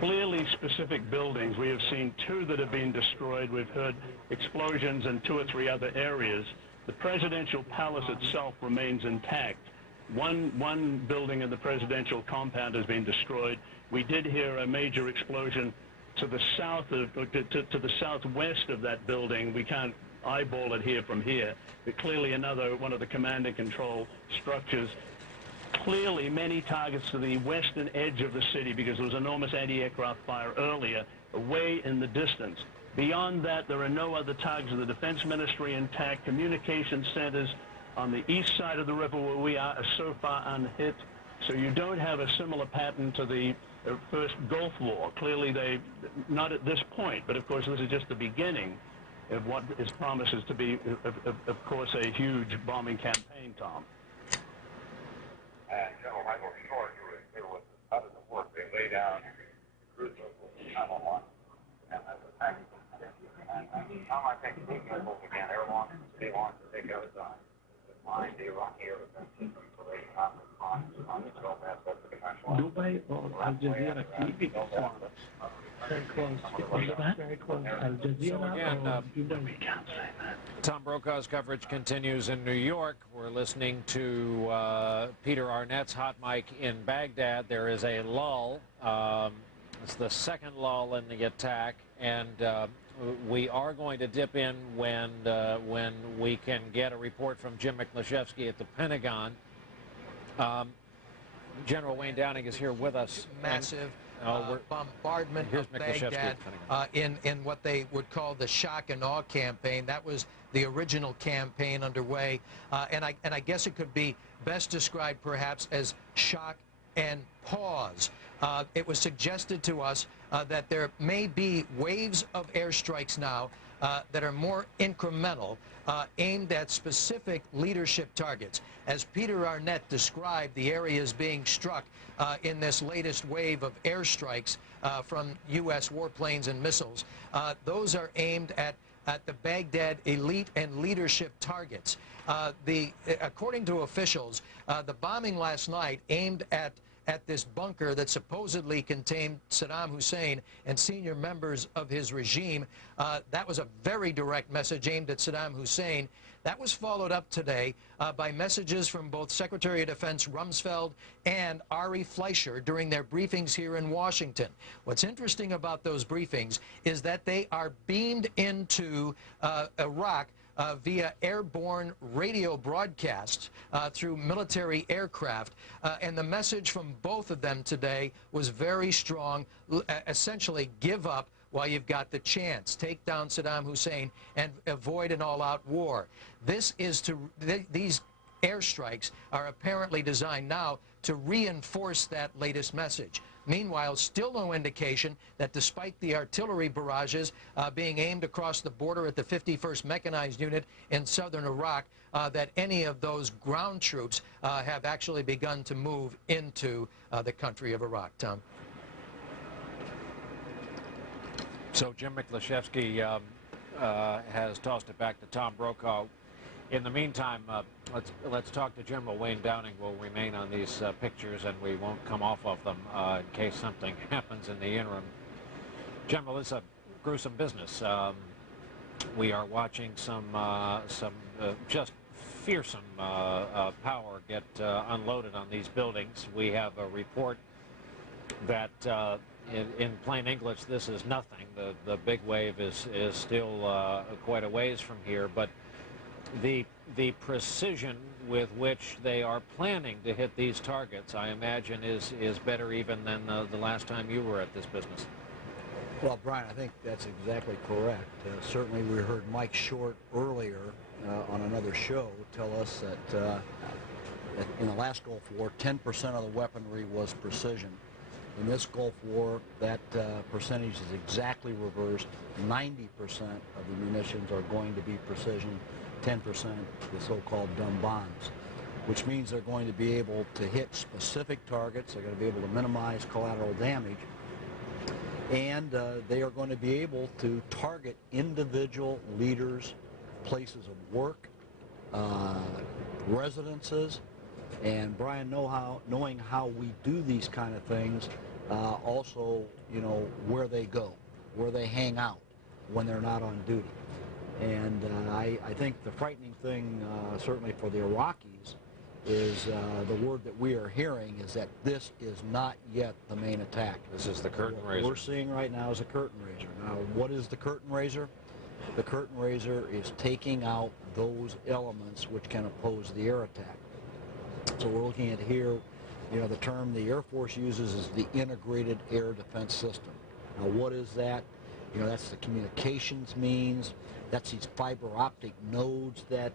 clearly specific buildings. We have seen 2 that have been destroyed. We've heard explosions in 2 or 3 other areas. The presidential palace itself remains intact. One building in the presidential compound has been destroyed. We did hear a major explosion to the south to the southwest of that building. We can't eyeball it here from here, but clearly another one of the command and control structures. Clearly many targets to the western edge of the city because there was enormous anti-aircraft fire earlier, away in the distance. Beyond that, there are no other targets of the Defense Ministry intact. Communication centers on the east side of the river where we are so far unhit. So you don't have a similar pattern to the first Gulf War. Clearly not at this point, but of course this is just the beginning of what is promises to be, of course, a huge bombing campaign, Tom. And General Michael Short, who was here with us, how does it work? They lay down cruise missiles in Channel 1, and that's a tactical. And how am I taking these missiles again? They're launched, they launch to take out the line, the Iraqi air defense system, so they have on the 12 aspects of the conventional. Dubai or Al Jazeera TV. Very close. Very close. Al Jazeera So again, or Dubai. We can't say that. Tom Brokaw's coverage continues in New York. We're listening to Peter Arnett's hot mic in Baghdad. There is a lull. It's the second lull in the attack, and we are going to dip in when we can get a report from Jim McLeshevsky at the Pentagon. General Wayne Downing is here with us. Massive bombardment of Baghdad in what they would call the shock and awe campaign. That was the original campaign underway, and I guess it could be best described perhaps as shock and pause. It was suggested to us that there may be waves of airstrikes now that are more incremental, aimed at specific leadership targets. As Peter Arnett described the areas being struck in this latest wave of airstrikes from U.S. warplanes and missiles, those are aimed at the Baghdad elite and leadership targets. According to officials, the bombing last night aimed at this bunker that supposedly contained Saddam Hussein and senior members of his regime. That was a very direct message aimed at Saddam Hussein. That was followed up today by messages from both Secretary of Defense Rumsfeld and Ari Fleischer during their briefings here in Washington. What's interesting about those briefings is that they are beamed into Iraq via airborne radio broadcasts through military aircraft. And the message from both of them today was very strong, essentially give up while you've got the chance. Take down Saddam Hussein and avoid an all-out war. This is these airstrikes are apparently designed now to reinforce that latest message. Meanwhile, still no indication that despite the artillery barrages being aimed across the border at the 51st Mechanized Unit in southern Iraq, that any of those ground troops have actually begun to move into the country of Iraq. Tom? So Jim McLeshevsky has tossed it back to Tom Brokaw. In the meantime, let's talk to General Wayne Downing. We'll remain on these pictures, and we won't come off of them in case something happens in the interim. General, it's a gruesome business. We are watching some just fearsome power get unloaded on these buildings. We have a report that in plain English, this is nothing. The big wave is still quite a ways from here, but the precision with which they are planning to hit these targets, I imagine, is better even than the last time you were at this business. Well, Brian, I think that's exactly correct. Certainly we heard Mike Short earlier on another show tell us that in the last Gulf War, 10% of the weaponry was precision. In this Gulf War, that percentage is exactly reversed. 90% of the munitions are going to be precision, 10% the so-called dumb bombs, which means they're going to be able to hit specific targets. They're going to be able to minimize collateral damage, and they are going to be able to target individual leaders, places of work, residences. And Brian, knowing how we do these kind of things, Also, you know, where they go, where they hang out when they're not on duty. And I think the frightening thing, certainly for the Iraqis, is the word that we are hearing is that this is not yet the main attack. This is the curtain What raiser. we're seeing right now is a curtain raiser. Now, what is the curtain raiser? The curtain raiser is taking out those elements which can oppose the air attack. So we're looking at here, you know, the term the Air Force uses is the integrated air defense system. Now, what is that? You know, that's the communications means. That's these fiber optic nodes that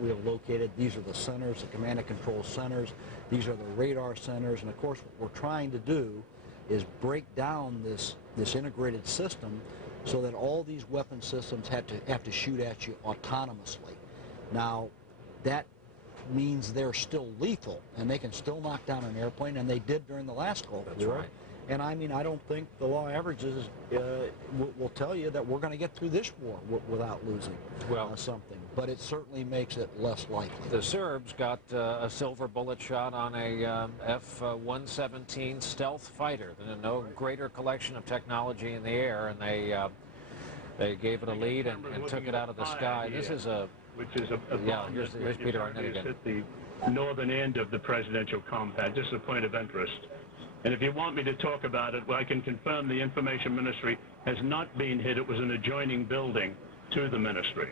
we have located. These are the centers, the command and control centers. These are the radar centers. And of course, what we're trying to do is break down this integrated system so that all these weapon systems have to shoot at you autonomously. Now, that means they're still lethal, and they can still knock down an airplane, and they did during the last Gulf War. That's right. And I mean, I don't think the law averages will tell you that we're going to get through this war without losing something. But it certainly makes it less likely. The Serbs got a silver bullet shot on a F-117 stealth fighter. There's no greater collection of technology in the air, and they gave it a lead and took it out of the sky. This is a... Which is a bomb here's that Peter Arnett again. at the northern end of the presidential compound, just a point of interest. And if you want me to talk about it, well, I can confirm the information ministry has not been hit. It was an adjoining building to the ministry.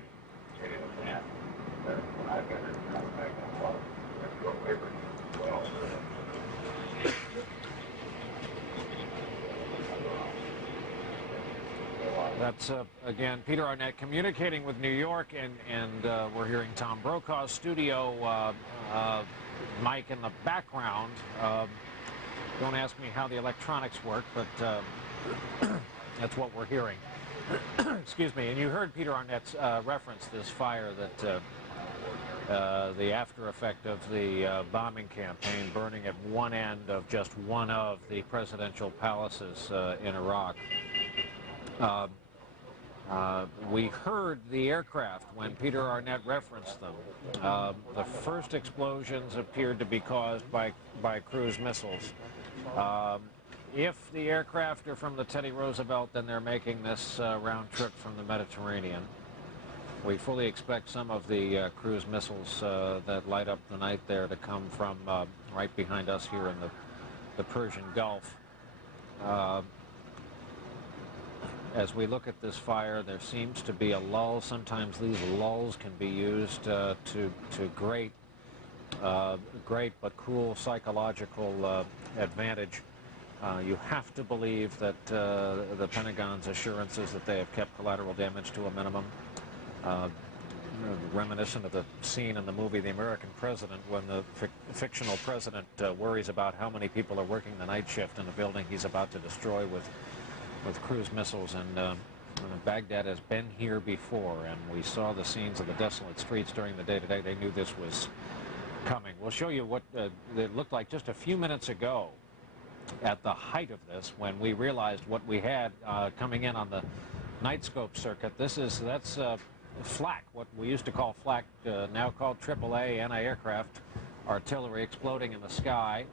That's, again, Peter Arnett communicating with New York, and we're hearing Tom Brokaw's studio mic in the background. Don't ask me how the electronics work, but that's what we're hearing. Excuse me. And you heard Peter Arnett's reference this fire that the after effect of the bombing campaign, burning at one end of just one of the presidential palaces in Iraq. We heard the aircraft when Peter Arnett referenced them. The first explosions appeared to be caused by cruise missiles. If the aircraft are from the Teddy Roosevelt, then they're making this round trip from the Mediterranean. We fully expect some of the cruise missiles that light up the night there to come from right behind us here in the Persian Gulf. As we look at this fire, there seems to be a lull. Sometimes these lulls can be used to great but cruel psychological advantage. You have to believe that the Pentagon's assurances that they have kept collateral damage to a minimum, reminiscent of the scene in the movie The American President, when the fictional president worries about how many people are working the night shift in a building he's about to destroy with cruise missiles. And Baghdad has been here before, and we saw the scenes of the desolate streets during the day today. They knew this was coming. We'll show you what it looked like just a few minutes ago at the height of this, when we realized what we had coming in on the night scope circuit. That's flak, what we used to call flak, now called AAA anti-aircraft artillery, exploding in the sky.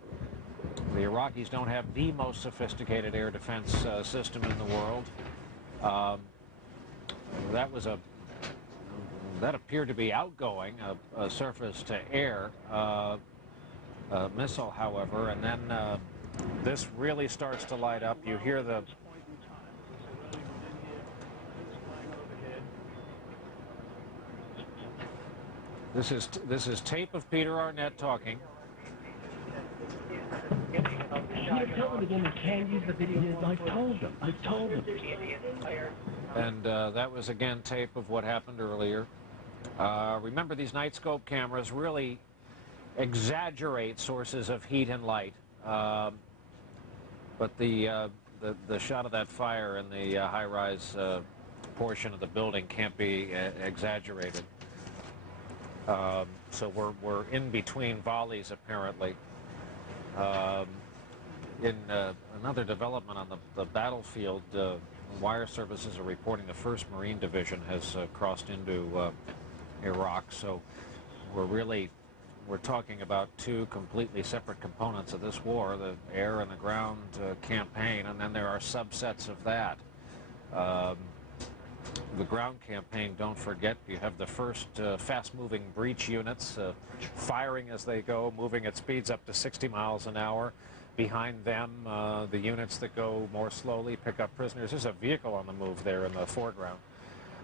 The Iraqis don't have the most sophisticated air defense system in the world. That appeared to be outgoing, a surface-to-air missile, however, and then this really starts to light up. You hear the... This is tape of Peter Arnett talking. Tell them again, they can use the video. I've told them. And that was, again, tape of what happened earlier. Remember, these night scope cameras really exaggerate sources of heat and light. But the shot of that fire in the high-rise portion of the building can't be exaggerated. So we're in between volleys, apparently. In another development on the battlefield, wire services are reporting the 1st Marine Division has crossed into Iraq. So we're really we're talking about two completely separate components of this war, the air and the ground campaign, and then there are subsets of that. The ground campaign, don't forget, you have the first fast-moving breach units firing as they go, moving at speeds up to 60 miles an hour. Behind them, the units that go more slowly pick up prisoners. There's a vehicle on the move there in the foreground.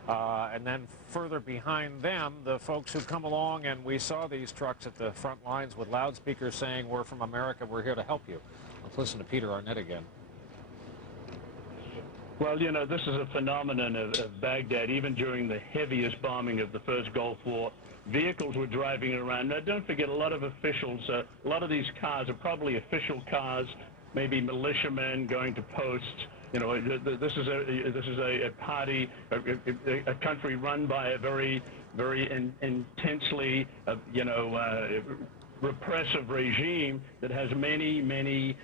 And then further behind them, the folks who come along, and we saw these trucks at the front lines with loudspeakers saying, "We're from America, we're here to help you." Let's listen to Peter Arnett again. Well, you know, this is a phenomenon of Baghdad. Even during the heaviest bombing of the first Gulf War, vehicles were driving around. Now, don't forget, a lot of officials, a lot of these cars are probably official cars, maybe militiamen going to posts. You know, this is a party, a country run by a very intensely, repressive regime that has many,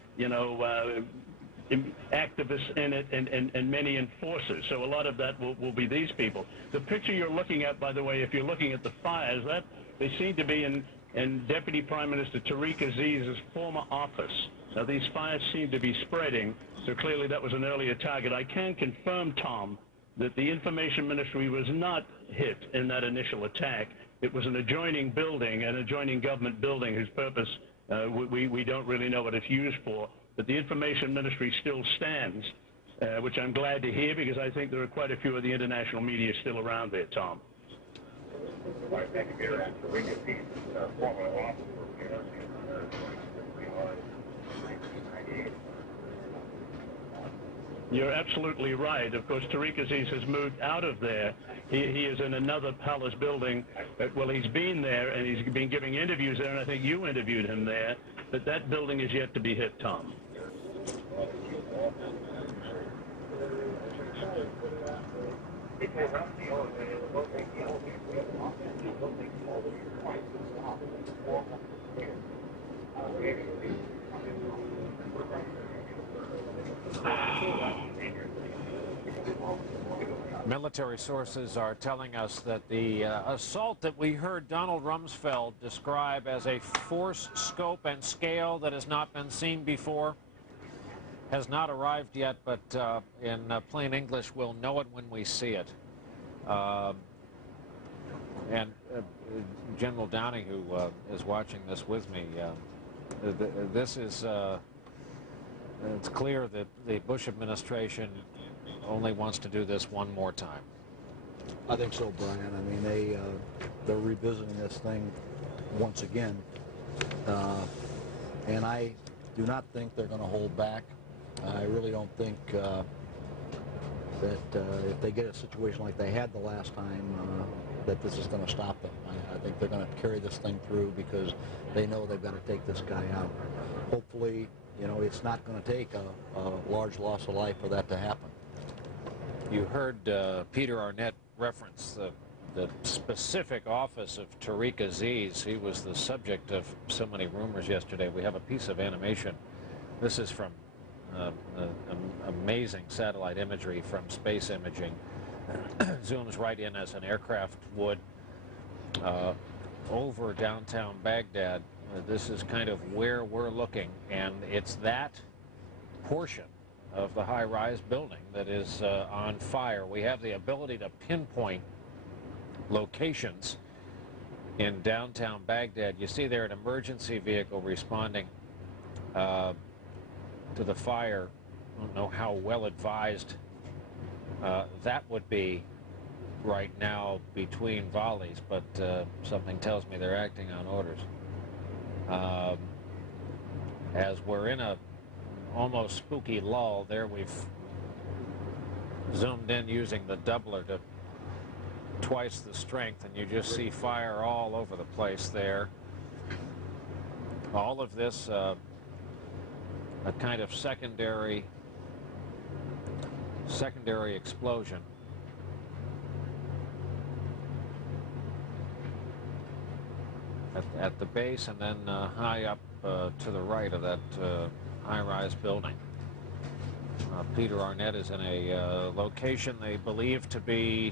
activists in it and many enforcers. So a lot of that will be these people. The picture you're looking at, by the way, if you're looking at the fires, that they seem to be in Deputy Prime Minister Tariq Aziz's former office. Now these fires seem to be spreading, so clearly that was an earlier target. I can confirm, Tom, that the Information Ministry was not hit in that initial attack. It was an adjoining building, an adjoining government building whose purpose we don't really know what it's used for. But the Information Ministry still stands, which I'm glad to hear, because I think there are quite a few of the international media still around there, Tom. I think you're former officer. You're absolutely right. Of course, Tariq Aziz has moved out of there. He is in another palace building. Well, he's been there, and he's been giving interviews there, and I think you interviewed him there. But that building is yet to be hit, Tom. Military sources are telling us that the assault that we heard Donald Rumsfeld describe as a force, scope, and scale that has not been seen before has not arrived yet, but in plain English, we'll know it when we see it. And General Downing, who is watching this with me, this is, it's clear that the Bush administration only wants to do this one more time. I think so, Brian. I mean, they're revisiting this thing once again, and I do not think they're going to hold back. I really don't think that if they get a situation like they had the last time, that this is going to stop them. I think they're going to carry this thing through because they know they've got to take this guy out. Hopefully, you know, it's not going to take a large loss of life for that to happen. You heard Peter Arnett reference the specific office of Tariq Aziz. He was the subject of so many rumors yesterday. We have a piece of animation. This is from amazing satellite imagery from space imaging. Zooms right in as an aircraft would over downtown Baghdad. This is kind of where we're looking, and it's that portion of the high-rise building that is on fire. We have the ability to pinpoint locations in downtown Baghdad. You see there an emergency vehicle responding to the fire. I don't know how well advised that would be right now between volleys, but something tells me they're acting on orders. As we're in a almost spooky lull there, we've zoomed in using the doubler to twice the strength, and you just see fire all over the place there. All of this a kind of secondary explosion. At the base, and then high up to the right of that high-rise building. Peter Arnett is in a location they believe to be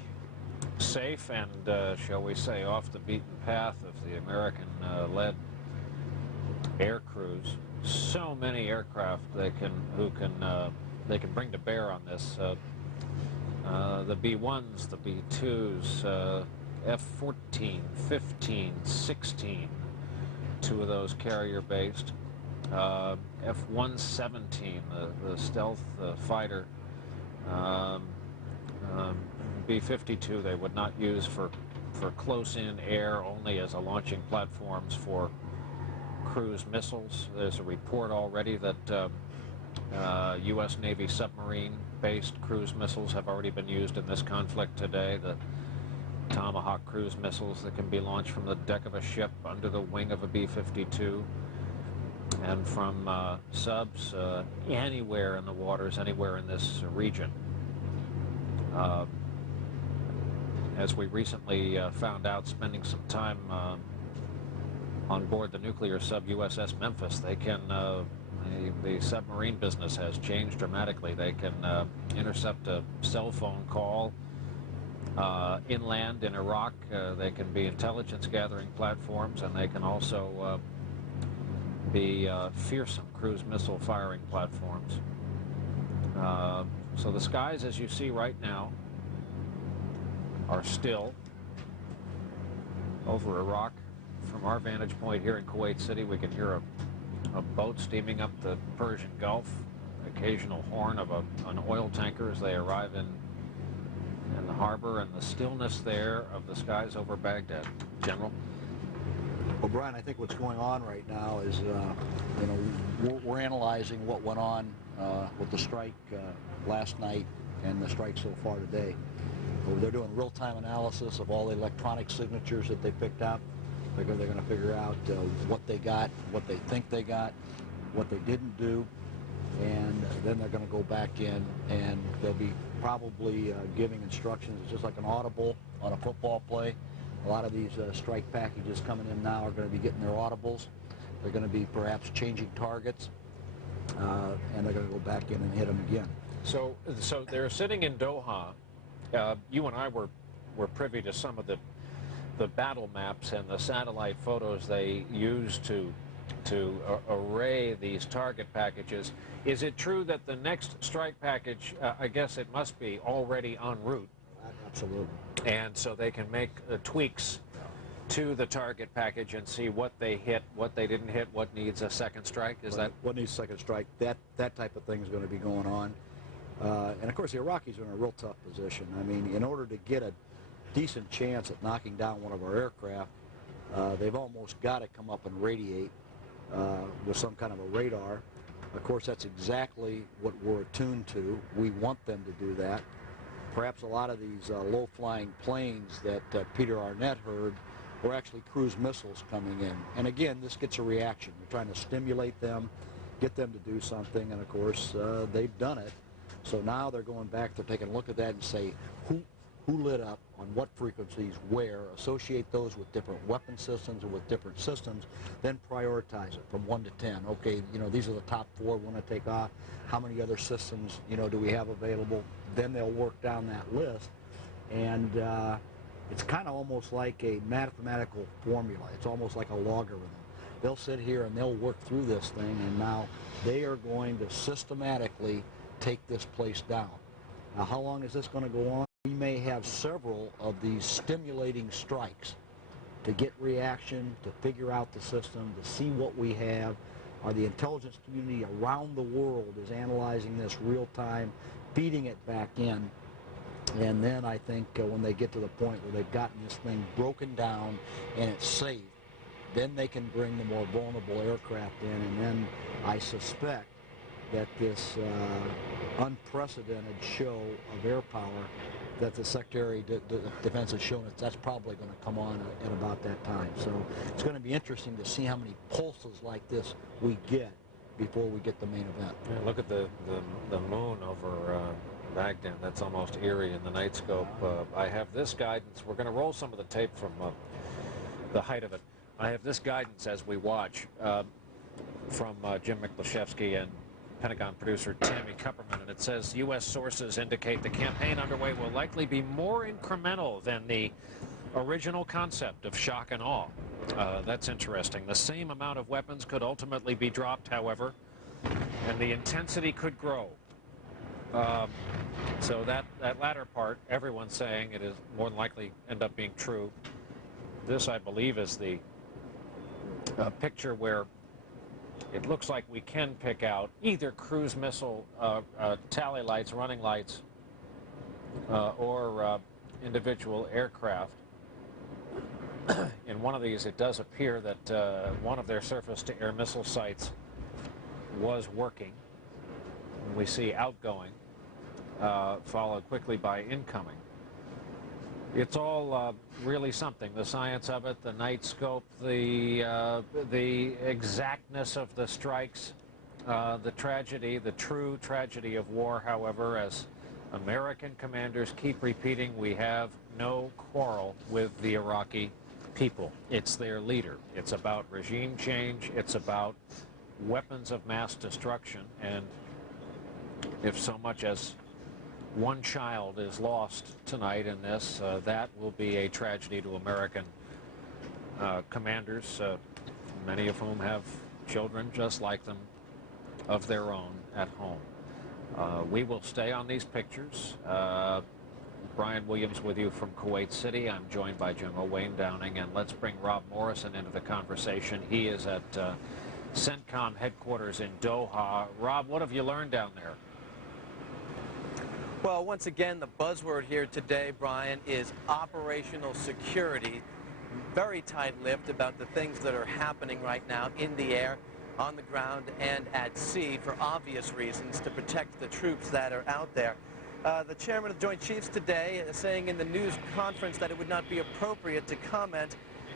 safe and, shall we say, off the beaten path of the American-led air crews. So many aircraft they can bring to bear on this. The B-1s, the B-2s, F-14, 15, 16, 2 of those carrier-based. F-117, the stealth fighter. B-52 they would not use for close-in air, only as a launching platforms for cruise missiles. There's a report already that U.S. Navy submarine-based cruise missiles have already been used in this conflict today. The Tomahawk cruise missiles that can be launched from the deck of a ship under the wing of a B-52 and from subs anywhere in the waters, anywhere in this region. As we recently found out, spending some time on board the nuclear sub USS Memphis, they can, the submarine business has changed dramatically. They can intercept a cell phone call inland in Iraq. They can be intelligence gathering platforms, and they can also be fearsome cruise missile firing platforms. So the skies, as you see right now, are still over Iraq. From our vantage point here in Kuwait City, we can hear a boat steaming up the Persian Gulf, occasional horn of an oil tanker as they arrive in the harbor, and the stillness there of the skies over Baghdad. General? Well, Brian, I think what's going on right now is, you know, we're analyzing what went on with the strike last night and the strike so far today. They're doing real-time analysis of all the electronic signatures that they picked up. They're going to figure out what they got, what they think they got, what they didn't do, and then they're going to go back in and they'll be probably giving instructions. It's just like an audible on a football play. A lot of these strike packages coming in now are going to be getting their audibles. They're going to be perhaps changing targets, and they're going to go back in and hit them again. So they're sitting in Doha. You and I were privy to some of the battle maps and the satellite photos they used to array these target packages. Is it true that the next strike package, I guess it must be, already en route? Absolutely. And so they can make tweaks to the target package and see what they hit, what they didn't hit, what needs a second strike? Is that what needs a second strike? That type of thing is going to be going on. And of course, the Iraqis are in a real tough position. I mean, in order to get a decent chance at knocking down one of our aircraft, they've almost got to come up and radiate with some kind of a radar. Of course, that's exactly what we're attuned to. We want them to do that. Perhaps a lot of these low-flying planes that Peter Arnett heard were actually cruise missiles coming in. And again, this gets a reaction. We're trying to stimulate them, get them to do something, and of course, they've done it. So now they're going back, they're taking a look at that and say, who lit up, on what frequencies, where, associate those with different weapon systems or with different systems, then prioritize it from 1 to 10. Okay, you know, these are the top 4 we want to take off. How many other systems, you know, do we have available? Then they'll work down that list. And it's kind of almost like a mathematical formula. It's almost like a logarithm. They'll sit here and they'll work through this thing, and now they are going to systematically take this place down. Now, how long is this going to go on? We may have several of these stimulating strikes to get reaction, to figure out the system, to see what we have. The intelligence community around the world is analyzing this real time, feeding it back in. And then I think when they get to the point where they've gotten this thing broken down and it's safe, then they can bring the more vulnerable aircraft in. And then I suspect that this unprecedented show of air power that the Secretary of Defense has shown us, that's probably going to come on at about that time. So it's going to be interesting to see how many pulses like this we get before we get the main event. Yeah, look at the moon over Baghdad. That's almost eerie in the night scope. I have this guidance. We're going to roll some of the tape from the height of it. I have this guidance as we watch from Jim Miklashevsky, and Pentagon producer Tammy Kupperman, and it says U.S. sources indicate the campaign underway will likely be more incremental than the original concept of shock and awe. That's interesting. The same amount of weapons could ultimately be dropped, however, and the intensity could grow. So that latter part, everyone's saying it is more than likely end up being true. This, I believe, is the picture where it looks like we can pick out either cruise missile tally lights, running lights, or individual aircraft. In one of these, it does appear that one of their surface-to-air missile sites was working. And we see outgoing, followed quickly by incoming. It's all really something. The science of it, the night scope, the exactness of the strikes, the tragedy, the true tragedy of war, however, as American commanders keep repeating, we have no quarrel with the Iraqi people. It's their leader. It's about regime change. It's about weapons of mass destruction. And if so much as one child is lost tonight in this, that will be a tragedy to American commanders, many of whom have children just like them of their own at home. We will stay on these pictures. Brian Williams with you from Kuwait City. I'm joined by General Wayne Downing, and let's bring Rob Morrison into the conversation. He is at CENTCOM headquarters in Doha. Rob, what have you learned down there? Well, once again, the buzzword here today, Brian, is operational security. Very tight-lipped about the things that are happening right now in the air, on the ground, and at sea for obvious reasons to protect the troops that are out there. The chairman of the Joint Chiefs today saying in the news conference that it would not be appropriate to comment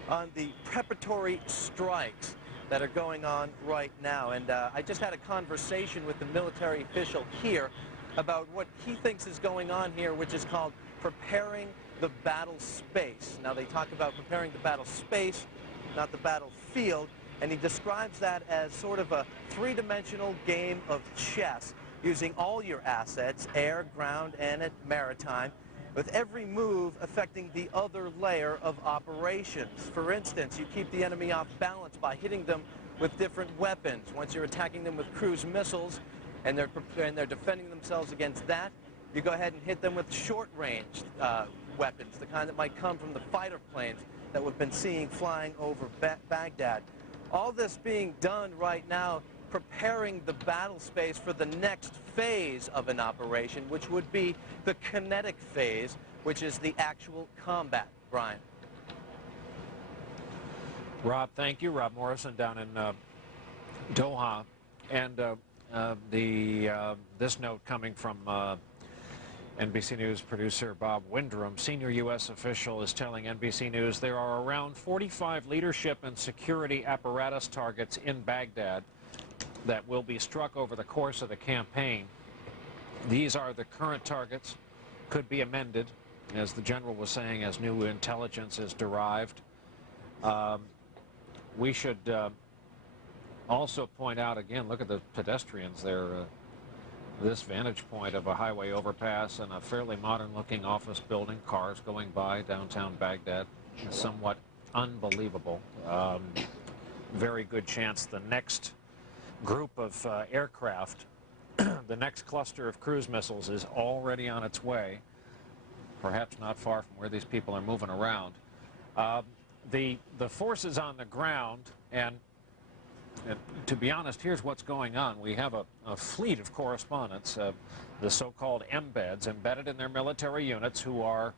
on the preparatory strikes that are going on right now. And I just had a conversation with the military official here about what he thinks is going on here, which is called preparing the battle space. Now, they talk about preparing the battle space, not the battlefield, and he describes that as sort of a three-dimensional game of chess, using all your assets, air, ground, and maritime, with every move affecting the other layer of operations. For instance, you keep the enemy off balance by hitting them with different weapons. Once you're attacking them with cruise missiles, and they're defending themselves against that, you go ahead and hit them with short-range weapons, the kind that might come from the fighter planes that we've been seeing flying over Baghdad. All this being done right now, preparing the battle space for the next phase of an operation, which would be the kinetic phase, which is the actual combat. Brian. Rob, thank you. Rob Morrison down in Doha. And this note coming from NBC News producer Bob Windrum. Senior U.S. official is telling NBC News there are around 45 leadership and security apparatus targets in Baghdad that will be struck over the course of the campaign. These are the current targets, could be amended, as the general was saying, as new intelligence is derived. We should also point out again, look at the pedestrians there. This vantage point of a highway overpass and a fairly modern-looking office building, cars going by downtown Baghdad, somewhat unbelievable. Very good chance the next group of aircraft, the next cluster of cruise missiles is already on its way, perhaps not far from where these people are moving around. The forces on the ground, and to be honest, here's what's going on. We have a fleet of correspondents, the so-called embeds, embedded in their military units, who are,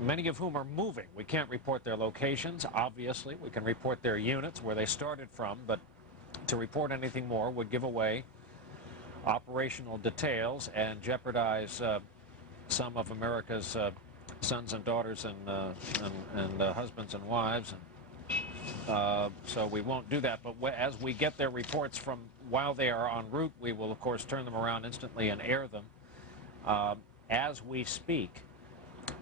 many of whom are moving. We can't report their locations, obviously. We can report their units, where they started from, but to report anything more would give away operational details and jeopardize some of America's sons and daughters and husbands and wives. So we won't do that, but as we get their reports from while they are en route, we will, of course, turn them around instantly and air them. As we speak,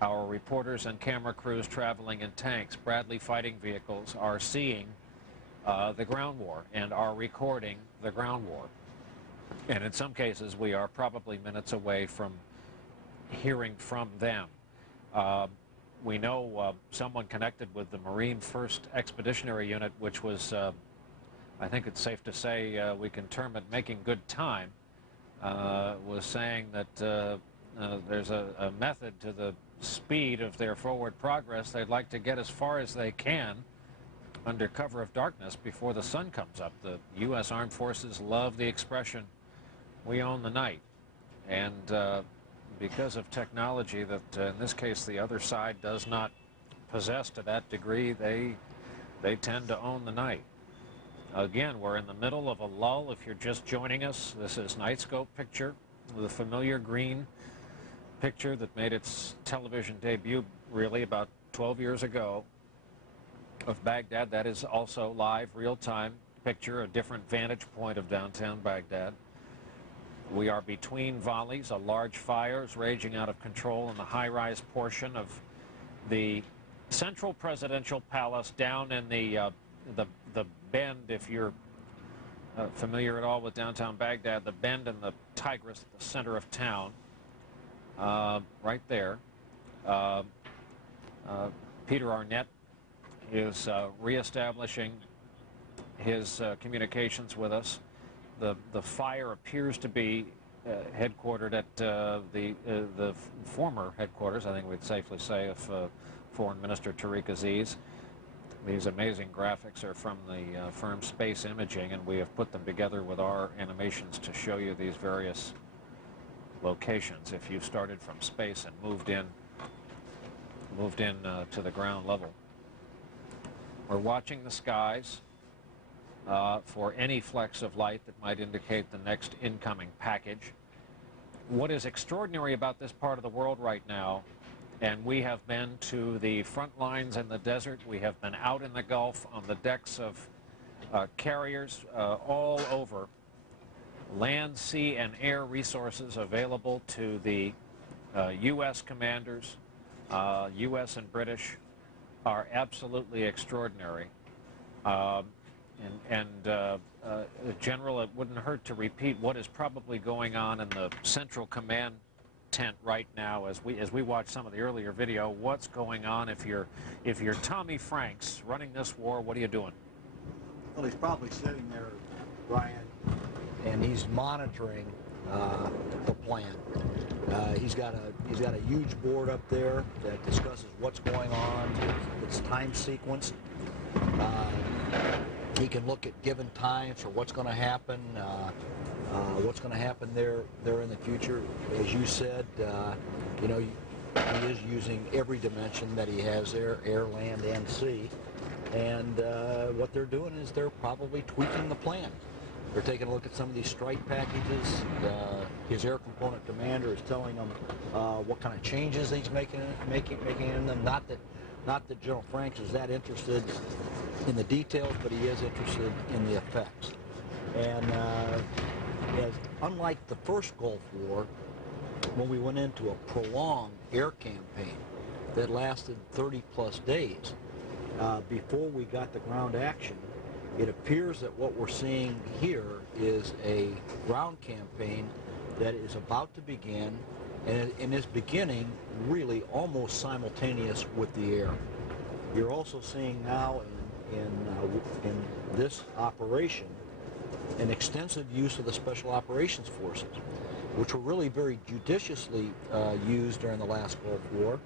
our reporters and camera crews traveling in tanks, Bradley fighting vehicles, are seeing the ground war and are recording the ground war. And in some cases, we are probably minutes away from hearing from them. We know someone connected with the Marine 1st Expeditionary Unit, which was, I think it's safe to say, we can term it making good time, was saying that there's a method to the speed of their forward progress. They'd like to get as far as they can under cover of darkness before the sun comes up. The U.S. Armed Forces love the expression, "We own the night." And because of technology that, in this case, the other side does not possess to that degree, they tend to own the night. Again, we're in the middle of a lull. If you're just joining us, this is Nightscope picture, the familiar green picture that made its television debut really about 12 years ago of Baghdad. That is also live, real-time picture, a different vantage point of downtown Baghdad. We are between volleys. A large fire is raging out of control in the high-rise portion of the central presidential palace down in the bend. If you're familiar at all with downtown Baghdad, the bend in the Tigris, the center of town, right there. Peter Arnett is reestablishing his communications with us. The fire appears to be headquartered at the former headquarters, I think we'd safely say, of Foreign Minister Tariq Aziz. These amazing graphics are from the firm Space Imaging, and we have put them together with our animations to show you these various locations. If you started from space and moved in to the ground level. We're watching the skies for any flecks of light that might indicate the next incoming package. What is extraordinary about this part of the world right now, and we have been to the front lines in the desert, we have been out in the Gulf on the decks of carriers all over, land, sea, and air resources available to the U.S. commanders, U.S. and British, are absolutely extraordinary. General, it wouldn't hurt to repeat what is probably going on in the Central Command tent right now as we watch some of the earlier video. What's going on? If you're Tommy Franks running this war, what are you doing? Well, he's probably sitting there, Brian, and he's monitoring the plan. He's got a huge board up there that discusses what's going on. It's time sequenced. He can look at given times for what's going to happen, there in the future. As you said, you know, he is using every dimension that he has there, air, land, and sea. And what they're doing is they're probably tweaking the plan. They're taking a look at some of these strike packages. His air component commander is telling them what kind of changes he's making in them. Not that General Franks is that interested in the details, but he is interested in the effects. And unlike the first Gulf War, when we went into a prolonged air campaign that lasted 30-plus days before we got the ground action, it appears that what we're seeing here is a ground campaign that is about to begin, and is beginning really almost simultaneous with the air. You're also seeing now in this operation an extensive use of the Special Operations Forces, which were really very judiciously used during the last Gulf War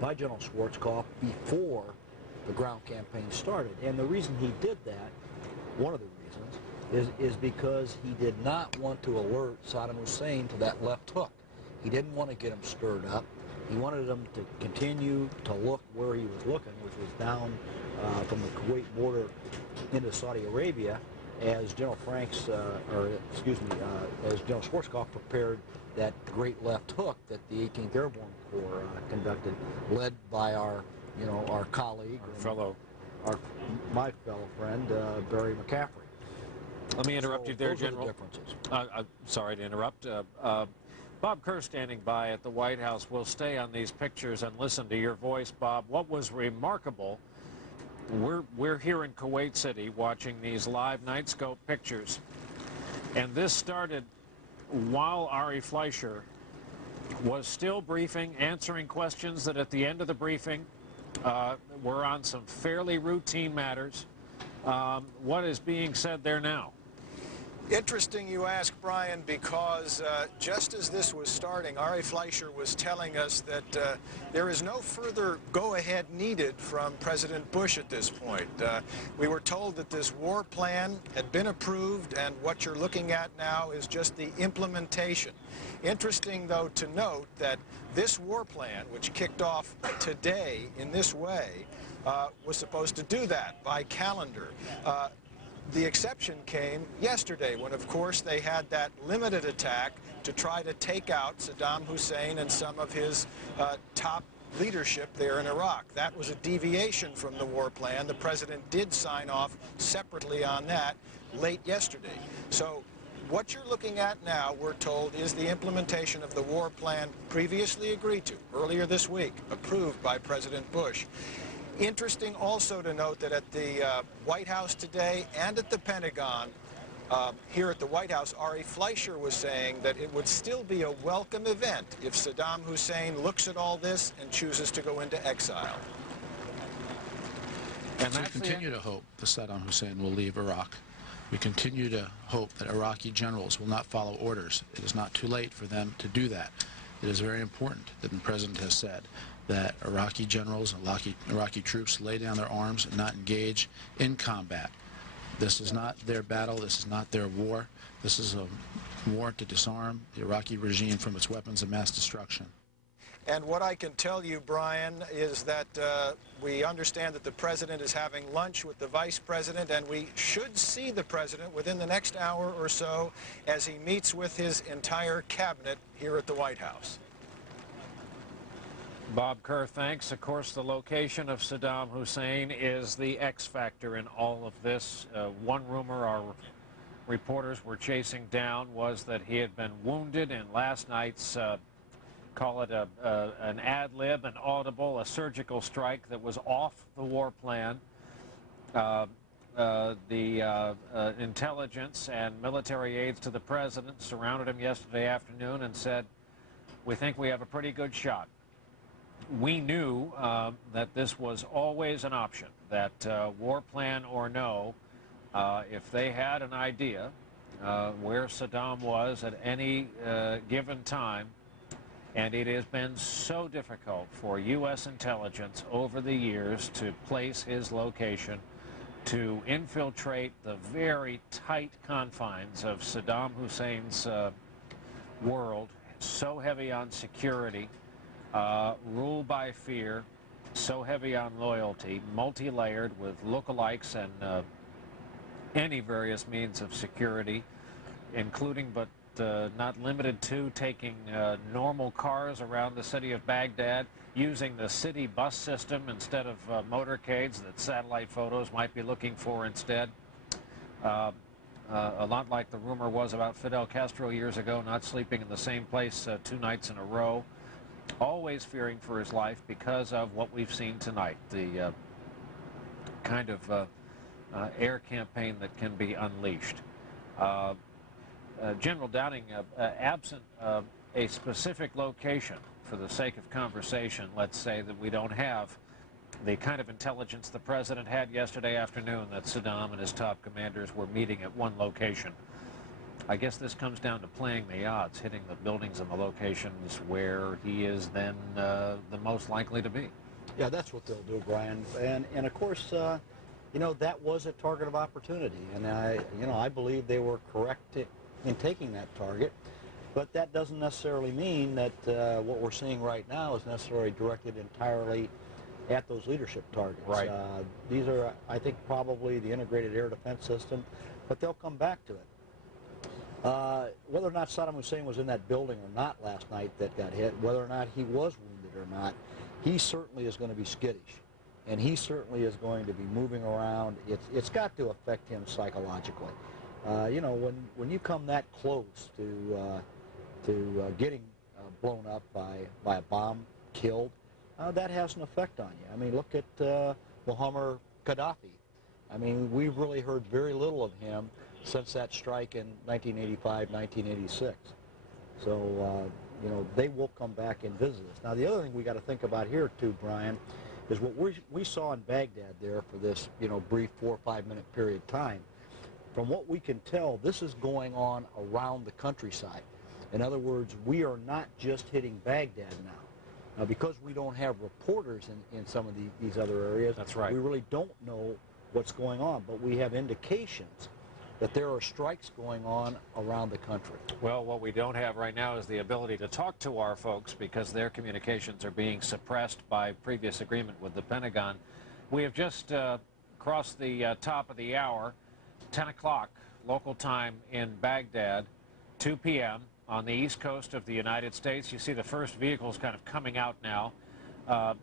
by General Schwarzkopf before the ground campaign started. And the reason he did that, one of the reasons, is because he did not want to alert Saddam Hussein to that left hook. He didn't want to get him stirred up. He wanted him to continue to look where he was looking, which was down from the Kuwait border into Saudi Arabia, as General Franks, as General Schwarzkopf prepared that great left hook that the 18th Airborne Corps conducted, led by our colleague, my fellow friend, Barry McCaffrey. Let me interrupt you there, those General. Are the differences. Sorry to interrupt. Bob Kerr, standing by at the White House, will stay on these pictures and listen to your voice, Bob. What was remarkable, we're here in Kuwait City watching these live Nightscope pictures. And this started while Ari Fleischer was still briefing, answering questions that at the end of the briefing were on some fairly routine matters. What is being said there now? Interesting you ask, Brian, because just as this was starting, Ari Fleischer was telling us that there is no further go-ahead needed from President Bush at this point. We were told that this war plan had been approved, and what you're looking at now is just the implementation. Interesting, though, to note that this war plan, which kicked off today in this way, was supposed to do that by calendar. The exception came yesterday when, of course, they had that limited attack to try to take out Saddam Hussein and some of his top leadership there in Iraq. That was a deviation from the war plan. The president did sign off separately on that late yesterday. So what you're looking at now, we're told, is the implementation of the war plan previously agreed to earlier this week, approved by President Bush. Interesting also to note that at the White House today and at the Pentagon, here at the White House, Ari Fleischer was saying that it would still be a welcome event if Saddam Hussein looks at all this and chooses to go into exile. And we continue to hope that Saddam Hussein will leave Iraq. We continue to hope that Iraqi generals will not follow orders. It is not too late for them to do that. It is very important that the president has said that Iraqi generals and Iraqi troops lay down their arms and not engage in combat. This is not their battle. This is not their war. This is a war to disarm the Iraqi regime from its weapons of mass destruction. And what I can tell you, Brian, is that we understand that the president is having lunch with the vice president, and we should see the president within the next hour or so as he meets with his entire cabinet here at the White House. Bob Kerr, thanks. Of course, the location of Saddam Hussein is the X factor in all of this. One rumor our reporters were chasing down was that he had been wounded in last night's, call it an ad lib, an audible, a surgical strike that was off the war plan. The intelligence and military aides to the president surrounded him yesterday afternoon and said, "We think we have a pretty good shot." We knew that this was always an option, that war plan or no, if they had an idea where Saddam was at any given time, and it has been so difficult for U.S. intelligence over the years to place his location, to infiltrate the very tight confines of Saddam Hussein's world, so heavy on security, ruled by fear, so heavy on loyalty, multi-layered with lookalikes and any various means of security, including but not limited to taking normal cars around the city of Baghdad, using the city bus system instead of motorcades that satellite photos might be looking for instead. A lot like the rumor was about Fidel Castro years ago, not sleeping in the same place 2 nights in a row. Always fearing for his life because of what we've seen tonight, the kind of air campaign that can be unleashed. General Downing, absent a specific location, for the sake of conversation, let's say that we don't have the kind of intelligence the president had yesterday afternoon that Saddam and his top commanders were meeting at one location. I guess this comes down to playing the odds, hitting the buildings and the locations where he is then the most likely to be. Yeah, that's what they'll do, Brian. And of course, you know, that was a target of opportunity, and I believe they were correct in taking that target. But that doesn't necessarily mean that what we're seeing right now is necessarily directed entirely at those leadership targets. Right. These are, I think, probably the integrated air defense system, but they'll come back to it. Whether or not Saddam Hussein was in that building or not last night that got hit, whether or not he was wounded or not, he certainly is going to be skittish, and he certainly is going to be moving around. It's got to affect him psychologically. You know, when you come that close to getting blown up by a bomb, killed, that has an effect on you. I mean, look at Muammar Gaddafi. I mean, we've really heard very little of him since that strike in 1985, 1986. So, you know, they will come back and visit us. Now, the other thing we got to think about here, too, Brian, is what we saw in Baghdad there for this, you know, brief 4 or 5 minute period of time. From what we can tell, this is going on around the countryside. In other words, we are not just hitting Baghdad now. Now, because we don't have reporters in some of these other areas, that's right, we really don't know what's going on, but we have indications that there are strikes going on around the country. Well, what we don't have right now is the ability to talk to our folks because their communications are being suppressed by previous agreement with the Pentagon. We have just crossed the top of the hour, 10 o'clock local time in Baghdad, 2 p.m. on the east coast of the United States. You see the first vehicles kind of coming out now.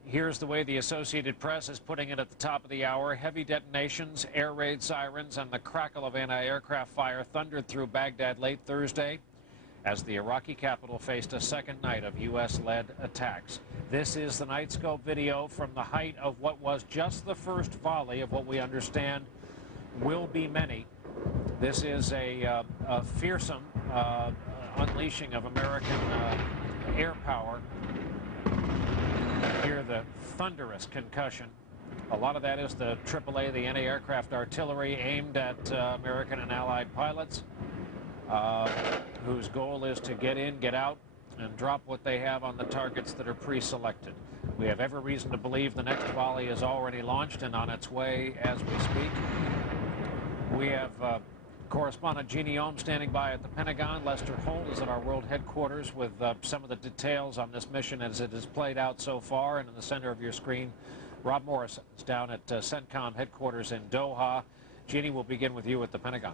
Here's the way the Associated Press is putting it at the top of the hour. Heavy detonations, air raid sirens, and the crackle of anti-aircraft fire thundered through Baghdad late Thursday as the Iraqi capital faced a second night of U.S.-led attacks. This is the Nightscope video from the height of what was just the first volley of what we understand will be many. This is a fearsome unleashing of American air power. Hear the thunderous concussion. A lot of that is the AAA, the anti-aircraft artillery aimed at American and Allied pilots, whose goal is to get in, get out, and drop what they have on the targets that are pre-selected. We have every reason to believe the next volley is already launched and on its way as we speak. We have correspondent Jeannie Ohm standing by at the Pentagon. Lester Holt is at our world headquarters with some of the details on this mission as it has played out so far. And in the center of your screen, Rob Morris is down at CENTCOM headquarters in Doha. Jeannie, we'll begin with you at the Pentagon.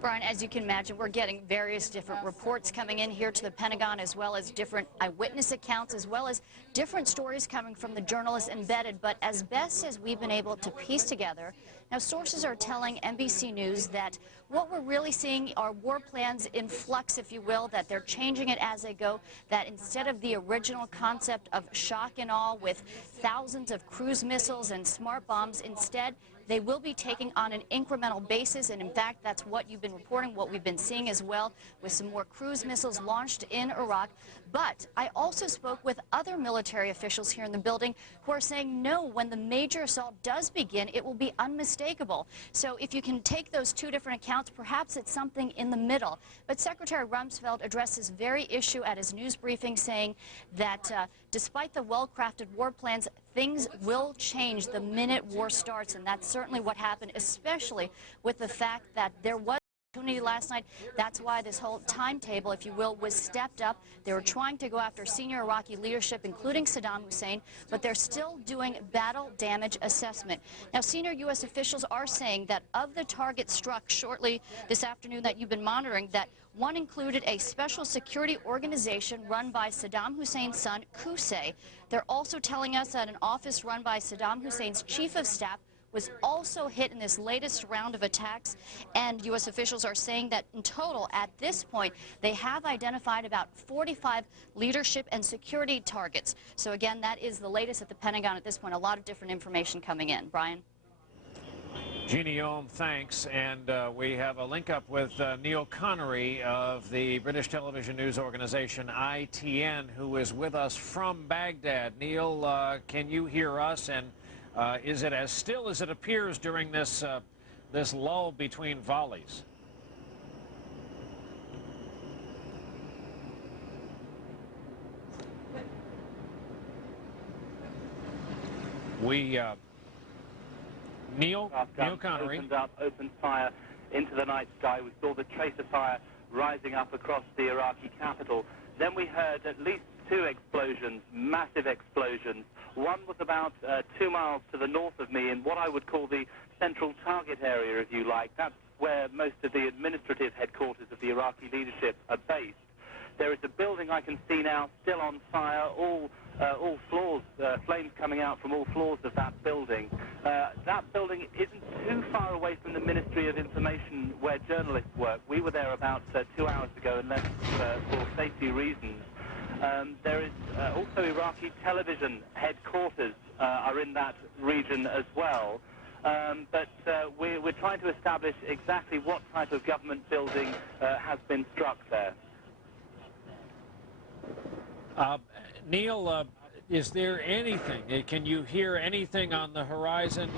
Brian, as you can imagine, we're getting various different reports coming in here to the Pentagon, as well as different eyewitness accounts, as well as different stories coming from the journalists embedded. But as best as we've been able to piece together, now sources are telling NBC News that what we're really seeing are war plans in flux, if you will, that they're changing it as they go, that instead of the original concept of shock and awe with thousands of cruise missiles and smart bombs, instead they will be taking on an incremental basis, and in fact, that's what you've been reporting, what we've been seeing as well, with some more cruise missiles launched in Iraq. But I also spoke with other military officials here in the building who are saying, no, when the major assault does begin, it will be unmistakable. So if you can take those two different accounts, perhaps it's something in the middle. But Secretary Rumsfeld addressed this very issue at his news briefing, saying that despite the well-crafted war plans, things will change the minute war starts, and that's certainly what happened, especially with the fact that there was opportunity last night. That's why this whole timetable, if you will, was stepped up. They were trying to go after senior Iraqi leadership, including Saddam Hussein, but they're still doing battle damage assessment. Now, senior U.S. officials are saying that of the targets struck shortly this afternoon that you've been monitoring, that one included a special security organization run by Saddam Hussein's son, Qusay. They're also telling us that an office run by Saddam Hussein's chief of staff was also hit in this latest round of attacks, and U.S. officials are saying that in total, at this point, they have identified about 45 leadership and security targets. So again, that is the latest at the Pentagon at this point. A lot of different information coming in. Brian? Jeannie Ohm, thanks. And we have a link up with Neil Connery of the British television news organization ITN, who is with us from Baghdad. Neil, can you hear us? And is it as still as it appears during this this lull between volleys? Neil Connery opened fire into the night sky. We saw the trace of fire rising up across the Iraqi capital. Then we heard at least two explosions, massive explosions. One was about 2 miles to the north of me in what I would call the central target area, if you like. That's where most of the administrative headquarters of the Iraqi leadership are based. There is a building I can see now still on fire, all floors, flames coming out from all floors of that building. That building isn't too far away from the Ministry of Information where journalists work. We were there about 2 hours ago and left for safety reasons. There is also Iraqi television headquarters are in that region as well. but we're trying to establish exactly what type of government building has been struck there. Neil, is there anything? Can you hear anything on the horizon?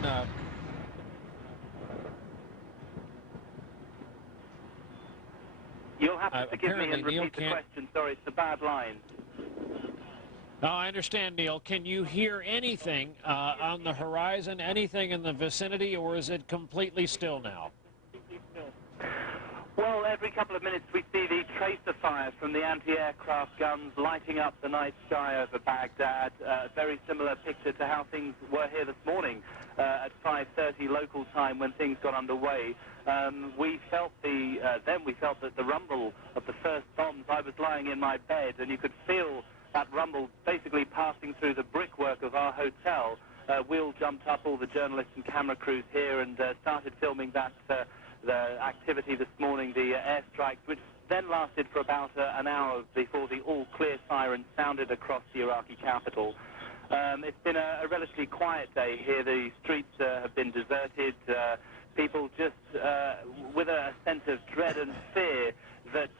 You'll have to forgive me and repeat the question. Sorry, it's a bad line. No, I understand, Neil. Can you hear anything on the horizon, anything in the vicinity, or is it completely still now? Well, every couple of minutes we see the tracer fire from the anti-aircraft guns lighting up the night sky over Baghdad. Very similar picture to how things were here this morning at 5:30 local time when things got underway. We felt that the rumble of the first bombs. I was lying in my bed and you could feel that rumble basically passing through the brickwork of our hotel. Will jumped up, all the journalists and camera crews here, and started filming that the activity this morning, the airstrikes, which then lasted for about an hour before the all-clear siren sounded across the Iraqi capital. It's been a relatively quiet day here. The streets have been deserted. People just with a sense of dread and fear that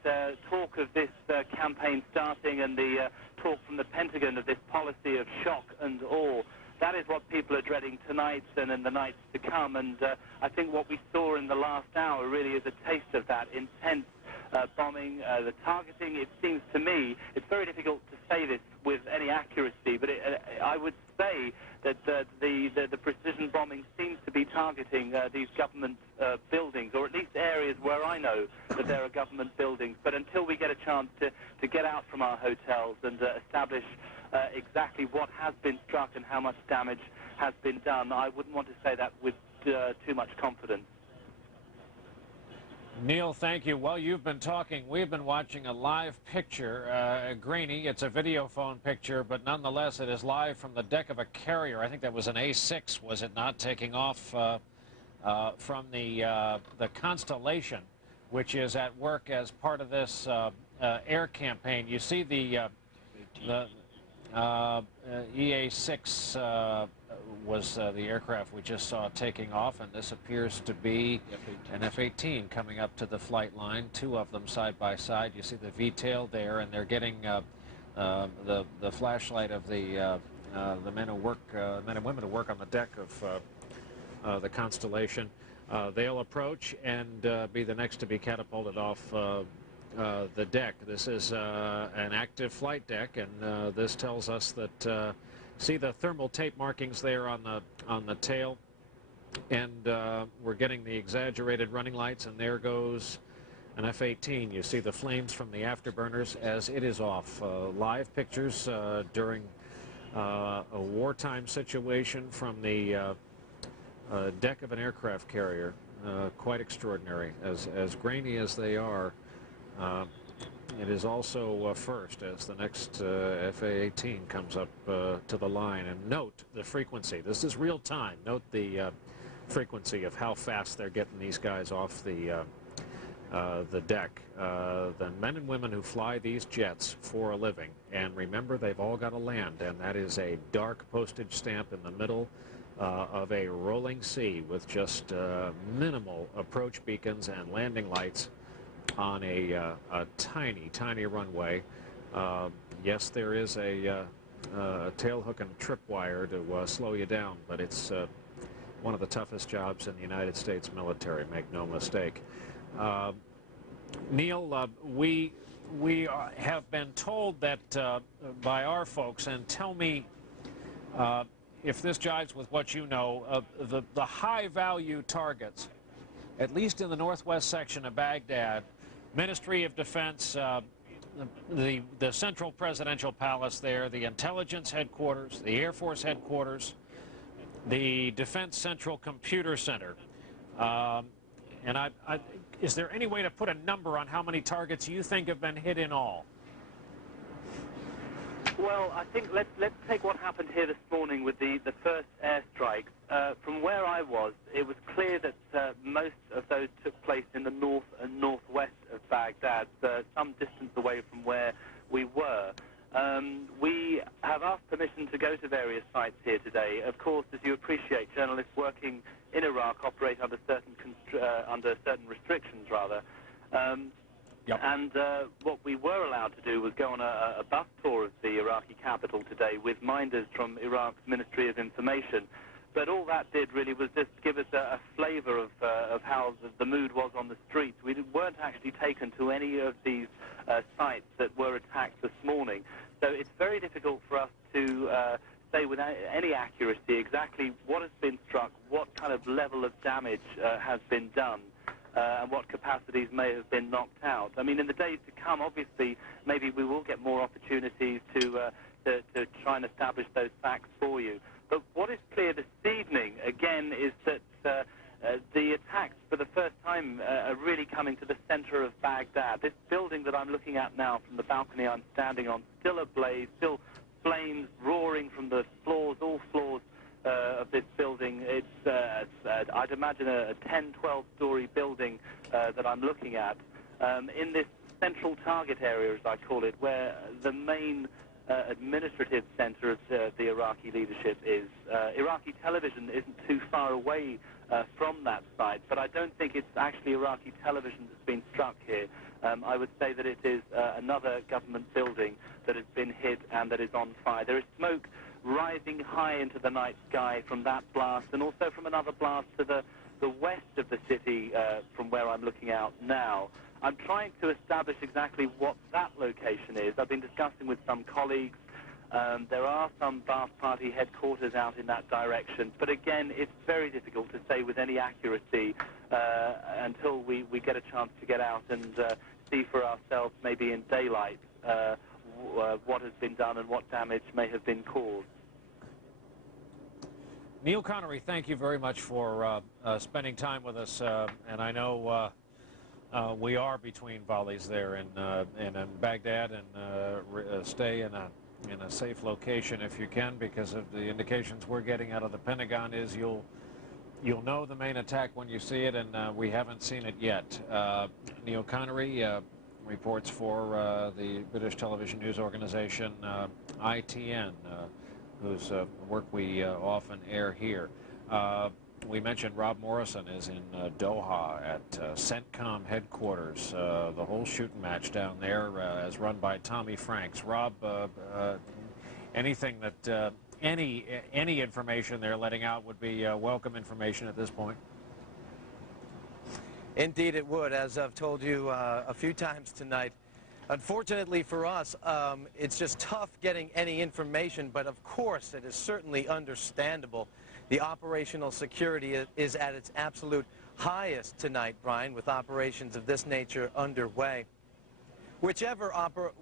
talk of this campaign starting and the talk from the Pentagon of this policy of shock and awe. That is what people are dreading tonight and in the nights to come, and I think what we saw in the last hour really is a taste of that intense bombing, the targeting. It seems to me, it's very difficult to say this with any accuracy, but I would say that the precision bombing seems to be targeting these government buildings, or at least areas where I know that there are government buildings. But until we get a chance to get out from our hotels and establish exactly what has been struck and how much damage has been done, I wouldn't want to say that with too much confidence. Neil, thank you. Well, you've been talking. We've been watching a live picture, grainy. It's a video phone picture, but nonetheless, it is live from the deck of a carrier. I think that was an A-6, was it not, taking off from the Constellation, which is at work as part of this air campaign. You see the EA-6 was the aircraft we just saw taking off, and this appears to be an F-18 coming up to the flight line, two of them side by side. You see the V-tail there, and they're getting the flashlight of the men and women who work on the deck of the Constellation. They'll approach and be the next to be catapulted off the deck. This is an active flight deck, and this tells us that see the thermal tape markings there on the tail, and we're getting the exaggerated running lights, and there goes an F-18. You see the flames from the afterburners as it is off. Live pictures during a wartime situation from the deck of an aircraft carrier. Quite extraordinary. As grainy as they are, it is also first as the next F-18 comes up to the line. And note the frequency. This is real time. Note the frequency of how fast they're getting these guys off the deck. The men and women who fly these jets for a living, and remember, they've all got to land, and that is a dark postage stamp in the middle of a rolling sea with just minimal approach beacons and landing lights on a tiny runway. Yes, there is a tail hook and tripwire to slow you down, but it's one of the toughest jobs in the United States military, make no mistake. Neil, we have been told that by our folks, and tell me if this jives with what you know, the high-value targets, at least in the northwest section of Baghdad, Ministry of Defense, the Central Presidential Palace there, the Intelligence Headquarters, the Air Force Headquarters, the Defense Central Computer Center. And is there any way to put a number on how many targets you think have been hit in all? Well, I think let's take what happened here this morning with the first airstrike. From where I was, it was clear that most of those took place in the north and northwest of Baghdad, some distance away from where we were. We have asked permission permission to go to various sites here today. Of course, as you appreciate, journalists working in Iraq operate under certain restrictions, rather. And what we were allowed to do was go on a bus tour of the Iraqi capital today with minders from Iraq's Ministry of Information. But all that did really was just give us a flavor of how the mood was on the streets. We weren't actually taken to any of these sites that were attacked this morning. So it's very difficult for us to say with any accuracy exactly what has been struck, what kind of level of damage has been done, and what capacities may have been knocked out. I mean, in the days to come, obviously, maybe we will get more opportunities to try and establish those facts for you. But what is clear this evening, again, is that the attacks, for the first time, are really coming to the center of Baghdad. This building that I'm looking at now from the balcony I'm standing on, still ablaze, still flames roaring from the floors, all floors of this building. It's, I'd imagine, a 10, 12-story building that I'm looking at. In this central target area, as I call it, where the main administrative center of the Iraqi leadership is. Iraqi television isn't too far away from that site, but I don't think it's actually Iraqi television that's been struck here. I would say that it is another government building that has been hit and that is on fire. There is smoke rising high into the night sky from that blast, and also from another blast to the west of the city from where I'm looking out now. I'm trying to establish exactly what that location is. I've been discussing with some colleagues. There are some Ba'ath Party headquarters out in that direction. But again, it's very difficult to say with any accuracy until we get a chance to get out and see for ourselves, maybe in daylight, what has been done and what damage may have been caused. Neil Connery, thank you very much for spending time with us. And I know we are between volleys there in Baghdad, and stay in a safe location if you can, because of the indications we're getting out of the Pentagon is you'll know the main attack when you see it, and we haven't seen it yet. Neil Connery reports for the British television news organization ITN, whose work we often air here. We mentioned Rob Morrison is in Doha at CENTCOM headquarters. The whole shooting match down there is run by Tommy Franks. Rob, anything that any information they're letting out would be welcome information at this point. Indeed it would, as I've told you a few times tonight. Unfortunately for us, it's just tough getting any information, but of course it is certainly understandable. The operational security is at its absolute highest tonight, Brian, with operations of this nature underway. Whichever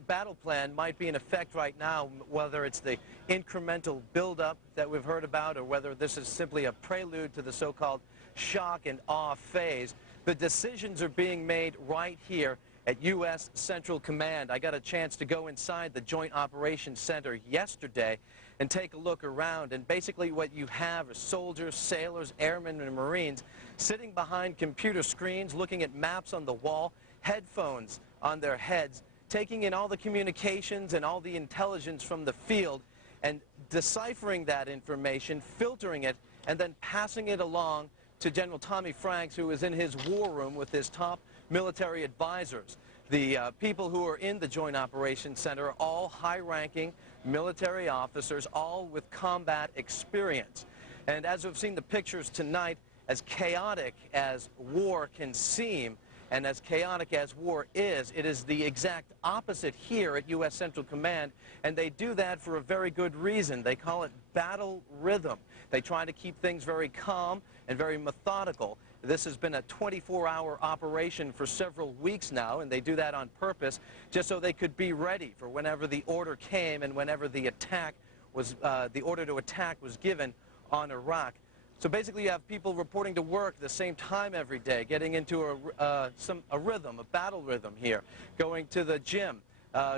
battle plan might be in effect right now, whether it's the incremental buildup that we've heard about or whether this is simply a prelude to the so-called shock and awe phase, the decisions are being made right here at U.S. Central Command. I got a chance to go inside the Joint Operations Center yesterday and take a look around, and basically what you have are soldiers, sailors, airmen, and Marines sitting behind computer screens, looking at maps on the wall, headphones on their heads, taking in all the communications and all the intelligence from the field and deciphering that information, filtering it, and then passing it along to General Tommy Franks, who is in his war room with his top military advisors. The people who are in the Joint Operations Center are all high-ranking military officers, all with combat experience. And as we've seen the pictures tonight, as chaotic as war can seem, and as chaotic as war is, it is the exact opposite here at U.S. Central Command, and they do that for a very good reason. They call it battle rhythm. They try to keep things very calm and very methodical. This has been a 24-hour operation for several weeks now, and they do that on purpose just so they could be ready for whenever the order came and whenever the attack was, the order to attack was given on Iraq. So basically you have people reporting to work at the same time every day, getting into a rhythm, a battle rhythm here, going to the gym,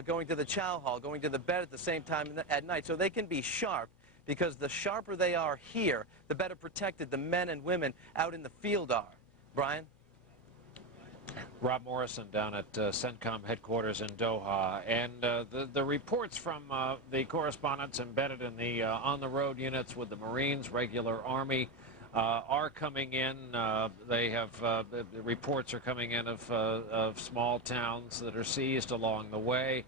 going to the chow hall, going to the bed at the same time at night, so they can be sharp, because the sharper they are here, the better protected the men and women out in the field are. Brian? Rob Morrison down at CENTCOM headquarters in Doha. And the reports from the correspondents embedded in the on-the-road units with the Marines, regular Army, are coming in. The reports are coming in of small towns that are seized along the way.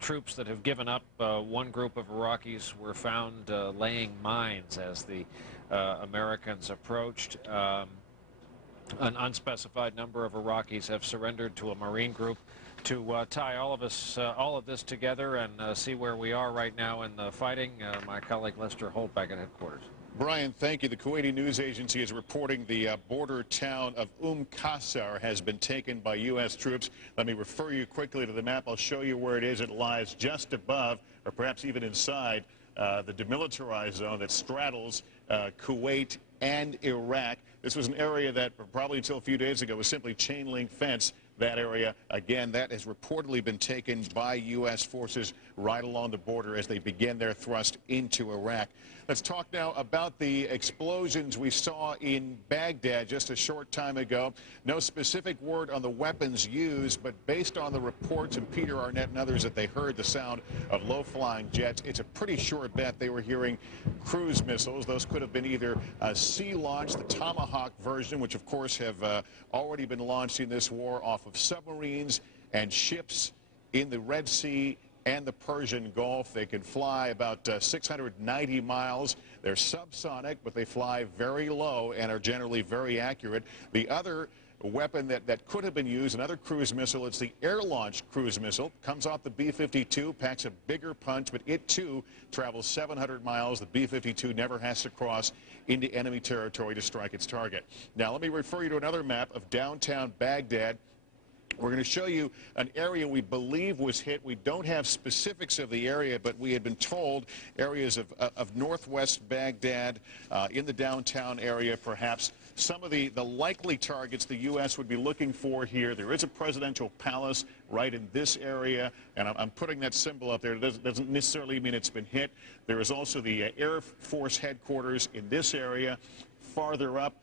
Troops that have given up. One group of Iraqis were found laying mines as the Americans approached. An unspecified number of Iraqis have surrendered to a Marine group. To tie all of this together and see where we are right now in the fighting, my colleague Lester Holt back at headquarters. Brian, thank you. The Kuwaiti news agency is reporting the border town of Qasr has been taken by U.S. troops. Let me refer you quickly to the map. I'll show you where it is. It lies just above, or perhaps even inside, the demilitarized zone that straddles Kuwait and Iraq. This was an area that probably until a few days ago was simply chain link fence. That area, again, that has reportedly been taken by U.S. forces right along the border as they begin their thrust into Iraq. Let's talk now about the explosions we saw in Baghdad just a short time ago. No specific word on the weapons used, but based on the reports of Peter Arnett and others that they heard the sound of low-flying jets, it's a pretty sure bet they were hearing cruise missiles. Those could have been either sea-launched, the Tomahawk version, which of course have already been launched in this war off of submarines and ships in the Red Sea and the Persian Gulf. They can fly about 690 miles. They're subsonic, but they fly very low and are generally very accurate. The other weapon that could have been used, another cruise missile, it's the air-launched cruise missile. Comes off the B-52, packs a bigger punch, but it too travels 700 miles. The B-52 never has to cross into enemy territory to strike its target. Now, let me refer you to another map of downtown Baghdad. We're going to show you an area we believe was hit. We don't have specifics of the area, but we had been told areas of northwest Baghdad, in the downtown area, perhaps. Some of the likely targets the U.S. would be looking for here. There is a presidential palace right in this area, and I'm putting that symbol up there. It doesn't necessarily mean it's been hit. There is also the Air Force headquarters in this area. Farther up,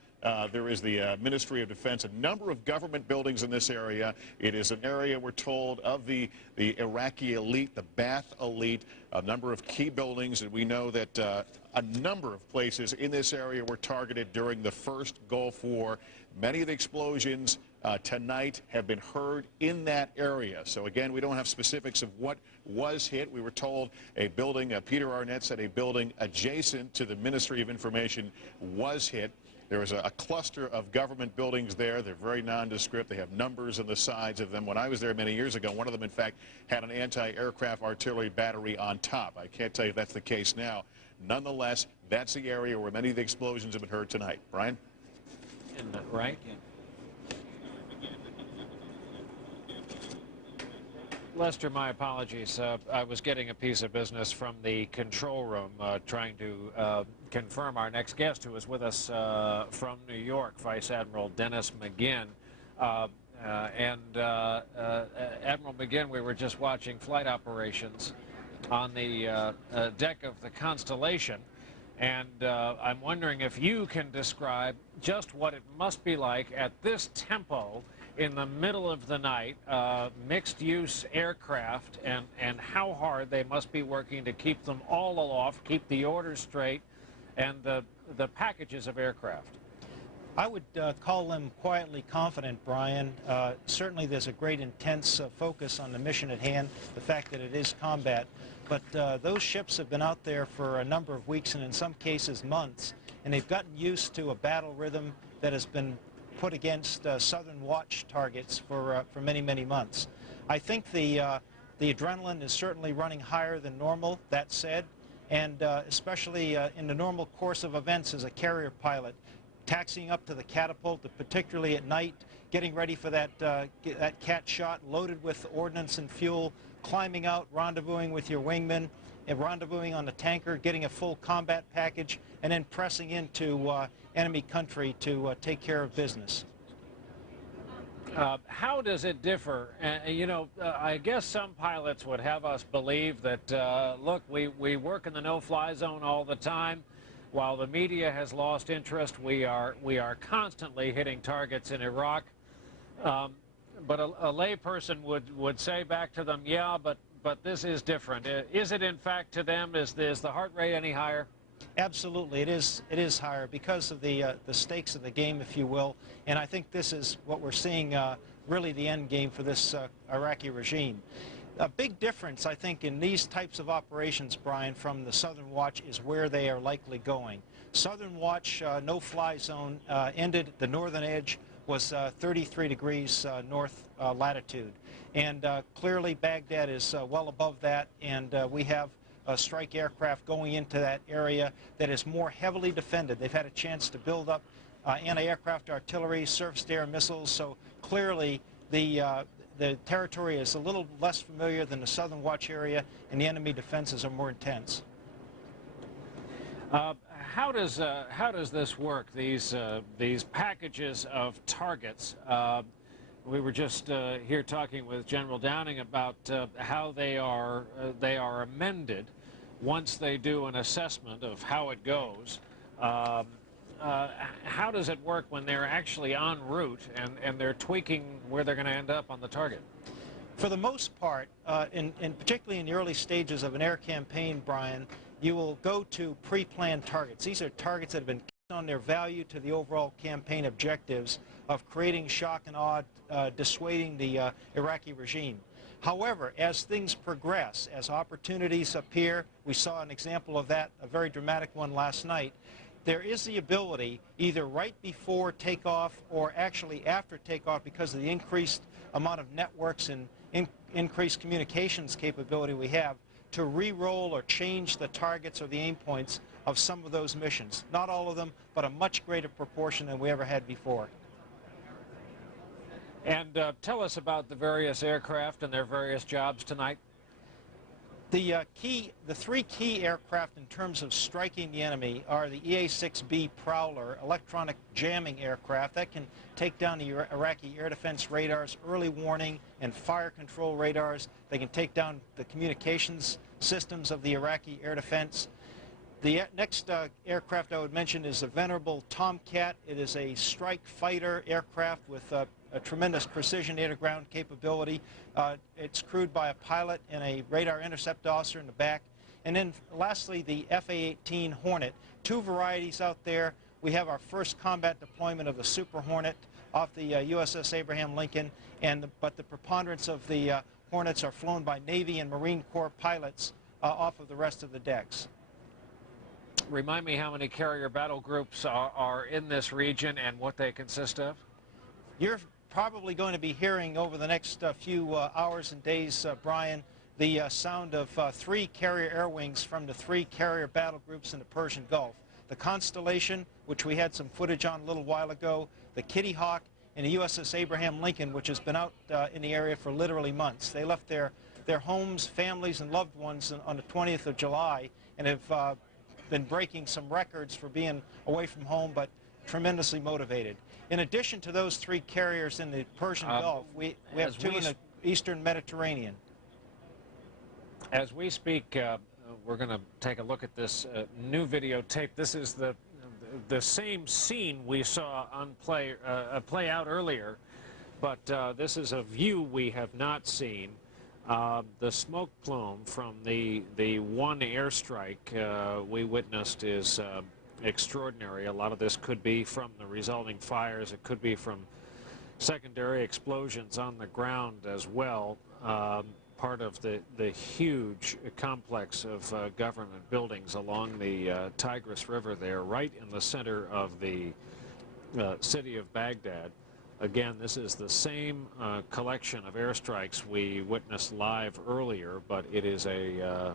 there is the Ministry of Defense, a number of government buildings in this area. It is an area, we're told, of the Iraqi elite, the Ba'ath elite, a number of key buildings, and we know that a number of places in this area were targeted during the first Gulf War. Many of the explosions tonight have been heard in that area. So again, we don't have specifics of what was hit. We were told a building, Peter Arnett said a building adjacent to the Ministry of Information was hit. There was a cluster of government buildings there. They're very nondescript. They have numbers on the sides of them. When I was there many years ago, one of them, in fact, had an anti-aircraft artillery battery on top. I can't tell you if that's the case now. Nonetheless, that's the area where many of the explosions have been heard tonight. Brian? Right? Lester, my apologies. I was getting a piece of business from the control room trying to confirm our next guest, who is with us from New York, Vice Admiral Dennis McGinn. Admiral McGinn, we were just watching flight operations on the deck of the Constellation, and I'm wondering if you can describe just what it must be like at this tempo in the middle of the night, mixed-use aircraft, and how hard they must be working to keep them all aloft, keep the orders straight, and the packages of aircraft. I would call them quietly confident, Brian. Certainly there's a great intense focus on the mission at hand, the fact that it is combat. But those ships have been out there for a number of weeks and in some cases months, and they've gotten used to a battle rhythm that has been put against Southern Watch targets for many, many months. I think the adrenaline is certainly running higher than normal, that said, and especially in the normal course of events as a carrier pilot, taxiing up to the catapult, particularly at night, getting ready for that cat shot loaded with ordnance and fuel, climbing out, rendezvousing with your wingman, and rendezvousing on the tanker, getting a full combat package, and then pressing into enemy country to take care of business. How does it differ? You know, I guess some pilots would have us believe that, look, we work in the no-fly zone all the time. While the media has lost interest, we are constantly hitting targets in Iraq. But a layperson would say back to them, yeah, but this is different. Is it in fact to them? Is the heart rate any higher? Absolutely, it is higher because of the stakes of the game, if you will. And I think this is what we're seeing, really the end game for this Iraqi regime. A big difference, I think, in these types of operations, Brian, from the Southern Watch is where they are likely going. Southern Watch no-fly zone ended at the northern edge, was 33 degrees north latitude. And clearly Baghdad is well above that, and we have strike aircraft going into that area that is more heavily defended. They've had a chance to build up anti-aircraft artillery, surface-to-air missiles, so clearly the territory is a little less familiar than the Southern Watch area, and the enemy defenses are more intense. How does this work? These packages of targets. We were just here talking with General Downing about how they are amended once they do an assessment of how it goes. How does it work when they're actually en route and they're tweaking where they're going to end up on the target? For the most part, particularly in the early stages of an air campaign, Brian, you will go to pre-planned targets. These are targets that have been on their value to the overall campaign objectives of creating shock and awe, dissuading the Iraqi regime. However, as things progress, as opportunities appear, we saw an example of that, a very dramatic one last night, there is the ability, either right before takeoff or actually after takeoff, because of the increased amount of networks and increased communications capability we have, to re-roll or change the targets or the aim points of some of those missions. Not all of them, but a much greater proportion than we ever had before. And tell us about the various aircraft and their various jobs tonight. The three key aircraft in terms of striking the enemy are the EA-6B Prowler, electronic jamming aircraft that can take down the Iraqi air defense radars, early warning and fire control radars. They can take down the communications systems of the Iraqi air defense. The next aircraft I would mention is the venerable Tomcat. It is a strike fighter aircraft with a tremendous precision air-to-ground capability. It's crewed by a pilot and a radar intercept officer in the back. And then lastly, the FA-18 Hornet. Two varieties out there. We have our first combat deployment of the Super Hornet off the USS Abraham Lincoln, but the preponderance of the Hornets are flown by Navy and Marine Corps pilots off of the rest of the decks. Remind me how many carrier battle groups are in this region and what they consist of? You're probably going to be hearing over the next few hours and days, Brian, the sound of three carrier air wings from the three carrier battle groups in the Persian Gulf. The Constellation, which we had some footage on a little while ago, the Kitty Hawk, and the USS Abraham Lincoln, which has been out in the area for literally months. They left their homes, families, and loved ones on the 20th of July and have been breaking some records for being away from home, but tremendously motivated. In addition to those three carriers in the Persian Gulf, we have two in the Eastern Mediterranean. As we speak, we're going to take a look at this new videotape. This is the same scene we saw on play out earlier, but this is a view we have not seen. The smoke plume from the one airstrike we witnessed is extraordinary. A lot of this could be from the resulting fires. It could be from secondary explosions on the ground as well. Part of the huge complex of government buildings along the Tigris River there, right in the center of the city of Baghdad. Again, this is the same collection of airstrikes we witnessed live earlier, but it is a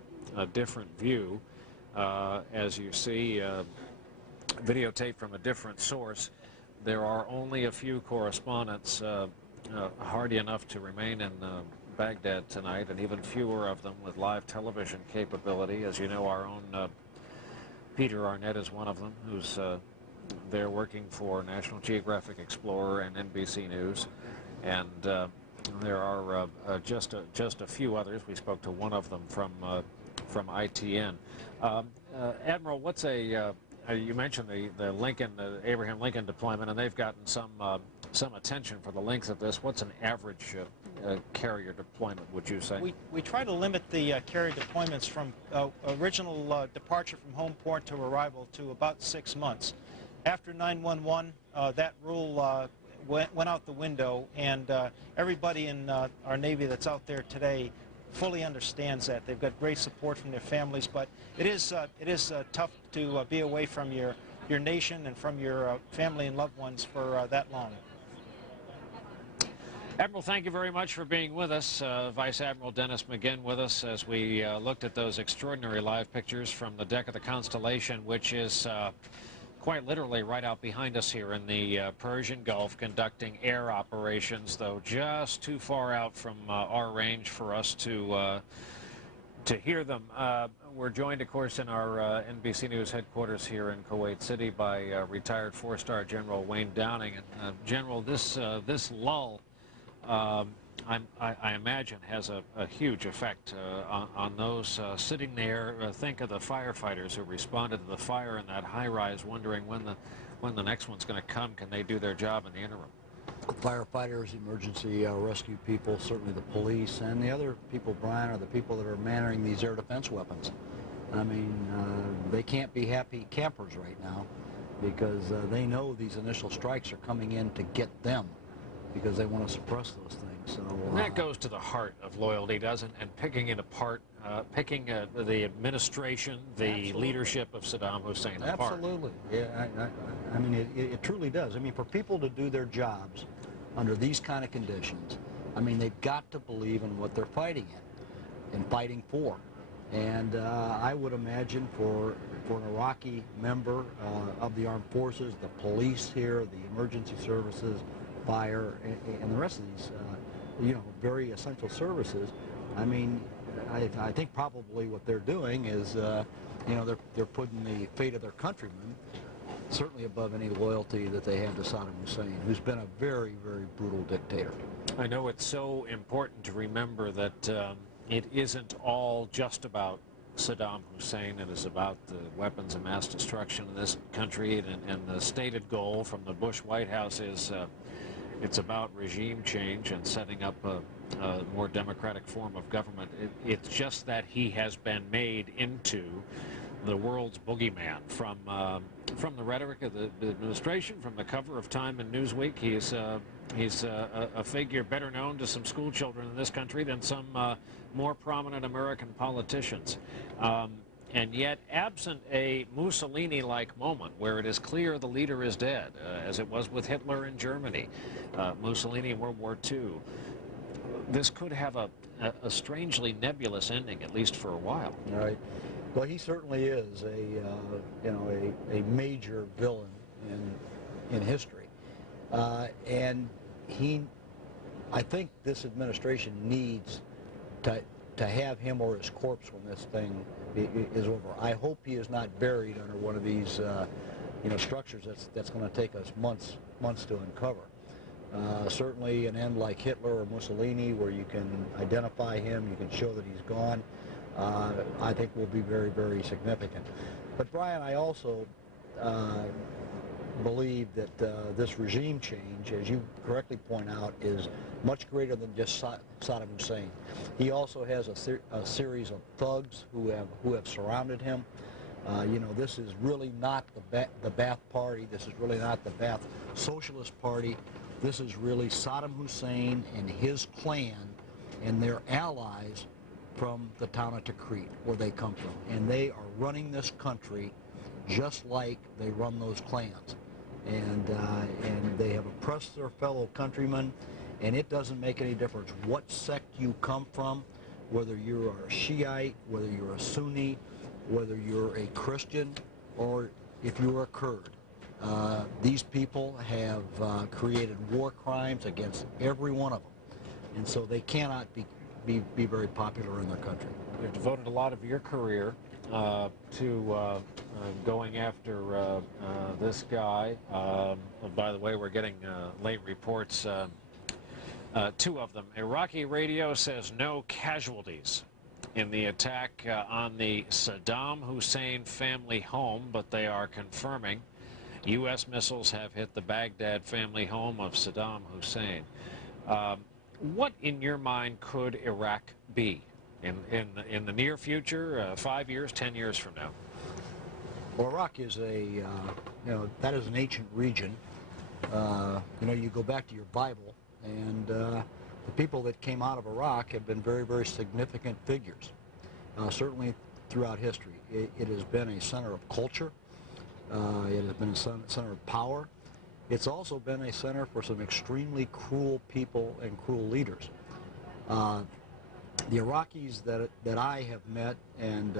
different view. As you see, videotape from a different source. There are only a few correspondents hardy enough to remain in Baghdad tonight, and even fewer of them with live television capability. As you know, our own Peter Arnett is one of them, who's there working for National Geographic Explorer and NBC News, and there are just a few others. We spoke to one of them from ITN. Admiral, what's you mentioned the Lincoln, the Abraham Lincoln deployment, and they've gotten some some attention for the length of this. What's an average carrier deployment, would you say? We try to limit the carrier deployments from original departure from home port to arrival to about 6 months. After 9/11, that rule went out the window, and everybody in our Navy that's out there today fully understands that. They've got great support from their families, but it is tough to be away from your nation and from your family and loved ones for that long. Admiral, thank you very much for being with us. Vice Admiral Dennis McGinn with us as we looked at those extraordinary live pictures from the deck of the Constellation, which is quite literally right out behind us here in the Persian Gulf, conducting air operations, though just too far out from our range for us to hear them. We're joined, of course, in our NBC News headquarters here in Kuwait City by retired four-star General Wayne Downing. And General, this lull, I imagine, has a huge effect on those sitting there. Think of the firefighters who responded to the fire in that high-rise, wondering when the next one's going to come. Can they do their job in the interim? Firefighters, emergency rescue people, certainly the police, and the other people, Brian, are the people that are manning these air defense weapons. I mean, they can't be happy campers right now because they know these initial strikes are coming in to get them, because they want to suppress those things. So and that goes to the heart of loyalty, doesn't it? And picking it apart, picking the administration, the Absolutely. Leadership of Saddam Hussein apart. Absolutely. Yeah, I mean, it truly does. I mean, for people to do their jobs under these kind of conditions, I mean, they've got to believe in what they're fighting in and fighting for. And I would imagine for an Iraqi member of the armed forces, the police here, the emergency services, fire, and the rest of these, very essential services. I mean, I think probably what they're doing is, they're putting the fate of their countrymen certainly above any loyalty that they have to Saddam Hussein, who's been a very, very brutal dictator. I know it's so important to remember that it isn't all just about Saddam Hussein. It is about the weapons of mass destruction in this country, and the stated goal from the Bush White House is it's about regime change and setting up a more democratic form of government. It's just that he has been made into the world's boogeyman from the rhetoric of the administration, from the cover of Time and Newsweek. He's a figure better known to some school children in this country than some more prominent American politicians. And yet, absent a Mussolini-like moment where it is clear the leader is dead, as it was with Hitler in Germany, Mussolini in World War II, this could have a strangely nebulous ending, at least for a while. Right. Well, he certainly is a major villain in history, and I think this administration needs to have him or his corpse when this thing is over. I hope he is not buried under one of these structures that's going to take us months to uncover. Certainly an end like Hitler or Mussolini, where you can identify him, you can show that he's gone, I think will be very, very significant. But Brian, I also believe that this regime change, as you correctly point out, is much greater than just Saddam Hussein. He also has a series of thugs who have surrounded him. This is really not the Ba'ath Party. This is really not the Ba'ath Socialist Party. This is really Saddam Hussein and his clan and their allies from the town of Tikrit, where they come from. And they are running this country just like they run those clans. And they have oppressed their fellow countrymen, and it doesn't make any difference what sect you come from, whether you're a Shiite, whether you're a Sunni, whether you're a Christian, or if you're a Kurd. These people have created war crimes against every one of them, and so they cannot be very popular in their country. You've devoted a lot of your career to going after this guy. By the way, we're getting late reports, two of them. Iraqi radio says no casualties in the attack on the Saddam Hussein family home, but they are confirming U.S. missiles have hit the Baghdad family home of Saddam Hussein. What, in your mind, could Iraq be in the near future, 5 years, 10 years from now? Well, Iraq is that is an ancient region. You go back to your Bible, and the people that came out of Iraq have been very, very significant figures, certainly throughout history. It has been a center of culture. It has been a center of power. It's also been a center for some extremely cruel people and cruel leaders. The Iraqis that I have met, and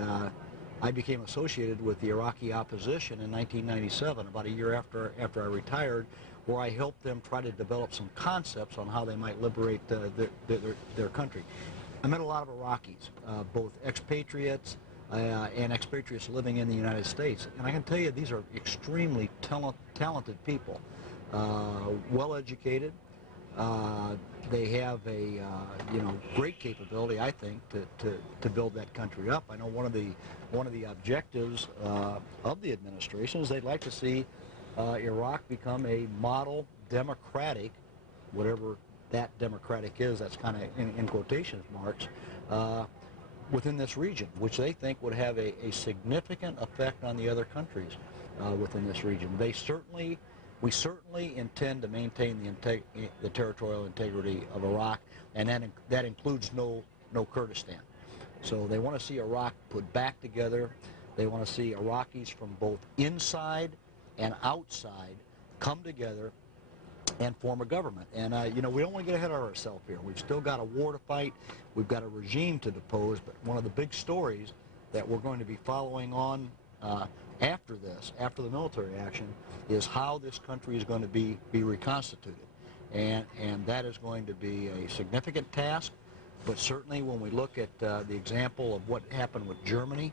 I became associated with the Iraqi opposition in 1997, about a year after I retired, where I helped them try to develop some concepts on how they might liberate their country. I met a lot of Iraqis, both expatriates and expatriates living in the United States, and I can tell you these are extremely talented people, well-educated. They have a great capability, I think, to build that country up. I know one of the objectives of the administration is they'd like to see Iraq become a model democratic, whatever that democratic is, that's kind of in quotation marks, within this region, which they think would have a significant effect on the other countries within this region. We certainly intend to maintain the territorial integrity of Iraq, and that includes no Kurdistan. So they want to see Iraq put back together. They want to see Iraqis from both inside and outside come together and form a government. And we don't want to get ahead of ourselves here. We've still got a war to fight. We've got a regime to depose. But one of the big stories that we're going to be following on after the military action, is how this country is going to be reconstituted. And that is going to be a significant task, but certainly when we look at the example of what happened with Germany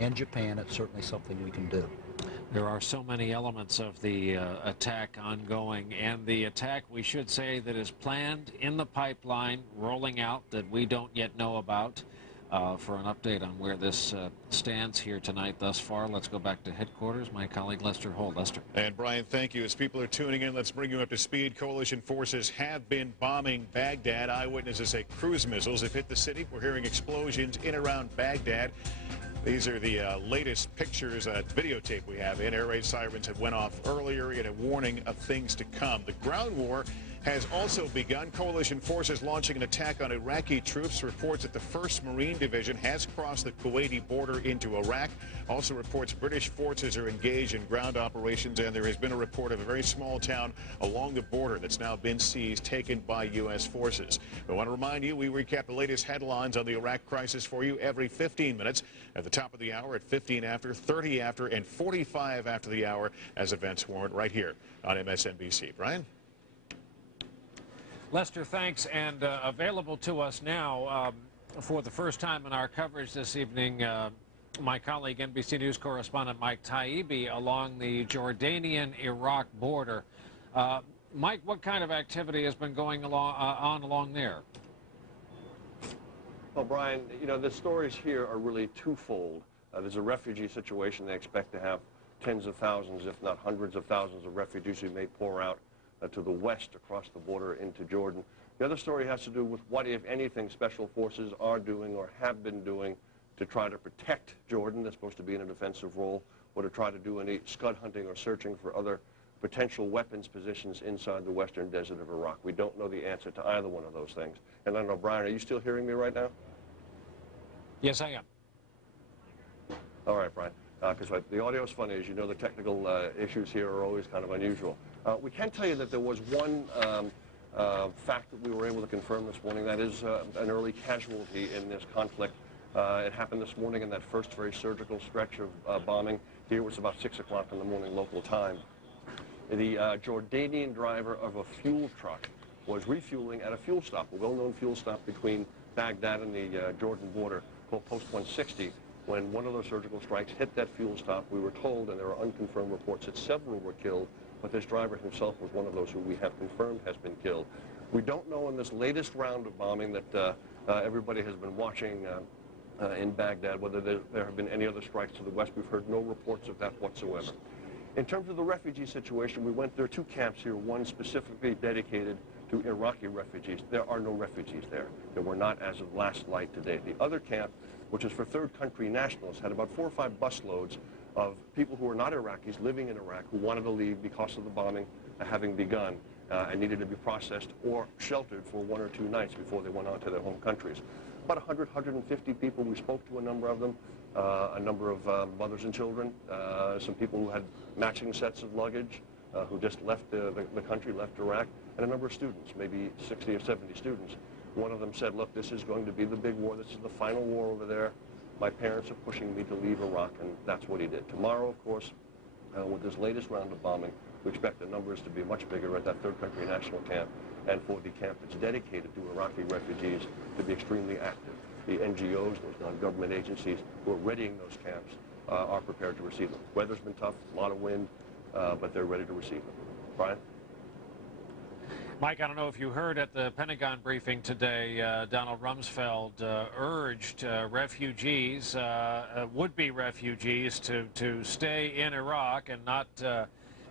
and Japan, it's certainly something we can do. There are so many elements of the attack ongoing, and the attack, we should say, that is planned in the pipeline, rolling out, that we don't yet know about. For an update on where this stands here tonight thus far, let's go back to headquarters. My colleague Lester Holt. Lester. And Brian, thank you. As people are tuning in, let's bring you up to speed. Coalition forces have been bombing Baghdad. Eyewitnesses say cruise missiles have hit the city. We're hearing explosions in and around Baghdad. These are the latest pictures, videotape we have in. Air raid sirens had went off earlier in a warning of things to come. The ground war has also begun. Coalition forces launching an attack on Iraqi troops. Reports that the 1st Marine Division has crossed the Kuwaiti border into Iraq. Also reports British forces are engaged in ground operations, and there has been a report of a very small town along the border that's now been seized, taken by U.S. forces. We want to remind you, we recap the latest headlines on the Iraq crisis for you every 15 minutes. At the top of the hour, at 15 after, 30 after, and 45 after the hour as events warrant, right here on MSNBC. Brian? Lester, thanks, and available to us now for the first time in our coverage this evening, my colleague, NBC News correspondent Mike Taibbi, along the Jordanian-Iraq border. Mike, what kind of activity has been going on along there? Well, Brian, the stories here are really twofold. There's a refugee situation. They expect to have tens of thousands, if not hundreds of thousands of refugees who may pour out to the west across the border into Jordan. The other story has to do with what, if anything, special forces are doing or have been doing to try to protect Jordan. They're supposed to be in a defensive role, or to try to do any scud hunting or searching for other potential weapons positions inside the western desert of Iraq. We don't know the answer to either one of those things. And I don't know, Brian, are you still hearing me right now? Yes, I am. All right, Brian. Because the audio is funny. As you know, the technical issues here are always kind of unusual. We can tell you that there was one fact that we were able to confirm this morning. That is an early casualty in this conflict. It happened this morning in that first very surgical stretch of bombing. Here was about 6 o'clock in the morning local time. The Jordanian driver of a fuel truck was refueling at a fuel stop, a well-known fuel stop between Baghdad and the Jordan border called Post 160. When one of those surgical strikes hit that fuel stop, we were told, and there are unconfirmed reports, that several were killed, but this driver himself was one of those who we have confirmed has been killed. We don't know in this latest round of bombing that everybody has been watching in Baghdad whether there have been any other strikes to the west. We've heard no reports of that whatsoever. In terms of the refugee situation, there are 2 camps here, one specifically dedicated to Iraqi refugees. There are no refugees there. There were not as of last light today. The other camp, which is for third country nationals, had about 4 or 5 busloads of people who were not Iraqis living in Iraq who wanted to leave because of the bombing having begun and needed to be processed or sheltered for 1 or 2 nights before they went on to their home countries. About 100, 150 people. We spoke to a number of them, a number of mothers and children, some people who had matching sets of luggage, who just left the country, left Iraq, and a number of students, maybe 60 or 70 students. One of them said, look, this is going to be the big war. This is the final war over there. My parents are pushing me to leave Iraq, and that's what he did. Tomorrow, of course, with this latest round of bombing, we expect the numbers to be much bigger at that third country national camp, and for the camp that's dedicated to Iraqi refugees to be extremely active. The NGOs, those non-government agencies who are readying those camps are prepared to receive them. Weather's been tough, a lot of wind, but they're ready to receive them. Brian? Mike, I don't know if you heard at the Pentagon briefing today, Donald Rumsfeld urged refugees, would-be refugees, to stay in Iraq and not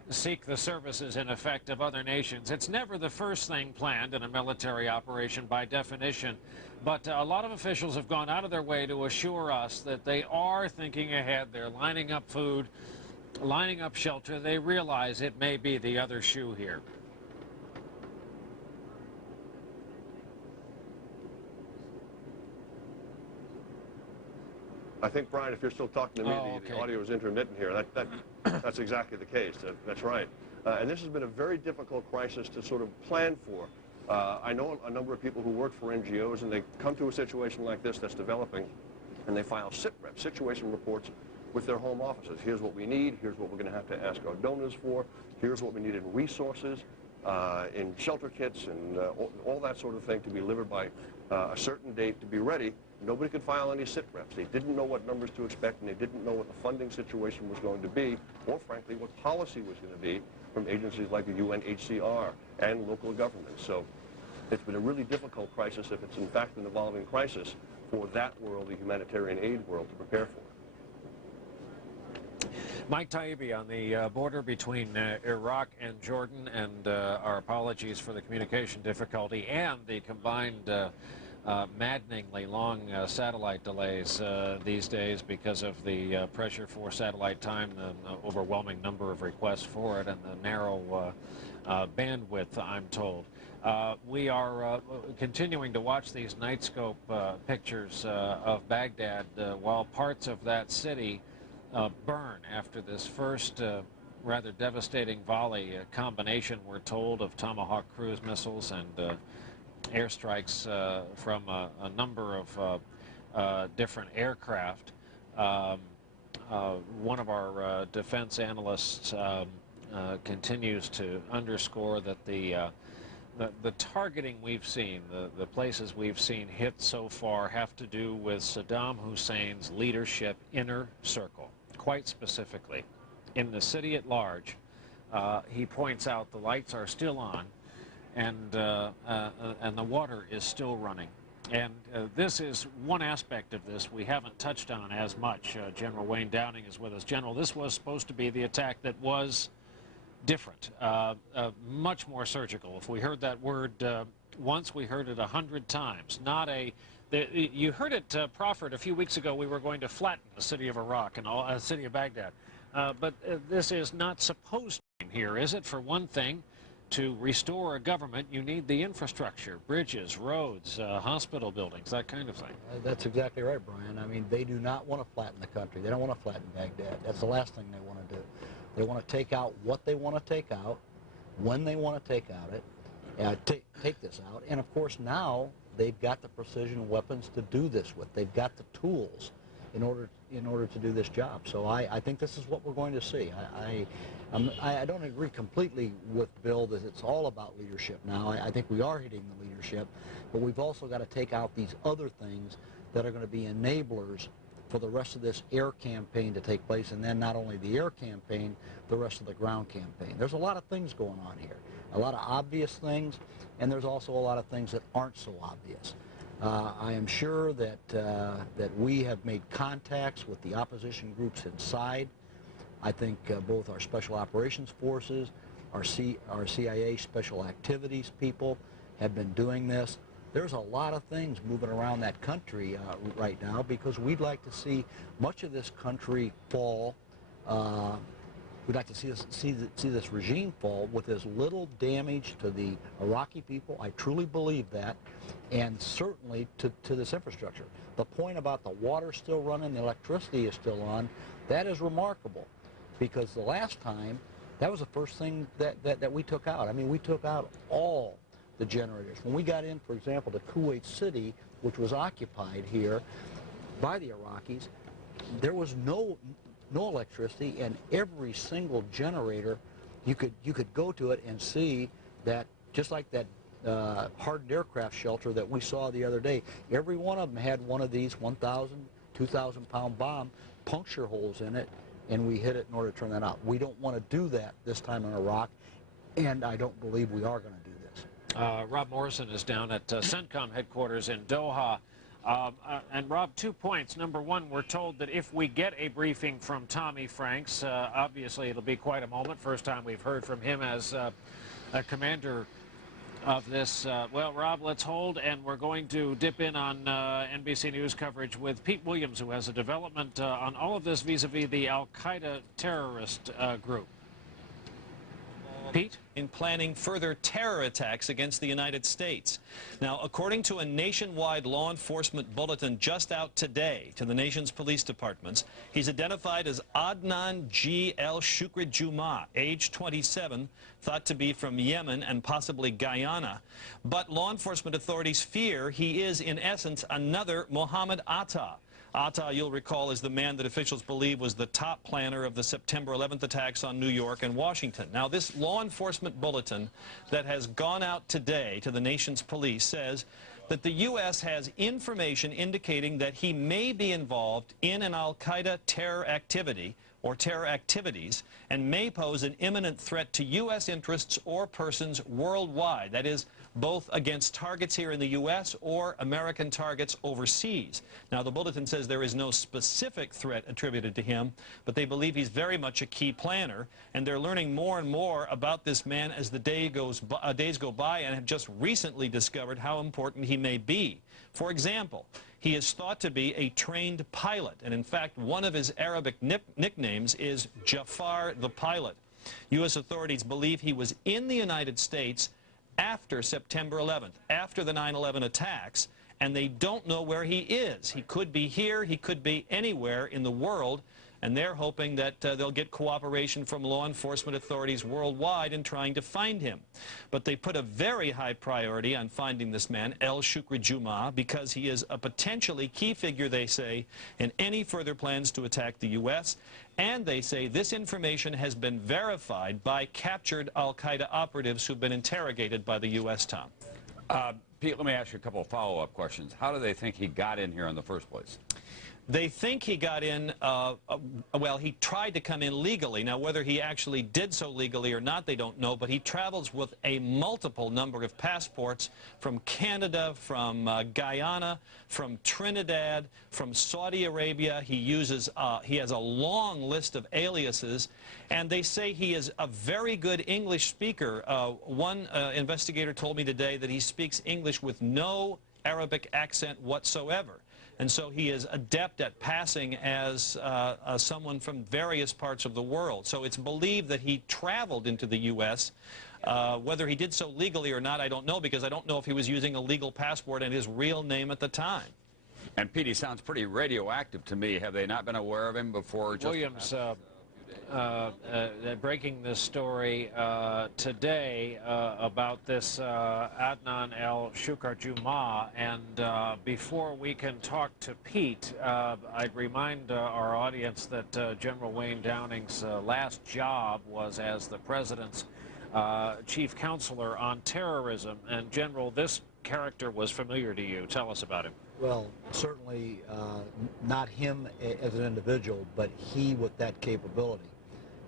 seek the services, in effect, of other nations. It's never the first thing planned in a military operation by definition, but a lot of officials have gone out of their way to assure us that they are thinking ahead. They're lining up food, lining up shelter. They realize it may be the other shoe here. I think, Brian, if you're still talking to me, the audio is intermittent here. That's exactly the case. That's right. And this has been a very difficult crisis to sort of plan for. I know a number of people who work for NGOs, and they come to a situation like this that's developing, and they file SITREP, situation reports, with their home offices. Here's what we need. Here's what we're going to have to ask our donors for. Here's what we need in resources, in shelter kits, and all that sort of thing to be delivered by a certain date to be ready. Nobody could file any SITREPs. They didn't know what numbers to expect, and they didn't know what the funding situation was going to be, or frankly, what policy was going to be from agencies like the UNHCR and local governments. So it's been a really difficult crisis, if it's in fact an evolving crisis, for that world, the humanitarian aid world, to prepare for. Mike Taibbi on the border between Iraq and Jordan, and our apologies for the communication difficulty and the combined maddeningly long satellite delays these days because of the pressure for satellite time, the overwhelming number of requests for it, and the narrow bandwidth, I'm told. We are continuing to watch these night scope pictures of Baghdad while parts of that city burn after this first rather devastating volley, a combination, we're told, of Tomahawk cruise missiles and airstrikes from a number of different aircraft. One of our defense analysts continues to underscore that the targeting we've seen, the places we've seen hit so far, have to do with Saddam Hussein's leadership inner circle, quite specifically. In the city at large, he points out the lights are still on, and the water is still running. And this is one aspect of this we haven't touched on as much. General Wayne Downing is with us. General, this was supposed to be the attack that was different, much more surgical. If we heard that word once, we heard it 100 times. Not a... you heard it proffered a few weeks ago. We were going to flatten the city of Iraq and the city of Baghdad. But this is not supposed to be here, is it? For one thing, to restore a government, you need the infrastructure, bridges, roads, hospital buildings, that kind of thing. That's exactly right, Brian. I mean, they do not want to flatten the country. They don't want to flatten Baghdad. That's the last thing they want to do. They want to take out what they want to take out, when they want to take out it, take this out. And of course now they've got the precision weapons to do this with. They've got the tools in order to do this job. So I think this is what we're going to see. I don't agree completely with Bill that it's all about leadership now. I think we are hitting the leadership, but we've also got to take out these other things that are going to be enablers for the rest of this air campaign to take place, and then not only the air campaign, the rest of the ground campaign. There's a lot of things going on here, a lot of obvious things, and there's also a lot of things that aren't so obvious. I am sure that we have made contacts with the opposition groups inside. I think both our special operations forces, our CIA special activities people have been doing this. There's a lot of things moving around that country right now because we'd like to see much of this country fall. We'd like to see this regime fall with as little damage to the Iraqi people. I truly believe that, and certainly to this infrastructure. The point about the water still running, the electricity is still on, that is remarkable, because the last time, that was the first thing that we took out. I mean, we took out all the generators. When we got in, for example, to Kuwait City, which was occupied here by the Iraqis, there was no electricity, and every single generator, you could go to it and see that, just like that hardened aircraft shelter that we saw the other day, every one of them had one of these 1,000, 2,000-pound bomb puncture holes in it, and we hit it in order to turn that out. We don't want to do that this time in Iraq, and I don't believe we are going to do this. Rob Morrison is down at CENTCOM headquarters in Doha. And Rob, 2 points. Number one, we're told that if we get a briefing from Tommy Franks, obviously it'll be quite a moment. First time we've heard from him as a commander of this. Well, Rob, let's hold, and we're going to dip in on NBC News coverage with Pete Williams, who has a development on all of this vis-a-vis the Al-Qaeda terrorist group. Pete? In planning further terror attacks against the United States. Now, according to a nationwide law enforcement bulletin just out today to the nation's police departments, he's identified as Adnan G. El Shukri Juma, age 27, thought to be from Yemen and possibly Guyana. But law enforcement authorities fear he is, in essence, another Mohammed Atta. Atta, you'll recall, is the man that officials believe was the top planner of the September 11th attacks on New York and Washington. Now, this law enforcement bulletin that has gone out today to the nation's police says that the U.S. has information indicating that he may be involved in an Al-Qaeda terror activity or terror activities and may pose an imminent threat to U.S. interests or persons worldwide. That is, both against targets here in the U.S. or American targets overseas. Now, the bulletin says there is no specific threat attributed to him, but they believe he's very much a key planner, and they're learning more and more about this man as the days go by, and have just recently discovered how important he may be. For example, he is thought to be a trained pilot, and in fact, one of his Arabic nicknames is Jafar the Pilot. U.S. authorities believe he was in the United States after September 11th, after the 9/11 attacks, and they don't know where he is. He could be here, he could be anywhere in the world, and they're hoping that they'll get cooperation from law enforcement authorities worldwide in trying to find him. But they put a very high priority on finding this man, El Shukri Juma, because he is a potentially key figure, they say, in any further plans to attack the U.S., and they say this information has been verified by captured Al-Qaeda operatives who've been interrogated by the U.S., Tom. Pete, let me ask you a couple of follow-up questions. How do they think he got in here in the first place? They think he got in, well, he tried to come in legally. Now, whether he actually did so legally or not, they don't know, but he travels with a multiple number of passports from Canada, from Guyana, from Trinidad, from Saudi Arabia. He has a long list of aliases, and they say he is a very good English speaker. One investigator told me today that he speaks English with no Arabic accent whatsoever. And so he is adept at passing as someone from various parts of the world. So it's believed that he traveled into the U.S. Whether he did so legally or not, I don't know, because I don't know if he was using a legal passport and his real name at the time. And Pete, he sounds pretty radioactive to me. Have they not been aware of him before? Williams, breaking this story today about this Adnan El Shukri Juma, and before we can talk to Pete, I'd remind our audience that General Wayne Downing's last job was as the President's chief counselor on terrorism. And General, this character was familiar to you. Tell us about him. Well, certainly not him as an individual, but he with that capability.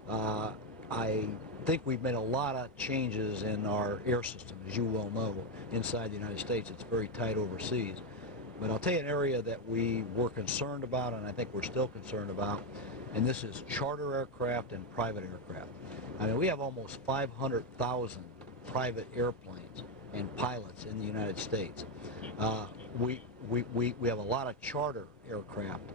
I think we've made a lot of changes in our air system, as you well know, inside the United States. It's very tight overseas. But I'll tell you an area that we were concerned about, and I think we're still concerned about, and this is charter aircraft and private aircraft. I mean, we have almost 500,000 private airplanes and pilots in the United States. We have a lot of charter aircraft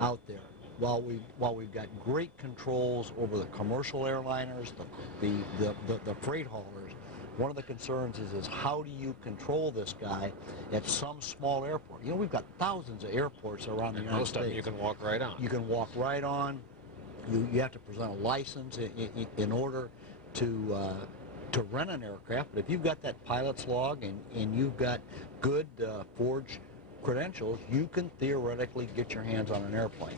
out there. While we've got great controls over the commercial airliners, the freight haulers, one of the concerns is how do you control this guy at some small airport? You know, we've got thousands of airports around the United States. Most of them you can walk right on. You can walk right on. You have to present a license in order to rent an aircraft. But if you've got that pilot's log and you've got good forged credentials, you can theoretically get your hands on an airplane.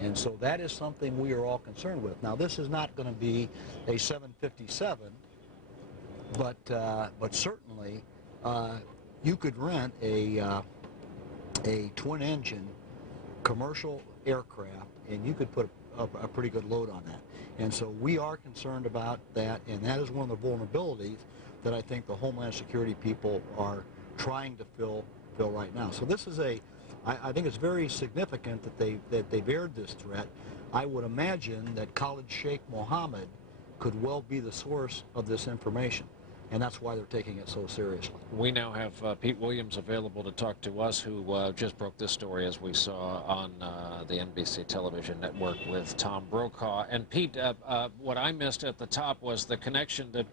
And so that is something we are all concerned with. Now, this is not going to be a 757, but certainly you could rent a twin-engine commercial aircraft, and you could put a pretty good load on that. And so we are concerned about that, and that is one of the vulnerabilities that I think the Homeland Security people are trying to fill right now. So this is I think it's very significant that they've aired this threat. I would imagine that Khalid Sheikh Mohammed could well be the source of this information, and that's why they're taking it so seriously. We now have Pete Williams available to talk to us, who just broke this story, as we saw on the NBC television network, with Tom Brokaw. And Pete, what I missed at the top was the connection that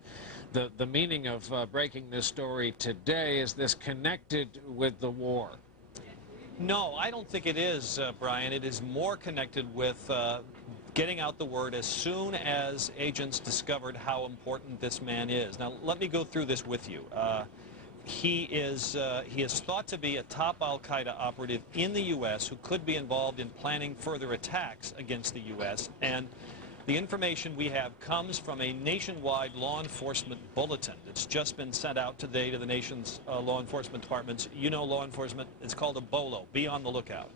the meaning of breaking this story today. Is this connected with the war? No, I don't think it is, Brian. It is more connected with getting out the word as soon as agents discovered how important this man is. Now, let me go through this with you. He is thought to be a top al-Qaeda operative in the U.S. who could be involved in planning further attacks against the U.S., and the information we have comes from a nationwide law enforcement bulletin. It's just been sent out today to the nation's law enforcement departments. You know law enforcement, it's called a BOLO, be on the lookout.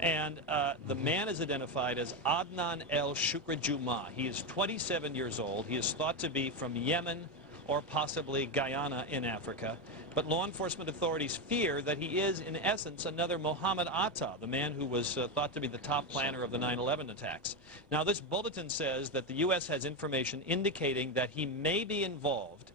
And the man is identified as Adnan el-Shukra-Juma. He is 27 years old. He is thought to be from Yemen or possibly Guyana in Africa. But law enforcement authorities fear that he is, in essence, another Mohammed Atta, the man who was thought to be the top planner of the 9/11 attacks. Now, this bulletin says that the U.S. has information indicating that he may be involved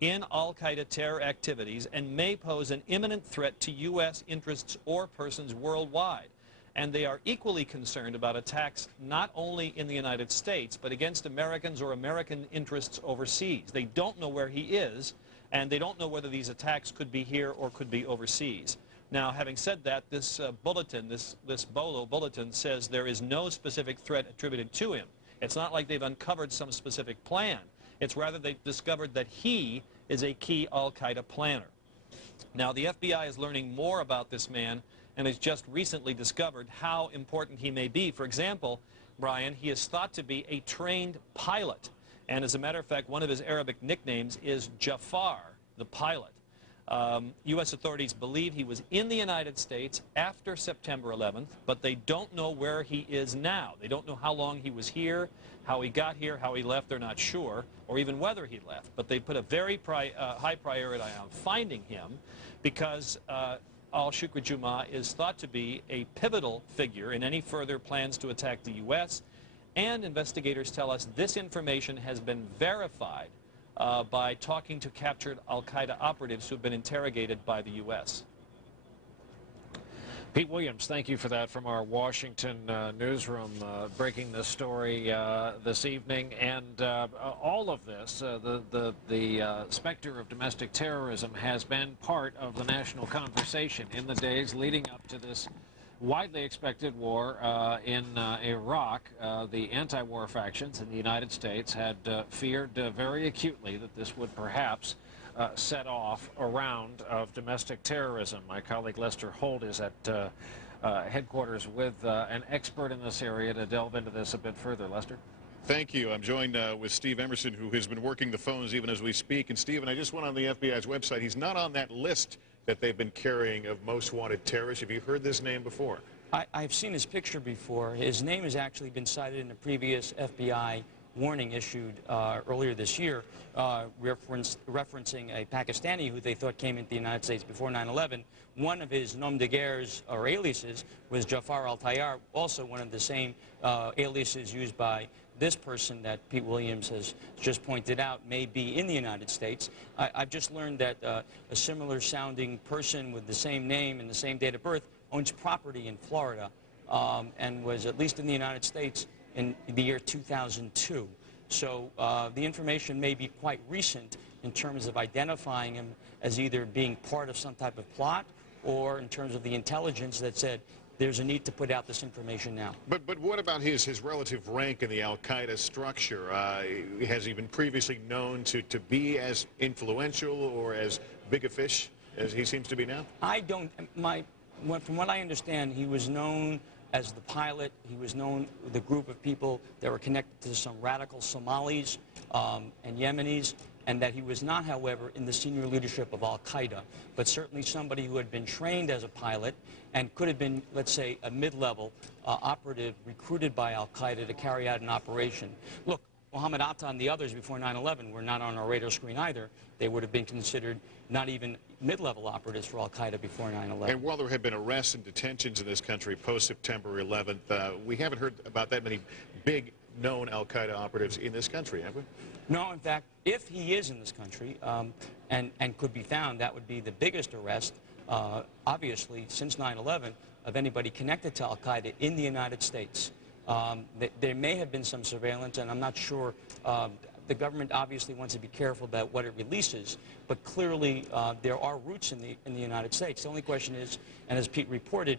in al-Qaeda terror activities and may pose an imminent threat to U.S. interests or persons worldwide. And they are equally concerned about attacks not only in the United States, but against Americans or American interests overseas. They don't know where he is, and they don't know whether these attacks could be here or could be overseas. Now, having said that, this bulletin, this BOLO bulletin, says there is no specific threat attributed to him. It's not like they've uncovered some specific plan. It's rather they've discovered that he is a key al-Qaeda planner. Now, the FBI is learning more about this man and has just recently discovered how important he may be. For example, Brian, he is thought to be a trained pilot. And as a matter of fact, one of his Arabic nicknames is Jafar, the pilot. U.S. authorities believe he was in the United States after September 11th, but they don't know where he is now. They don't know how long he was here, how he got here, how he left, they're not sure, or even whether he left. But they put a very high priority on finding him because al-Shukra-Juma is thought to be a pivotal figure in any further plans to attack the U.S., and investigators tell us this information has been verified by talking to captured al-Qaeda operatives who have been interrogated by the U.S. Pete Williams, thank you for that from our Washington newsroom, breaking this story this evening. And all of this, the specter of domestic terrorism has been part of the national conversation in the days leading up to this widely expected war in Iraq. The anti-war factions in the United States had feared very acutely that this would perhaps set off a round of domestic terrorism. My colleague Lester Holt is at headquarters with an expert in this area to delve into this a bit further. Lester? Thank you. I'm joined with Steve Emerson, who has been working the phones even as we speak. And Stephen, I just went on the FBI's website. He's not on that list that they've been carrying of most wanted terrorists. Have you heard this name before? I've seen his picture before. His name has actually been cited in a previous FBI warning issued earlier this year referencing a Pakistani who they thought came into the United States before 9/11. One of his nom de guerres or aliases was Jafar al-Tayyar, also one of the same aliases used by this person that Pete Williams has just pointed out may be in the United States. I've just learned that a similar sounding person with the same name and the same date of birth owns property in Florida and was at least in the United States in the year 2002. So the information may be quite recent in terms of identifying him as either being part of some type of plot or in terms of the intelligence that said there's a need to put out this information now. But what about his relative rank in the al-Qaeda structure? Has he been previously known to be as influential or as big a fish as he seems to be now? I don't, from what I understand, he was known as the pilot. He was known with a group of people that were connected to some radical Somalis and Yemenis, and that he was not, however, in the senior leadership of al-Qaeda, but certainly somebody who had been trained as a pilot and could have been, let's say, a mid-level operative recruited by al-Qaeda to carry out an operation. Look, Mohammed Atta and the others before 9/11 were not on our radar screen either. They would have been considered not even mid-level operatives for al-Qaeda before 9/11. And while there have been arrests and detentions in this country post-September 11th, we haven't heard about that many big known al-Qaeda operatives in this country, have we? No, in fact, if he is in this country and could be found, that would be the biggest arrest, obviously, since 9/11 of anybody connected to al-Qaeda in the United States. There may have been some surveillance, and I'm not sure. The government obviously wants to be careful about what it releases, but clearly there are roots in the United States. The only question is, and as Pete reported,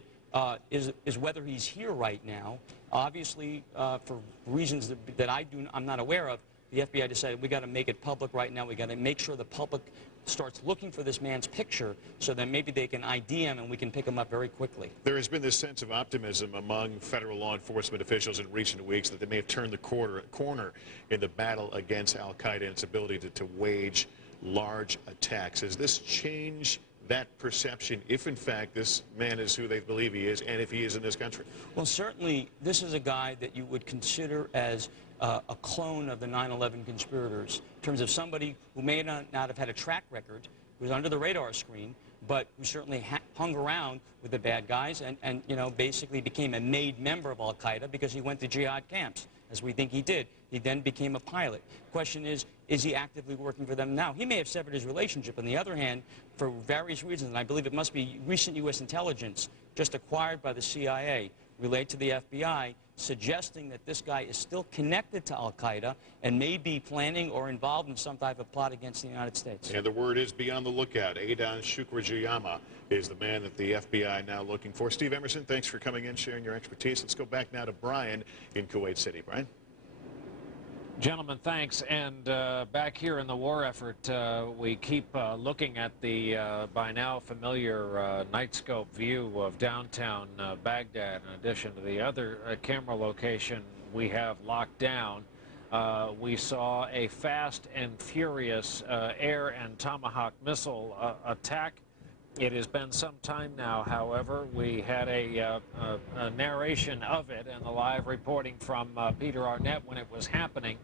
is whether he's here right now. Obviously, for reasons that I'm not aware of, the FBI decided we got to make it public right now. We got to make sure the public starts looking for this man's picture so that maybe they can ID him and we can pick him up very quickly. There has been this sense of optimism among federal law enforcement officials in recent weeks that they may have turned the corner in the battle against al-Qaeda and its ability to wage large attacks. Has this changed that perception, if in fact this man is who they believe he is, and if he is in this country? Well, certainly this is a guy that you would consider as a clone of the 9/11 conspirators, in terms of somebody who may not have had a track record, who was under the radar screen, but who certainly hung around with the bad guys and you know, basically became a made member of al-Qaeda because he went to jihad camps, as we think he did. He then became a pilot. Question is he actively working for them now? He may have severed his relationship. On the other hand, for various reasons, and I believe it must be recent U.S. intelligence just acquired by the CIA, related to the FBI, suggesting that this guy is still connected to al-Qaeda and may be planning or involved in some type of plot against the United States. And the word is be on the lookout. Aidan Shukrajiyama is the man that the FBI now looking for. Steve Emerson, thanks for coming in, sharing your expertise. Let's go back now to Brian in Kuwait City. Brian? Gentlemen, thanks. And back here in the war effort, we keep looking at the by now familiar night scope view of downtown Baghdad, in addition to the other camera location we have locked down. We saw a fast and furious air and Tomahawk missile attack. It has been some time now, however. We had a narration of it and the live reporting from Peter Arnett when it was happening.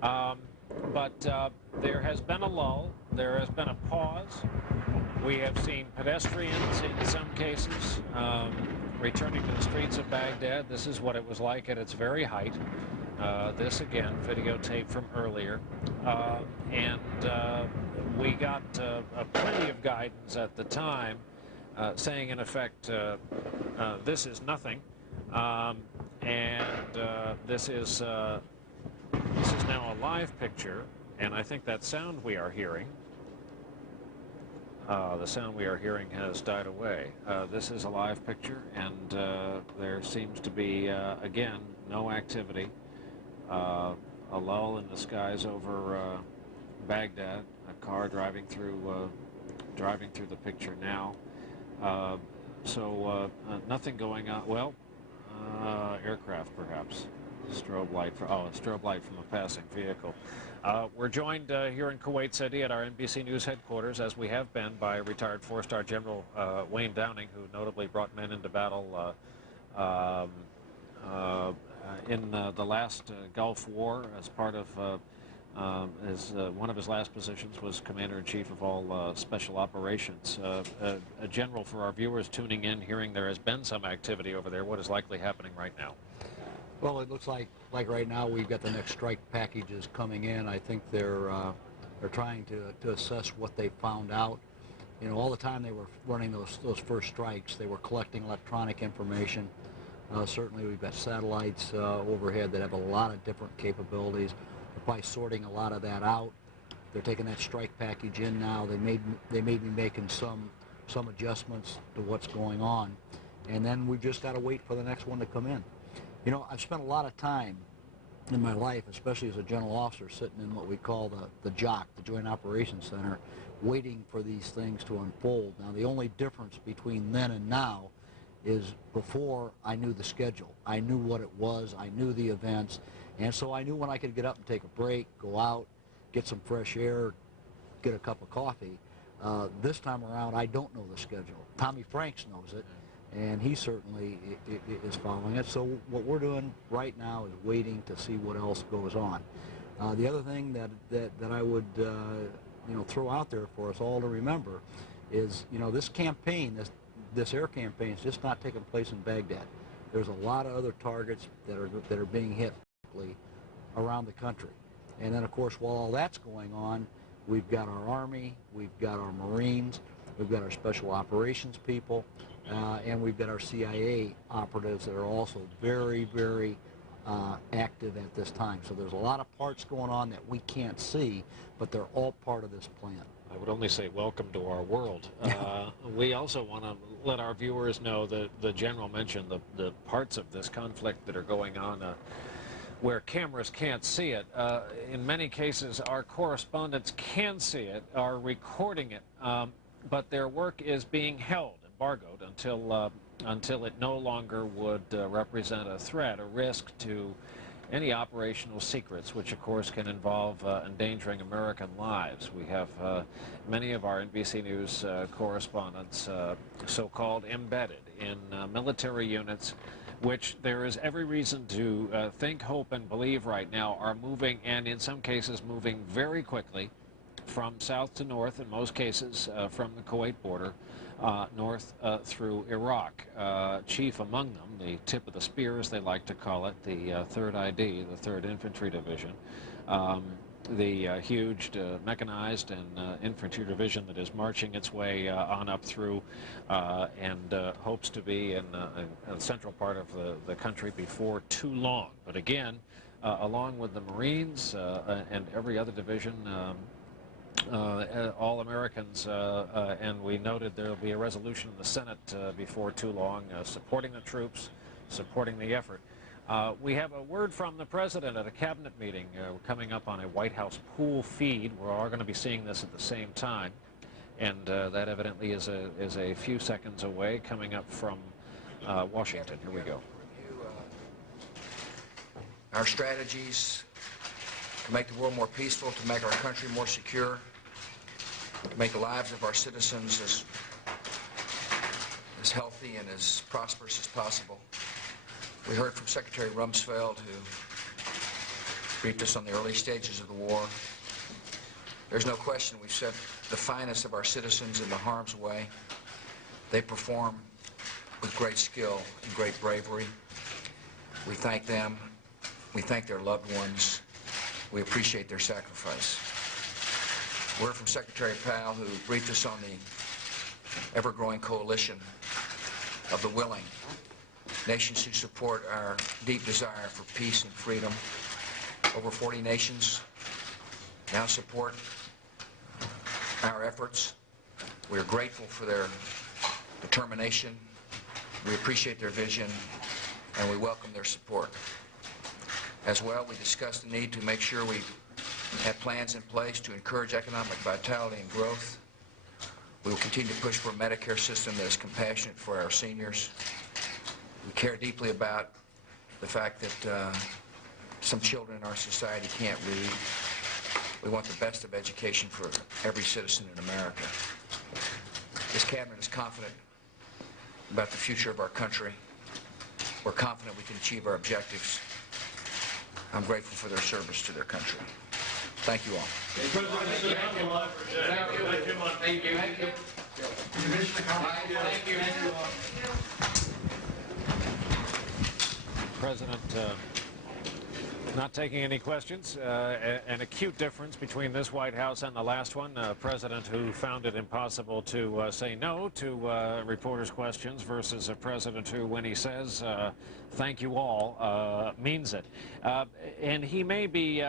But there has been a lull. There has been a pause. We have seen pedestrians in some cases returning to the streets of Baghdad. This is what it was like at its very height. This, again, videotape from earlier. And we got plenty of guidance at the time saying, in effect, this is nothing. And this is now a live picture, and I think that sound we are hearing, the sound we are hearing has died away. This is a live picture, and there seems to be, again, no activity. A lull in the skies over Baghdad. A car driving through the picture now. So nothing going on. Well, aircraft perhaps. Strobe light a strobe light from a passing vehicle. We're joined here in Kuwait City at our NBC News headquarters, as we have been, by retired four-star General Wayne Downing, who notably brought men into battle In the last Gulf War, as part of one of his last positions was Commander-in-Chief of all Special Operations. A general, for our viewers tuning in, hearing there has been some activity over there, what is likely happening right now? Well, it looks like right now we've got the next strike packages coming in. I think they're trying to assess what they found out. You know, all the time they were running those first strikes, they were collecting electronic information. Certainly we've got satellites overhead that have a lot of different capabilities. They're probably sorting a lot of that out. They're taking that strike package in now. They may be making some adjustments to what's going on, and then we've just got to wait for the next one to come in. You know, I've spent a lot of time in my life, especially as a general officer, sitting in what we call the JOC, the Joint Operations Center, waiting for these things to unfold. Now, the only difference between then and now is before I knew the schedule. I knew what it was, I knew the events, and so I knew when I could get up and take a break, go out, get some fresh air, get a cup of coffee. This time around, I don't know the schedule. Tommy Franks knows it, and he certainly is following it. So what we're doing right now is waiting to see what else goes on. The other thing that I would throw out there for us all to remember is, you know, this campaign, this air campaign is just not taking place in Baghdad. There's a lot of other targets that are being hit around the country. And then, of course, while all that's going on, we've got our Army, we've got our Marines, we've got our Special Operations people, and we've got our CIA operatives that are also very, very active at this time. So there's a lot of parts going on that we can't see, but they're all part of this plan. I would only say welcome to our world. We also want to let our viewers know that the General mentioned the parts of this conflict that are going on where cameras can't see it. In many cases, our correspondents can see it, are recording it, but their work is being held, embargoed, until it no longer would represent a threat, a risk to any operational secrets, which of course can involve endangering American lives. We have many of our NBC News correspondents so-called embedded in military units, which there is every reason to think, hope, and believe right now are moving, and in some cases moving very quickly, from south to north, in most cases from the Kuwait border, north through Iraq. Chief among them, the tip of the spear, as they like to call it, the 3rd ID, the 3rd Infantry Division, the huge mechanized and infantry division that is marching its way on up through and hopes to be in a central part of the country before too long. But again, along with the Marines and every other division, all Americans, and we noted there will be a resolution in the Senate before too long supporting the troops, supporting the effort. We have a word from the President at a cabinet meeting. We're coming up on a White House pool feed. We're all going to be seeing this at the same time, and that evidently is a few seconds away, coming up from Washington. Here we go. Our strategies to make the world more peaceful, to make our country more secure, to make the lives of our citizens as healthy and as prosperous as possible. We heard from Secretary Rumsfeld, who briefed us on the early stages of the war. There's no question we've set the finest of our citizens into harm's way. They perform with great skill and great bravery. We thank them. We thank their loved ones. We appreciate their sacrifice. Word from Secretary Powell, who briefed us on the ever-growing coalition of the willing, nations who support our deep desire for peace and freedom. Over 40 nations now support our efforts. We are grateful for their determination. We appreciate their vision, and we welcome their support. As well, we discussed the need to make sure we have plans in place to encourage economic vitality and growth. We will continue to push for a Medicare system that is compassionate for our seniors. We care deeply about the fact that some children in our society can't read. We want the best of education for every citizen in America. This cabinet is confident about the future of our country. We're confident we can achieve our objectives. I'm grateful for their service to their country. Thank you all. Thank you. President not taking any questions. An acute difference between this White House and the last one. A president who found it impossible to say no to reporters' questions versus a president who, when he says thank you all, means it. And he may be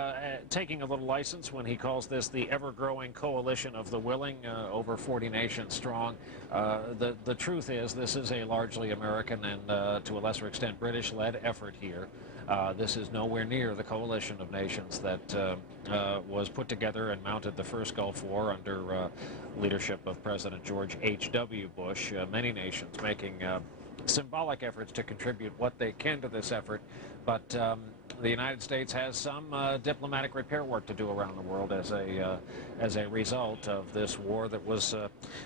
taking a little license when he calls this the ever-growing coalition of the willing, over 40 nations strong. The truth is this is a largely American and, to a lesser extent, British-led effort here. This is nowhere near the coalition of nations that was put together and mounted the first Gulf War under leadership of President George H.W. Bush. Many nations making symbolic efforts to contribute what they can to this effort, but the United States has some diplomatic repair work to do around the world as a result of this war that was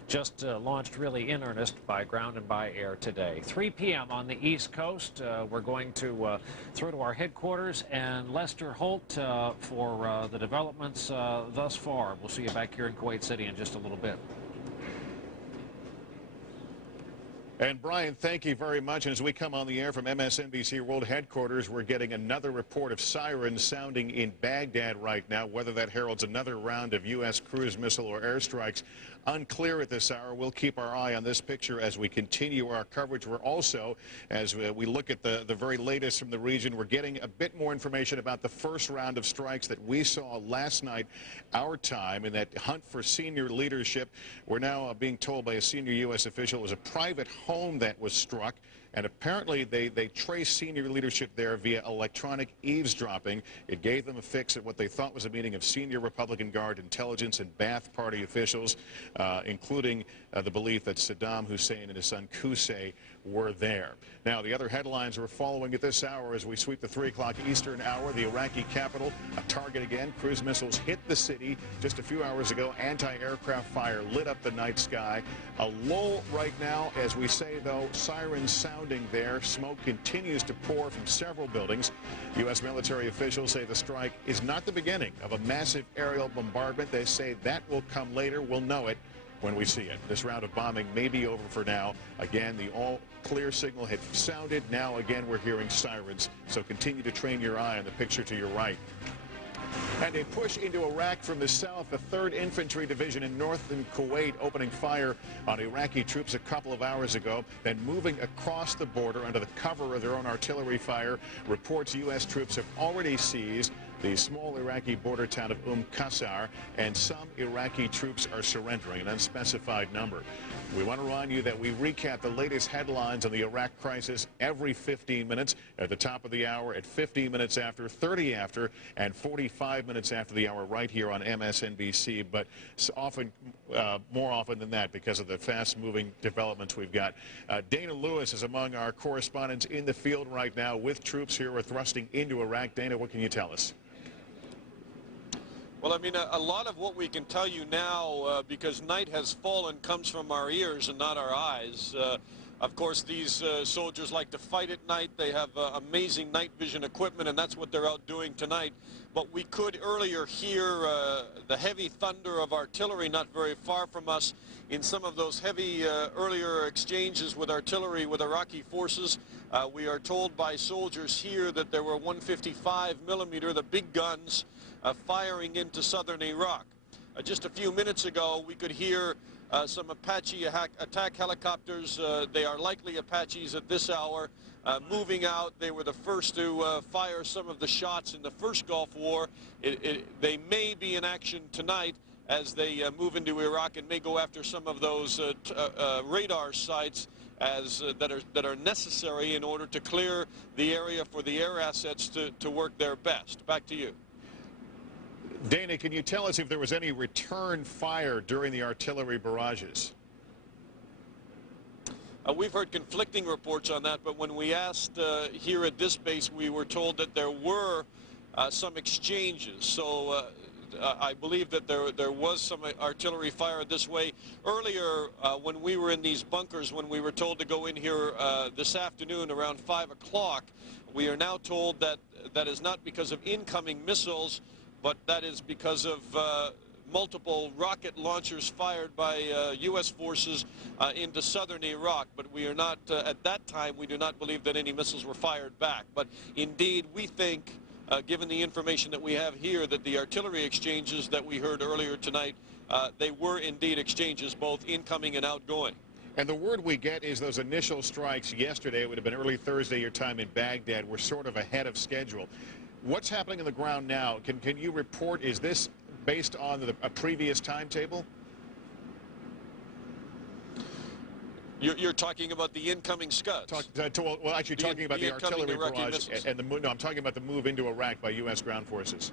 just launched really in earnest by ground and by air today. 3 p.m. on the East Coast. We're going to throw to our headquarters and Lester Holt for the developments thus far. We'll see you back here in Kuwait City in just a little bit. And Brian, thank you very much. And as we come on the air from MSNBC World Headquarters, we're getting another report of sirens sounding in Baghdad right now. Whether that heralds another round of U.S. cruise missile or airstrikes, unclear at this hour. We'll keep our eye on this picture as we continue our coverage. We're also, as we look at the very latest from the region, we're getting a bit more information about the first round of strikes that we saw last night, our time, in that hunt for senior leadership. We're now being told by a senior U.S. official it was a private home that was struck. And apparently they traced senior leadership there via electronic eavesdropping. It gave them a fix at what they thought was a meeting of senior Republican Guard intelligence and Ba'ath Party officials, including the belief that Saddam Hussein and his son Qusay were there. Now, the other headlines we're following at this hour as we sweep the 3 o'clock Eastern hour. The Iraqi capital, a target again. Cruise missiles hit the city just a few hours ago. Anti-aircraft fire lit up the night sky. A lull right now, as we say, though, sirens sounding there. Smoke continues to pour from several buildings. U.S. military officials say the strike is not the beginning of a massive aerial bombardment. They say that will come later. We'll know it when we see it. This round of bombing may be over for now. Again, the all-clear signal had sounded. Now, again, we're hearing sirens. So continue to train your eye on the picture to your right. And a push into Iraq from the south. The 3rd Infantry Division in northern Kuwait opening fire on Iraqi troops a couple of hours ago, then moving across the border under the cover of their own artillery fire. Reports U.S. troops have already seized the small Iraqi border town of Qasr, and some Iraqi troops are surrendering, an unspecified number. We want to remind you that we recap the latest headlines on the Iraq crisis every 15 minutes, at the top of the hour, at 15 minutes after, 30 after, and 45 minutes after the hour right here on MSNBC, but often, more often than that, because of the fast-moving developments we've got. Dana Lewis is among our correspondents in the field right now with troops here who are thrusting into Iraq. Dana, what can you tell us? Well, I mean, a lot of what we can tell you now, because night has fallen, comes from our ears and not our eyes. Of course, these soldiers like to fight at night. They have amazing night vision equipment, and that's what they're out doing tonight. But we could earlier hear the heavy thunder of artillery not very far from us in some of those heavy earlier exchanges with artillery with Iraqi forces. We are told by soldiers here that there were 155 millimeter, the big guns, firing into southern Iraq. Just a few minutes ago, we could hear some Apache attack helicopters. They are likely Apaches at this hour, moving out. They were the first to fire some of the shots in the first Gulf War. They may be in action tonight as they move into Iraq and may go after some of those radar sites that are necessary in order to clear the area for the air assets to work their best. Back to you. Dana, can you tell us if there was any return fire during the artillery barrages? We've heard conflicting reports on that, but when we asked here at this base, we were told that there were some exchanges. So I believe that there was some artillery fire this way. Earlier, when we were in these bunkers, when we were told to go in here this afternoon around 5 o'clock, we are now told that that is not because of incoming missiles, but that is because of multiple rocket launchers fired by U.S. forces into southern Iraq. But we are not, at that time, we do not believe that any missiles were fired back. But indeed, we think, given the information that we have here, that the artillery exchanges that we heard earlier tonight, they were indeed exchanges, both incoming and outgoing. And the word we get is those initial strikes yesterday, it would have been early Thursday, your time in Baghdad, were sort of ahead of schedule. What's happening on the ground now? Can you report, is this based on a previous timetable? You're talking about the incoming Scuds. Well, actually, talking about the artillery barrage and the move. No, I'm talking about the move into Iraq by U.S. ground forces.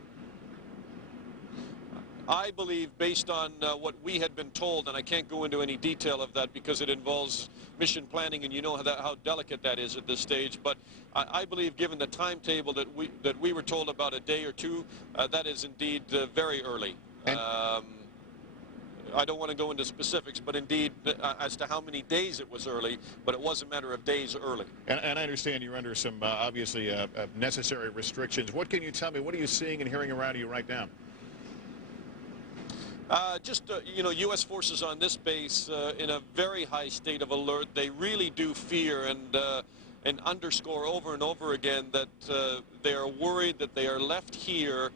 I believe, based on what we had been told, and I can't go into any detail of that because it involves mission planning, and you know how delicate that is at this stage. But I believe, given the timetable that we were told about a day or two, that is indeed very early. I don't want to go into specifics, but indeed, as to how many days it was early, but it was a matter of days early. And I understand you're under some obviously necessary restrictions. What can you tell me? What are you seeing and hearing around you right now? You know, U.S. forces on this base in a very high state of alert. They really do fear and underscore over and over again that they are worried that they are left here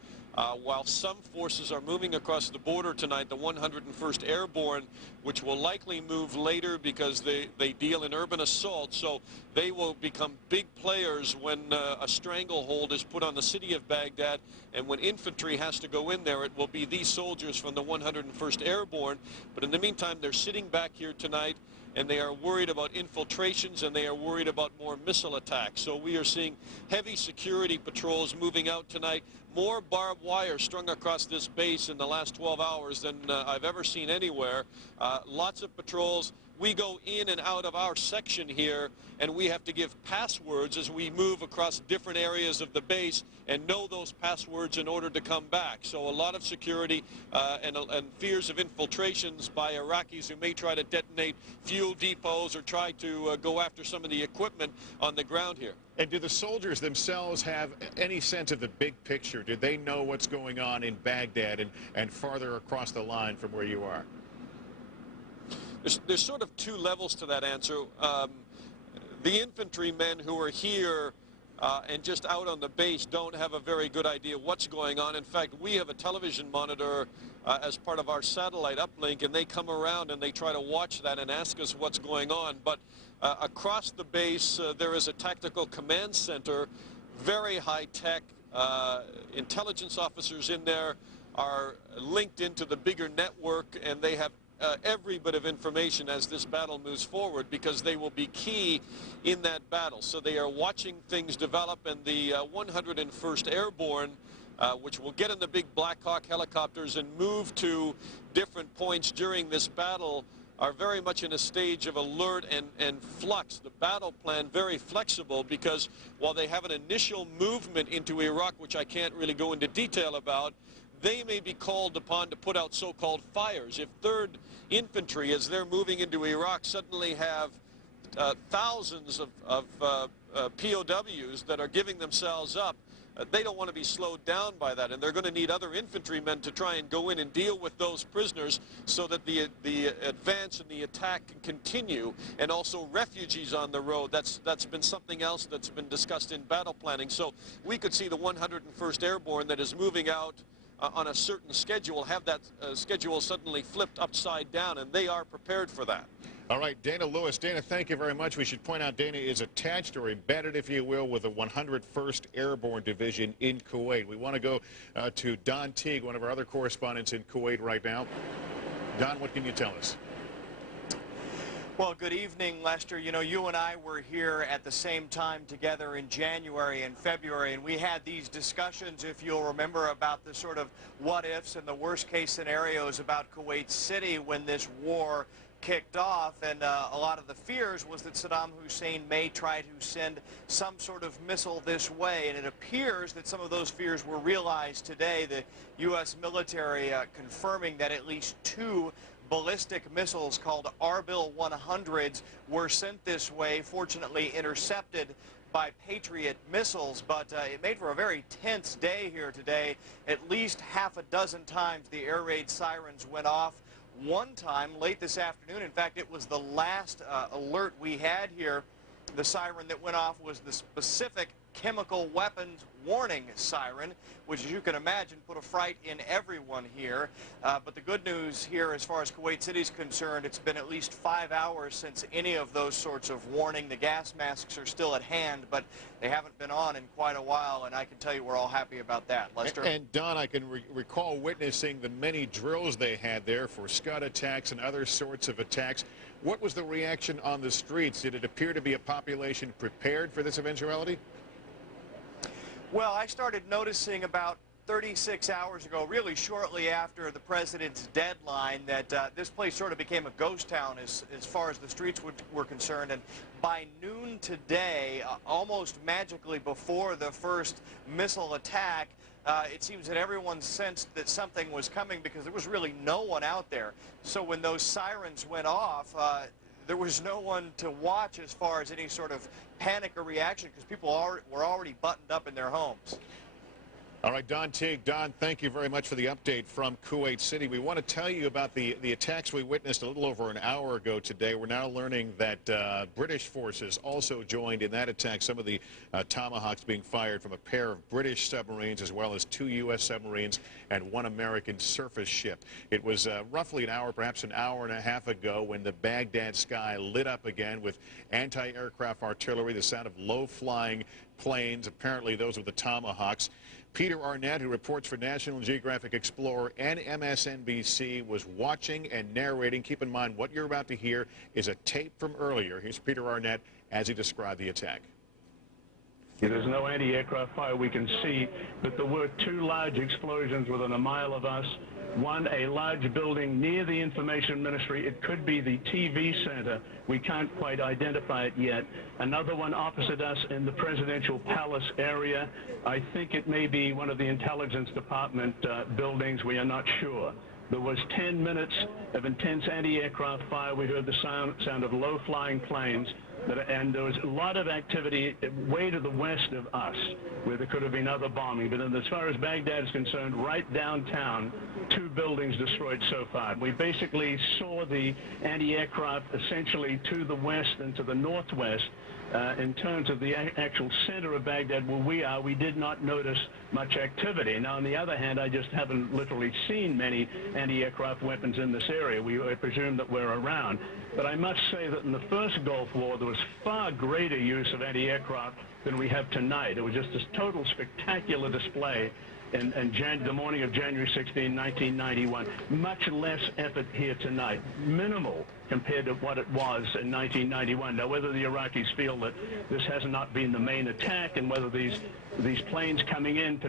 while some forces are moving across the border tonight, the 101st Airborne, which will likely move later because they deal in urban assault. So they will become big players when a stranglehold is put on the city of Baghdad, and when infantry has to go in there, it will be these soldiers from the 101st Airborne. But in the meantime, they're sitting back here tonight, and they are worried about infiltrations, and they are worried about more missile attacks. So we are seeing heavy security patrols moving out tonight. More barbed wire strung across this base in the last 12 hours than I've ever seen anywhere. Lots of patrols. We go in and out of our section here, and we have to give passwords as we move across different areas of the base and know those passwords in order to come back. So a lot of security and fears of infiltrations by Iraqis who may try to detonate fuel depots or try to go after some of the equipment on the ground here. And do the soldiers themselves have any sense of the big picture? Do they know what's going on in Baghdad and farther across the line from where you are? There's sort of two levels to that answer. The infantrymen who are here and just out on the base don't have a very good idea what's going on. In fact, we have a television monitor as part of our satellite uplink, and they come around and they try to watch that and ask us what's going on. But across the base, there is a tactical command center, very high-tech. Intelligence officers in there are linked into the bigger network, and they have every bit of information as this battle moves forward, because they will be key in that battle. So they are watching things develop, and the 101st Airborne, which will get in the big Black Hawk helicopters and move to different points during this battle, are very much in a stage of alert and flux. The battle plan very flexible, because while they have an initial movement into Iraq, which I can't really go into detail about, they may be called upon to put out so-called fires. If 3rd Infantry, as they're moving into Iraq, suddenly have thousands of POWs that are giving themselves up, they don't want to be slowed down by that, and they're going to need other infantrymen to try and go in and deal with those prisoners so that the advance and the attack can continue, and also refugees on the road. That's been something else that's been discussed in battle planning. So we could see the 101st Airborne that is moving out on a certain schedule have that schedule suddenly flipped upside down, and they are prepared for that. All right, Dana Lewis. Dana, thank you very much. We should point out Dana is attached or embedded, if you will, with the 101st Airborne Division in Kuwait. We want to go to Don Teague, one of our other correspondents in Kuwait right now. Don, what can you tell us? Well, good evening, Lester. You know, you and I were here at the same time together in January and February, and we had these discussions, if you'll remember, about the sort of what-ifs and the worst-case scenarios about Kuwait City when this war kicked off, and a lot of the fears was that Saddam Hussein may try to send some sort of missile this way, and it appears that some of those fears were realized today. The U.S. military confirming that at least 2 ballistic missiles called Arbil 100s were sent this way, fortunately intercepted by Patriot missiles, but it made for a very tense day here today. At least half a dozen times the air raid sirens went off. One time late this afternoon, in fact, it was the last alert we had here. The siren that went off was the specific chemical weapons warning siren, which, as you can imagine, put a fright in everyone here. But the good news here, as far as Kuwait City is concerned, it's been at least 5 hours since any of those sorts of warning. The gas masks are still at hand, but they haven't been on in quite a while, and I can tell you we're all happy about that. Lester? And Don, I can recall witnessing the many drills they had there for Scud attacks and other sorts of attacks. What was the reaction on the streets? Did it appear to be a population prepared for this eventuality? Well, I started noticing about 36 hours ago, really shortly after the president's deadline, that this place sort of became a ghost town as far as the streets were concerned. And by noon today, almost magically before the first missile attack, it seems that everyone sensed that something was coming because there was really no one out there. So when those sirens went off, there was no one to watch as far as any sort of panic or reaction because people were already buttoned up in their homes. All right, Don Teague. Don, thank you very much for the update from Kuwait City. We want to tell you about the attacks we witnessed a little over an hour ago today. We're now learning that British forces also joined in that attack. Some of the Tomahawks being fired from a pair of British submarines as well as 2 U.S. submarines and 1 American surface ship. It was roughly an hour, perhaps an hour and a half ago when the Baghdad sky lit up again with anti-aircraft artillery, the sound of low-flying planes. Apparently those were the Tomahawks. Peter Arnett, who reports for National Geographic Explorer and MSNBC, was watching and narrating. Keep in mind, what you're about to hear is a tape from earlier. Here's Peter Arnett as he described the attack. There's no anti-aircraft fire we can see, but there were 2 large explosions within a mile of us. One, a large building near the information ministry. It could be the TV center. We can't quite identify it yet. Another one opposite us in the presidential palace area. I think it may be one of the intelligence department buildings. We are not sure. There was 10 minutes of intense anti-aircraft fire. We heard the sound of low-flying planes. And there was a lot of activity way to the west of us where there could have been other bombing. But as far as Baghdad is concerned, right downtown, 2 buildings destroyed so far. We basically saw the anti-aircraft essentially to the west and to the northwest. In terms of the actual center of Baghdad where we are, we did not notice much activity. Now, on the other hand, I just haven't literally seen many anti-aircraft weapons in this area. I presume that we're around. But I must say that in the first Gulf War, there was far greater use of anti-aircraft than we have tonight. It was just this total spectacular display in the morning of January 16, 1991. Much less effort here tonight. Minimal compared to what it was in 1991. Now, whether the Iraqis feel that this has not been the main attack and whether these planes coming in,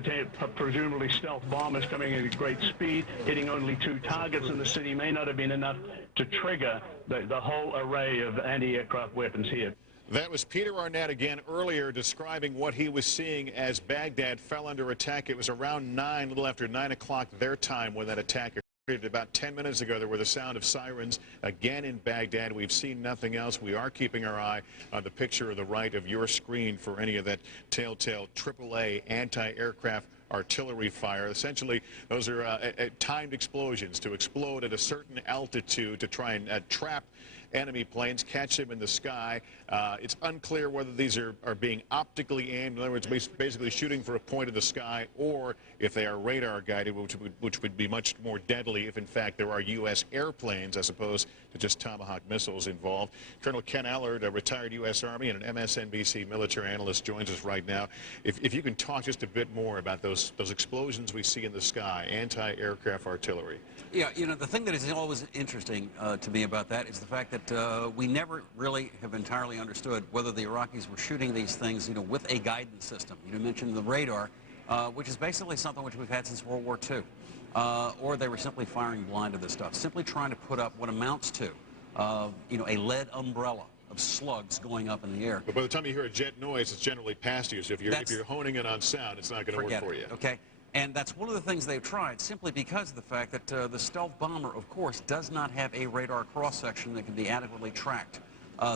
presumably stealth bombers coming in at great speed, hitting only 2 targets in the city may not have been enough to trigger the whole array of anti-aircraft weapons here. That was Peter Arnett again earlier describing what he was seeing as Baghdad fell under attack. It was around 9, a little after 9 o'clock their time when that attack occurred. About 10 minutes ago, there were the sound of sirens again in Baghdad. We've seen nothing else. We are keeping our eye on the picture of the right of your screen for any of that telltale AAA anti-aircraft artillery fire. Essentially, those are timed explosions to explode at a certain altitude to try and trap enemy planes, catch them in the sky. It's unclear whether these are being optically aimed, in other words, basically shooting for a point in the sky, or if they are radar guided, which would be much more deadly if, in fact, there are U.S. airplanes as opposed to just Tomahawk missiles involved. Colonel Ken Allard, a retired U.S. Army and an MSNBC military analyst, joins us right now. If you can talk just a bit more about those explosions we see in the sky, anti-aircraft artillery. Yeah, you know, the thing that is always interesting to me about that is the fact that we never really have entirely understood whether the Iraqis were shooting these things, you know, with a guidance system. You mentioned the radar, which is basically something which we've had since World War II. Or they were simply firing blind to this stuff, simply trying to put up what amounts to you know, a lead umbrella of slugs going up in the air. But by the time you hear a jet noise, it's generally past you. So if you're honing in on sound, it's not going to work for you. Okay. And that's one of the things they've tried, simply because of the fact that the stealth bomber, of course, does not have a radar cross-section that can be adequately tracked.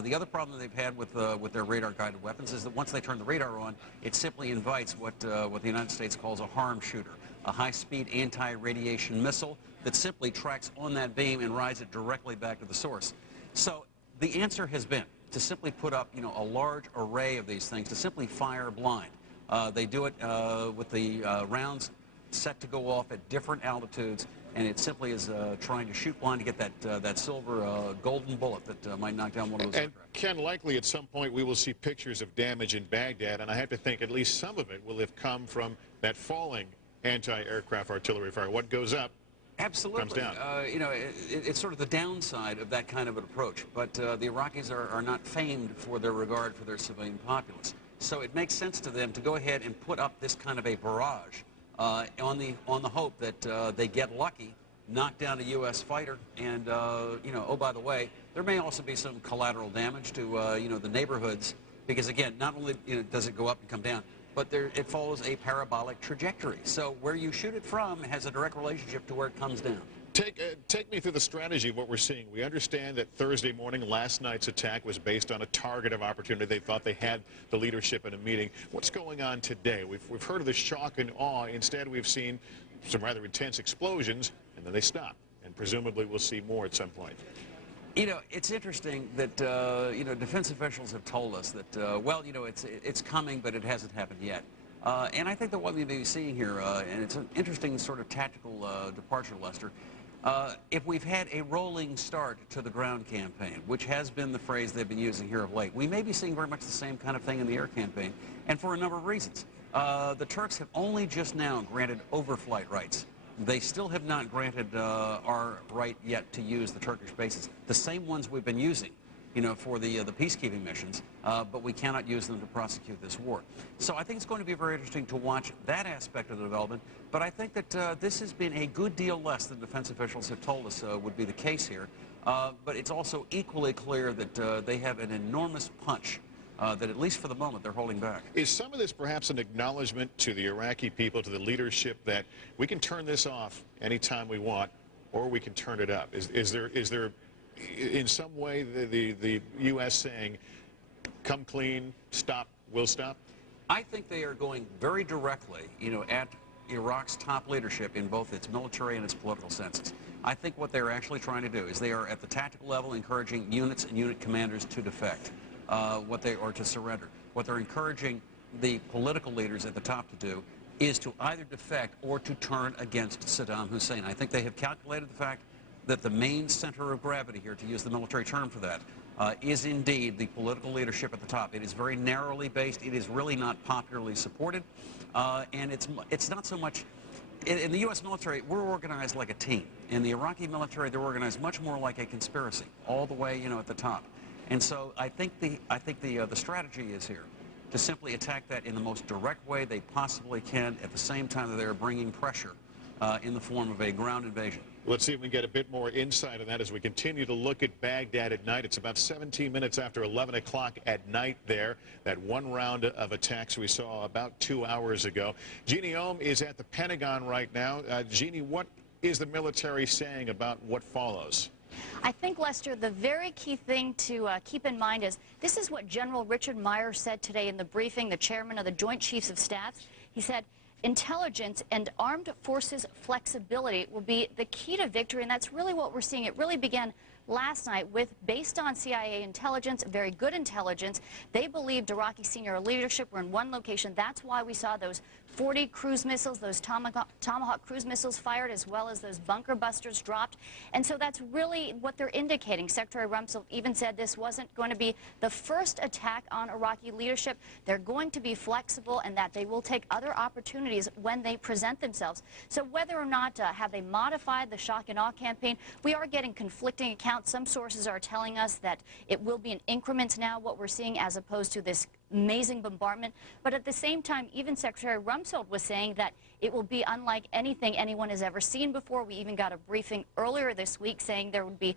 The other problem they've had with their radar-guided weapons is that once they turn the radar on, it simply invites what the United States calls a harm shooter, a high-speed anti-radiation missile that simply tracks on that beam and rides it directly back to the source. So the answer has been to simply put up, you know, a large array of these things, to simply fire blind. They do it with the rounds set to go off at different altitudes, and it simply is trying to shoot blind to get that silver golden bullet that might knock down one of those aircraft. And Ken, likely at some point we will see pictures of damage in Baghdad, and I have to think at least some of it will have come from that falling anti-aircraft artillery fire. What goes up absolutely comes down. You know, it's sort of the downside of that kind of an approach, but the Iraqis are not famed for their regard for their civilian populace. So it makes sense to them to go ahead and put up this kind of a barrage on the hope that they get lucky, knock down a U.S. fighter, and you know, oh, by the way, there may also be some collateral damage to you know, the neighborhoods, because again, not only, you know, does it go up and come down, but it follows a parabolic trajectory. So where you shoot it from has a direct relationship to where it comes down. Take me through the strategy of what we're seeing. We understand that Thursday morning, last night's attack was based on a target of opportunity. They thought they had the leadership in a meeting. What's going on today? We've heard of the shock and awe. Instead, we've seen some rather intense explosions, and then they stop. And presumably we'll see more at some point. You know, it's interesting that, you know, defense officials have told us that, well, you know, it's coming, but it hasn't happened yet. And I think that what we may be seeing here, and it's an interesting sort of tactical departure, Lester, if we've had a rolling start to the ground campaign, which has been the phrase they've been using here of late, we may be seeing very much the same kind of thing in the air campaign, and for a number of reasons. The Turks have only just now granted overflight rights. They still have not granted our right yet to use the Turkish bases, the same ones we've been using, you know, for the peacekeeping missions, but we cannot use them to prosecute this war. So I think it's going to be very interesting to watch that aspect of the development, but I think that this has been a good deal less than defense officials have told us would be the case here. But it's also equally clear that they have an enormous punch that, at least for the moment, they're holding back. Is some of this perhaps an acknowledgement to the Iraqi people, to the leadership, that we can turn this off anytime we want, or we can turn it up? Is there in some way the U.S. saying, come clean, stop, we'll stop? I think they are going very directly, you know, at Iraq's top leadership in both its military and its political senses. I think what they're actually trying to do is they are at the tactical level encouraging units and unit commanders to defect, or to surrender. What they're encouraging the political leaders at the top to do is to either defect or to turn against Saddam Hussein. I think they have calculated the fact that the main center of gravity here, to use the military term for that, is indeed the political leadership at the top. It is very narrowly based. It is really not popularly supported, and it's not so much. In the U.S. military, we're organized like a team. In the Iraqi military, they're organized much more like a conspiracy, all the way, you know, at the top. And so I think the strategy is here to simply attack that in the most direct way they possibly can, at the same time that they're bringing pressure in the form of a ground invasion. Let's see if we can get a bit more insight on that as we continue to look at Baghdad at night. It's about 17 minutes after 11 o'clock at night there. That one round of attacks we saw about 2 hours ago. Jeannie Ohm is at the Pentagon right now. Jeannie, what is the military saying about what follows? I think, Lester, the very key thing to keep in mind is this is what General Richard Myers said today in the briefing, the chairman of the Joint Chiefs of Staff. He said, intelligence and armed forces flexibility will be the key to victory, and that's really what we're seeing. It really began last night with, based on CIA intelligence, very good intelligence. They believed Iraqi senior leadership were in one location. That's why we saw those 40 cruise missiles, those Tomahawk cruise missiles fired, as well as those bunker busters dropped. And so that's really what they're indicating. Secretary Rumsfeld even said this wasn't going to be the first attack on Iraqi leadership. They're going to be flexible, and that they will take other opportunities when they present themselves. So whether or not have they modified the shock and awe campaign, we are getting conflicting accounts. Some sources are telling us that it will be in increments now, what we're seeing, as opposed to this amazing bombardment. But at the same time, even Secretary Rumsfeld was saying that it will be unlike anything anyone has ever seen before. We even got a briefing earlier this week saying there would be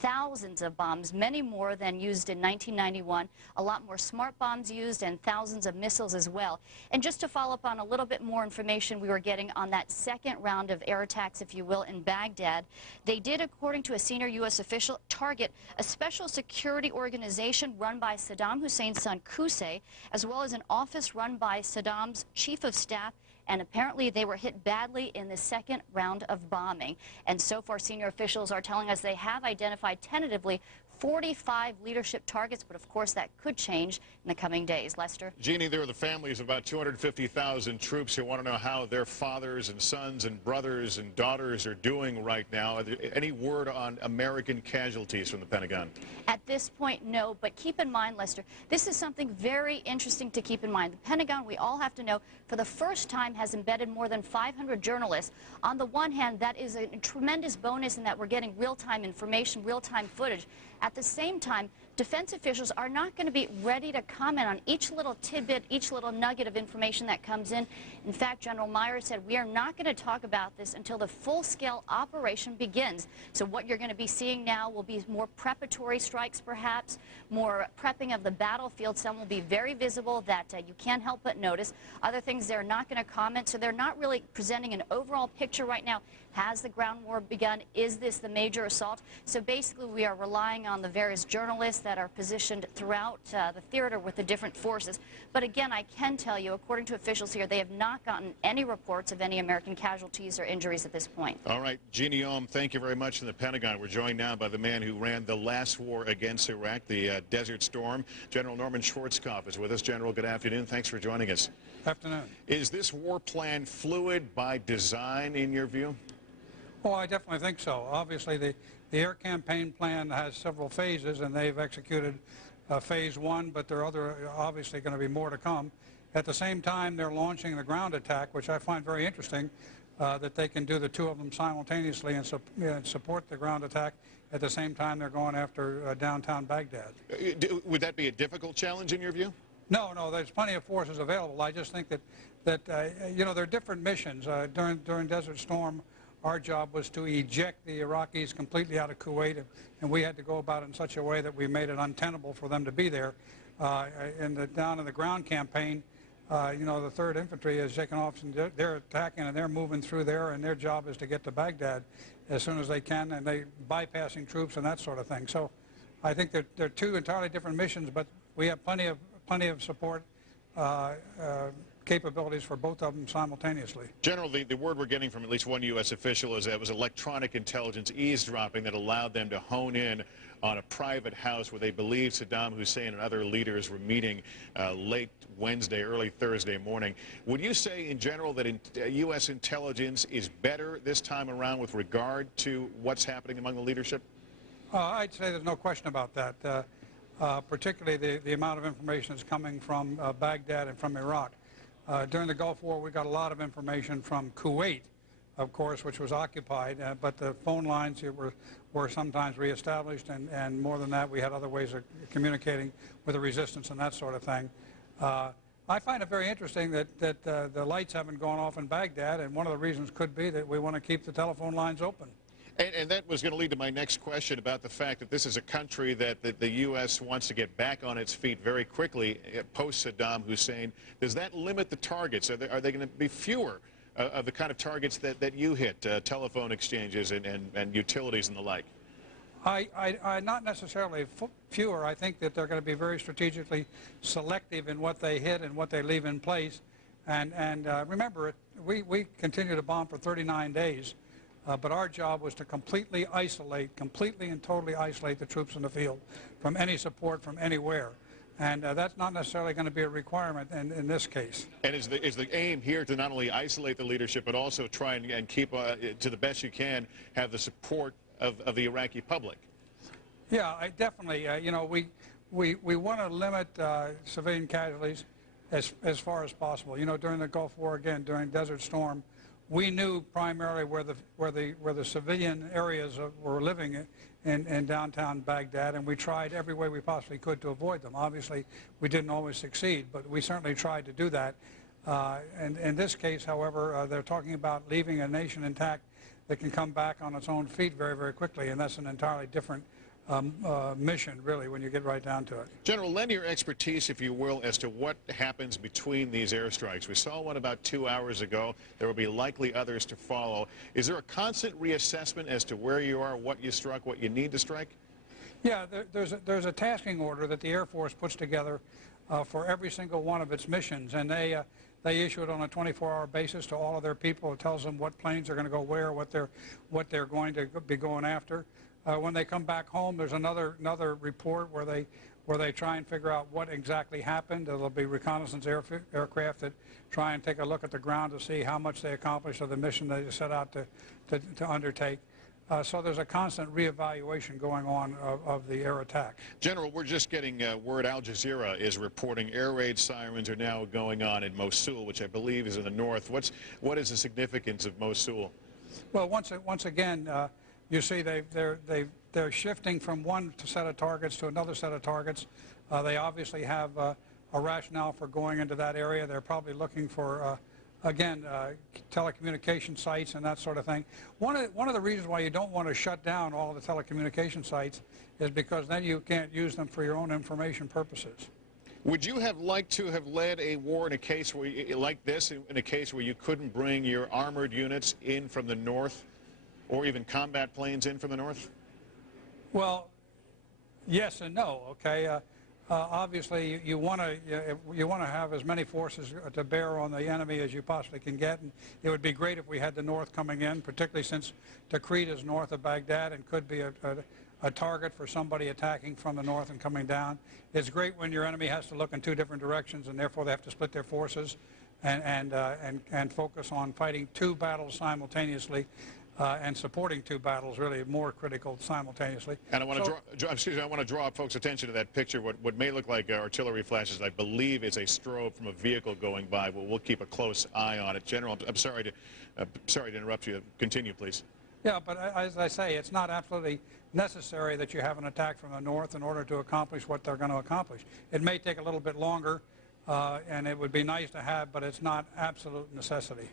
thousands of bombs, many more than used in 1991, a lot more smart bombs used, and thousands of missiles as well. And just to follow up on a little bit more information we were getting on that second round of air attacks, if you will, in Baghdad, they did, according to a senior U.S. official, target a special security organization run by Saddam Hussein's son Qusay, as well as an office run by Saddam's chief of staff, and apparently they were hit badly in the second round of bombing. And so far, senior officials are telling us they have identified tentatively 45 leadership targets, but of course that could change in the coming days. Lester? Jeannie, there are the families of about 250,000 troops who want to know how their fathers and sons and brothers and daughters are doing right now. Are there any word on American casualties from the Pentagon? At this point, no, but keep in mind, Lester, this is something very interesting to keep in mind. The Pentagon, we all have to know, for the first time has embedded more than 500 journalists. On the one hand, that is a tremendous bonus in that we're getting real-time information, real-time footage. At the same time, defense officials are not going to be ready to comment on each little tidbit, each little nugget of information that comes in. In fact, General Myers said, we are not going to talk about this until the full-scale operation begins. So what you're going to be seeing now will be more preparatory strikes, perhaps, more prepping of the battlefield. Some will be very visible that you can't help but notice. Other things they're not going to comment, so they're not really presenting an overall picture right now. Has the ground war begun? Is this the major assault? So basically, we are relying on the various journalists that are positioned throughout the theater with the different forces. But again, I can tell you, according to officials here, they have not gotten any reports of any American casualties or injuries at this point. All right, Jeannie Ohm, thank you very much from the Pentagon. We're joined now by the man who ran the last war against Iraq, the Desert Storm. General Norman Schwarzkopf is with us. General, good afternoon. Thanks for joining us. Afternoon. Is this war plan fluid by design, in your view? Well, I definitely think so. Obviously, the air campaign plan has several phases, and they've executed phase one, but there are obviously going to be more to come. At the same time, they're launching the ground attack, which I find very interesting, that they can do the two of them simultaneously and support the ground attack. At the same time, they're going after downtown Baghdad. Would that be a difficult challenge, in your view? No, there's plenty of forces available. I just think that you know, there are different missions. During Desert Storm, our job was to eject the Iraqis completely out of Kuwait, and we had to go about it in such a way that we made it untenable for them to be there. Down in the ground campaign, you know, the 3rd Infantry has taken off, and they're attacking, and they're moving through there, and their job is to get to Baghdad as soon as they can, and they bypassing troops and that sort of thing. So I think they're two entirely different missions, but we have plenty of support capabilities for both of them simultaneously. General, the word we're getting from at least one U.S. official is that it was electronic intelligence eavesdropping that allowed them to hone in on a private house where they believe Saddam Hussein and other leaders were meeting late Wednesday, early Thursday morning. Would you say in general that U.S. intelligence is better this time around with regard to what's happening among the leadership? I'd say there's no question about that, particularly the amount of information that's coming from Baghdad and from Iraq. During the Gulf War, we got a lot of information from Kuwait, of course, which was occupied, but the phone lines here were sometimes reestablished, and more than that, we had other ways of communicating with the resistance and that sort of thing. I find it very interesting that the lights haven't gone off in Baghdad, and one of the reasons could be that we want to keep the telephone lines open. And that was going to lead to my next question about the fact that this is a country that the U.S. wants to get back on its feet very quickly post-Saddam Hussein. Does that limit the targets? Are they going to be fewer of the kind of targets that you hit, telephone exchanges and utilities and the like? Not necessarily fewer. I think that they're going to be very strategically selective in what they hit and what they leave in place. And remember, we continue to bomb for 39 days. But our job was to completely and totally isolate the troops in the field from any support from anywhere. And that's not necessarily going to be a requirement in this case. And is the aim here to not only isolate the leadership, but also try and keep, to the best you can, have the support of the Iraqi public? Yeah, definitely. You know, we want to limit civilian casualties as far as possible. You know, during the Gulf War, again, during Desert Storm, we knew primarily where the civilian areas were living in downtown Baghdad, and we tried every way we possibly could to avoid them. Obviously, we didn't always succeed, but we certainly tried to do that. And in this case, however, they're talking about leaving a nation intact that can come back on its own feet very, very quickly, and that's an entirely different mission, really, when you get right down to it. General, lend your expertise, if you will, as to what happens between these airstrikes. We saw one about 2 hours ago. There will be likely others to follow. Is there a constant reassessment as to where you are, what you struck, what you need to strike? Yeah, there's a tasking order that the Air Force puts together for every single one of its missions, and they issue it on a 24-hour basis to all of their people. It tells them what planes are going to go where, what they're going to be going after. When they come back home, there's another report where they try and figure out what exactly happened. There'll be reconnaissance aircraft that try and take a look at the ground to see how much they accomplished of the mission they set out to undertake. So there's a constant reevaluation going on of the air attack. General, we're just getting word Al Jazeera is reporting air raid sirens are now going on in Mosul, which I believe is in the north. What is the significance of Mosul? Well, once again, you see they're shifting from one set of targets to another set of targets. They obviously have a rationale for going into that area. They're probably looking for again, telecommunication sites and that sort of thing. One of the reasons why you don't want to shut down all of the telecommunication sites is because then you can't use them for your own information purposes. Would you have liked to have led a war in a case where like this, in a case where you couldn't bring your armored units in from the north, or even combat planes in from the north? Well, yes and no. Okay. Obviously, you want to have as many forces to bear on the enemy as you possibly can get, and it would be great if we had the north coming in, particularly since Tikrit is north of Baghdad and could be a target for somebody attacking from the north and coming down. It's great when your enemy has to look in two different directions, and therefore they have to split their forces and focus on fighting two battles simultaneously. And supporting two battles, really more critical simultaneously. And I want to draw folks' attention to that picture. What may look like artillery flashes, I believe, is a strobe from a vehicle going by. But we'll keep a close eye on it. General, I'm sorry to interrupt you. Continue, please. Yeah, but as I say, it's not absolutely necessary that you have an attack from the north in order to accomplish what they're going to accomplish. It may take a little bit longer, and it would be nice to have, but it's not absolute necessity.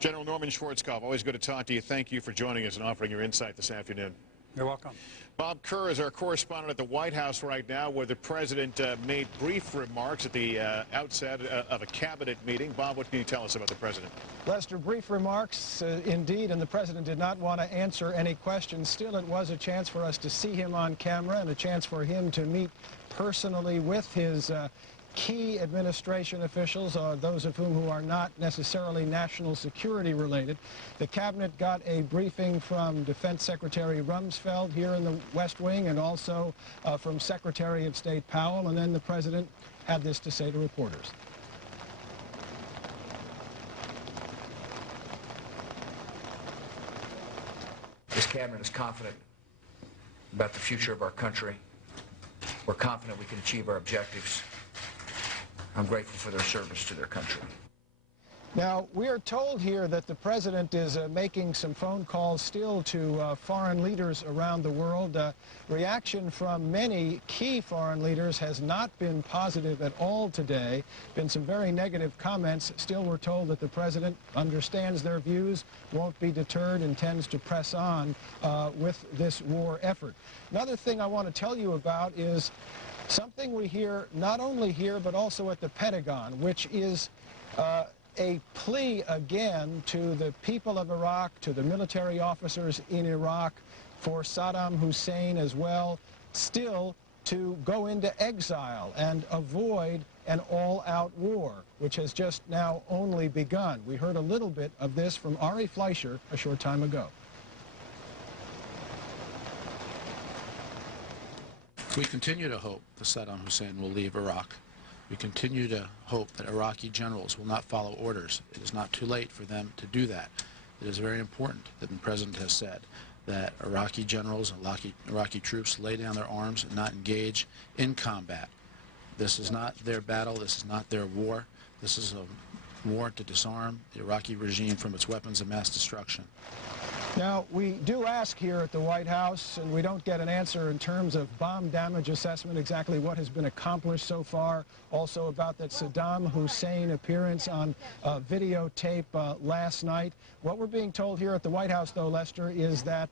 General Norman Schwarzkopf, always good to talk to you. Thank you for joining us and offering your insight this afternoon. You're welcome. Bob Kerr is our correspondent at the White House right now, where the president made brief remarks at the outset of a cabinet meeting. Bob, what can you tell us about the president? Lester, brief remarks indeed, and the president did not want to answer any questions. Still, it was a chance for us to see him on camera and a chance for him to meet personally with his key administration officials, those of whom who are not necessarily national security related. The cabinet got a briefing from Defense Secretary Rumsfeld here in the West Wing, and also from Secretary of State Powell, and then the president had this to say to reporters. This cabinet is confident about the future of our country. We're confident we can achieve our objectives. I'm grateful for their service to their country. Now, we are told here that the president is making some phone calls still to foreign leaders around the world. Reaction from many key foreign leaders has not been positive at all today. Been some very negative comments. Still, we're told that the president understands their views, won't be deterred, intends to press on with this war effort. Another thing I want to tell you about is something we hear not only here but also at the Pentagon, which is a plea again to the people of Iraq, to the military officers in Iraq, for Saddam Hussein as well, still to go into exile and avoid an all-out war, which has just now only begun. We heard a little bit of this from Ari Fleischer a short time ago. We continue to hope that Saddam Hussein will leave Iraq. We continue to hope that Iraqi generals will not follow orders. It is not too late for them to do that. It is very important that the president has said that Iraqi generals and Iraqi troops lay down their arms and not engage in combat. This is not their battle. This is not their war. This is a war to disarm the Iraqi regime from its weapons of mass destruction. Now, we do ask here at the White House, and we don't get an answer in terms of bomb damage assessment, exactly what has been accomplished so far. Also about that Saddam Hussein appearance on videotape last night. What we're being told here at the White House, though, Lester, is that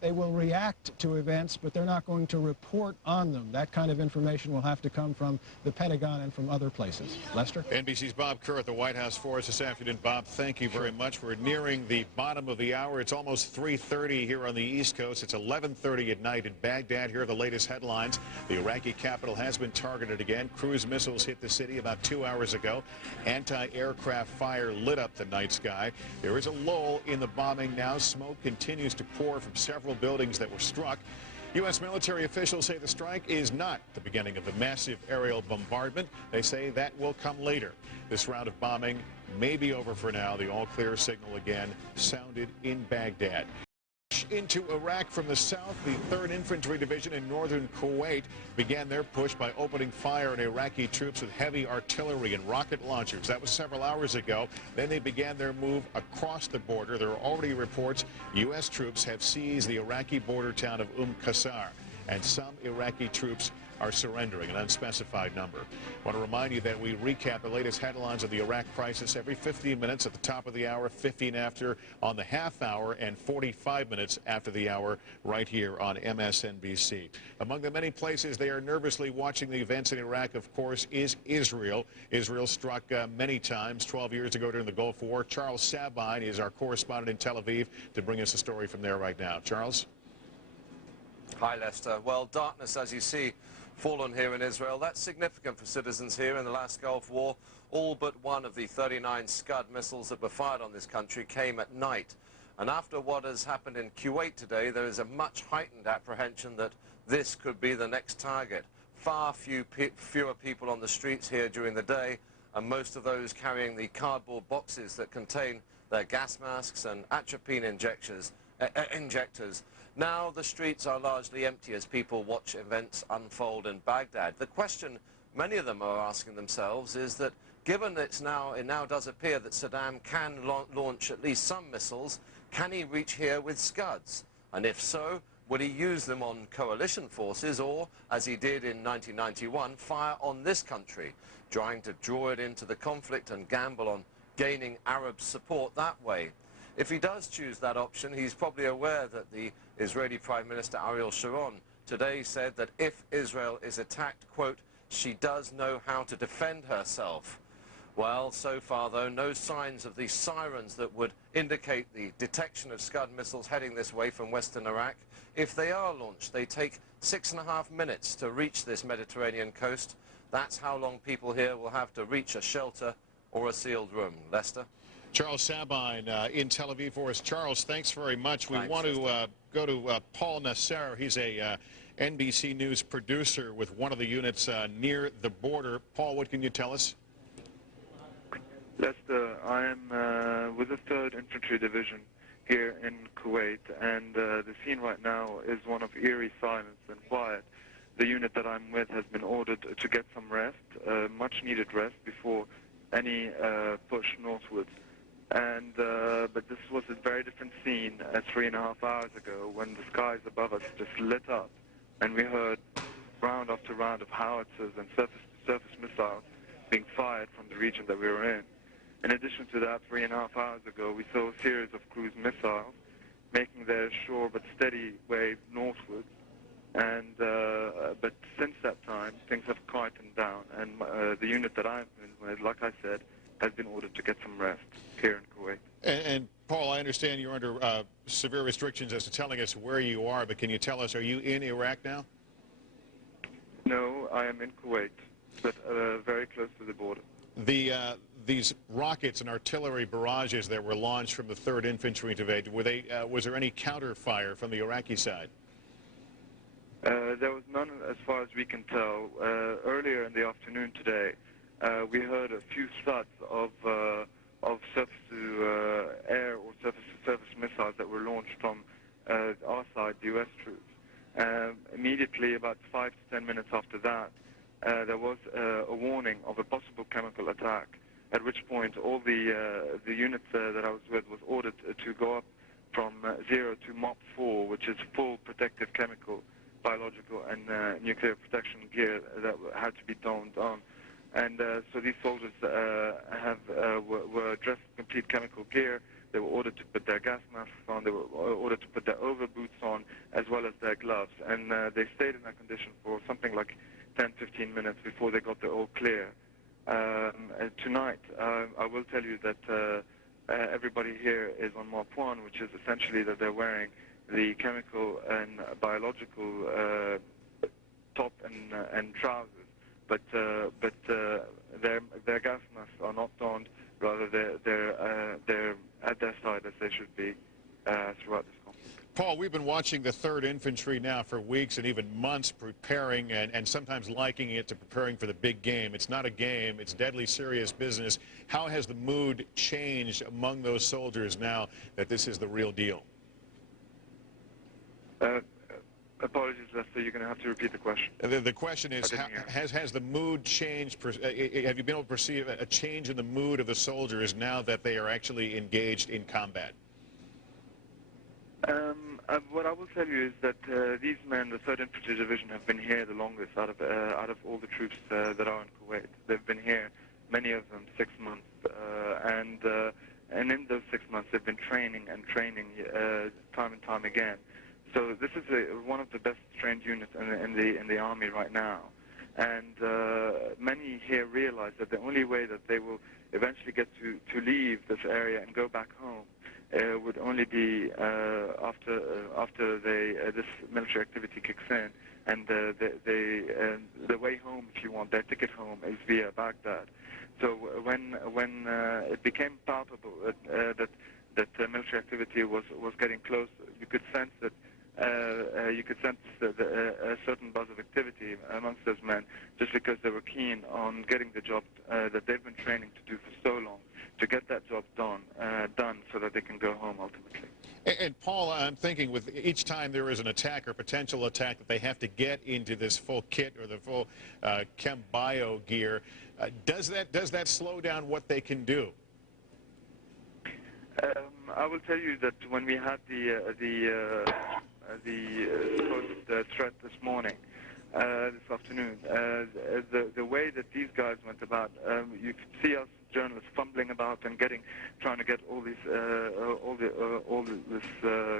they will react to events, but they're not going to report on them. That kind of information will have to come from the Pentagon and from other places. Lester? NBC's Bob Kerr at the White House for us this afternoon. Bob, thank you very much. We're nearing the bottom of the hour. It's almost 3:30 here on the East Coast. It's 11:30 at night in Baghdad. Here are the latest headlines. The Iraqi capital has been targeted again. Cruise missiles hit the city about 2 hours ago. Anti-aircraft fire lit up the night sky. There is a lull in the bombing now. Smoke continues to pour from several buildings that were struck. U.S. military officials say the strike is not the beginning of the massive aerial bombardment. They say that will come later. This round of bombing may be over for now. The all-clear signal again sounded in Baghdad. Into Iraq from the south, the 3rd Infantry Division in northern Kuwait began their push by opening fire on Iraqi troops with heavy artillery and rocket launchers. That was several hours ago. Then they began their move across the border. There are already reports U.S. troops have seized the Iraqi border town of Qasr, and some Iraqi troops are surrendering, an unspecified number. I want to remind you that we recap the latest headlines of the Iraq crisis every 15 minutes at the top of the hour, 15 after on the half hour, and 45 minutes after the hour right here on MSNBC. Among the many places they are nervously watching the events in Iraq, of course, is Israel. Israel struck many times 12 years ago during the Gulf War. Charles Sabine is our correspondent in Tel Aviv to bring us a story from there right now. Charles? Hi, Lester. Well, darkness, as you see, fallen here in Israel. That's significant for citizens here in the last Gulf War. All but one of the 39 Scud missiles that were fired on this country came at night. And after what has happened in Kuwait today, there is a much heightened apprehension that this could be the next target. Fewer people on the streets here during the day, and most of those carrying the cardboard boxes that contain their gas masks and atropine injectors. Now the streets are largely empty as people watch events unfold in Baghdad. The question many of them are asking themselves is that given that it now does appear that Saddam can launch at least some missiles, can he reach here with Scuds? And if so, would he use them on coalition forces or, as he did in 1991, fire on this country, trying to draw it into the conflict and gamble on gaining Arab support that way? If he does choose that option, he's probably aware that the Israeli Prime Minister Ariel Sharon today said that if Israel is attacked, quote, she does know how to defend herself. Well, so far, though, no signs of the sirens that would indicate the detection of Scud missiles heading this way from western Iraq. If they are launched, they take 6.5 minutes to reach this Mediterranean coast. That's how long people here will have to reach a shelter or a sealed room. Lester? Charles Sabine in Tel Aviv for us. Charles, thanks very much. We want to go to Paul Nasser. He's a NBC News producer with one of the units near the border. Paul, what can you tell us? Lester, I am with the 3rd Infantry Division here in Kuwait, and the scene right now is one of eerie silence and quiet. The unit that I'm with has been ordered to get some rest, much-needed rest, before any push northwards. And but this was a very different scene 3.5 hours ago when the skies above us just lit up, and we heard round after round of howitzers and surface missiles being fired from the region that we were in. In addition to that, 3.5 hours ago, we saw a series of cruise missiles making their shore but steady way northwards. And but since that time, things have quietened down, and the unit that I'm in with, like I said, has been ordered to get some rest here in Kuwait. And Paul, I understand you're under severe restrictions as to telling us where you are, but can you tell us, are you in Iraq now? No, I am in Kuwait, but very close to the border. These rockets and artillery barrages that were launched from the 3rd Infantry Division, were they, was there any counter-fire from the Iraqi side? There was none as far as we can tell. Earlier in the afternoon today, we heard a few thuds of surface-to-air or surface-to-surface missiles that were launched from our side, the U.S. troops. Immediately, about 5 to 10 minutes after that, there was a warning of a possible chemical attack at which point all the units that I was with was ordered to go up from 0 to MOP 4, which is full protective chemical, biological, and nuclear protection gear that had to be donned on. And so these soldiers were dressed in complete chemical gear. They were ordered to put their gas masks on. They were ordered to put their overboots on, as well as their gloves. And they stayed in that condition for something like 10, 15 minutes before they got the all clear. And tonight, I will tell you that everybody here is on MOP 1, which is essentially that they're wearing the chemical and biological top and trousers, but their gas masks are not donned. Rather, they're at their side as they should be throughout this conflict. Paul, we've been watching the 3rd Infantry now for weeks and even months, preparing and sometimes liking it to preparing for the big game. It's not a game. It's deadly serious business. How has the mood changed among those soldiers now that this is the real deal? Apologies, Lester, you're going to have to repeat the question. The question is, has the mood changed? Have you been able to perceive a change in the mood of the soldiers now that they are actually engaged in combat? What I will tell you is that these men, the 3rd Infantry Division, have been here the longest out of all the troops that are in Kuwait. They've been here, many of them, 6 months, and in those 6 months they've been training time and time again. So this is one of the best trained units in the army right now, and many here realize that the only way that they will eventually get to leave this area and go back home would only be after this military activity kicks in, and the way home, if you want, their ticket home is via Baghdad. So when it became palpable that military activity was getting close, you could sense that. A certain buzz of activity amongst those men, just because they were keen on getting the job that they've been training to do for so long, to get that job done so that they can go home ultimately. And Paul, I'm thinking with each time there is an attack or potential attack that they have to get into this full kit or the full chem bio gear, does that slow down what they can do? I will tell you that when we had the supposed threat this morning, this afternoon, the way that these guys went about, you could see us journalists fumbling about and trying to get all this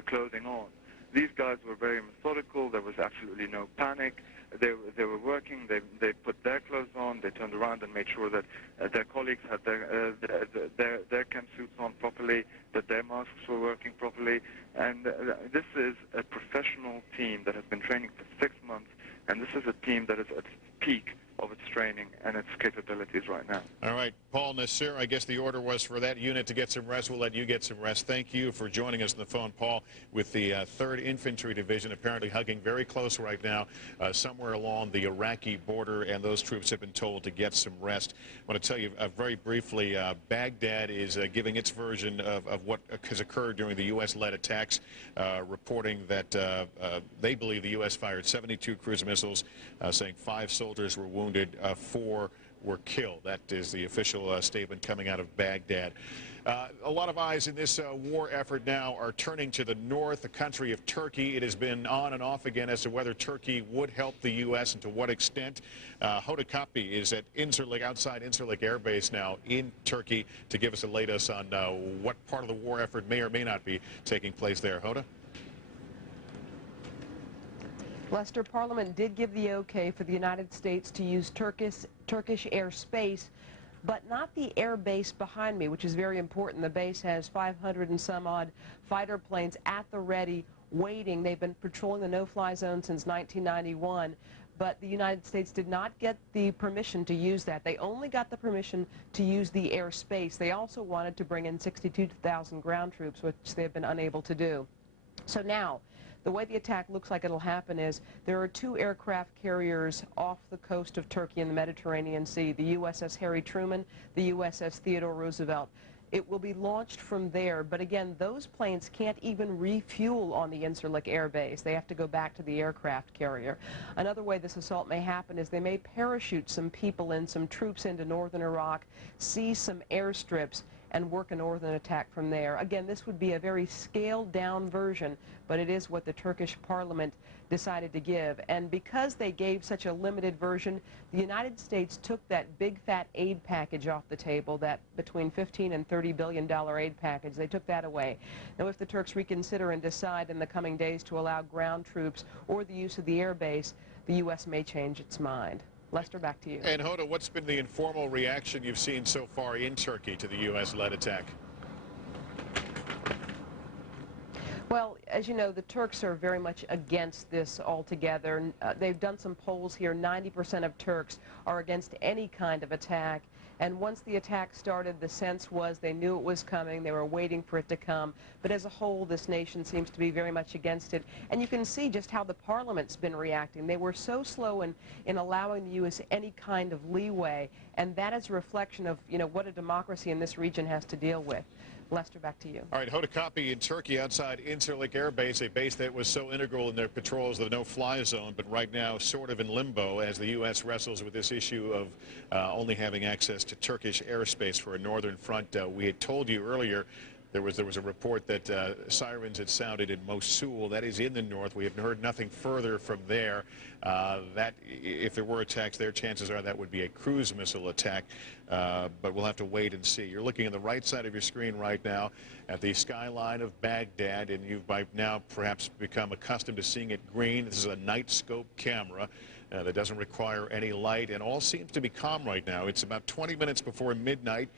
clothing on. These guys were very methodical. There was absolutely no panic. They were working. They put their clothes on. They turned around and made sure that their colleagues had their chem suits on properly, that their masks were working properly. And this is a professional team that has been training for 6 months, and this is a team that is at its peak of its training and its capabilities right now. All right, Paul Nasir, I guess the order was for that unit to get some rest. We'll let you get some rest. Thank you for joining us on the phone, Paul, with the 3rd Infantry Division, apparently hugging very close right now somewhere along the Iraqi border, and those troops have been told to get some rest. I want to tell you very briefly, Baghdad is giving its version of what has occurred during the U.S.-led attacks, reporting that they believe the U.S. fired 72 cruise missiles, saying 5 soldiers were wounded. 4 were killed. That is the official statement coming out of Baghdad. A lot of eyes in this war effort now are turning to the north, the country of Turkey. It has been on and off again as to whether Turkey would help the U.S. and to what extent. Hoda Kotb is at Incirlik, outside Incirlik Air Base now in Turkey, to give us the latest on what part of the war effort may or may not be taking place there. Hoda? Lester, Parliament did give the okay for the United States to use Turkish airspace, but not the air base behind me, which is very important. The base has 500 and some odd fighter planes at the ready, waiting. They've been patrolling the no-fly zone since 1991, but the United States did not get the permission to use that. They only got the permission to use the airspace. They also wanted to bring in 62,000 ground troops, which they've been unable to do. So now, the way the attack looks like it'll happen is there are 2 aircraft carriers off the coast of Turkey in the Mediterranean Sea, the USS Harry Truman, the USS Theodore Roosevelt. It will be launched from there, but again, those planes can't even refuel on the Incirlik Air Base. They have to go back to the aircraft carrier. Another way this assault may happen is they may parachute some people and some troops into northern Iraq, seize some airstrips, and work a northern attack from there. Again, this would be a very scaled-down version, but it is what the Turkish parliament decided to give. And because they gave such a limited version, the United States took that big fat aid package off the table, that between $15 and $30 billion aid package. They took that away. Now, if the Turks reconsider and decide in the coming days to allow ground troops or the use of the air base, the U.S. may change its mind. Lester, back to you. And Hoda, what's been the informal reaction you've seen so far in Turkey to the U.S.-led attack? Well, as you know, the Turks are very much against this altogether. They've done some polls here. 90% of Turks are against any kind of attack. And once the attack started, the sense was they knew it was coming. They were waiting for it to come. But as a whole, this nation seems to be very much against it. And you can see just how the parliament's been reacting. They were so slow in allowing the U.S. any kind of leeway. And that is a reflection of, you know, what a democracy in this region has to deal with. Lester, back to you. All right, Hoda Kotb in Turkey outside Incirlik Air Base, a base that was so integral in their patrols of the no-fly zone, but right now sort of in limbo as the U.S. wrestles with this issue of only having access to Turkish airspace for a northern front. We had told you earlier there was a report that sirens had sounded in Mosul. That is in the north. We have heard nothing further from there. That if there were attacks there, chances are that would be a cruise missile attack. But we'll have to wait and see. You're looking on the right side of your screen right now at the skyline of Baghdad, and you've by now perhaps become accustomed to seeing it green. This is a night scope camera that doesn't require any light, and all seems to be calm right now. It's about 20 minutes before midnight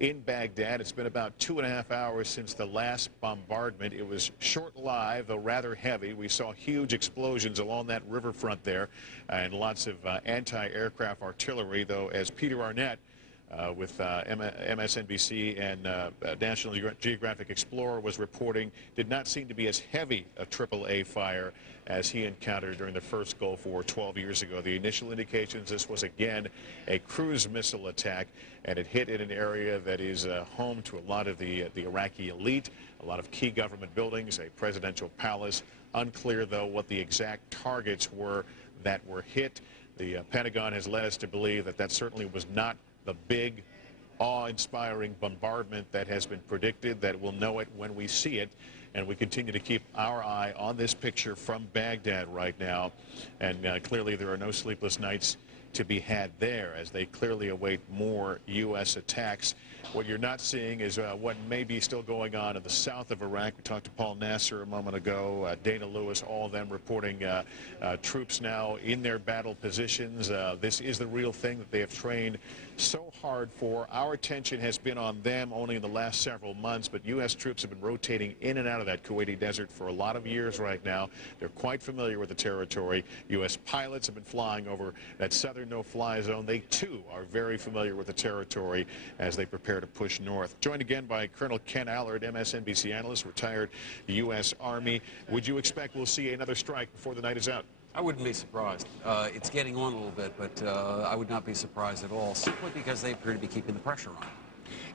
in Baghdad. It's been about 2.5 hours since the last bombardment. It was short-lived, though rather heavy. We saw huge explosions along that riverfront there and lots of anti-aircraft artillery, though, as Peter Arnett with MSNBC and National Geographic Explorer was reporting, did not seem to be as heavy a AAA fire as he encountered during the first Gulf War 12 years ago. The initial indications this was again a cruise missile attack, and it hit in an area that is home to a lot of the Iraqi elite, a lot of key government buildings, a presidential palace. Unclear, though, what the exact targets were that were hit. The Pentagon has led us to believe that that certainly was not the big, awe-inspiring bombardment that has been predicted, that we'll know it when we see it. And we continue to keep our eye on this picture from Baghdad right now. And clearly there are no sleepless nights to be had there as they clearly await more U.S. attacks. What you're not seeing is what may be still going on in the south of Iraq. We talked to Paul Nasser a moment ago, Dana Lewis, all of them reporting troops now in their battle positions. This is the real thing that they have trained so hard for. Our attention has been on them only in the last several months, but U.S. troops have been rotating in and out of that Kuwaiti desert for a lot of years right now. They're quite familiar with the territory. U.S. pilots have been flying over that southern no-fly zone. They, too, are very familiar with the territory as they prepare to push north. Joined again by Colonel Ken Allard, MSNBC analyst, retired U.S. Army. Would you expect we'll see another strike before the night is out? I wouldn't be surprised. It's getting on a little bit, but I would not be surprised at all, simply because they appear to be keeping the pressure on.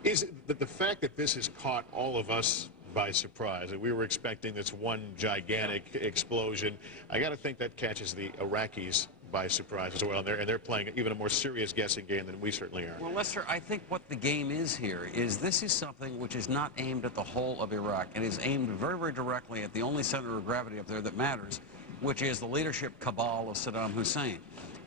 Is it that the fact that this has caught all of us by surprise, that we were expecting this one gigantic explosion, I got to think that catches the Iraqis by surprise as well, and they're playing even a more serious guessing game than we certainly are. Well, Lester, I think what the game is here is this is something which is not aimed at the whole of Iraq. It is aimed very, very directly at the only center of gravity up there that matters, which is the leadership cabal of Saddam Hussein.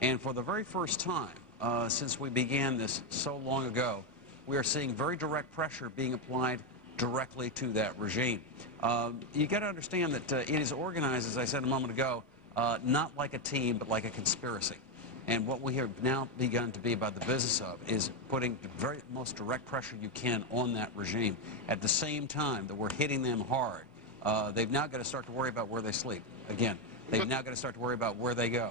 And for the very first time since we began this so long ago, we are seeing very direct pressure being applied directly to that regime. You got to understand that it is organized, as I said a moment ago, not like a team, but like a conspiracy. And what we have now begun to be about the business of is putting the very most direct pressure you can on that regime. At the same time that we're hitting them hard, they've now got to start to worry about where they sleep. Again, they've now got to start to worry about where they go.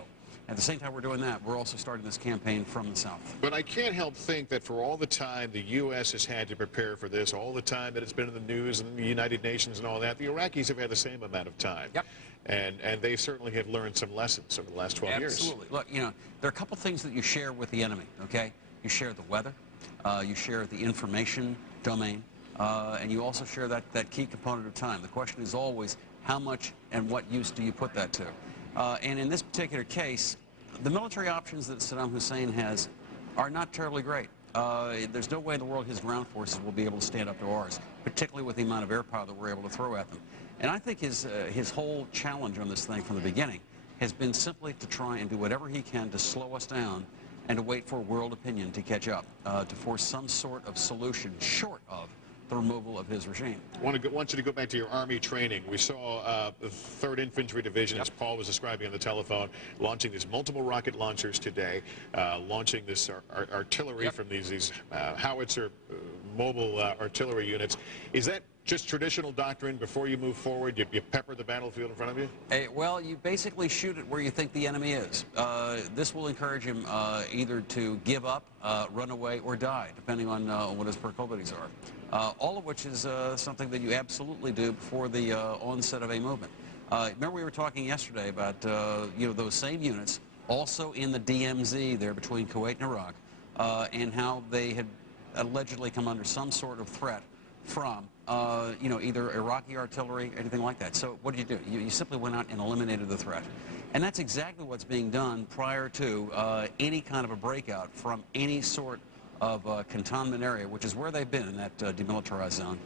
At the same time we're doing that, we're also starting this campaign from the south. But I can't help think that for all the time the U.S. has had to prepare for this, all the time that it's been in the news and the United Nations and all that, the Iraqis have had the same amount of time. Yep. And they certainly have learned some lessons over the last 12 years. Absolutely. Look, you know, there are a couple things that you share with the enemy, okay? You share the weather, you share the information domain, and you also share that key component of time. The question is always how much and what use do you put that to? And in this particular case, the military options that Saddam Hussein has are not terribly great. There's no way in the world his ground forces will be able to stand up to ours, particularly with the amount of air power that we're able to throw at them. And I think his whole challenge on this thing from the beginning has been simply to try and do whatever he can to slow us down and to wait for world opinion to catch up, to force some sort of solution short of the removal of his regime. I want you to go back to your Army training. We saw the 3rd Infantry Division, as Paul was describing on the telephone, launching these multiple rocket launchers today, launching this artillery from these howitzer mobile artillery units. Is that just traditional doctrine before you move forward? You pepper the battlefield in front of you? Well, you basically shoot it where you think the enemy is. This will encourage him either to give up, run away, or die, depending on what his proclivities are. All of which is something that you absolutely do before the onset of a movement. Remember we were talking yesterday about those same units also in the DMZ there between Kuwait and Iraq, and how they had allegedly come under some sort of threat from either Iraqi artillery, anything like that. So what did you do? You simply went out and eliminated the threat. And that's exactly what's being done prior to any kind of a breakout from any sort of cantonment area, which is where they've been in that demilitarized zone.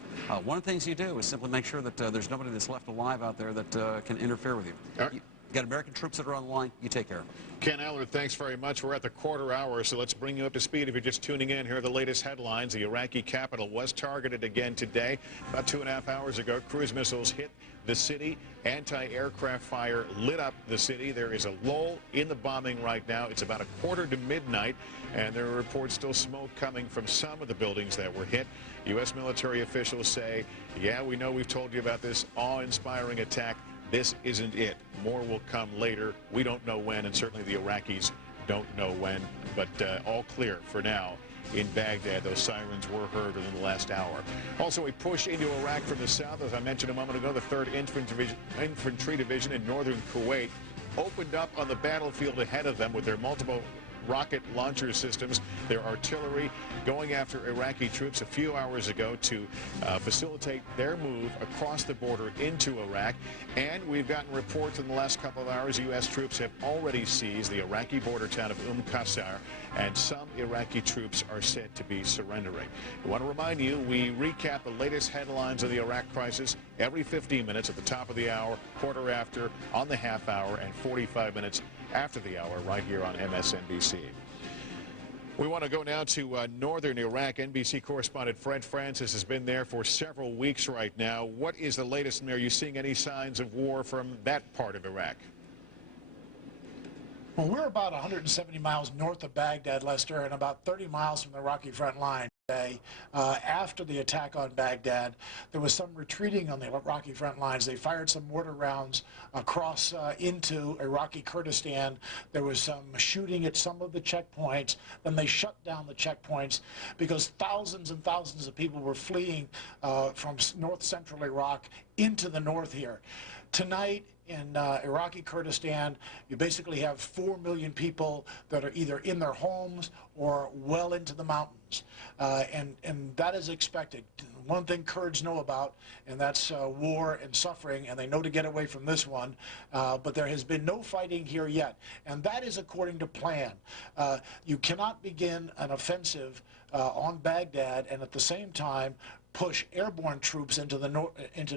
One of the things you do is simply make sure that there's nobody that's left alive out there that can interfere with you. You got American troops that are on the line, you take care of them. Ken Allard, thanks very much. We're at the quarter hour, so let's bring you up to speed. If you're just tuning in, here are the latest headlines. The Iraqi capital was targeted again today. About 2.5 hours ago, cruise missiles hit the city. Anti-aircraft fire lit up the city. There is a lull in the bombing right now. It's about 1/4 to midnight, and there are reports still smoke coming from some of the buildings that were hit. U.S. military officials say, yeah, we know we've told you about this awe-inspiring attack. This isn't it. More will come later. We don't know when, and certainly the Iraqis don't know when, but all clear for now in Baghdad. Those sirens were heard within the last hour. Also, a push into Iraq from the south. As I mentioned a moment ago, the 3rd Infantry Division in northern Kuwait opened up on the battlefield ahead of them with their multiple rocket launcher systems, their artillery, going after Iraqi troops a few hours ago to facilitate their move across the border into Iraq. And we've gotten reports in the last couple of hours U.S. troops have already seized the Iraqi border town of Qasr, and some Iraqi troops are said to be surrendering. I want to remind you, we recap the latest headlines of the Iraq crisis every 15 minutes at the top of the hour, quarter after, on the half hour, and 45 minutes after the hour right here on MSNBC. We want to go now to northern Iraq. NBC correspondent Fred Francis has been there for several weeks right now. What is the latest in there? Are you seeing any signs of war from that part of Iraq? Well, we're about 170 miles north of Baghdad, Lester, and about 30 miles from the Iraqi front line. After the attack on Baghdad, there was some retreating on the Iraqi front lines. They fired some mortar rounds across into Iraqi Kurdistan. There was some shooting at some of the checkpoints. Then they shut down the checkpoints because thousands and thousands of people were fleeing from north-central Iraq into the north here. Tonight, in Iraqi Kurdistan, you basically have 4 million people that are either in their homes or well into the mountains. And that is expected. One thing Kurds know about, and that's war and suffering, and they know to get away from this one, but there has been no fighting here yet. And that is according to plan. You cannot begin an offensive on Baghdad and at the same time push airborne troops into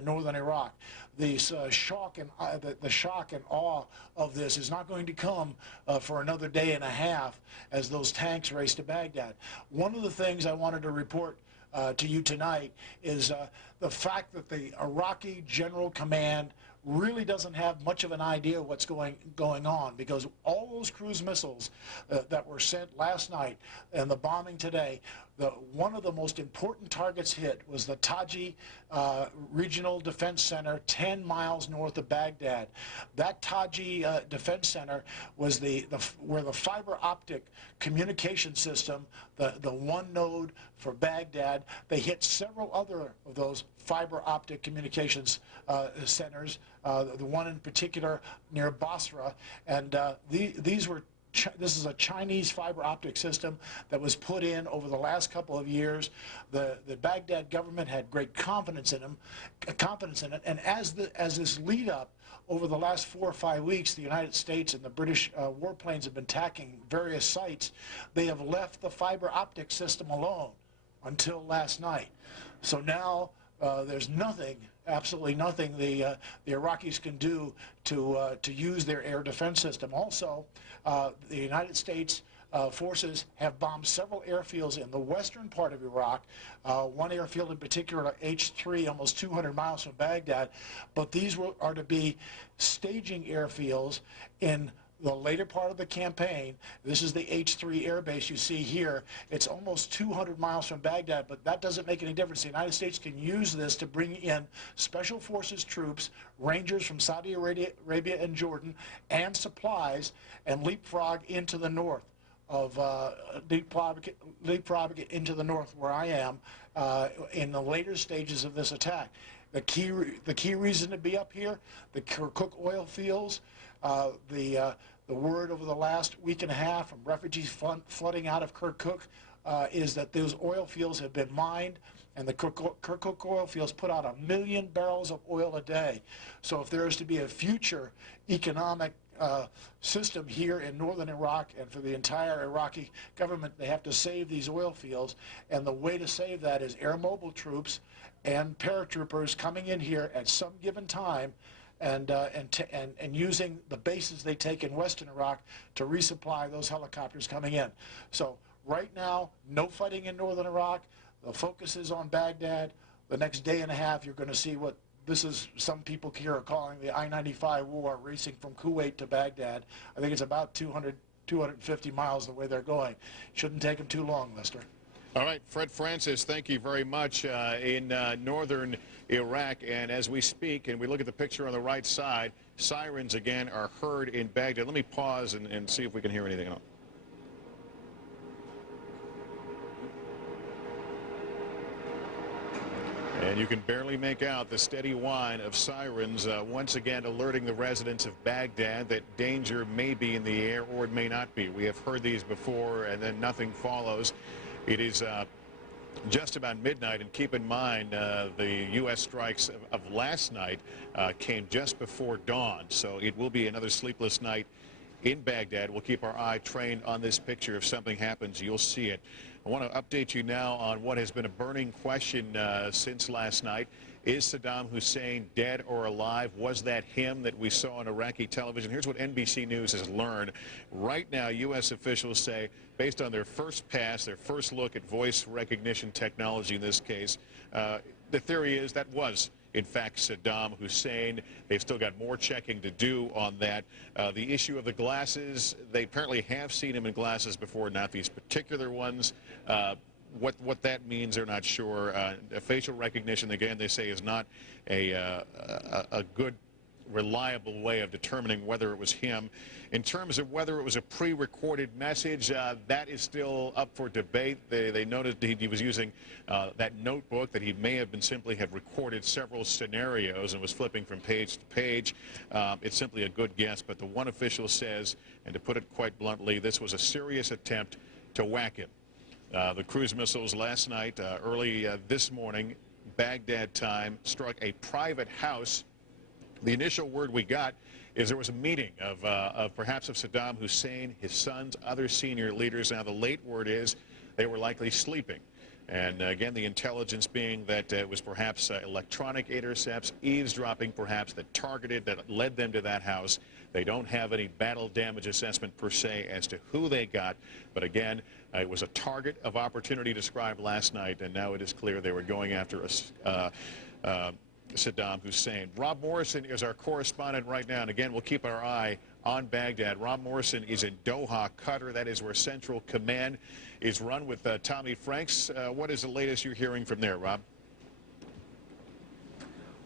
northern Iraq. The shock and awe of this is not going to come for another day and a half as those tanks race to Baghdad. One of the things I wanted to report to you tonight is the fact that the Iraqi General Command really doesn't have much of an idea what's going on, because all those cruise missiles that were sent last night and the bombing today, one of the most important targets hit was the Taji Regional Defense Center 10 miles north of Baghdad. That Taji Defense Center was where the fiber optic communication system, the one node for Baghdad. They hit several other of those fiber optic communications centers, the one in particular near Basra, and these were This is a Chinese fiber optic system that was put in over the last couple of years. The Baghdad government had great confidence in it, and as this lead up over the last 4 or 5 weeks, the United States and the British warplanes have been attacking various sites. They have left the fiber optic system alone until last night. So now there's nothing, absolutely nothing the Iraqis can do to use their air defense system. Also, the United States forces have bombed several airfields in the western part of Iraq, one airfield in particular, H3, almost 200 miles from Baghdad, but these are to be staging airfields in the later part of the campaign. This is the H3 air base you see here. It's almost 200 miles from Baghdad, but that doesn't make any difference. The United States can use this to bring in special forces troops, rangers from Saudi Arabia and Jordan, and supplies, and leapfrog into the north of leapfrog into the north where I am in the later stages of this attack. The key reason to be up here, the Kirkuk oil fields, the word over the last week and a half from refugees flooding out of Kirkuk is that those oil fields have been mined, and the Kirkuk oil fields put out 1 million barrels of oil a day. So if there is to be a future economic system here in northern Iraq and for the entire Iraqi government, they have to save these oil fields, and the way to save that is air mobile troops and paratroopers coming in here at some given time and using the bases they take in western Iraq to resupply those helicopters coming in. So right now, no fighting in northern Iraq. The focus is on Baghdad. The next day and a half, you're going to see what this is, some people here are calling the I-95 war, racing from Kuwait to Baghdad. I think it's about 250 miles the way they're going. Shouldn't take them too long, Lester. All right, Fred Francis, thank you very much in northern Iraq. And as we speak, and we look at the picture on the right side, sirens again are heard in Baghdad. Let me pause and see if we can hear anything else. And you can barely make out the steady whine of sirens, once again alerting the residents of Baghdad that danger may be in the air or it may not be. We have heard these before, and then nothing follows. It is just about midnight, and keep in mind the U.S. strikes of last night came just before dawn, so it will be another sleepless night in Baghdad. We'll keep our eye trained on this picture. If something happens, you'll see it. I want to update you now on what has been a burning question since last night. Is Saddam Hussein dead or alive? Was that him that we saw on Iraqi television? Here's what NBC News has learned. Right now, U.S. officials say, based on their first pass, their first look at voice recognition technology in this case, the theory is that was, in fact, Saddam Hussein. They've still got more checking to do on that. The issue of the glasses, they apparently have seen him in glasses before, not these particular ones. What that means, they're not sure. Facial recognition, again, they say is not a good, reliable way of determining whether it was him. In terms of whether it was a pre-recorded message, that is still up for debate. They noted he was using that notebook, that he may have been simply have recorded several scenarios and was flipping from page to page. It's simply a good guess, but the one official says, and to put it quite bluntly, this was a serious attempt to whack him. The cruise missiles last night, early this morning, Baghdad time, struck a private house. The initial word we got is there was a meeting of perhaps of Saddam Hussein, his sons, other senior leaders. Now, the late word is they were likely sleeping. And again, the intelligence being that it was perhaps electronic intercepts, eavesdropping perhaps, that targeted, that led them to that house. They don't have any battle damage assessment per se as to who they got. But again, it was a target of opportunity described last night, and now it is clear they were going after Saddam Hussein. Rob Morrison is our correspondent right now, and again, we'll keep our eye on Baghdad. Rob Morrison is in Doha, Qatar. That is where Central Command is run with Tommy Franks. What is the latest you're hearing from there, Rob?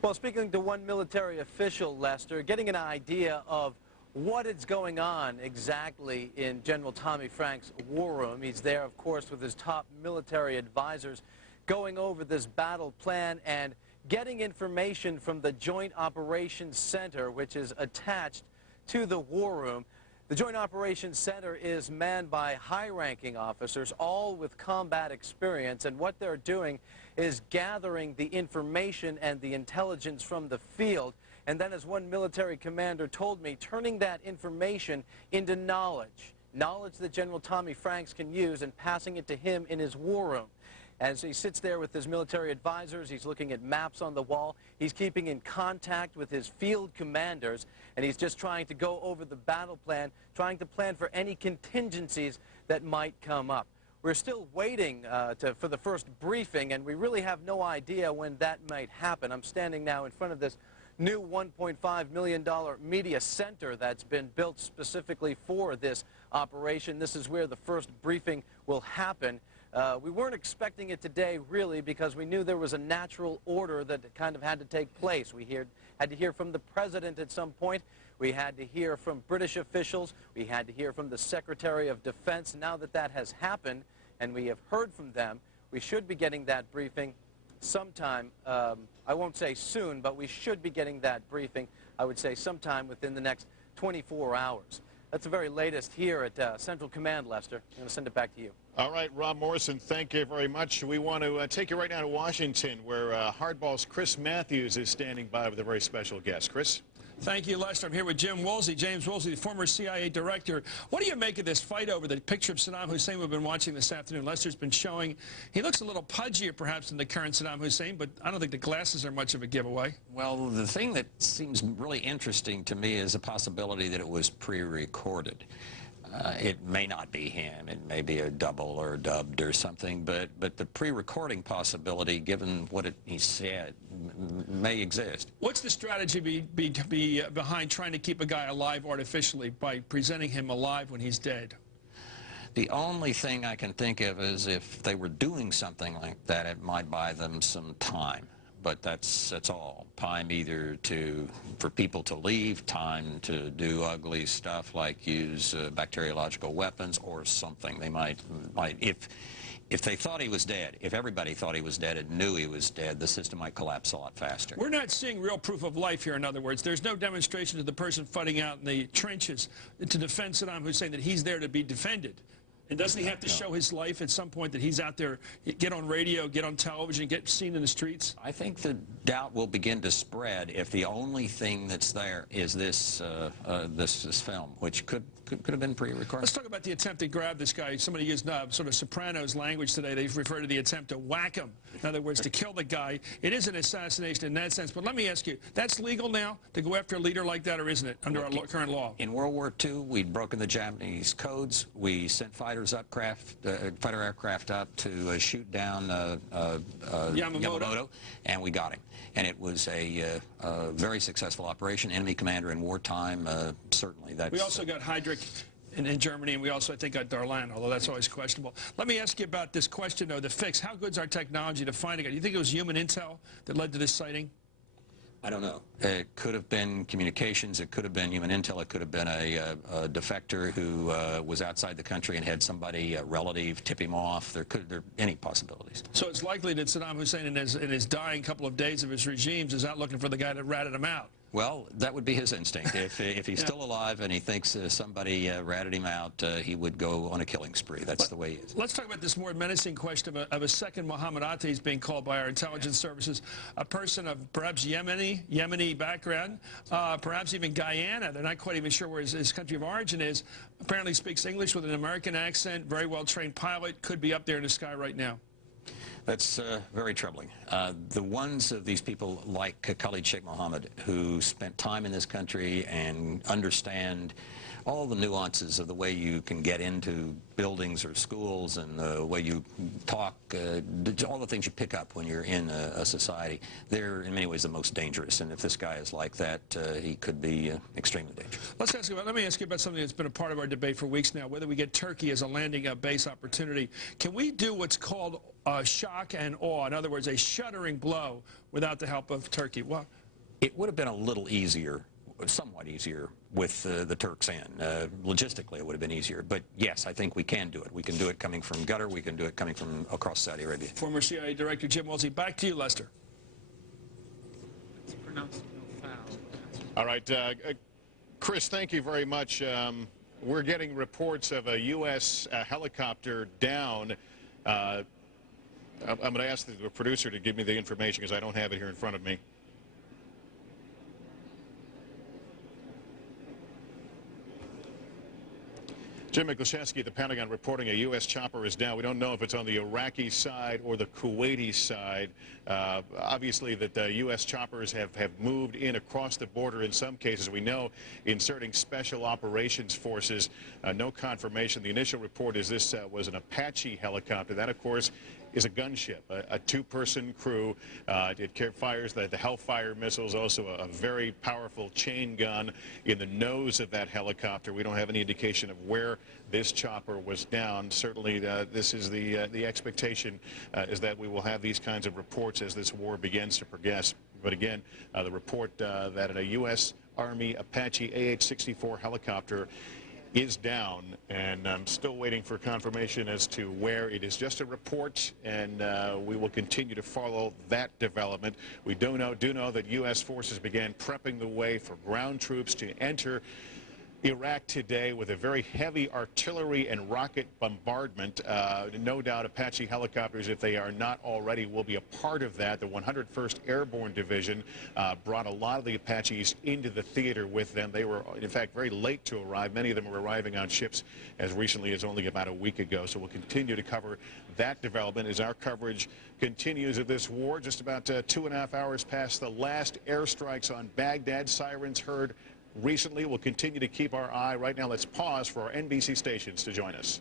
Well, speaking to one military official, Lester, getting an idea of what is going on exactly in General Tommy Franks' war room. He's there, of course, with his top military advisors going over this battle plan and getting information from the Joint Operations Center, which is attached to the war room. The Joint Operations Center is manned by high-ranking officers, all with combat experience, and what they're doing is gathering the information and the intelligence from the field, and then, as one military commander told me, turning that information into knowledge that General Tommy Franks can use and passing it to him in his war room. As he sits there with his military advisors, he's looking at maps on the wall, he's keeping in contact with his field commanders, and he's just trying to go over the battle plan, trying to plan for any contingencies that might come up. We're still waiting for the first briefing, and we really have no idea when that might happen. I'm standing now in front of this new $1.5 million media center that's been built specifically for this operation. This is where the first briefing will happen. We weren't expecting it today, really, because we knew there was a natural order that kind of had to take place. We had to hear from the president at some point. We had to hear from British officials. We had to hear from the Secretary of Defense. Now that that has happened and we have heard from them, we should be getting that briefing sometime. I won't say soon, but we should be getting that briefing, I would say, sometime within the next 24 hours. That's the very latest here at Central Command, Lester. I'm going to send it back to you. All right, Rob Morrison, thank you very much. We want to take you right now to Washington, where Hardball's Chris Matthews is standing by with a very special guest. Chris? Thank you, Lester. I'm here with Jim Woolsey, James Woolsey, the former CIA director. What do you make of this fight over the picture of Saddam Hussein we've been watching this afternoon? Lester's been showing. He looks a little pudgier, perhaps, than the current Saddam Hussein, but I don't think the glasses are much of a giveaway. Well, the thing that seems really interesting to me is the possibility that it was pre-recorded. It may not be him. It may be a double or dubbed or something, but the pre-recording possibility, given what he said, may exist. What's the strategy behind trying to keep a guy alive artificially by presenting him alive when he's dead? The only thing I can think of is if they were doing something like that, it might buy them some time. But that's all. Time either for people to leave, time to do ugly stuff like use bacteriological weapons or something. They might if they thought he was dead, if everybody thought he was dead and knew he was dead, the system might collapse a lot faster. We're not seeing real proof of life here, in other words. There's no demonstration to the person fighting out in the trenches to defend Saddam Hussein that he's there to be defended. And doesn't he have to show his life at some point that he's out there, get on radio, get on television, get seen in the streets? I think the doubt will begin to spread if the only thing that's there is this film, which could have been pre-recorded. Let's talk about the attempt to grab this guy. Somebody used sort of Sopranos language today. They've referred to the attempt to whack him. In other words, to kill the guy. It is an assassination in that sense. But let me ask you, that's legal now to go after a leader like that, or isn't it, under our current law? In World War II, we'd broken the Japanese codes. We sent fighter aircraft up to shoot down Yamamoto, and we got him. And it was a very successful operation. Enemy commander in wartime, certainly. We also got Heydrich in Germany, and we also, I think, got Darlan, although that's always questionable. Let me ask you about this question, though, the fix. How good is our technology to find a guy? Do you think it was human intel that led to this sighting? I don't know. It could have been communications. It could have been human intel. It could have been a defector who was outside the country and had somebody, a relative, tip him off. There are any possibilities. So it's likely that Saddam Hussein, in his dying couple of days of his regimes, is out looking for the guy that ratted him out. Well, that would be his instinct. If he's still alive and he thinks somebody ratted him out, he would go on a killing spree. That's the way he is. Let's talk about this more menacing question of a second Muhammad Atta. He's being called by our intelligence services, a person of perhaps Yemeni background, perhaps even Guyana. They're not quite even sure where his country of origin is. Apparently speaks English with an American accent, very well-trained pilot, could be up there in the sky right now. That's very troubling. The ones of these people like Khalid Sheikh Mohammed, who spent time in this country and understand all the nuances of the way you can get into buildings or schools and the way you talk, all the things you pick up when you're in a society, they're in many ways the most dangerous. And if this guy is like that, he could be extremely dangerous. Let me ask you about something that's been a part of our debate for weeks now, whether we get Turkey as a landing base opportunity. Can we do what's called shock and awe? In other words, a shuddering blow without the help of Turkey? Well, it would have been a little easier, somewhat easier, with the Turks in. Logistically, it would have been easier. But yes, I think we can do it. We can do it coming from Qatar. We can do it coming from across Saudi Arabia. Former CIA Director Jim Woolsey. Back to you, Lester. It's pronounced no foul. All right. Chris, thank you very much. We're getting reports of a U.S. Helicopter down. I'm going to ask the producer to give me the information because I don't have it here in front of me. Jim Miklashevsky at the Pentagon reporting a U.S. chopper is down. We don't know if it's on the Iraqi side or the Kuwaiti side. Obviously, that the U.S. choppers have moved in across the border in some cases. We know inserting special operations forces. No confirmation. The initial report is this was an Apache helicopter. That, of course, is a gunship, a two-person crew. It fires the Hellfire missiles, also a very powerful chain gun in the nose of that helicopter. We don't have any indication of where this chopper was down. Certainly, this is the expectation is that we will have these kinds of reports as this war begins to progress. But again, the report that a U.S. Army Apache AH-64 helicopter is down, and I'm still waiting for confirmation as to where. It is just a report, and we will continue to follow that development. We do know that U.S. forces began prepping the way for ground troops to enter Iraq today with a very heavy artillery and rocket bombardment. No doubt Apache helicopters, if they are not already, will be a part of that. The 101st Airborne Division brought a lot of the Apaches into the theater with them. They were, in fact, very late to arrive. Many of them were arriving on ships as recently as only about a week ago. So we'll continue to cover that development as our coverage continues of this war. Just about 2.5 hours past the last airstrikes on Baghdad. Sirens heard recently. We'll continue to keep our eye. Right now, let's pause for our NBC stations to join us.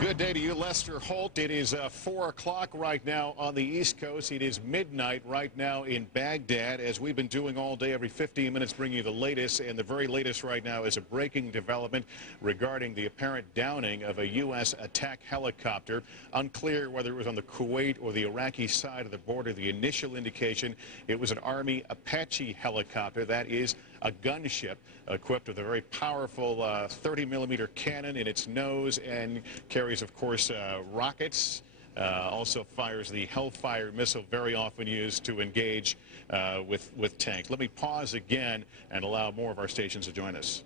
Good day to you, Lester Holt. It is 4 o'clock right now on the East Coast. It is midnight right now in Baghdad, as we've been doing all day, every 15 minutes, bringing you the latest. And the very latest right now is a breaking development regarding the apparent downing of a U.S. attack helicopter. Unclear whether it was on the Kuwait or the Iraqi side of the border. The initial indication, it was an Army Apache helicopter. That is a gunship equipped with a very powerful 30-millimeter cannon in its nose and carries, of course, rockets. Also fires the Hellfire missile, very often used to engage with tanks. Let me pause again and allow more of our stations to join us.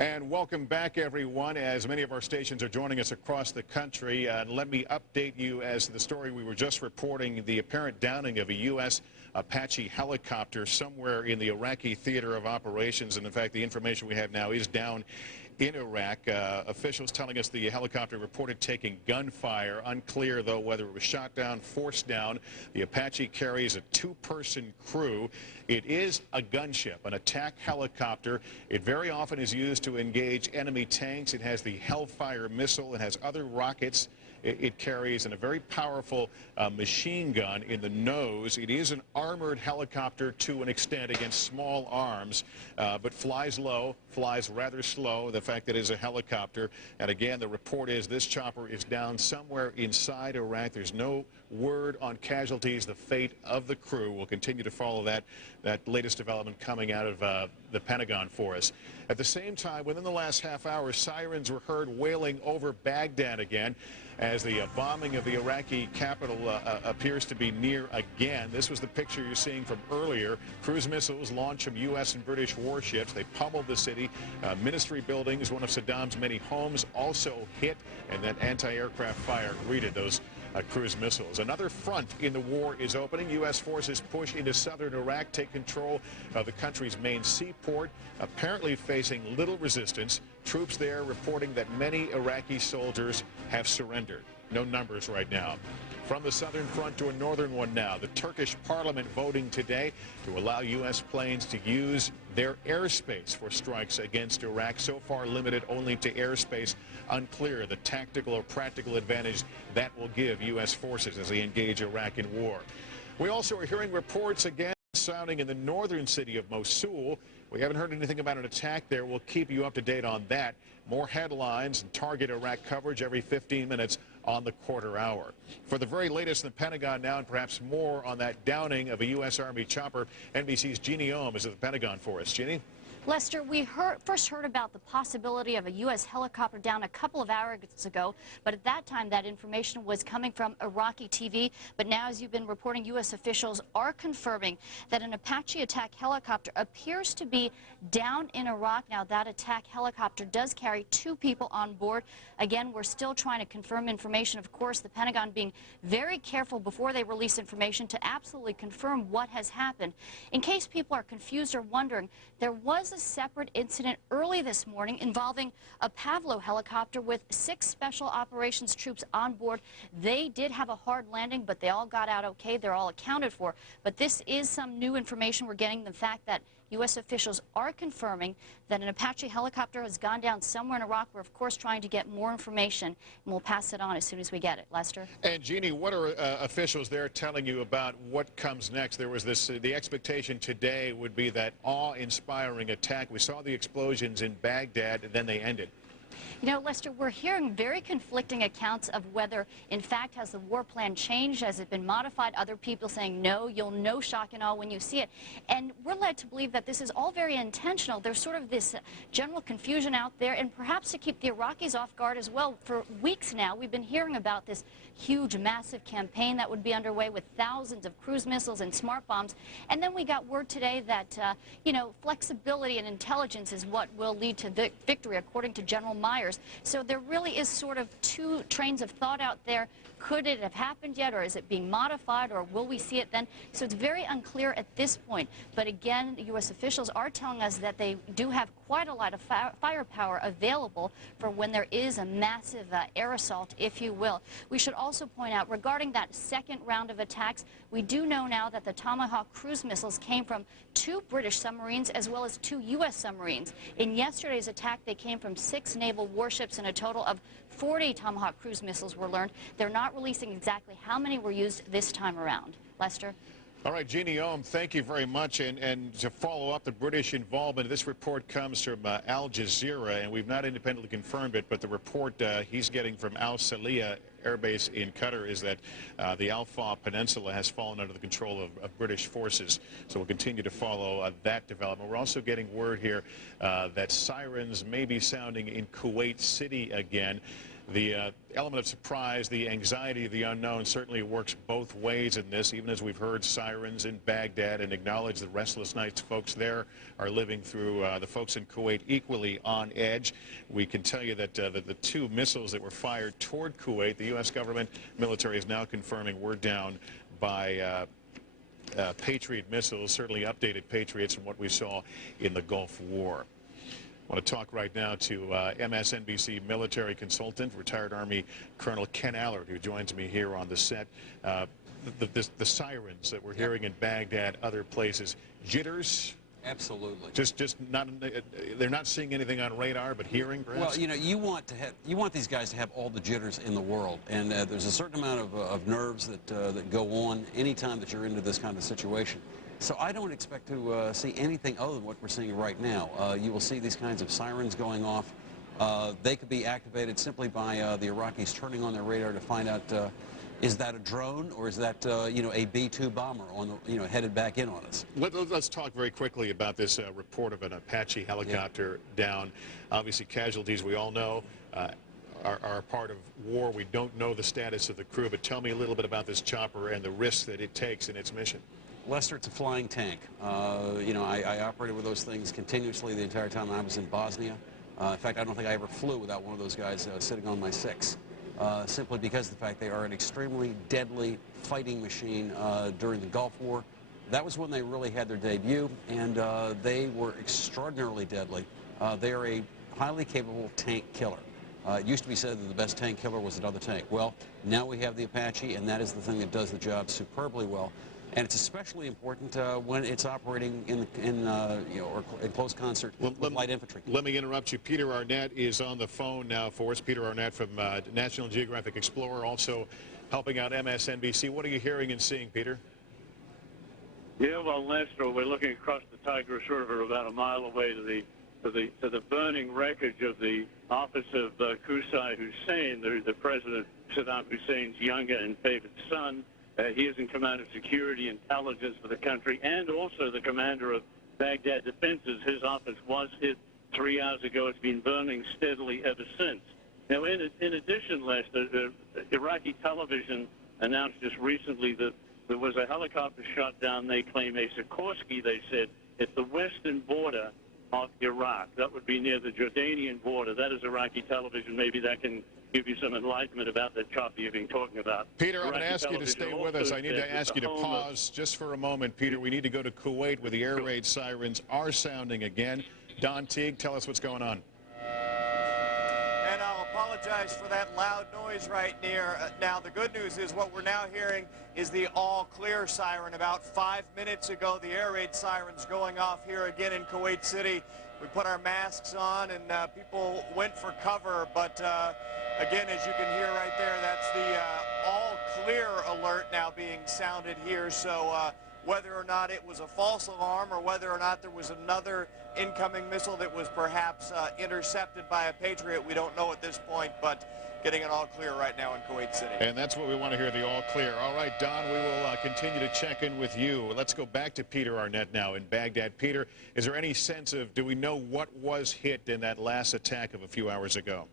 And welcome back, everyone, as many of our stations are joining us across the country. Let me update you as to the story we were just reporting, the apparent downing of a U.S. Apache helicopter somewhere in the Iraqi theater of operations. And in fact, the information we have now is down in Iraq. Officials telling us the helicopter reported taking gunfire. Unclear, though, whether it was shot down, forced down. The Apache carries a two-person crew. It is a gunship, an attack helicopter. It very often is used to engage enemy tanks. It has the Hellfire missile. It has other rockets it carries, and a very powerful machine gun in the nose. It is an armored helicopter to an extent against small arms, but flies low, flies rather slow, the fact that it is a helicopter. And again, the report is this chopper is down somewhere inside Iraq. There's no word on casualties, the fate of the crew. We'll continue to follow that latest development coming out of the Pentagon for us. At the same time, within the last half hour, sirens were heard wailing over Baghdad again as the bombing of the Iraqi capital appears to be near again. This was the picture you're seeing from earlier. Cruise missiles launched from U.S. and British warships. They pummeled the city. Ministry buildings, one of Saddam's many homes, also hit, and then anti-aircraft fire greeted those cruise missiles. Another front in the war is opening. U.S. forces push into southern Iraq, take control of the country's main seaport, apparently facing little resistance. Troops there reporting that many Iraqi soldiers have surrendered. No numbers right now. From the southern front to a northern one now. The Turkish parliament voting today to allow U.S. planes to use their airspace for strikes against Iraq. So far limited only to airspace. Unclear the tactical or practical advantage that will give U.S. forces as they engage Iraq in war. We also are hearing reports again sounding in the northern city of Mosul. We haven't heard anything about an attack there. We'll keep you up to date on that. More headlines and target Iraq coverage every 15 minutes on the quarter hour. For the very latest in the Pentagon now, and perhaps more on that downing of a U.S. Army chopper, NBC's Jeannie Ohm is at the Pentagon for us. Jeannie? Lester, we first heard about the possibility of a U.S. helicopter down a couple of hours ago, but at that time that information was coming from Iraqi TV. But now, as you've been reporting, U.S. officials are confirming that an Apache attack helicopter appears to be down in Iraq. Now, that attack helicopter does carry 2 people on board. Again, we're still trying to confirm information. Of course, the Pentagon being very careful before they release information to absolutely confirm what has happened. In case people are confused or wondering, there was a separate incident early this morning involving a Pavlo helicopter with 6 special operations troops on board. They did have a hard landing, but they all got out okay. They're all accounted for. But this is some new information we're getting, the fact that U.S. officials are confirming that an Apache helicopter has gone down somewhere in Iraq. We're, of course, trying to get more information, and we'll pass it on as soon as we get it. Lester? And, Jeannie, what are officials there telling you about what comes next? There was this, the expectation today would be that awe-inspiring attack. We saw the explosions in Baghdad, and then they ended. You know, Lester, we're hearing very conflicting accounts of whether, in fact, has the war plan changed? Has it been modified? Other people saying, no, you'll know shock and awe when you see it. And we're led to believe that this is all very intentional. There's sort of this general confusion out there, and perhaps to keep the Iraqis off guard as well. For weeks now, we've been hearing about this huge, massive campaign that would be underway with thousands of cruise missiles and smart bombs. And then we got word today that, you know, flexibility and intelligence is what will lead to victory, according to General Myers. So there really is sort of 2 trains of thought out there. Could it have happened yet, or is it being modified, or will we see it then? So it's very unclear at this point. But again, U.S. officials are telling us that they do have quite a lot of firepower available for when there is a massive air assault, if you will. We should also point out, regarding that second round of attacks, we do know now that the Tomahawk cruise missiles came from 2 British submarines as well as 2 U.S. submarines. In yesterday's attack, they came from 6 naval warships, and a total of 40 Tomahawk cruise missiles were learned. They're not releasing exactly how many were used this time around. Lester? All right, Jeannie Ohm, thank you very much. And to follow up the British involvement, this report comes from Al Jazeera, and we've not independently confirmed it, but the report he's getting from Al Salihah Air Base in Qatar is that the Al-Faw Peninsula has fallen under the control of British forces. So we'll continue to follow that development. We're also getting word here that sirens may be sounding in Kuwait City again. The element of surprise, the anxiety of the unknown certainly works both ways in this, even as we've heard sirens in Baghdad and acknowledge the restless nights folks there are living through. The folks in Kuwait equally on edge. We can tell you that the 2 missiles that were fired toward Kuwait, the U.S. government military is now confirming were down by Patriot missiles, certainly updated Patriots from what we saw in the Gulf War. I want to talk right now to MSNBC military consultant, retired Army Colonel Ken Allard, who joins me here on the set. The sirens that we're hearing in Baghdad, other places, jitters? Absolutely. Just not, they're not seeing anything on radar, but hearing, perhaps? Well, you know, you want these guys to have all the jitters in the world, and there's a certain amount of nerves that go on anytime that you're into this kind of situation. So I don't expect to see anything other than what we're seeing right now. You will see these kinds of sirens going off. They could be activated simply by the Iraqis turning on their radar to find out, is that a drone, or is that you know, a B-2 bomber on the, you know, headed back in on us? Let's talk very quickly about this report of an Apache helicopter down. Obviously, casualties, we all know, are part of war. We don't know the status of the crew, but tell me a little bit about this chopper and the risks that it takes in its mission. Lester, it's a flying tank. You know, I operated with those things continuously the entire time I was in Bosnia. In fact, I don't think I ever flew without one of those guys sitting on my 6, simply because of the fact they are an extremely deadly fighting machine during the Gulf War. That was when they really had their debut, and they were extraordinarily deadly. They are a highly capable tank killer. It used to be said that the best tank killer was another tank. Well, now we have the Apache, and that is the thing that does the job superbly well. And it's especially important when it's operating in you know, or in close concert with light infantry. Let me interrupt you. Peter Arnett is on the phone now for us. Peter Arnett from National Geographic Explorer, also helping out MSNBC. What are you hearing and seeing, Peter? Yeah, well, Lester, we're looking across the Tigris River about a mile away to the burning wreckage of the office of Qusay Hussein, the President Saddam Hussein's younger and favorite son. He is in command of security intelligence for the country and also the commander of Baghdad defenses. His office was hit 3 hours ago. It's been burning steadily ever since. Now, in addition, Lester, Iraqi television announced just recently that there was a helicopter shot down, they claim, a Sikorsky, they said, at the western border of Iraq. That would be near the Jordanian border. That is Iraqi television. Maybe that can give you some enlightenment about that chopper you've been talking about. Peter, I'm going to ask you to stay with us. I need to ask you to pause just for a moment, Peter. We need to go to Kuwait where the air raid sirens are sounding again. Don Teague, tell us what's going on. And I'll apologize for that loud noise right near. Now, the good news is what we're now hearing is the all-clear siren. About 5 minutes ago, the air raid sirens going off here again in Kuwait City. We put our masks on and people went for cover, but again, as you can hear right there, that's the all-clear alert now being sounded here. So whether or not it was a false alarm or whether or not there was another incoming missile that was perhaps intercepted by a Patriot, we don't know at this point, but getting it all clear right now in Kuwait City. And that's what we want to hear, the all clear. All right, Don, we will continue to check in with you. Let's go back to Peter Arnett now in Baghdad. Peter, is there any sense of, do we know what was hit in that last attack of a few hours ago?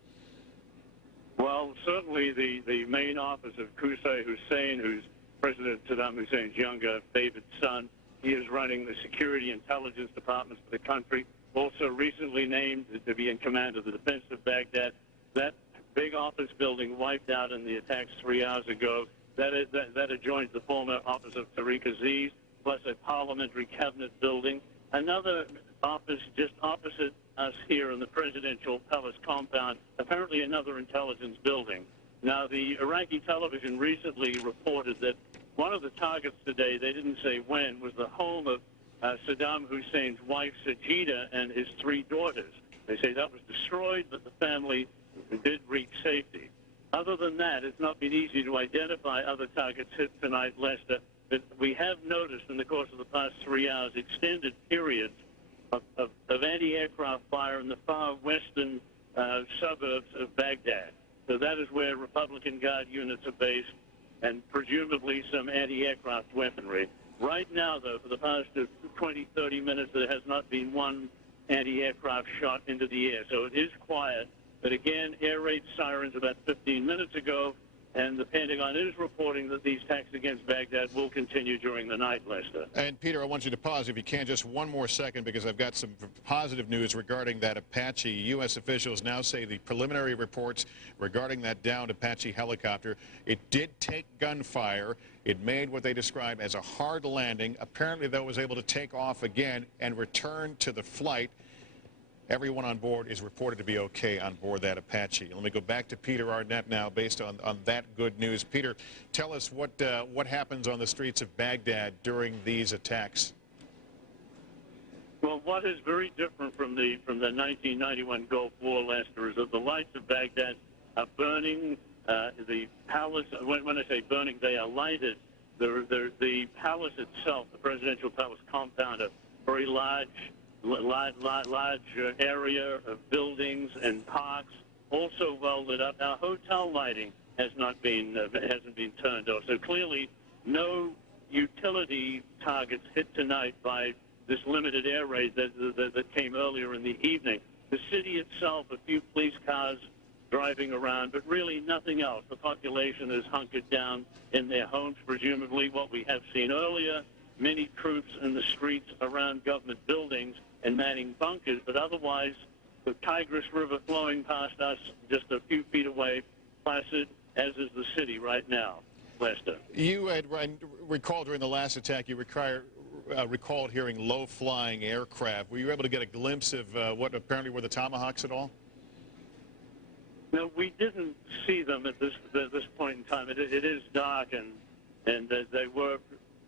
Well, certainly the main office of Qusay Hussein, who's President Saddam Hussein's younger, favorite son. He is running the security intelligence departments for the country. Also recently named to be in command of the defense of Baghdad. That big office building wiped out in the attacks 3 hours ago. That adjoins the former office of Tariq Aziz, plus a parliamentary cabinet building. Another office just opposite us here in the presidential palace compound, apparently another intelligence building. Now, the Iraqi television recently reported that one of the targets today, they didn't say when, was the home of Saddam Hussein's wife, Sajida, and his 3 daughters. They say that was destroyed, but the family did reach safety. Other than that, it's not been easy to identify other targets hit tonight, Lester, but we have noticed in the course of the past 3 hours extended periods of anti-aircraft fire in the far western suburbs of Baghdad. So that is where Republican Guard units are based and presumably some anti-aircraft weaponry. Right now, though, for the past 20, 30 minutes, there has not been one anti-aircraft shot into the air. So it is quiet. But again, air raid sirens about 15 minutes ago, and the Pentagon is reporting that these attacks against Baghdad will continue during the night, Lester. And Peter, I want you to pause, if you can, just one more second, because I've got some positive news regarding that Apache. U.S. officials now say the preliminary reports regarding that downed Apache helicopter, it did take gunfire. It made what they describe as a hard landing. Apparently, though, was able to take off again and return to the flight. Everyone on board is reported to be okay on board that Apache. Let me go back to Peter Arnett now based on that good news. Peter, tell us what happens on the streets of Baghdad during these attacks. Well, what is very different from the 1991 Gulf War, Lester, is that the lights of Baghdad are burning. The palace, when I say burning, they are lighted. The palace itself, the presidential palace compound, a very large area of buildings and parks, also well lit up. Our hotel lighting hasn't been turned off. So clearly, no utility targets hit tonight by this limited air raid that came earlier in the evening. The city itself, a few police cars driving around, but really nothing else. The population is hunkered down in their homes, presumably what we have seen earlier. Many troops in the streets around government buildings and manning bunkers, but otherwise the Tigris River flowing past us just a few feet away, placid, as is the city right now. Lester. You had recalled during the last attack, you recalled hearing low-flying aircraft. Were you able to get a glimpse of what apparently were the Tomahawks at all? No, we didn't see them at this point in time. It is dark, and they were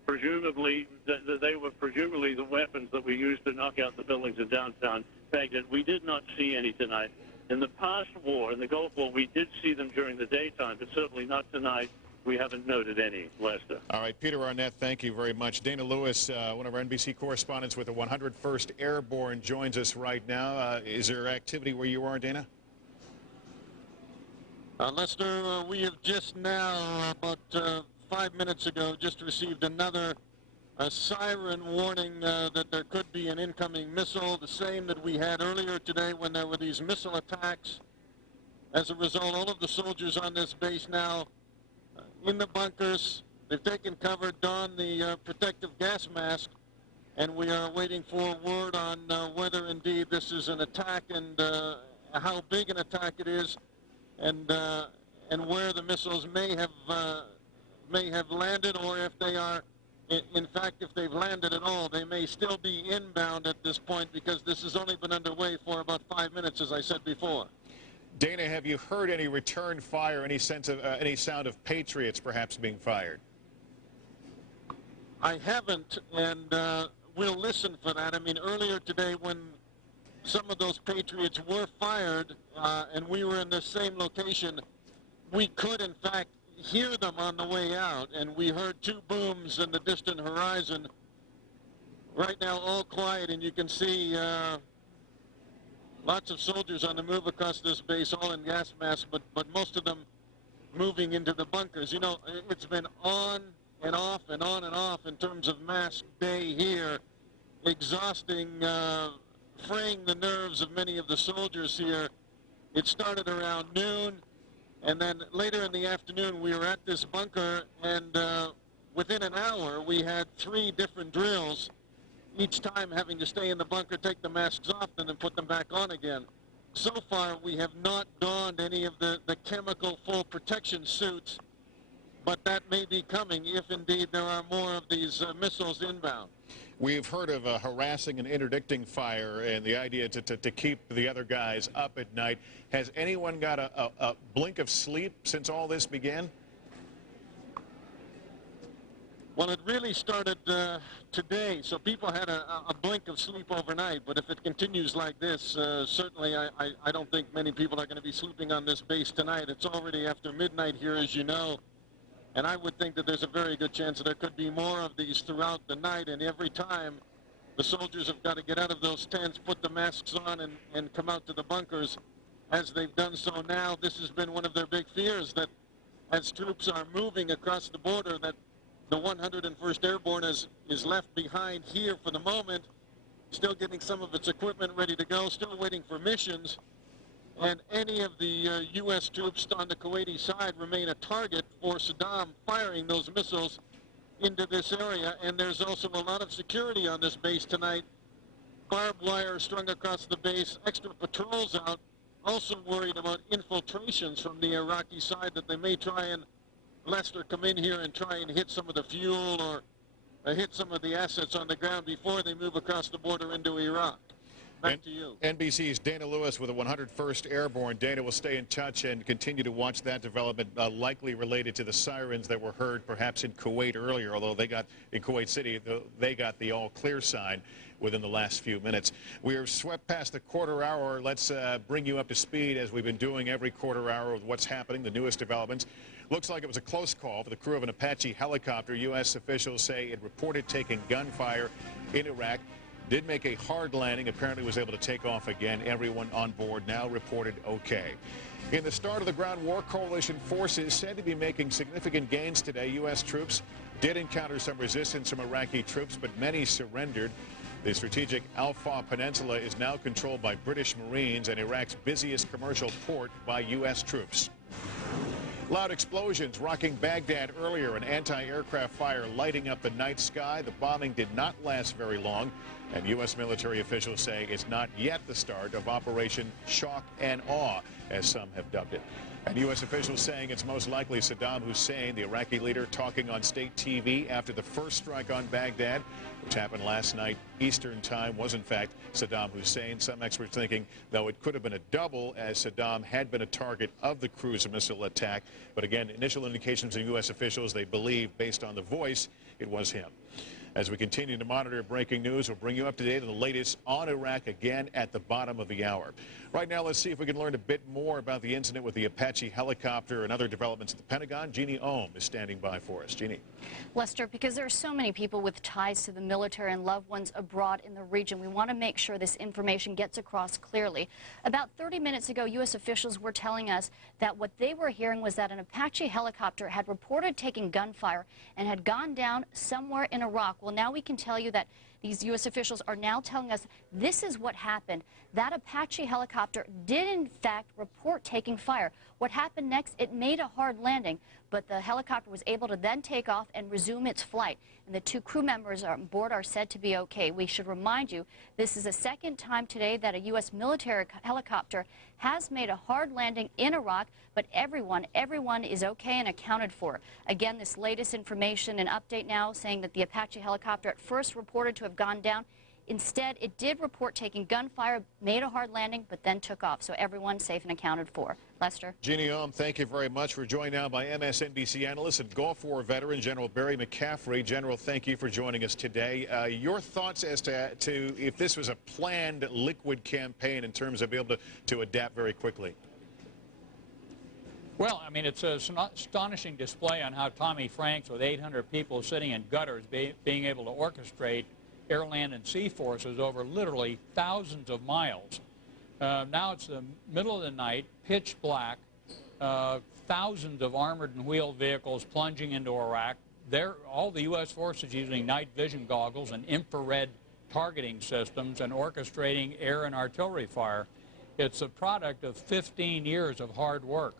presumably the weapons that we used to knock out the buildings in downtown Baghdad. We did not see any tonight. In the past war, in the Gulf War, we did see them during the daytime, but certainly not tonight. we haven't noted any, Lester. All right, Peter Arnett, thank you very much. Dana Lewis, one of our NBC correspondents with the 101st Airborne, joins us right now. Is there activity where you are, Dana? Lester, we have just now, about 5 minutes ago, just received another siren warning that there could be an incoming missile, the same that we had earlier today when there were these missile attacks. As a result, all of the soldiers on this base now in the bunkers, they've taken cover, donned the protective gas mask, and we are waiting for word on whether indeed this is an attack and how big an attack it is, and where the missiles may have landed, or if they are, in fact, if they've landed at all, they may still be inbound at this point, because this has only been underway for about 5 minutes, as I said before. Dana, have you heard any return fire, any sense of any sound of Patriots perhaps being fired? I haven't, and we'll listen for that. I mean, earlier today when some of those Patriots were fired and we were in the same location, we could, in fact, hear them on the way out, and we heard 2 booms in the distant horizon. Right now, all quiet, and you can see lots of soldiers on the move across this base, all in gas masks, but most of them moving into the bunkers. You know, it's been on and off and on and off in terms of mask day here, exhausting, fraying the nerves of many of the soldiers here. It started around noon, and then later in the afternoon we were at this bunker, and within an hour we had 3 different drills, each time having to stay in the bunker, take the masks off, and then put them back on again. So far, we have not donned any of the chemical full protection suits, but that may be coming if indeed there are more of these missiles inbound. We've heard of harassing and interdicting fire and the idea to keep the other guys up at night. Has anyone got a blink of sleep since all this began? Well, it really started today, so people had a blink of sleep overnight, but if it continues like this, certainly I don't think many people are going to be sleeping on this base tonight. It's already after midnight here, as you know, and I would think that there's a very good chance that there could be more of these throughout the night, and every time the soldiers have got to get out of those tents, put the masks on, and come out to the bunkers, as they've done so now. This has been one of their big fears, that as troops are moving across the border, that the 101st Airborne is left behind here for the moment, still getting some of its equipment ready to go, still waiting for missions. And any of the U.S. troops on the Kuwaiti side remain a target for Saddam firing those missiles into this area. And there's also a lot of security on this base tonight. Barbed wire strung across the base, extra patrols out, also worried about infiltrations from the Iraqi side, that they may try and, Lester, come in here and try and hit some of the fuel or hit some of the assets on the ground before they move across the border into Iraq. Back to you. NBC's Dana Lewis with the 101st Airborne. Dana will stay in touch and continue to watch that development, likely related to the sirens that were heard perhaps in Kuwait earlier, although they got, in Kuwait City, they got the all-clear sign within the last few minutes. We are swept past the quarter hour. Let's bring you up to speed, as we've been doing every quarter hour, with what's happening, the newest developments. Looks like it was a close call for the crew of an Apache helicopter. U.S. officials say it reported taking gunfire in Iraq. Did make a hard landing, apparently was able to take off again. Everyone on board now reported okay. In the start of the ground war, coalition forces said to be making significant gains today. U.S. troops did encounter some resistance from Iraqi troops, but many surrendered. The strategic Al-Faw Peninsula is now controlled by British Marines, and Iraq's busiest commercial port by U.S. troops. Loud explosions rocking Baghdad earlier, an anti-aircraft fire lighting up the night sky. The bombing did not last very long, and U.S. military officials say it's not yet the start of Operation Shock and Awe, as some have dubbed it. And U.S. officials saying it's most likely Saddam Hussein, the Iraqi leader, talking on state TV after the first strike on Baghdad, which happened last night Eastern time, was in fact Saddam Hussein. Some experts thinking, though, it could have been a double, as Saddam had been a target of the cruise missile attack. But again, initial indications from U.S. officials, they believe, based on the voice, it was him. As we continue to monitor breaking news, we'll bring you up to date on the latest on Iraq again at the bottom of the hour. Right now, let's see if we can learn a bit more about the incident with the Apache helicopter and other developments at the Pentagon. Jeannie Ohm is standing by for us. Jeannie. Lester, because there are so many people with ties to the military and loved ones abroad in the region, we want to make sure this information gets across clearly. About 30 minutes ago, U.S. officials were telling us that what they were hearing was that an Apache helicopter had reported taking gunfire and had gone down somewhere in Iraq. Well, now we can tell you that these U.S. officials are now telling us this is what happened. That Apache helicopter did, in fact, report taking fire. What happened next, it made a hard landing, but the helicopter was able to then take off and resume its flight. And the 2 crew members on board are said to be okay. We should remind you, this is the second time today that a U.S. military helicopter has made a hard landing in Iraq, but everyone is okay and accounted for. Again, this latest information and update now saying that the Apache helicopter at first reported to have gone down. Instead, it did report taking gunfire, made a hard landing, but then took off. So everyone's safe and accounted for. Lester? Jeannie Ohm, thank you very much. We're joined now by MSNBC analyst and Gulf War veteran General Barry McCaffrey. General, thank you for joining us today. Your thoughts as to if this was a planned liquid campaign in terms of being able to adapt very quickly? Well, I mean, it's an astonishing display on how Tommy Franks, with 800 people sitting in gutters, being able to orchestrate air, land, and sea forces over literally thousands of miles. Now it's the middle of the night, pitch black, thousands of armored and wheeled vehicles plunging into Iraq. All the U.S. forces using night vision goggles and infrared targeting systems and orchestrating air and artillery fire. It's a product of 15 years of hard work.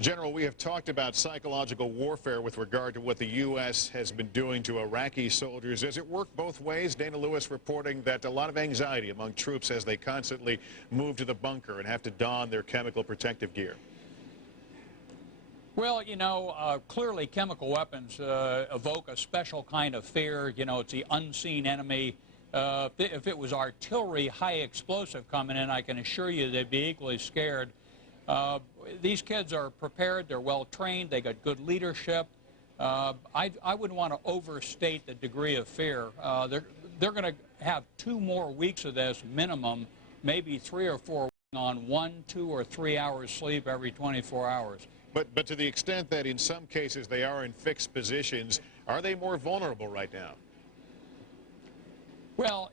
General, we have talked about psychological warfare with regard to what the U.S. has been doing to Iraqi soldiers. Does it work both ways? Dana Lewis reporting that a lot of anxiety among troops as they constantly move to the bunker and have to don their chemical protective gear. Well, you know, clearly chemical weapons evoke a special kind of fear. You know, it's the unseen enemy. If it was artillery, high explosive coming in, I can assure you they'd be equally scared. These kids are prepared, they're well trained, they got good leadership. I wouldn't want to overstate the degree of fear. They're going to have 2 more weeks of this minimum, maybe 3 or 4 on 1, 2, or 3 hours sleep every 24 hours. But to the extent that in some cases they are in fixed positions, are they more vulnerable right now? Well,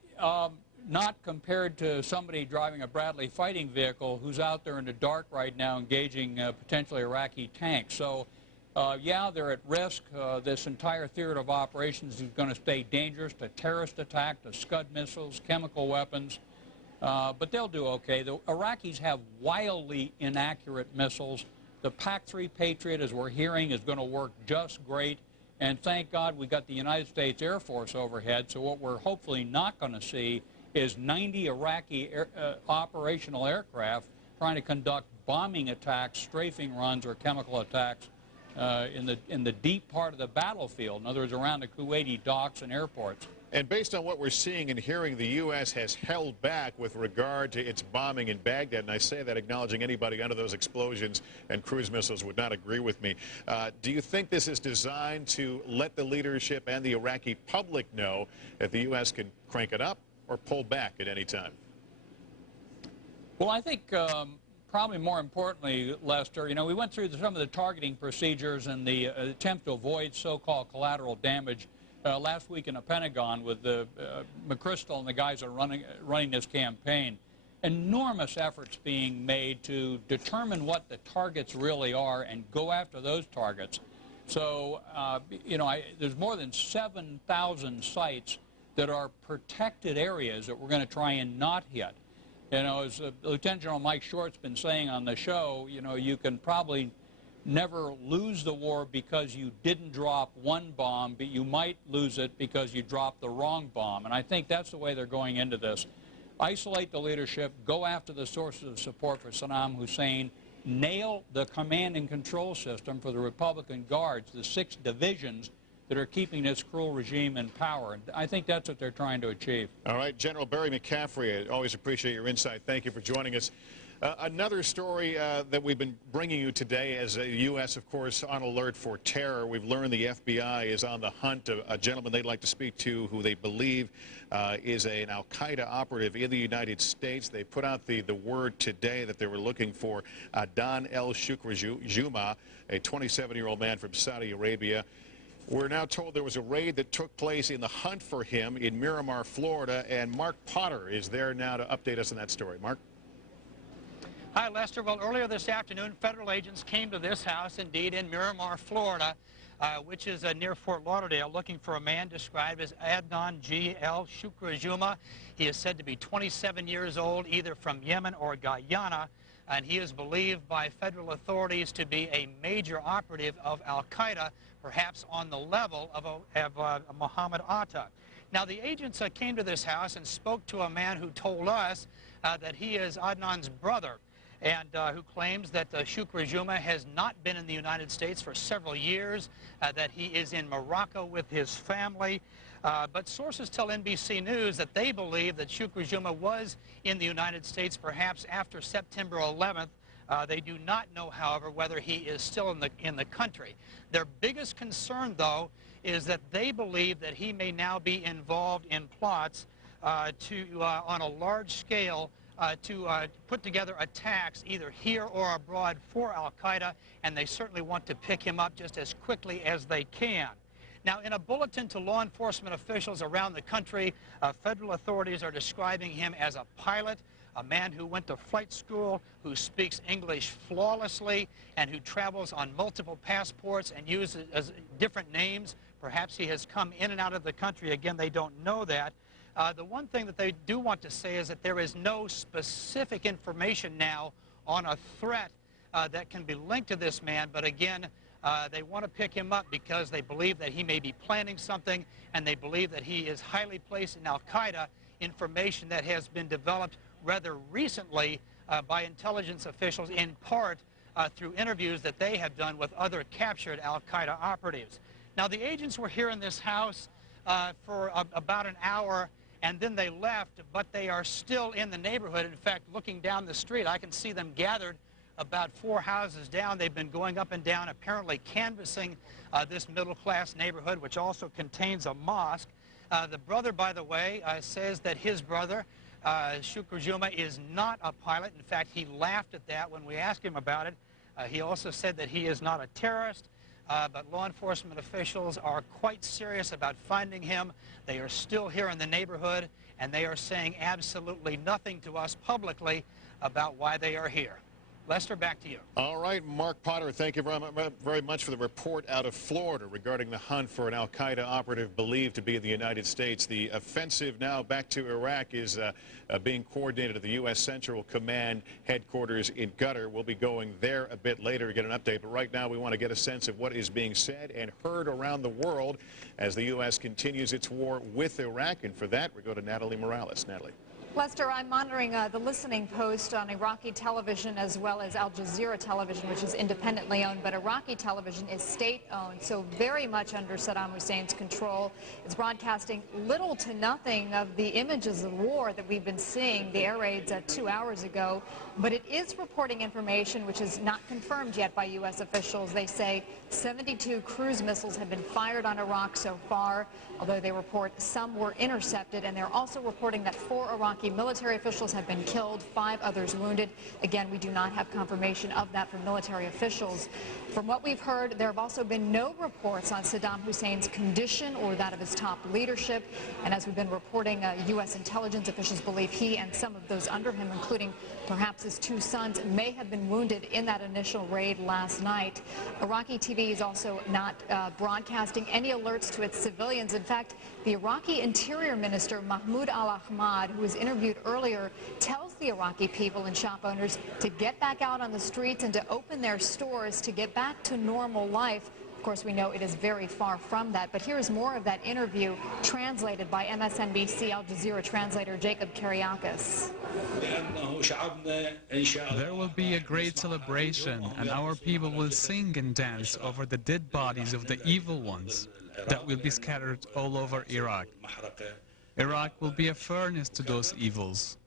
not compared to somebody driving a Bradley fighting vehicle who's out there in the dark right now engaging potentially Iraqi tanks. So, yeah, they're at risk. This entire theater of operations is going to stay dangerous to terrorist attack, to Scud missiles, chemical weapons. But they'll do okay. The Iraqis have wildly inaccurate missiles. The PAC-3 Patriot, as we're hearing, is going to work just great. And thank God we got the United States Air Force overhead. So what we're hopefully not going to see is 90 Iraqi operational aircraft trying to conduct bombing attacks, strafing runs, or chemical attacks in the deep part of the battlefield, in other words, around the Kuwaiti docks and airports. And based on what we're seeing and hearing, the U.S. has held back with regard to its bombing in Baghdad, and I say that acknowledging anybody under those explosions and cruise missiles would not agree with me. Do you think this is designed to let the leadership and the Iraqi public know that the U.S. can crank it up or pull back at any time? Well, I think probably more importantly, Lester, you know, we went through some of the targeting procedures and the attempt to avoid so-called collateral damage last week in the Pentagon with McChrystal and the guys that are running this campaign. Enormous efforts being made to determine what the targets really are and go after those targets. So, you know, there's more than 7,000 sites that are protected areas that we're going to try and not hit. You know, as Lieutenant General Mike Short's been saying on the show, you know, you can probably never lose the war because you didn't drop one bomb, but you might lose it because you dropped the wrong bomb. And I think that's the way they're going into this. Isolate the leadership, go after the sources of support for Saddam Hussein, nail the command and control system for the Republican Guards, the 6 divisions that are keeping this cruel regime in power. And I think that's what they're trying to achieve. All right, General Barry McCaffrey, I always appreciate your insight. Thank you for joining us. Another story that we've been bringing you today, as the U.S., of course, on alert for terror. We've learned the FBI is on the hunt. A gentleman they'd like to speak to who they believe is an al-Qaeda operative in the United States. They put out the word today that they were looking for Adan el-Shukr-Juma, a 27-year-old man from Saudi Arabia. We're now told there was a raid that took place in the hunt for him in Miramar, Florida, and Mark Potter is there now to update us on that story. Mark? Hi, Lester. Well, earlier this afternoon, federal agents came to this house, indeed, in Miramar, Florida, which is near Fort Lauderdale, looking for a man described as Adnan G. el-Shukr-Juma. He is said to be 27 years old, either from Yemen or Guyana, and he is believed by federal authorities to be a major operative of al-Qaeda, perhaps on the level of Mohammed Atta. Now, the agents came to this house and spoke to a man who told us that he is Adnan's brother, and who claims that Shukr-Juma has not been in the United States for several years, that he is in Morocco with his family. But sources tell NBC News that they believe that Shukr-Juma was in the United States perhaps after September 11th. They do not know, however, whether he is still in the country. Their biggest concern, though, is that they believe that he may now be involved in plots on a large scale to put together attacks either here or abroad for al-Qaeda, and they certainly want to pick him up just as quickly as they can. Now, in a bulletin to law enforcement officials around the country, federal authorities are describing him as a pilot, a man who went to flight school, who speaks English flawlessly, and who travels on multiple passports and uses different names. Perhaps he has come in and out of the country. Again, they don't know that. The one thing that they do want to say is that there is no specific information now on a threat that can be linked to this man, but again, they want to pick him up because they believe that he may be planning something, and they believe that he is highly placed in al-Qaeda, information that has been developed rather recently by intelligence officials, in part through interviews that they have done with other captured al-Qaeda operatives. Now, the agents were here in this house for about an hour, and then they left, but they are still in the neighborhood. In fact, looking down the street, I can see them gathered about 4 houses down. They've been going up and down, apparently canvassing this middle-class neighborhood, which also contains a mosque. The brother, by the way, says that his brother, Shukr-Juma, is not a pilot. In fact, he laughed at that when we asked him about it. He also said that he is not a terrorist. But law enforcement officials are quite serious about finding him. They are still here in the neighborhood, and they are saying absolutely nothing to us publicly about why they are here. Lester, back to you. All right, Mark Potter, thank you very much for the report out of Florida regarding the hunt for an al-Qaeda operative believed to be in the United States. The offensive now back to Iraq is being coordinated at the U.S. Central Command headquarters in Qatar. We'll be going there a bit later to get an update, but right now we want to get a sense of what is being said and heard around the world as the U.S. continues its war with Iraq, and for that we go to Natalie Morales. Natalie. Lester, I'm monitoring the listening post on Iraqi television as well as Al Jazeera television, which is independently owned, but Iraqi television is state-owned, so very much under Saddam Hussein's control. It's broadcasting little to nothing of the images of war that we've been seeing, the air raids 2 hours ago, but it is reporting information which is not confirmed yet by U.S. officials. They say 72 cruise missiles have been fired on Iraq so far, although they report some were intercepted, and they're also reporting that 4 Iraqi military officials have been killed, 5 others wounded. Again, we do not have confirmation of that from military officials. From what we've heard, there have also been no reports on Saddam Hussein's condition or that of his top leadership. And as we've been reporting, U.S. intelligence officials believe he and some of those under him, including perhaps his 2 sons, may have been wounded in that initial raid last night. Iraqi TV is also not broadcasting any alerts to its civilians. In fact, the Iraqi Interior Minister Mahmoud al-Ahmad, who was interviewed earlier, tells the Iraqi people and shop owners to get back out on the streets and to open their stores to get back to normal life. Of course, we know it is very far from that, but here's more of that interview translated by MSNBC Al Jazeera translator Jacob Kariakis. There will be a great celebration, and our people will sing and dance over the dead bodies of the evil ones that will be scattered all over Iraq. Iraq will be a furnace to those evils.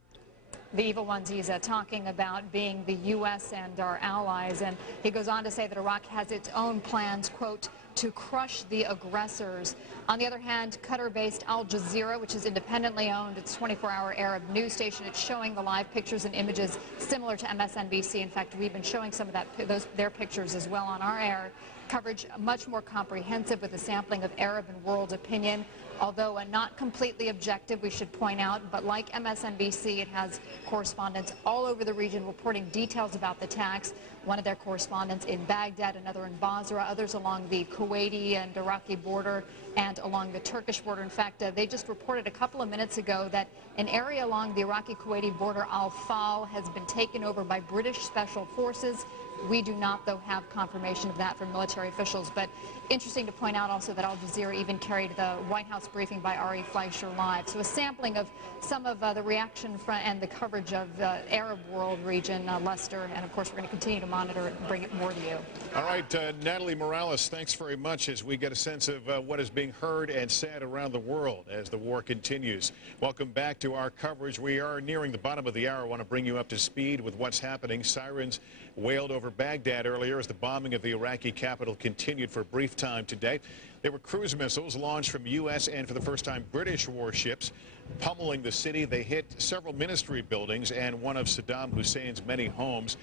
the evil ones he's talking about being the U.S. and our allies. And he goes on to say that Iraq has its own plans, quote, to crush the aggressors. On the other hand, Qatar-based Al Jazeera, which is independently owned, it's a 24-hour Arab news station. It's showing the live pictures and images similar to MSNBC. In fact, we've been showing some of their pictures as well on our air coverage, much more comprehensive with a sampling of Arab and world opinion. Although not completely objective, we should point out, but like MSNBC, it has correspondents all over the region reporting details about the attacks. One of their correspondents in Baghdad, another in Basra, others along the Kuwaiti and Iraqi border and along the Turkish border. In fact, they just reported a couple of minutes ago that an area along the Iraqi-Kuwaiti border, Al-Fal, has been taken over by British special forces. We do not, though, have confirmation of that from military officials. But interesting to point out also that Al Jazeera even carried the White House briefing by Ari Fleischer live. So a sampling of some of the reaction and the coverage of the Arab world region, Lester. And, of course, we're going to continue to monitor it and bring it more to you. All right, Natalie Morales, thanks very much as we get a sense of what is being heard and said around the world as the war continues. Welcome back to our coverage. We are nearing the bottom of the hour. I want to bring you up to speed with what's happening. Sirens wailed over Baghdad earlier as the bombing of the Iraqi capital continued for a brief time today. There were cruise missiles launched from U.S. and, for the first time, British warships pummeling the city. They hit several ministry buildings and one of Saddam Hussein's many homes.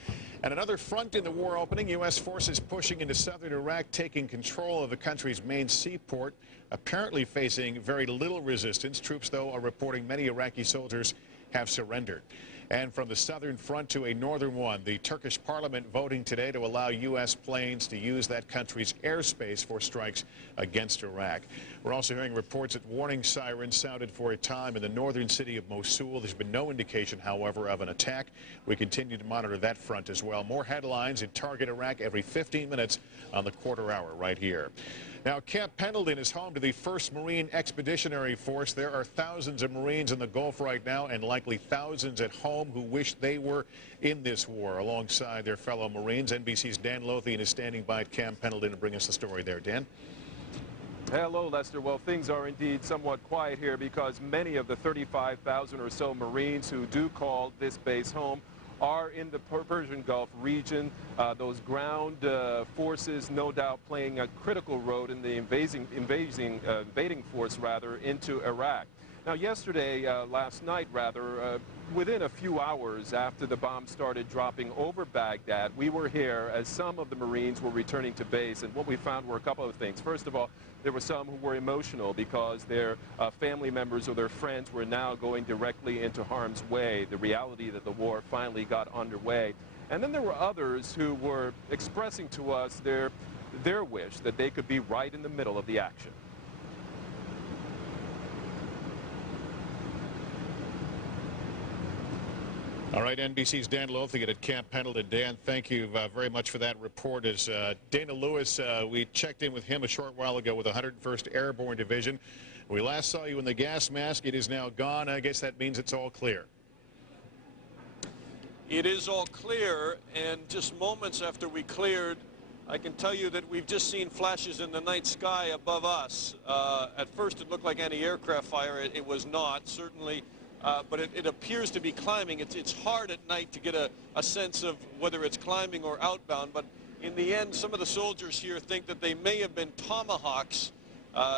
And another front in the war opening, U.S. forces pushing into southern Iraq, taking control of the country's main seaport, apparently facing very little resistance. Troops, though, are reporting many Iraqi soldiers have surrendered. And from the southern front to a northern one, the Turkish parliament voting today to allow U.S. planes to use that country's airspace for strikes against Iraq. We're also hearing reports that warning sirens sounded for a time in the northern city of Mosul. There's been no indication, however, of an attack. We continue to monitor that front as well. More headlines in Target Iraq every 15 minutes on the quarter hour right here. Now, Camp Pendleton is home to the 1st Marine Expeditionary Force. There are thousands of Marines in the Gulf right now and likely thousands at home who wish they were in this war alongside their fellow Marines. NBC's Dan Lothian is standing by at Camp Pendleton to bring us the story there. Dan? Hello, Lester. Well, things are indeed somewhat quiet here because many of the 35,000 or so Marines who do call this base home are in the Persian Gulf region. Those ground forces no doubt playing a critical role in the invading force into Iraq. Now yesterday, last night rather, within a few hours after the bombs started dropping over Baghdad, we were here as some of the Marines were returning to base, and what we found were a couple of things. First of all, there were some who were emotional because their family members or their friends were now going directly into harm's way, the reality that the war finally got underway. And then there were others who were expressing to us their wish that they could be right in the middle of the action. All right, NBC's Dan Lothian at Camp Pendleton. Dan, thank you very much for that report. As Dana Lewis, we checked in with him a short while ago with the 101st Airborne Division. We last saw you in the gas mask. It is now gone. I guess that means it's all clear. It is all clear, and just moments after we cleared, I can tell you that we've just seen flashes in the night sky above us. At first it looked like anti-aircraft fire. It was not, certainly. But it appears to be climbing. It's hard at night to get a sense of whether it's climbing or outbound, but in the end, some of the soldiers here think that they may have been Tomahawks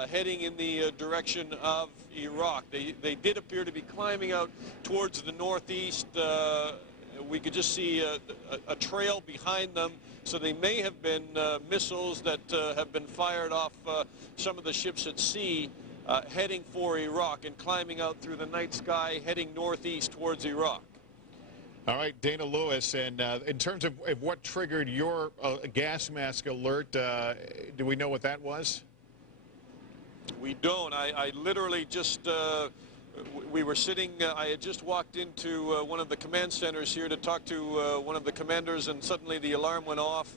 heading in the direction of Iraq. They did appear to be climbing out towards the northeast. We could just see a trail behind them, so they may have been missiles that have been fired off some of the ships at sea. Heading for Iraq and climbing out through the night sky, heading northeast towards Iraq. All right, Dana Lewis, and in terms of what triggered your gas mask alert, do we know what that was? We don't. I literally just, we were sitting, I had just walked into one of the command centers here to talk to one of the commanders, and suddenly the alarm went off.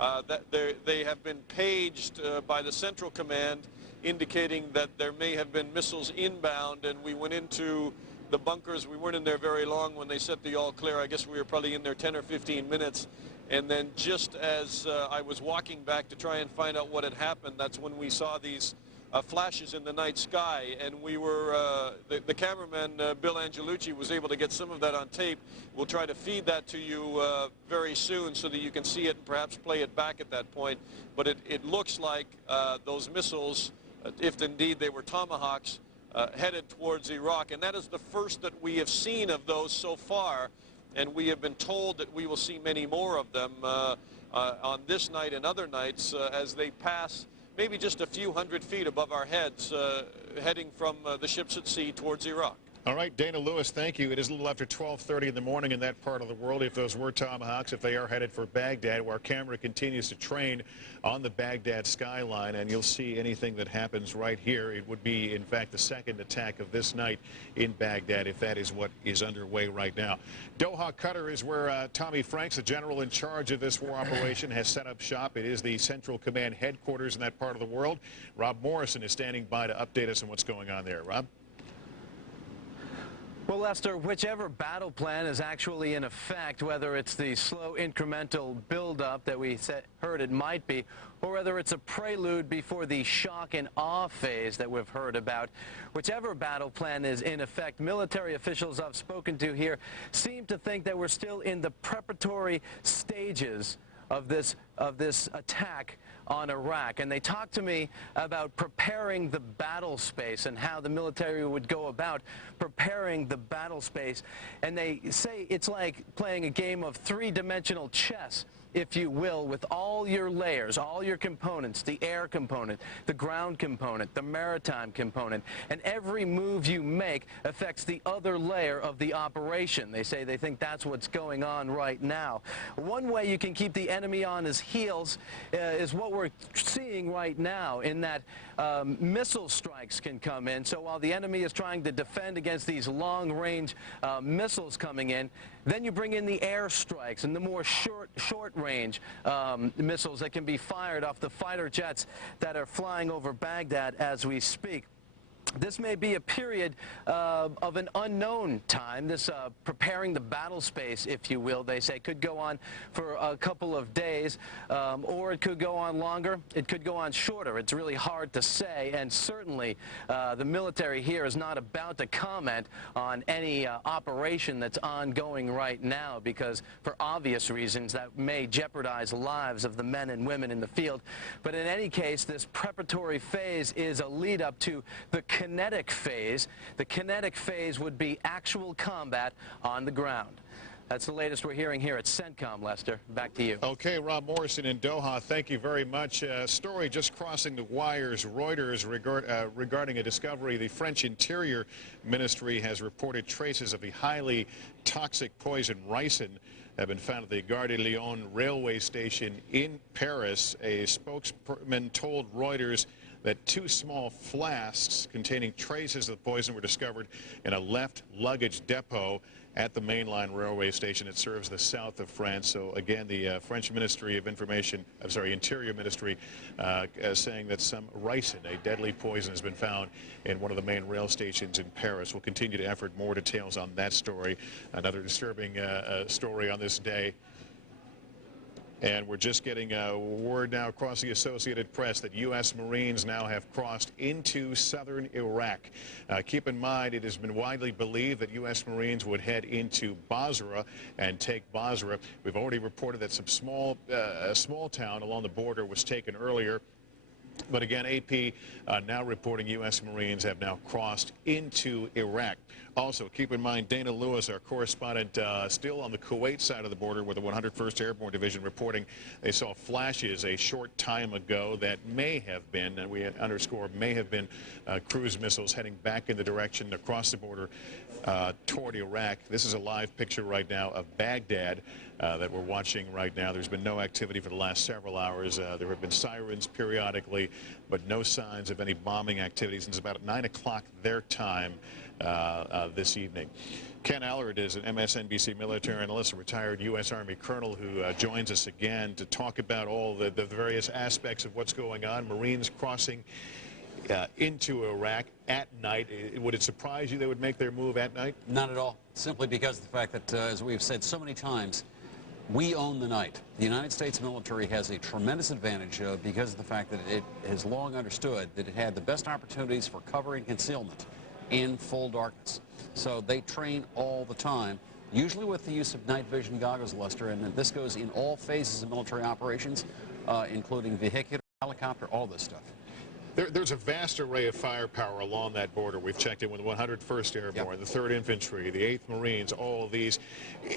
That they have been paged by the Central Command, indicating that there may have been missiles inbound, and we went into the bunkers. We weren't in there very long when they set the all clear. I guess we were probably in there 10 or 15 minutes, and then just as I was walking back to try and find out what had happened, that's when we saw these flashes in the night sky, and we were, the cameraman, Bill Angelucci, was able to get some of that on tape. We'll try to feed that to you very soon so that you can see it and perhaps play it back at that point. But it looks like those missiles, if indeed they were Tomahawks, headed towards Iraq, and that is the first that we have seen of those so far, and we have been told that we will see many more of them on this night and other nights as they pass maybe just a few hundred feet above our heads, heading from the ships at sea towards Iraq. All right, Dana Lewis, thank you. It is a little after 12:30 in the morning in that part of the world. If those were Tomahawks, if they are headed for Baghdad, where our camera continues to train on the Baghdad skyline, and you'll see anything that happens right here. It would be, in fact, the second attack of this night in Baghdad, if that is what is underway right now. Doha, Qatar is where Tommy Franks, the general in charge of this war operation, has set up shop. It is the Central Command headquarters in that part of the world. Rob Morrison is standing by to update us on what's going on there. Rob? Well, Lester, whichever battle plan is actually in effect, whether it's the slow incremental buildup that we heard it might be, or whether it's a prelude before the shock and awe phase that we've heard about, whichever battle plan is in effect, military officials I've spoken to here seem to think that we're still in the preparatory stages of this attack on Iraq. And they talked to me about preparing the battle space and how the military would go about preparing the battle space. And they say it's like playing a game of three-dimensional chess, if you will, with all your layers, all your components, the air component, the ground component, the maritime component, and every move you make affects the other layer of the operation. They say they think that's what's going on right now. One way you can keep the enemy on his heels is what we're seeing right now, in that missile strikes can come in. So while the enemy is trying to defend against these long-range missiles coming in, then you bring in the air strikes and the more short-range missiles that can be fired off the fighter jets that are flying over Baghdad as we speak. This may be a period of an unknown time. This preparing the battle space, if you will, they say, could go on for a couple of days, or it could go on longer. It could go on shorter. It's really hard to say, and certainly the military here is not about to comment on any operation that's ongoing right now, because for obvious reasons that may jeopardize the lives of the men and women in the field. But in any case, this preparatory phase is a lead up to the kinetic phase. The kinetic phase would be actual combat on the ground. That's the latest we're hearing here at CENTCOM, Lester. Back to you. Okay, Rob Morrison in Doha, thank you very much. Story just crossing the wires. Reuters regarding a discovery. The French Interior Ministry has reported traces of the highly toxic poison ricin have been found at the Gare de Lyon railway station in Paris. A spokesman told Reuters that 2 small flasks containing traces of the poison were discovered in a left luggage depot at the mainline railway station. It serves the south of France. So again, the French Ministry of Interior Ministry saying that some ricin, a deadly poison, has been found in one of the main rail stations in Paris. We'll continue to effort more details on that story. Another disturbing story on this day. And we're just getting word now across the Associated Press that U.S. Marines now have crossed into southern Iraq. Keep in mind, it has been widely believed that U.S. Marines would head into Basra and take Basra. We've already reported that some small town along the border was taken earlier. But again, AP now reporting U.S. Marines have now crossed into Iraq. Also, keep in mind, Dana Lewis, our correspondent, still on the Kuwait side of the border with the 101st Airborne Division, reporting they saw flashes a short time ago that may have been, and we underscore, may have been cruise missiles heading back in the direction across the border toward Iraq. This is a live picture right now of Baghdad that we're watching right now. There's been no activity for the last several hours. There have been sirens periodically, but no signs of any bombing activity since about 9 o'clock their time this evening. Ken Allard is an MSNBC military analyst, a retired U.S. Army colonel who joins us again to talk about all the various aspects of what's going on. Marines crossing into Iraq at night. Would it surprise you they would make their move at night? Not at all, simply because of the fact that, as we've said so many times, We own the night. The United States military has a tremendous advantage because of the fact that it has long understood that it had the best opportunities for cover and concealment in full darkness. So they train all the time, usually with the use of night vision goggles, Lester, and this goes in all phases of military operations, including vehicular, helicopter, all this stuff. There's a vast array of firepower along that border. We've checked in with the 101st Airborne, the 3rd Infantry, the 8th Marines, all of these.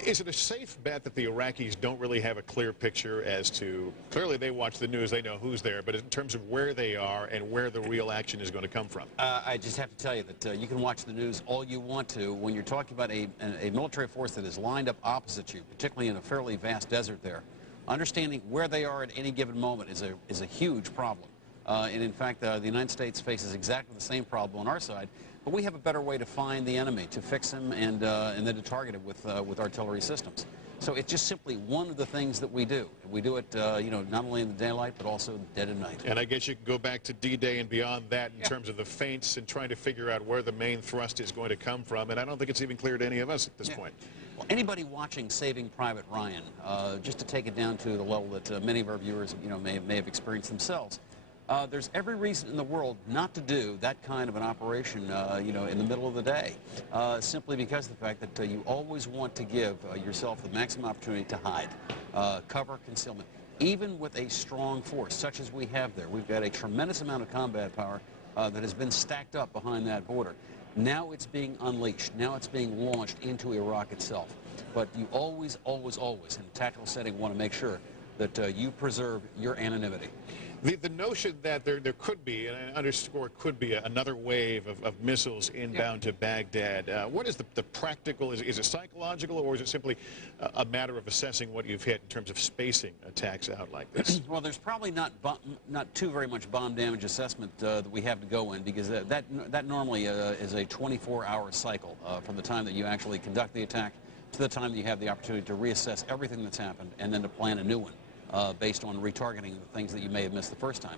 Is it a safe bet that the Iraqis don't really have a clear picture as to, clearly they watch the news, they know who's there, but in terms of where they are and where the real action is going to come from? I just have to tell you that you can watch the news all you want to. When you're talking about a military force that is lined up opposite you, particularly in a fairly vast desert there, understanding where they are at any given moment is a huge problem. And in fact, the United States faces exactly the same problem on our side, but we have a better way to find the enemy, to fix him, and then to target him with artillery systems. So it's just simply one of the things that we do. We do it, you know, not only in the daylight, but also dead at night. And I guess you can go back to D-Day and beyond that in terms of the feints and trying to figure out where the main thrust is going to come from, and I don't think it's even clear to any of us at this point. Well, anybody watching Saving Private Ryan, just to take it down to the level that many of our viewers, you know, may have experienced themselves, there's every reason in the world not to do that kind of an operation, you know, in the middle of the day, simply because of the fact that you always want to give yourself the maximum opportunity to hide, cover, concealment. Even with a strong force, such as we have there, we've got a tremendous amount of combat power that has been stacked up behind that border. Now it's being unleashed. Now it's being launched into Iraq itself. But you always, always, always, in a tactical setting, want to make sure that you preserve your anonymity. The notion that there could be, and I underscore could be, another wave of missiles inbound to Baghdad. What is the practical, is it psychological, or is it simply a matter of assessing what you've hit in terms of spacing attacks out like this? Well, there's probably not too very much bomb damage assessment that we have to go in, because that normally is a 24-hour cycle from the time that you actually conduct the attack to the time that you have the opportunity to reassess everything that's happened and then to plan a new one. Based on retargeting the things that you may have missed the first time.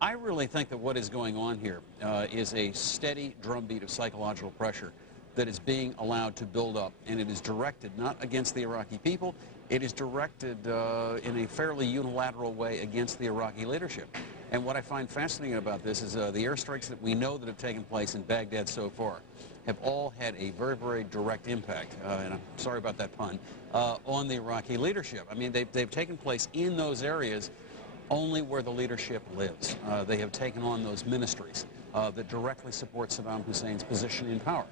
I really think that what is going on here is a steady drumbeat of psychological pressure that is being allowed to build up, and it is directed not against the Iraqi people, it is directed in a fairly unilateral way against the Iraqi leadership. And what I find fascinating about this is the airstrikes that we know that have taken place in Baghdad so far have all had a very, very direct impact, and I'm sorry about that pun, on the Iraqi leadership. I mean, they've taken place in those areas only where the leadership lives. They have taken on those ministries that directly support Saddam Hussein's position in power.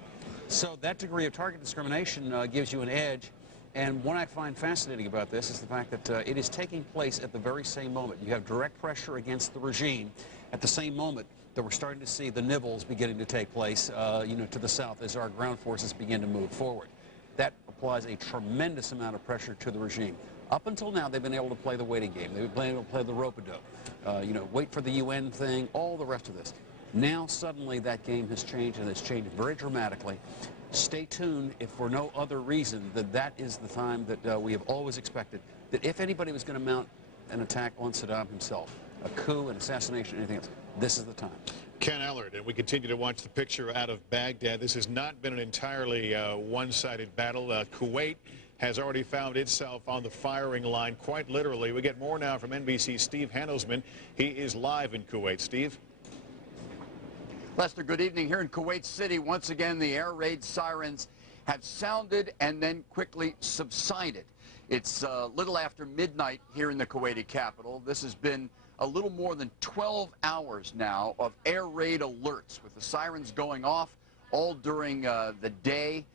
So that degree of target discrimination gives you an edge. And what I find fascinating about this is the fact that it is taking place at the very same moment. You have direct pressure against the regime at the same moment that we're starting to see the nibbles beginning to take place, you know, to the south as our ground forces begin to move forward. That applies a tremendous amount of pressure to the regime. Up until now, they've been able to play the waiting game. They've been able to play the rope-a-dope, you know, wait for the UN thing, all the rest of this. Now, suddenly, that game has changed, and it's changed very dramatically. Stay tuned, if for no other reason, that is the time that we have always expected, that if anybody was going to mount an attack on Saddam himself, a coup, an assassination, anything else, this is the time. Ken Ellard, and we continue to watch the picture out of Baghdad. This has not been an entirely one-sided battle. Kuwait has already found itself on the firing line, quite literally. We get more now from NBC's Steve Handelsman. He is live in Kuwait. Steve? Lester, good evening. Here in Kuwait City, once again, the air raid sirens have sounded and then quickly subsided. It's a little after midnight here in the Kuwaiti capital. This has been a little more than 12 hours now of air raid alerts, with the sirens going off all during the day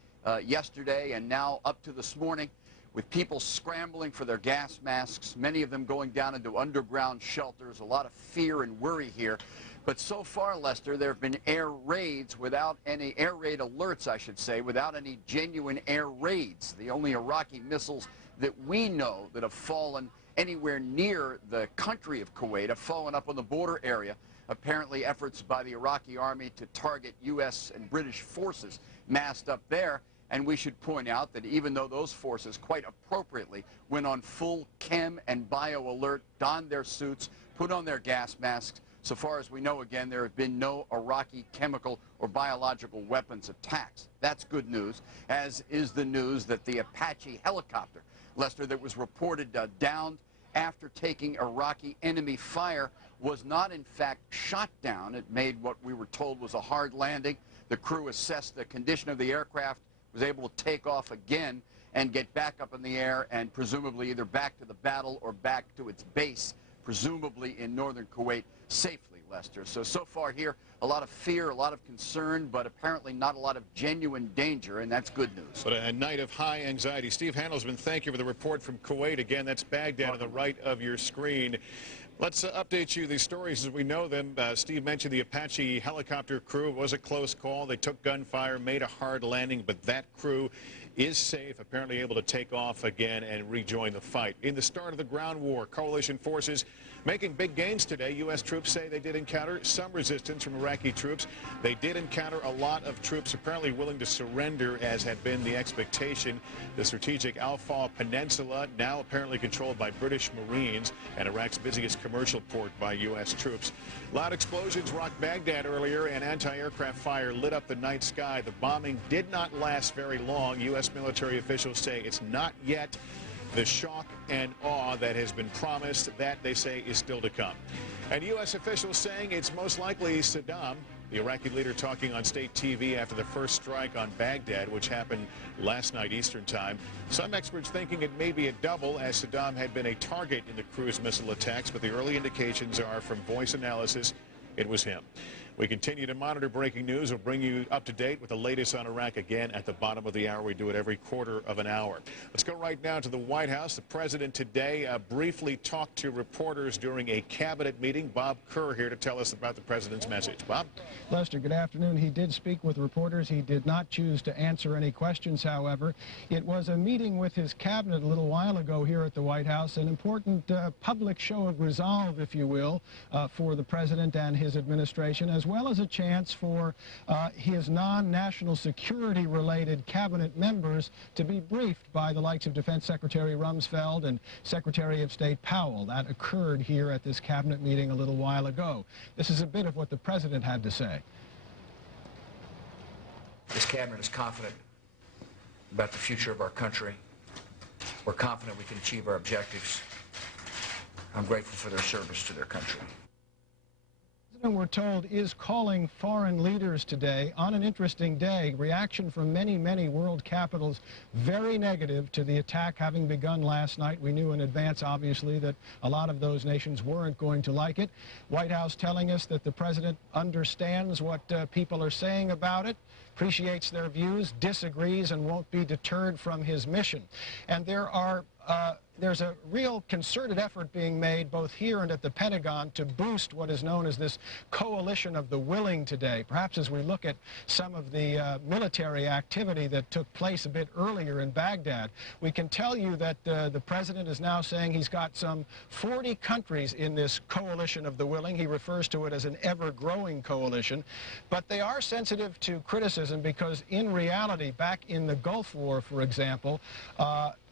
yesterday and now up to this morning, with people scrambling for their gas masks, many of them going down into underground shelters, a lot of fear and worry here. But so far, Lester, there have been air raids without any air raid alerts, I should say, without any genuine air raids. The only Iraqi missiles that we know that have fallen anywhere near the country of Kuwait have fallen up on the border area. Apparently efforts by the Iraqi army to target U.S. and British forces massed up there. And we should point out that even though those forces quite appropriately went on full chem and bio alert, donned their suits, put on their gas masks, so far as we know, again, there have been no Iraqi chemical or biological weapons attacks. That's good news, as is the news that the Apache helicopter Lester, that was reported downed after taking Iraqi enemy fire was not in fact shot down. It made what we were told was a hard landing. The crew assessed the condition of the aircraft, was able to take off again and get back up in the air and presumably either back to the battle or back to its base, presumably in northern Kuwait, safely, Lester. So far here, a lot of fear, a lot of concern, but apparently not a lot of genuine danger, and that's good news. But a night of high anxiety. Steve Handelsman, thank you for the report from Kuwait. Again, that's Baghdad on the right of your screen. Let's update you these stories as we know them. Steve mentioned the Apache helicopter crew. It was a close call. They took gunfire, made a hard landing, but that crew is safe, apparently able to take off again and rejoin the fight. In the start of the ground war, coalition forces making big gains today. U.S. troops say they did encounter some resistance from Iraqi troops. They did encounter a lot of troops apparently willing to surrender, as had been the expectation. The strategic Al-Faw Peninsula, now apparently controlled by British Marines, and Iraq's busiest commercial port by U.S. troops. Loud explosions rocked Baghdad earlier, and anti-aircraft fire lit up the night sky. The bombing did not last very long. U.S. military officials say it's not yet the shock and awe that has been promised. That, they say, is still to come. And U.S. officials saying it's most likely Saddam, the Iraqi leader, talking on state TV after the first strike on Baghdad, which happened last night Eastern time. Some experts thinking it may be a double, as Saddam had been a target in the cruise missile attacks, but the early indications are from voice analysis it was him. We continue to monitor breaking news. We'll bring you up to date with the latest on Iraq again at the bottom of the hour. We do it every quarter of an hour. Let's go right now to the White House. The president today briefly talked to reporters during a cabinet meeting. Bob Kerr here to tell us about the president's message. Bob? Lester, good afternoon. He did speak with reporters. He did not choose to answer any questions, however. It was a meeting with his cabinet a little while ago here at the White House, an important public show of resolve, if you will, for the president and his administration, as well as a chance for his non-national security-related cabinet members to be briefed by the likes of Defense Secretary Rumsfeld and Secretary of State Powell. That occurred here at this cabinet meeting a little while ago. This is a bit of what the president had to say. This cabinet is confident about the future of our country. We're confident we can achieve our objectives. I'm grateful for their service to their country. We're told is calling foreign leaders today on an interesting day. Reaction from many, many world capitals very negative to the attack having begun last night. We knew in advance, obviously, that a lot of those nations weren't going to like it. White House telling us that the president understands what people are saying about it, appreciates their views, disagrees, and won't be deterred from his mission. And there's a real concerted effort being made both here and at the Pentagon to boost what is known as this coalition of the willing today. Perhaps as we look at some of the military activity that took place a bit earlier in Baghdad, we can tell you that the president is now saying he's got some 40 countries in this coalition of the willing. He refers to it as an ever-growing coalition. But they are sensitive to criticism because in reality, back in the Gulf War, for example,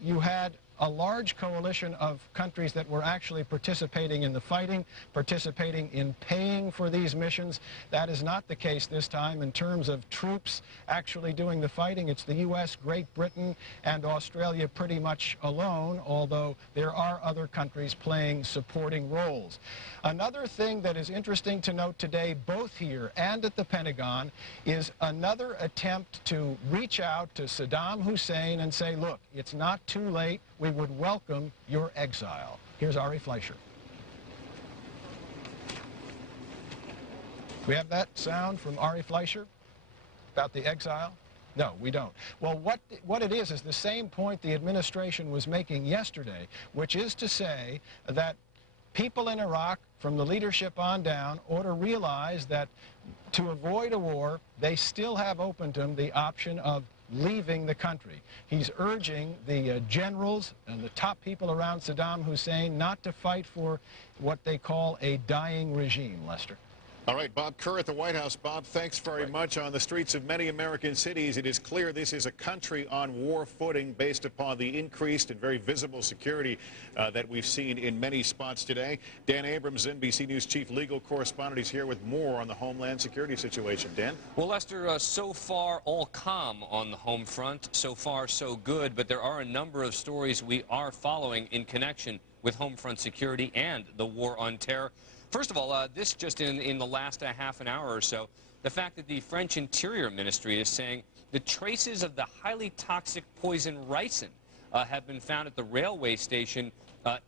you had a large coalition of countries that were actually participating in the fighting, participating in paying for these missions. That is not the case this time in terms of troops actually doing the fighting. It's the U.S., Great Britain, and Australia pretty much alone, although there are other countries playing supporting roles. Another thing that is interesting to note today, both here and at the Pentagon, is another attempt to reach out to Saddam Hussein and say, look, it's not too late. We would welcome your exile. Here's Ari Fleischer. We have that sound from Ari Fleischer about the exile? No, we don't. Well, what it is the same point the administration was making yesterday, which is to say that people in Iraq, from the leadership on down, ought to realize that to avoid a war, they still have open to them the option of leaving the country. He's urging the generals and the top people around Saddam Hussein not to fight for what they call a dying regime, Lester. All right, Bob Kerr at the White House. Bob, thanks very much. On the streets of many American cities, it is clear this is a country on war footing based upon the increased and very visible security that we've seen in many spots today. Dan Abrams, NBC News chief legal correspondent, is here with more on the Homeland Security situation. Dan? Well, Lester, so far all calm on the home front. So far so good, but there are a number of stories we are following in connection with home front security and the war on terror. First of all, this just in the last half an hour or so, the fact that the French Interior Ministry is saying the traces of the highly toxic poison ricin have been found at the railway station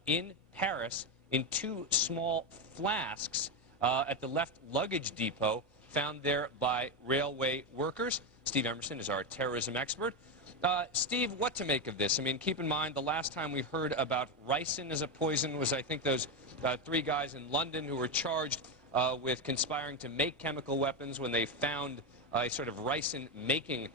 in Paris in 2 small flasks at the left luggage depot found there by railway workers. Steve Emerson is our terrorism expert. Steve, what to make of this? I mean, keep in mind the last time we heard about ricin as a poison was, I think, those 3 guys in London who were charged with conspiring to make chemical weapons when they found a sort of ricin-making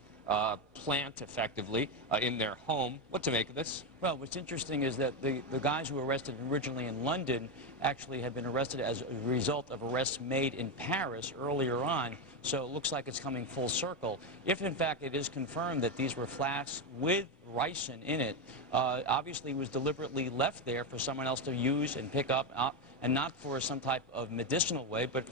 plant, effectively, in their home. What to make of this? Well, what's interesting is that the guys who were arrested originally in London actually had been arrested as a result of arrests made in Paris earlier on. So it looks like it's coming full circle. If, in fact, it is confirmed that these were flasks with ricin in it, obviously it was deliberately left there for someone else to use and pick up, and not for some type of medicinal way, but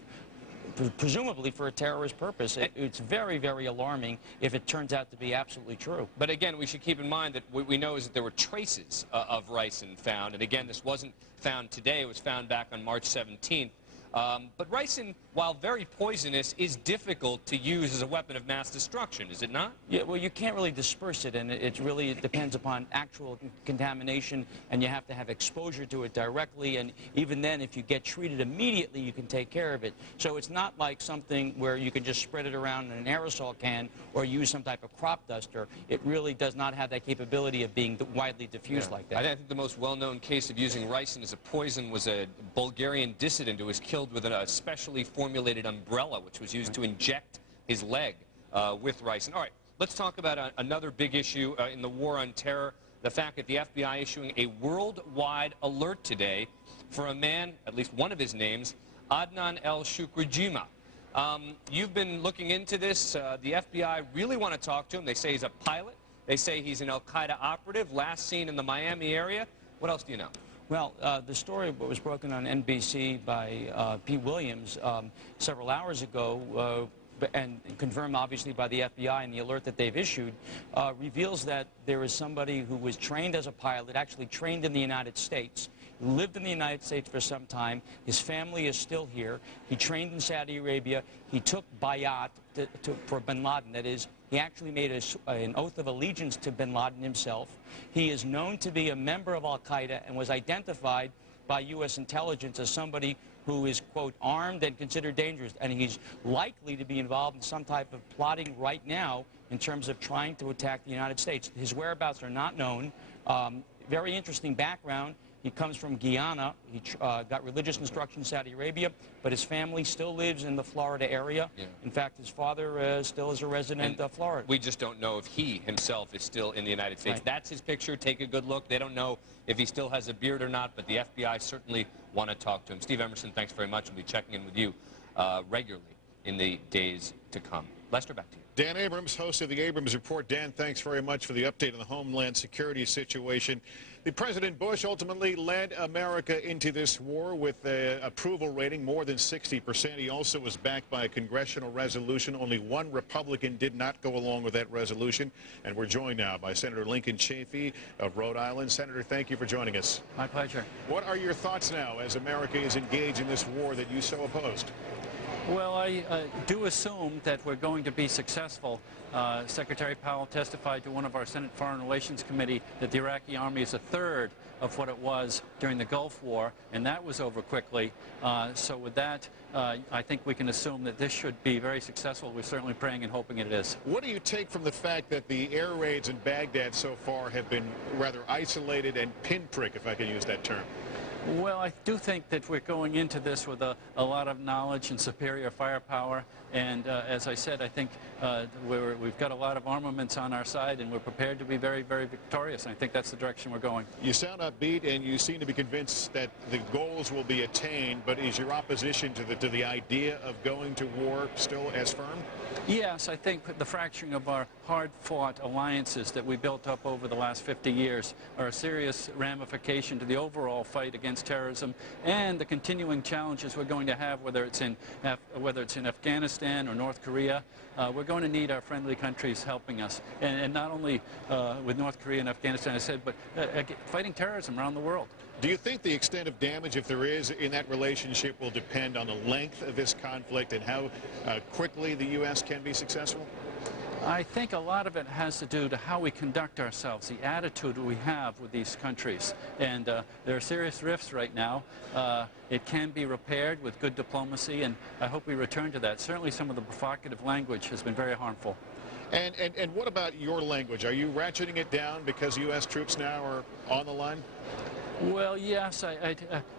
presumably for a terrorist purpose. It's very, very alarming if it turns out to be absolutely true. But again, we should keep in mind that what we know is that there were traces of ricin found. And again, this wasn't found today. It was found back on March 17th. But ricin, while very poisonous, is difficult to use as a weapon of mass destruction, is it not? Yeah, well, you can't really disperse it, and it really depends upon actual contamination, and you have to have exposure to it directly, and even then, if you get treated immediately, you can take care of it. So it's not like something where you can just spread it around in an aerosol can or use some type of crop duster. It really does not have that capability of being widely diffused like that. I think the most well-known case of using ricin as a poison was a Bulgarian dissident who was killed with a specially formulated umbrella, which was used to inject his leg with ricin. All right, let's talk about another big issue in the war on terror, the fact that the FBI issuing a worldwide alert today for a man, at least one of his names, Adnan el-Shukrujima. You've been looking into this. The FBI really want to talk to him. They say he's a pilot. They say he's an al-Qaeda operative, last seen in the Miami area. What else do you know? Well, the story was broken on NBC by Pete Williams several hours ago, and confirmed obviously by the FBI, and the alert that they've issued reveals that there is somebody who was trained as a pilot, actually trained in the United States, lived in the United States for some time. His family is still here. He trained in Saudi Arabia. He took bayat for bin Laden. That is, he actually made an oath of allegiance to bin Laden himself. He is known to be a member of al-Qaeda and was identified by U.S. intelligence as somebody who is, quote, armed and considered dangerous. And he's likely to be involved in some type of plotting right now in terms of trying to attack the United States. His whereabouts are not known. Very interesting background. He comes from Guyana. He got religious instruction in Saudi Arabia, but his family still lives in the Florida area. Yeah. In fact, his father still is a resident of Florida. We just don't know if he himself is still in the United States. Right. That's his picture. Take a good look. They don't know if he still has a beard or not, but the FBI certainly want to talk to him. Steve Emerson, thanks very much. We'll be checking in with you regularly in the days to come. Lester, back to you. Dan Abrams, host of the Abrams Report. Dan, thanks very much for the update on the Homeland Security situation. The President Bush ultimately led America into this war with an approval rating more than 60%. He also was backed by a congressional resolution. Only one Republican did not go along with that resolution. And we're joined now by Senator Lincoln Chafee of Rhode Island. Senator, thank you for joining us. My pleasure. What are your thoughts now as America is engaged in this war that you so opposed? Well, I do assume that we're going to be successful. Secretary Powell testified to one of our Senate Foreign Relations Committee that the Iraqi army is a third of what it was during the Gulf War, and that was over quickly. So with that, I think we can assume that this should be very successful. We're certainly praying and hoping it is. What do you take from the fact that the air raids in Baghdad so far have been rather isolated and pinprick, if I can use that term? Well, I do think that we're going into this with a lot of knowledge and superior firepower. And as I said, I think we've got a lot of armaments on our side, and we're prepared to be very, very victorious. And I think that's the direction we're going. You sound upbeat, and you seem to be convinced that the goals will be attained. But is your opposition to the idea of going to war still as firm? Yes, I think the fracturing of our hard-fought alliances that we built up over the last 50 years are a serious ramification to the overall fight against terrorism and the continuing challenges we're going to have, whether it's in Afghanistan or North Korea. We're going to need our friendly countries helping us, and not only with North Korea and Afghanistan, I said, but fighting terrorism around the world. Do you think the extent of damage, if there is, in that relationship will depend on the length of this conflict and how quickly the U.S. can be successful? I think a lot of it has to do to how we conduct ourselves, the attitude we have with these countries. And there are serious rifts right now. It can be repaired with good diplomacy, and I hope we return to that. Certainly some of the provocative language has been very harmful. And what about your language? Are you ratcheting it down because U.S. troops now are on the line? Well, yes,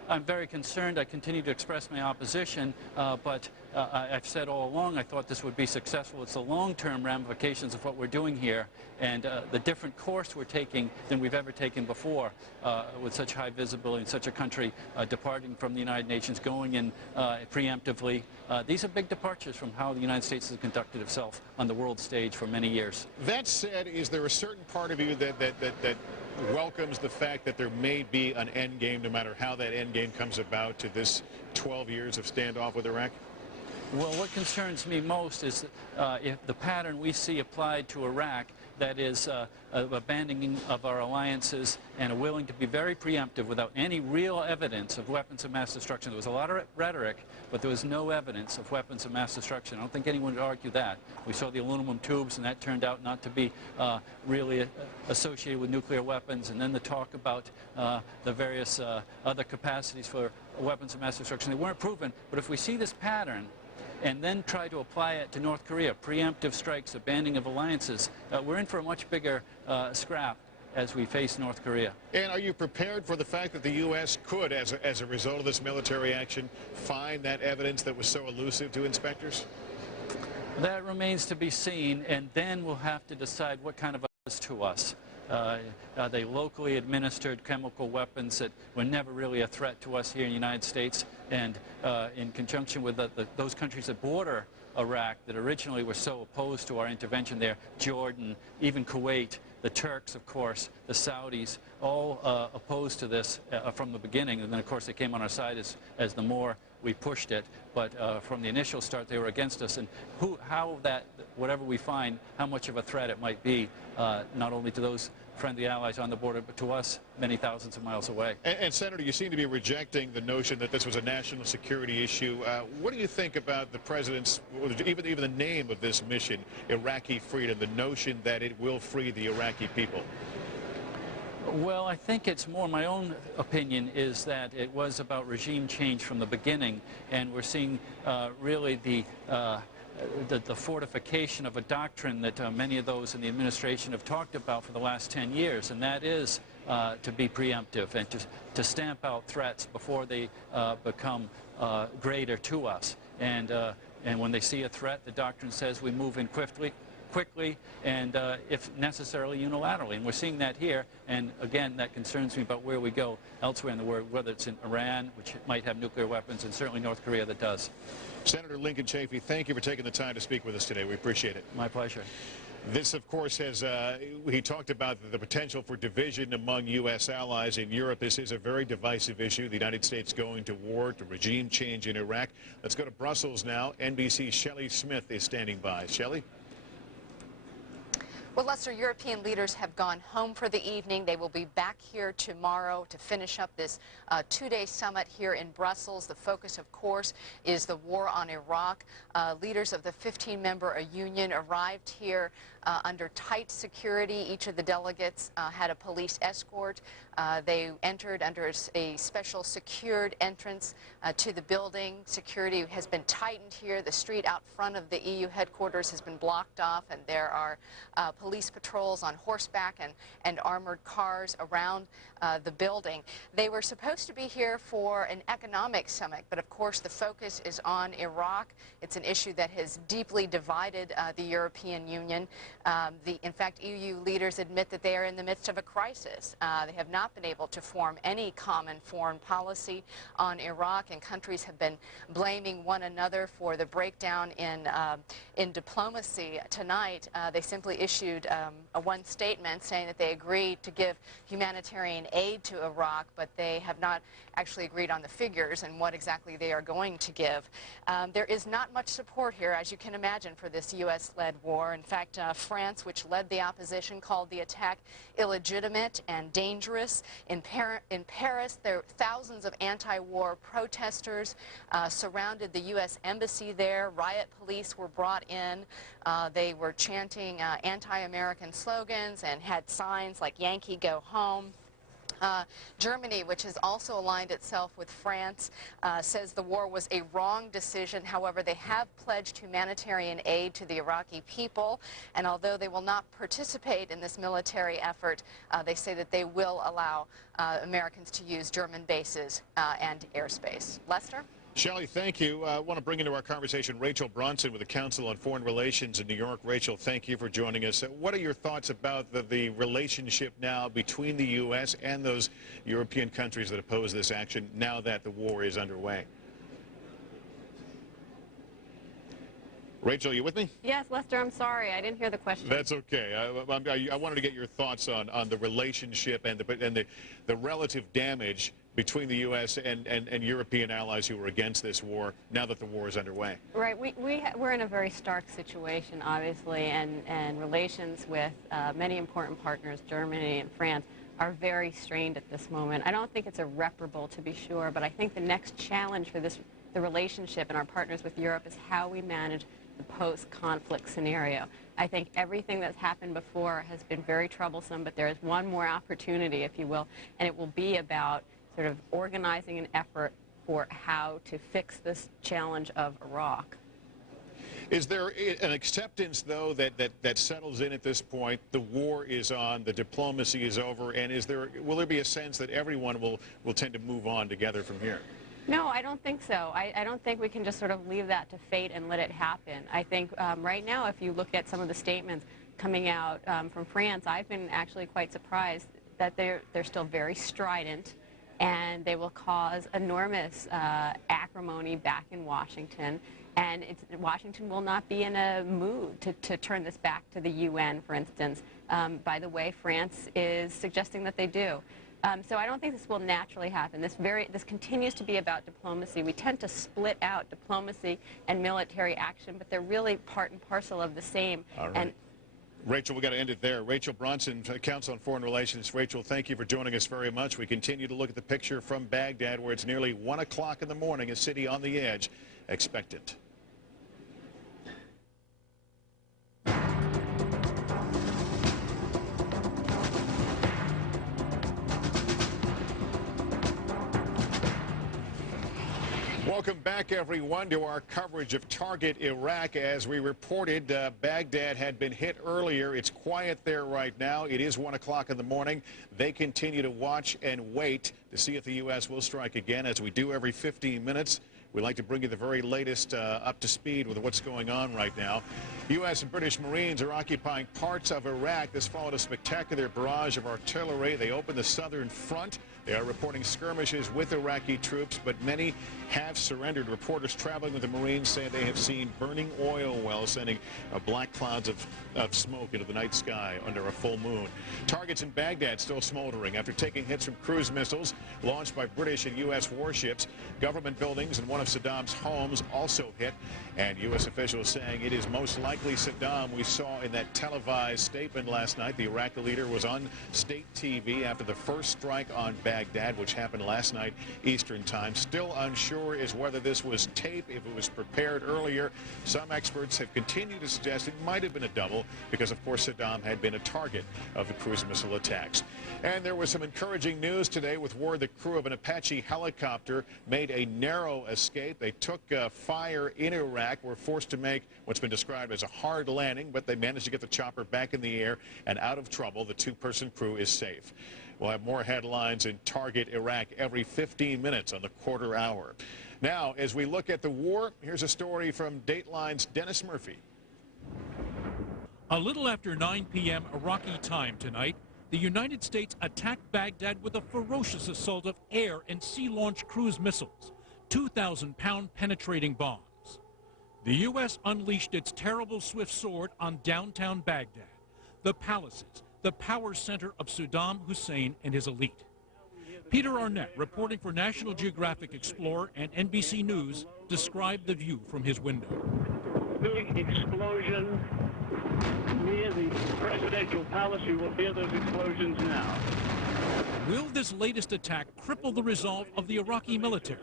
I'm very concerned. I continue to express my opposition, but I've said all along I thought this would be successful. It's the long-term ramifications of what we're doing here and the different course we're taking than we've ever taken before with such high visibility in such a country, departing from the United Nations, going in preemptively. These are big departures from how the United States has conducted itself on the world stage for many years. That said, is there a certain part of you that welcomes the fact that there may be an end game, no matter how that end game comes about, to this 12 years of standoff with Iraq? Well, what concerns me most is if the pattern we see applied to Iraq, that is abandoning of our alliances and willing to be very preemptive without any real evidence of weapons of mass destruction. There was a lot of rhetoric, but there was no evidence of weapons of mass destruction. I don't think anyone would argue that. We saw the aluminum tubes, and that turned out not to be really associated with nuclear weapons. And then the talk about the various other capacities for weapons of mass destruction. They weren't proven, but if we see this pattern and then try to apply it to North Korea, preemptive strikes, abandoning of alliances, we're in for a much bigger scrap as we face North Korea. And are you prepared for the fact that the U.S. could, as a result of this military action, find that evidence that was so elusive to inspectors? That remains to be seen, and then we'll have to decide what kind of evidence to us. Are they locally administered chemical weapons that were never really a threat to us here in the United States? And in conjunction with those countries that border Iraq that originally were so opposed to our intervention there, Jordan, even Kuwait, the Turks, of course, the Saudis, all opposed to this from the beginning. And then, of course, they came on our side as the more we pushed it. But from the initial start, they were against us. And how that, whatever we find, how much of a threat it might be, not only to those friendly allies on the border, but to us many thousands of miles away. And Senator, you seem to be rejecting the notion that this was a national security issue. What do you think about the president's, even the name of this mission, Iraqi freedom, the notion that it will free the Iraqi people? Well, I think it's more, my own opinion is that it was about regime change from the beginning, and we're seeing really the fortification of a doctrine that many of those in the administration have talked about for the last 10 years, and that is to be preemptive and to stamp out threats before they become greater to us. And when they see a threat, the doctrine says we move in quickly and if necessarily unilaterally. And we're seeing that here, and again, that concerns me about where we go elsewhere in the world, whether it's in Iran, which might have nuclear weapons, and certainly North Korea that does. Senator Lincoln Chafee, thank you for taking the time to speak with us today. We appreciate it. My pleasure. This, of course, has, he talked about the potential for division among U.S. allies in Europe. This is a very divisive issue. The United States going to war, to regime change in Iraq. Let's go to Brussels now. NBC's Shelley Smith is standing by. Shelley? Well, Lester, European leaders have gone home for the evening. They will be back here tomorrow to finish up this two-day summit here in Brussels. The focus, of course, is the war on Iraq. Leaders of the 15-member union arrived here under tight security. Each of the delegates had a police escort. They entered under a special secured entrance to the building. Security has been tightened here. The street out front of the EU headquarters has been blocked off, and there are police patrols on horseback and armored cars around the building. They were supposed to be here for an economic summit, but of course the focus is on Iraq. It's an issue that has deeply divided the European Union. In fact, EU leaders admit that they are in the midst of a crisis. They have not been able to form any common foreign policy on Iraq, and countries have been blaming one another for the breakdown in diplomacy. Tonight, they simply issued one statement saying that they agreed to give humanitarian aid to Iraq, but they have not actually agreed on the figures and what exactly they are going to give. There is not much support here, as you can imagine, for this U.S.-led war. In fact, France, which led the opposition, called the attack illegitimate and dangerous. In Paris, there thousands of anti-war protesters surrounded the U.S. embassy there. Riot police were brought in. They were chanting anti-American slogans and had signs like "Yankee, go home." Germany, which has also aligned itself with France, says the war was a wrong decision. However, they have pledged humanitarian aid to the Iraqi people, and although they will not participate in this military effort, they say that they will allow Americans to use German bases and airspace. Lester? Shelley, thank you. I want to bring into our conversation Rachel Bronson with the Council on Foreign Relations in New York. Rachel, thank you for joining us. What are your thoughts about the relationship now between the U.S. and those European countries that oppose this action now that the war is underway? Rachel, are you with me? Yes, Lester, I'm sorry. I didn't hear the question. That's okay. I wanted to get your thoughts on the relationship and the relative damage between the U.S. and European allies who are against this war now that the war is underway. Right. We're in a very stark situation, obviously, and relations with many important partners, Germany and France, are very strained at this moment. I don't think it's irreparable, to be sure, but I think the next challenge for the relationship and our partners with Europe is how we manage the post-conflict scenario. I think everything that's happened before has been very troublesome, but there is one more opportunity, if you will, and it will be about sort of organizing an effort for how to fix this challenge of Iraq. Is there an acceptance, though, that settles in at this point? The war is on, the diplomacy is over, and will there be a sense that everyone will tend to move on together from here? No, I don't think so. I don't think we can just sort of leave that to fate and let it happen. I think right now, if you look at some of the statements coming out from France, I've been actually quite surprised that they're still very strident, and they will cause enormous acrimony back in Washington. And Washington will not be in a mood to turn this back to the UN, for instance. By the way, France is suggesting that they do. So I don't think this will naturally happen. This continues to be about diplomacy. We tend to split out diplomacy and military action, but they're really part and parcel of the same. All right. Rachel, we've got to end it there. Rachel Bronson, Council on Foreign Relations. Rachel, thank you for joining us very much. We continue to look at the picture from Baghdad, where it's nearly 1 o'clock in the morning, a city on the edge, expectant. Welcome back, everyone, to our coverage of Target Iraq. As we reported, Baghdad had been hit earlier. It's quiet there right now. It is 1 o'clock in the morning. They continue to watch and wait to see if the U.S. will strike again, as we do every 15 minutes. We like to bring you the very latest up to speed with what's going on right now. U.S. and British Marines are occupying parts of Iraq. This followed a spectacular barrage of artillery. They opened the southern front. They are reporting skirmishes with Iraqi troops, but many have surrendered. Reporters traveling with the Marines say they have seen burning oil wells, sending black clouds of smoke into the night sky under a full moon. Targets in Baghdad still smoldering after taking hits from cruise missiles launched by British and U.S. warships. Government buildings and one of Saddam's homes also hit, and U.S. officials saying it is most likely Saddam. We saw in that televised statement last night, the Iraqi leader was on state TV after the first strike on Baghdad. Baghdad, which happened last night Eastern time. Still unsure is whether this was tape, if it was prepared earlier. Some experts have continued to suggest it might have been a double because, of course, Saddam had been a target of the cruise missile attacks. And there was some encouraging news today with word the crew of an Apache helicopter made a narrow escape. They took fire in Iraq, were forced to make what's been described as a hard landing, but they managed to get the chopper back in the air and out of trouble. The two-person crew is safe. We'll have more headlines in Target Iraq every 15 minutes on the quarter hour. Now, as we look at the war, here's a story from Dateline's Dennis Murphy. A little after 9 p.m. Iraqi time tonight, the United States attacked Baghdad with a ferocious assault of air and sea-launched cruise missiles, 2,000-pound penetrating bombs. The U.S. unleashed its terrible swift sword on downtown Baghdad, the palaces, the power center of Saddam Hussein and his elite. Peter Arnett, reporting for National Geographic Explorer and NBC News, described the view from his window. Big explosion near the presidential palace. You will hear those explosions now. Will this latest attack cripple the resolve of the Iraqi military?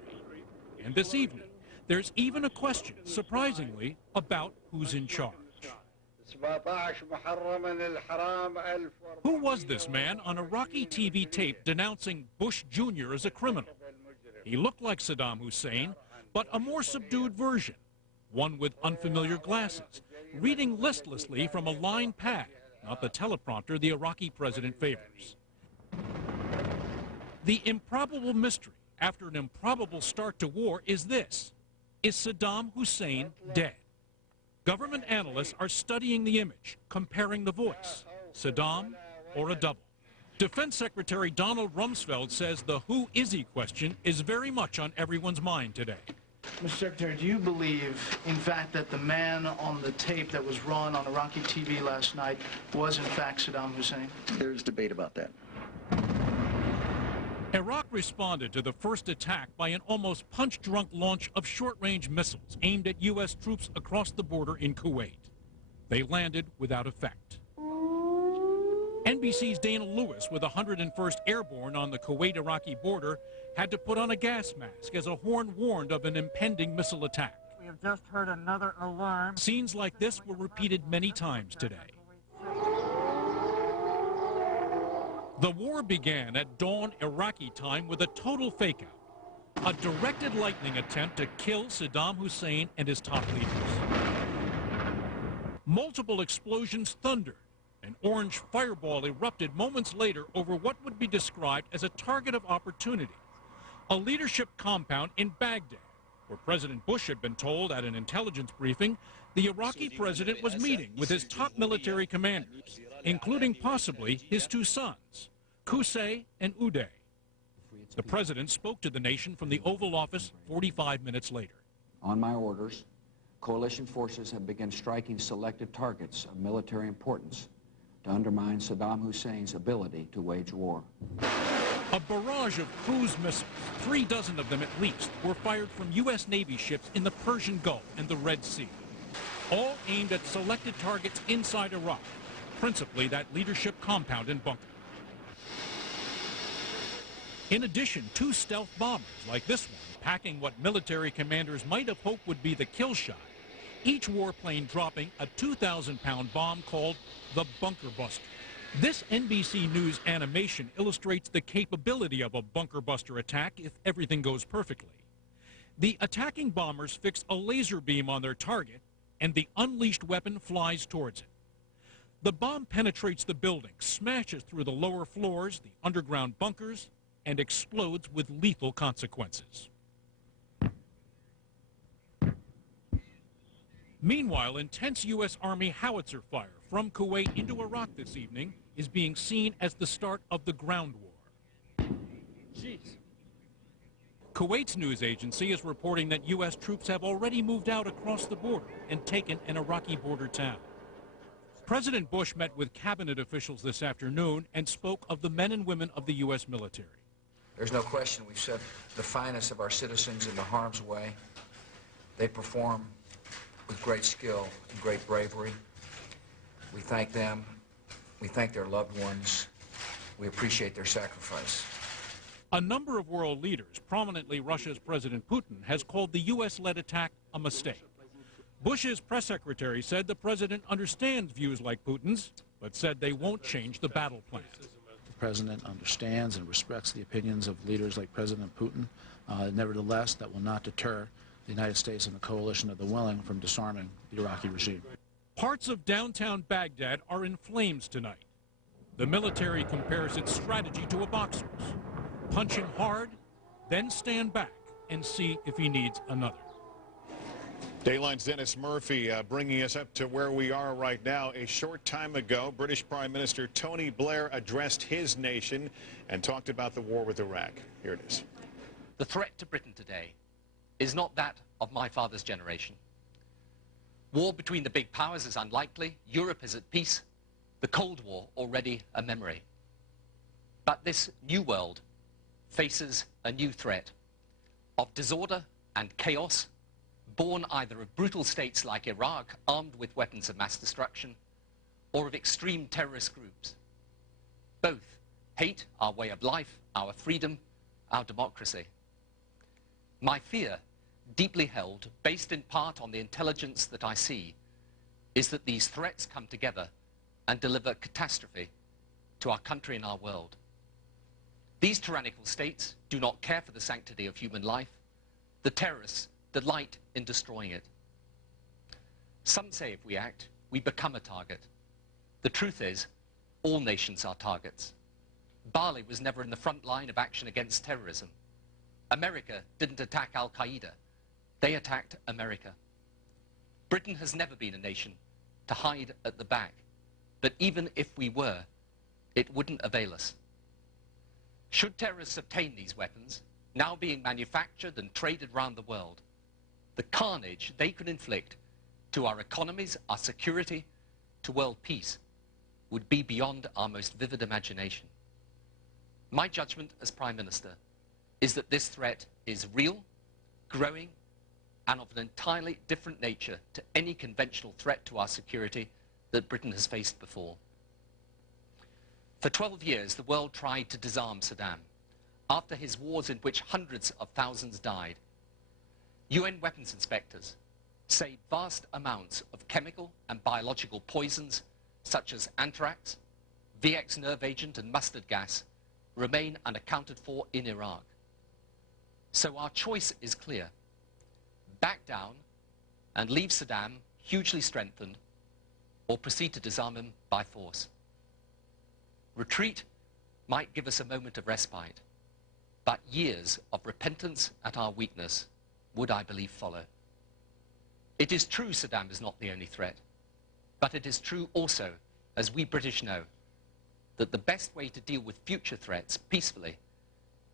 And this evening, there's even a question, surprisingly, about who's in charge. Who was this man on Iraqi TV tape denouncing Bush Jr. as a criminal? He looked like Saddam Hussein, but a more subdued version, one with unfamiliar glasses, reading listlessly from a lined pad, not the teleprompter the Iraqi president favors. The improbable mystery after an improbable start to war is this: is Saddam Hussein dead? Government analysts are studying the image, comparing the voice. Saddam or a double? Defense Secretary Donald Rumsfeld says the who is he question is very much on everyone's mind today. Mr. Secretary, do you believe, in fact, that the man on the tape that was run on Iraqi TV last night was, in fact, Saddam Hussein? There's debate about that. Iraq responded to the first attack by an almost punch-drunk launch of short-range missiles aimed at U.S. troops across the border in Kuwait. They landed without effect. NBC's Dana Lewis, with 101st Airborne on the Kuwait-Iraqi border, had to put on a gas mask as a horn warned of an impending missile attack. We have just heard another alarm. Scenes like this were repeated many times today. The war began at dawn Iraqi time with a total fake-out, a directed lightning attempt to kill Saddam Hussein and his top leaders. Multiple explosions thundered. An orange fireball erupted moments later over what would be described as a target of opportunity, a leadership compound in Baghdad, where President Bush had been told at an intelligence briefing the Iraqi president was meeting with his top military commanders, including possibly his two sons, Qusay and Uday. The president spoke to the nation from the Oval Office 45 minutes later. On my orders, coalition forces have begun striking selected targets of military importance to undermine Saddam Hussein's ability to wage war. A barrage of cruise missiles, 3 dozen of them at least, were fired from U.S. Navy ships in the Persian Gulf and the Red Sea, all aimed at selected targets inside Iraq, principally that leadership compound and bunker. In addition, 2 stealth bombers like this one, packing what military commanders might have hoped would be the kill shot, each warplane dropping a 2,000-pound bomb called the Bunker Buster. This NBC News animation illustrates the capability of a bunker buster attack if everything goes perfectly. The attacking bombers fix a laser beam on their target, and the unleashed weapon flies towards it. The bomb penetrates the building, smashes through the lower floors, the underground bunkers, and explodes with lethal consequences. Meanwhile, intense U.S. Army howitzer fire from Kuwait into Iraq this evening is being seen as the start of the ground war. Jeez. Kuwait's news agency is reporting that U.S. troops have already moved out across the border and taken an Iraqi border town. President Bush met with cabinet officials this afternoon and spoke of the men and women of the U.S. military. There's no question we've set the finest of our citizens into harm's way. They perform with great skill and great bravery. We thank them. We thank their loved ones. We appreciate their sacrifice. A number of world leaders, prominently Russia's President Putin, has called the U.S.-led attack a mistake. Bush's press secretary said the president understands views like Putin's, but said they won't change the battle plan. The president understands and respects the opinions of leaders like President Putin. Nevertheless, that will not deter the United States and the coalition of the willing from disarming the Iraqi regime. Parts of downtown Baghdad are in flames tonight. The military compares its strategy to a boxer's. Punch him hard, then stand back and see if he needs another. Dayline's Dennis Murphy bringing us up to where we are right now. A short time ago, British Prime Minister Tony Blair addressed his nation and talked about the war with Iraq. Here it is. The threat to Britain today is not that of my father's generation. War between the big powers is unlikely. Europe is at peace. The Cold War already a memory. But this new world faces a new threat of disorder and chaos, born either of brutal states like Iraq, armed with weapons of mass destruction, or of extreme terrorist groups. Both hate our way of life, our freedom, our democracy. My fear, deeply held, based in part on the intelligence that I see, is that these threats come together and deliver catastrophe to our country and our world. These tyrannical states do not care for the sanctity of human life. The terrorists delight in destroying it. Some say if we act, we become a target. The truth is, all nations are targets. Bali was never in the front line of action against terrorism. America didn't attack Al-Qaeda. They attacked America. Britain has never been a nation to hide at the back. But even if we were, it wouldn't avail us. Should terrorists obtain these weapons, now being manufactured and traded around the world, the carnage they could inflict to our economies, our security, to world peace, would be beyond our most vivid imagination. My judgment as Prime Minister is that this threat is real, growing, and of an entirely different nature to any conventional threat to our security that Britain has faced before. For 12 years, the world tried to disarm Saddam after his wars in which hundreds of thousands died. UN weapons inspectors say vast amounts of chemical and biological poisons, such as anthrax, VX nerve agent, and mustard gas, remain unaccounted for in Iraq. So our choice is clear. Back down and leave Saddam hugely strengthened, or proceed to disarm him by force. Retreat might give us a moment of respite, but years of repentance at our weakness would, I believe, follow. It is true Saddam is not the only threat, but it is true also, as we British know, that the best way to deal with future threats peacefully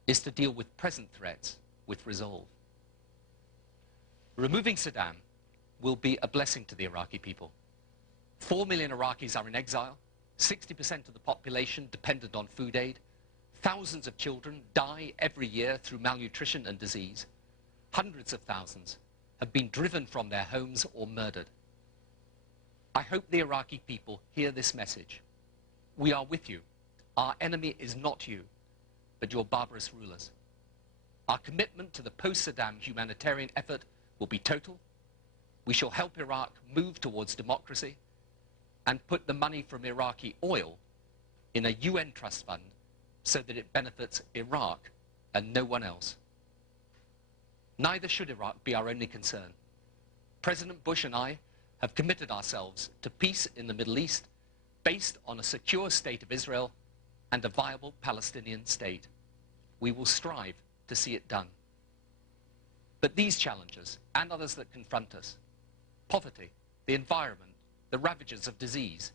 is to deal with present threats with resolve. Removing Saddam will be a blessing to the Iraqi people. 4 million Iraqis are in exile, 60% of the population dependent on food aid, thousands of children die every year through malnutrition and disease, hundreds of thousands have been driven from their homes or murdered. I hope the Iraqi people hear this message. We are with you. Our enemy is not you, but your barbarous rulers. Our commitment to the post-Saddam humanitarian effort will be total. We shall help Iraq move towards democracy and put the money from Iraqi oil in a UN trust fund so that it benefits Iraq and no one else. Neither should Iraq be our only concern. President Bush and I have committed ourselves to peace in the Middle East based on a secure state of Israel and a viable Palestinian state. We will strive to see it done. But these challenges, and others that confront us, poverty, the environment, the ravages of disease,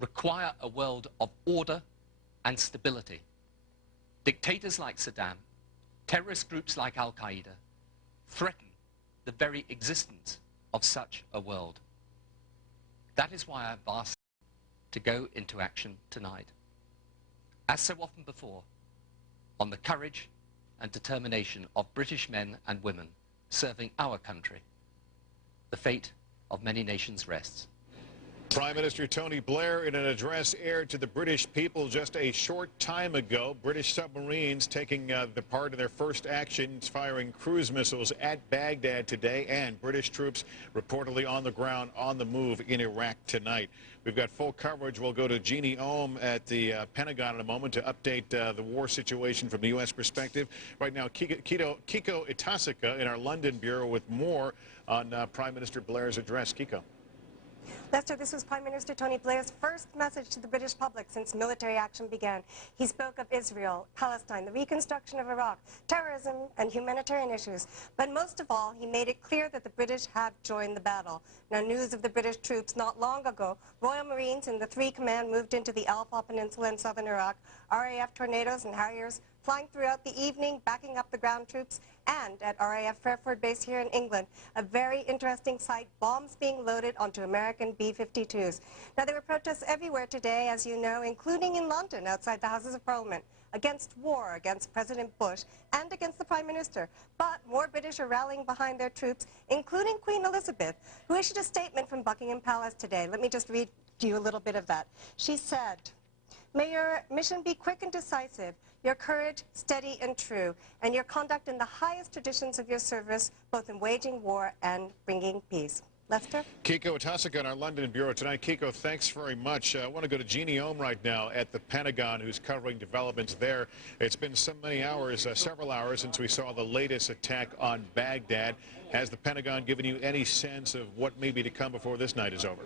require a world of order and stability. Dictators like Saddam, terrorist groups like Al-Qaeda, threaten the very existence of such a world. That is why I've asked to go into action tonight. As so often before, on the courage and determination of British men and women serving our country, the fate of many nations rests. Prime Minister Tony Blair, in an address aired to the British people just a short time ago, British submarines taking the part of their first actions, firing cruise missiles at Baghdad today, and British troops reportedly on the ground, on the move in Iraq tonight. We've got full coverage. We'll go to Jeannie Ohm at the Pentagon in a moment to update the war situation from the U.S. perspective. Right now, Kiko Itasaka in our London bureau with more on Prime Minister Blair's address. Kiko. Lester, this was Prime Minister Tony Blair's first message to the British public since military action began. He spoke of Israel, Palestine, the reconstruction of Iraq, terrorism, and humanitarian issues. But most of all, he made it clear that the British have joined the battle. Now, news of the British troops not long ago, Royal Marines in the 3 Command moved into the Al-Fa Peninsula in southern Iraq, RAF Tornadoes and Harriers flying throughout the evening, backing up the ground troops, and at RAF Fairford Base here in England, a very interesting sight, bombs being loaded onto American B-52s. Now, there were protests everywhere today, as you know, including in London, outside the Houses of Parliament, against war, against President Bush, and against the Prime Minister. But more British are rallying behind their troops, including Queen Elizabeth, who issued a statement from Buckingham Palace today. Let me just read to you a little bit of that. She said, "May your mission be quick and decisive, your courage steady and true, and your conduct in the highest traditions of your service, both in waging war and bringing peace." Lester? Kiko Itasaka in our London bureau tonight. Kiko, thanks very much. I want to go to Jeannie Ohm right now at the Pentagon, who's covering developments there. It's been so many hours, several hours, since we saw the latest attack on Baghdad. Has the Pentagon given you any sense of what may be to come before this night is over?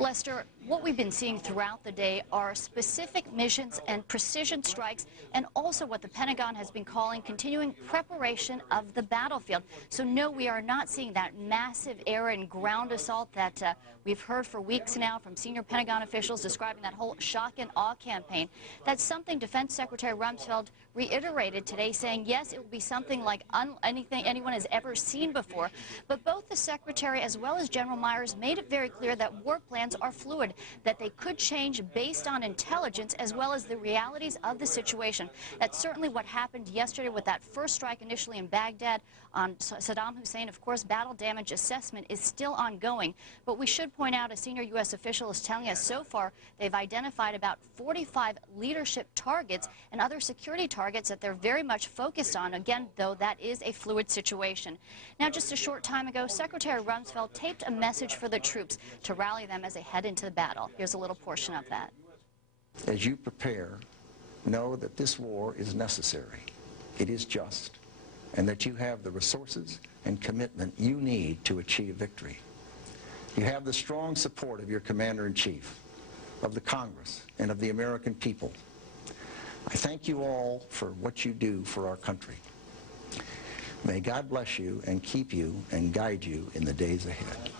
Lester, what we've been seeing throughout the day are specific missions and precision strikes, and also what the Pentagon has been calling continuing preparation of the battlefield. So no, we are not seeing that massive air and ground assault that we've heard for weeks now from senior Pentagon officials describing that whole shock and awe campaign. That's something Defense Secretary Rumsfeld reiterated today, saying yes, it will be something like anything anyone has ever seen before. But both the Secretary as well as General Myers made it very clear that war plans are fluid, that they could change based on intelligence as well as the realities of the situation. That's certainly what happened yesterday with that first strike initially in Baghdad on Saddam Hussein. Of course, battle damage assessment is still ongoing, but we should point out a senior U.S. official is telling us so far they've identified about 45 leadership targets and other security targets that they're very much focused on. Again, though, that is a fluid situation. Now, just a short time ago, Secretary Rumsfeld taped a message for the troops to rally them as they head into the battle. Here's a little portion of that. As you prepare, know that this war is necessary, it is just, and that you have the resources and commitment you need to achieve victory. You have the strong support of your Commander-in-Chief, of the Congress, and of the American people. I thank you all for what you do for our country. May God bless you and keep you and guide you in the days ahead.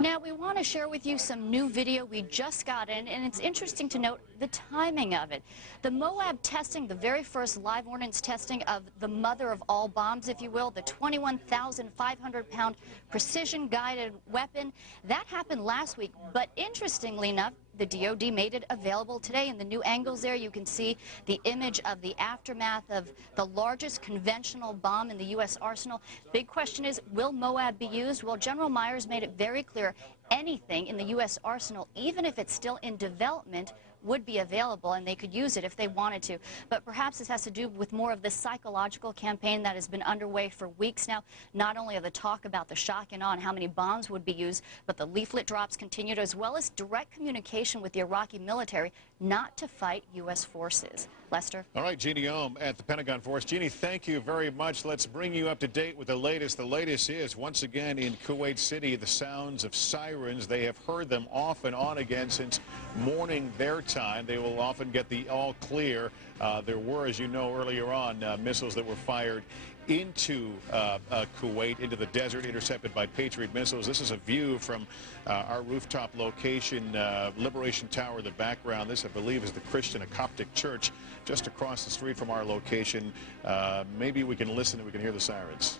Now, we want to share with you some new video we just got in, and it's interesting to note the timing of it. The Moab testing, the very first live ordnance testing of the mother of all bombs, if you will, the 21,500-pound precision-guided weapon, that happened last week. But interestingly enough, the DoD made it available today. In the new angles there, you can see the image of the aftermath of the largest conventional bomb in the U.S. arsenal. Big question is, will Moab be used? Well, General Myers made it very clear anything in the U.S. arsenal, even if it's still in development, would be available, and they could use it if they wanted to. But perhaps this has to do with more of the psychological campaign that has been underway for weeks now. Not only of the talk about the shock and awe and how many bombs would be used, but the leaflet drops continued, as well as direct communication with the Iraqi military not to fight U.S. forces. Lester? All right, Jeannie Ohm at the Pentagon Force. Jeannie, thank you very much. Let's bring you up to date with the latest. The latest is, once again, in Kuwait City, the sounds of sirens. They have heard them off and on again since morning their time. They will often get the all clear. There were, as you know, earlier on, missiles that were fired into Kuwait, into the desert, intercepted by Patriot missiles. This is a view from our rooftop location, Liberation Tower in the background. This, I believe, is the Christian, a Coptic church just across the street from our location. Maybe we can listen and we can hear the sirens.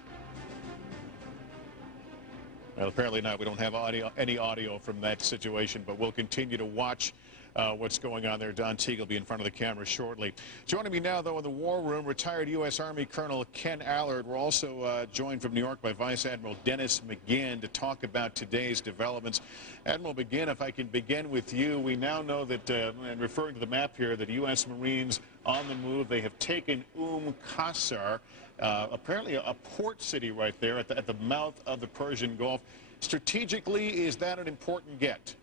Well, apparently not. We don't have any audio from that situation, but we'll continue to watch what's going on there. Don Teague will be in front of the camera shortly. Joining me now, though, in the war room, retired U.S. Army Colonel Ken Allard. We're also joined from New York by Vice Admiral Dennis McGinn to talk about today's developments. Admiral McGinn, if I can begin with you, we now know that, and referring to the map here, that U.S. Marines on the move. They have taken Qasr, apparently a port city right there at the mouth of the Persian Gulf. Strategically, is that an important get?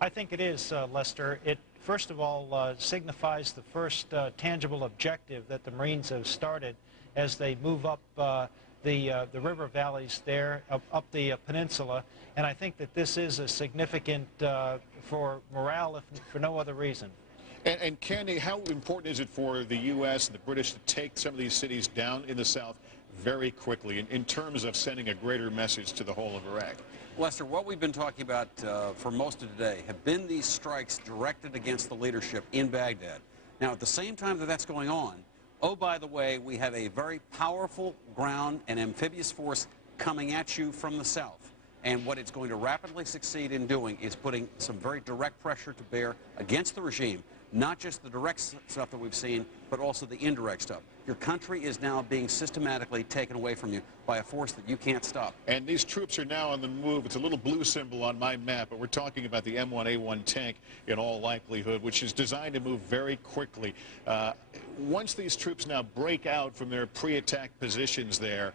I think it is, Lester. It, first of all, signifies the first tangible objective that the Marines have started as they move up the river valleys there, up the peninsula. And I think that this is a significant for morale, if for no other reason. And Kenny, how important is it for the U.S. and the British to take some of these cities down in the south very quickly in terms of sending a greater message to the whole of Iraq? Lester, what we've been talking about for most of today have been these strikes directed against the leadership in Baghdad. Now, at the same time that that's going on, oh, by the way, we have a very powerful ground and amphibious force coming at you from the south. And what it's going to rapidly succeed in doing is putting some very direct pressure to bear against the regime, not just the direct stuff that we've seen, but also the indirect stuff. Your country is now being systematically taken away from you by a force that you can't stop. And these troops are now on the move. It's a little blue symbol on my map, but we're talking about the M1A1 tank in all likelihood, which is designed to move very quickly. Once these troops now break out from their pre-attack positions there,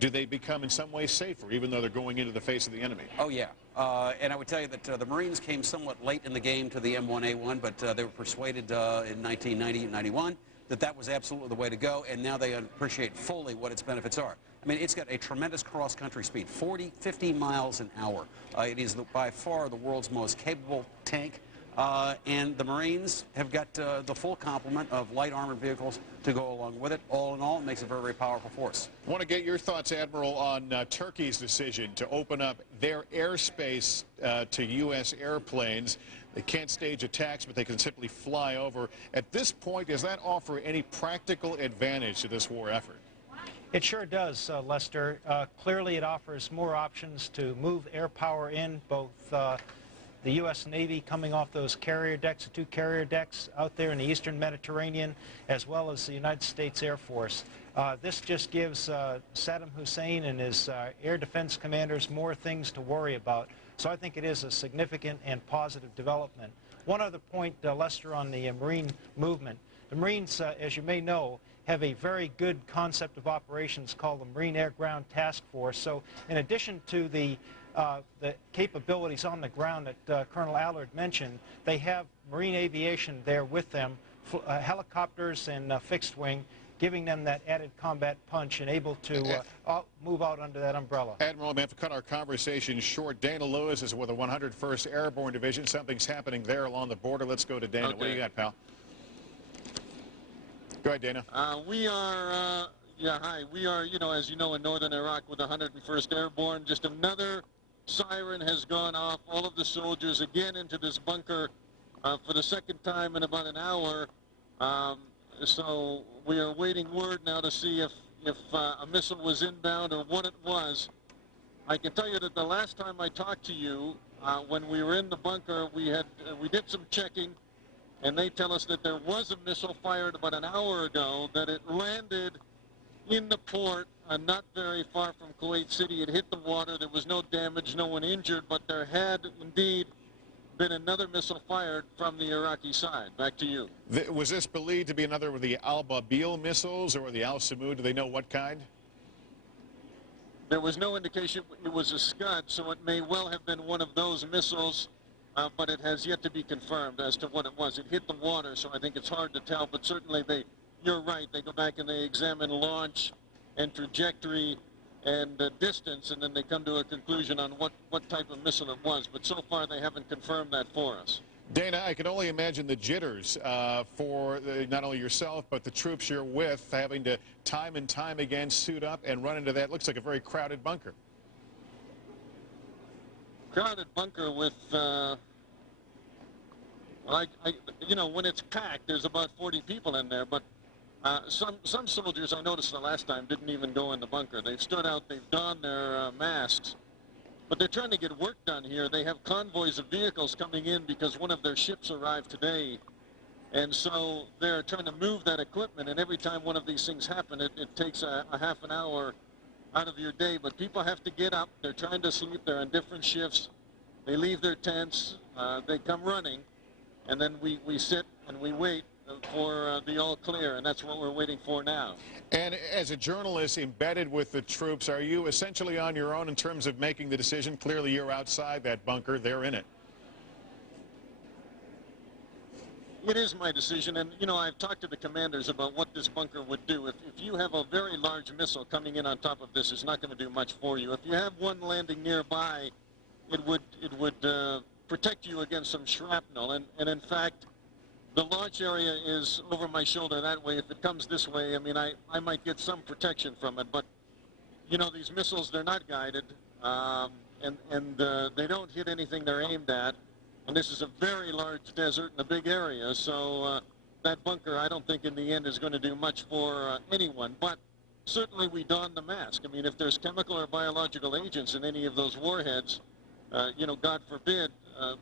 do they become in some way safer, even though they're going into the face of the enemy? Oh, yeah. And I would tell you that the Marines came somewhat late in the game to the M1A1, but they were persuaded in 1990 and 91 that that was absolutely the way to go, and now they appreciate fully what its benefits are. I mean, it's got a tremendous cross-country speed, 40, 50 miles an hour. It is by far the world's most capable tank. And the Marines have got the full complement of light armored vehicles to go along with it. All in all, it makes a very, very powerful force. I want to get your thoughts, Admiral, on Turkey's decision to open up their airspace to U.S. airplanes. They can't stage attacks, but they can simply fly over. At this point, does that offer any practical advantage to this war effort? It sure does, Lester. Clearly, it offers more options to move air power in, both the U.S. Navy coming off those carrier decks, the two carrier decks out there in the eastern Mediterranean, as well as the United States Air Force. This just gives Saddam Hussein and his air defense commanders more things to worry about. So I think it is a significant and positive development. One other point, Lester, on the Marine movement. The Marines, as you may know, have a very good concept of operations called the Marine Air Ground Task Force. So in addition to the capabilities on the ground that Colonel Allard mentioned, they have Marine aviation there with them, helicopters and fixed wing, giving them that added combat punch and able to move out under that umbrella. Admiral, we have to cut our conversation short. Dana Lewis is with the 101st Airborne Division. Something's happening there along the border. Let's go to Dana. Okay. What do you got, pal? Go ahead, Dana. We are, hi. We are, as you know, in northern Iraq with the 101st Airborne. Just another siren has gone off. All of the soldiers again into this bunker for the second time in about an hour. So we are waiting word now to see if a missile was inbound or what it was. I can tell you that the last time I talked to you, when we were in the bunker, we did some checking, and they tell us that there was a missile fired about an hour ago, that it landed in the port, not very far from Kuwait City. It hit the water. There was no damage, no one injured, but there had indeed been another missile fired from the Iraqi side. Back to you. Was this believed to be another of the Al-Babil missiles or the Al-Samud? Do they know what kind? There was no indication it was a Scud, so it may well have been one of those missiles, but it has yet to be confirmed as to what it was. It hit the water, so I think it's hard to tell, but certainly you're right. They go back and they examine launch and trajectory and distance, and then they come to a conclusion on what type of missile it was. But so far, they haven't confirmed that for us. Dana, I can only imagine the jitters for not only yourself, but the troops you're with, having to time and time again suit up and run into that. Looks like a very crowded bunker. Crowded bunker with, when it's packed, there's about 40 people in there, but some soldiers, I noticed the last time, didn't even go in the bunker. They've stood out, they've donned their masks, But they're trying to get work done here. They have convoys of vehicles coming in because one of their ships arrived today. And so they're trying to move that equipment, and every time one of these things happen, it takes a half an hour out of your day. But people have to get up. They're trying to sleep. They're on different shifts. They leave their tents. They come running, and then we sit and we wait for the all clear, and that's what we're waiting for now. And as a journalist embedded with the troops, are you essentially on your own in terms of making the decision? Clearly you're outside that bunker. They're in it. It is my decision, and you know, I've talked to the commanders about what this bunker would do. If you have a very large missile coming in on top of this, it's not going to do much for you. If you have one landing nearby, it would protect you against some shrapnel. And in fact, the launch area is over my shoulder that way. If it comes this way, I mean, I might get some protection from it. But you know, these missiles, they're not guided, and they don't hit anything they're aimed at. And this is a very large desert and a big area, so that bunker, I don't think in the end is going to do much for anyone. But certainly we don the mask. I mean, if there's chemical or biological agents in any of those warheads, you know, God forbid,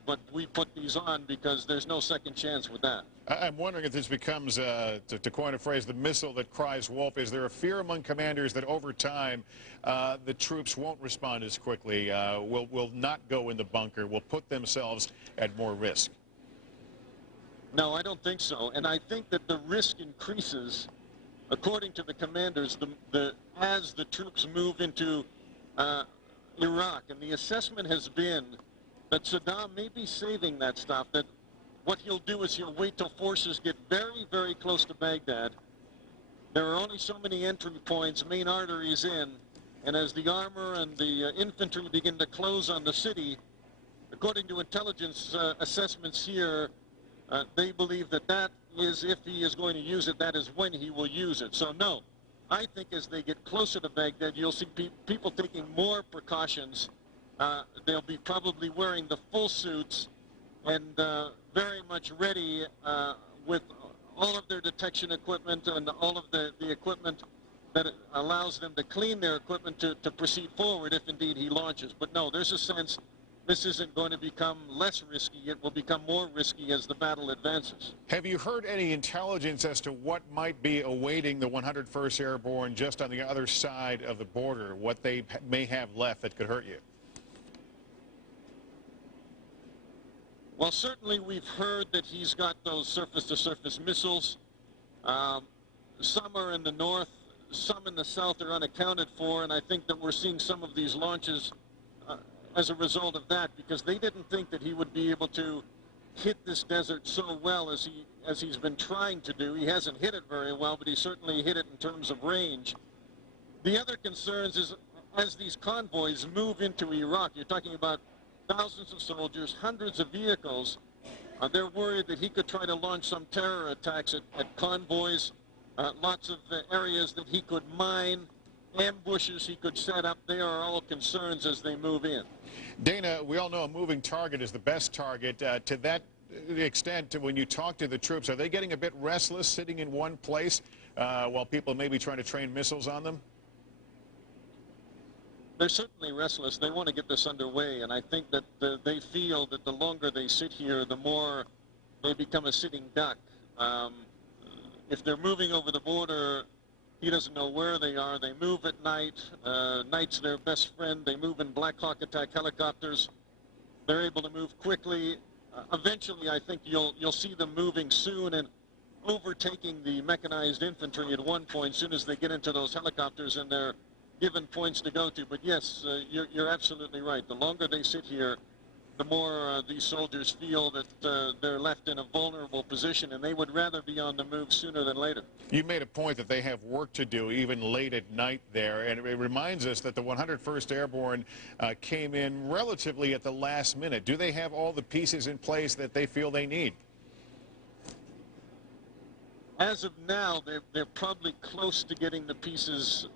but we put these on because there's no second chance with that. I'm wondering if this becomes, to coin a phrase, the missile that cries wolf. Is there a fear among commanders that over time the troops won't respond as quickly, will not go in the bunker, will put themselves at more risk? No, I don't think so. And I think that the risk increases, according to the commanders, as the troops move into Iraq. And the assessment has been that Saddam may be saving that stuff, that what he'll do is he'll wait till forces get very, very close to Baghdad. There are only so many entry points, main arteries in, and as the armor and the infantry begin to close on the city, according to intelligence assessments here, they believe that that is, if he is going to use it, that is when he will use it. So no, I think as they get closer to Baghdad, you'll see people taking more precautions. They'll be probably wearing the full suits and very much ready with all of their detection equipment and all of the equipment that allows them to clean their equipment to proceed forward if indeed he launches. But no, there's a sense this isn't going to become less risky. It will become more risky as the battle advances. Have you heard any intelligence as to what might be awaiting the 101st Airborne just on the other side of the border, what they may have left that could hurt you? Well, certainly we've heard that he's got those surface-to-surface missiles. Some are in the north, some in the south are unaccounted for, and I think that we're seeing some of these launches as a result of that, because they didn't think that he would be able to hit this desert so well as he's been trying to do. He hasn't hit it very well, but he certainly hit it in terms of range. The other concerns is as these convoys move into Iraq, you're talking about thousands of soldiers, hundreds of vehicles. They're worried that he could try to launch some terror attacks at convoys, lots of areas that he could mine, ambushes he could set up. They are all concerns as they move in. Dana, we all know a moving target is the best target. To that extent, when you talk to the troops, are they getting a bit restless sitting in one place while people may be trying to train missiles on them? They're certainly restless. They want to get this underway, and I think that they feel that the longer they sit here, the more they become a sitting duck. If they're moving over the border, he doesn't know where they are. They move at night. Night's their best friend. They move in Black Hawk attack helicopters. They're able to move quickly. Eventually, I think you'll see them moving soon and overtaking the mechanized infantry at one point as soon as they get into those helicopters and they're given points to go to. But yes, you're absolutely right. The longer they sit here, the more these soldiers feel that they're left in a vulnerable position, and they would rather be on the move sooner than later. You made a point that they have work to do even late at night there, and it reminds us that the 101st Airborne came in relatively at the last minute. Do they have all the pieces in place that they feel they need? As of now, they're probably close to getting the pieces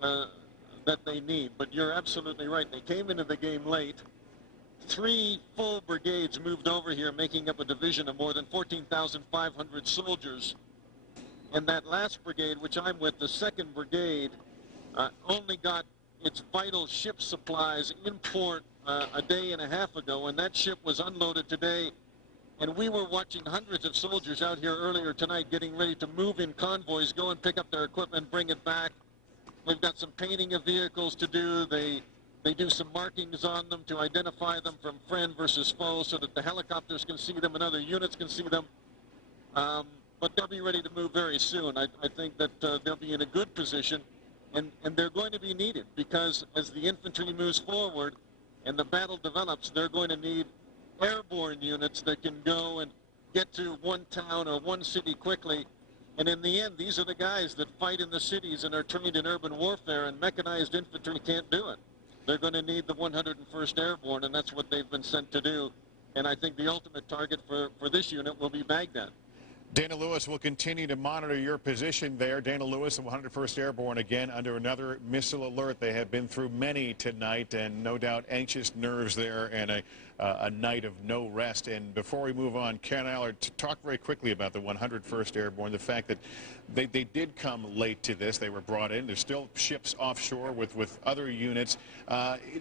that they need, but you're absolutely right. They came into the game late. 3 full brigades moved over here, making up a division of more than 14,500 soldiers. And that last brigade, which I'm with, the 2nd Brigade, only got its vital ship supplies in port a day and a half ago, and that ship was unloaded today. And we were watching hundreds of soldiers out here earlier tonight getting ready to move in convoys, go and pick up their equipment, bring it back. They've got some painting of vehicles to do. They do some markings on them to identify them from friend versus foe so that the helicopters can see them and other units can see them. But they'll be ready to move very soon. I think that they'll be in a good position, and they're going to be needed because as the infantry moves forward and the battle develops, they're going to need airborne units that can go and get to one town or one city quickly. And in the end, these are the guys that fight in the cities and are trained in urban warfare, and mechanized infantry can't do it. They're going to need the 101st Airborne, and that's what they've been sent to do. And I think the ultimate target for this unit will be Baghdad. Dana Lewis will continue to monitor your position there. Dana Lewis, the 101st Airborne, again under another missile alert. They have been through many tonight, and no doubt anxious nerves there and a night of no rest. And before we move on, Ken Allard, talk very quickly about the 101st Airborne, the fact that they did come late to this. They were brought in. There's still ships offshore with other units.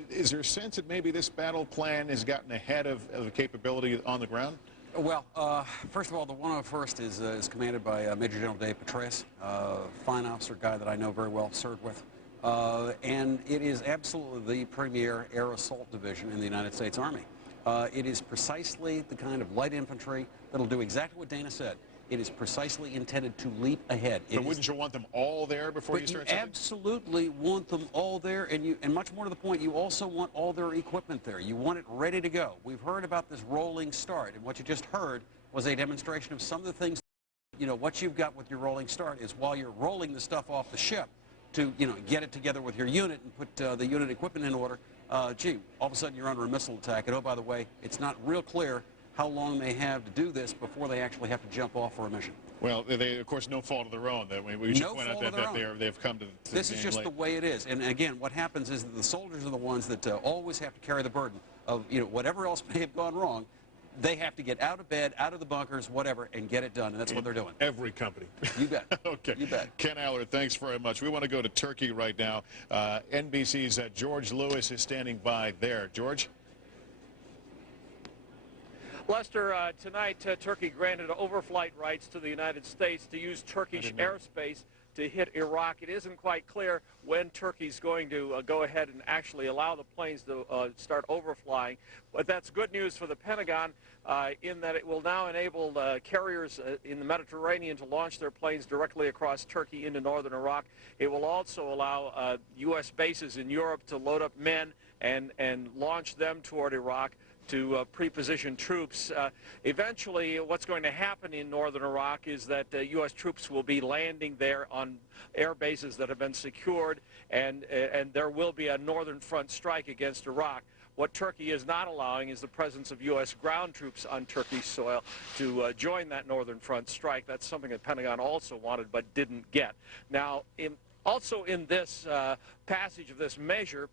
Is there a sense that maybe this battle plan has gotten ahead of the capability on the ground? Well, first of all, the 101st is commanded by Major General Dave Petraeus, fine officer, guy that I know very well, served with. And it is absolutely the premier air assault division in the United States Army. It is precisely the kind of light infantry that'll do exactly what Dana said. It is precisely intended to leap ahead. But wouldn't you want them all there before you start something? Absolutely want them all there, and much more to the point, you also want all their equipment there. You want it ready to go. We've heard about this rolling start, and what you just heard was a demonstration of some of the things. You know, what you've got with your rolling start is while you're rolling the stuff off the ship to, get it together with your unit and put the unit equipment in order, gee, all of a sudden you're under a missile attack, and oh, by the way, it's not real clear how long they have to do this before they actually have to jump off for a mission. Well, they, of course, no fault of their own. We should point out that they've come to this is just late. The way it is. And again, what happens is that the soldiers are the ones that always have to carry the burden of, whatever else may have gone wrong. They have to get out of bed, out of the bunkers, whatever, and get it done. And that's what they're doing. Every company. You bet. Okay. You bet. Ken Allard, thanks very much. We want to go to Turkey right now. NBC's George Lewis is standing by there. George? Lester, tonight Turkey granted overflight rights to the United States to use Turkish airspace to hit Iraq. It isn't quite clear when Turkey's going to go ahead and actually allow the planes to start overflying. But that's good news for the Pentagon in that it will now enable carriers in the Mediterranean to launch their planes directly across Turkey into northern Iraq. It will also allow U.S. bases in Europe to load up men and launch them toward Iraq to pre-position troops. Eventually, what's going to happen in northern Iraq is that U.S. troops will be landing there on air bases that have been secured, and there will be a northern front strike against Iraq. What Turkey is not allowing is the presence of U.S. ground troops on Turkish soil to join that northern front strike. That's something that Pentagon also wanted but didn't get. Now, also in this passage of this measure,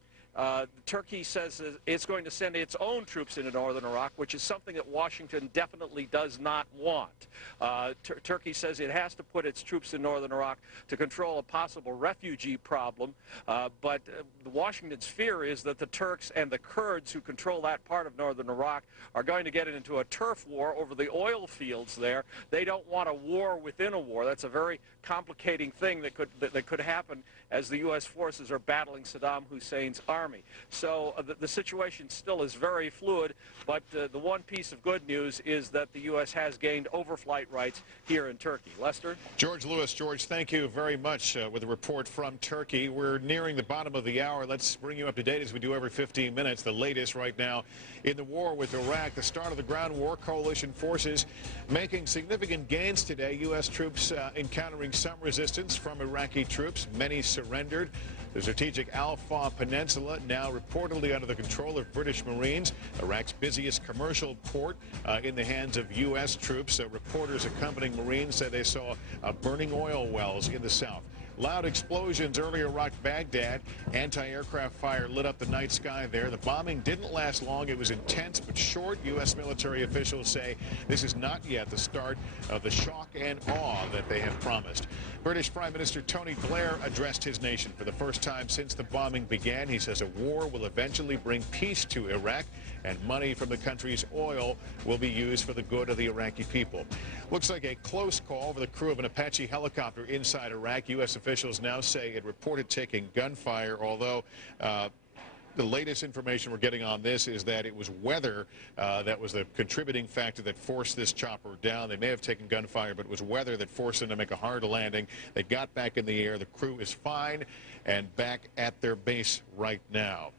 Turkey says it's going to send its own troops into northern Iraq, which is something that Washington definitely does not want. Turkey says it has to put its troops in northern Iraq to control a possible refugee problem, but Washington's fear is that the Turks and the Kurds who control that part of northern Iraq are going to get into a turf war over the oil fields there. They don't want a war within a war. That's a very complicating thing that could happen as the U.S. forces are battling Saddam Hussein's army. So the situation still is very fluid, but the one piece of good news is that the U.S. has gained overflight rights here in Turkey. Lester? George Lewis. George, thank you very much with a report from Turkey. We're nearing the bottom of the hour. Let's bring you up to date as we do every 15 minutes. The latest right now in the war with Iraq, the start of the ground war, coalition forces making significant gains today. U.S. troops encountering some resistance from Iraqi troops. Many surrendered. The strategic Al-Faw Peninsula now reportedly under the control of British Marines. Iraq's busiest commercial port in the hands of U.S. troops. Reporters accompanying Marines said they saw burning oil wells in the south. Loud explosions earlier rocked Baghdad. Anti-aircraft fire lit up the night sky there. The bombing didn't last long. It was intense but short. U.S. military officials say this is not yet the start of the shock and awe that they have promised. British Prime Minister Tony Blair addressed his nation for the first time since the bombing began. He says a war will eventually bring peace to Iraq, and money from the country's oil will be used for the good of the Iraqi people. Looks like a close call for the crew of an Apache helicopter inside Iraq. U.S. officials now say it reported taking gunfire, although the latest information we're getting on this is that it was weather that was the contributing factor that forced this chopper down. They may have taken gunfire, but it was weather that forced them to make a hard landing. They got back in the air. The crew is fine and back at their base right now.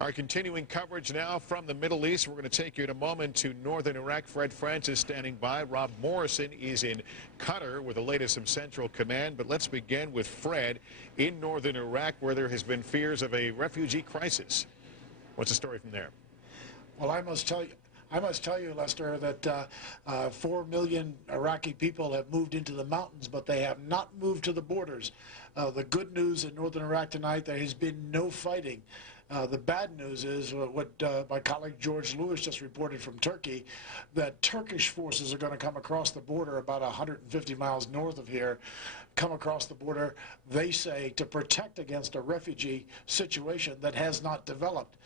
Our continuing coverage now from the Middle East. We're going to take you in a moment to northern Iraq. Fred Francis standing by. Rob Morrison is in Qatar with the latest from Central Command. But let's begin with Fred in northern Iraq, where there has been fears of a refugee crisis. What's the story from there? Well, I must tell you, Lester, that 4 million Iraqi people have moved into the mountains, but they have not moved to the borders. The good news in northern Iraq tonight, there has been no fighting. The bad news is what my colleague George Lewis just reported from Turkey, that Turkish forces are going to come across the border about 150 miles north of here, come across the border, they say, to protect against a refugee situation that has not developed.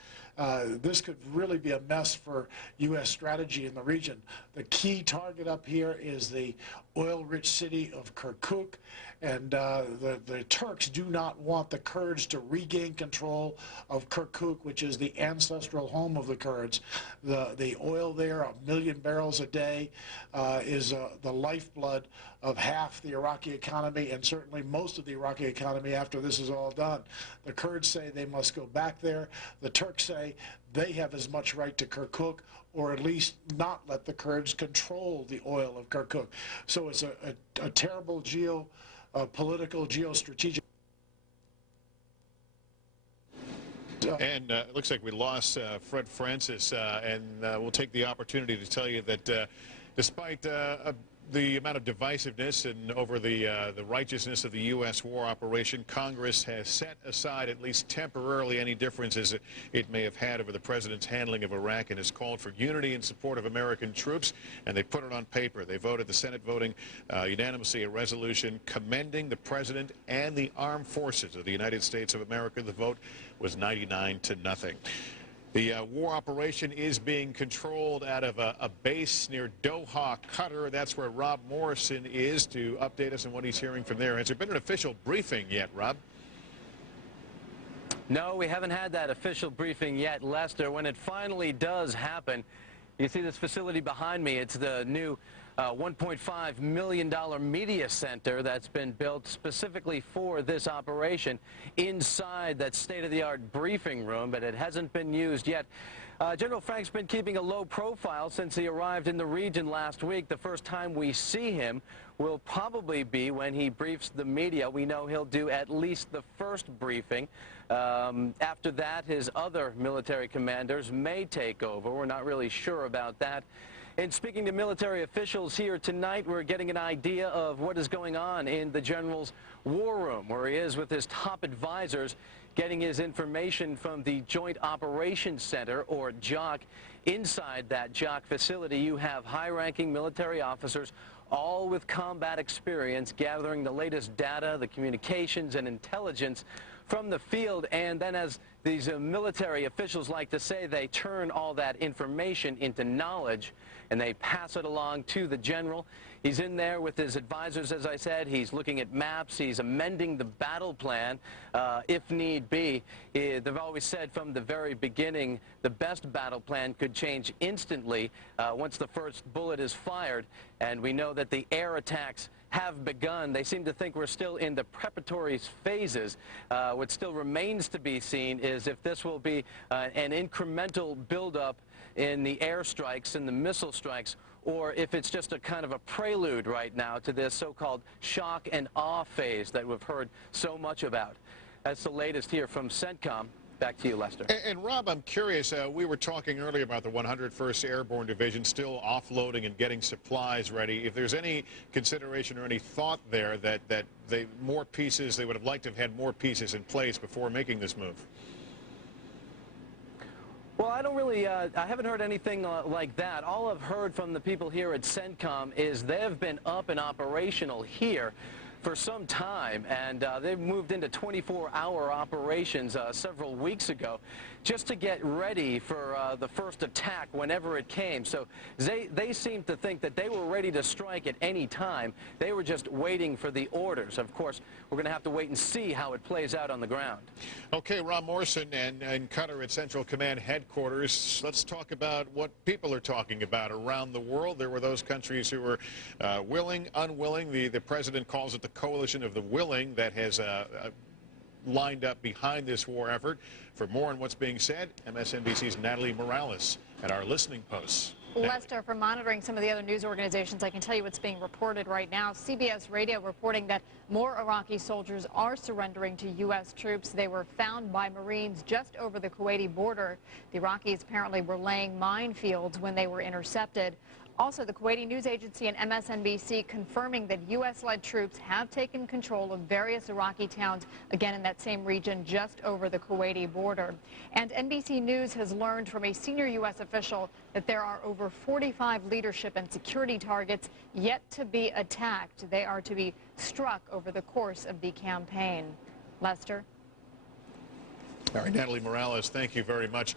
This could really be a mess for U.S. strategy in the region. The key target up here is the oil-rich city of Kirkuk, and the Turks do not want the Kurds to regain control of Kirkuk, which is the ancestral home of the Kurds. The oil there, 1 million barrels a day, is the lifeblood of half the Iraqi economy, and certainly most of the Iraqi economy after this is all done. The Kurds say they must go back there. The Turks say they have as much right to Kirkuk, or at least not let the Kurds control the oil of Kirkuk. So it's a terrible geopolitical, geostrategic. And it looks like we lost Fred Francis, and we'll take the opportunity to tell you that despite the amount of divisiveness and over the righteousness of the U.S. war operation, Congress has set aside, at least temporarily, any differences it may have had over the president's handling of Iraq, and has called for unity in support of American troops, and they put it on paper. They voted, the Senate voting unanimously, a resolution commending the president and the armed forces of the United States of America. The vote was 99-0. The war operation is being controlled out of a base near Doha, Qatar. That's where Rob Morrison is to update us on what he's hearing from there. Has there been an official briefing yet, Rob? No, we haven't had that official briefing yet, Lester. When it finally does happen, you see this facility behind me. It's the new $1.5 million media center that's been built specifically for this operation inside that state-of-the-art briefing room, but it hasn't been used yet. General Frank's been keeping a low profile since he arrived in the region last week. The first time we see him will probably be when he briefs the media. We know he'll do at least the first briefing. After that, his other military commanders may take over. We're not really sure about that. And speaking to military officials here tonight, we're getting an idea of what is going on in the general's war room, where he is with his top advisors, getting his information from the Joint Operations Center, or JOC. Inside that JOC facility, you have high-ranking military officers, all with combat experience, gathering the latest data, the communications, and intelligence from the field, and then, as these military officials like to say, they turn all that information into knowledge and they pass it along to the general. He's in there with his advisors, as I said. He's looking at maps. He's amending the battle plan if need be. They've always said from the very beginning the best battle plan could change instantly once the first bullet is fired, and we know that the air attacks have begun. They seem to think we're still in the preparatory phases. What still remains to be seen is if this will be an incremental buildup in the airstrikes and the missile strikes, or if it's just a kind of a prelude right now to this so-called shock and awe phase that we've heard so much about. That's the latest here from CENTCOM. Back to you, Lester. And Rob, I'm curious, we were talking earlier about the 101st Airborne Division still offloading and getting supplies ready. If there's any consideration or any thought there that they would have liked to have had more pieces in place before making this move. Well, I don't really, I haven't heard anything like that. All I've heard from the people here at CENTCOM is they've been up and operational here for some time, and they've moved into 24-hour operations several weeks ago just to get ready for the first attack whenever it came. So they seemed to think that they were ready to strike at any time. They were just waiting for the orders. Of course, we're going to have to wait and see how it plays out on the ground. Okay, Rob Morrison and Qatar at Central Command headquarters. Let's talk about what people are talking about around the world. There were those countries who were willing, unwilling. The president calls it the coalition of the willing that has lined up behind this war effort. For more on what's being said, MSNBC's Natalie Morales at our listening posts. Lester, from monitoring some of the other news organizations, I can tell you what's being reported right now. CBS Radio reporting that more Iraqi soldiers are surrendering to U.S. troops. They were found by Marines just over the Kuwaiti border. The Iraqis apparently were laying minefields when they were intercepted. Also, the Kuwaiti news agency and MSNBC confirming that U.S.-led troops have taken control of various Iraqi towns, again in that same region just over the Kuwaiti border. And NBC News has learned from a senior U.S. official that there are over 45 leadership and security targets yet to be attacked. They are to be struck over the course of the campaign. Lester? All right, Natalie Morales, thank you very much.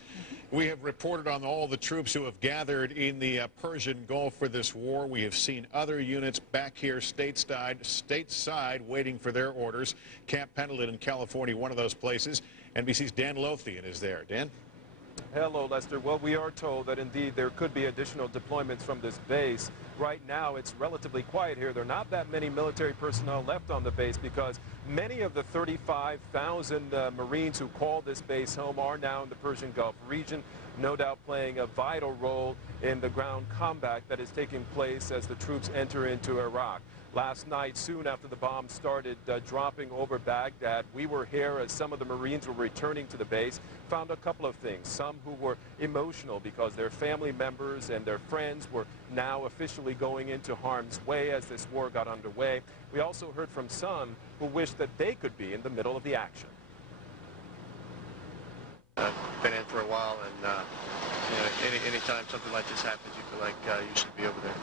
We have reported on all the troops who have gathered in the Persian Gulf for this war. We have seen other units back here stateside waiting for their orders. Camp Pendleton in California, one of those places. NBC's Dan Lothian is there. Dan? Hello, Lester. Well, we are told that indeed there could be additional deployments from this base. Right now, it's relatively quiet here. There are not that many military personnel left on the base because many of the 35,000 Marines who call this base home are now in the Persian Gulf region, no doubt playing a vital role in the ground combat that is taking place as the troops enter into Iraq. Last night, soon after the bombs started dropping over Baghdad, we were here as some of the Marines were returning to the base, found a couple of things. Some who were emotional because their family members and their friends were now officially going into harm's way as this war got underway. We also heard from some who wished that they could be in the middle of the action. I've been in for a while, and anytime something like this happens, you feel like you should be over there.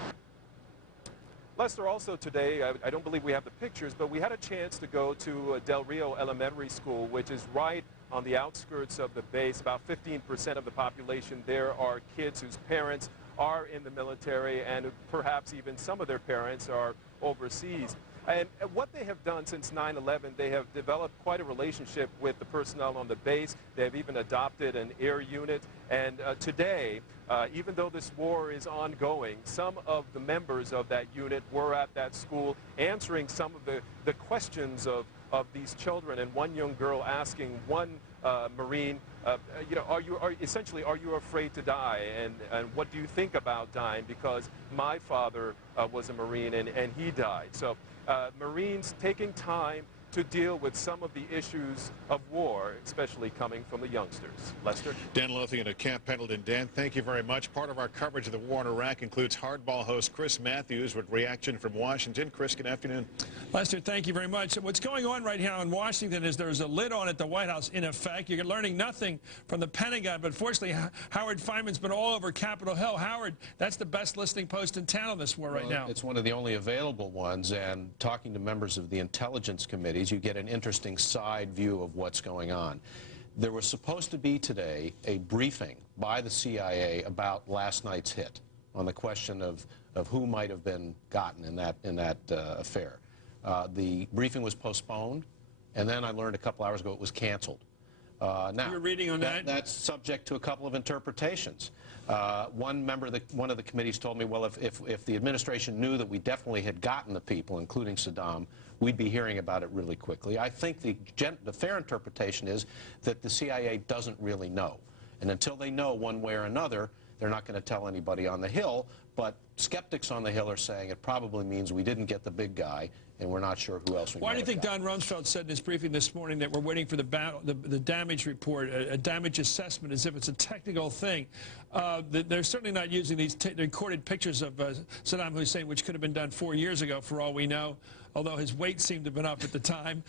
Lester, also today, I don't believe we have the pictures, but we had a chance to go to Del Rio Elementary School, which is right on the outskirts of the base. About 15% of the population there are kids whose parents are in the military, and perhaps even some of their parents are overseas. And what they have done since 9/11, they have developed quite a relationship with the personnel on the base. They have even adopted an air unit. And today, even though this war is ongoing, some of the members of that unit were at that school answering some of the questions of these children. And one young girl asking one Marine, you know, are you afraid to die? And what do you think about dying? Because my father was a Marine and he died. So Marines taking time to deal with some of the issues of war, especially coming from the youngsters. Lester? Dan Lothian at Camp Pendleton. Dan, thank you very much. Part of our coverage of the war in Iraq includes hardball host Chris Matthews with reaction from Washington. Chris, good afternoon. Lester, thank you very much. What's going on right now in Washington is there's a lid on at the White House, in effect. You're learning nothing from the Pentagon, but fortunately, Howard Feynman's been all over Capitol Hill. Howard, that's the best listening post in town on this war right now. It's one of the only available ones, and talking to members of the intelligence committees, you get an interesting side view of what's going on. There was supposed to be today a briefing by the CIA about last night's hit on the question of who might have been gotten in that affair. The briefing was postponed, and then I learned a couple hours ago it was canceled. Now, you're reading on that? That's subject to a couple of interpretations. One member of one of the committees told me, well, if the administration knew that we definitely had gotten the people, including Saddam, we'd be hearing about it really quickly. I think the fair interpretation is that the CIA doesn't really know. And until they know one way or another, They're not going to tell anybody on the Hill, but skeptics on the Hill are saying it probably means we didn't get the big guy, and we're not sure who else we Why do you might think have got. Don Rumsfeld said in his briefing this morning that we're waiting for the damage report, a damage assessment, as if it's a technical thing? They're certainly not using these recorded pictures of Saddam Hussein, which could have been done 4 years ago, for all we know, although his weight seemed to have been up at the time.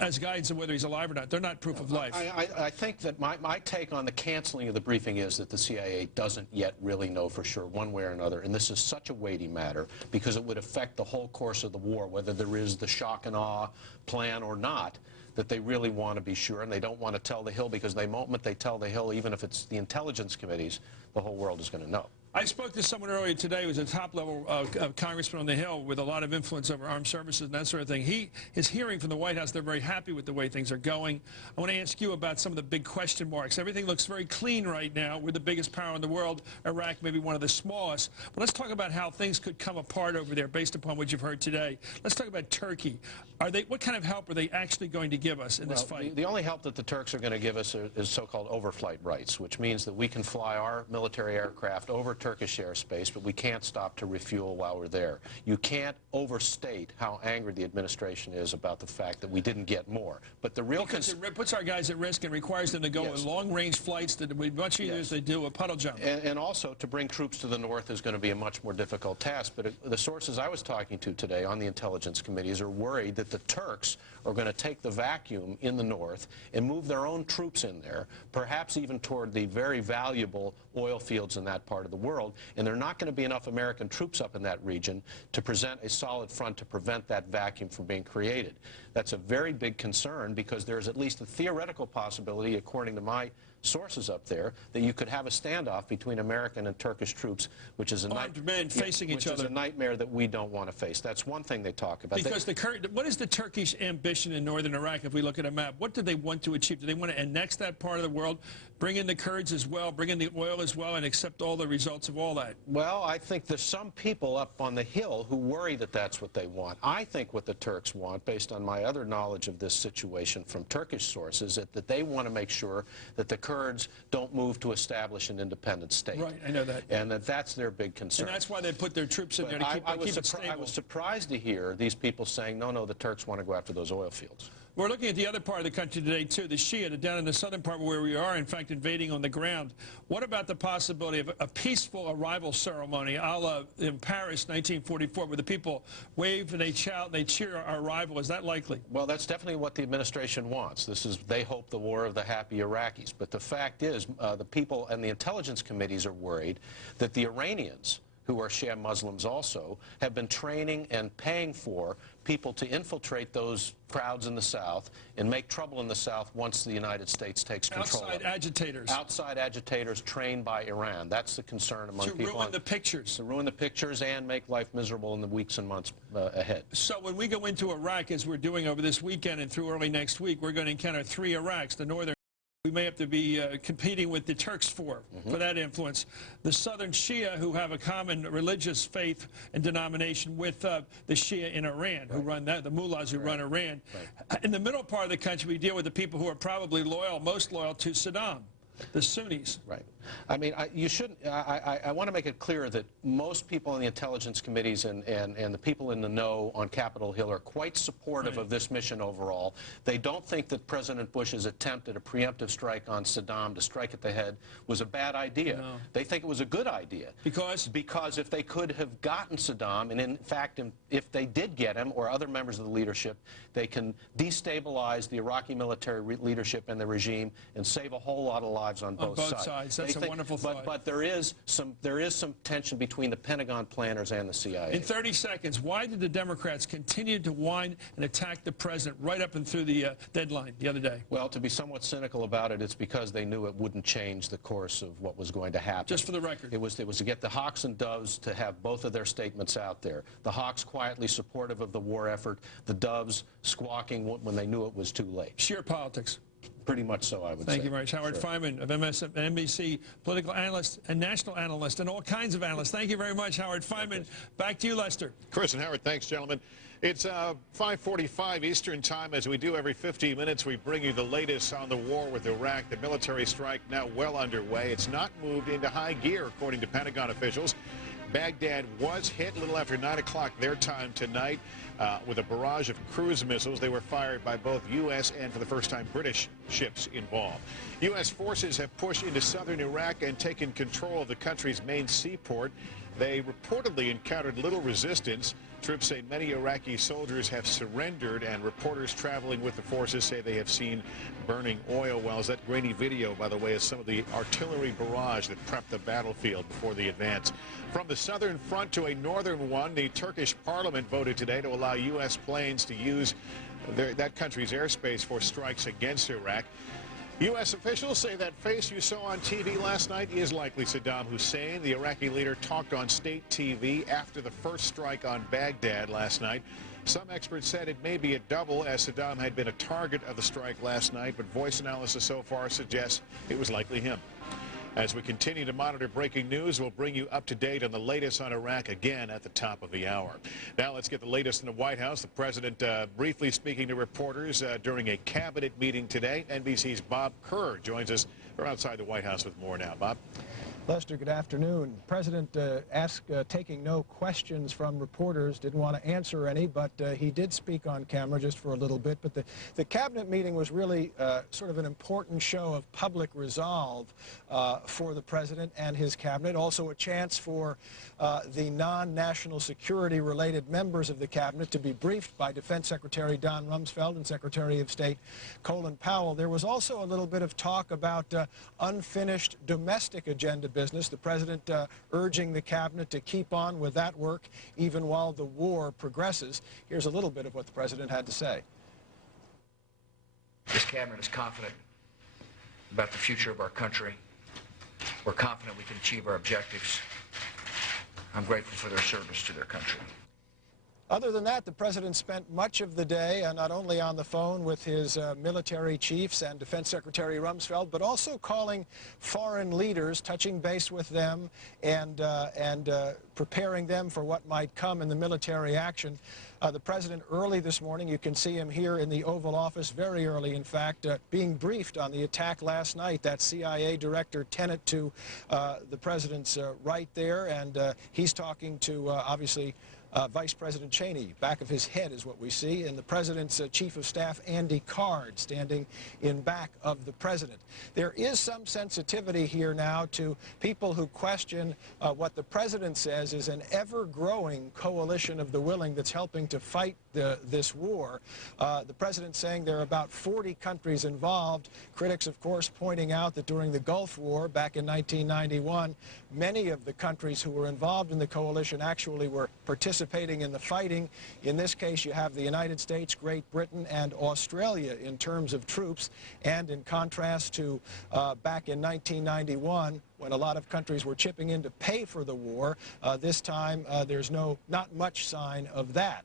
As guidance of whether he's alive or not. They're not proof of life. I think that my take on the canceling of the briefing is that the CIA doesn't yet really know for sure one way or another, and this is such a weighty matter because it would affect the whole course of the war, whether there is the shock and awe plan or not, that they really want to be sure, and they don't want to tell the Hill because the moment they tell the Hill, even if it's the intelligence committees, the whole world is going to know. I spoke to someone earlier today who was a top-level congressman on the Hill with a lot of influence over armed services and that sort of thing. He is hearing from the White House they're very happy with the way things are going. I want to ask you about some of the big question marks. Everything looks very clean right now. We're the biggest power in the world. Iraq may be one of the smallest. But let's talk about how things could come apart over there based upon what you've heard today. Let's talk about Turkey. What kind of help are they actually going to give us in this fight? The only help that the Turks are going to give us is so-called overflight rights, which means that we can fly our military aircraft over Turkish airspace, but we can't stop to refuel while we're there. You can't overstate how angry the administration is about the fact that we didn't get more. But the real because it puts our guys at risk and requires them to go on long-range flights that would be much easier as they do a puddle jump. And also, to bring troops to the north is going to be a much more difficult task. But the sources I was talking to today on the intelligence committees are worried that the Turks are going to take the vacuum in the north and move their own troops in there, perhaps even toward the very valuable oil fields in that part of the world, and there are not going to be enough American troops up in that region to present a solid front to prevent that vacuum from being created. That's a very big concern because there's at least a theoretical possibility, according to my sources up there, that you could have a standoff between American and Turkish troops, which is a nightmare that we don't want to face. That's one thing they talk about. Because what is the Turkish ambition in northern Iraq, if we look at a map? What do they want to achieve? Do they want to annex that part of the world, bring in the Kurds as well, bring in the oil as well, and accept all the results of all that? Well, I think there's some people up on the Hill who worry that that's what they want. I think what the Turks want, based on my other knowledge of this situation from Turkish sources, is that they want to make sure that the Kurds don't move to establish an independent state. Right, I know that. And that's their big concern. And that's why they put their troops in there to keep it stable. I was surprised to hear these people saying, no, the Turks want to go after those oil fields. We're looking at the other part of the country today, too, the Shia, down in the southern part where we are, in fact, invading on the ground. What about the possibility of a peaceful arrival ceremony, a la in Paris, 1944, where the people wave and they shout and they cheer our arrival? Is that likely? Well, that's definitely what the administration wants. They hope the war of the happy Iraqis. But the fact is, the people and the intelligence committees are worried that the Iranians, who are Shia Muslims also, have been training and paying for people to infiltrate those crowds in the South and make trouble in the South once the United States takes control. Outside agitators. Outside agitators trained by Iran. That's the concern among people. To ruin the pictures. To ruin the pictures and make life miserable in the weeks and months ahead. So when we go into Iraq, as we're doing over this weekend and through early next week, we're going to encounter 3 Iraqs. The northern we may have to be competing with the Turks for that influence. The southern Shia, who have a common religious faith and denomination with the Shia in Iran, who run that, the mullahs who run Iran. In the middle part of the country, we deal with the people who are probably most loyal to Saddam, the Sunnis. Right. I mean, I want to make it clear that most people in the intelligence committees and the people in the know on Capitol Hill are quite supportive of this mission overall. They don't think that President Bush's attempt at a preemptive strike on Saddam to strike at the head was a bad idea. No. They think it was a good idea. Because? Because if they could have gotten Saddam, and in fact, if they did get him or other members of the leadership, they can destabilize the Iraqi military leadership and the regime and save a whole lot of lives on both sides. That's a wonderful thought. But there is some tension between the Pentagon planners and the CIA. In 30 seconds, why did the Democrats continue to whine and attack the president right up and through the deadline the other day? Well, to be somewhat cynical about it, it's because they knew it wouldn't change the course of what was going to happen. Just for the record. It was to get the Hawks and Doves to have both of their statements out there. The Hawks quietly supportive of the war effort, the Doves squawking when they knew it was too late. Sheer politics. Pretty much so, I would say. Thank you very much. Howard Fineman of MSNBC, political analyst and national analyst and all kinds of analysts. Thank you very much, Howard Fineman. Back to you, Lester. Chris and Howard, thanks, gentlemen. It's 5:45 Eastern Time. As we do every 15 minutes, we bring you the latest on the war with Iraq. The military strike now well underway. It's not moved into high gear, according to Pentagon officials. Baghdad was hit a little after 9 o'clock their time tonight with a barrage of cruise missiles. They were fired by both U.S. and, for the first time, British ships involved. U.S. forces have pushed into southern Iraq and taken control of the country's main seaport. They reportedly encountered little resistance. Troops say many Iraqi soldiers have surrendered, and reporters traveling with the forces say they have seen burning oil wells. That grainy video, by the way, is some of the artillery barrage that prepped the battlefield before the advance. From the southern front to a northern one, the Turkish parliament voted today to allow U.S. planes to use that country's airspace for strikes against Iraq. U.S. officials say that face you saw on TV last night is likely Saddam Hussein. The Iraqi leader talked on state TV after the first strike on Baghdad last night. Some experts said it may be a double, as Saddam had been a target of the strike last night, but voice analysis so far suggests it was likely him. As we continue to monitor breaking news, we'll bring you up to date on the latest on Iraq again at the top of the hour. Now let's get the latest in the White House. The president briefly speaking to reporters during a cabinet meeting today. NBC's Bob Kerr joins us from outside the White House with more now. Bob. Lester, good afternoon. President taking no questions from reporters, didn't want to answer any, but he did speak on camera just for a little bit. But the cabinet meeting was really sort of an important show of public resolve for the president and his cabinet. Also a chance for the non-national security related members of the cabinet to be briefed by Defense Secretary Don Rumsfeld and Secretary of State Colin Powell. There was also a little bit of talk about unfinished domestic agenda business. The president urging the cabinet to keep on with that work even while the war progresses. Here's a little bit of what the president had to say. This cabinet is confident about the future of our country. We're confident we can achieve our objectives. I'm grateful for their service to their country. Other than that, the president spent much of the day not only on the phone with his military chiefs and Defense Secretary Rumsfeld, but also calling foreign leaders, touching base with them, and preparing them for what might come in the military action. The president early this morning, you can see him here in the Oval Office, very early in fact, being briefed on the attack last night. That CIA director Tenet to the president's right there, and he's talking to obviously Vice President Cheney. Back of his head is what we see, and the president's chief of staff, Andy Card, standing in back of the president. There is some sensitivity here now to people who question what the president says is an ever-growing coalition of the willing that's helping to fight this war. The president saying there are about 40 countries involved. Critics, of course, pointing out that during the Gulf War back in 1991, many of the countries who were involved in the coalition actually were participating in the fighting. In this case, you have the United States, Great Britain, and Australia in terms of troops. And in contrast to back in 1991, when a lot of countries were chipping in to pay for the war, this time there's not much sign of that.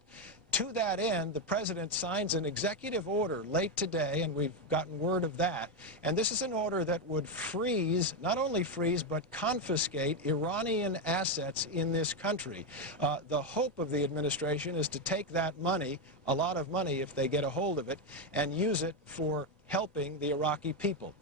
To that end, the president signs an executive order late today, and we've gotten word of that. And this is an order that would freeze, not only freeze, but confiscate Iranian assets in this country. The hope of the administration is to take that money, a lot of money if they get a hold of it, and use it for helping the Iraqi people.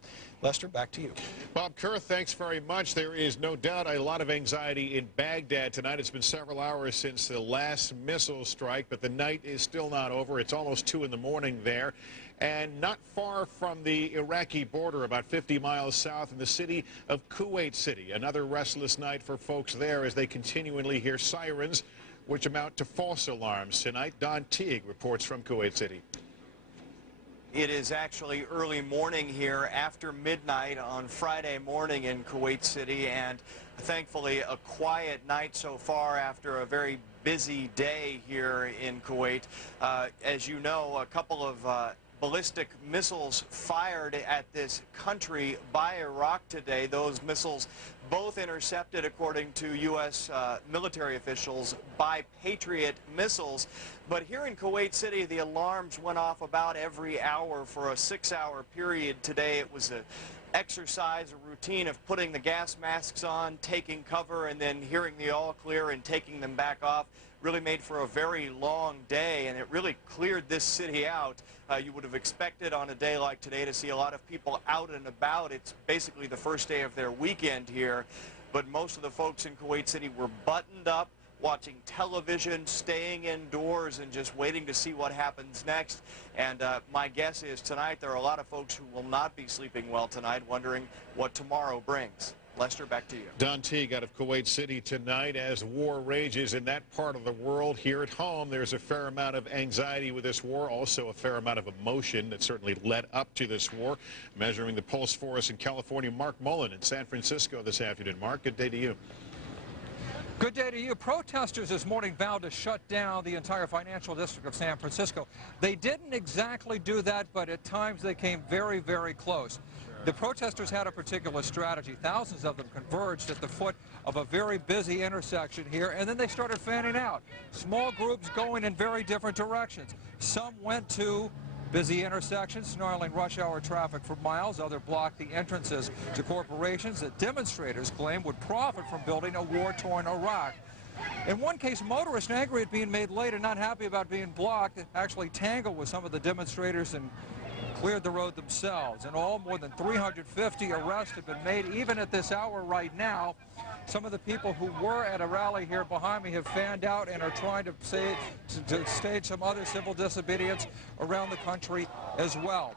Lester, back to you. Bob Kerr, thanks very much. There is no doubt a lot of anxiety in Baghdad tonight. It's been several hours since the last missile strike, but the night is still not over. It's almost 2 in the morning there. And not far from the Iraqi border, about 50 miles south in the city of Kuwait City. Another restless night for folks there as they continually hear sirens, which amount to false alarms. Tonight, Don Teague reports from Kuwait City. It is actually early morning here after midnight on Friday morning in Kuwait City, and thankfully a quiet night so far after a very busy day here in Kuwait. As you know, a couple of ballistic missiles fired at this country by Iraq today. Those missiles both intercepted, according to U.S. Military officials, by Patriot missiles. But here in Kuwait City, the alarms went off about every hour for a 6-hour period today. It was an exercise, a routine of putting the gas masks on, taking cover, and then hearing the all clear and taking them back off. Really made for a very long day, and it really cleared this city out. You would have expected on a day like today to see a lot of people out and about. It's basically the first day of their weekend here, but most of the folks in Kuwait City were buttoned up, watching television, staying indoors, and just waiting to see what happens next. And my guess is tonight there are a lot of folks who will not be sleeping well tonight, wondering what tomorrow brings. Lester, back to you. Don Teague out of Kuwait City tonight as war rages in that part of the world. Here at home, there's a fair amount of anxiety with this war, also a fair amount of emotion that certainly led up to this war. Measuring the pulse for us in California, Mark Mullen in San Francisco this afternoon. Mark, good day to you. Good day to you. Protesters this morning vowed to shut down the entire financial district of San Francisco. They didn't exactly do that, but at times they came very, very close. The protesters had a particular strategy. Thousands of them converged at the foot of a very busy intersection here, and then they started fanning out. Small groups going in very different directions. Some went to busy intersections, snarling rush hour traffic for miles. Others blocked the entrances to corporations that demonstrators claim would profit from building a war-torn Iraq. In one case, motorists angry at being made late and not happy about being blocked actually tangled with some of the demonstrators and cleared the road themselves. In all, more than 350 arrests have been made. Even at this hour right now, some of the people who were at a rally here behind me have fanned out and are trying to stage some other civil disobedience around the country as well.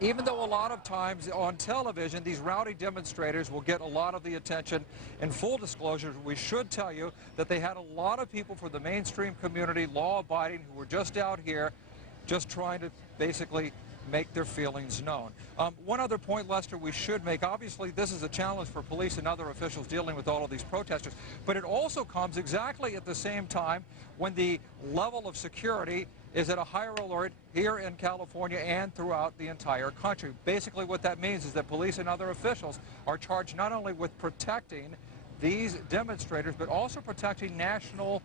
Even though a lot of times on television, these rowdy demonstrators will get a lot of the attention. In full disclosure, we should tell you that they had a lot of people from the mainstream community, law-abiding, who were just out here just trying to basically make their feelings known. One other point, Lester, we should make. Obviously, this is a challenge for police and other officials dealing with all of these protesters, but it also comes exactly at the same time when the level of security is at a higher alert here in California and throughout the entire country. Basically, what that means is that police and other officials are charged not only with protecting these demonstrators, but also protecting national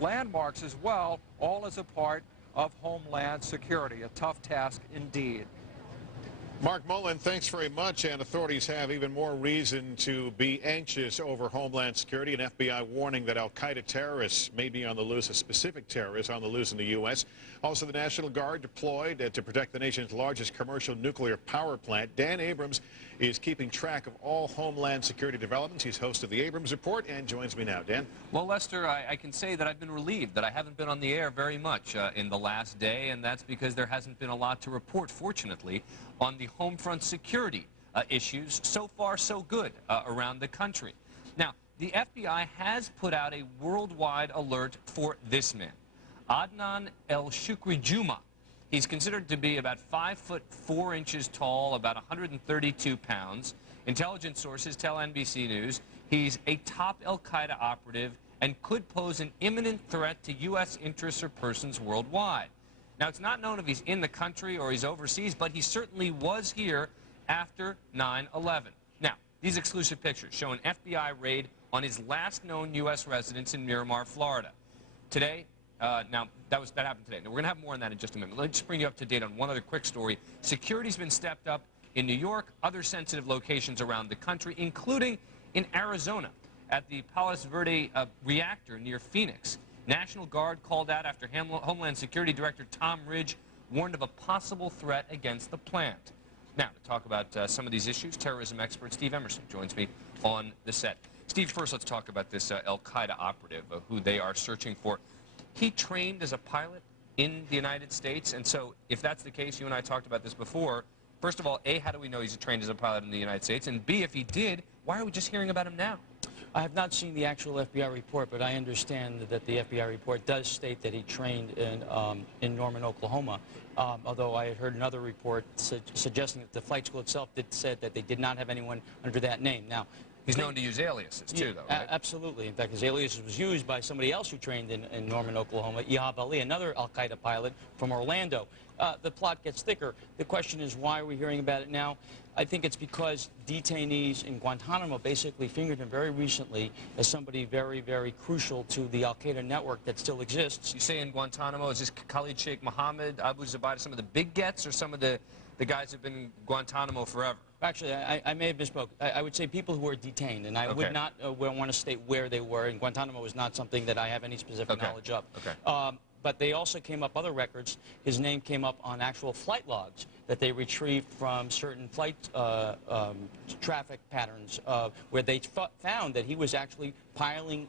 landmarks as well, all as a part of Homeland Security. A tough task indeed. Mark Mullen, thanks very much. And authorities have even more reason to be anxious over Homeland Security. An FBI warning that al-Qaeda terrorists may be on the loose, a specific terrorist on the loose in the U.S. Also, the National Guard deployed to protect the nation's largest commercial nuclear power plant. Dan Abrams is keeping track of all Homeland Security developments. He's host of the Abrams Report and joins me now. Dan? Well, Lester, I can say that I've been relieved that I haven't been on the air very much in the last day, and that's because there hasn't been a lot to report, fortunately, on the home front security issues. So far, so good around the country. Now, the FBI has put out a worldwide alert for this man, Adnan El-Shukri Juma. He's considered to be about 5'4" tall, about 132 pounds. Intelligence sources tell NBC News he's a top al-Qaeda operative and could pose an imminent threat to U.S. interests or persons worldwide. Now, it's not known if he's in the country or he's overseas, but he certainly was here after 9/11. Now, these exclusive pictures show an FBI raid on his last known U.S. residence in Miramar, Florida. Today, now, that happened today. Now, we're going to have more on that in just a minute. Let me just bring you up to date on one other quick story. Security's been stepped up in New York, other sensitive locations around the country, including in Arizona at the Palos Verde reactor near Phoenix. National Guard called out after Homeland Security Director Tom Ridge warned of a possible threat against the plant. Now, to talk about some of these issues, terrorism expert Steve Emerson joins me on the set. Steve, first let's talk about this al-Qaeda operative who they are searching for. He trained as a pilot in the United States, and so if that's the case, you and I talked about this before, first of all, A, how do we know he's trained as a pilot in the United States? And B, if he did, why are we just hearing about him now? I have not seen the actual FBI report, but I understand that the FBI report does state that he trained in Norman, Oklahoma, although I had heard another report suggesting that the flight school itself said that they did not have anyone under that name. Now, He's known to use aliases, too, though, right? Absolutely. In fact, his alias was used by somebody else who trained in Norman, Oklahoma, Ihab Ali, another al-Qaeda pilot from Orlando. The plot gets thicker. The question is, why are we hearing about it now? I think it's because detainees in Guantanamo basically fingered him very recently as somebody very, very crucial to the al-Qaeda network that still exists. You say in Guantanamo, is this Khalid Sheikh Mohammed, Abu Zubaydah, some of the big gets, or some of the guys who've been in Guantanamo forever? Actually, I may have misspoke. I would say people who were detained, and I would not want to state where they were. And Guantanamo is not something that I have any specific knowledge of. But they also came up other records. His name came up on actual flight logs that they retrieved from certain flight traffic patterns where they found that he was actually piloting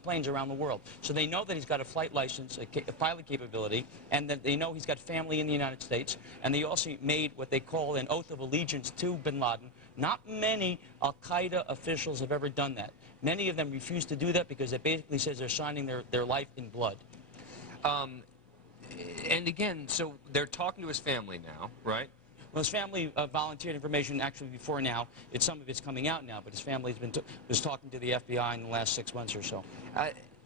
planes around the world. So they know that he's got a flight license, a pilot capability, and that they know he's got family in the United States. And they also made what they call an oath of allegiance to bin Laden. Not many al-Qaeda officials have ever done that. Many of them refuse to do that because it basically says they're signing their life in blood. And again, so they're talking to his family now, right? Well, his family volunteered information actually before now. Some of it's coming out now, but his family was talking to the FBI in the last 6 months or so.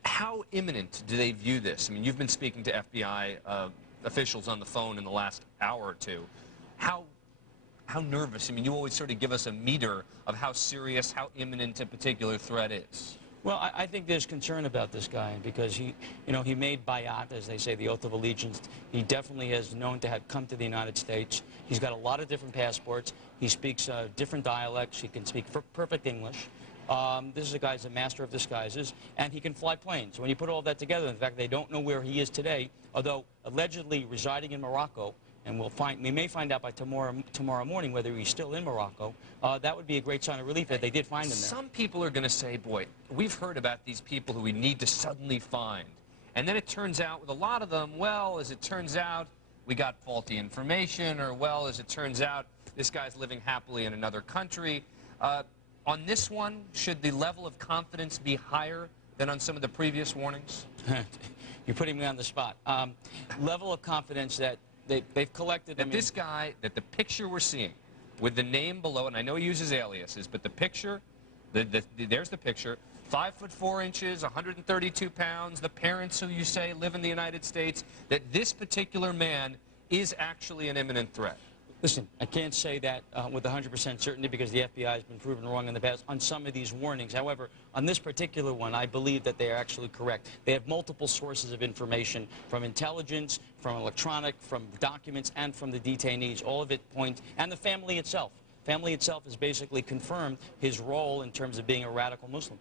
How imminent do they view this? I mean, you've been speaking to FBI officials on the phone in the last hour or two. How nervous? I mean, you always sort of give us a meter of how serious, how imminent a particular threat is. Well, I think there's concern about this guy because he made bayat, as they say, the oath of allegiance. He definitely is known to have come to the United States. He's got a lot of different passports. He speaks different dialects. He can speak perfect English. This is a guy who's a master of disguises, and he can fly planes. When you put all that together, in fact, they don't know where he is today, although allegedly residing in Morocco, and we may find out by tomorrow morning whether he's still in Morocco. That would be a great sign of relief if they did find him there. Some people are going to say, boy, we've heard about these people who we need to suddenly find. And then it turns out with a lot of them, well, as it turns out, we got faulty information, or well, as it turns out, this guy's living happily in another country. On this one, should the level of confidence be higher than on some of the previous warnings? You're putting me on the spot. Level of confidence that they've collected. That this guy, that the picture we're seeing with the name below, and I know he uses aliases, but the picture, there's the picture, 5'4", 132 pounds, the parents who you say live in the United States, that this particular man is actually an imminent threat. Listen, I can't say that with 100% certainty because the FBI has been proven wrong in the past on some of these warnings. However, on this particular one, I believe that they are actually correct. They have multiple sources of information from intelligence, from electronic, from documents, and from the detainees. All of it points, and the family itself. Family itself has basically confirmed his role in terms of being a radical Muslim.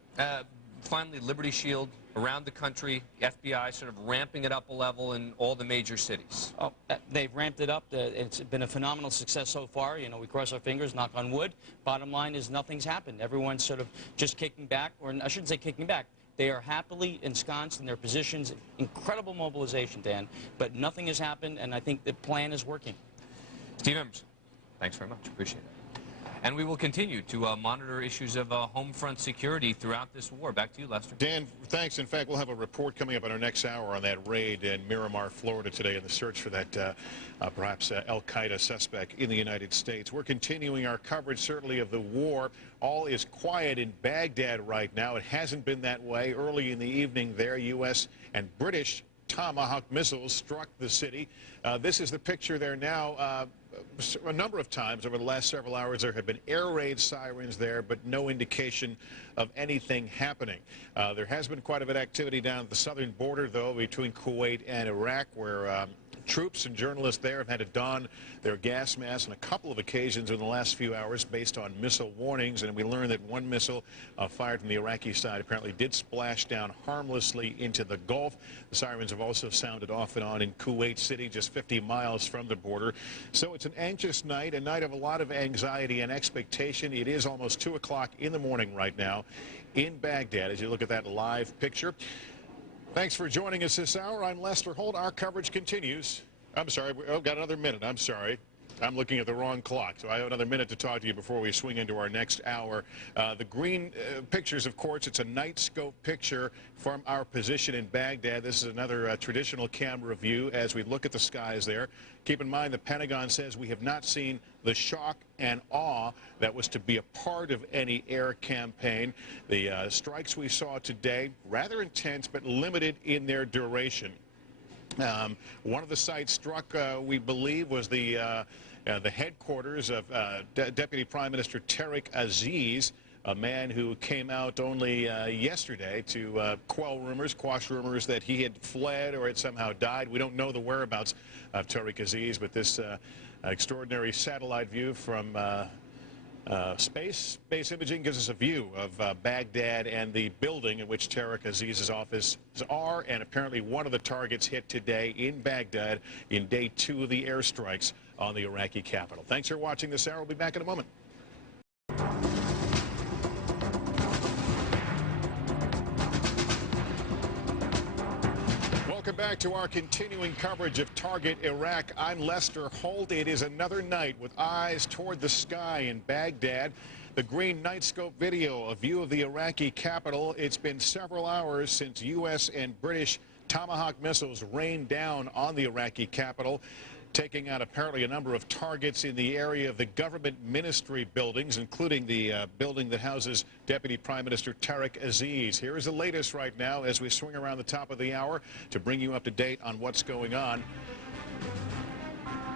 Finally, Liberty Shield around the country, FBI sort of ramping it up a level in all the major cities. Oh, they've ramped it up. It's been a phenomenal success so far. You know, we cross our fingers, knock on wood. Bottom line is nothing's happened. Everyone's sort of just kicking back, or I shouldn't say kicking back. They are happily ensconced in their positions. Incredible mobilization, Dan, but nothing has happened, and I think the plan is working. Steve Emerson, thanks very much. Appreciate it. And we will continue to monitor issues of home front security throughout this war. Back to you, Lester. Dan, thanks. In fact, we'll have a report coming up in our next hour on that raid in Miramar, Florida today in the search for that perhaps al-Qaeda suspect in the United States. We're continuing our coverage, certainly, of the war. All is quiet in Baghdad right now. It hasn't been that way. Early in the evening there, U.S. and British Tomahawk missiles struck the city. This is the picture there now. A number of times over the last several hours there have been air raid sirens there, but no indication of anything happening. There has been quite a bit of activity down at the southern border, though, between Kuwait and Iraq, where troops and journalists there have had to don their gas masks on a couple of occasions in the last few hours based on missile warnings. And we learned that one missile fired from the Iraqi side apparently did splash down harmlessly into the Gulf. The sirens have also sounded off and on in Kuwait City, just 50 miles from the border. So it's an anxious night, a night of a lot of anxiety and expectation. It is almost 2 o'clock in the morning right now in Baghdad as you look at that live picture. Thanks for joining us this hour. I'm Lester Holt. Our coverage continues. I'm sorry. I've got another minute. I'm sorry. I'm looking at the wrong clock, so I have another minute to talk to you before we swing into our next hour. The green pictures, of course, it's a night scope picture from our position in Baghdad. This is another traditional camera view as we look at the skies there. Keep in mind, the Pentagon says we have not seen the shock and awe that was to be a part of any air campaign. The strikes we saw today, rather intense but limited in their duration. One of the sites struck, we believe, was the headquarters of Deputy Prime Minister Tariq Aziz, a man who came out only yesterday to quash rumors that he had fled or had somehow died. We don't know the whereabouts of Tariq Aziz, but this extraordinary satellite view from space imaging gives us a view of Baghdad and the building in which Tariq Aziz's offices are, and apparently one of the targets hit today in Baghdad in day 2 of the airstrikes on the Iraqi capital. Thanks for watching this hour. We'll be back in a moment. Welcome back to our continuing coverage of Target Iraq. I'm Lester Holt. It is another night with eyes toward the sky in Baghdad. The green night scope video, a view of the Iraqi capital. It's been several hours since U.S. and British Tomahawk missiles rained down on the Iraqi capital, taking out apparently a number of targets in the area of the government ministry buildings, including the building that houses Deputy Prime Minister Tariq Aziz. Here is the latest right now as we swing around the top of the hour to bring you up to date on what's going on.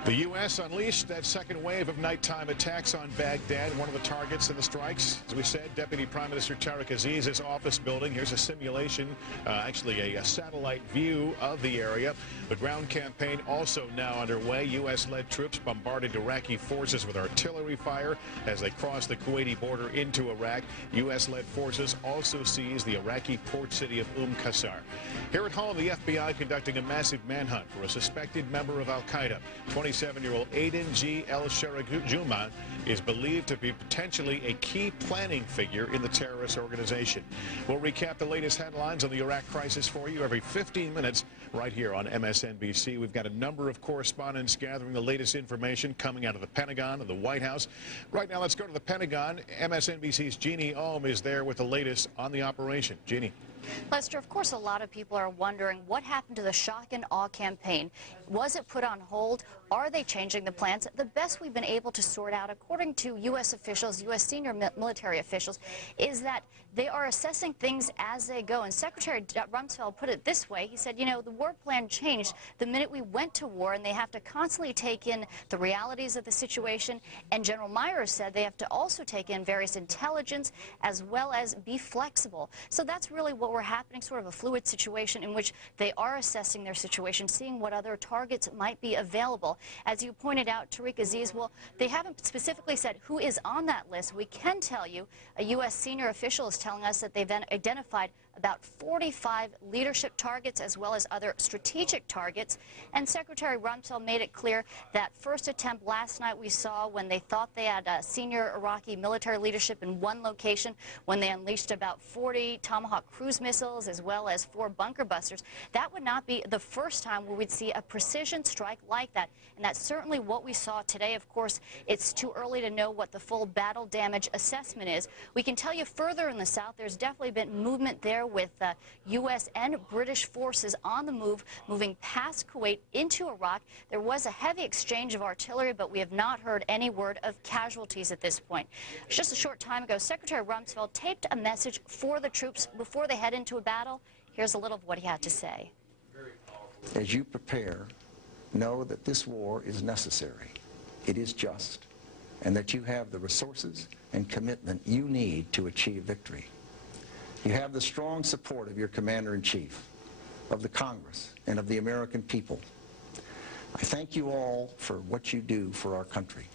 The U.S. unleashed that second wave of nighttime attacks on Baghdad. One of the targets in the strikes, as we said, Deputy Prime Minister Tariq Aziz's office building. Here's a simulation, actually a satellite view of the area. The ground campaign also now underway. U.S.-led troops bombarded Iraqi forces with artillery fire as they crossed the Kuwaiti border into Iraq. U.S.-led forces also seized the Iraqi port city of Qasr. Here at home, the FBI conducting a massive manhunt for a suspected member of al-Qaeda. 27-year-old Aden G. El-Sharajuma is believed to be potentially a key planning figure in the terrorist organization. We'll recap the latest headlines on the Iraq crisis for you every 15 minutes right here on MSNBC. We've got a number of correspondents gathering the latest information coming out of the Pentagon and the White House. Right now, let's go to the Pentagon. MSNBC's Jeannie Ohm is there with the latest on the operation. Jeannie. Lester, of course, a lot of people are wondering what happened to the shock and awe campaign. Was it put on hold? Are they changing the plans? The best we've been able to sort out, according to U.S. officials, U.S. senior military officials, is that they are assessing things as they go. And Secretary Rumsfeld put it this way. He said, you know, the war plan changed the minute we went to war, and they have to constantly take in the realities of the situation. And General Myers said they have to also take in various intelligence as well as be flexible. So that's really what we're happening, sort of a fluid situation in which they are assessing their situation, seeing what other targets might be available. As you pointed out, Tariq Aziz, well, they haven't specifically said who is on that list. We can tell you a U.S. senior official is telling us that they've identified about 45 leadership targets as well as other strategic targets. And Secretary Rumsfeld made it clear that first attempt last night we saw when they thought they had senior Iraqi military leadership in one location, when they unleashed about 40 Tomahawk cruise missiles as well as 4 bunker busters. That would not be the first time where we'd see a precision strike like that. And that's certainly what we saw today. Of course, it's too early to know what the full battle damage assessment is. We can tell you further in the south, there's definitely been movement there with U.S. and British forces on the move, moving past Kuwait into Iraq. There was a heavy exchange of artillery, but we have not heard any word of casualties at this point. Just a short time ago, Secretary Rumsfeld taped a message for the troops before they head into a battle. Here's a little of what he had to say. As you prepare, know that this war is necessary, it is just, and that you have the resources and commitment you need to achieve victory. You have the strong support of your Commander-in-Chief, of the Congress, and of the American people. I thank you all for what you do for our country.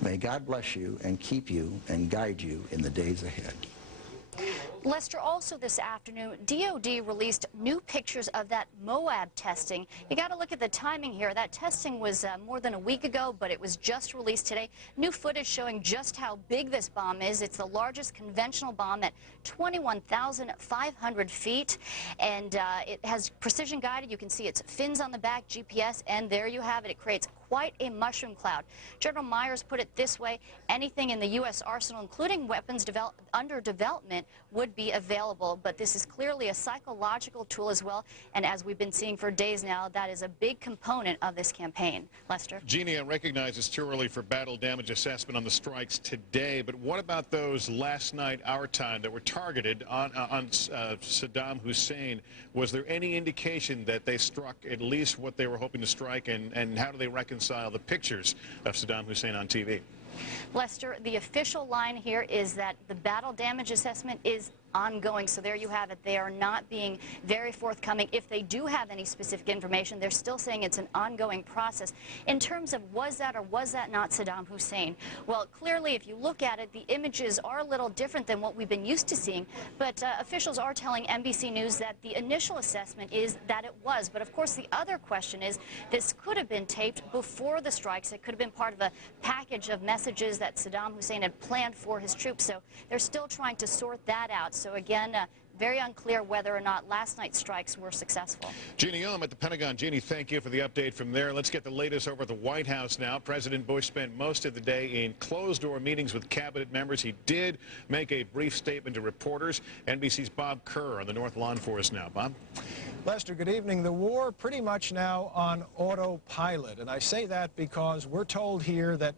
May God bless you and keep you and guide you in the days ahead. Lester, also this afternoon, DOD released new pictures of that Moab testing. You got to look at the timing here. That testing was more than a week ago, but it was just released today. New footage showing just how big this bomb is. It's the largest conventional bomb at 21,500 feet, and it has precision guided. You can see its fins on the back, GPS, and there you have it. It creates quite a mushroom cloud. General Myers put it this way: anything in the U.S. arsenal, including weapons under development, would be available. But this is clearly a psychological tool as well, and as we've been seeing for days now, that is a big component of this campaign. Lester? Jeannie, I recognize it's too early for battle damage assessment on the strikes today, but what about those last night, our time, that were targeted on Saddam Hussein? Was there any indication that they struck at least what they were hoping to strike, and how do they reconcile the pictures of Saddam Hussein on TV? Lester, the official line here is that the battle damage assessment is ongoing. So there you have it. They are not being very forthcoming. If they do have any specific information, they're still saying it's an ongoing process. In terms of was that or was that not Saddam Hussein? Well, clearly, if you look at it, the images are a little different than what we've been used to seeing. But officials are telling NBC News that the initial assessment is that it was. But of course, the other question is this could have been taped before the strikes. It could have been part of a package of messages that Saddam Hussein had planned for his troops. So they're still trying to sort that out. So again, very unclear whether or not last night's strikes were successful. Jeannie at the Pentagon. Jeannie, thank you for the update from there. Let's get the latest over at the White House now. President Bush spent most of the day in closed-door meetings with cabinet members. He did make a brief statement to reporters. NBC's Bob Kerr on the North Lawn for us now. Bob? Lester, good evening. The war pretty much now on autopilot, and I say that because we're told here that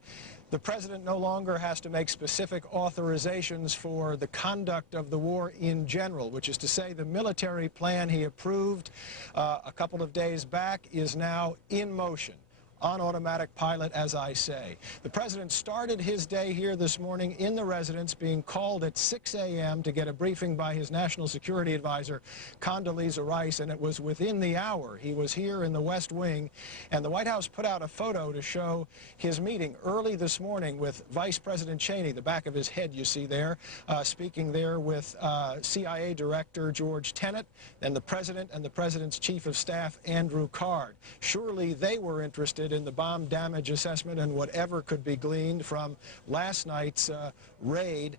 the president no longer has to make specific authorizations for the conduct of the war in general, which is to say the military plan he approved a couple of days back is now in motion. On automatic pilot, as I say. The president started his day here this morning in the residence, being called at 6 a.m. to get a briefing by his national security advisor, Condoleezza Rice, and it was within the hour. He was here in the West Wing, and the White House put out a photo to show his meeting early this morning with Vice President Cheney, the back of his head you see there, speaking there with CIA Director George Tenet, and the president and the president's chief of staff, Andrew Card. Surely they were interested in the bomb damage assessment and whatever could be gleaned from last night's raid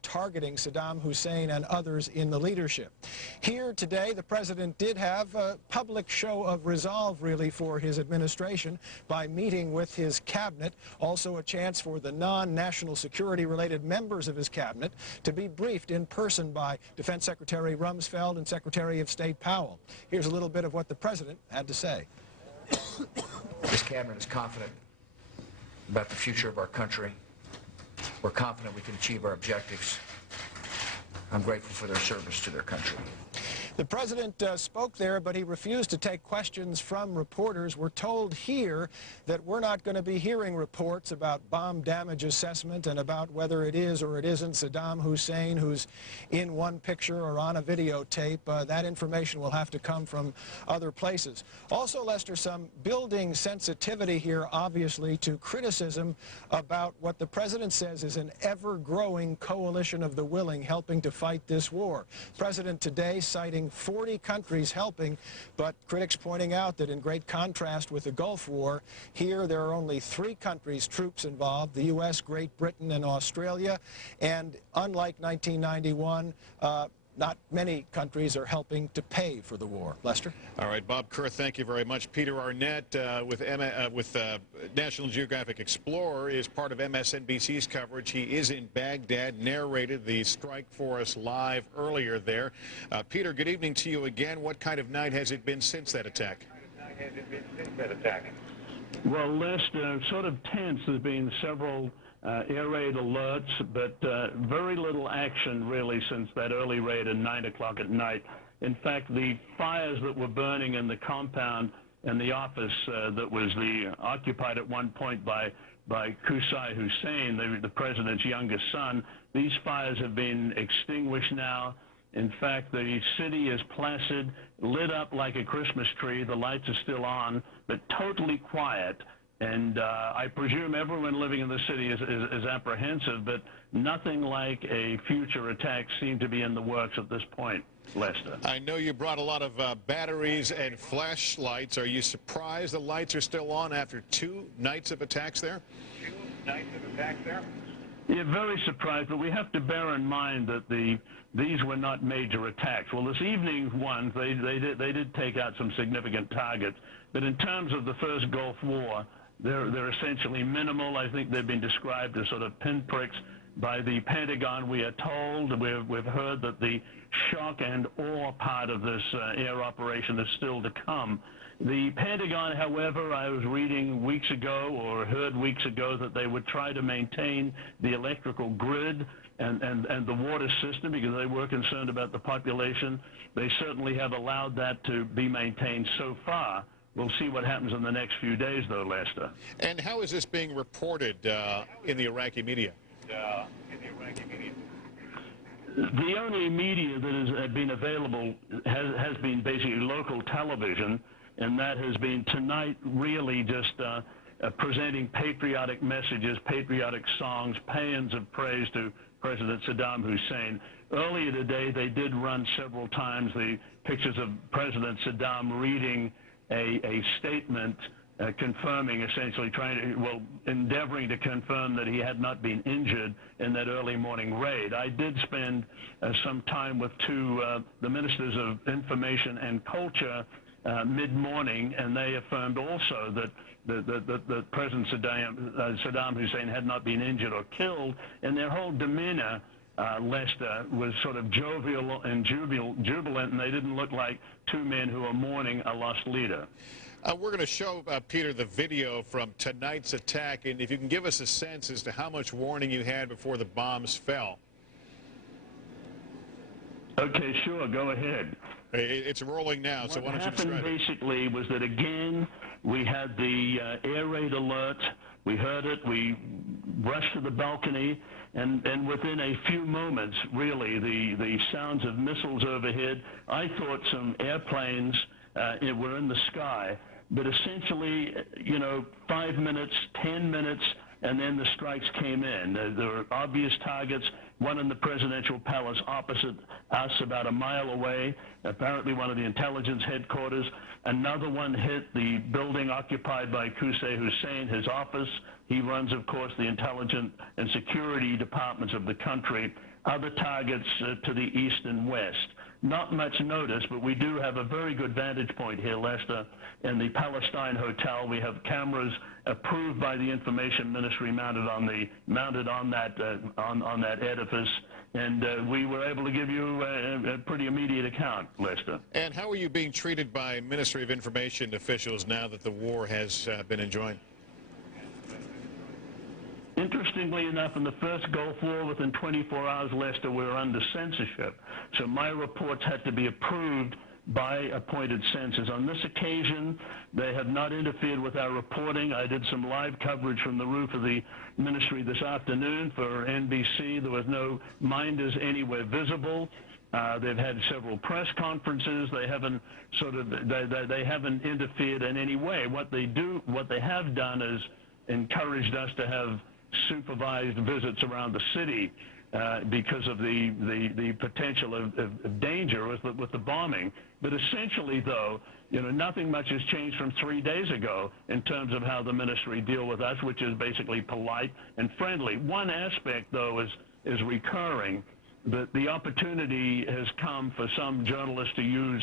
targeting Saddam Hussein and others in the leadership. Here today, the president did have a public show of resolve, really, for his administration by meeting with his cabinet. Also a chance for the non-national security-related members of his cabinet to be briefed in person by Defense Secretary Rumsfeld and Secretary of State Powell. Here's a little bit of what the president had to say. This cabinet is confident about the future of our country. We're confident we can achieve our objectives. I'm grateful for their service to their country. The president spoke there, but he refused to take questions from reporters. We're told here that we're not going to be hearing reports about bomb damage assessment and about whether it is or it isn't Saddam Hussein who's in one picture or on a videotape. That information will have to come from other places. Also, Lester, some building sensitivity here, obviously, to criticism about what the president says is an ever-growing coalition of the willing helping to fight this war. President today citing 40 countries helping, but critics pointing out that in great contrast with the Gulf War, here there are only 3 countries, troops involved, the U.S., Great Britain, and Australia, and unlike 1991, not many countries are helping to pay for the war. Lester? All right, Bob Kerr, thank you very much. Peter Arnett with National Geographic Explorer is part of MSNBC's coverage. He is in Baghdad, narrated the strike for us live earlier there. Peter, good evening to you again. What kind of night has it been since that attack? Well, Lester, sort of tense. There's been several air raid alerts, but very little action really since that early raid at 9 o'clock at night. In fact, the fires that were burning in the compound and the office that was occupied at one point by Qusay Hussein, the president's youngest son, these fires have been extinguished now. In fact, the city is placid, lit up like a Christmas tree. The lights are still on, but totally quiet. And I presume everyone living in the city is apprehensive, but nothing like a future attack seemed to be in the works at this point, Lester. I know you brought a lot of batteries and flashlights. Are you surprised the lights are still on after 2 nights of attacks there? 2 nights of attacks there? Yeah, very surprised, but we have to bear in mind that these were not major attacks. Well, this evening's ones, they did take out some significant targets, but in terms of the first Gulf War, They're essentially minimal. I think they've been described as sort of pinpricks by the Pentagon. We are told, we've heard that the shock and awe part of this air operation is still to come. The Pentagon, however, I was reading weeks ago or heard weeks ago that they would try to maintain the electrical grid and the water system because they were concerned about the population. They certainly have allowed that to be maintained so far. We'll see what happens in the next few days, though, Lester. And how is this being reported in the Iraqi media? The only media that has been available has been basically local television, and that has been tonight really just presenting patriotic messages, patriotic songs, paeans of praise to President Saddam Hussein. Earlier today, they did run several times the pictures of President Saddam reading a statement confirming, essentially endeavoring to confirm that he had not been injured in that early morning raid. I did spend some time with the ministers of information and culture mid-morning, and they affirmed also that President Saddam Hussein had not been injured or killed, and their whole demeanor, Lester, was sort of jovial and jubilant, and they didn't look like two men who are mourning a lost leader. We're going to show, Peter, the video from tonight's attack, and if you can give us a sense as to how much warning you had before the bombs fell. Okay, sure, go ahead. It's rolling now, so why don't you describe it? What happened basically was that, again, we had the air raid alert. We heard it. We rushed to the balcony, and within a few moments, really, the sounds of missiles overhead. I thought some airplanes were in the sky, but essentially, 5 minutes, 10 minutes, and then the strikes came in. There were obvious targets, one in the presidential palace opposite us about a mile away, apparently one of the intelligence headquarters. Another one hit the building occupied by Qusay Hussein, his office. He runs, of course, the intelligence and security departments of the country. Other targets to the east and west. Not much notice, but we do have a very good vantage point here, Lester. In the Palestine Hotel, we have cameras approved by the Information Ministry mounted on that edifice, and we were able to give you a pretty immediate account, Lester. And how are you being treated by Ministry of Information officials now that the war has been enjoined? Interestingly enough, in the first Gulf War, within 24 hours, Lester, we were under censorship. So my reports had to be approved by appointed censors. On this occasion, they have not interfered with our reporting. I did some live coverage from the roof of the ministry this afternoon for NBC. There was no minders anywhere visible. They've had several press conferences. They haven't they haven't interfered in any way. What they have done is encouraged us to have supervised visits around the city because of the potential of danger with the bombing. But essentially, though, nothing much has changed from 3 days ago in terms of how the ministry deal with us, which is basically polite and friendly. One aspect, though, is recurring. The opportunity has come for some journalists to use,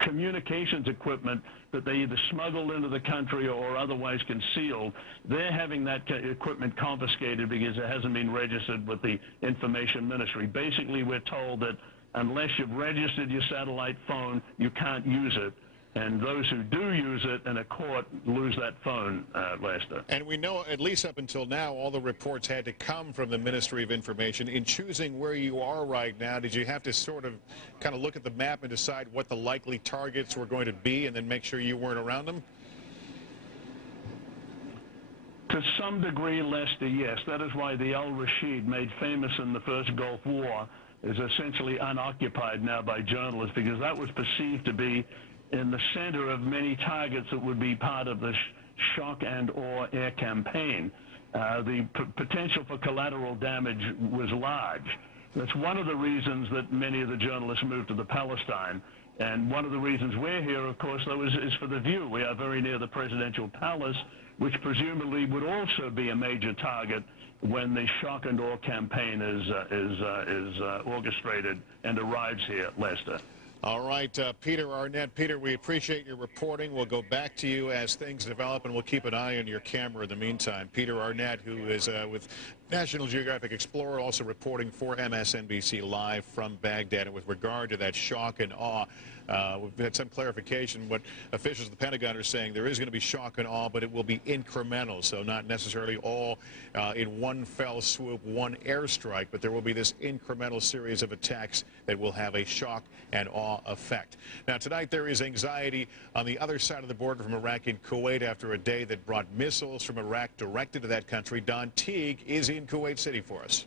communications equipment that they either smuggled into the country or otherwise concealed. They're having that equipment confiscated because it hasn't been registered with the Information Ministry. Basically, we're told that unless you've registered your satellite phone, you can't use it. And those who do use it in a court lose that phone, Lester. And we know, at least up until now, all the reports had to come from the Ministry of Information. In choosing where you are right now, did you have to kind of look at the map and decide what the likely targets were going to be and then make sure you weren't around them? To some degree, Lester, yes. That is why the Al Rashid, made famous in the first Gulf War, is essentially unoccupied now by journalists, because that was perceived to be in the center of many targets that would be part of the shock and awe air campaign. The potential for collateral damage was large. That's one of the reasons that many of the journalists moved to the Palestine. And one of the reasons we're here, of course, though, is for the view. We are very near the presidential palace, which presumably would also be a major target when the shock and awe campaign is orchestrated and arrives here, Lester. All right, Peter Arnett. Peter, we appreciate your reporting. We'll go back to you as things develop, and we'll keep an eye on your camera in the meantime. Peter Arnett, who is with National Geographic Explorer, also reporting for MSNBC live from Baghdad. And with regard to that shock and awe, we've had some clarification. What officials of the Pentagon are saying, there is going to be shock and awe, but it will be incremental, so not necessarily all in one fell swoop, one airstrike, but there will be this incremental series of attacks that will have a shock and awe effect. Now, tonight there is anxiety on the other side of the border from Iraq in Kuwait after a day that brought missiles from Iraq directed to that country. Don Teague is in Kuwait City for us.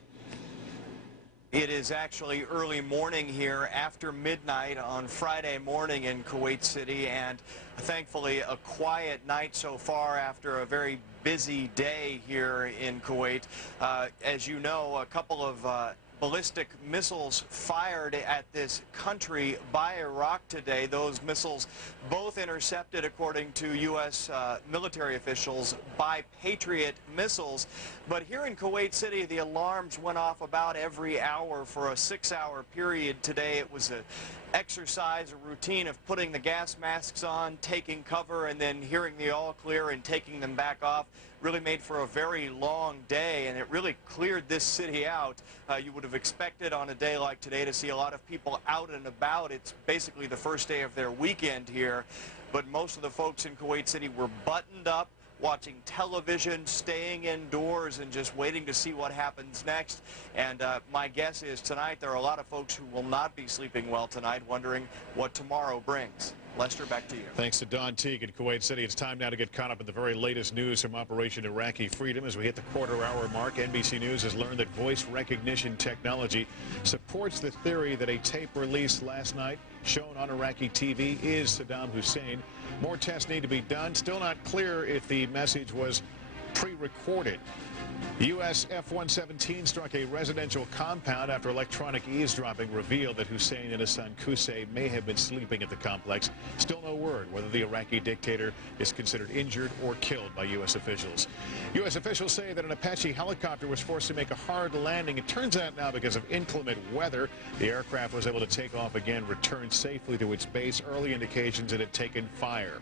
It is actually early morning here after midnight on Friday morning in Kuwait City, and thankfully a quiet night so far after a very busy day here in Kuwait. As you know, a couple of ballistic missiles fired at this country by Iraq today. Those missiles both intercepted, according to U.S. military officials, by Patriot missiles. But here in Kuwait City, the alarms went off about every hour for a 6-hour period today. It was an exercise, a routine of putting the gas masks on, taking cover, and then hearing the all clear and taking them back off. Really made for a very long day, and it really cleared this city out. You would have expected on a day like today to see a lot of people out and about. It's basically the first day of their weekend here, but most of the folks in Kuwait City were buttoned up, watching television, staying indoors, and just waiting to see what happens next. And my guess is tonight there are a lot of folks who will not be sleeping well tonight, wondering what tomorrow brings. Lester, back to you. Thanks to Don Teague in Kuwait City. It's time now to get caught up in the very latest news from Operation Iraqi Freedom. As we hit the quarter-hour mark, NBC News has learned that voice recognition technology supports the theory that a tape released last night shown on Iraqi TV is Saddam Hussein. More tests need to be done. Still not clear if the message was pre-recorded. U.S. F-117 struck a residential compound after electronic eavesdropping revealed that Hussein and his son Qusay may have been sleeping at the complex. Still no word whether the Iraqi dictator is considered injured or killed by U.S. officials. U.S. officials say that an Apache helicopter was forced to make a hard landing. It turns out now because of inclement weather, the aircraft was able to take off again, return safely to its base. Early indications it had taken fire.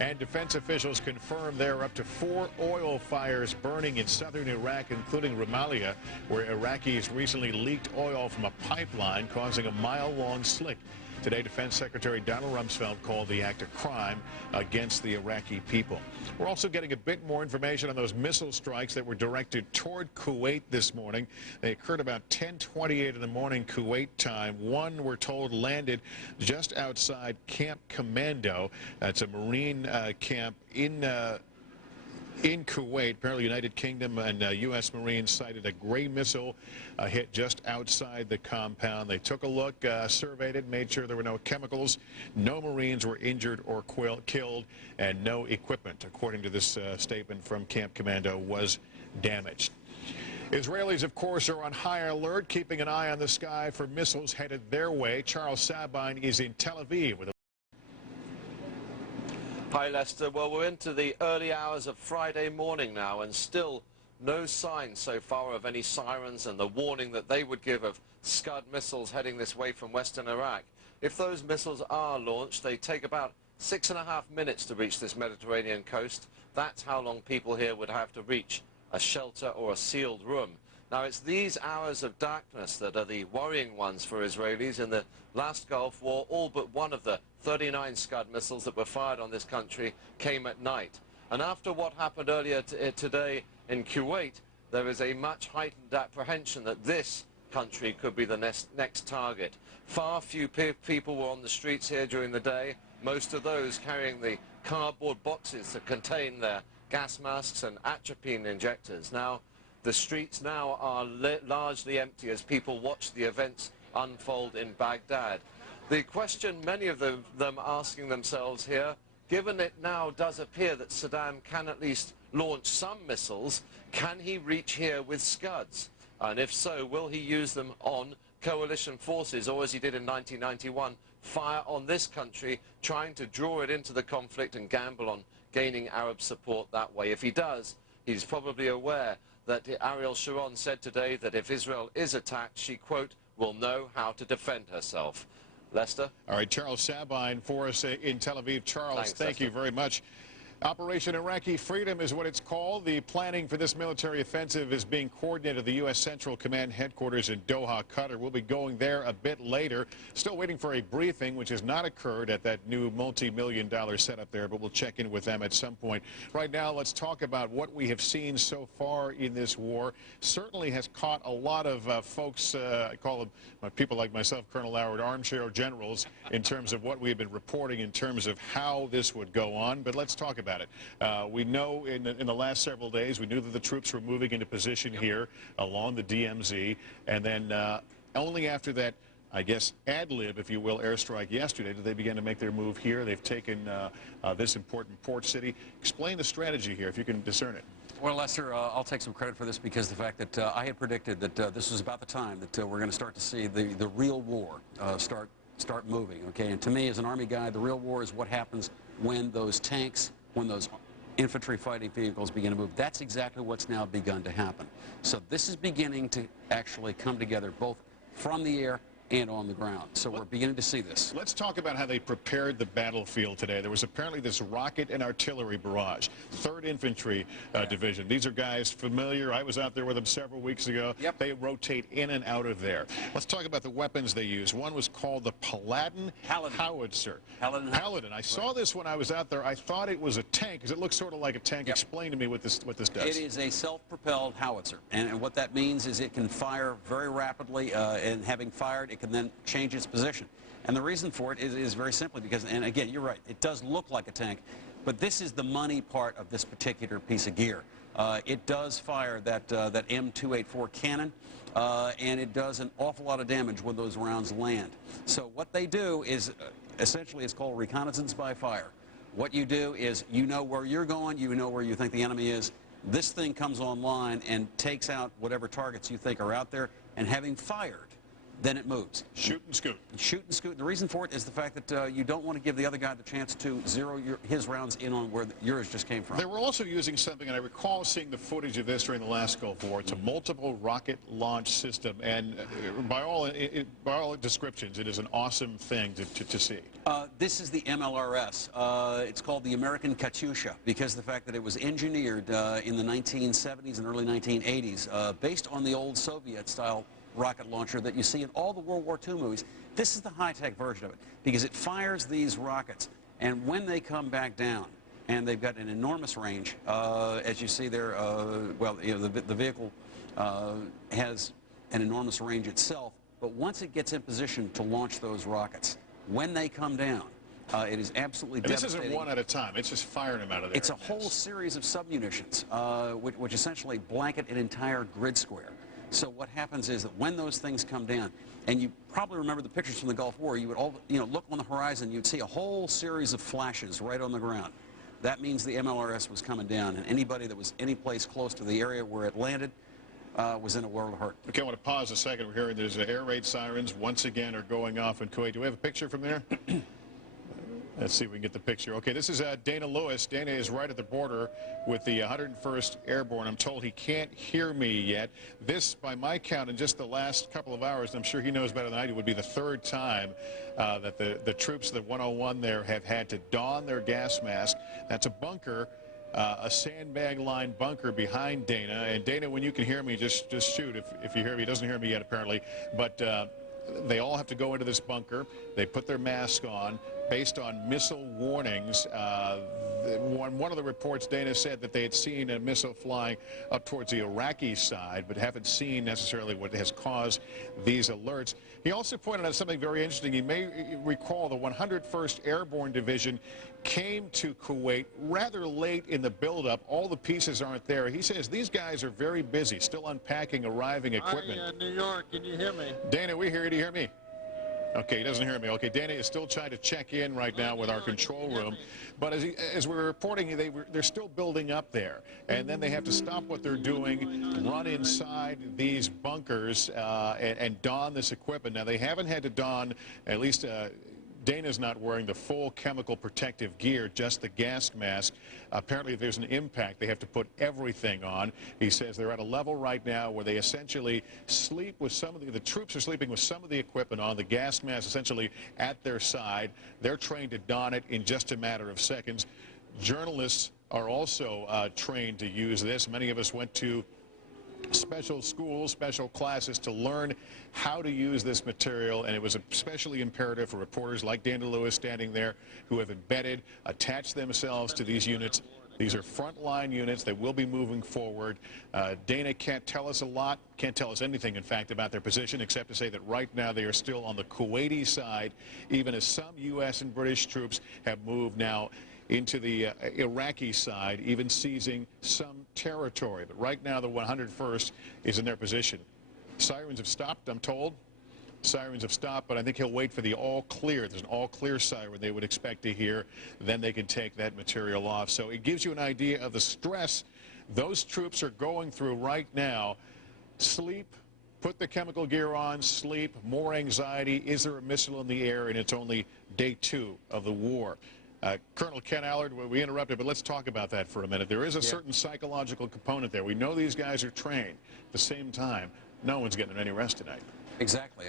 And defense officials confirm there are up to 4 oil fires burning in southern Iraq, including Ramallah, where Iraqis recently leaked oil from a pipeline, causing a mile-long slick. Today, Defense Secretary Donald Rumsfeld called the act a crime against the Iraqi people. We're also getting a bit more information on those missile strikes that were directed toward Kuwait this morning. They occurred about 10:28 in the morning Kuwait time. One, we're told, landed just outside Camp Commando. That's a Marine camp in Kuwait. Apparently United Kingdom and U.S. Marines cited a gray missile hit just outside the compound. They took a look, surveyed it, made sure there were no chemicals. No Marines were injured or killed, and no equipment, according to this statement from Camp Commando, was damaged. Israelis, of course, are on high alert, keeping an eye on the sky for missiles headed their way. Charles Sabine is in Tel Aviv with a Hi, Lester. Well, we're into the early hours of Friday morning now, and still no signs so far of any sirens and the warning that they would give of Scud missiles heading this way from western Iraq. If those missiles are launched, they take about 6.5 minutes to reach this Mediterranean coast. That's how long people here would have to reach a shelter or a sealed room. Now, it's these hours of darkness that are the worrying ones for Israelis. In the last Gulf War, all but one of the 39 Scud missiles that were fired on this country came at night. And after what happened earlier today in Kuwait, there is a much heightened apprehension that this country could be the next target. Far few people were on the streets here during the day, most of those carrying the cardboard boxes that contain their gas masks and atropine injectors. Now, the streets now are largely empty as people watch the events unfold in Baghdad. The question many of them asking themselves here, given it now does appear that Saddam can at least launch some missiles, can he reach here with Scuds? And if so, will he use them on coalition forces, or as he did in 1991, fire on this country, trying to draw it into the conflict and gamble on gaining Arab support that way? If he does, he's probably aware that Ariel Sharon said today that if Israel is attacked, she, quote, will know how to defend herself. Lester? All right, Charles Sabine for us in Tel Aviv. Charles, thank you very much. Operation Iraqi Freedom is what it's called. The planning for this military offensive is being coordinated at the U.S. Central Command headquarters in Doha, Qatar. We'll be going there a bit later. Still waiting for a briefing, which has not occurred at that new multi-million-dollar setup there, but we'll check in with them at some point. Right now, let's talk about what we have seen so far in this war. Certainly has caught a lot of folks, I call them people like myself, Colonel Howard, armchair generals, in terms of what we've been reporting in terms of how this would go on. But let's talk about it. We know in the last several days, we knew that the troops were moving into position here along the DMZ, and then only after that, I guess, ad lib, if you will, airstrike yesterday, did they begin to make their move here. They've taken this important port city. Explain the strategy here, if you can discern it. Well, Lester, I'll take some credit for this because the fact that I had predicted that this was about the time that we're going to start to see the real war start moving. Okay, and to me, as an Army guy, the real war is what happens when those tanks, when those infantry fighting vehicles begin to move. That's exactly what's now begun to happen. So this is beginning to actually come together both from the air and on the ground. So we're beginning to see this. Let's talk about how they prepared the battlefield today. There was apparently this rocket and artillery barrage, 3rd Infantry Division. These are guys familiar. I was out there with them several weeks ago. Yep. They rotate in and out of there. Let's talk about the weapons they use. One was called the Paladin Howitzer. Paladin. I saw this when I was out there. I thought it was a tank because it looks sort of like a tank. Yep. Explain to me what this does. It is a self-propelled howitzer. And what that means is it can fire very rapidly, and having fired, it can then change its position. And the reason for it is very simply because, and again, you're right, it does look like a tank, but this is the money part of this particular piece of gear. It does fire that M284 cannon, and it does an awful lot of damage when those rounds land. So what they do is, essentially, it's called reconnaissance by fire. What you do is you know where you're going, you know where you think the enemy is. This thing comes online and takes out whatever targets you think are out there, and having fired, then it moves. Shoot and scoot. Shoot and scoot. The reason for it is the fact that you don't want to give the other guy the chance to zero his rounds in on where yours just came from. They were also using something, and I recall seeing the footage of this during the last Gulf War. It's a multiple rocket launch system, and by all descriptions, it is an awesome thing to see. This is the MLRS. It's called the American Katyusha because of the fact that it was engineered in the 1970s and early 1980s based on the old Soviet-style rocket launcher that you see in all the World War II movies. This is the high-tech version of it because it fires these rockets, and when they come back down, and they've got an enormous range, as you see there, well, you know, the vehicle has an enormous range itself, but once it gets in position to launch those rockets, when they come down, it is absolutely devastating. This isn't one at a time. It's just firing them out of there. It's a whole series of submunitions, which essentially blanket an entire grid square. So what happens is that when those things come down, and you probably remember the pictures from the Gulf War, you would look on the horizon, you'd see a whole series of flashes right on the ground. That means the MLRS was coming down, and anybody that was any place close to the area where it landed was in a world of hurt. Okay, I want to pause a second. We're hearing there's air raid sirens once again are going off in Kuwait. Do we have a picture from there? Let's see if we can get the picture. Okay, this is Dana Lewis. Dana is right at the border with the 101st Airborne. I'm told he can't hear me yet. This, by my count, in just the last couple of hours, and I'm sure he knows better than I do, would be the 3rd time that the troops of the 101 there have had to don their gas mask. That's a bunker, a sandbag-lined bunker behind Dana. And Dana, when you can hear me, just shoot if you hear me. He doesn't hear me yet, apparently. But they all have to go into this bunker. They put their mask on. Based on missile warnings, one of the reports, Dana said that they had seen a missile flying up towards the Iraqi side, but haven't seen necessarily what has caused these alerts. He also pointed out something very interesting. You may recall the 101st Airborne Division came to Kuwait rather late in the buildup. All the pieces aren't there. He says these guys are very busy, still unpacking arriving equipment. Hi, New York, can you hear me? Dana, we hear you. Do you hear me? Okay, he doesn't hear me. Okay, Dana is still trying to check in right now with our control room. But as we were reporting, they're still building up there. And then they have to stop what they're doing, run inside these bunkers, and don this equipment. Now, they haven't had to don, at least Dana's not wearing the full chemical protective gear, just the gas mask. Apparently, if there's an impact, they have to put everything on. He says they're at a level right now where they essentially sleep with some of the troops are sleeping with some of the equipment on, the gas mask essentially at their side. They're trained to don it in just a matter of seconds. Journalists are also trained to use this. Many of us went to special schools, special classes to learn how to use this material, and it was especially imperative for reporters like Dana Lewis standing there who have embedded, attached themselves to these units. These are frontline units that will be moving forward. Dana can't tell us a lot, can't tell us anything, in fact, about their position, except to say that right now they are still on the Kuwaiti side, even as some U.S. and British troops have moved now into the Iraqi side, even seizing some territory. But right now, the 101st is in their position. Sirens have stopped, I'm told. Sirens have stopped, but I think he'll wait for the all clear. There's an all clear siren they would expect to hear. Then they can take that material off. So it gives you an idea of the stress those troops are going through right now. Sleep, put the chemical gear on, sleep, more anxiety. Is there a missile in the air? And it's only day 2 of the war. Colonel Ken Allard, we interrupted, but let's talk about that for a minute. There is a certain psychological component there. We know these guys are trained. At the same time, no one's getting any rest tonight. Exactly.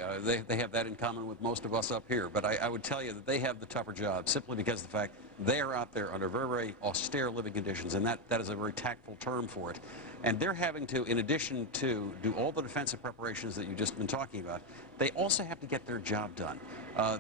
They have that in common with most of us up here. But I would tell you that they have the tougher job simply because of the fact they are out there under very, very austere living conditions, and that is a very tactful term for it. And they're having to, in addition to do all the defensive preparations that you've just been talking about, they also have to get their job done.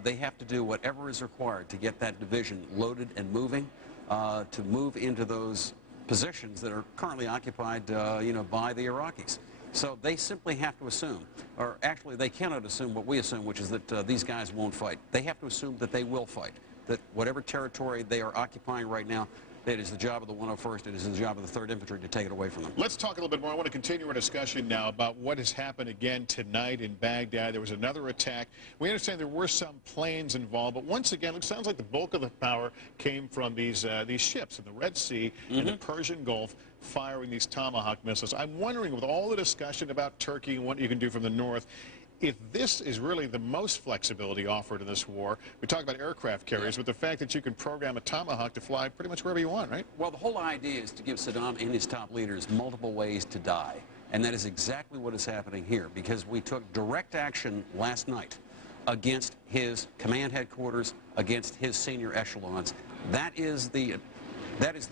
They have to do whatever is required to get that division loaded and moving, to move into those positions that are currently occupied, by the Iraqis. So they simply have to assume, or actually they cannot assume what we assume, which is that these guys won't fight. They have to assume that they will fight, that whatever territory they are occupying right now, it is the job of the 101st, it is the job of the 3rd Infantry to take it away from them. Let's talk a little bit more. I want to continue our discussion now about what has happened again tonight in Baghdad. There was another attack. We understand there were some planes involved, but once again, it sounds like the bulk of the power came from these ships in the Red Sea and the Persian Gulf firing these Tomahawk missiles. I'm wondering, with all the discussion about Turkey and what you can do from the north, if this is really the most flexibility offered in this war. We talk about aircraft carriers, but the fact that you can program a Tomahawk to fly pretty much wherever you want, right? Well, the whole idea is to give Saddam and his top leaders multiple ways to die. And that is exactly what is happening here, because we took direct action last night against his command headquarters, against his senior echelons. That is the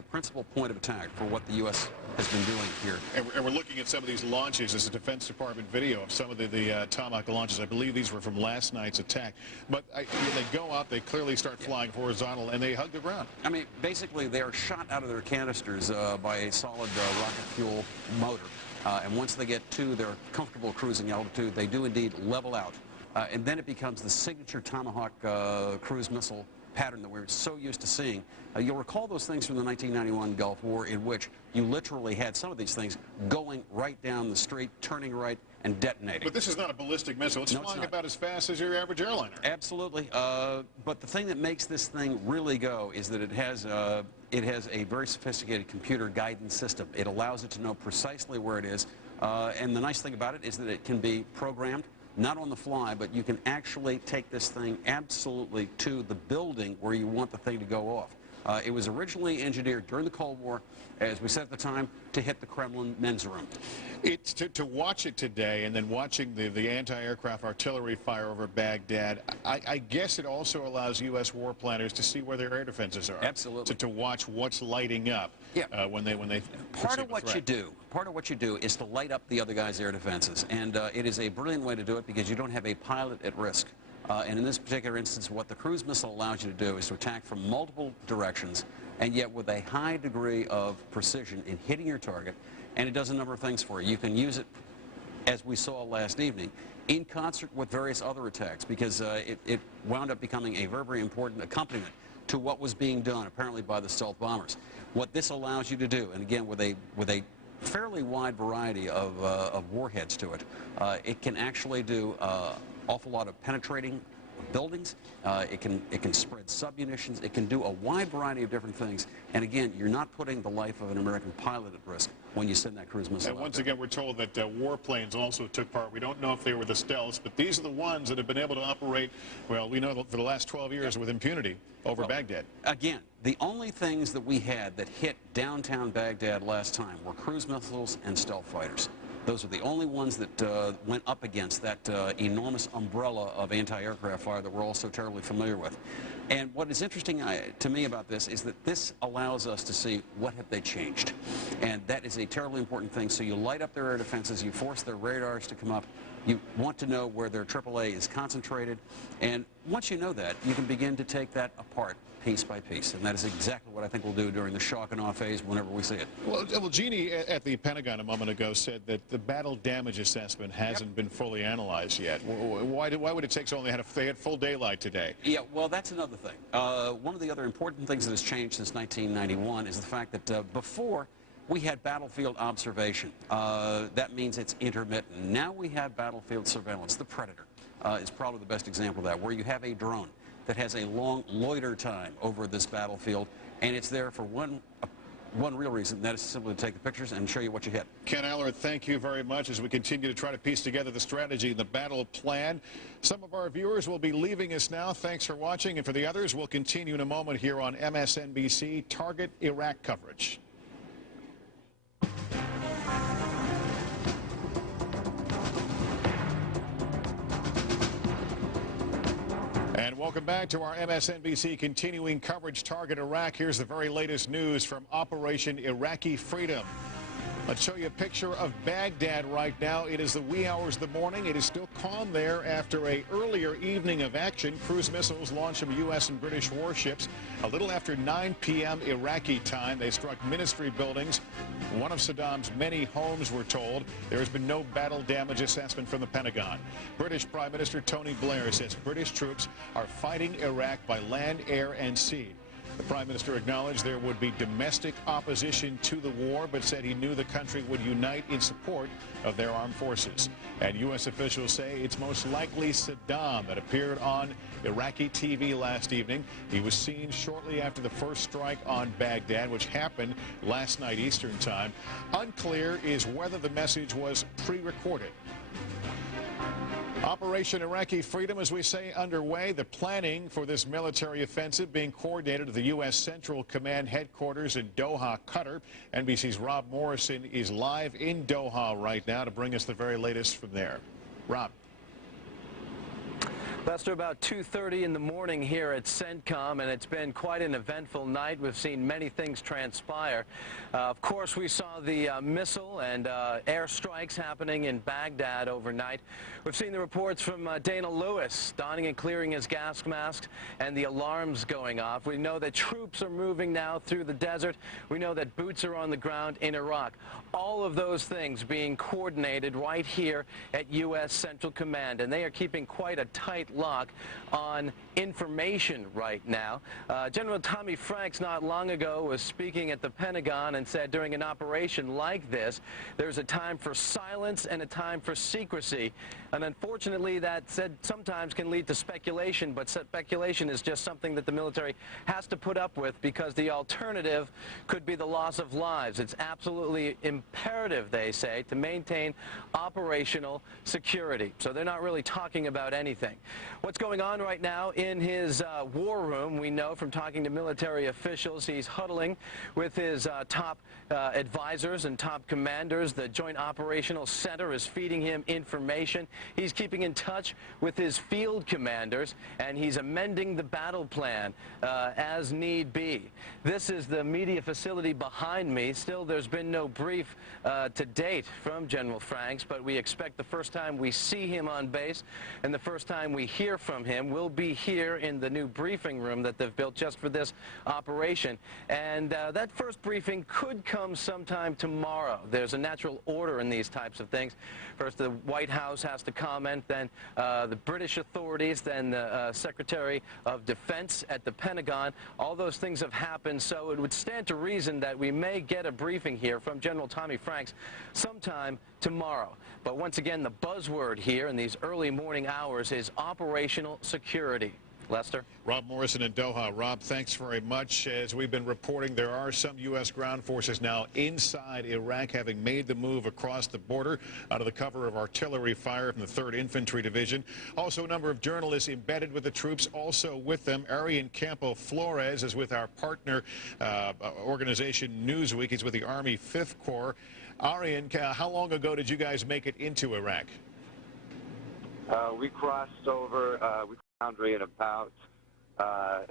principal point of attack for what the U.S. has been doing here. And we're looking at some of these launches. There's a Defense Department video of some of the Tomahawk launches. I believe these were from last night's attack. But they go up, they clearly start flying horizontal, and they hug the ground. I mean, basically, they are shot out of their canisters by a solid rocket fuel motor. And once they get to their comfortable cruising altitude, they do indeed level out. And then it becomes the signature Tomahawk cruise missile pattern that we're so used to seeing. You'll recall those things from the 1991 Gulf War, in which you literally had some of these things going right down the street, turning right, and detonating. But this is not a ballistic missile. It's flying about as fast as your average airliner. Absolutely. But the thing that makes this thing really go is that it has a very sophisticated computer guidance system. It allows it to know precisely where it is. And the nice thing about it is that it can be programmed, not on the fly, but you can actually take this thing absolutely to the building where you want the thing to go off. It was originally engineered during the Cold War, as we said at the time, to hit the Kremlin men's room. It's to watch it today, and then watching the anti-aircraft artillery fire over Baghdad, I guess it also allows U.S. war planners to see where their air defenses are. Absolutely. To watch what's lighting up when they Part of what you do is to light up the other guy's air defenses, and it is a brilliant way to do it because you don't have a pilot at risk. And in this particular instance, what the cruise missile allows you to do is to attack from multiple directions, and yet with a high degree of precision in hitting your target. And it does a number of things for you. You can use it, as we saw last evening, in concert with various other attacks, because it wound up becoming a very, very important accompaniment to what was being done, apparently, by the stealth bombers. What this allows you to do, and again, with a fairly wide variety of warheads to it, it can actually do awful lot of penetrating buildings. It can spread submunitions. It can do a wide variety of different things. And again, you're not putting the life of an American pilot at risk when you send that cruise missile And out once there. again, we're told that warplanes also took part. We don't know if they were the stealths, but these are the ones that have been able to operate, well, we know for the last 12 years with impunity over Baghdad. Again, the only things that we had that hit downtown Baghdad last time were cruise missiles and stealth fighters. Those are the only ones that went up against that enormous umbrella of anti-aircraft fire that we're all so terribly familiar with. And what is interesting to me about this is that this allows us to see what have they changed. And that is a terribly important thing. So you light up their air defenses, you force their radars to come up, you want to know where their AAA is concentrated, and once you know that, you can begin to take that apart piece by piece, and that is exactly what I think we'll do during the shock and awe phase whenever we see it. Well, Jeannie at the Pentagon a moment ago said that the battle damage assessment hasn't been fully analyzed yet. Why would it take so long? They had full daylight today. Yeah, well, that's another thing. One of the other important things that has changed since 1991 is the fact that before we had battlefield observation. That means it's intermittent. Now we have battlefield surveillance. The Predator is probably the best example of that, where you have a drone that has a long loiter time over this battlefield, and it's there for one real reason, and that is simply to take the pictures and show you what you hit. Ken Allard, thank you very much as we continue to try to piece together the strategy and the battle plan. Some of our viewers will be leaving us now. Thanks for watching, and for the others, we'll continue in a moment here on MSNBC Target Iraq coverage. And welcome back to our MSNBC continuing coverage Target Iraq. Here's the very latest news from Operation Iraqi Freedom. Let's show you a picture of Baghdad right now. It is the wee hours of the morning. It is still calm there after an earlier evening of action. Cruise missiles launched from U.S. and British warships. A little after 9 p.m. Iraqi time, they struck ministry buildings. One of Saddam's many homes, we're told. There has been no battle damage assessment from the Pentagon. British Prime Minister Tony Blair says British troops are fighting Iraq by land, air, and sea. The Prime Minister acknowledged there would be domestic opposition to the war, but said he knew the country would unite in support of their armed forces. And U.S. officials say it's most likely Saddam that appeared on Iraqi TV last evening. He was seen shortly after the first strike on Baghdad, which happened last night Eastern time. Unclear is whether the message was pre-recorded. Operation Iraqi Freedom, as we say, underway. The planning for this military offensive being coordinated at the U.S. Central Command headquarters in Doha, Qatar. NBC's Rob Morrison is live in Doha right now to bring us the very latest from there. Rob. Lester, about 2:30 in the morning here at CENTCOM, and it's been quite an eventful night. We've seen many things transpire. Of course, we saw the missile and air strikes happening in Baghdad overnight. We've seen the reports from Dana Lewis donning and clearing his gas mask and the alarms going off. We know that troops are moving now through the desert. We know that boots are on the ground in Iraq. All of those things being coordinated right here at U.S. Central Command, and they are keeping quite a tight lock on information right now. General Tommy Franks not long ago was speaking at the Pentagon and said during an operation like this, there's a time for silence and a time for secrecy. And unfortunately, that said sometimes can lead to speculation, but speculation is just something that the military has to put up with because the alternative could be the loss of lives. It's absolutely imperative, they say, to maintain operational security. So they're not really talking about anything. What's going on right now in his war room, we know from talking to military officials, he's huddling with his top advisors and top commanders. The Joint Operational Center is feeding him information. He's keeping in touch with his field commanders, and he's amending the battle plan as need be. This is the media facility behind me. Still, there's been no brief to date from General Franks, but we expect the first time we see him on base and the first time we hear from him will be here in the new briefing room that they've built just for this operation. And that first briefing could come sometime tomorrow. There's a natural order in these types of things. First, the White House has to comment, then the British authorities, then the Secretary of Defense at the Pentagon. All those things have happened, so it would stand to reason that we may get a briefing here from General Tommy Franks sometime tomorrow. But once again, the buzzword here in these early morning hours is operational security. Lester? Rob Morrison in Doha. Rob, thanks very much. As we've been reporting, there are some U.S. ground forces now inside Iraq, having made the move across the border out of the cover of artillery fire from the 3rd Infantry Division. Also, a number of journalists embedded with the troops. Also with them, Arian Campo Flores is with our partner organization Newsweek. He's with the Army 5th Corps. Arian, how long ago did you guys make it into Iraq? We crossed over, we boundary at about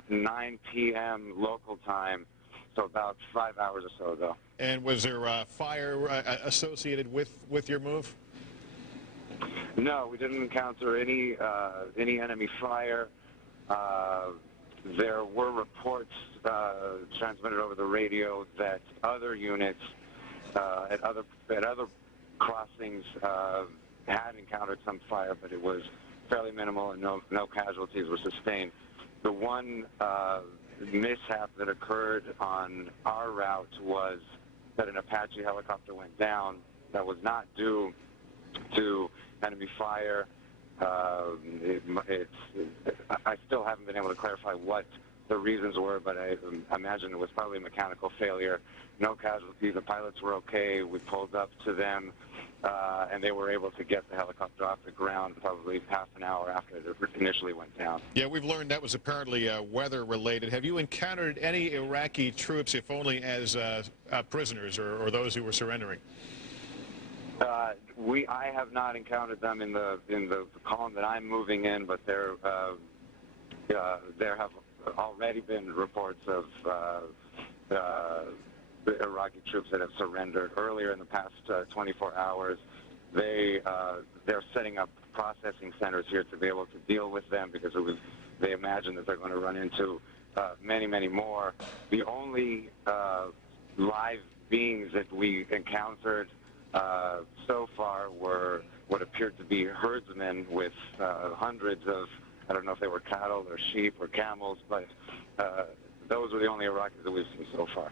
9 p.m. local time, so about 5 hours or so ago. And was there fire associated with your move? No, we didn't encounter any enemy fire. There were reports transmitted over the radio that other units at other crossings had encountered some fire, but it was fairly minimal and no casualties were sustained. The one mishap that occurred on our route was that an Apache helicopter went down. That was not due to enemy fire. I still haven't been able to clarify what the reasons were, but I imagine it was probably a mechanical failure. No casualties. The pilots were okay. We pulled up to them, and they were able to get the helicopter off the ground probably half an hour after it initially went down. Yeah, we've learned that was apparently weather-related. Have you encountered any Iraqi troops, if only as prisoners or those who were surrendering? I have not encountered them in the column that I'm moving in, but there have already been reports of the Iraqi troops that have surrendered. Earlier in the past 24 hours, they're setting up processing centers here to be able to deal with them because they imagine that they're going to run into many, many more. The only live beings that we encountered so far were what appeared to be herdsmen with hundreds of, I don't know if they were cattle or sheep or camels, but those were the only Iraqis that we've seen so far.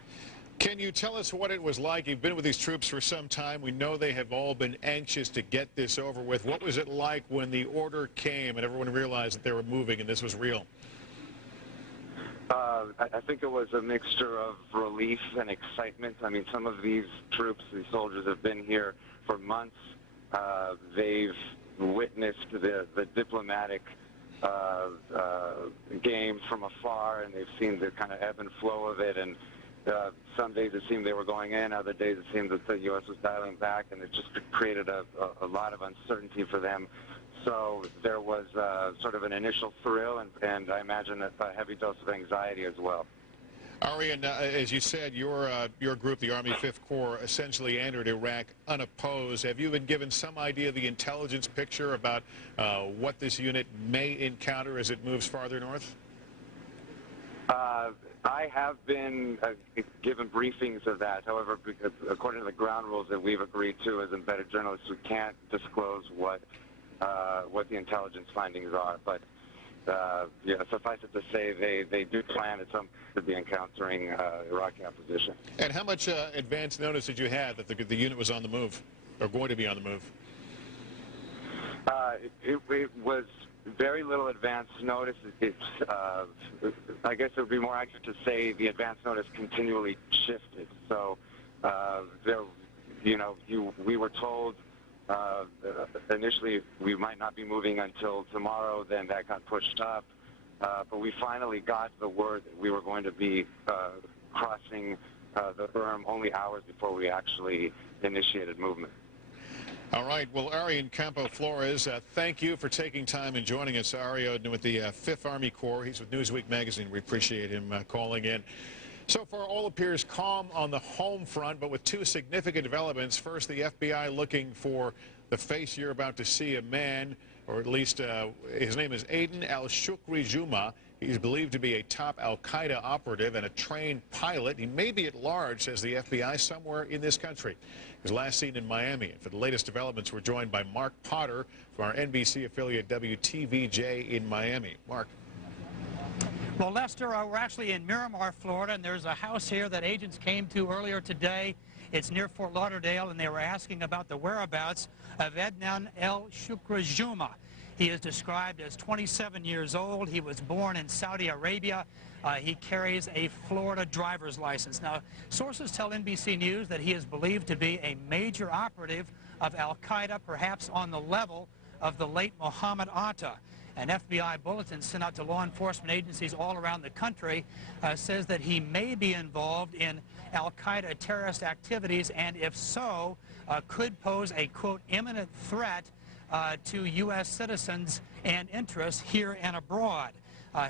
Can you tell us what it was like? You've been with these troops for some time. We know they have all been anxious to get this over with. What was it like when the order came and everyone realized that they were moving and this was real? I think it was a mixture of relief and excitement. I mean, some of these troops, these soldiers have been here for months. They've witnessed the diplomatic game from afar, and they've seen the kind of ebb and flow of it. And some days it seemed they were going in, other days it seemed that the U.S. was dialing back, and it just created a lot of uncertainty for them. So there was sort of an initial thrill, and I imagine a heavy dose of anxiety as well. Arian, as you said, your group, the Army 5th Corps, essentially entered Iraq unopposed. Have you been given some idea of the intelligence picture about what this unit may encounter as it moves farther north? I have been given briefings of that. However, according to the ground rules that we've agreed to as embedded journalists, we can't disclose what the intelligence findings are. But yeah, suffice it to say, they do plan at some to be encountering Iraqi opposition. And how much advance notice did you have that the unit was on the move, or going to be on the move? It was very little advance notice. I guess it would be more accurate to say the advance notice continually shifted. So, we were told initially we might not be moving until tomorrow. Then that got pushed up. But we finally got the word that we were going to be crossing the berm only hours before we actually initiated movement. All right. Well, Arian Campo Flores, thank you for taking time and joining us. Arian with the 5th Army Corps. He's with Newsweek magazine. We appreciate him calling in. So far, all appears calm on the home front, but with two significant developments. First, the FBI looking for the face you're about to see, a man, or at least his name is Aiden al-Shukri Juma. He's believed to be a top al-Qaeda operative and a trained pilot. He may be at large, says the FBI, somewhere in this country. He was last seen in Miami. And for the latest developments, we're joined by Mark Potter from our NBC affiliate WTVJ in Miami. Mark. Well, Lester, we're actually in Miramar, Florida, and there's a house here that agents came to earlier today. It's near Fort Lauderdale, and they were asking about the whereabouts of Adnan el-Shukri Juma. He is described as 27 years old. He was born in Saudi Arabia. He carries a Florida driver's license. Now, sources tell NBC News that he is believed to be a major operative of al-Qaeda, perhaps on the level of the late Mohammed Atta. An FBI bulletin sent out to law enforcement agencies all around the country says that he may be involved in al-Qaeda terrorist activities, and if so, could pose a, quote, imminent threat to U.S. citizens and interests here and abroad.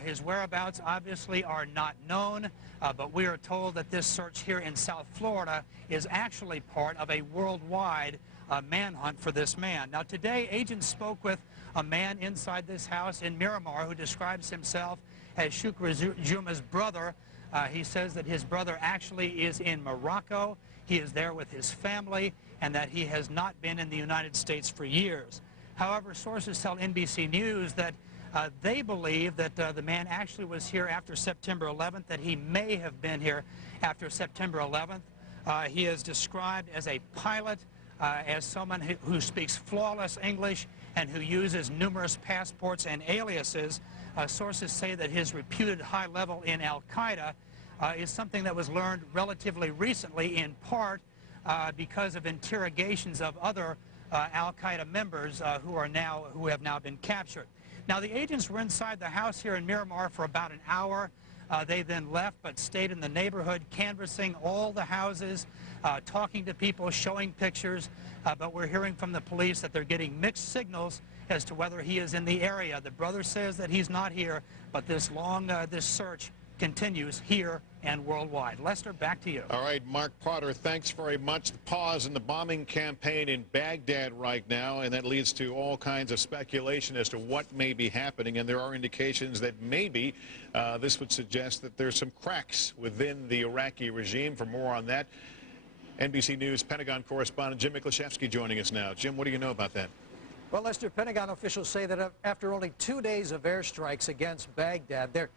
His whereabouts obviously are not known, but we are told that this search here in South Florida is actually part of a worldwide manhunt for this man. Now, today, agents spoke with a man inside this house in Miramar who describes himself as Shukra Juma's brother. He says that his brother actually is in Morocco. He is there with his family, and that he has not been in the United States for years. However, sources tell NBC News that they believe that the man actually was here after September 11th, that he may have been here after September 11th. He is described as a pilot, as someone who speaks flawless English and who uses numerous passports and aliases. Sources say that his reputed high level in al-Qaeda is something that was learned relatively recently, in part because of interrogations of other al-Qaeda members who have now been captured. Now, the agents were inside the house here in Miramar for about an hour. They then left but stayed in the neighborhood, canvassing all the houses, talking to people, showing pictures. But we're hearing from the police that they're getting mixed signals as to whether he is in the area. The brother says that he's not here, but this search continues here and worldwide. Lester, back to you. All right, Mark Potter, thanks very much. The pause in the bombing campaign in Baghdad right now, and that leads to all kinds of speculation as to what may be happening, and there are indications that maybe this would suggest that there's some cracks within the Iraqi regime. For more on that, NBC News Pentagon correspondent Jim Miklashevsky joining us now. Jim, what do you know about that? Well, Lester, Pentagon officials say that after only 2 days of airstrikes against Baghdad, there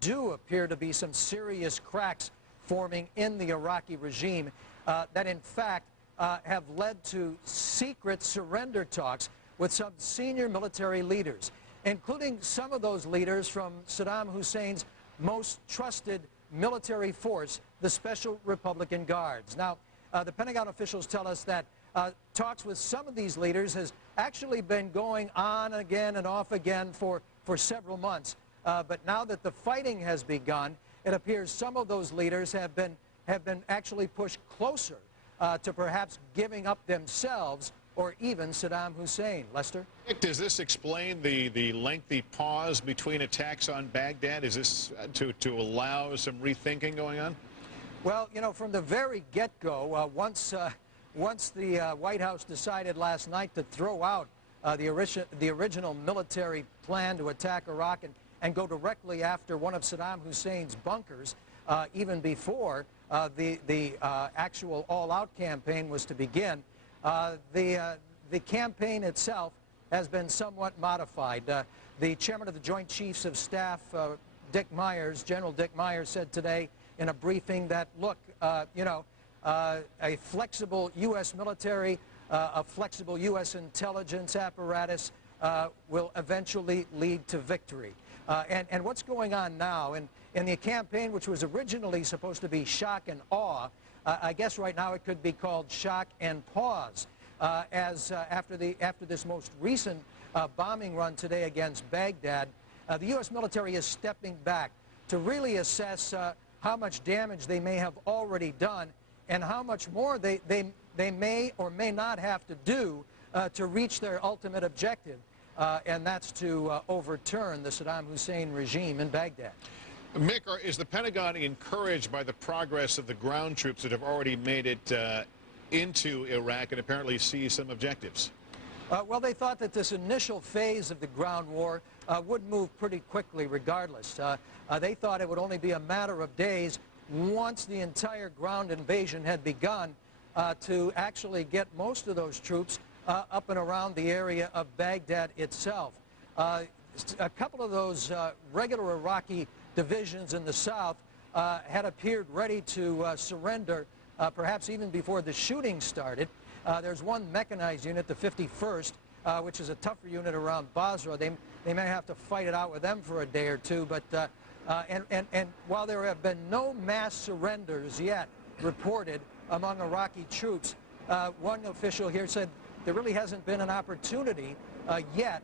do appear to be some serious cracks forming in the Iraqi regime that, in fact, have led to secret surrender talks with some senior military leaders, including some of those leaders from Saddam Hussein's most trusted military force, the Special Republican Guards. Now, the Pentagon officials tell us that talks with some of these leaders has actually been going on again and off again for several months. But now that the fighting has begun, it appears some of those leaders have been actually pushed closer to perhaps giving up themselves or even Saddam Hussein. Lester? Nick, does this explain the lengthy pause between attacks on Baghdad? Is this to allow some rethinking going on? Well, you know, from the very get-go, once the White House decided last night to throw out the original military plan to attack Iraq and go directly after one of Saddam Hussein's bunkers, even before the actual all-out campaign was to begin, the campaign itself has been somewhat modified. The chairman of the Joint Chiefs of Staff, Dick Myers, General Dick Myers, said today in a briefing that, look, a flexible U.S. military, a flexible U.S. intelligence apparatus will eventually lead to victory. And what's going on now in the campaign, which was originally supposed to be shock and awe, I guess right now it could be called shock and pause, after this most recent bombing run today against Baghdad, the U.S. military is stepping back to really assess how much damage they may have already done and how much more they may or may not have to do to reach their ultimate objective, and that's to overturn the Saddam Hussein regime in Baghdad. Mick, is the Pentagon encouraged by the progress of the ground troops that have already made it into Iraq and apparently see some objectives? Well, they thought that this initial phase of the ground war would move pretty quickly regardless. They thought it would only be a matter of days once the entire ground invasion had begun to actually get most of those troops up and around the area of Baghdad itself. A couple of those regular Iraqi divisions in the south had appeared ready to surrender perhaps even before the shooting started. There's one mechanized unit, the 51st, which is a tougher unit around Basra. They may have to fight it out with them for a day or two. But and while there have been no mass surrenders yet reported among Iraqi troops, one official here said there really hasn't been an opportunity yet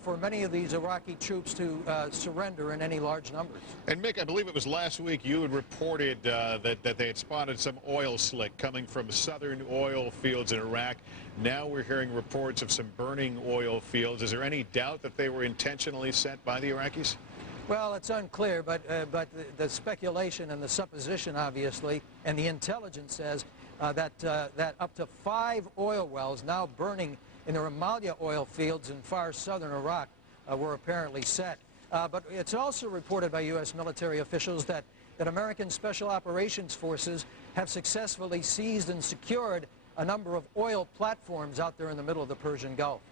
for many of these Iraqi troops to surrender in any large numbers. And Mick, I believe it was last week you had reported that they had spotted some oil slick coming from southern oil fields in Iraq. Now we're hearing reports of some burning oil fields. Is there any doubt that they were intentionally set by the Iraqis? Well, it's unclear, but the speculation and the supposition, obviously, and the intelligence says that up to 5 oil wells now burning in the Ramallah oil fields in far southern Iraq were apparently set. But it's also reported by U.S. military officials that American Special Operations Forces have successfully seized and secured a number of oil platforms out there in the middle of the Persian Gulf.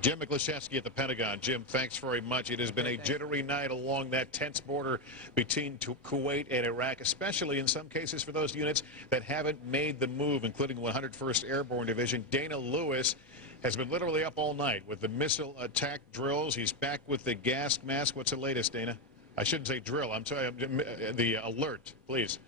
Jim Miklaszewski at the Pentagon. Jim, thanks very much. It has been a jittery night along that tense border between Kuwait and Iraq, especially in some cases for those units that haven't made the move, including 101st Airborne Division. Dana Lewis has been literally up all night with the missile attack drills. He's back with the gas mask. What's the latest, Dana? I shouldn't say drill. I'm sorry, the alert, please.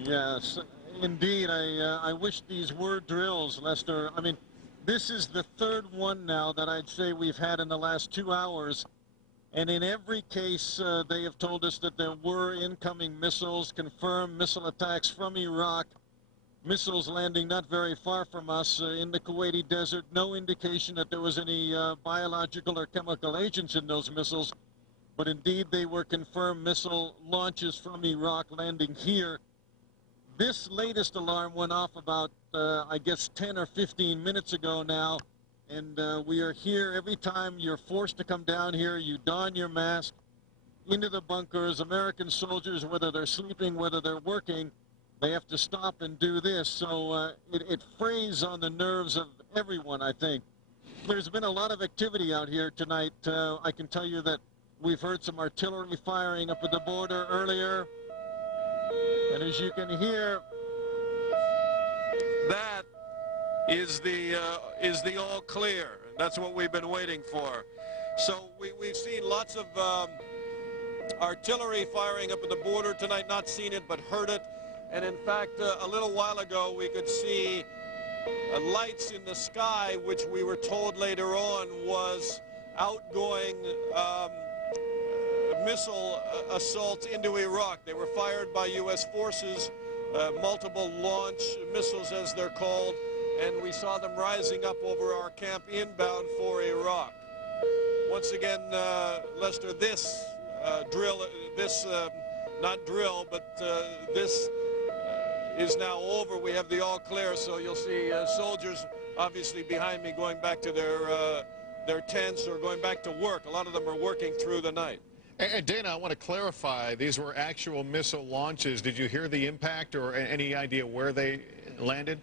Yes, indeed. I wish these were drills, Lester. I mean, this is the third one now that I'd say we've had in the last 2 hours. And in every case, they have told us that there were incoming missiles, confirmed missile attacks from Iraq. Missiles landing not very far from us in the Kuwaiti desert. No indication that there was any biological or chemical agents in those missiles. But indeed, they were confirmed missile launches from Iraq landing here. This latest alarm went off about, I guess, 10 or 15 minutes ago now. And we are here every time you're forced to come down here. You don your mask into the bunkers. American soldiers, whether they're sleeping, whether they're working, they have to stop and do this. So it frays on the nerves of everyone, I think. There's been a lot of activity out here tonight. I can tell you that we've heard some artillery firing up at the border earlier. And as you can hear, that is the all clear. That's what we've been waiting for. So we've seen lots of artillery firing up at the border tonight. Not seen it, but heard it. And in fact, a little while ago, we could see lights in the sky, which we were told later on was outgoing missile assaults into Iraq. They were fired by U.S. forces, multiple launch missiles as they're called, and we saw them rising up over our camp inbound for Iraq. Once again, Lester, this drill, not drill, but this is now over. We have the all clear, so you'll see soldiers obviously behind me going back to their tents or going back to work. A lot of them are working through the night. And Dana, I want to clarify, these were actual missile launches. Did you hear the impact or any idea where they landed?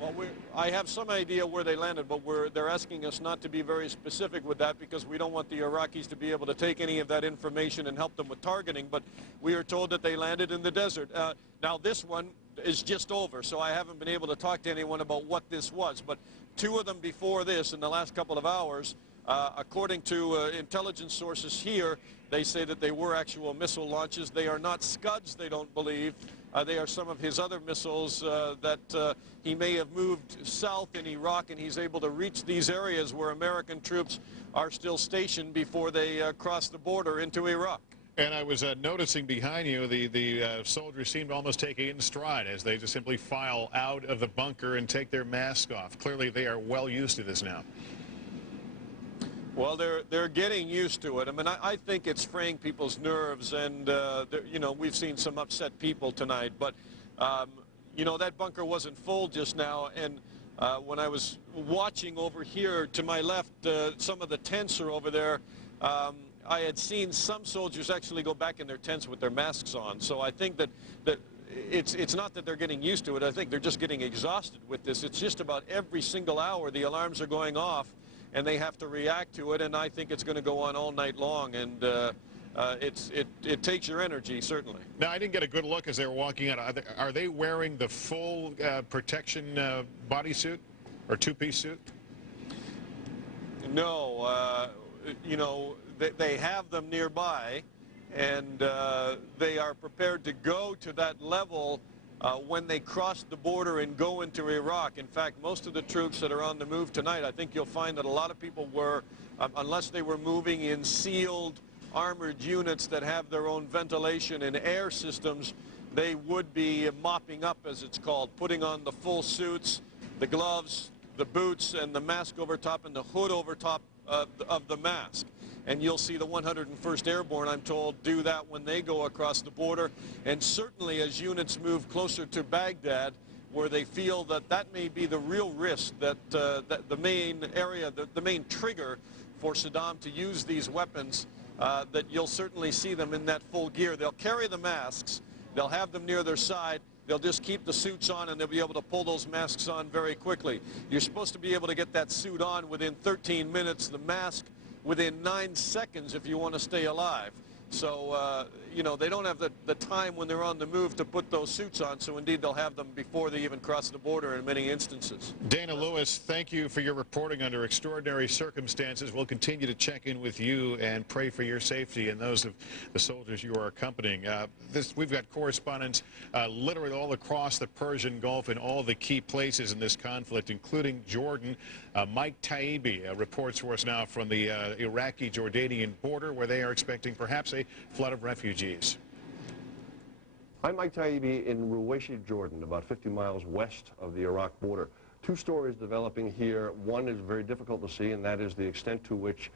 Well, I have some idea where they landed, but they're asking us not to be very specific with that because we don't want the Iraqis to be able to take any of that information and help them with targeting. But we are told that they landed in the desert. Now, this one is just over, so I haven't been able to talk to anyone about what this was. But 2 of them before this in the last couple of hours, according to intelligence sources here, they say that they were actual missile launches. They are not Scuds, they don't believe. They are some of his other missiles that he may have moved south in Iraq, and he's able to reach these areas where American troops are still stationed before they cross the border into Iraq. And I was noticing behind you, the soldiers seem to almost take it in stride as they just simply file out of the bunker and take their mask off. Clearly, they are well used to this now. Well, they're getting used to it. I mean, I think it's fraying people's nerves, and you know, we've seen some upset people tonight. But you know, that bunker wasn't full just now, and when I was watching over here to my left, some of the tents are over there. I had seen some soldiers actually go back in their tents with their masks on. So I think that it's not that they're getting used to it. I think they're just getting exhausted with this. It's just about every single hour the alarms are going off, and they have to react to it, and I think it's going to go on all night long, and it takes your energy, certainly. Now, I didn't get a good look as they were walking out. Are they wearing the full protection bodysuit? or two-piece suit? No, you know, they have them nearby, and they are prepared to go to that level when they cross the border and go into Iraq. In fact, most of the troops that are on the move tonight, I think you'll find that a lot of people were, unless they were moving in sealed armored units that have their own ventilation and air systems, they would be mopping up, as it's called, putting on the full suits, the gloves, the boots, and the mask over top, and the hood over top of the mask. And you'll see the 101st Airborne, I'm told, do that when they go across the border. And certainly as units move closer to Baghdad, where they feel that that may be the real risk, that, that the main area, the main trigger for Saddam to use these weapons, that you'll certainly see them in that full gear. They'll carry the masks, they'll have them near their side, they'll just keep the suits on, and they'll be able to pull those masks on very quickly. You're supposed to be able to get that suit on within 13 minutes, the mask within 9 seconds if you want to stay alive. So, you know, they don't have the time when they're on the move to put those suits on, so indeed they'll have them before they even cross the border in many instances. Dana Lewis, thank you for your reporting under extraordinary circumstances. We'll continue to check in with you and pray for your safety and those of the soldiers you are accompanying. We've got correspondents literally all across the Persian Gulf in all the key places in this conflict, including Jordan. Mike Taibbi reports for us now from the Iraqi-Jordanian border, where they are expecting perhaps a flood of refugees. I'm Mike Taibbi in Ruwayshi, Jordan, about 50 miles west of the Iraq border. Two stories developing here. One is very difficult to see, and that is the extent to which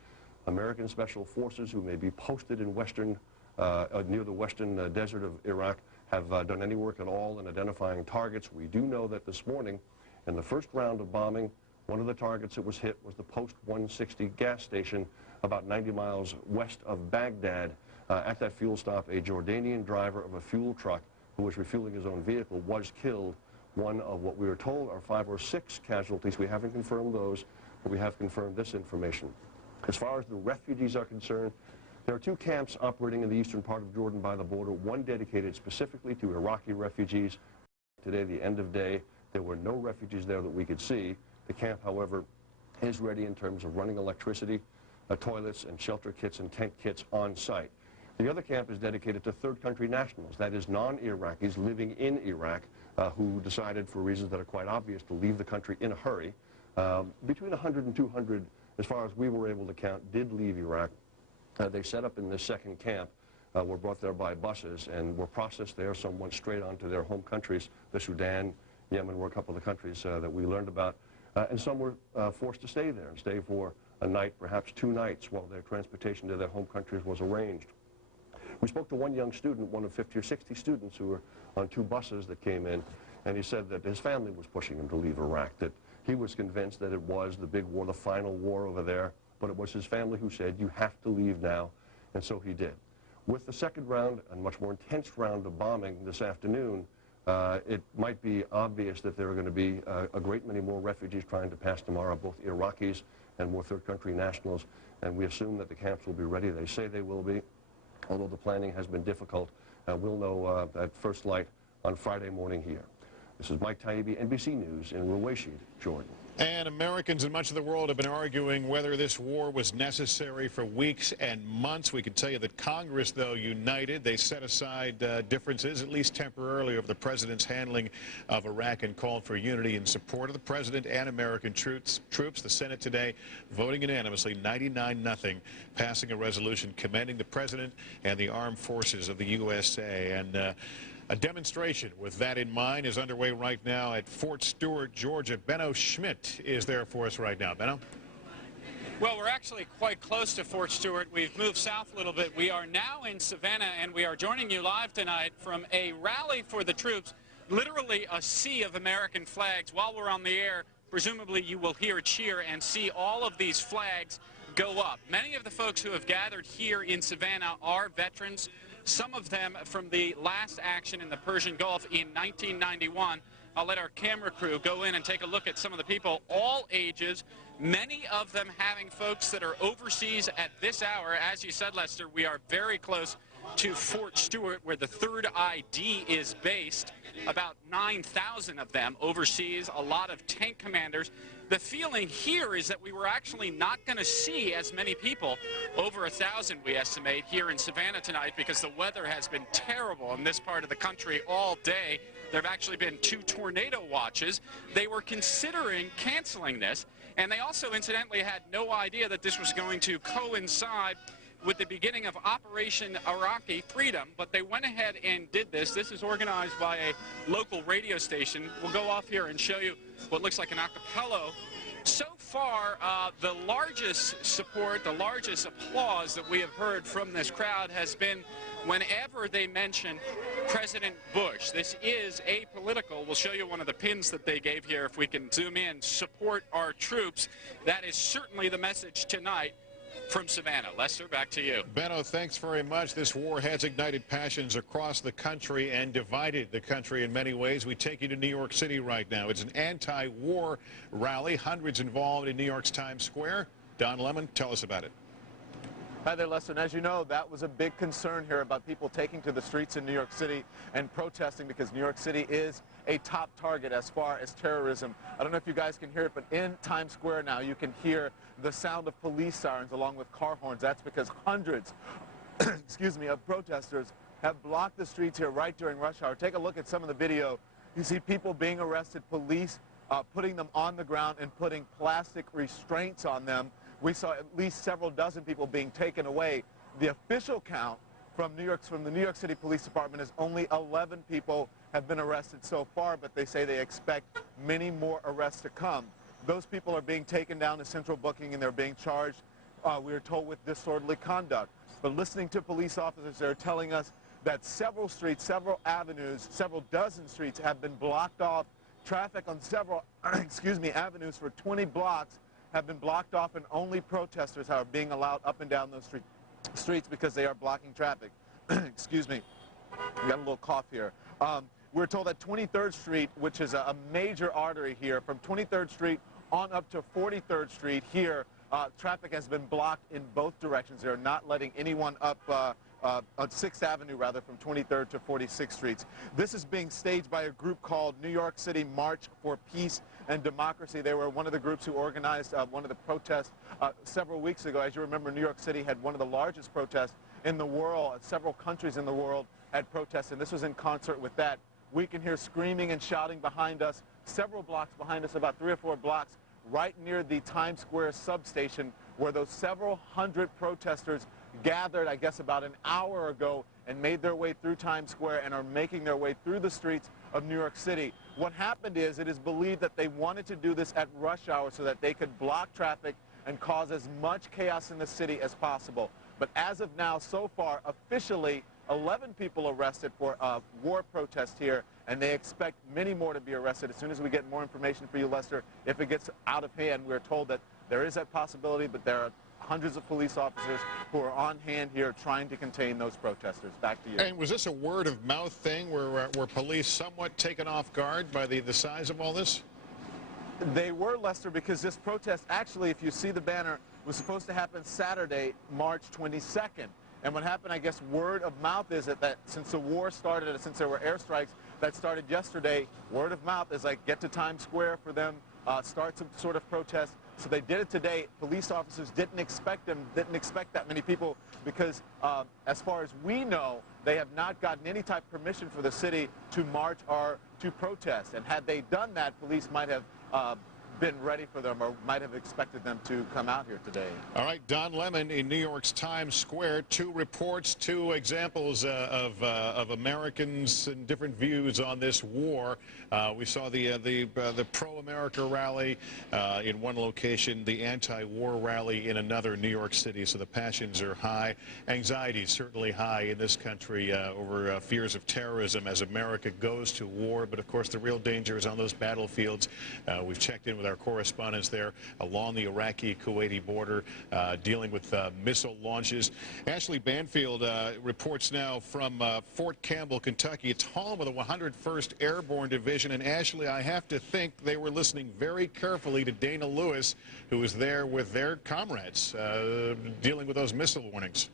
American special forces who may be posted in near the western desert of Iraq have done any work at all in identifying targets. We do know that this morning, in the first round of bombing, one of the targets that was hit was the Post 160 gas station about 90 miles west of Baghdad. At that fuel stop, a Jordanian driver of a fuel truck who was refueling his own vehicle was killed. One of what we were told are 5 or 6 casualties. We haven't confirmed those, but we have confirmed this information. As far as the refugees are concerned, there are 2 camps operating in the eastern part of Jordan by the border, one dedicated specifically to Iraqi refugees. Today, the end of day, there were no refugees there that we could see. The camp, however, is ready in terms of running electricity, toilets and shelter kits and tent kits on site. The other camp is dedicated to third country nationals, that is non-Iraqis living in Iraq who decided for reasons that are quite obvious to leave the country in a hurry. Between 100 and 200, as far as we were able to count, did leave Iraq. They set up in this second camp, were brought there by buses and were processed there. Some went straight on to their home countries. The Sudan, Yemen were a couple of the countries that we learned about. And some were forced to stay there and stay for a night, perhaps 2 nights, while their transportation to their home countries was arranged. We spoke to one young student, one of 50 or 60 students who were on 2 buses that came in, and he said that his family was pushing him to leave Iraq, that he was convinced that it was the big war, the final war over there, but it was his family who said, you have to leave now, and so he did. With the second round, and much more intense round of bombing this afternoon, it might be obvious that there are going to be a great many more refugees trying to pass tomorrow, both Iraqis and more third country nationals, and we assume that the camps will be ready. They say they will be, although the planning has been difficult. We'll know at first light on Friday morning here. This is Mike Taibbi, NBC News in Ruwayshi, Jordan. And Americans in much of the world have been arguing whether this war was necessary for weeks and months. We can tell you that Congress, though, united. They set aside differences, at least temporarily, over the president's handling of Iraq and called for unity in support of the president and American troops. The Senate today voting unanimously, 99-0, passing a resolution commending the president and the armed forces of the USA. And a demonstration with that in mind is underway right now at Fort Stewart, Georgia. Benno Schmidt is there for us right now. Benno? Well, we're actually quite close to Fort Stewart. We've moved south a little bit. We are now in Savannah, and we are joining you live tonight from a rally for the troops, literally a sea of American flags. While we're on the air, presumably you will hear a cheer and see all of these flags go up. Many of the folks who have gathered here in Savannah are veterans, some of them from the last action in the Persian Gulf in 1991. I'll let our camera crew go in and take a look at some of the people, all ages, many of them having folks that are overseas at this hour. As you said, Lester, we are very close to Fort Stewart, where the 3rd ID is based. About 9,000 of them overseas, a lot of tank commanders. The feeling here is that we were actually not going to see as many people, over 1,000 we estimate, here in Savannah tonight, because the weather has been terrible in this part of the country all day. There have actually been 2 tornado watches. They were considering canceling this, and they also incidentally had no idea that this was going to coincide with the beginning of Operation Iraqi Freedom, but they went ahead and did this. This is organized by a local radio station. We'll go off here and show you what looks like an acapella. So far, the largest support, the largest applause that we have heard from this crowd has been whenever they mention President Bush. This is apolitical. We'll show you one of the pins that they gave here if we can zoom in. Support our troops. That is certainly the message tonight from Savannah. Lester, back to you. Benno, thanks very much. This war has ignited passions across the country and divided the country in many ways. We take you to New York City right now. It's an anti-war rally. Hundreds involved in New York's Times Square. Don Lemon, tell us about it. Hi there, Lester. And as you know, that was a big concern here about people taking to the streets in New York City and protesting, because New York City is a top target as far as terrorism. I don't know if you guys can hear it, but in Times Square now you can hear the sound of police sirens along with car horns. That's because hundreds, excuse me, of protesters have blocked the streets here right during rush hour. Take a look at some of the video. You see people being arrested, police putting them on the ground and putting plastic restraints on them. We saw at least several dozen people being taken away. The official count from the New York City Police Department is only 11 people have been arrested so far, but they say they expect many more arrests to come. Those people are being taken down to central booking and they're being charged, we are told, with disorderly conduct. But listening to police officers, they're telling us that several streets, several avenues, several dozen streets have been blocked off. Traffic on several, avenues for 20 blocks have been blocked off, and only protesters are being allowed up and down those streets because they are blocking traffic. Excuse me, I got a little cough here. We're told that 23rd Street, which is a major artery here, from 23rd Street on up to 43rd Street here, traffic has been blocked in both directions. They're not letting anyone up on 6th Avenue, rather, from 23rd to 46th Streets. This is being staged by a group called New York City March for Peace and Democracy. They were one of the groups who organized one of the protests several weeks ago. As you remember, New York City had one of the largest protests in the world. Several countries in the world had protests, and this was in concert with that. We can hear screaming and shouting behind us, several blocks behind us, about 3 or 4 blocks, right near the Times Square substation, where those several hundred protesters gathered, I guess, about an hour ago and made their way through Times Square and are making their way through the streets of New York City. What happened is, it is believed that they wanted to do this at rush hour so that they could block traffic and cause as much chaos in the city as possible. But as of now, so far, officially, 11 people arrested for war protest here, and they expect many more to be arrested. As soon as we get more information for you, Lester, if it gets out of hand, we're told that there is that possibility, but there are hundreds of police officers who are on hand here trying to contain those protesters. Back to you. And was this a word-of-mouth thing? Were police somewhat taken off guard by the size of all this? They were, Lester, because this protest, actually, if you see the banner, was supposed to happen Saturday, March 22nd. And what happened, I guess, word of mouth is that since the war started, since there were airstrikes that started yesterday, word of mouth is like, get to Times Square for them, start some sort of protest. So they did it today. Police officers didn't expect that many people, because as far as we know, they have not gotten any type of permission for the city to march or to protest. And had they done that, police might have been ready for them, or might have expected them to come out here today. All right, Don Lemon in New York's Times Square. 2 reports, 2 examples of Americans and different views on this war. We saw the pro-America rally in one location, the anti-war rally in another, New York City. So the passions are high. Anxiety is certainly high in this country over fears of terrorism as America goes to war. But of course, the real danger is on those battlefields. We've checked in with our correspondents there along the Iraqi-Kuwaiti border, dealing with missile launches. Ashley Banfield reports now from Fort Campbell, Kentucky. It's home of the 101st Airborne Division. And Ashley, I have to think they were listening very carefully to Dana Lewis, who was there with their comrades dealing with those missile warnings.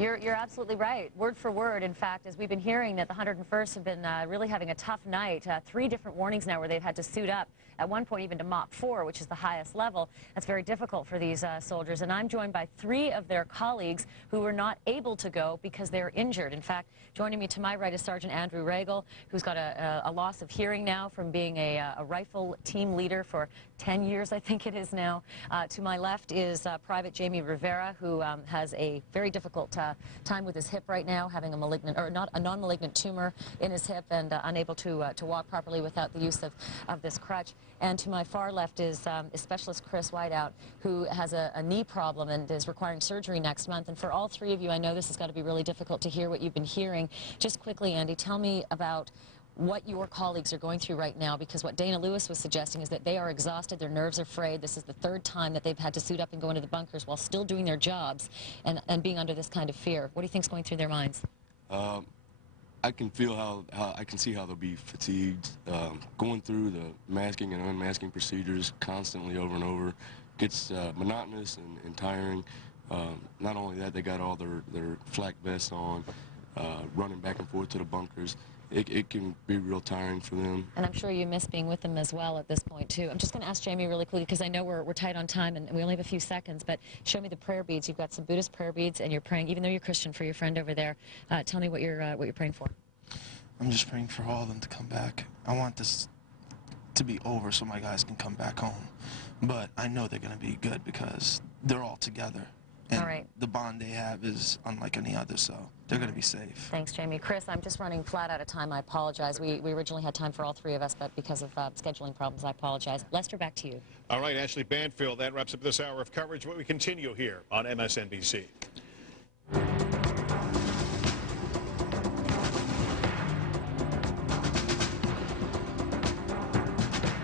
You're absolutely right, word for word. In fact, as we've been hearing that the 101st have been really having a tough night. 3 different warnings now where they've had to suit up, at one point even to Mach 4, which is the highest level. That's very difficult for these soldiers. And I'm joined by 3 of their colleagues who were not able to go because they're injured. In fact, joining me to my right is Sergeant Andrew Regal, who's got a loss of hearing now from being a rifle team leader for 10 years, I think it is now. To my left is Private Jamie Rivera, who has a very difficult time with his hip right now, having a malignant, or not a non-malignant tumor in his hip, and unable to walk properly without the use of this crutch. And to my far left is Specialist Chris Whiteout, who has a knee problem and is requiring surgery next month. And for all 3 of you, I know this has got to be really difficult to hear what you've been hearing. Just quickly, Andy, tell me about what your colleagues are going through right now, because what Dana Lewis was suggesting is that they are exhausted, their nerves are frayed. This is the 3rd time that they've had to suit up and go into the bunkers while still doing their jobs and being under this kind of fear. What do you think is going through their minds? I can feel how I can see how they'll be fatigued. Going through the masking and unmasking procedures constantly over and over gets monotonous and tiring. Not only that, they got all their flak vests on, running back and forth to the bunkers. It can be real tiring for them. And I'm sure you miss being with them as well at this point, too. I'm just going to ask Jamie really quickly, because I know we're tight on time and we only have a few seconds, but show me the prayer beads. You've got some Buddhist prayer beads, and you're praying, even though you're Christian, for your friend over there. Tell me what you're praying for. I'm just praying for all of them to come back. I want this to be over so my guys can come back home. But I know they're going to be good because they're all together. And all right. The bond they have is unlike any other, so they're going to be safe. Thanks, Jamie. Chris, I'm just running flat out of time. I apologize. We originally had time for all 3 of us, but because of scheduling problems, I apologize. Lester, back to you. All right, Ashley Banfield, that wraps up this hour of coverage. But we continue here on MSNBC.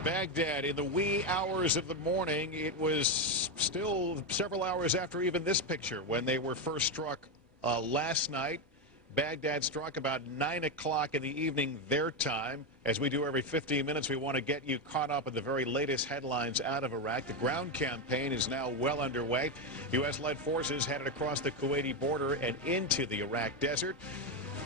Baghdad in the wee hours of the morning. It was still several hours after even this picture when they were first struck last night. Baghdad struck about 9 o'clock in the evening their time. As we do every 15 minutes, we want to get you caught up with the very latest headlines out of Iraq. The ground campaign is now well underway. U.S.-led forces headed across the Kuwaiti border and into the Iraq desert,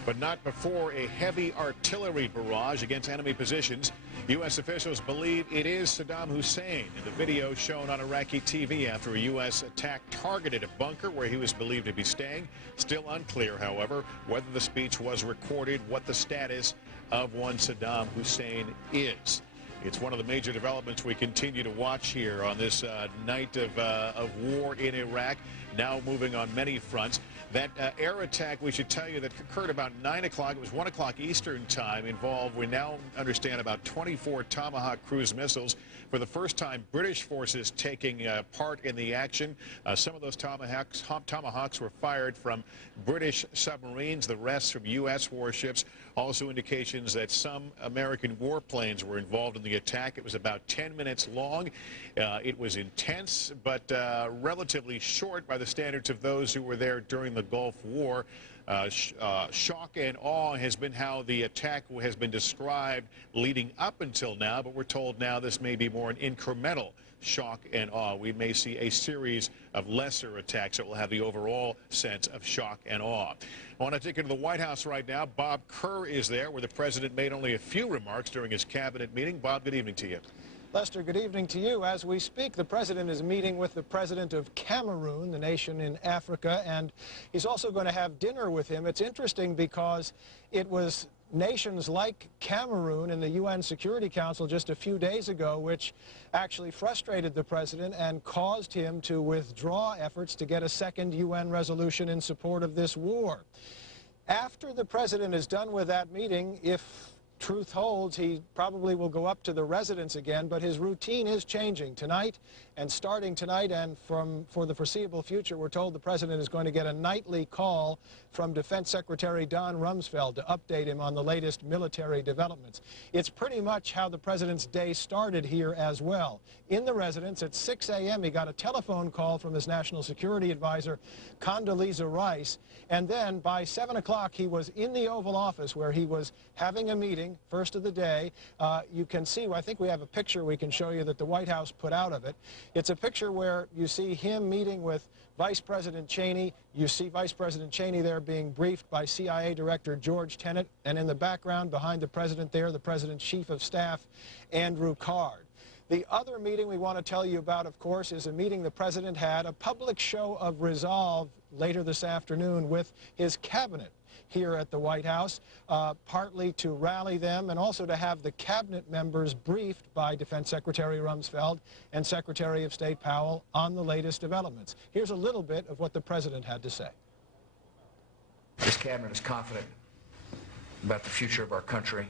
but not before a heavy artillery barrage against enemy positions. U.S. officials believe it is Saddam Hussein in the video shown on Iraqi TV after a U.S. attack targeted a bunker where he was believed to be staying. Still unclear, however, whether the speech was recorded, what the status of one Saddam Hussein is. It's one of the major developments we continue to watch here on this night of war in Iraq, now moving on many fronts. That air attack, we should tell you, that occurred about 9 o'clock. It was 1 o'clock Eastern time, involved, we now understand, about 24 Tomahawk cruise missiles. For the first time, British forces taking part in the action. Some of those Tomahawks were fired from British submarines, the rest from U.S. warships. Also indications that some American warplanes were involved in the attack. It was about 10 minutes long. It was intense, but relatively short by the standards of those who were there during the Gulf War. Shock and awe has been how the attack has been described leading up until now, but we're told now this may be more an incremental shock and awe. We may see a series of lesser attacks that will have the overall sense of shock and awe. I want to take you to the White House right now. Bob Kerr is there, where the president made only a few remarks during his cabinet meeting. Bob, good evening to you. Lester, good evening to you. As we speak, the president is meeting with the president of Cameroon, the nation in Africa, and he's also going to have dinner with him. It's interesting because it was nations like Cameroon in the UN Security Council just a few days ago which actually frustrated the president and caused him to withdraw efforts to get a second UN resolution in support of this war. After the president is done with that meeting, if truth holds, he probably will go up to the residence again, but his routine is changing tonight, and starting tonight and for the foreseeable future, we're told the president is going to get a nightly call from Defense Secretary Don Rumsfeld to update him on the latest military developments. It's pretty much how the president's day started here as well. In the residence at 6 a.m., he got a telephone call from his national security advisor, Condoleezza Rice, and then by 7 o'clock, he was in the Oval Office where he was having a meeting, first of the day. You can see, I think we have a picture we can show you that the White House put out of it. It's a picture where you see him meeting with Vice President Cheney. You see Vice President Cheney there being briefed by CIA Director George Tenet, and in the background behind the president there, the president's chief of staff, Andrew Card. The other meeting we want to tell you about, of course, is a meeting the president had, a public show of resolve later this afternoon with his cabinet here at the White House, partly to rally them and also to have the cabinet members briefed by Defense Secretary Rumsfeld and Secretary of State Powell on the latest developments. Here's a little bit of what the president had to say. This cabinet is confident about the future of our country.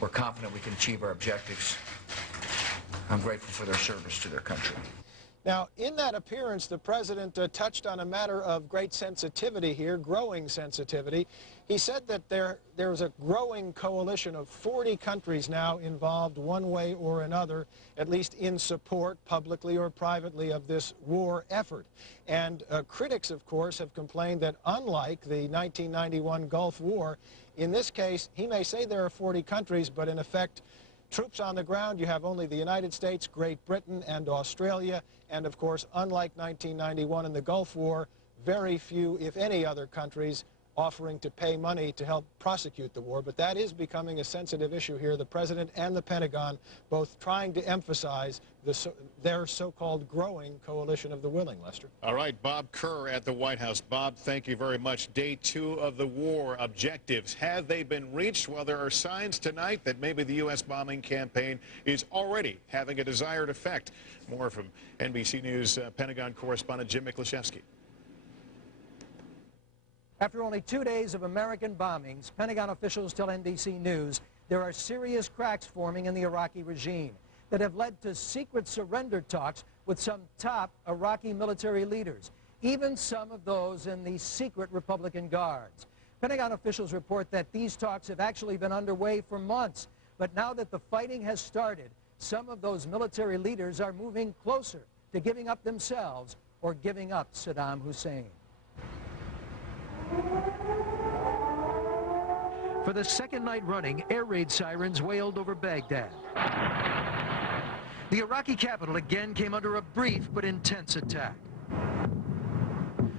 We're confident we can achieve our objectives. I'm grateful for their service to their country. Now, in that appearance, the president touched on a matter of great sensitivity here, growing sensitivity. He said that there's a growing coalition of 40 countries now involved one way or another, at least in support, publicly or privately, of this war effort. And critics, of course, have complained that unlike the 1991 Gulf War, in this case, he may say there are 40 countries, but in effect, troops on the ground, you have only the United States, Great Britain, and Australia. And of course, unlike 1991 in the Gulf War, very few, if any, other countries offering to pay money to help prosecute the war. But that is becoming a sensitive issue here. The President and the Pentagon both trying to emphasize their so-called growing coalition of the willing, Lester. All right, Bob Kerr at the White House. Bob, thank you very much. Day 2 of the war. Objectives, have they been reached? Well, there are signs tonight that maybe the U.S. bombing campaign is already having a desired effect. More from NBC News Pentagon correspondent Jim Miklaszewski. After only 2 days of American bombings, Pentagon officials tell NBC News there are serious cracks forming in the Iraqi regime that have led to secret surrender talks with some top Iraqi military leaders, even some of those in the secret Republican Guards. Pentagon officials report that these talks have actually been underway for months, but now that the fighting has started, some of those military leaders are moving closer to giving up themselves or giving up Saddam Hussein. For the second night running, air raid sirens wailed over Baghdad. The Iraqi capital again came under a brief but intense attack.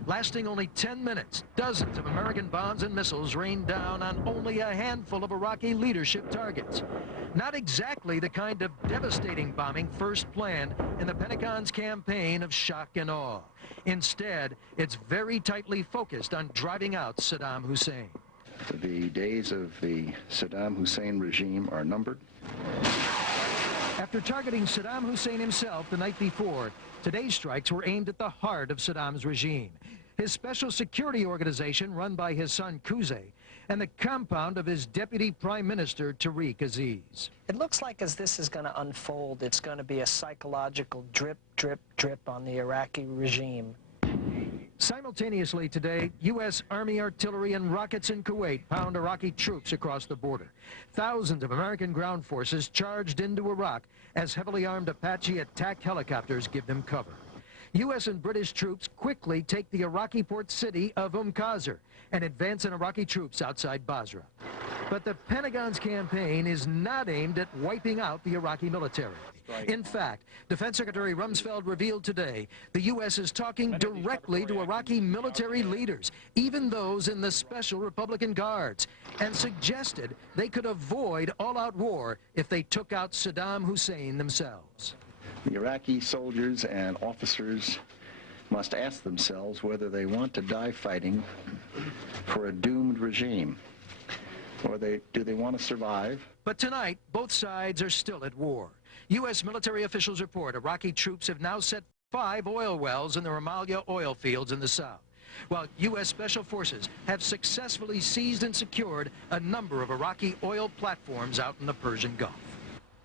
Lasting only 10 minutes, dozens of American bombs and missiles rained down on only a handful of Iraqi leadership targets. Not exactly the kind of devastating bombing first planned in the Pentagon's campaign of shock and awe. Instead, it's very tightly focused on driving out Saddam Hussein. The days of the Saddam Hussein regime are numbered. After targeting Saddam Hussein himself the night before, today's strikes were aimed at the heart of Saddam's regime, his special security organization run by his son Qusay, and the compound of his deputy prime minister Tariq Aziz. It looks like as this is going to unfold, it's going to be a psychological drip, drip, drip on the Iraqi regime. Simultaneously today, U.S. Army artillery and rockets in Kuwait pound Iraqi troops across the border. Thousands of American ground forces charged into Iraq as heavily armed Apache attack helicopters give them cover. U.S. and British troops quickly take the Iraqi port city of Qasr and advance in Iraqi troops outside Basra. But the Pentagon's campaign is not aimed at wiping out the Iraqi military. In fact, Defense Secretary Rumsfeld revealed today the U.S. is talking directly to Iraqi military leaders, even those in the Special Republican Guards, and suggested they could avoid all-out war if they took out Saddam Hussein themselves. The Iraqi soldiers and officers must ask themselves whether they want to die fighting for a doomed regime, or do they want to survive? But tonight, both sides are still at war. U.S. military officials report Iraqi troops have now set 5 oil wells in the Ramallah oil fields in the south, while U.S. Special Forces have successfully seized and secured a number of Iraqi oil platforms out in the Persian Gulf.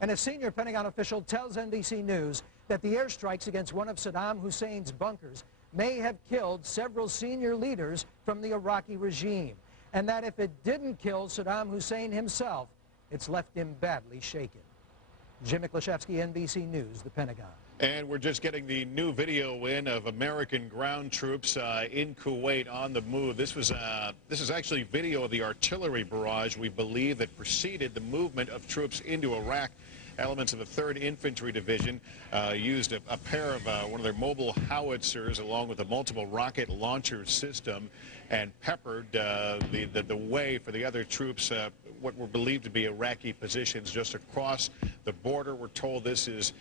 And a senior Pentagon official tells NBC News that the airstrikes against one of Saddam Hussein's bunkers may have killed several senior leaders from the Iraqi regime, and that if it didn't kill Saddam Hussein himself, it's left him badly shaken. Jim Miklaszewski, NBC News, the Pentagon. And we're just getting the new video in of American ground troops in Kuwait on the move. This is actually video of the artillery barrage, we believe, that preceded the movement of troops into Iraq Elements of the 3rd Infantry Division used a pair of one of their mobile howitzers along with a multiple rocket launcher system and peppered the way for the other troops, what were believed to be Iraqi positions just across the border. We're told this is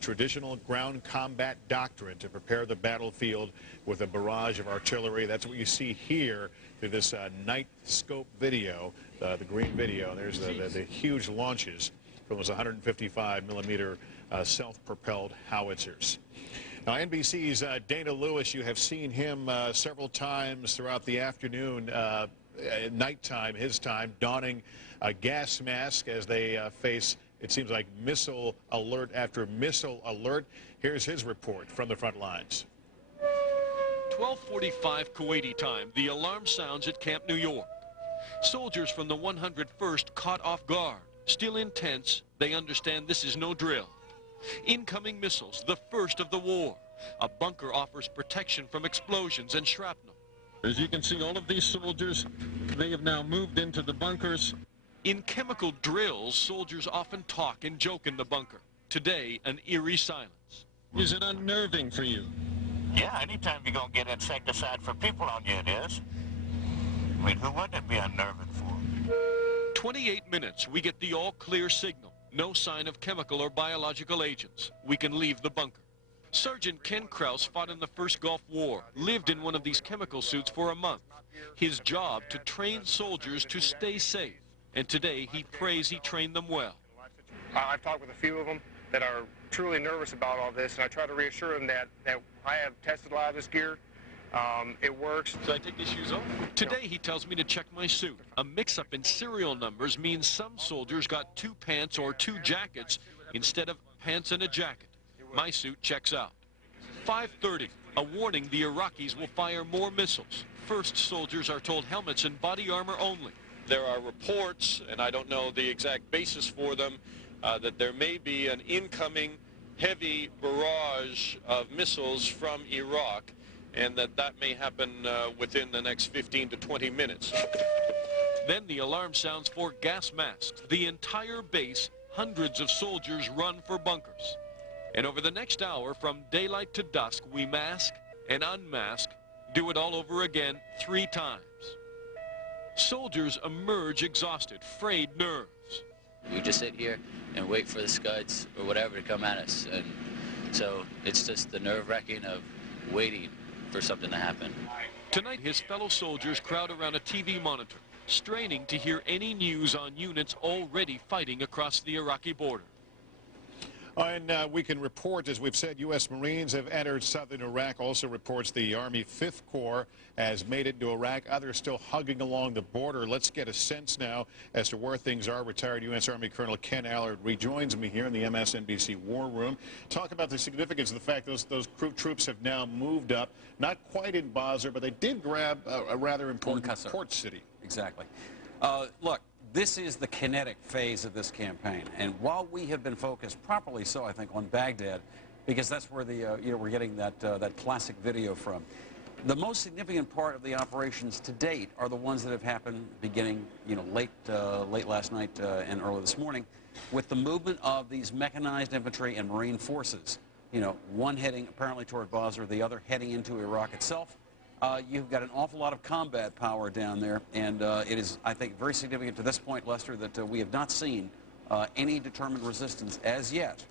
traditional ground combat doctrine to prepare the battlefield with a barrage of artillery. That's what you see here through this night scope video, the green video. There's the huge launches from those 155-millimeter self-propelled howitzers. Now, NBC's Dana Lewis, you have seen him several times throughout the afternoon, nighttime, his time, donning a gas mask as they face, it seems like, missile alert after missile alert. Here's his report from the front lines. 12:45 Kuwaiti time, the alarm sounds at Camp New York. Soldiers from the 101st caught off guard. Still intense, they understand this is no drill. Incoming missiles, the first of the war. A bunker offers protection from explosions and shrapnel. As you can see, all of these soldiers, they have now moved into the bunkers. In chemical drills, soldiers often talk and joke in the bunker. Today, an eerie silence. Is it unnerving for you? Yeah, anytime you're going to get insecticide for people on you, it is. I mean, who wouldn't it be unnerving for? 28 minutes, we get the all-clear signal. No sign of chemical or biological agents. We can leave the bunker. Sergeant Ken Krause fought in the First Gulf War, lived in one of these chemical suits for a month. His job to train soldiers to stay safe. And today, he prays he trained them well. I've talked with a few of them that are truly nervous about all this, and I try to reassure them that I have tested a lot of this gear. It works. Should I take these shoes off? Today, he tells me to check my suit. A mix-up in serial numbers means some soldiers got 2 pants or 2 jackets instead of pants and a jacket. My suit checks out. 5:30, a warning the Iraqis will fire more missiles. First, soldiers are told helmets and body armor only. There are reports, and I don't know the exact basis for them, that there may be an incoming heavy barrage of missiles from Iraq, and that may happen within the next 15 to 20 minutes. Then the alarm sounds for gas masks. The entire base, hundreds of soldiers run for bunkers. And over the next hour, from daylight to dusk, we mask and unmask, do it all over again 3 times. Soldiers emerge exhausted, frayed nerves. We just sit here and wait for the Scuds or whatever to come at us. And so it's just the nerve-wracking of waiting for something to happen. Tonight, his fellow soldiers crowd around a TV monitor, straining to hear any news on units already fighting across the Iraqi border. And we can report, as we've said, U.S. Marines have entered southern Iraq. Also reports the Army 5th Corps has made it into Iraq. Others still hugging along the border. Let's get a sense now as to where things are. Retired U.S. Army Colonel Ken Allard rejoins me here in the MSNBC War Room. Talk about the significance of the fact those troops have now moved up, not quite in Basra, but they did grab a rather important port city. Exactly. Look. This is the kinetic phase of this campaign, and while we have been focused, properly so, I think, on Baghdad, because that's where the we're getting that classic video from. The most significant part of the operations to date are the ones that have happened beginning, late last night and early this morning, with the movement of these mechanized infantry and Marine forces. One heading apparently toward Basra, the other heading into Iraq itself. You've got an awful lot of combat power down there, and it is, I think, very significant to this point, Lester, that we have not seen any determined resistance as yet,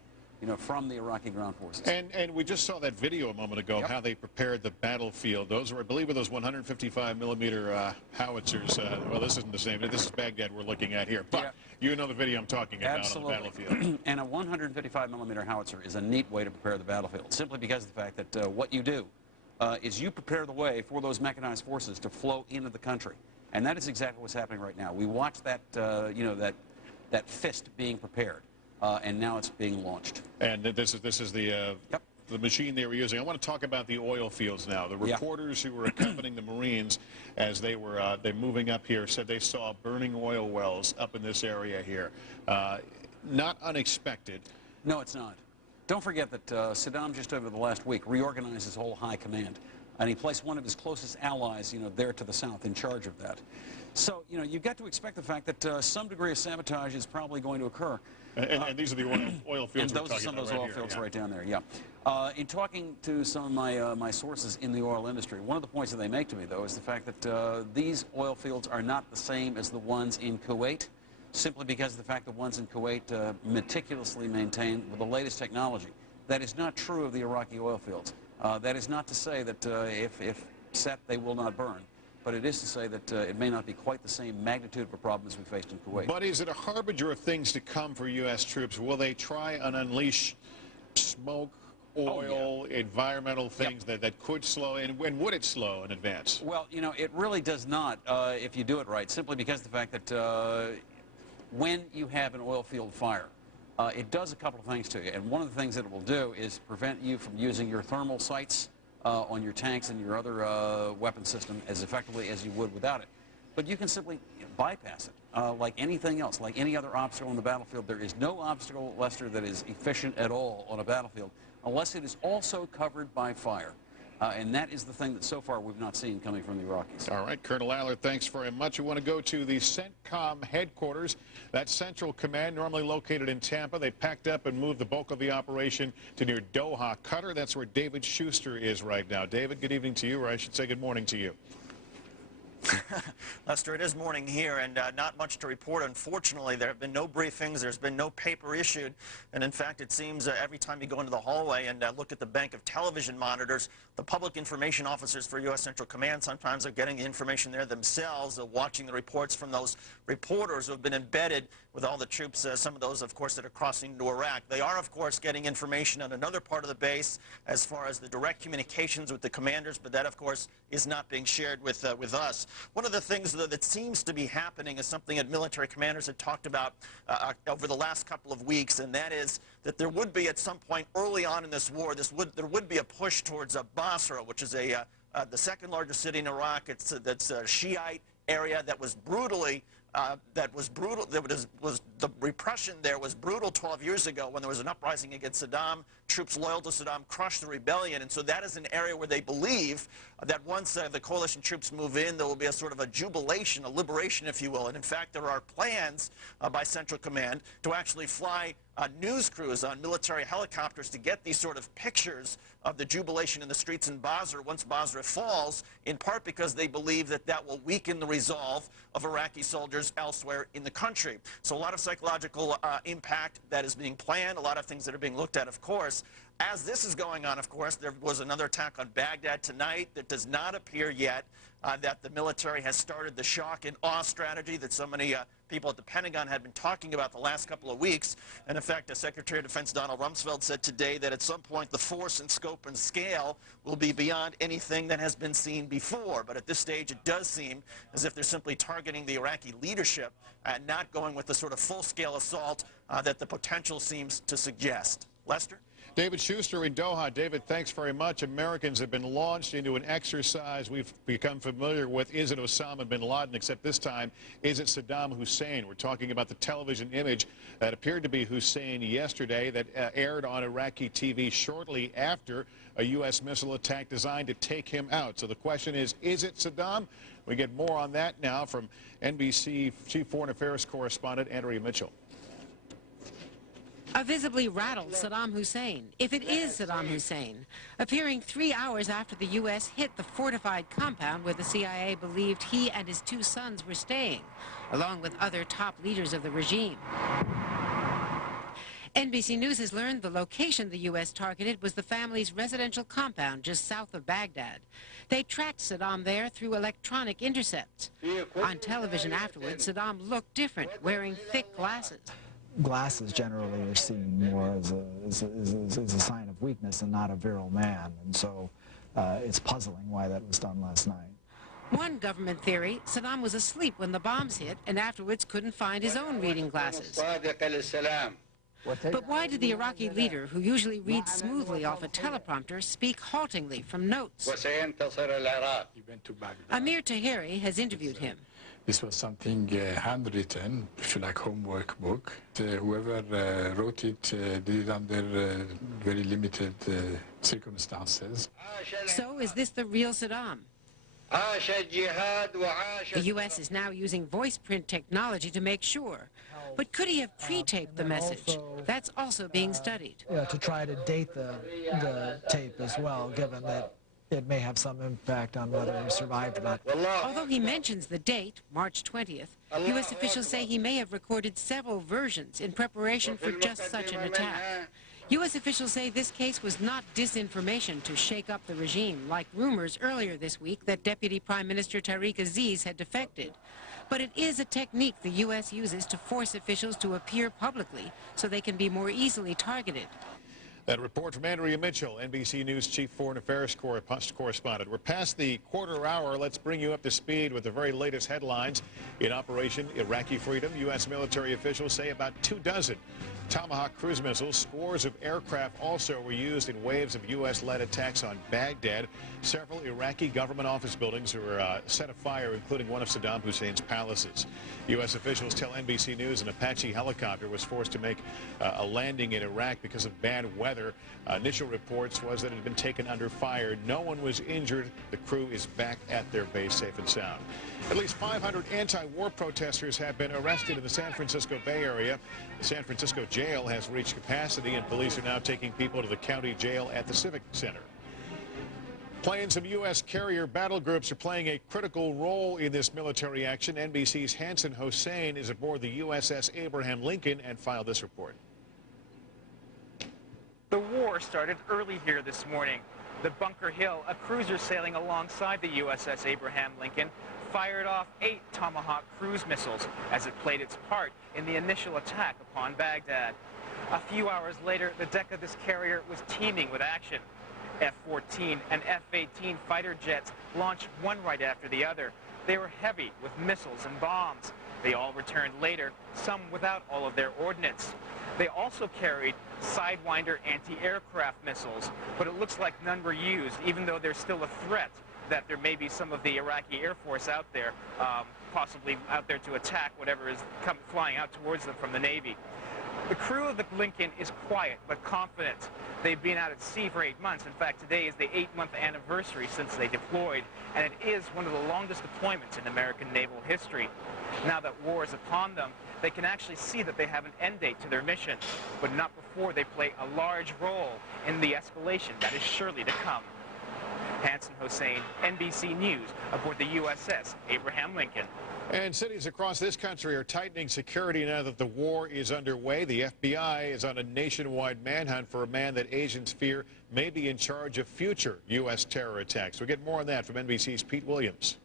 from the Iraqi ground forces. And we just saw that video a moment ago, how they prepared the battlefield. Those were, I believe, those 155-millimeter howitzers. Well, this isn't the same. This is Baghdad we're looking at here. But you know the video I'm talking about on the battlefield. And a 155-millimeter howitzer is a neat way to prepare the battlefield, simply because of the fact that what you do is you prepare the way for those mechanized forces to flow into the country. And that is exactly what's happening right now. We watched that, that fist being prepared, and now it's being launched. And this is the machine they were using. I want to talk about the oil fields now. The reporters who were accompanying the Marines as they were they're moving up here said they saw burning oil wells up in this area here. Not unexpected. No, it's not. Don't forget that Saddam, just over the last week, reorganized his whole high command. and he placed one of his closest allies, there to the south in charge of that. So, you've got to expect the fact that some degree of sabotage is probably going to occur. And these are the oil fields and those are some of those oil fields right down there, yeah. In talking to some of my sources in the oil industry, one of the points that they make to me, though, is the fact that these oil fields are not the same as the ones in Kuwait, simply because of the fact that ones in Kuwait meticulously maintained with the latest technology. That is not true of the Iraqi oil fields. That is not to say that if set, they will not burn. But it is to say that it may not be quite the same magnitude of a problem as we faced in Kuwait. But is it a harbinger of things to come for U.S. troops? Will they try and unleash smoke, oil, environmental things that could slow, and when would it slow in advance? Well, it really does not if you do it right, simply because of the fact that when you have an oil field fire, it does a couple of things to you. And one of the things that it will do is prevent you from using your thermal sights on your tanks and your other weapon system as effectively as you would without it. But you can simply bypass it like anything else, like any other obstacle on the battlefield. There is no obstacle, Lester, that is efficient at all on a battlefield unless it is also covered by fire. And that is the thing that so far we've not seen coming from the Iraqis. All right, Colonel Aller, thanks very much. We want to go to the CENTCOM headquarters. That's Central Command, normally located in Tampa. They packed up and moved the bulk of the operation to near Doha, Qatar. That's where David Schuster is right now. David, good evening to you, or I should say good morning to you. Lester, it is morning here, and not much to report. Unfortunately, there have been no briefings. There's been no paper issued. And in fact, it seems every time you go into the hallway and look at the bank of television monitors, the public information officers for U.S. Central Command sometimes are getting the information there themselves, watching the reports from those reporters who have been embedded with all the troops, some of those, of course, that are crossing into Iraq. They are, of course, getting information on another part of the base as far as the direct communications with the commanders, but that, of course, is not being shared with us. One of the things, though, that seems to be happening is something that military commanders have talked about over the last couple of weeks, and that is that there would be, at some point early on in this war, there would be a push towards Basra, which is the second largest city in Iraq. That's a Shiite area that was brutally the repression there was brutal 12 years ago when there was an uprising against Saddam. Troops loyal to Saddam crushed the rebellion, and so that is an area where they believe that once the coalition troops move in, there will be a sort of a jubilation, a liberation, if you will. And in fact, there are plans by Central Command to actually fly news crews on military helicopters to get these sort of pictures of the jubilation in the streets in Basra once Basra falls, in part because they believe that that will weaken the resolve of Iraqi soldiers elsewhere in the country. So a lot of psychological impact that is being planned, a lot of things that are being looked at, of course. As this is going on, of course, there was another attack on Baghdad tonight that does not appear yet that the military has started the shock and awe strategy that so many people at the Pentagon had been talking about the last couple of weeks. And in fact, Secretary of Defense Donald Rumsfeld said today that at some point the force and scope and scale will be beyond anything that has been seen before. But at this stage, it does seem as if they're simply targeting the Iraqi leadership and not going with the sort of full-scale assault that the potential seems to suggest. Lester? David Schuster in Doha. David, thanks very much. Americans have been launched into an exercise we've become familiar with. Is it Osama bin Laden? Except this time, is it Saddam Hussein? We're talking about the television image that appeared to be Hussein yesterday that aired on Iraqi TV shortly after a U.S. missile attack designed to take him out. So the question is it Saddam? We get more on that now from NBC Chief Foreign Affairs Correspondent Andrea Mitchell. A visibly rattled Saddam Hussein, if it is Saddam Hussein, appearing 3 hours after the U.S. hit the fortified compound where the CIA believed he and his 2 sons were staying, along with other top leaders of the regime. NBC News has learned the location the U.S. targeted was the family's residential compound just south of Baghdad. They tracked Saddam there through electronic intercepts. On television afterwards, Saddam looked different, wearing thick glasses. Glasses generally are seen more as a sign of weakness and not a virile man, and so it's puzzling why that was done last night. One government theory, Saddam was asleep when the bombs hit and afterwards couldn't find his own reading glasses. But why did the Iraqi leader, who usually reads smoothly off a teleprompter, speak haltingly from notes? Amir Tahiri has interviewed him. This was something handwritten, if you like, homework book. Whoever wrote it did it under very limited circumstances. So is this the real Saddam? The U.S. is now using voice print technology to make sure. But could he have pre-taped the message? That's also being studied. To try to date the tape as well, given that it may have some impact on whether he survived or not. Although he mentions the date, March 20th, U.S. officials say he may have recorded several versions in preparation for just such an attack. U.S. officials say this case was not disinformation to shake up the regime, like rumors earlier this week that Deputy Prime Minister Tariq Aziz had defected. But it is a technique the U.S. uses to force officials to appear publicly so they can be more easily targeted. That report from Andrea Mitchell, NBC News Chief Foreign Affairs Correspondent. We're past the quarter hour. Let's bring you up to speed with the very latest headlines. In Operation Iraqi Freedom, U.S. military officials say about 24 Tomahawk cruise missiles. Scores of aircraft also were used in waves of U.S.-led attacks on Baghdad. Several Iraqi government office buildings were set afire, including one of Saddam Hussein's palaces. U.S. officials tell NBC News an Apache helicopter was forced to make a landing in Iraq because of bad weather. Initial reports was that it had been taken under fire. No one was injured. The crew is back at their base safe and sound. At least 500 anti-war protesters have been arrested in the San Francisco Bay Area. The San Francisco jail has reached capacity, and police are now taking people to the county jail at the Civic Center. Planes of U.S. carrier battle groups are playing a critical role in this military action. NBC's Hansen Hossein is aboard the USS Abraham Lincoln and filed this report. The war started early here this morning. The Bunker Hill, a cruiser sailing alongside the USS Abraham Lincoln, fired off 8 Tomahawk cruise missiles as it played its part in the initial attack upon Baghdad. A few hours later, the deck of this carrier was teeming with action. F-14 and F-18 fighter jets launched one right after the other. They were heavy with missiles and bombs. They all returned later, some without all of their ordnance. They also carried Sidewinder anti-aircraft missiles, but it looks like none were used, even though there's still a threat that there may be some of the Iraqi Air Force out there, possibly out there to attack whatever is flying out towards them from the Navy. The crew of the Lincoln is quiet but confident. They've been out at sea for 8 months. In fact, today is the 8-month anniversary since they deployed, and it is one of the longest deployments in American naval history. Now that war is upon them, they can actually see that they have an end date to their mission, but not before they play a large role in the escalation that is surely to come. Hansen Hossein, NBC News, aboard the USS Abraham Lincoln. And cities across this country are tightening security now that the war is underway. The FBI is on a nationwide manhunt for a man that agents fear may be in charge of future U.S. terror attacks. We'll get more on that from NBC's Pete Williams.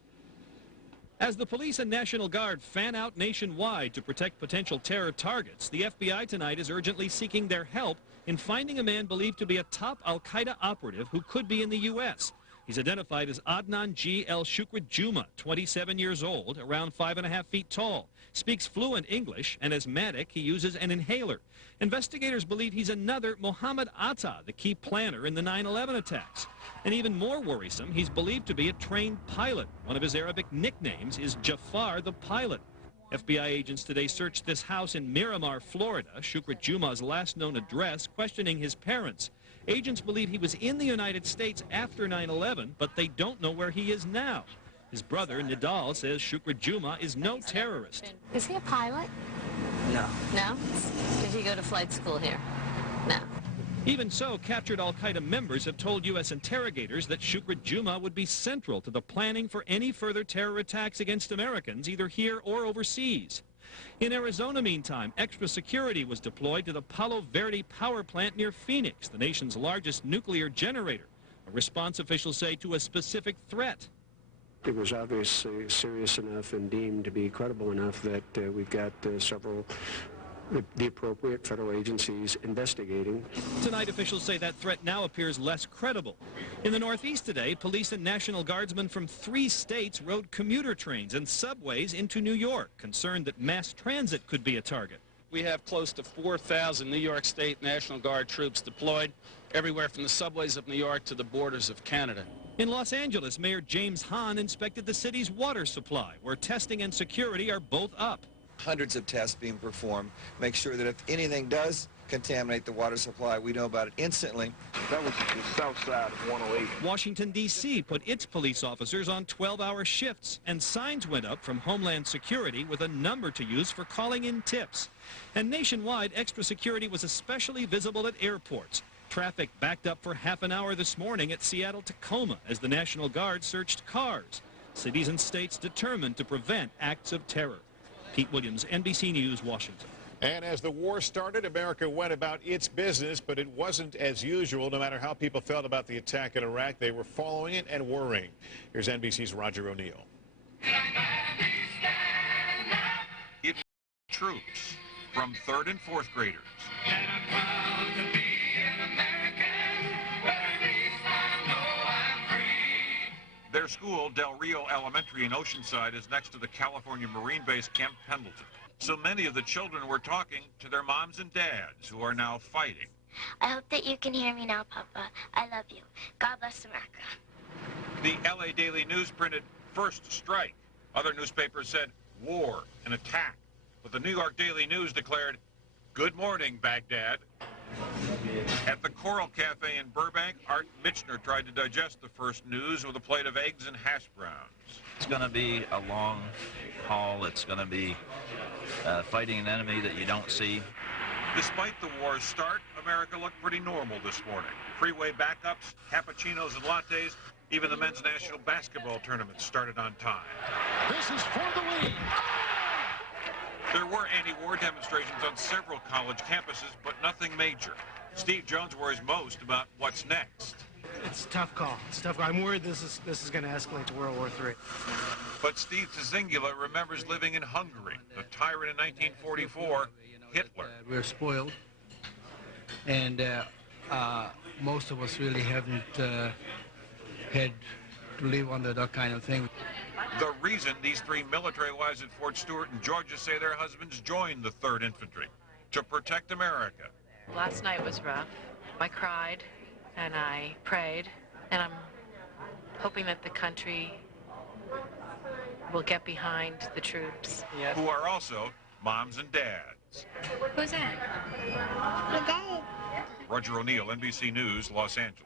As the police and National Guard fan out nationwide to protect potential terror targets, the FBI tonight is urgently seeking their help in finding a man believed to be a top al-Qaeda operative who could be in the U.S. He's identified as Adnan G. El Shukrit Juma, 27 years old, around 5.5 feet tall, speaks fluent English, and as medic, he uses an inhaler. Investigators believe he's another Mohammed Atta, the key planner in the 9/11 attacks. And even more worrisome, he's believed to be a trained pilot. One of his Arabic nicknames is Jafar the Pilot. FBI agents today searched this house in Miramar, Florida, Shukrit Juma's last known address, questioning his parents. Agents believe he was in the United States after 9/11, but they don't know where he is now. His brother, Nidal, says Shukrit Juma is no terrorist. Is he a pilot? No. No? Did he go to flight school here? No. Even so, captured al-Qaeda members have told U.S. interrogators that Shukrit Juma would be central to the planning for any further terror attacks against Americans, either here or overseas. In Arizona, meantime, extra security was deployed to the Palo Verde power plant near Phoenix, the nation's largest nuclear generator, a response officials say to a specific threat. It was obviously serious enough and deemed to be credible enough that we've got several the appropriate federal agencies investigating. Tonight, officials say that threat now appears less credible. In the Northeast today, police and National Guardsmen from 3 states rode commuter trains and subways into New York, concerned that mass transit could be a target. We have close to 4,000 New York State National Guard troops deployed everywhere from the subways of New York to the borders of Canada. In Los Angeles, Mayor James Hahn inspected the city's water supply, where testing and security are both up. Hundreds of tests being performed, make sure that if anything does contaminate the water supply, we know about it instantly. That was the south side of 108. Washington, D.C. put its police officers on 12-hour shifts, and signs went up from Homeland Security with a number to use for calling in tips. And nationwide, extra security was especially visible at airports. Traffic backed up for half an hour this morning at Seattle-Tacoma as the National Guard searched cars. Cities and states determined to prevent acts of terror. Pete Williams, NBC News, Washington. And as the war started, America went about its business, but it wasn't as usual. No matter how people felt about the attack in Iraq, they were following it and worrying. Here's NBC's Roger O'Neill. It's troops from 3rd and 4th graders. Their school, Del Rio Elementary in Oceanside, is next to the California Marine Base Camp Pendleton. So many of the children were talking to their moms and dads who are now fighting. I hope that you can hear me now, Papa. I love you. God bless America. The LA Daily News printed first strike. Other newspapers said war and attack. But the New York Daily News declared, good morning, Baghdad. At the Coral Cafe in Burbank, Art Michener tried to digest the first news with a plate of eggs and hash browns. It's going to be a long haul. It's going to be fighting an enemy that you don't see. Despite the war's start, America looked pretty normal this morning. Freeway backups, cappuccinos and lattes, even the men's national basketball tournament started on time. This is for the lead. There were anti-war demonstrations on several college campuses, but nothing major. Steve Jones worries most about what's next. It's a tough call. It's a tough call. I'm worried this is going to escalate to World War III. But Steve Tzingula remembers living in Hungary, the tyrant in 1944, Hitler. We're spoiled, and most of us really haven't had to live under that kind of thing. The reason these 3 military wives at Fort Stewart in Georgia say their husbands joined the 3rd Infantry to protect America. Last night was rough. I cried and I prayed, and I'm hoping that the country will get behind the troops. Who are also moms and dads. Who's that? My dad. Roger O'Neill, NBC News, Los Angeles.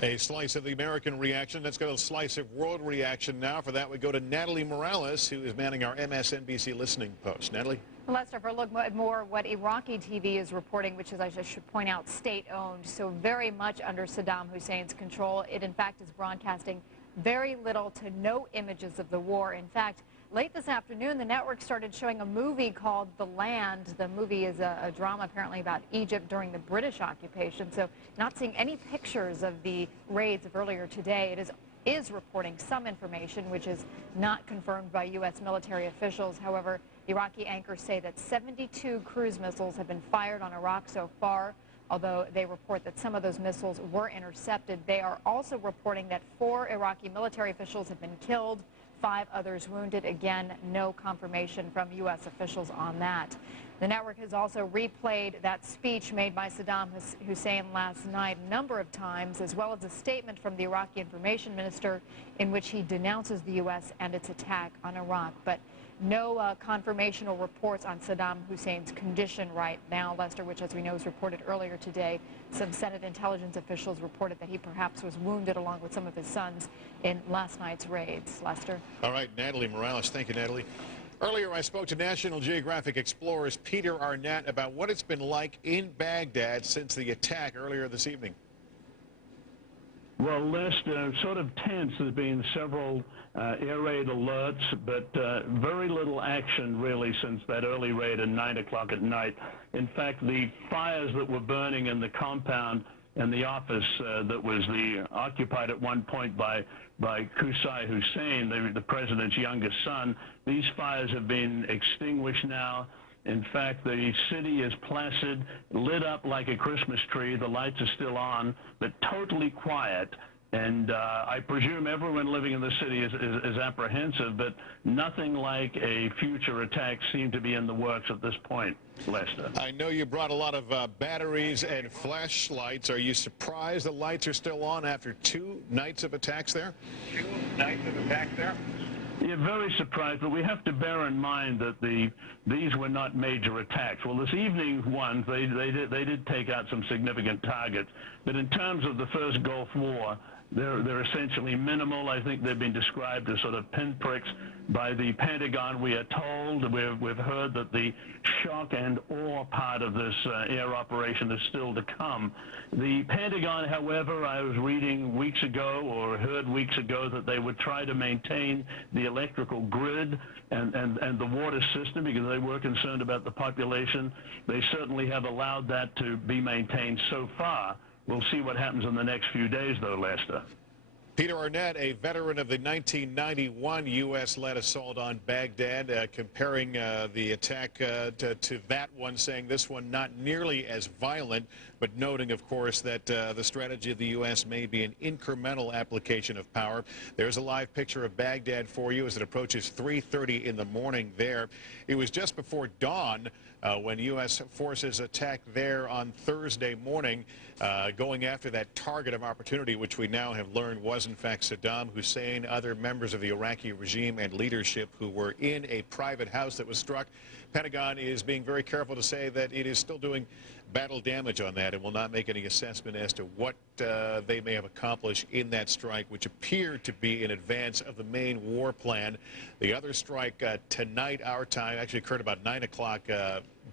A slice of the American reaction. Let's go to a slice of world reaction now. For that, we go to Natalie Morales, who is manning our MSNBC listening post. Natalie? Lester, for a look more what Iraqi TV is reporting, which is, I should point out, state-owned, so very much under Saddam Hussein's control. It, in fact, is broadcasting very little to no images of the war. In fact, late this afternoon, the network started showing a movie called The Land. The movie is a drama apparently about Egypt during the British occupation, so not seeing any pictures of the raids of earlier today. It is reporting some information which is not confirmed by U.S. military officials. However, Iraqi anchors say that 72 cruise missiles have been fired on Iraq so far, although they report that some of those missiles were intercepted. They are also reporting that 4 Iraqi military officials have been killed, 5 others wounded. Again, no confirmation from U.S. officials on that. The network has also replayed that speech made by Saddam Hussein last night a number of times, as well as a statement from the Iraqi information minister in which he denounces the U.S. and its attack on Iraq. But no confirmation or reports on Saddam Hussein's condition right now, Lester, which, as we know, was reported earlier today. Some Senate intelligence officials reported that he perhaps was wounded along with some of his sons in last night's raids. Lester? All right, Natalie Morales. Thank you, Natalie. Earlier, I spoke to National Geographic explorers Peter Arnett about what it's been like in Baghdad since the attack earlier this evening. Well, Lester, sort of tense. There's been several air raid alerts, but very little action really since that early raid at 9 o'clock at night. In fact, the fires that were burning in the compound and the office that was occupied at one point by Qusay Hussein, the president's youngest son, these fires have been extinguished now. In fact, the city is placid, lit up like a Christmas tree. The lights are still on, but totally quiet. And I presume everyone living in the city is apprehensive, but nothing like a future attack seemed to be in the works at this point, Lester. I know you brought a lot of batteries and flashlights. Are you surprised the lights are still on after 2 nights of attacks there? 2 nights of attacks there? Yeah, very surprised, but we have to bear in mind that these were not major attacks. Well, this evening's ones, they did take out some significant targets, but in terms of the first Gulf War, they're essentially minimal. I think they've been described as sort of pinpricks by the Pentagon. We are told, we've heard that the shock and awe part of this air operation is still to come. The Pentagon, however, I was reading weeks ago or heard weeks ago that they would try to maintain the electrical grid and the water system because they were concerned about the population. They certainly have allowed that to be maintained so far. We'll see what happens in the next few days, though, Lester. Peter Arnett, a veteran of the 1991 U.S.-led assault on Baghdad, comparing the attack to that one, saying this one not nearly as violent, but noting, of course, that the strategy of the U.S. may be an incremental application of power. There's a live picture of Baghdad for you as it approaches 3:30 in the morning there. It was just before dawn when U.S. forces attacked there on Thursday morning, going after that target of opportunity, which we now have learned was, in fact, Saddam Hussein, other members of the Iraqi regime and leadership who were in a private house that was struck. Pentagon is being very careful to say that it is still doing battle damage on that and will not make any assessment as to what they may have accomplished in that strike, which appeared to be in advance of the main war plan. The other strike tonight, our time, actually occurred about 9 o'clock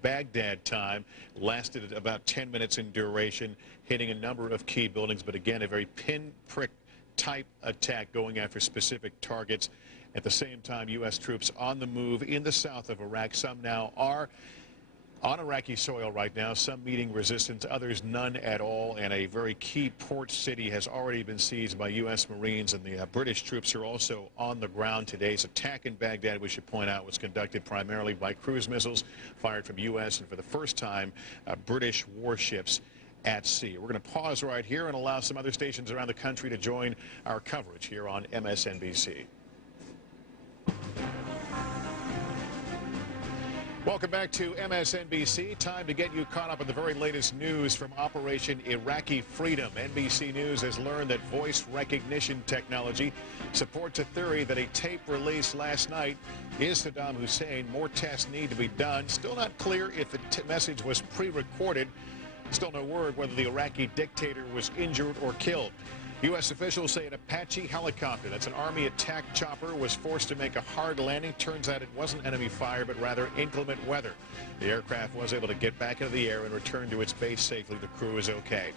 Baghdad time, lasted about 10 minutes in duration, hitting a number of key buildings, but again, a very pinprick type attack going after specific targets. At the same time, U.S. troops on the move in the south of Iraq. Some now are on Iraqi soil right now, some meeting resistance, others none at all, and a very key port city has already been seized by U.S. Marines, and the British troops are also on the ground. Today's attack in Baghdad, we should point out, was conducted primarily by cruise missiles fired from U.S. and for the first time, British warships at sea. We're going to pause right here and allow some other stations around the country to join our coverage here on MSNBC. Welcome back to MSNBC. Time to get you caught up on the very latest news from Operation Iraqi Freedom. NBC News has learned that voice recognition technology supports a theory that a tape released last night is Saddam Hussein. More tests need to be done. Still not clear if the message was pre-recorded. Still no word whether the Iraqi dictator was injured or killed. U.S. officials say an Apache helicopter, that's an Army attack chopper, was forced to make a hard landing. Turns out it wasn't enemy fire, but rather inclement weather. The aircraft was able to get back into the air and return to its base safely. The crew is okay.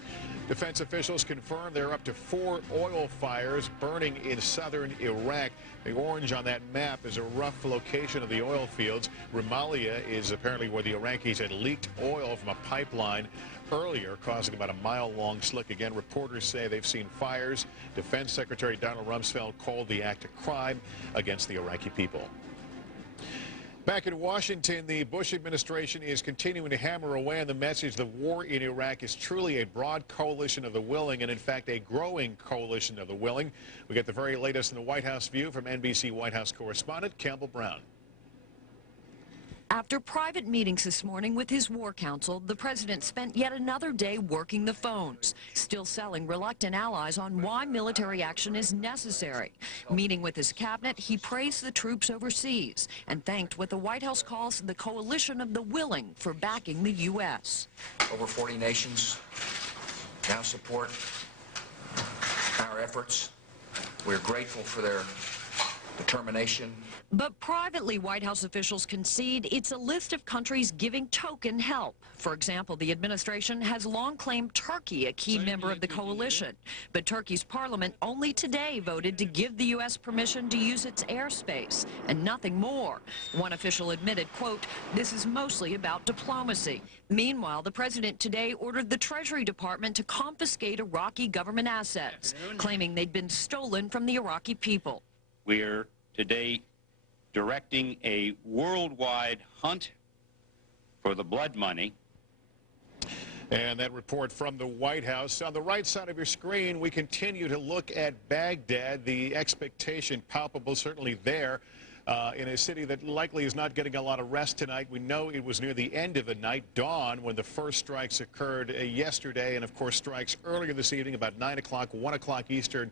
Defense officials confirm there are up to 4 oil fires burning in southern Iraq. The orange on that map is a rough location of the oil fields. Rumalia is apparently where the Iraqis had leaked oil from a pipeline earlier, causing about a mile-long slick. Again, reporters say they've seen fires. Defense Secretary Donald Rumsfeld called the act a crime against the Iraqi people. Back in Washington, the Bush administration is continuing to hammer away on the message the war in Iraq is truly a broad coalition of the willing, and in fact a growing coalition of the willing. We get the very latest in the White House view from NBC White House correspondent Campbell Brown. After private meetings this morning with his war council, the president spent yet another day working the phones, still selling reluctant allies on why military action is necessary. Meeting with his cabinet, he praised the troops overseas and thanked what the White House calls the coalition of the willing for backing the U.S. Over 40 nations now support our efforts. We're grateful for their determination. But privately, White House officials concede it's a list of countries giving token help. For example, the administration has long claimed Turkey a key member of the coalition. But Turkey's parliament only today voted to give the U.S. permission to use its airspace and nothing more. One official admitted, quote, "This is mostly about diplomacy." Meanwhile, the president today ordered the Treasury Department to confiscate Iraqi government assets, claiming they'd been stolen from the Iraqi people. We're today directing a worldwide hunt for the blood money. And that report from the White House. On the right side of your screen, we continue to look at Baghdad. The expectation palpable, certainly there, in a city that likely is not getting a lot of rest tonight. We know it was near the end of the night, dawn, when the first strikes occurred yesterday, and of course strikes earlier this evening, about 9 o'clock, 1 o'clock Eastern.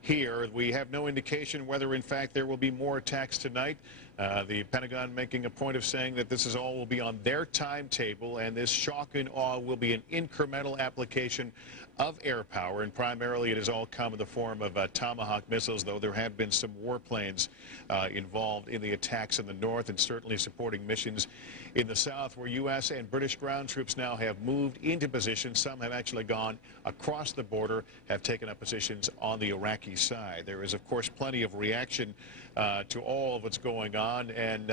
Here, we have no indication whether, in fact, there will be more attacks tonight. The Pentagon making a point of saying that this is all will be on their timetable, and this shock and awe will be an incremental application of air power, and primarily it has all come in the form of Tomahawk missiles, though there have been some warplanes involved in the attacks in the north and certainly supporting missions in the south, where U.S. and British ground troops now have moved into position. Some have actually gone across the border, have taken up positions on the Iraqi side. There is, of course, plenty of reaction to all of what's going on, and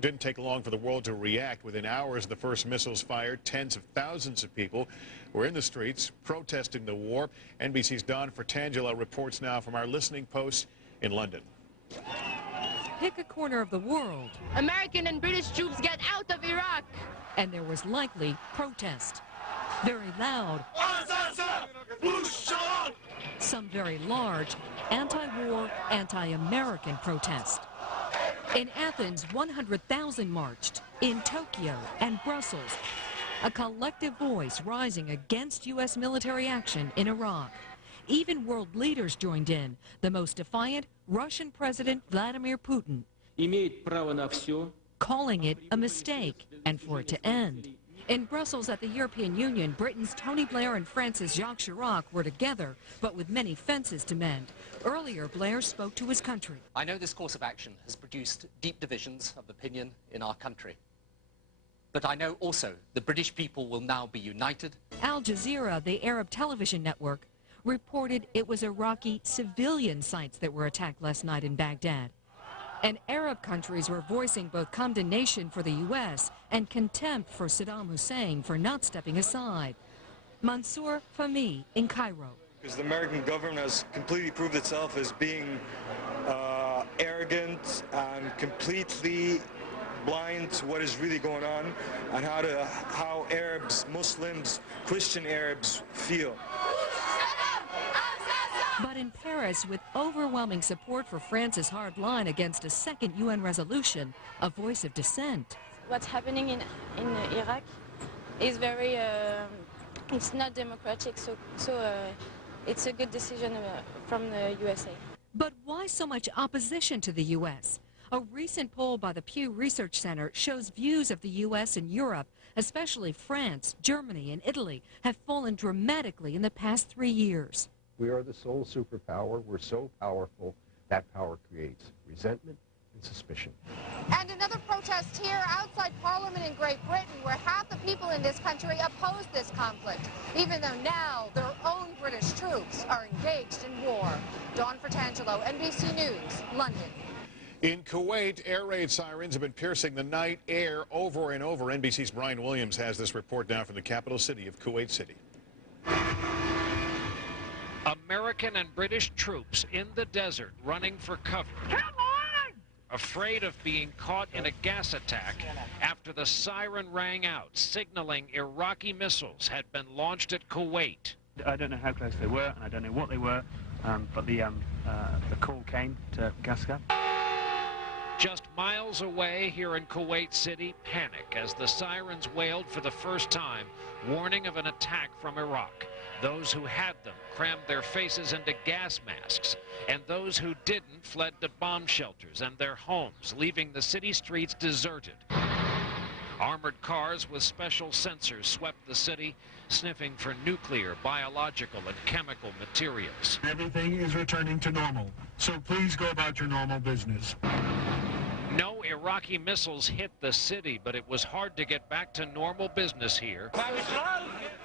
didn't take long for the world to react. Within hours, the first missiles fired. Tens of thousands of people were in the streets protesting the war. NBC's Don Fratangelo reports now from our listening post in London. Pick a corner of the world. American and British troops get out of Iraq. And there was likely protest. Very loud. Some very large, anti-war, anti-American protest. In Athens, 100,000 marched. In Tokyo and Brussels, a collective voice rising against U.S. military action in Iraq. Even world leaders joined in. The most defiant, Russian President Vladimir Putin, calling it a mistake and for it to end. In Brussels at the European Union, Britain's Tony Blair and France's Jacques Chirac were together, but with many fences to mend. Earlier, Blair spoke to his country. I know this course of action has produced deep divisions of opinion in our country. But I know also the British people will now be united. Al Jazeera, the Arab television network, reported it was Iraqi civilian sites that were attacked last night in Baghdad. And Arab countries were voicing both condemnation for the U.S. and contempt for Saddam Hussein for not stepping aside. Mansour Fahmy in Cairo. Because the American government has completely proved itself as being arrogant and completely blind to what is really going on and how Arabs, Muslims, Christian Arabs feel. But in Paris, with overwhelming support for France's hard line against a second UN resolution, a voice of dissent. What's happening in Iraq is very, it's not democratic, so it's a good decision from the USA. But why so much opposition to the U.S.? A recent poll by the Pew Research Center shows views of the U.S. and Europe, especially France, Germany, and Italy, have fallen dramatically in the past 3 years. We are the sole superpower. We're so powerful. That power creates resentment and suspicion. And another protest here outside Parliament in Great Britain, where half the people in this country oppose this conflict, even though now their own British troops are engaged in war. Dawn Fratangelo, NBC News, London. In Kuwait, air raid sirens have been piercing the night air over and over. NBC's Brian Williams has this report now from the capital city of Kuwait City. American and British troops in the desert running for cover. Come on! Afraid of being caught in a gas attack after the siren rang out, signaling Iraqi missiles had been launched at Kuwait. I don't know how close they were, and I don't know what they were, but the call came to Gasca. Just miles away here in Kuwait City, panic as the sirens wailed for the first time, warning of an attack from Iraq. Those who had them crammed their faces into gas masks, and those who didn't fled to bomb shelters and their homes, leaving the city streets deserted. Armored cars with special sensors swept the city, sniffing for nuclear, biological, and chemical materials. Everything is returning to normal, so please go about your normal business. No Iraqi missiles hit the city, but it was hard to get back to normal business here.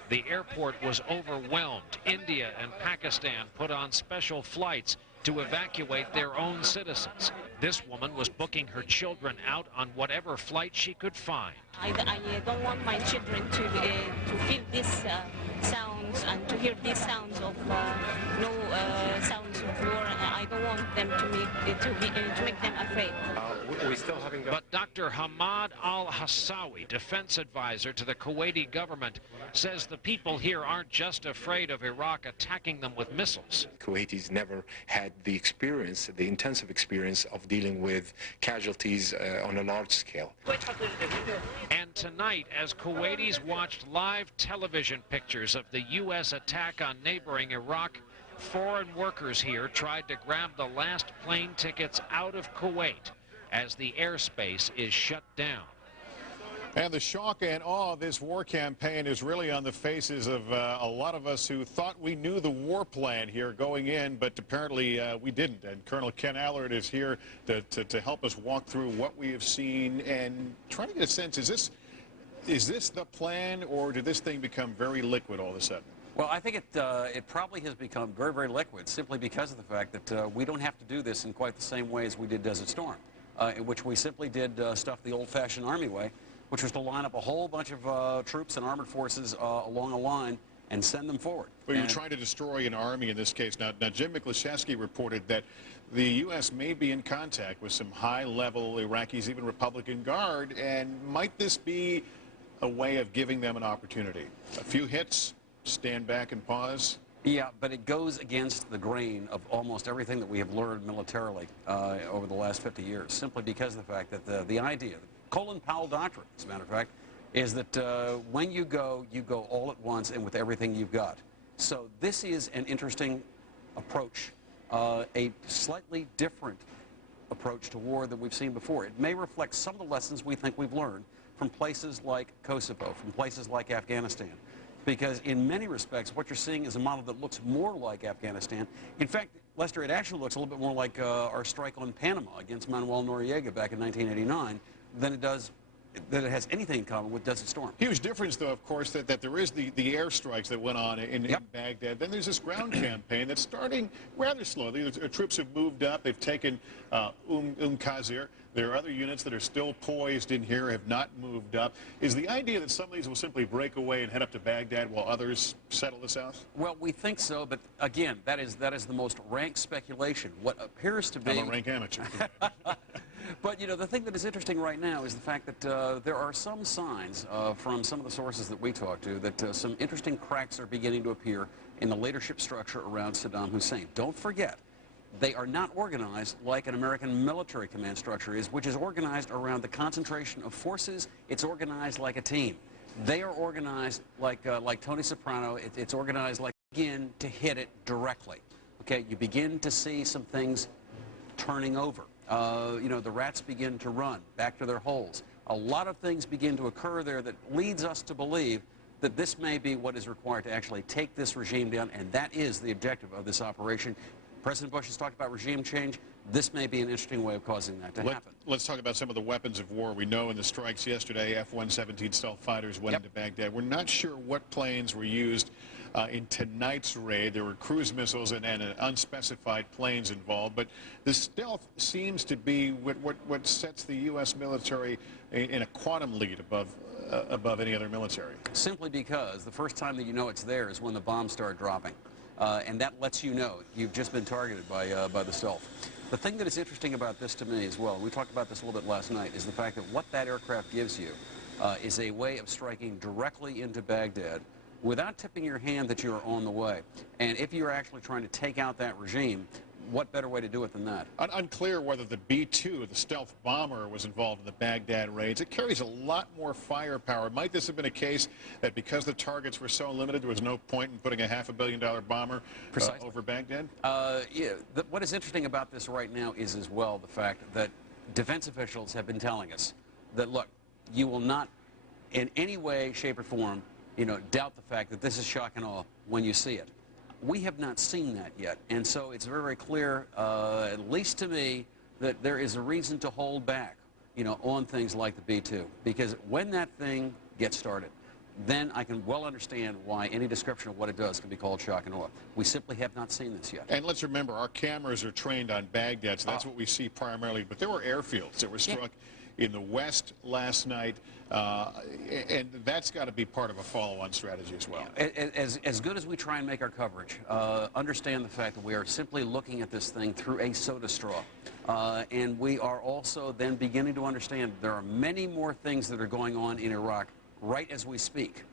The airport was overwhelmed. India and Pakistan put on special flights to evacuate their own citizens. This woman was booking her children out on whatever flight she could find. I don't want my children to feel these sounds and to hear these sounds of no sounds thrashing floor. I don't want them to make them afraid. We still haven't got... But Dr. Hamad al-Hassawi, defense advisor to the Kuwaiti government, says the people here aren't just afraid of Iraq attacking them with missiles. Kuwaitis never had the experience, the intensive experience of dealing with casualties on a large scale. And tonight, as Kuwaitis watched live television pictures of the U.S. attack on neighboring Iraq, foreign workers here tried to grab the last plane tickets out of Kuwait as the airspace is shut down. And the shock and awe of this war campaign is really on the faces of a lot of us who thought we knew the war plan here going in, but apparently we didn't. And Colonel Ken Allard is here to help us walk through what we have seen and try to get a sense, is this the plan, or did this thing become very liquid all of a sudden? Well, I think it probably has become very, very liquid simply because of the fact that we don't have to do this in quite the same way as we did Desert Storm, in which we simply did stuff the old-fashioned Army way, which was to line up a whole bunch of troops and armored forces along a line and send them forward. Well, you're trying to destroy an army in this case. Now Jim Miklaszewski reported that the U.S. may be in contact with some high-level Iraqis, even Republican Guard, and might this be a way of giving them an opportunity? A few hits, stand back and pause? Yeah, but it goes against the grain of almost everything that we have learned militarily over the last 50 years, simply because of the fact that the idea, the Colin Powell doctrine, as a matter of fact, is that when you go all at once and with everything you've got. So this is an interesting approach, a slightly different approach to war than we've seen before. It may reflect some of the lessons we think we've learned from places like Kosovo, from places like Afghanistan. Because in many respects, what you're seeing is a model that looks more like Afghanistan. In fact, Lester, it actually looks a little bit more like our strike on Panama against Manuel Noriega back in 1989 than it has anything in common with Desert Storm. Huge difference, though, of course, that there is the airstrikes that went on in Baghdad. Then there's this ground campaign that's starting rather slowly. The troops have moved up. They've taken Qasr. There are other units that are still poised in here, have not moved up. Is the idea that some of these will simply break away and head up to Baghdad while others settle the south? Well, we think so, but again, that is the most rank speculation. What appears to be... I'm a rank amateur. But, you know, the thing that is interesting right now is the fact that there are some signs from some of the sources that we talk to that some interesting cracks are beginning to appear in the leadership structure around Saddam Hussein. Don't forget, they are not organized like an American military command structure is, which is organized around the concentration of forces. It's organized like a team. They are organized like Tony Soprano. It's organized like begin to hit it directly. Okay, you begin to see some things turning over. You know, the rats begin to run back to their holes. A lot of things begin to occur there that leads us to believe that this may be what is required to actually take this regime down, and that is the objective of this operation. President Bush has talked about regime change. This may be an interesting way of causing that to happen. Let's talk about some of the weapons of war. We know in the strikes yesterday, F-117 stealth fighters went into Baghdad. We're not sure what planes were used in tonight's raid. There were cruise missiles and unspecified planes involved. But the stealth seems to be what sets the U.S. military in a quantum lead above any other military. Simply because the first time that you know it's there is when the bombs start dropping. And that lets you know you've just been targeted by the stealth. The thing that is interesting about this to me as well, we talked about this a little bit last night, is the fact that what that aircraft gives you is a way of striking directly into Baghdad without tipping your hand that you're on the way. And if you're actually trying to take out that regime, what better way to do it than that? Unclear whether the B-2, the stealth bomber, was involved in the Baghdad raids. It carries a lot more firepower. Might this have been a case that because the targets were so limited, there was no point in putting a $500 million bomber over Baghdad? Yeah. What is interesting about this right now is as well the fact that defense officials have been telling us that, look, you will not in any way, shape, or form, you know, doubt the fact that this is shock and awe when you see it. We have not seen that yet, and so it's very, very clear, at least to me, that there is a reason to hold back, you know, on things like the B-2, because when that thing gets started, then I can well understand why any description of what it does can be called shock and awe. We simply have not seen this yet. And let's remember, our cameras are trained on Baghdad, so that's what we see primarily. But there were airfields that were struck in the West last night, and that's got to be part of a follow-on strategy as well. As good as we try and make our coverage, understand the fact that we are simply looking at this thing through a soda straw. And we are also then beginning to understand there are many more things that are going on in Iraq right as we speak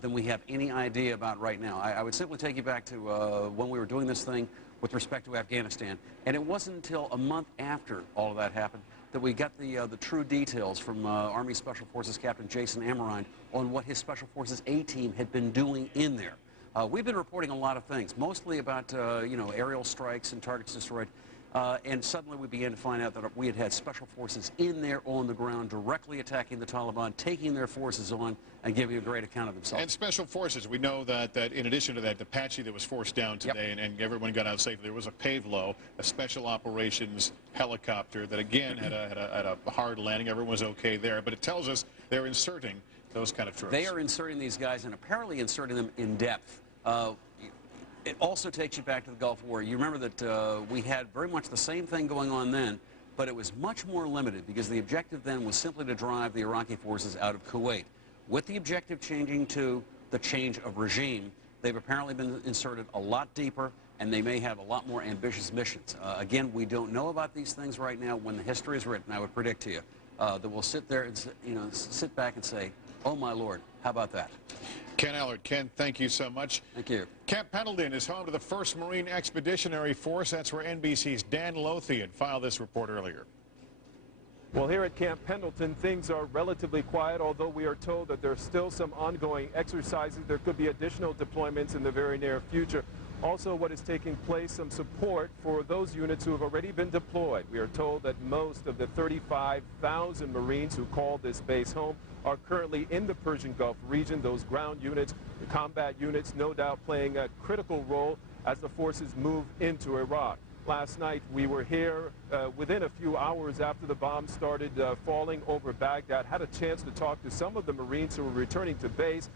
than we have any idea about right now. I would simply take you back to when we were doing this thing with respect to Afghanistan, and it wasn't until a month after all of that happened that we got the true details from Army Special Forces Captain Jason Ammerine on what his Special Forces A-team had been doing in there. We've been reporting a lot of things, mostly about aerial strikes and targets destroyed. And suddenly we began to find out that we had had special forces in there on the ground directly attacking the Taliban, taking their forces on, and giving a great account of themselves. And special forces, we know that in addition to that, the Apache that was forced down today, and everyone got out safely, there was a Pavlo, a special operations helicopter that again had a hard landing. Everyone was okay there, but it tells us they're inserting those kind of troops. They are inserting these guys and apparently inserting them in depth. It also takes you back to the Gulf War. You remember that we had very much the same thing going on then, but it was much more limited because the objective then was simply to drive the Iraqi forces out of Kuwait. With the objective changing to the change of regime, they've apparently been inserted a lot deeper, and they may have a lot more ambitious missions. Again, we don't know about these things right now. When the history is written, I would predict to you that we'll sit there and sit back and say, oh my Lord, how about that? Ken Allard. Ken, thank you so much. Thank you. Camp Pendleton is home to the 1st Marine Expeditionary Force. That's where NBC's Dan Lothian filed this report earlier. Well, here at Camp Pendleton, things are relatively quiet, although we are told that there's still some ongoing exercises. There could be additional deployments in the very near future. Also, what is taking place, some support for those units who have already been deployed. We are told that most of the 35,000 Marines who call this base home are currently in the Persian Gulf region. Those ground units, the combat units, no doubt playing a critical role as the forces move into Iraq. Last night, we were here within a few hours after the bombs started falling over Baghdad, had a chance to talk to some of the Marines who were returning to base.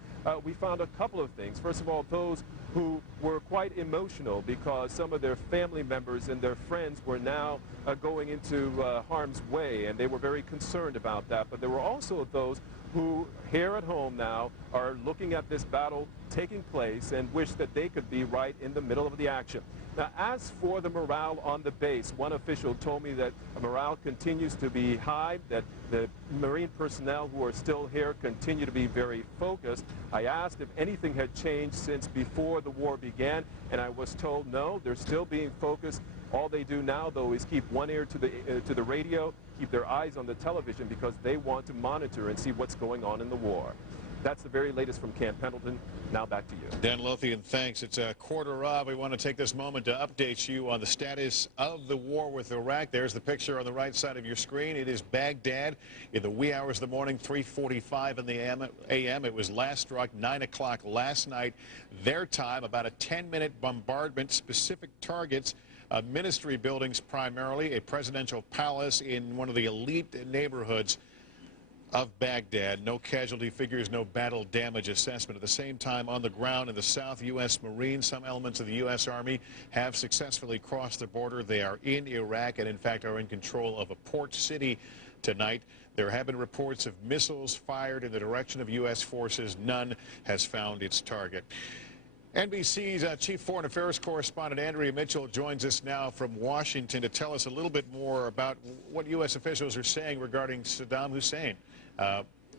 We found a couple of things. First of all, those who were quite emotional because some of their family members and their friends were now going into harm's way, and they were very concerned about that. But there were also those who here at home now are looking at this battle taking place and wish that they could be right in the middle of the action. Now, as for the morale on the base, one official told me that morale continues to be high, that the Marine personnel who are still here continue to be very focused. I asked if anything had changed since before the war began, and I was told no, they're still being focused. All they do now, though, is keep one ear to the radio, keep their eyes on the television because they want to monitor and see what's going on in the war. That's the very latest from Camp Pendleton. Now back to you. Dan Lothian, thanks. It's a quarter of. We want to take this moment to update you on the status of the war with Iraq. There's the picture on the right side of your screen. It is Baghdad in the wee hours of the morning, 3:45 in the a.m. It was last struck 9 o'clock last night. Their time, about a 10-minute bombardment, specific targets, ministry buildings primarily, a presidential palace in one of the elite neighborhoods of Baghdad. No casualty figures, no battle damage assessment. At the same time, on the ground in the south, U.S. Marines, some elements of the U.S. Army have successfully crossed the border. They are in Iraq and, in fact, are in control of a port city tonight. There have been reports of missiles fired in the direction of U.S. forces. None has found its target. NBC's chief foreign affairs correspondent Andrea Mitchell joins us now from Washington to tell us a little bit more about what U.S. officials are saying regarding Saddam Hussein.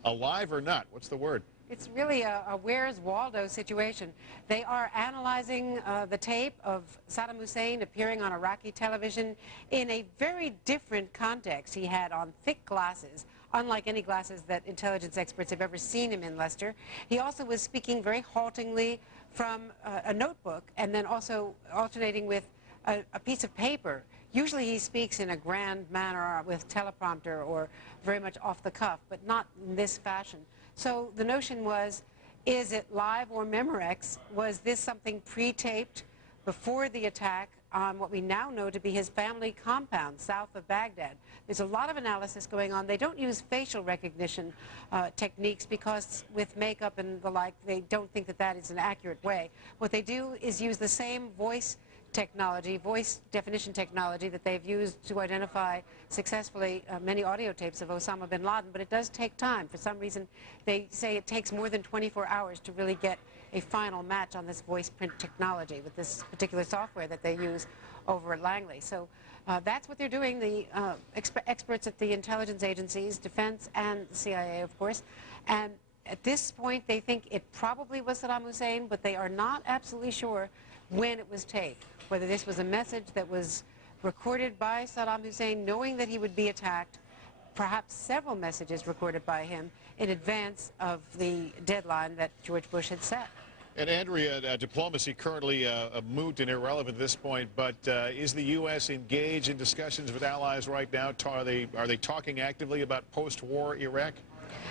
Alive or not? What's the word? It's really a Where's Waldo situation. They are analyzing the tape of Saddam Hussein appearing on Iraqi television in a very different context. He had on thick glasses, unlike any glasses that intelligence experts have ever seen him in, Lester. He also was speaking very haltingly from a notebook and then also alternating with a piece of paper. Usually he speaks in a grand manner with teleprompter or very much off the cuff, but not in this fashion. So the notion was, is it live or Memorex? Was this something pre-taped before the attack on what we now know to be his family compound south of Baghdad? There's a lot of analysis going on. They don't use facial recognition techniques because with makeup and the like, they don't think that that is an accurate way. What they do is use the same voice technology, voice definition technology that they've used to identify successfully many audio tapes of Osama bin Laden, but it does take time. For some reason, they say it takes more than 24 hours to really get a final match on this voice print technology with this particular software that they use over at Langley. So that's what they're doing, the experts at the intelligence agencies, defense and the CIA, of course. And at this point, they think it probably was Saddam Hussein, but they are not absolutely sure when it was taped, whether this was a message that was recorded by Saddam Hussein knowing that he would be attacked, perhaps several messages recorded by him in advance of the deadline that George Bush had set. And Andrea, diplomacy currently moot and irrelevant at this point, but is the U.S. engaged in discussions with allies right now? Are they talking actively about post-war Iraq?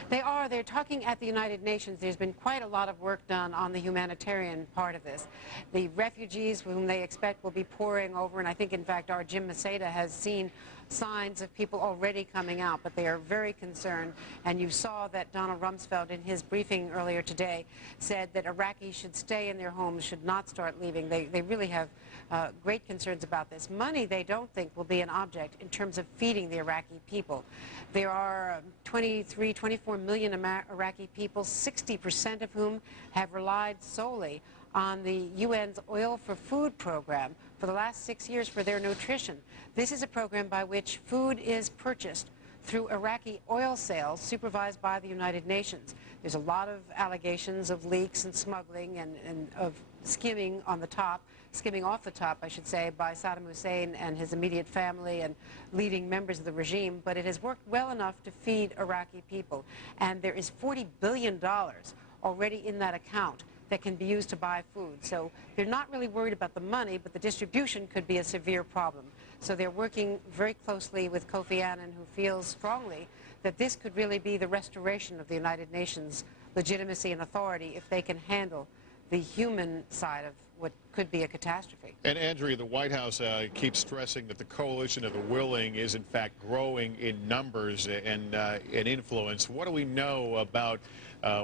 They are. They're talking at the United Nations. There's been quite a lot of work done on the humanitarian part of this. The refugees whom they expect will be pouring over, and I think, in fact, our Jim Maceda has seen signs of people already coming out, but they are very concerned. And you saw that Donald Rumsfeld, in his briefing earlier today, said that Iraqis should stay in their homes, should not start leaving. They really have great concerns about this. Money, they don't think, will be an object in terms of feeding the Iraqi people. There are 24 million Iraqi people, 60% of whom have relied solely on the UN's Oil for Food program for the last 6 years for their nutrition. This is a program by which food is purchased through Iraqi oil sales supervised by the United Nations. There's a lot of allegations of leaks and smuggling and of skimming off the top, I should say, by Saddam Hussein and his immediate family and leading members of the regime, but it has worked well enough to feed Iraqi people. And there is $40 billion already in that account that can be used to buy food. So they're not really worried about the money, but the distribution could be a severe problem. So they're working very closely with Kofi Annan, who feels strongly that this could really be the restoration of the United Nations' legitimacy and authority if they can handle the human side of what could be a catastrophe. And Andrea, the White House keeps stressing that the coalition of the willing is in fact growing in numbers and influence. What do we know about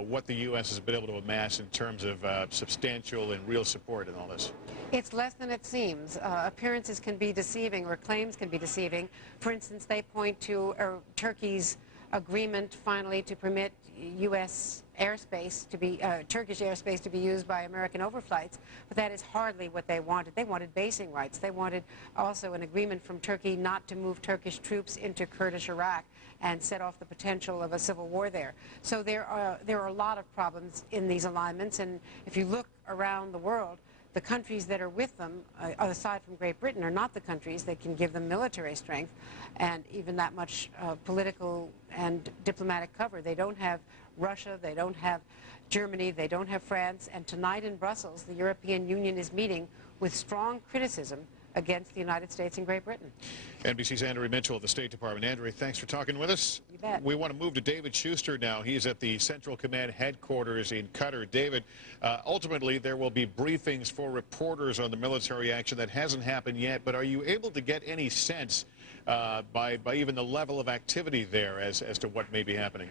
what the U.S. has been able to amass in terms of substantial and real support in all this? It's less than it seems. Appearances can be deceiving, or claims can be deceiving. For instance, they point to Turkey's agreement finally to permit U.S. airspace to be, Turkish airspace to be used by American overflights, but that is hardly what they wanted. They wanted basing rights. They wanted also an agreement from Turkey not to move Turkish troops into Kurdish Iraq and set off the potential of a civil war there. So there are a lot of problems in these alignments, and if you look around the world, the countries that are with them, aside from Great Britain, are not the countries that can give them military strength and even that much political and diplomatic cover. They don't have Russia, they don't have Germany, they don't have France, and tonight in Brussels, the European Union is meeting with strong criticism against the United States and Great Britain. NBC's Andrea Mitchell of the State Department. Andrea, thanks for talking with us. You bet. We want to move to David Schuster now. He's at the Central Command headquarters in Qatar. David, ultimately there will be briefings for reporters on the military action. That hasn't happened yet, but are you able to get any sense by even the level of activity there as to what may be happening?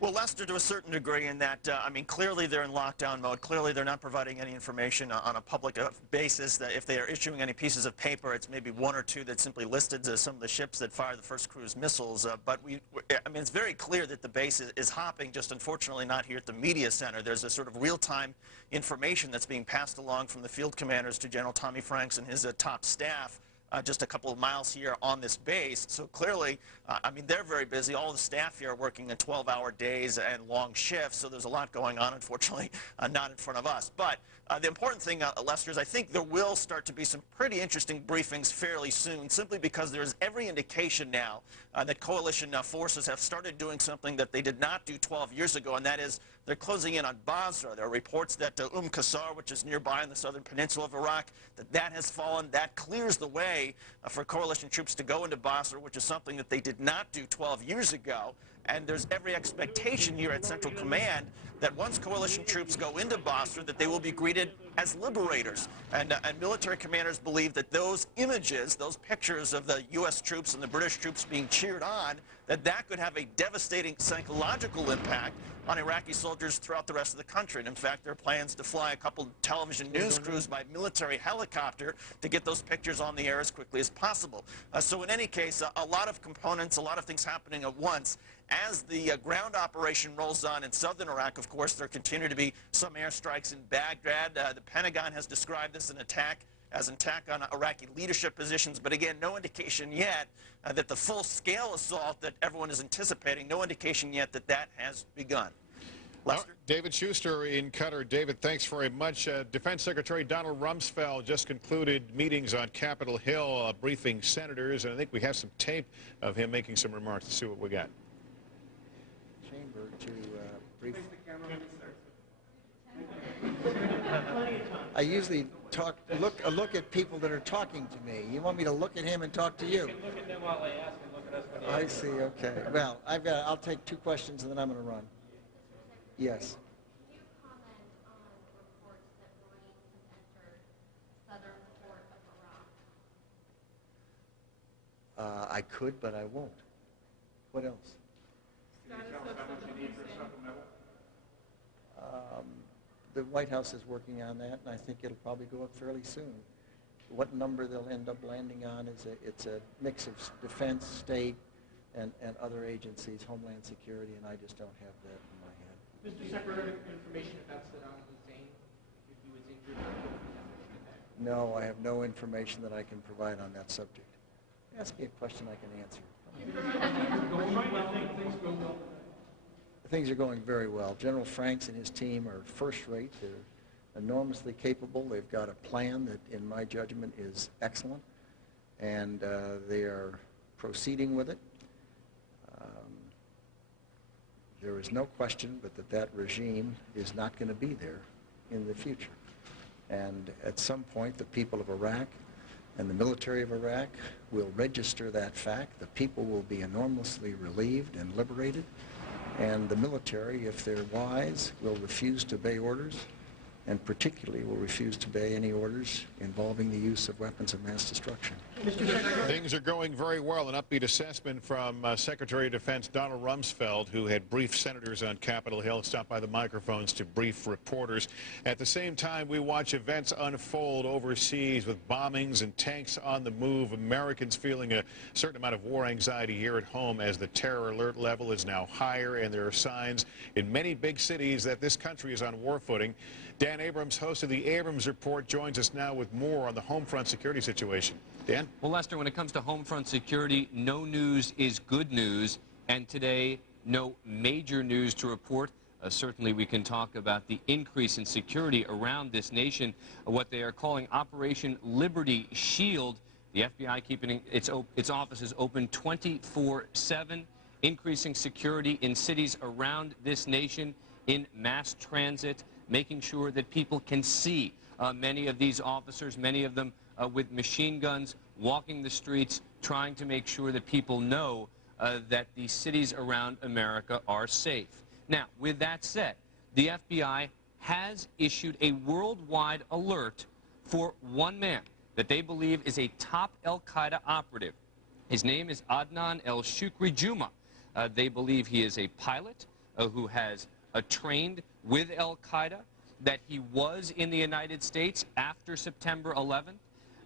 Well, Lester, to a certain degree in that, I mean, clearly they're in lockdown mode. Clearly they're not providing any information on a public basis. That if they are issuing any pieces of paper, it's maybe one or two that simply listed some of the ships that fire the first cruise missiles. But I mean, it's very clear that the base is hopping, just unfortunately not here at the media center. There's a sort of real-time information that's being passed along from the field commanders to General Tommy Franks and his top staff. Just a couple of miles here on this base. So clearly, I mean, they're very busy. All the staff here are working in 12-hour days and long shifts, so there's a lot going on, unfortunately, not in front of us. But the important thing, Lester, is I think there will start to be some pretty interesting briefings fairly soon, simply because there's every indication now that coalition forces have started doing something that they did not do 12 years ago, and that is they're closing in on Basra. There are reports that Qasr, which is nearby in the southern peninsula of Iraq, that has fallen. That clears the way for coalition troops to go into Basra, which is something that they did not do 12 years ago. And there's every expectation here at Central Command that once coalition troops go into Basra, that they will be greeted as liberators. And military commanders believe that those images, those pictures of the U.S. troops and the British troops being cheered on, that could have a devastating psychological impact on Iraqi soldiers throughout the rest of the country. And in fact, there are plans to fly a couple television news crews by military helicopter to get those pictures on the air as quickly as possible. So in any case, a lot of components, a lot of things happening at once. As the ground operation rolls on in southern Iraq, of course, there continue to be some airstrikes in Baghdad. The Pentagon has described this as an attack on Iraqi leadership positions, but again, no indication yet that the full-scale assault that everyone is anticipating, no indication yet that that has begun. Lester? David Schuster in Qatar. David, thanks very much. Defense Secretary Donald Rumsfeld just concluded meetings on Capitol Hill, briefing senators, and I think we have some tape of him making some remarks. Let's see what we got. Chamber to brief. I usually look at people that are talking to me. You want me to look at him and talk to you? You can look at them while they ask and look at us when you I see. Okay. Well, I'll take 2 questions and then I'm going to run. Yes. Can you comment on reports that Marines have entered southern port of Iraq? I could, but I won't. What else? The White House is working on that, and I think it'll probably go up fairly soon. What number they'll end up landing on is it's a mix of defense, state, and other agencies, Homeland Security, and I just don't have that in my head. Mr. Secretary, information about Saddam Hussein, if he was injured? No, I have no information that I can provide on that subject. Ask me a question I can answer. Things are going very well. General Franks and his team are first rate. They're enormously capable. They've got a plan that, in my judgment, is excellent, and they are proceeding with it. There is no question but that regime is not going to be there in the future. And at some point, the people of Iraq and the military of Iraq will register that fact. The people will be enormously relieved and liberated. And the military, if they're wise, will refuse to obey orders, and particularly will refuse to obey any orders involving the use of weapons of mass destruction. Things are going very well. An upbeat assessment from Secretary of Defense Donald Rumsfeld, who had briefed senators on Capitol Hill, stopped by the microphones to brief reporters. At the same time, we watch events unfold overseas with bombings and tanks on the move. Americans feeling a certain amount of war anxiety here at home as the terror alert level is now higher, and there are signs in many big cities that this country is on war footing. Dan Abrams, host of the Abrams Report, joins us now with more on the home front security situation. Dan? Well, Lester, when it comes to home front security, no news is good news, and today, no major news to report. Certainly, we can talk about the increase in security around this nation, what they are calling Operation Liberty Shield. The FBI keeping its offices open 24/7, increasing security in cities around this nation, in mass transit, making sure that people can see many of these officers, many of them with machine guns, walking the streets, trying to make sure that people know that the cities around America are safe. Now, with that said, the FBI has issued a worldwide alert for one man that they believe is a top al-Qaeda operative. His name is Adnan el-Shukri Juma. They believe he is a pilot who has trained with al-Qaeda, that he was in the United States after September 11th,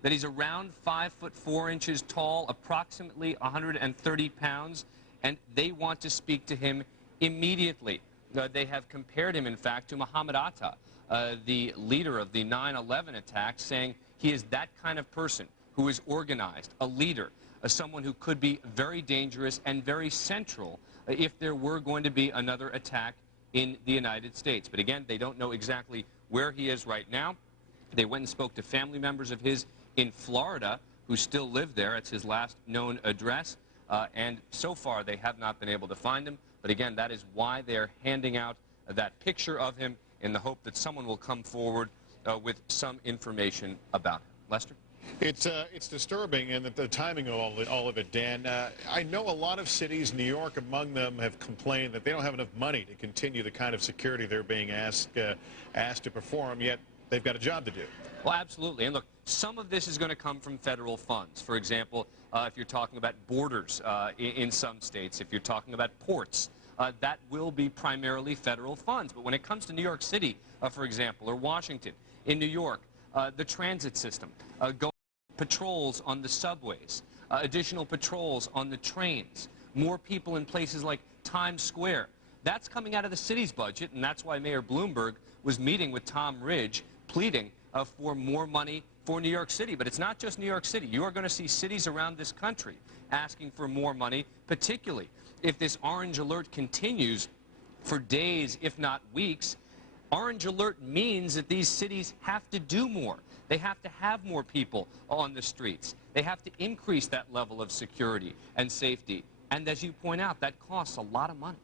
that he's around 5'4" tall, approximately 130 pounds, and they want to speak to him immediately. They have compared him, in fact, to Muhammad Atta, the leader of the 9/11 attacks, saying he is that kind of person who is organized, a leader, someone who could be very dangerous and very central if there were going to be another attack in the United States. But again, they don't know exactly where he is right now. They went and spoke to family members of his in Florida who still live there. It's his last known address. And so far, they have not been able to find him. But again, that is why they're handing out that picture of him in the hope that someone will come forward with some information about him. Lester? It's disturbing, and the timing of all of it, Dan. I know a lot of cities, New York among them, have complained that they don't have enough money to continue the kind of security they're being asked to perform, yet they've got a job to do. Well, absolutely. And look, some of this is going to come from federal funds. For example, if you're talking about borders in some states, if you're talking about ports, that will be primarily federal funds. But when it comes to New York City, for example, or Washington, in New York, the transit system, patrols on the subways, additional patrols on the trains, more people in places like Times Square. That's coming out of the city's budget, and that's why Mayor Bloomberg was meeting with Tom Ridge, pleading for more money for New York City. But it's not just New York City. You are going to see cities around this country asking for more money, particularly if this orange alert continues for days, if not weeks. Orange alert means that these cities have to do more. They have to have more people on the streets. They have to increase that level of security and safety. And as you point out, that costs a lot of money.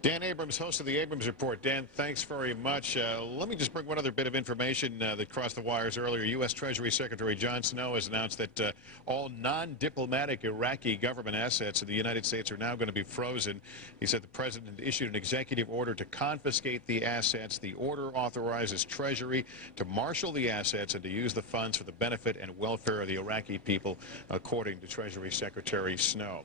Dan Abrams, host of the Abrams Report. Dan, thanks very much. Let me just bring one other bit of information that crossed the wires earlier. U.S. Treasury Secretary John Snow has announced that all non-diplomatic Iraqi government assets in the United States are now going to be frozen. He said the president issued an executive order to confiscate the assets. The order authorizes Treasury to marshal the assets and to use the funds for the benefit and welfare of the Iraqi people, according to Treasury Secretary Snow.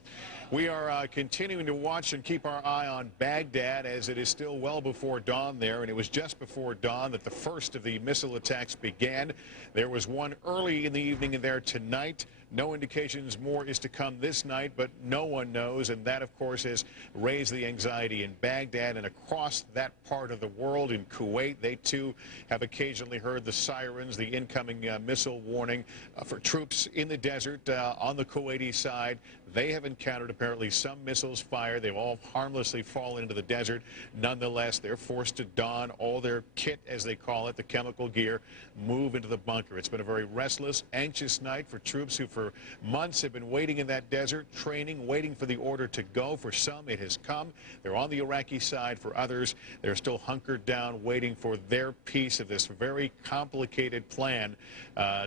We are continuing to watch and keep our eye on Baghdad, as it is still well before dawn there, and it was just before dawn that the first of the missile attacks began. There was one early in the evening there tonight. No indications more is to come this night, but no one knows, and that, of course, has raised the anxiety in Baghdad and across that part of the world. In Kuwait, they too have occasionally heard the sirens, the incoming missile warning for troops in the desert on the Kuwaiti side. They have encountered apparently some missiles fired. They've all harmlessly fallen into the desert. Nonetheless, they're forced to don all their kit, as they call it, the chemical gear, move into the bunker. It's been a very restless, anxious night for troops who for months have been waiting in that desert, training, waiting for the order to go. For some, it has come. They're on the Iraqi side. For others, they're still hunkered down, waiting for their piece of this very complicated plan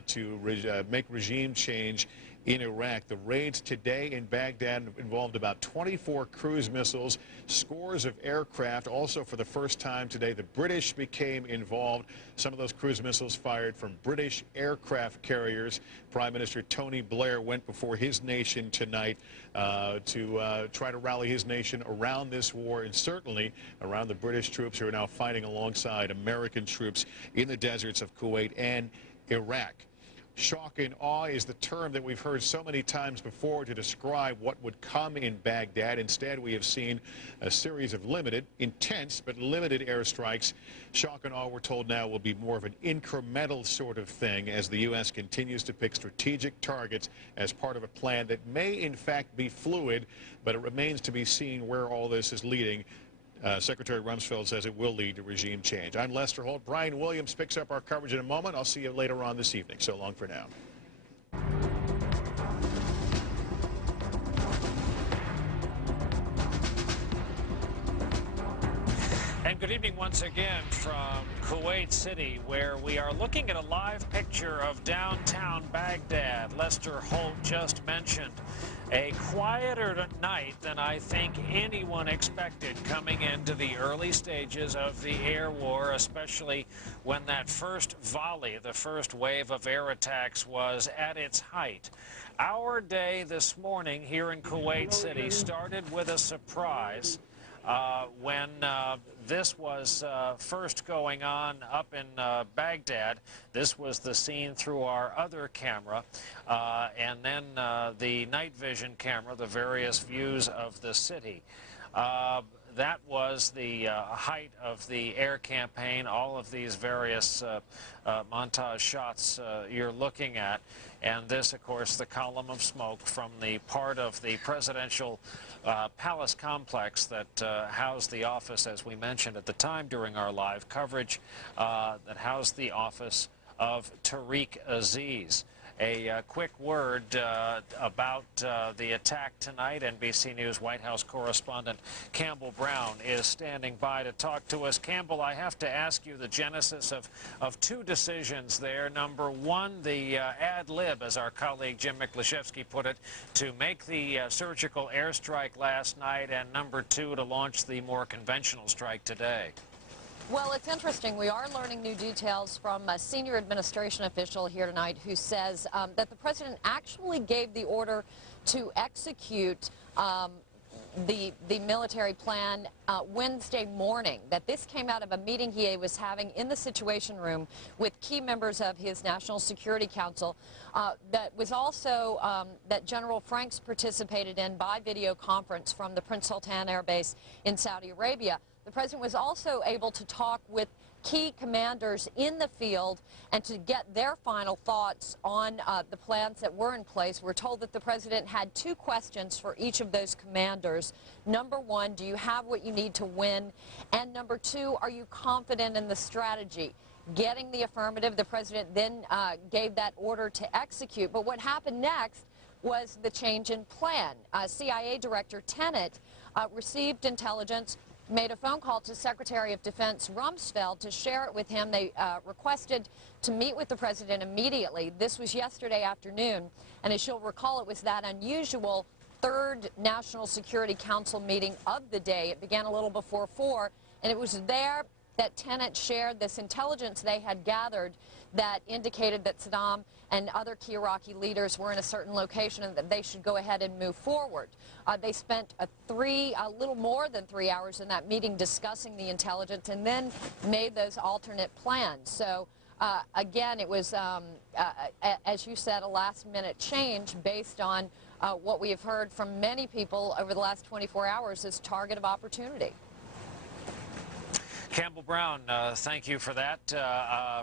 to make regime change in Iraq. The raids today in Baghdad involved about 24 cruise missiles, scores of aircraft. Also, for the first time today, the British became involved. Some of those cruise missiles fired from British aircraft carriers. Prime Minister Tony Blair went before his nation tonight to try to rally his nation around this war, and certainly around the British troops who are now fighting alongside American troops in the deserts of Kuwait and Iraq. Shock and awe is the term that we've heard so many times before to describe what would come in Baghdad. Instead, we have seen a series of limited, intense, but limited airstrikes. Shock and awe, we're told now, will be more of an incremental sort of thing as the U.S. continues to pick strategic targets as part of a plan that may, in fact, be fluid, but it remains to be seen where all this is leading. Secretary Rumsfeld says it will lead to regime change. I'm Lester Holt. Brian Williams picks up our coverage in a moment. I'll see you later on this evening. So long for now. And good evening once again from Kuwait City, where we are looking at a live picture of downtown Baghdad. Lester Holt just mentioned a quieter night than I think anyone expected coming into the early stages of the air war, especially when that first volley, the first wave of air attacks, was at its height. Our day this morning here in Kuwait City started with a surprise. When this was first going on up in Baghdad. This was the scene through our other camera, and then the night vision camera, the various views of the city. That was the height of the air campaign, all of these various montage shots you're looking at. And this, of course, the column of smoke from the part of the presidential palace complex that housed the office, as we mentioned at the time during our live coverage, that housed the office of Tariq Aziz. A quick word about the attack tonight. NBC News White House correspondent Campbell Brown is standing by to talk to us. Campbell, I have to ask you the genesis of two decisions there. Number one, the ad lib, as our colleague Jim Miklaszewski put it, to make the surgical airstrike last night, and number two, to launch the more conventional strike today. Well, it's interesting. We are learning new details from a senior administration official here tonight who says that the president actually gave the order to execute the military plan Wednesday morning, that this came out of a meeting he was having in the Situation Room with key members of his National Security Council that was also that General Franks participated in by video conference from the Prince Sultan Air Base in Saudi Arabia. The president was also able to talk with key commanders in the field and to get their final thoughts on the plans that were in place. We're told that the president had two questions for each of those commanders. Number one, do you have what you need to win? And number two, are you confident in the strategy? Getting the affirmative, the president then gave that order to execute. But what happened next was the change in plan. CIA Director Tenet received intelligence, made a phone call to Secretary of Defense Rumsfeld to share it with him. They requested to meet with the president immediately. This was yesterday afternoon, and as you'll recall, it was that unusual third National Security Council meeting of the day. It began a little before 4, and it was there that Tenet shared this intelligence they had gathered that indicated that Saddam and other key Iraqi leaders were in a certain location and that they should go ahead and move forward. They spent a little more than 3 hours in that meeting discussing the intelligence and then made those alternate plans. So again, it was, as you said, a last-minute change based on what we have heard from many people over the last 24 hours as target of opportunity. Campbell Brown, thank you for that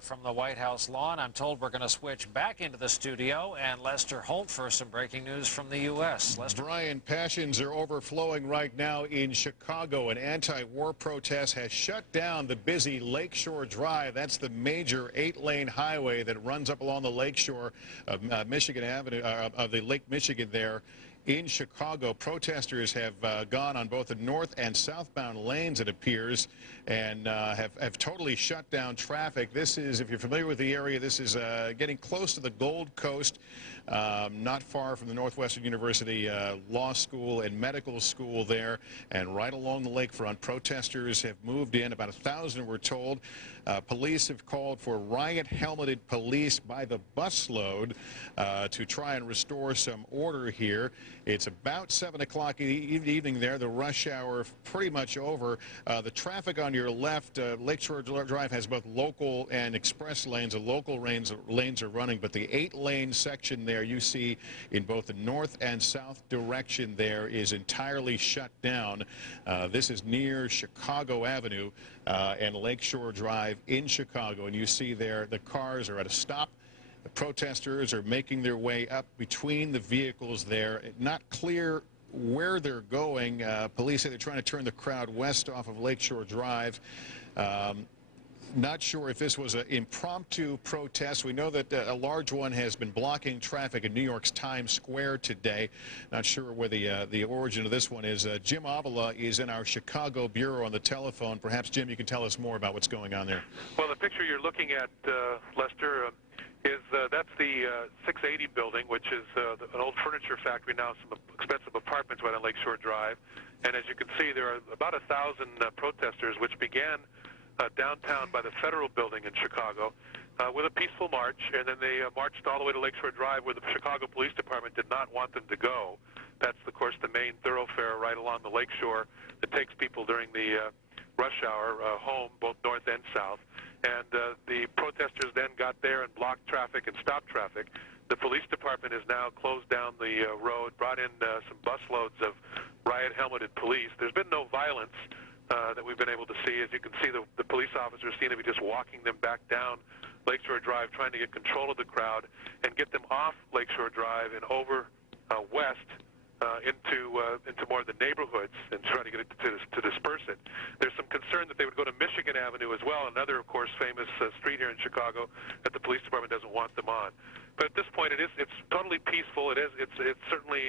from the White House lawn. I'm told we're going to switch back into the studio and Lester Holt for some breaking news from the U.S. Lester. Brian, passions are overflowing right now in Chicago. An anti-war protest has shut down the busy Lakeshore Drive. That's the major 8-lane highway that runs up along the lakeshore of Michigan Avenue, of the Lake Michigan there. In Chicago, protesters have gone on both the north and southbound lanes, it appears, and have totally shut down traffic. This is, if you're familiar with the area, this is getting close to the Gold Coast, not far from the Northwestern University Law School and Medical School there, and right along the lakefront. Protesters have moved in, about 1,000 we're told. Police have called for riot-helmeted police by the busload to try and restore some order here. It's about 7 o'clock in the evening there, the rush hour pretty much over. The traffic on your left, Lakeshore Drive has both local and express lanes. The local lanes are running, but the 8-lane section there you see in both the north and south direction there is entirely shut down. This is near Chicago Avenue and Lakeshore Drive in Chicago, and you see there the cars are at a stop. The protesters are making their way up between the vehicles there. Not clear where they're going. Police say they're trying to turn the crowd west off of Lakeshore Drive. Not sure if this was an impromptu protest. We know that a large one has been blocking traffic in New York's Times Square today. Not sure where the origin of this one is. Jim Avila is in our Chicago bureau on the telephone. Perhaps, Jim, you can tell us more about what's going on there. Well, the picture you're looking at, Lester, is that's the 680 building, which is an old furniture factory, now some expensive apartments right on Lakeshore Drive. And as you can see, there are about 1,000 protesters, which began downtown by the Federal Building in Chicago with a peaceful march, and then they marched all the way to Lakeshore Drive, where the Chicago Police Department did not want them to go. That's, of course, the main thoroughfare right along the lakeshore that takes people during the rush hour home, both north and south. And the protesters then got there and blocked traffic and stopped traffic. The police department has now closed down the road, brought in some busloads of riot-helmeted police. There's been no violence that we've been able to see. As you can see, the police officers seem to be just walking them back down Lakeshore Drive, trying to get control of the crowd and get them off Lakeshore Drive and over west into more of the neighborhoods and try to get it to disperse it. There's some concern that they would go to Michigan Avenue as well, another, of course, famous street here in Chicago that the police department doesn't want them on. But at this point, it's totally peaceful. It's certainly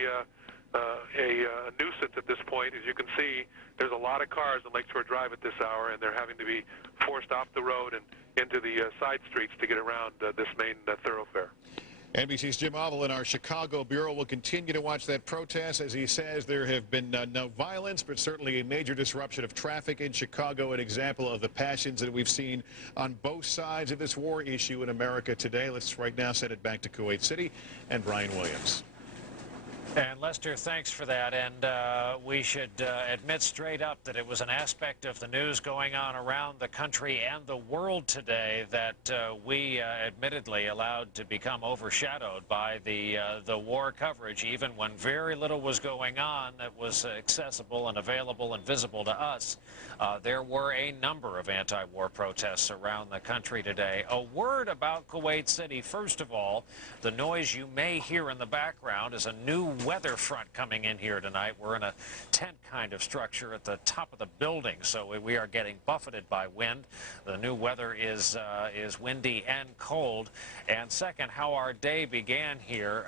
a nuisance at this point. As you can see, there's a lot of cars on Lakeshore Drive at this hour, and they're having to be forced off the road and into the side streets to get around this main thoroughfare. NBC's Jim Oval in our Chicago bureau will continue to watch that protest. As he says, there have been no violence, but certainly a major disruption of traffic in Chicago, an example of the passions that we've seen on both sides of this war issue in America today. Let's right now send it back to Kuwait City and Brian Williams. And Lester, thanks for that. And we should admit straight up that it was an aspect of the news going on around the country and the world today that we admittedly allowed to become overshadowed by the war coverage, even when very little was going on that was accessible and available and visible to us. There were a number of anti-war protests around the country today. A word about Kuwait City. First of all, the noise you may hear in the background is a new weather front coming in here tonight. We're in a tent kind of structure at the top of the building, so we are getting buffeted by wind. The new weather is windy and cold. And second, how our day began here.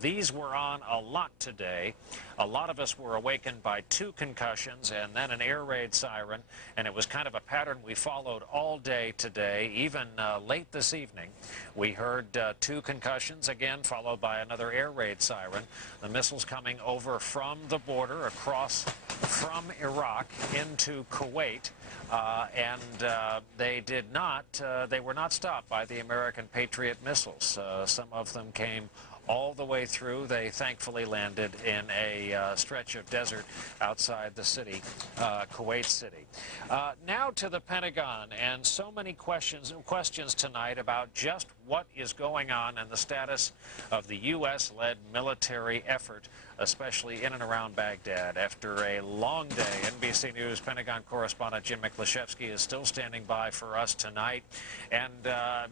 These were on a lot today. A lot of us were awakened by 2 concussions and then an air raid siren, and it was kind of a pattern we followed all day today. Even late this evening, we heard 2 concussions, again followed by another air raid siren. The missiles coming over from the border across from Iraq into Kuwait, and they were not stopped by the American Patriot missiles. Some of them came all the way through. They thankfully landed in a stretch of desert outside the city, Kuwait City. Now to the Pentagon, and so many questions tonight about just what is going on and the status of the U.S.-led military effort, especially in and around Baghdad. After a long day, NBC News Pentagon correspondent Jim Miklashevsky is still standing by for us tonight. And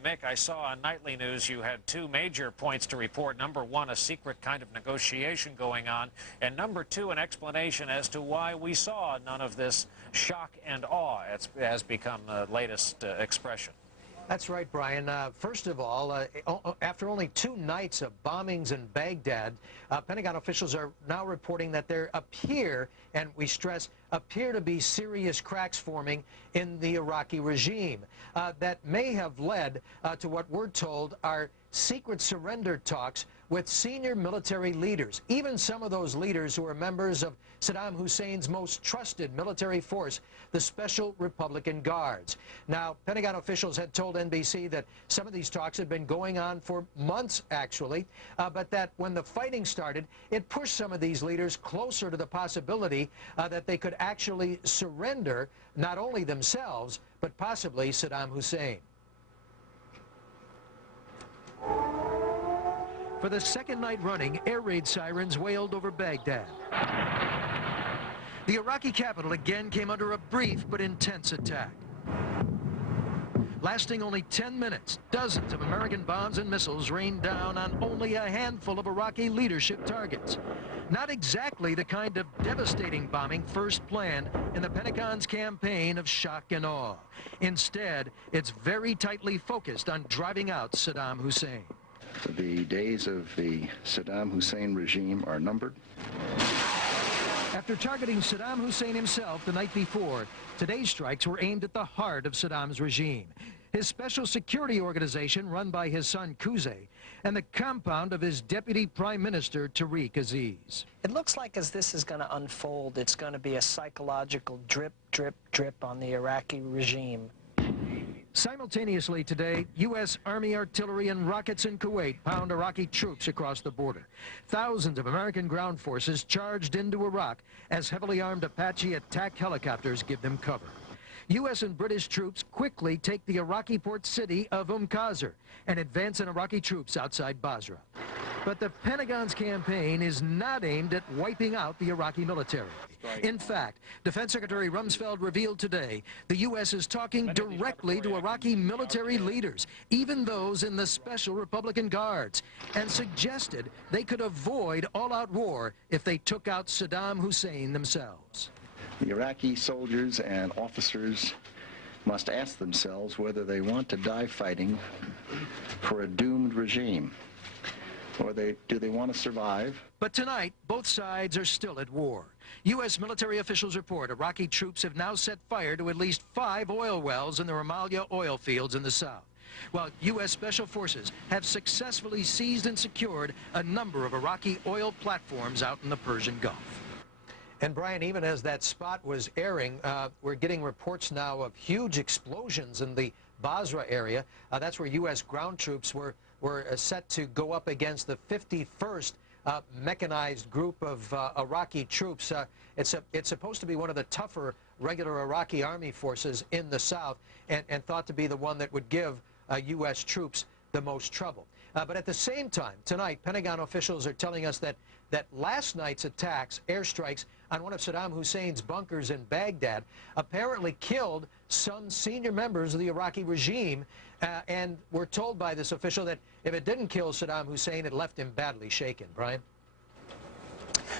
Mick, I saw on Nightly News you had 2 major points to report. Number 1, a secret kind of negotiation going on, and number 2, an explanation as to why we saw none of this shock and awe has become the latest expression. That's right, Brian. First of all, after only 2 nights of bombings in Baghdad, Pentagon officials are now reporting that there appear, and we stress, appear to be serious cracks forming in the Iraqi regime that may have led to what we're told are secret surrender talks with senior military leaders, even some of those leaders who are members of Saddam Hussein's most trusted military force, the Special Republican Guards. Now, Pentagon officials had told NBC that some of these talks had been going on for months, actually, but that when the fighting started, it pushed some of these leaders closer to the possibility that they could actually surrender not only themselves, but possibly Saddam Hussein. For the second night running, air raid sirens wailed over Baghdad. The Iraqi capital again came under a brief but intense attack. Lasting only 10 minutes, dozens of American bombs and missiles rained down on only a handful of Iraqi leadership targets. Not exactly the kind of devastating bombing first planned in the Pentagon's campaign of shock and awe. Instead, it's very tightly focused on driving out Saddam Hussein. The days of the Saddam Hussein regime are numbered. After targeting Saddam Hussein himself the night before, today's strikes were aimed at the heart of Saddam's regime, his special security organization run by his son Qusay, and the compound of his deputy prime minister Tariq Aziz. It looks like as this is going to unfold, it's going to be a psychological drip, drip, drip on the Iraqi regime. Simultaneously today, U.S. Army artillery and rockets in Kuwait pound Iraqi troops across the border. Thousands of American ground forces charged into Iraq as heavily armed Apache attack helicopters give them cover. U.S. and British troops quickly take the Iraqi port city of Qasr and advance in Iraqi troops outside Basra. But the Pentagon's campaign is not aimed at wiping out the Iraqi military. In fact, Defense Secretary Rumsfeld revealed today the U.S. is talking directly to Iraqi military leaders, even those in the Special Republican Guards, and suggested they could avoid all-out war if they took out Saddam Hussein themselves. The Iraqi soldiers and officers must ask themselves whether they want to die fighting for a doomed regime. or do they want to survive? But tonight, both sides are still at war. U.S. military officials report Iraqi troops have now set fire to at least 5 oil wells in the Ramallah oil fields in the south, while U.S. Special Forces have successfully seized and secured a number of Iraqi oil platforms out in the Persian Gulf. And Brian, even as that spot was airing, we're getting reports now of huge explosions in the Basra area. That's where U.S. ground troops were set to go up against the 51st mechanized group of Iraqi troops. It's supposed to be one of the tougher regular Iraqi army forces in the south, and thought to be the one that would give U.S. troops the most trouble. But at the same time, tonight, Pentagon officials are telling us that last night's attacks, airstrikes on one of Saddam Hussein's bunkers in Baghdad, apparently killed some senior members of the Iraqi regime, and we're told by this official that if it didn't kill Saddam Hussein, it left him badly shaken. Brian?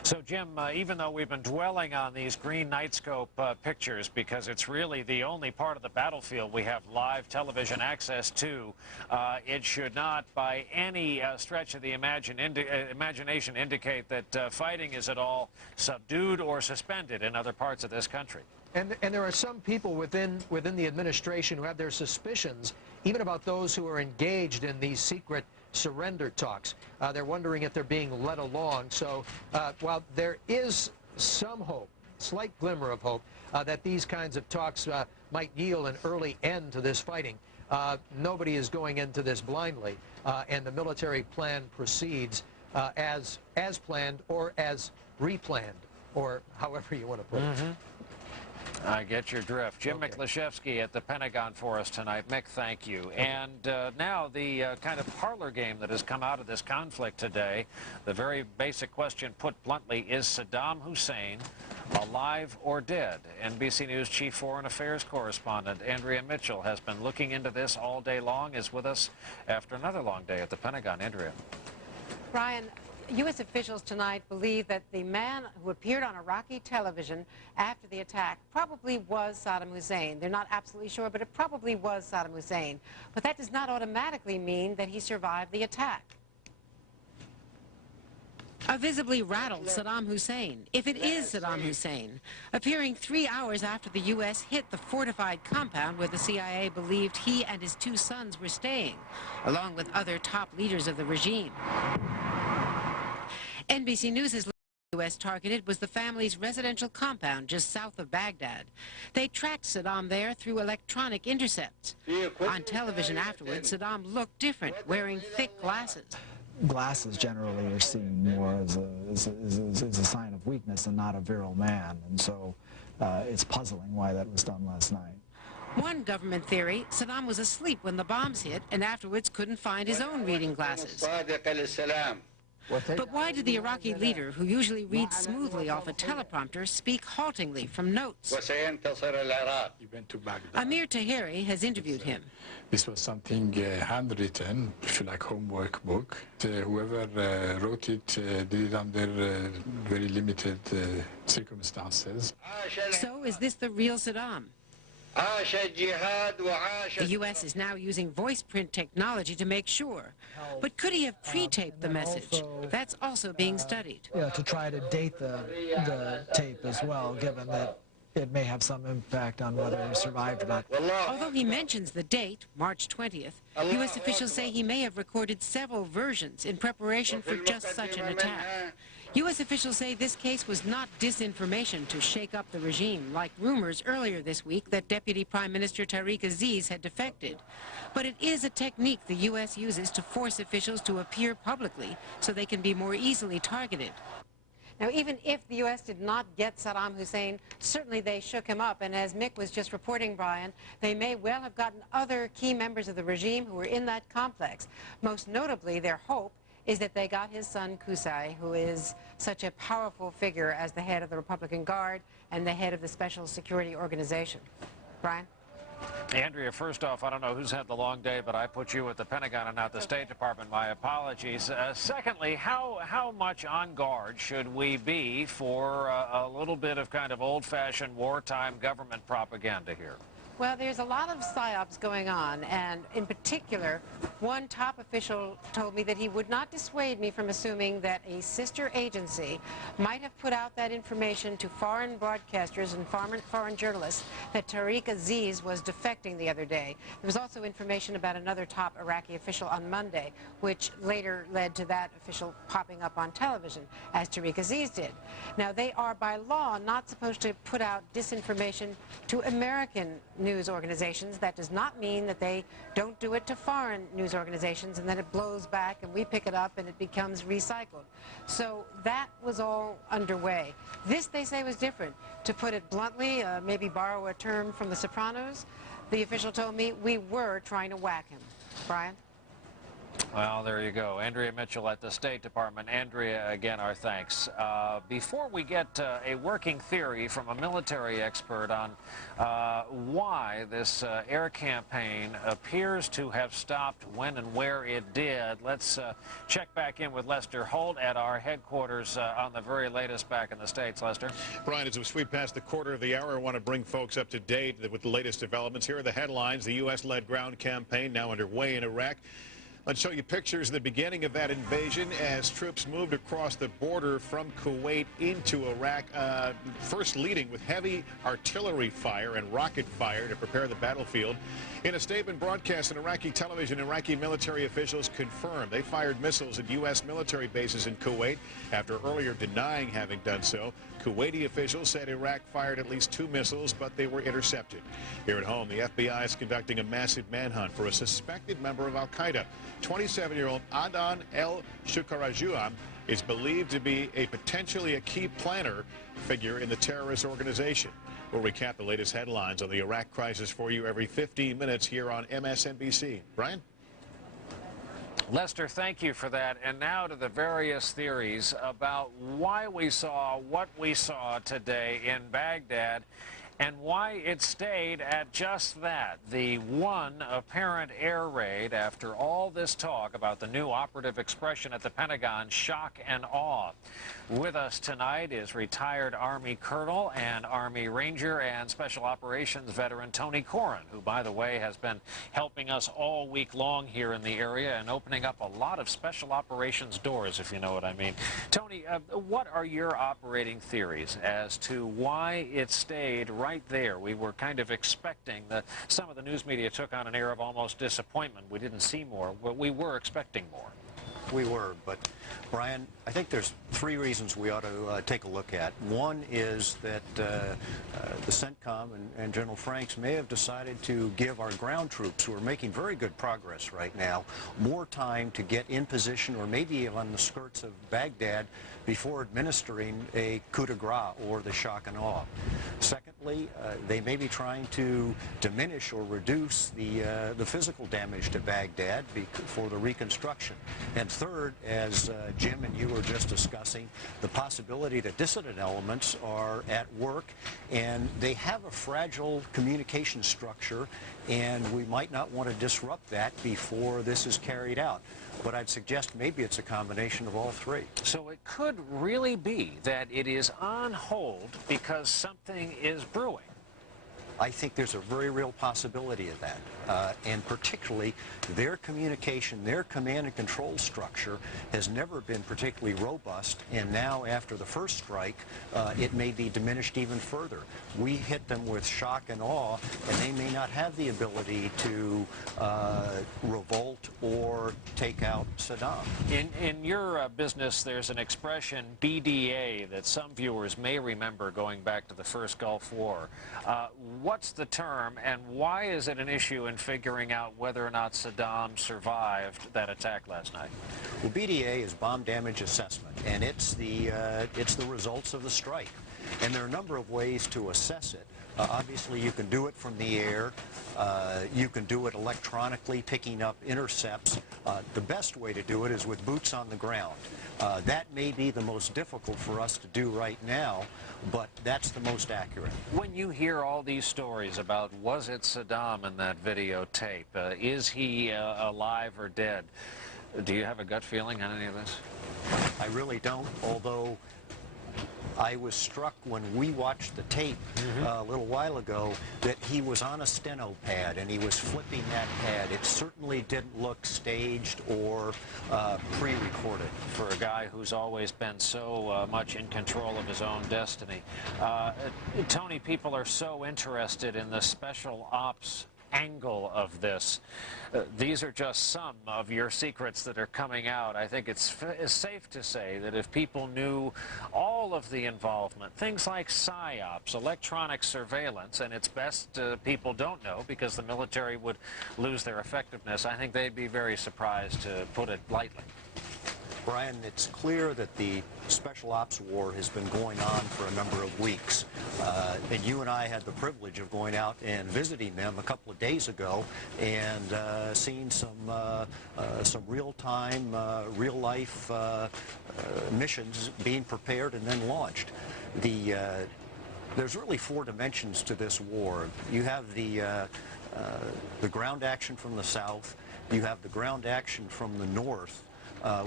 So, Jim, even though we've been dwelling on these green nightscope pictures because it's really the only part of the battlefield we have live television access to, it should not by any stretch of the imagination indicate that fighting is at all subdued or suspended in other parts of this country. And there are some people within the administration who have their suspicions, even about those who are engaged in these secret surrender talks. They're wondering if they're being led along. So while there is some hope, slight glimmer of hope, that these kinds of talks might yield an early end to this fighting, nobody is going into this blindly, and the military plan proceeds as planned or as replanned, or however you want to put it. I get your drift. Jim Miklashevsky at the Pentagon for us tonight. Mick, thank you. And now the kind of parlor game that has come out of this conflict today, the very basic question put bluntly, is Saddam Hussein alive or dead? NBC News Chief Foreign Affairs Correspondent Andrea Mitchell has been looking into this all day long, is with us after another long day at the Pentagon. Andrea. Brian, U.S. officials tonight believe that the man who appeared on Iraqi television after the attack probably was Saddam Hussein. They're not absolutely sure, but it probably was Saddam Hussein. But that does not automatically mean that he survived the attack. A visibly rattled Saddam Hussein, if it is Saddam Hussein, appearing 3 hours after the U.S. hit the fortified compound where the CIA believed he and his 2 sons were staying, along with other top leaders of the regime. NBC News has the U.S. targeted was the family's residential compound just south of Baghdad. They tracked Saddam there through electronic intercepts. On television afterwards, Saddam looked different, wearing thick glasses. Glasses generally are seen more as a sign of weakness and not a virile man, and so it's puzzling why that was done last night. One government theory, Saddam was asleep when the bombs hit and afterwards couldn't find his own reading glasses. But why did the Iraqi leader, who usually reads smoothly off a teleprompter, speak haltingly from notes? He went to Baghdad. Amir Tahiri has interviewed him. This was something handwritten, if you like, homework book. Whoever wrote it did it under very limited circumstances. So is this the real Saddam? The U.S. is now using voice print technology to make sure. But could he have pre-taped the message? That's also being studied. Yeah, to try to date the tape as well, given that it may have some impact on whether he survived or not. Although he mentions the date, March 20th, U.S. officials say he may have recorded several versions in preparation for just such an attack. U.S. officials say this case was not disinformation to shake up the regime, like rumors earlier this week that Deputy Prime Minister Tariq Aziz had defected. But it is a technique the U.S. uses to force officials to appear publicly so they can be more easily targeted. Now, even if the U.S. did not get Saddam Hussein, certainly they shook him up. And as Mick was just reporting, Brian, they may well have gotten other key members of the regime who were in that complex. Most notably, their hope is that they got his son Qusay, who is such a powerful figure as the head of the Republican Guard and the head of the Special Security Organization. Brian? Andrea, first off, I don't know who's had the long day, but I put you at the Pentagon and not the State Department. My apologies. Secondly, how much on guard should we be for a little bit of kind of old-fashioned wartime government propaganda here? Well, there's a lot of psyops going on, and in particular, One top official told me that he would not dissuade me from assuming that a sister agency might have put out that information to foreign broadcasters and foreign journalists that Tariq Aziz was defecting the other day. There was also information about another top Iraqi official on Monday, which later led to that official popping up on television, as Tariq Aziz did. Now, they are by law not supposed to put out disinformation to American news organizations. That does not mean that they don't do it to foreign news organizations and then it blows back and we pick it up and it becomes recycled. So that was all underway. This, they say, was different. To put it bluntly, maybe borrow a term from The Sopranos, the official told me we were trying to whack him. Brian? Well, there you go. Andrea Mitchell at the State Department. Andrea, again, our thanks. Before we get a working theory from a military expert on why this air campaign appears to have stopped when and where it did, let's check back in with Lester Holt at our headquarters on the very latest back in the States. Lester? Brian, as we sweep past the quarter of the hour, I want to bring folks up to date with the latest developments. Here are the headlines. The U.S.-led ground campaign now underway in Iraq. Let's show you pictures of the beginning of that invasion as troops moved across the border from Kuwait into Iraq, first leading with heavy artillery fire and rocket fire to prepare the battlefield. In a statement broadcast on Iraqi television, Iraqi military officials confirmed they fired missiles at U.S. military bases in Kuwait after earlier denying having done so. Kuwaiti officials said Iraq fired at least 2 missiles, but they were intercepted. Here at home, the FBI is conducting a massive manhunt for a suspected member of al-Qaeda. 27-year-old Adan el-Shukarajuam is believed to be potentially a key planner figure in the terrorist organization. We'll recap the latest headlines on the Iraq crisis for you every 15 minutes here on MSNBC. Brian? Lester, thank you for that. And now to the various theories about why we saw what we saw today in Baghdad and why it stayed at just that, the one apparent air raid after all this talk about the new operative expression at the Pentagon, shock and awe. With us tonight is retired Army Colonel and Army Ranger and Special Operations veteran Tony Corrin, who, by the way, has been helping us all week long here in the area and opening up a lot of special operations doors, if you know what I mean. Tony, what are your operating theories as to why it stayed right there? We were kind of expecting that some of the news media took on an air of almost disappointment. We didn't see more, but we were expecting more. We were, but Brian, I think there's 3 reasons we ought to take a look at. One is that the CENTCOM and General Franks may have decided to give our ground troops, who are making very good progress right now, more time to get in position or maybe on the skirts of Baghdad before administering a coup de grace or the shock and awe. Secondly, they may be trying to diminish or reduce the physical damage to Baghdad for the reconstruction. And third, as Jim and you were just discussing, the possibility that dissident elements are at work and they have a fragile communication structure, and we might not want to disrupt that before this is carried out. But I'd suggest maybe it's a combination of all 3. So it could really be that it is on hold because something is brewing. I think there's a very real possibility of that. And particularly their communication, their command and control structure has never been particularly robust, and now after the first strike, it may be diminished even further. We hit them with shock and awe, and they may not have the ability to revolt or take out Saddam. In your business, there's an expression, BDA, that some viewers may remember going back to the first Gulf War. What's the term, and why is it an issue in figuring out whether or not Saddam survived that attack last night? Well, BDA is bomb damage assessment, and it's the results of the strike. And there are a number of ways to assess it. Obviously, you can do it from the air. You can do it electronically, picking up intercepts. The best way to do it is with boots on the ground. That may be the most difficult for us to do right now, but that's the most accurate. When you hear all these stories about was it Saddam in that videotape, is he alive or dead, do you have a gut feeling on any of this? I really don't, although I was struck when we watched the tape a little while ago that he was on a steno pad and he was flipping that pad. It certainly didn't look staged or pre-recorded. For a guy who's always been so much in control of his own destiny. Tony, people are so interested in the special ops angle of this. These are just some of your secrets that are coming out. I think it's safe to say that if people knew all of the involvement, things like PSYOPs, electronic surveillance, and it's best people don't know because the military would lose their effectiveness, I think they'd be very surprised, to put it lightly. Brian, it's clear that the special ops war has been going on for a number of weeks. And you and I had the privilege of going out and visiting them a couple of days ago and seeing some real-time, real-life missions being prepared and then launched. There's really 4 dimensions to this war. You have the ground action from the south. You have the ground action from the north,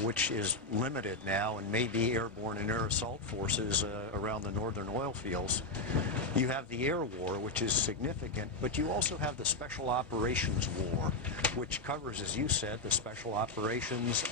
which is limited now and may be airborne and air assault forces around the northern oil fields. You have the air war, which is significant, but you also have the special operations war, which covers, as you said, the special operations,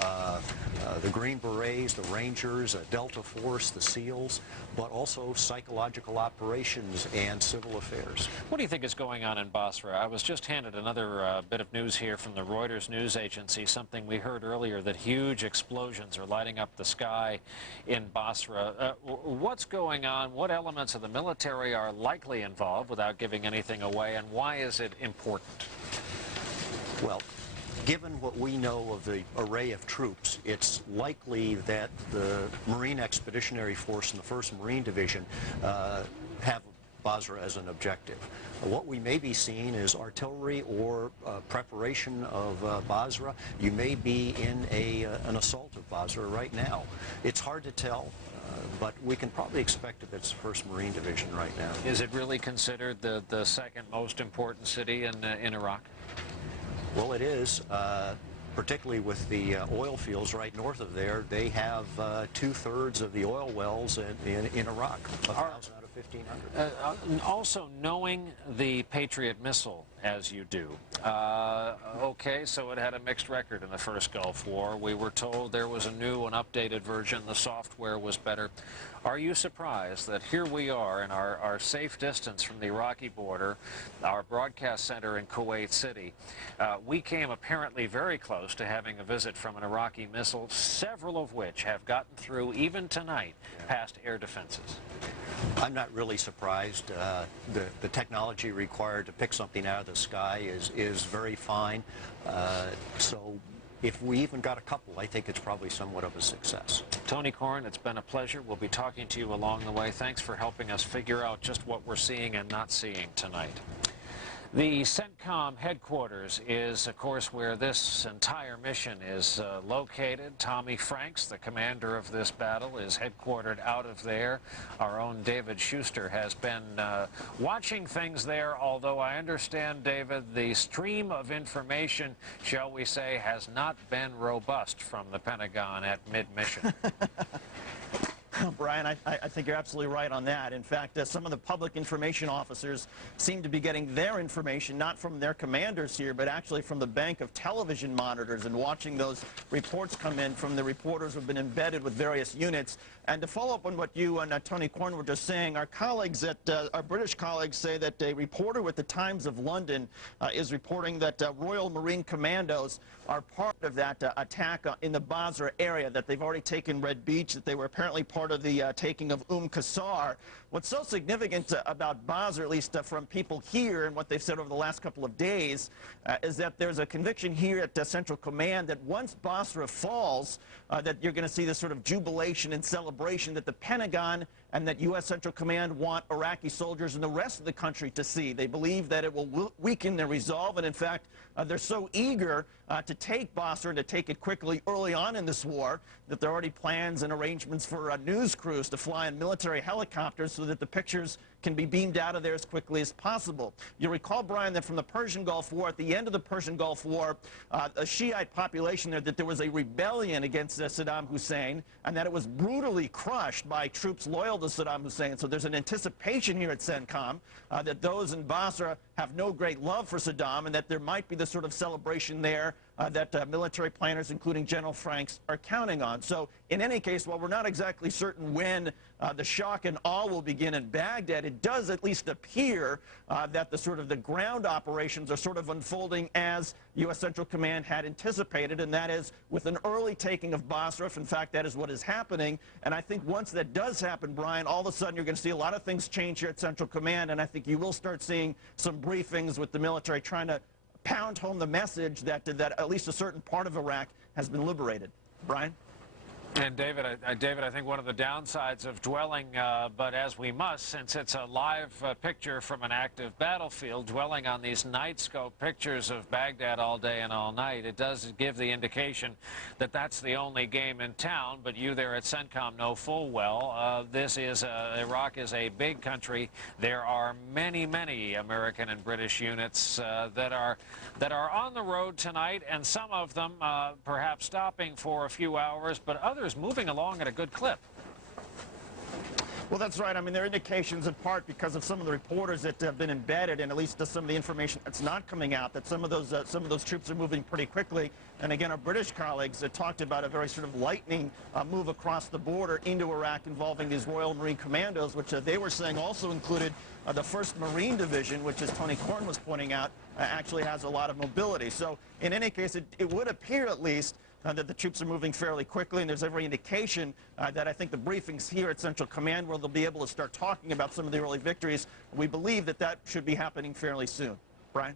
the Green Berets, the Rangers, Delta Force, the SEALs, but also psychological operations and civil affairs. What do you think is going on in Basra? I was just handed another bit of news here from the Reuters news agency, something we heard earlier, that huge explosions are lighting up the sky in Basra. What's going on? What elements of the military are likely involved, without giving anything away, and why is it important? Well, given what we know of the array of troops, it's likely that the Marine Expeditionary Force and the 1st Marine Division have Basra as an objective. What we may be seeing is artillery or preparation of Basra. You may be in an assault of Basra right now. It's hard to tell, but we can probably expect that it's the 1st Marine Division right now. Is it really considered the second most important city in Iraq? Well, it is. Particularly with the oil fields right north of there, they have 2/3 of the oil wells in Iraq, 1,000 out of 1,500. Also, knowing the Patriot missile as you do, okay, so it had a mixed record in the first Gulf War. We were told there was a new and updated version, the software was better. Are you surprised that here we are in our safe distance from the Iraqi border, our broadcast center in Kuwait City? We came apparently very close to having a visit from an Iraqi missile, several of which have gotten through, even tonight, past air defenses. I'm not really surprised. The technology required to pick something out of the sky is very fine. So if we even got a couple, I think it's probably somewhat of a success. Tony Corrin, it's been a pleasure. We'll be talking to you along the way. Thanks for helping us figure out just what we're seeing and not seeing tonight. The CENTCOM headquarters is, of course, where this entire mission is located. Tommy Franks, the commander of this battle, is headquartered out of there. Our own David Schuster has been watching things there, although I understand, David, the stream of information, shall we say, has not been robust from the Pentagon at mid-mission. Brian, I think you're absolutely right on that. In fact, some of the public information officers seem to be getting their information not from their commanders here, but actually from the bank of television monitors and watching those reports come in from the reporters who have been embedded with various units. And to follow up on what you and Tony Corrin were just saying, our colleagues our British colleagues say that a reporter with the Times of London is reporting that Royal Marine Commandos are part of that attack in the Basra area, that they've already taken Red Beach, that they were apparently part of the taking of Qasr. What's so significant about Basra, at least from people here and what they've said over the last couple of days, is that there's a conviction here at Central Command that once Basra falls, that you're going to see this sort of jubilation and celebration that the Pentagon and that U.S. Central Command want Iraqi soldiers and the rest of the country to see. They believe that it will weaken their resolve, and in fact, they're so eager to take Basra and to take it quickly early on in this war that there are already plans and arrangements for news crews to fly in military helicopters so that the pictures can be beamed out of there as quickly as possible. You'll recall, Brian, that from the Persian Gulf War, at the end of the Persian Gulf War, a Shiite population there, that there was a rebellion against Saddam Hussein, and that it was brutally be crushed by troops loyal to Saddam Hussein. So there's an anticipation here at CENTCOM that those in Basra have no great love for Saddam, and that there might be the sort of celebration there that military planners, including General Franks, are counting on. So in any case, while we're not exactly certain when the shock and awe will begin in Baghdad, it does at least appear that the ground operations are sort of unfolding as U.S. Central Command had anticipated, and that is with an early taking of Basra. If in fact that is what is happening. And I think once that does happen, Brian, all of a sudden you're going to see a lot of things change here at Central Command, and I think you will start seeing some briefings with the military trying to pound home the message that at least a certain part of Iraq has been liberated. Brian? And David, I think one of the downsides of dwelling, but as we must, since it's a live picture from an active battlefield, dwelling on these night scope pictures of Baghdad all day and all night, it does give the indication that that's the only game in town. But you there at CENTCOM know full well Iraq is a big country. There are many, many American and British units that are on the road tonight, and some of them perhaps stopping for a few hours, but others moving along at a good clip. Well, that's right. I mean, there are indications in part because of some of the reporters that have been embedded, and at least some of the information that's not coming out, that some of those troops are moving pretty quickly. And again, our British colleagues talked about a very sort of lightning move across the border into Iraq involving these Royal Marine Commandos, which they were saying also included the 1st Marine Division, which, as Tony Korn was pointing out, actually has a lot of mobility. So in any case, it would appear at least that the troops are moving fairly quickly, and there's every indication that I think the briefings here at Central Command, where they'll be able to start talking about some of the early victories, we believe that should be happening fairly soon. Brian?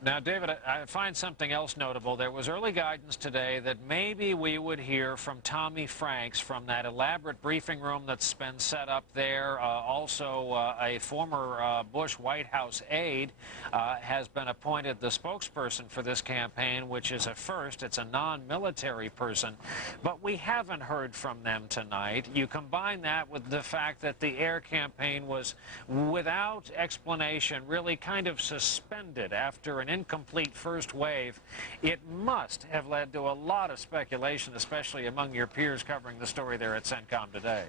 Now, David, I find something else notable. There was early guidance today that maybe we would hear from Tommy Franks from that elaborate briefing room that's been set up there. Also, a former Bush White House aide has been appointed the spokesperson for this campaign, which is a first. It's a non-military person. But we haven't heard from them tonight. You combine that with the fact that the air campaign was, without explanation, really kind of suspended after an incomplete first wave. It must have led to a lot of speculation, especially among your peers covering the story there at CENTCOM today.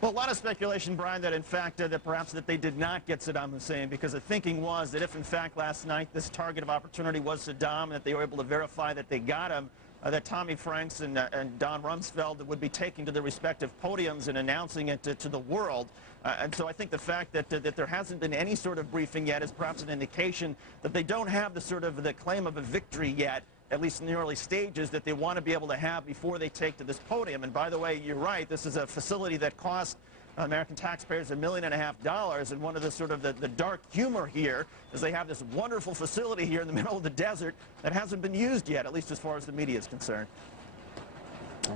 Well, a lot of speculation, Brian, that in fact that perhaps that they did not get Saddam Hussein, because the thinking was that if in fact last night this target of opportunity was Saddam and that they were able to verify that they got him, that Tommy Franks and Don Rumsfeld would be taking to their respective podiums and announcing it to the world. And so I think the fact that there hasn't been any sort of briefing yet is perhaps an indication that they don't have the claim of a victory yet, at least in the early stages, that they want to be able to have before they take to this podium. And by the way, you're right, this is a facility that cost American taxpayers $1.5 million, and one of the dark humor here is they have this wonderful facility here in the middle of the desert that hasn't been used yet, at least as far as the media is concerned.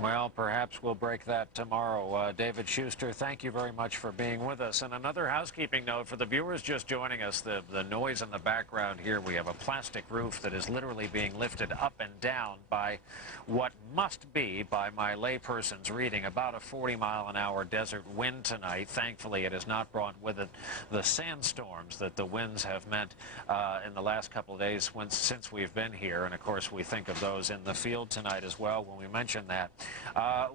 Well, perhaps we'll break that tomorrow. David Schuster, thank you very much for being with us. And another housekeeping note for the viewers just joining us, the noise in the background here, we have a plastic roof that is literally being lifted up and down by what must be, by my layperson's reading, about a 40-mile-an-hour desert wind tonight. Thankfully, it has not brought with it the sandstorms that the winds have meant in the last couple of days since we've been here. And, of course, we think of those in the field tonight as well when we mention that.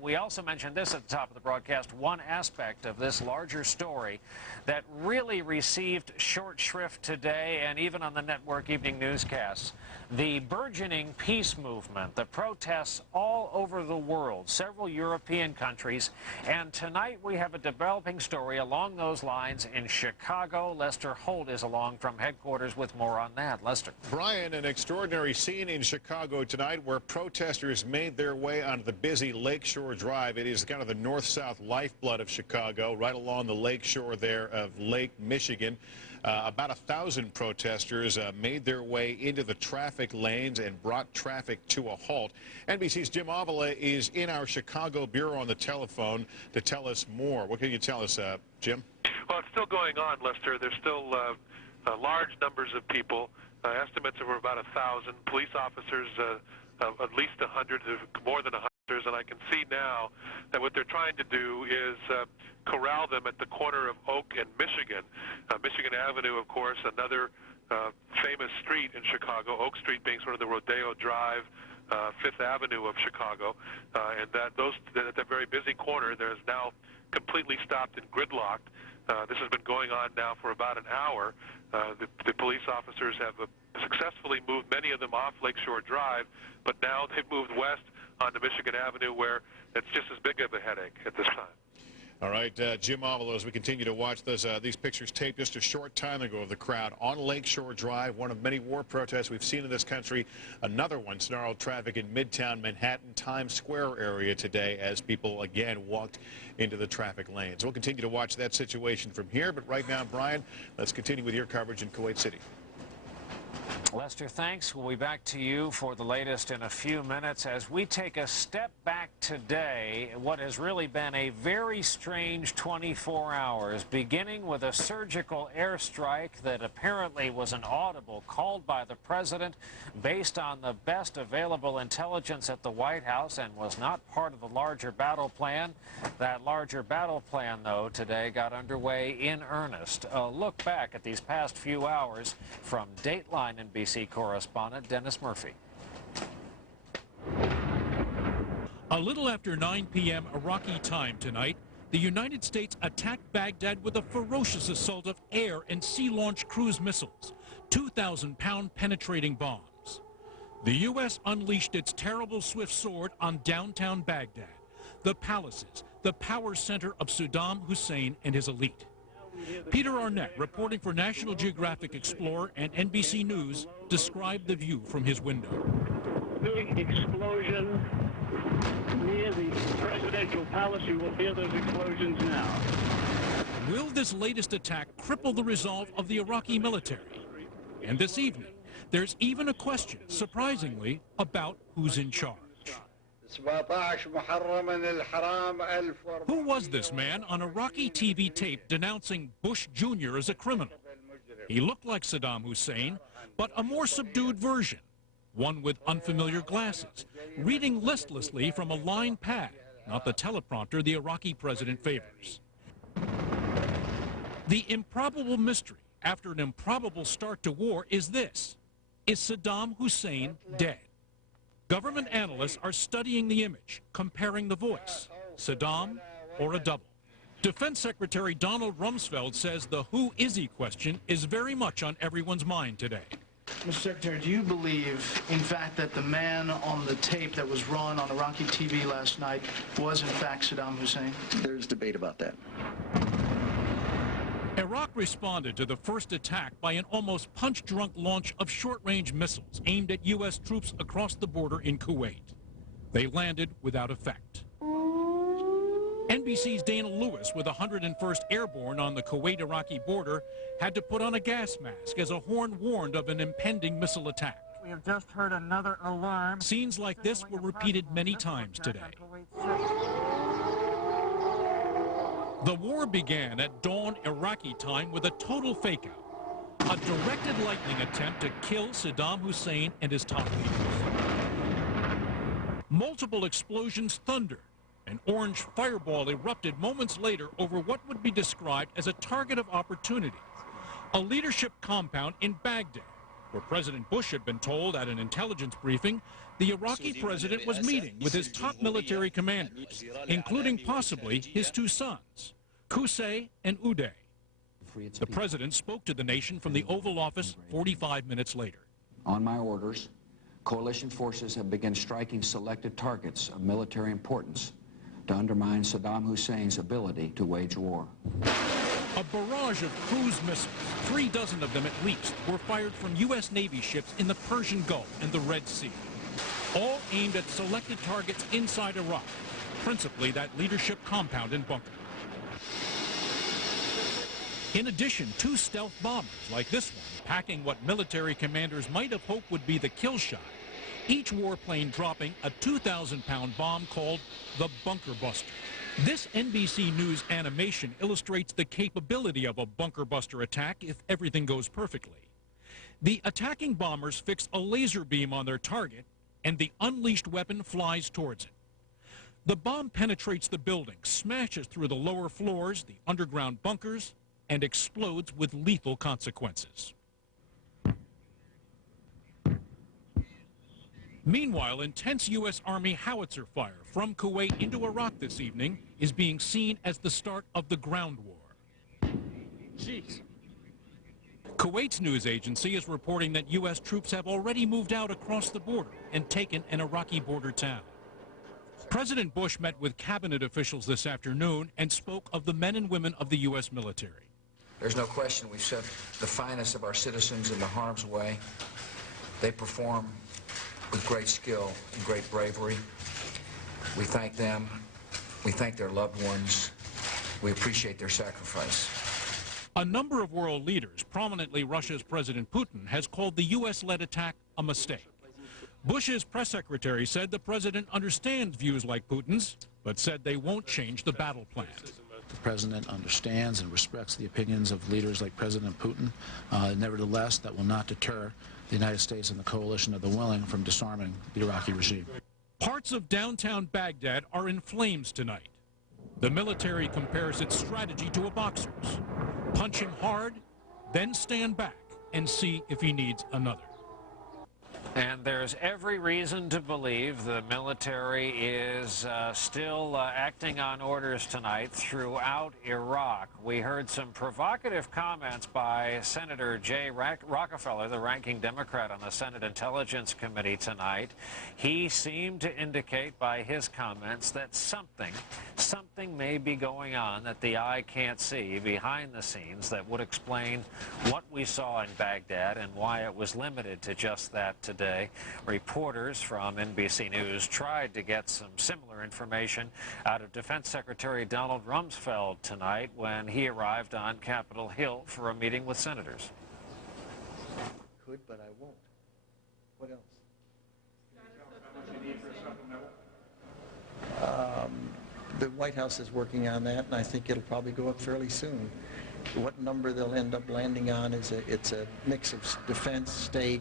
We also mentioned this at the top of the broadcast, one aspect of this larger story that really received short shrift today and even on the network evening newscasts. The burgeoning peace movement, the protests all over the world, several European countries, and tonight we have a developing story along those lines in Chicago. Lester Holt is along from headquarters with more on that. Lester. Brian, an extraordinary scene in Chicago tonight where protesters made their way onto the busy Lakeshore Drive. It is kind of the north-south lifeblood of Chicago, right along the lakeshore there of Lake Michigan. About 1,000 protesters made their way into the traffic lanes and brought traffic to a halt. NBC's Jim Avila is in our Chicago bureau on the telephone to tell us more. What can you tell us, Jim? Well, it's still going on, Lester. There's still large numbers of people. Estimates of about 1,000. Police officers, at least 100, more than 100. And I can see now that what they're trying to do is corral them at the corner of Oak and Michigan. Michigan Avenue, of course, another famous street in Chicago, Oak Street being sort of the Rodeo Drive Fifth Avenue of Chicago, and that very busy corner there is now completely stopped and gridlocked. This has been going on now for about an hour. The police officers have successfully moved many of them off Lakeshore Drive, but now they've moved west onto Michigan Avenue, where it's just as big of a headache at this time. All right, Jim Avalo, as we continue to watch these pictures taped just a short time ago of the crowd on Lakeshore Drive, one of many war protests we've seen in this country. Another one snarled traffic in Midtown Manhattan, Times Square area today as people again walked into the traffic lanes. We'll continue to watch that situation from here, but right now, Brian, let's continue with your coverage in Kuwait City. Lester, thanks. We'll be back to you for the latest in a few minutes as we take a step back today, what has really been a very strange 24 hours, beginning with a surgical airstrike that apparently was an audible called by the president based on the best available intelligence at the White House and was not part of the larger battle plan. That larger battle plan, though, today got underway in earnest. A look back at these past few hours from Dateline NBC correspondent Dennis Murphy. A little after 9 p.m. Iraqi time tonight, the United States attacked Baghdad with a ferocious assault of air and sea-launched cruise missiles, 2,000-pound penetrating bombs. The U.S. unleashed its terrible swift sword on downtown Baghdad, the palaces, the power center of Saddam Hussein and his elite. Peter Arnett, reporting for National Geographic Explorer and NBC News, described the view from his window. Big explosion near the presidential palace. You will hear those explosions now. Will this latest attack cripple the resolve of the Iraqi military? And this evening, there's even a question, surprisingly, about who's in charge. Who was this man on Iraqi TV tape denouncing Bush Jr. as a criminal? He looked like Saddam Hussein, but a more subdued version, one with unfamiliar glasses, reading listlessly from a lined pad, not the teleprompter the Iraqi president favors. The improbable mystery after an improbable start to war is this: is Saddam Hussein dead? Government analysts are studying the image, comparing the voice. Saddam or a double? Defense Secretary Donald Rumsfeld says the who is he question is very much on everyone's mind today. Mr. Secretary, do you believe, in fact, that the man on the tape that was run on Iraqi TV last night was, in fact, Saddam Hussein? There's debate about that. Iraq responded to the first attack by an almost punch-drunk launch of short-range missiles aimed at U.S. troops across the border in Kuwait. They landed without effect. NBC's Dana Lewis, with 101st Airborne on the Kuwait-Iraqi border, had to put on a gas mask as a horn warned of an impending missile attack. We have just heard another alarm. Scenes like this were repeated many times today. The war began at dawn Iraqi time with a total fake-out, a directed lightning attempt to kill Saddam Hussein and his top leaders. Multiple explosions thundered. An orange fireball erupted moments later over what would be described as a target of opportunity, a leadership compound in Baghdad, where President Bush had been told at an intelligence briefing the Iraqi president was meeting with his top military commanders, including possibly his two sons, Qusay and Uday. The president spoke to the nation from the Oval Office 45 minutes later. On my orders, coalition forces have begun striking selected targets of military importance to undermine Saddam Hussein's ability to wage war. A barrage of cruise missiles, 3 dozen of them at least, were fired from U.S. Navy ships in the Persian Gulf and the Red Sea, all aimed at selected targets inside Iraq, principally that leadership compound and bunker. In addition, 2 stealth bombers, like this one, packing what military commanders might have hoped would be the kill shot, each warplane dropping a 2,000-pound bomb called the Bunker Buster. This NBC News animation illustrates the capability of a bunker buster attack if everything goes perfectly. The attacking bombers fix a laser beam on their target, and the unleashed weapon flies towards it. The bomb penetrates the building, smashes through the lower floors, the underground bunkers, and explodes with lethal consequences. Meanwhile, intense U.S. Army howitzer fire from Kuwait into Iraq this evening is being seen as the start of the ground war. Jeez. Kuwait's news agency is reporting that U.S. troops have already moved out across the border and taken an Iraqi border town. President Bush met with cabinet officials this afternoon and spoke of the men and women of the U.S. military. There's no question we've set the finest of our citizens into harm's way. They perform with great skill and great bravery. We thank them. We thank their loved ones. We appreciate their sacrifice. A number of world leaders, prominently Russia's President Putin, has called the U.S.-led attack a mistake. Bush's press secretary said the president understands views like Putin's, but said they won't change the battle plan. The president understands and respects the opinions of leaders like President Putin. Nevertheless, that will not deter the United States and the coalition of the willing from disarming the Iraqi regime. Parts of downtown Baghdad are in flames tonight. The military compares its strategy to a boxer's. Punch him hard, then stand back and see if he needs another. And there's every reason to believe the military is still acting on orders tonight throughout Iraq. We heard some provocative comments by Senator Jay Rockefeller, the ranking Democrat on the Senate Intelligence Committee tonight. He seemed to indicate by his comments that something may be going on that the eye can't see behind the scenes that would explain what we saw in Baghdad and why it was limited to just that today. Reporters from NBC News tried to get some similar information out of Defense Secretary Donald Rumsfeld tonight when he arrived on Capitol Hill for a meeting with senators. Could, but I won't. What else? The White House is working on that, and I think it'll probably go up fairly soon. What number they'll end up landing on is it's a mix of defense, state,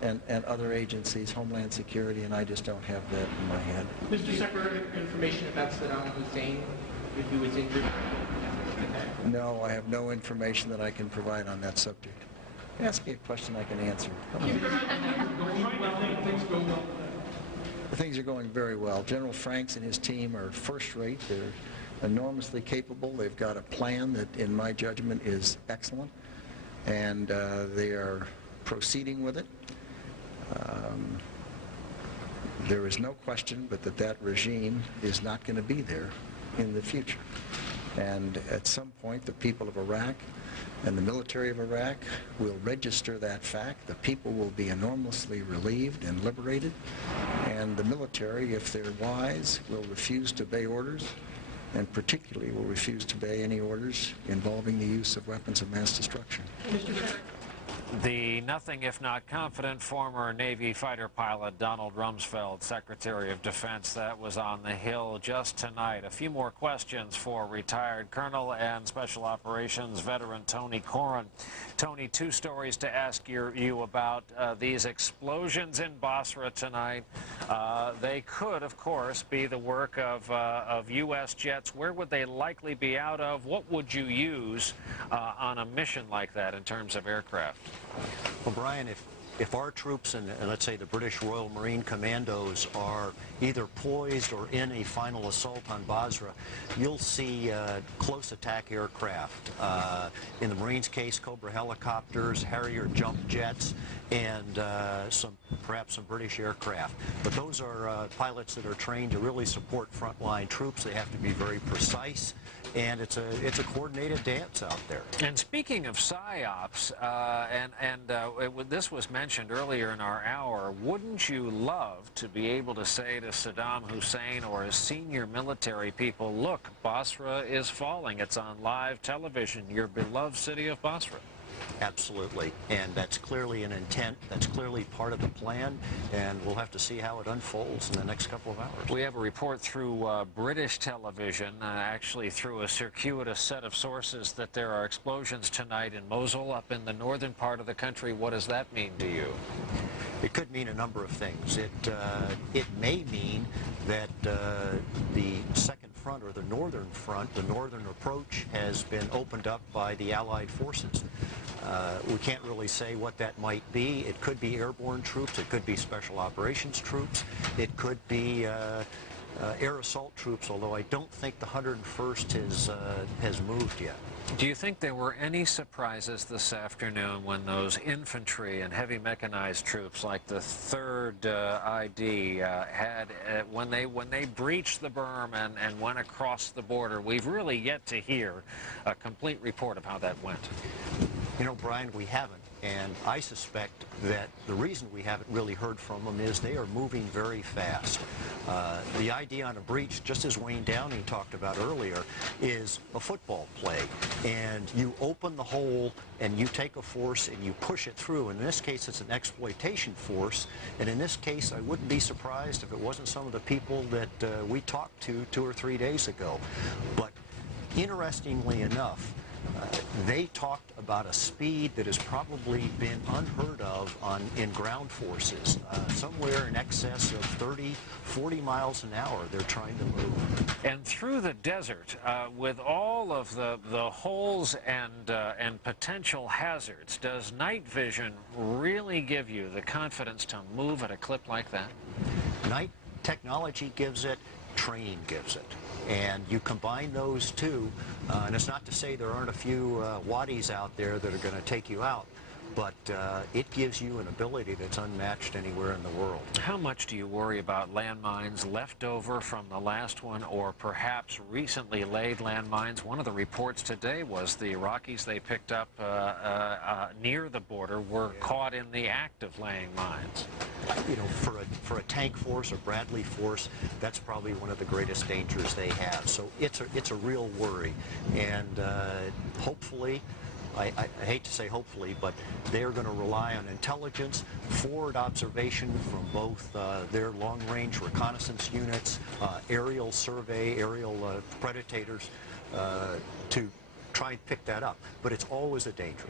and other agencies, Homeland Security, and I just don't have that in my head. Mr. Secretary, information about Saddam Hussein, if he was injured? No, I have no information that I can provide on that subject. Ask me a question I can answer. Things are going very well. General Franks and his team are first rate. They're enormously capable. They've got a plan that, in my judgment, is excellent, and they are proceeding with it. There is no question but that regime is not going to be there in the future. And at some point, the people of Iraq and the military of Iraq will register that fact. The people will be enormously relieved and liberated. And the military, if they're wise, will refuse to obey orders, and particularly will refuse to obey any orders involving the use of weapons of mass destruction. The nothing if not confident former Navy fighter pilot Donald Rumsfeld, Secretary of Defense, that was on the Hill just tonight. A few more questions for retired Colonel and Special Operations veteran Tony Corrin. Tony, two stories to ask you about these explosions in Basra tonight. They could, of course, be the work of U.S. jets. Where would they likely be out of? What would you use on a mission like that in terms of aircraft? Well, Brian, if our troops and let's say the British Royal Marine Commandos are either poised or in a final assault on Basra, you'll see close attack aircraft. In the Marines' case, Cobra helicopters, Harrier jump jets, and perhaps some British aircraft. But those are pilots that are trained to really support frontline troops. They have to be very precise, and it's a coordinated dance out there. And speaking of PSYOPs, this was mentioned earlier in our hour, wouldn't you love to be able to say to Saddam Hussein or his senior military people, look, Basra is falling. It's on live television, your beloved city of Basra? Absolutely, and that's clearly an intent, that's clearly part of the plan, and we'll have to see how it unfolds in the next couple of hours. We have a report through British television, actually through a circuitous set of sources, that there are explosions tonight in Mosul, up in the northern part of the country. What does that mean to you? It could mean a number of things. It may mean that the second front, or the northern front, the northern approach, has been opened up by the Allied forces. We can't really say what that might be. It could be airborne troops, it could be special operations troops, it could be air assault troops, although I don't think the 101st has moved yet. Do you think there were any surprises this afternoon when those infantry and heavy mechanized troops like the 3rd ID had, when they breached the berm and went across the border? We've really yet to hear a complete report of how that went. You know, Brian, we haven't, and I suspect that the reason we haven't really heard from them is they are moving very fast. The idea on a breach, just as Wayne Downing talked about earlier, is a football play, and you open the hole and you take a force and you push it through. In this case, it's an exploitation force, and in this case, I wouldn't be surprised if it wasn't some of the people that we talked to 2 or 3 days ago. But interestingly enough, they talked about a speed that has probably been unheard of in ground forces. Somewhere in excess of 30, 40 miles an hour they're trying to move. And through the desert, with all of the holes and potential hazards, does night vision really give you the confidence to move at a clip like that? Night technology gives it, training gives it. And you combine those two, and it's not to say there aren't a few waddies out there that are going to take you out, but it gives you an ability that's unmatched anywhere in the world. How much do you worry about landmines left over from the last one, or perhaps recently laid landmines? One of the reports today was the Iraqis they picked up near the border were caught in the act of laying mines. You know, for a tank force or Bradley force, that's probably one of the greatest dangers they have. So it's a real worry, and hopefully, I hate to say hopefully, but they're going to rely on intelligence, forward observation from both their long-range reconnaissance units, aerial survey, aerial predators, to try and pick that up. But it's always a danger.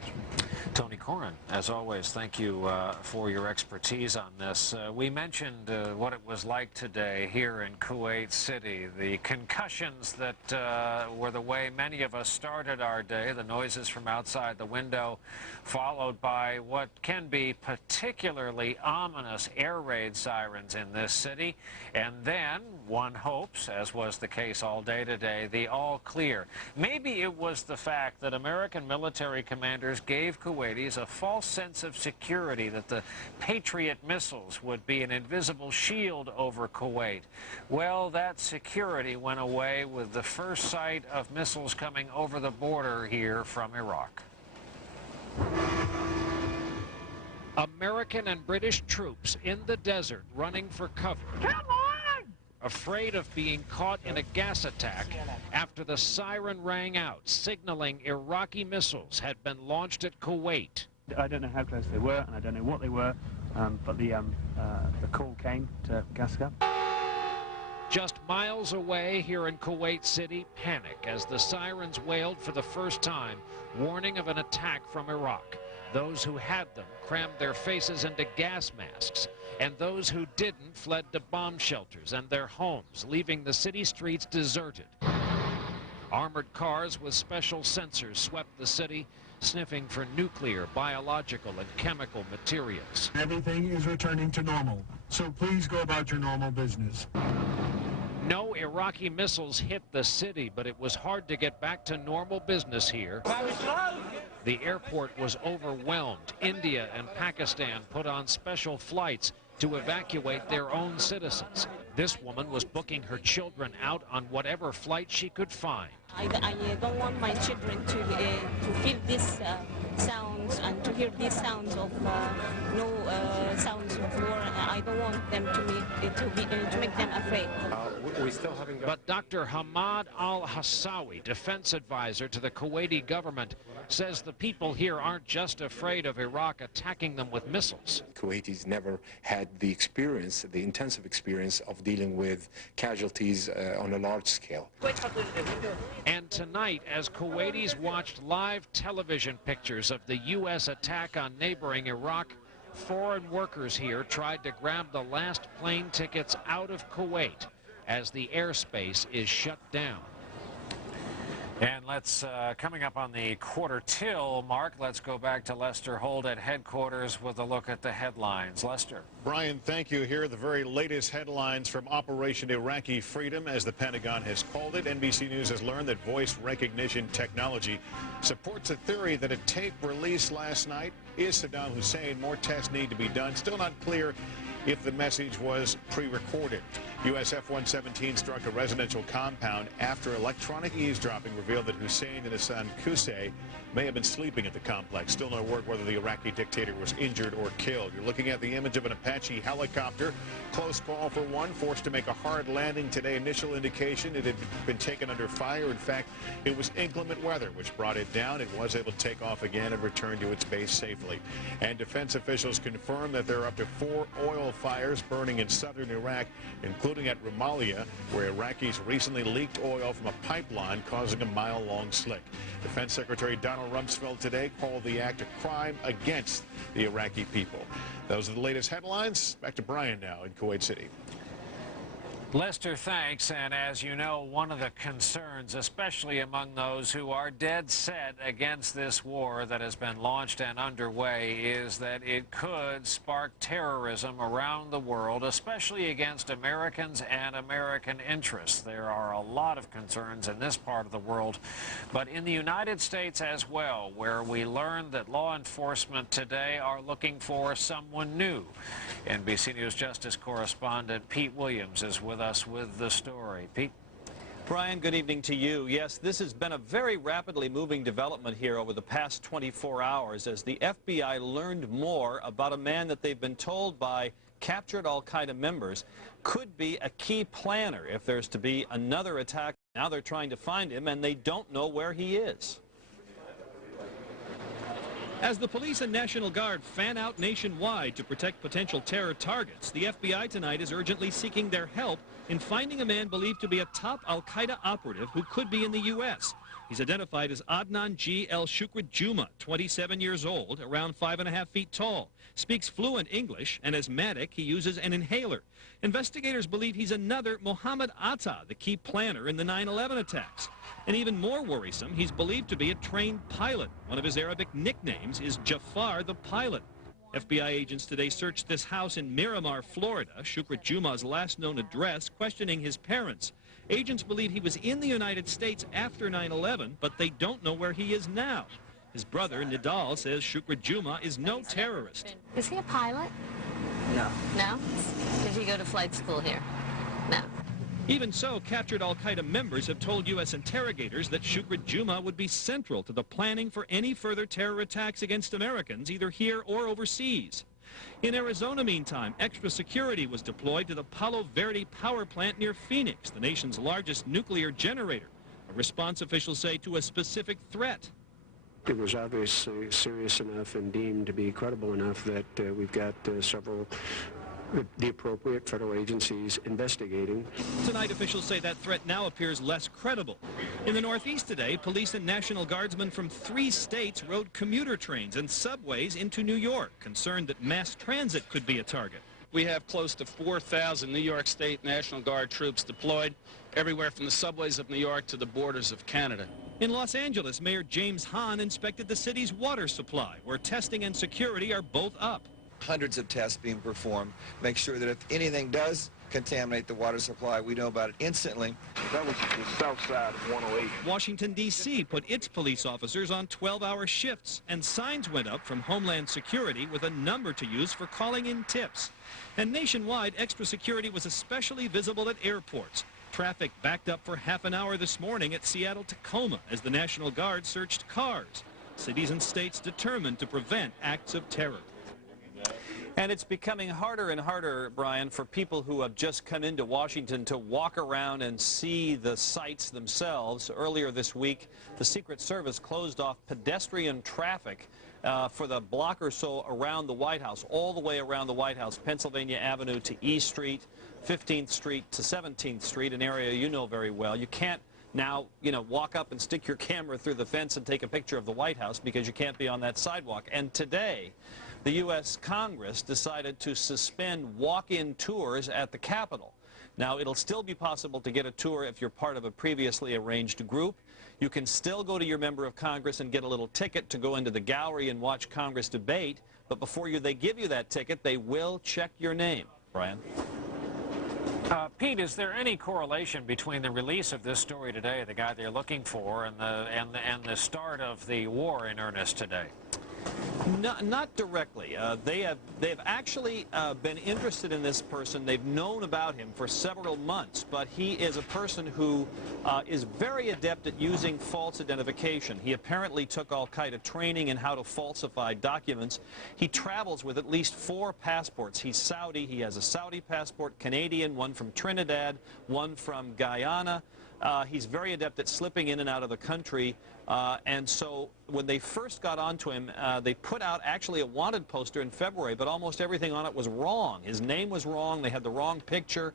Tony Corrin, as always, thank you for your expertise on this. We mentioned what it was like today here in Kuwait City, the concussions that were the way many of us started our day, the noises from outside the window, followed by what can be particularly ominous air raid sirens in this city, and then, one hopes, as was the case all day today, the all clear. Maybe it was the fact that American military commanders gave Kuwaitis a false sense of security, that the Patriot missiles would be an invisible shield over Kuwait. Well, that security went away with the first sight of missiles coming over the border here from Iraq. American and British troops in the desert running for cover. Come on! Afraid of being caught in a gas attack after the siren rang out, signaling Iraqi missiles had been launched at Kuwait. I don't know how close they were, and I don't know what they were, but the call came to gas up. Just miles away here in Kuwait City, panic as the sirens wailed for the first time, warning of an attack from Iraq. Those who had them crammed their faces into gas masks, and those who didn't fled to bomb shelters and their homes, leaving the city streets deserted. Armored cars with special sensors swept the city, sniffing for nuclear, biological, and chemical materials. Everything is returning to normal, so please go about your normal business. No Iraqi missiles hit the city, but it was hard to get back to normal business here. The airport was overwhelmed. India and Pakistan put on special flights to evacuate their own citizens. This woman was booking her children out on whatever flight she could find. I don't want my children to feel these sounds and to hear these sounds of sounds of war. I don't want them to make them afraid. But Dr. Hamad al-Hassawi, defense advisor to the Kuwaiti government, says the people here aren't just afraid of Iraq attacking them with missiles. Kuwaitis never had the experience, the intensive experience of dealing with casualties on a large scale. And tonight, as Kuwaitis watched live television pictures of the U.S. attack on neighboring Iraq, foreign workers here tried to grab the last plane tickets out of Kuwait as the airspace is shut down. And let's, coming up on the quarter till mark, let's go back to Lester Holt at headquarters with a look at the headlines. Lester. Brian, thank you. Here are the very latest headlines from Operation Iraqi Freedom, as the Pentagon has called it. NBC News has learned that voice recognition technology supports a theory that a tape released last night is Saddam Hussein. More tests need to be done. Still not clear if the message was pre-recorded. U.S. F-117 struck a residential compound after electronic eavesdropping revealed that Hussein and Hassan Qusay may have been sleeping at the complex. Still no word whether the Iraqi dictator was injured or killed. You're looking at the image of an Apache helicopter. Close call for one, forced to make a hard landing today. Initial indication it had been taken under fire. In fact, it was inclement weather which brought it down. It was able to take off again and return to its base safely. And defense officials confirm that there are up to 4 oil fires burning in southern Iraq, including at Rumalia, where Iraqis recently leaked oil from a pipeline, causing a mile-long slick. Defense Secretary Donald Rumsfeld today called the act a crime against the Iraqi people. Those are the latest headlines. Back to Brian now in Kuwait City. Lester, thanks. And as you know, one of the concerns, especially among those who are dead set against this war that has been launched and underway, is that it could spark terrorism around the world, especially against Americans and American interests. There are a lot of concerns in this part of the world, but in the United States as well, where we learned that law enforcement today are looking for someone new. NBC News Justice correspondent Pete Williams is with us with the story. Pete. Brian, good evening to you. Yes, this has been a very rapidly moving development here over the past 24 hours as the FBI learned more about a man that they've been told by captured al-Qaeda members could be a key planner if there's to be another attack. Now they're trying to find him and they don't know where he is. As the police and National Guard fan out nationwide to protect potential terror targets, the FBI tonight is urgently seeking their help in finding a man believed to be a top al-Qaeda operative who could be in the U.S. He's identified as Adnan G. El-Shukrat Juma, 27 years old, around 5.5 feet tall, speaks fluent English, and as medic, he uses an inhaler. Investigators believe he's another Mohammed Atta, the key planner in the 9/11 attacks. And even more worrisome, he's believed to be a trained pilot. One of his Arabic nicknames is Jafar the Pilot. FBI agents today searched this house in Miramar, Florida, Shukrat Juma's last known address, questioning his parents. Agents believe he was in the United States after 9/11, but they don't know where he is now. His brother, Nidal, says Shukrat Juma is no terrorist. Is he a pilot? No. No? Did he go to flight school here? No. Even so, captured al-Qaeda members have told U.S. interrogators that Shukrat Juma would be central to the planning for any further terror attacks against Americans, either here or overseas. In Arizona, meantime, extra security was deployed to the Palo Verde power plant near Phoenix, the nation's largest nuclear generator. A response, officials say, to a specific threat. It was obviously serious enough and deemed to be credible enough that we've got several the appropriate federal agencies investigating. Tonight, officials say that threat now appears less credible. In the Northeast today, police and National Guardsmen from 3 states rode commuter trains and subways into New York, concerned that mass transit could be a target. We have close to 4,000 New York State National Guard troops deployed everywhere from the subways of New York to the borders of Canada. In Los Angeles, Mayor James Hahn inspected the city's water supply, where testing and security are both up. Hundreds of tests being performed, make sure that if anything does contaminate the water supply, we know about it instantly. That was the south side of 108. Washington, D.C. put its police officers on 12-hour shifts, and signs went up from Homeland Security with a number to use for calling in tips. And nationwide, extra security was especially visible at airports. Traffic backed up for half an hour this morning at Seattle-Tacoma as the National Guard searched cars. Cities and states determined to prevent acts of terror. And it's becoming harder and harder, Brian, for people who have just come into Washington to walk around and see the sights themselves. Earlier this week, the Secret Service closed off pedestrian traffic for the block or so around the White House, all the way around the White House, Pennsylvania Avenue to E Street, 15th Street to 17th Street, an area you know very well. You can't now, walk up and stick your camera through the fence and take a picture of the White House because you can't be on that sidewalk. And today, the U.S. Congress decided to suspend walk-in tours at the Capitol. Now, it'll still be possible to get a tour if you're part of a previously arranged group. You can still go to your member of Congress and get a little ticket to go into the gallery and watch Congress debate, but before they give you that ticket, they will check your name. Brian? Pete, is there any correlation between the release of this story today, the guy they're looking for, and the start of the war in earnest today? Not directly. They've actually been interested in this person. They've known about him for several months, but he is a person who is very adept at using false identification. He apparently took al-Qaeda training in how to falsify documents. He travels with at least 4 passports. He's Saudi. He has a Saudi passport, Canadian, one from Trinidad, one from Guyana. He's very adept at slipping in and out of the country, and so when they first got onto him, they put out actually a wanted poster in February, but almost everything on it was wrong. His name was wrong, they had the wrong picture,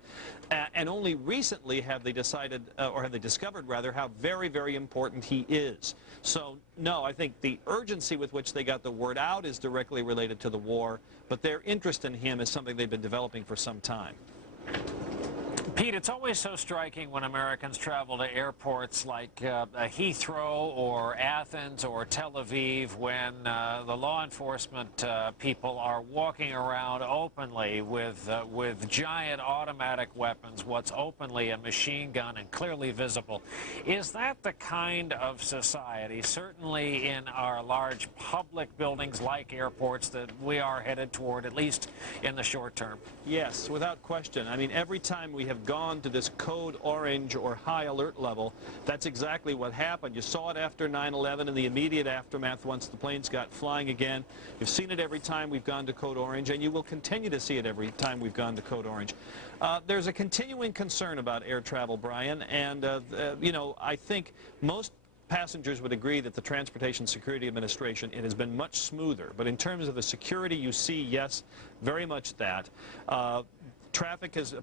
and only recently have they decided, or have they discovered rather, how very, very important he is. So, no, I think the urgency with which they got the word out is directly related to the war, but their interest in him is something they've been developing for some time. Pete, it's always so striking when Americans travel to airports like Heathrow or Athens or Tel Aviv when the law enforcement people are walking around openly with giant automatic weapons, what's openly a machine gun and clearly visible. Is that the kind of society, certainly in our large public buildings like airports, that we are headed toward, at least in the short term? Yes, without question. I mean, every time we have gone to this code orange or high alert level, that's exactly what happened. You saw it after 9/11 in the immediate aftermath once the planes got flying again. You've seen it every time we've gone to code orange, and you will continue to see it every time we've gone to code orange. There's a continuing concern about air travel, Brian, and you know, I think most passengers would agree that the Transportation Security Administration, it has been much smoother. But in terms of the security you see, yes, very much that.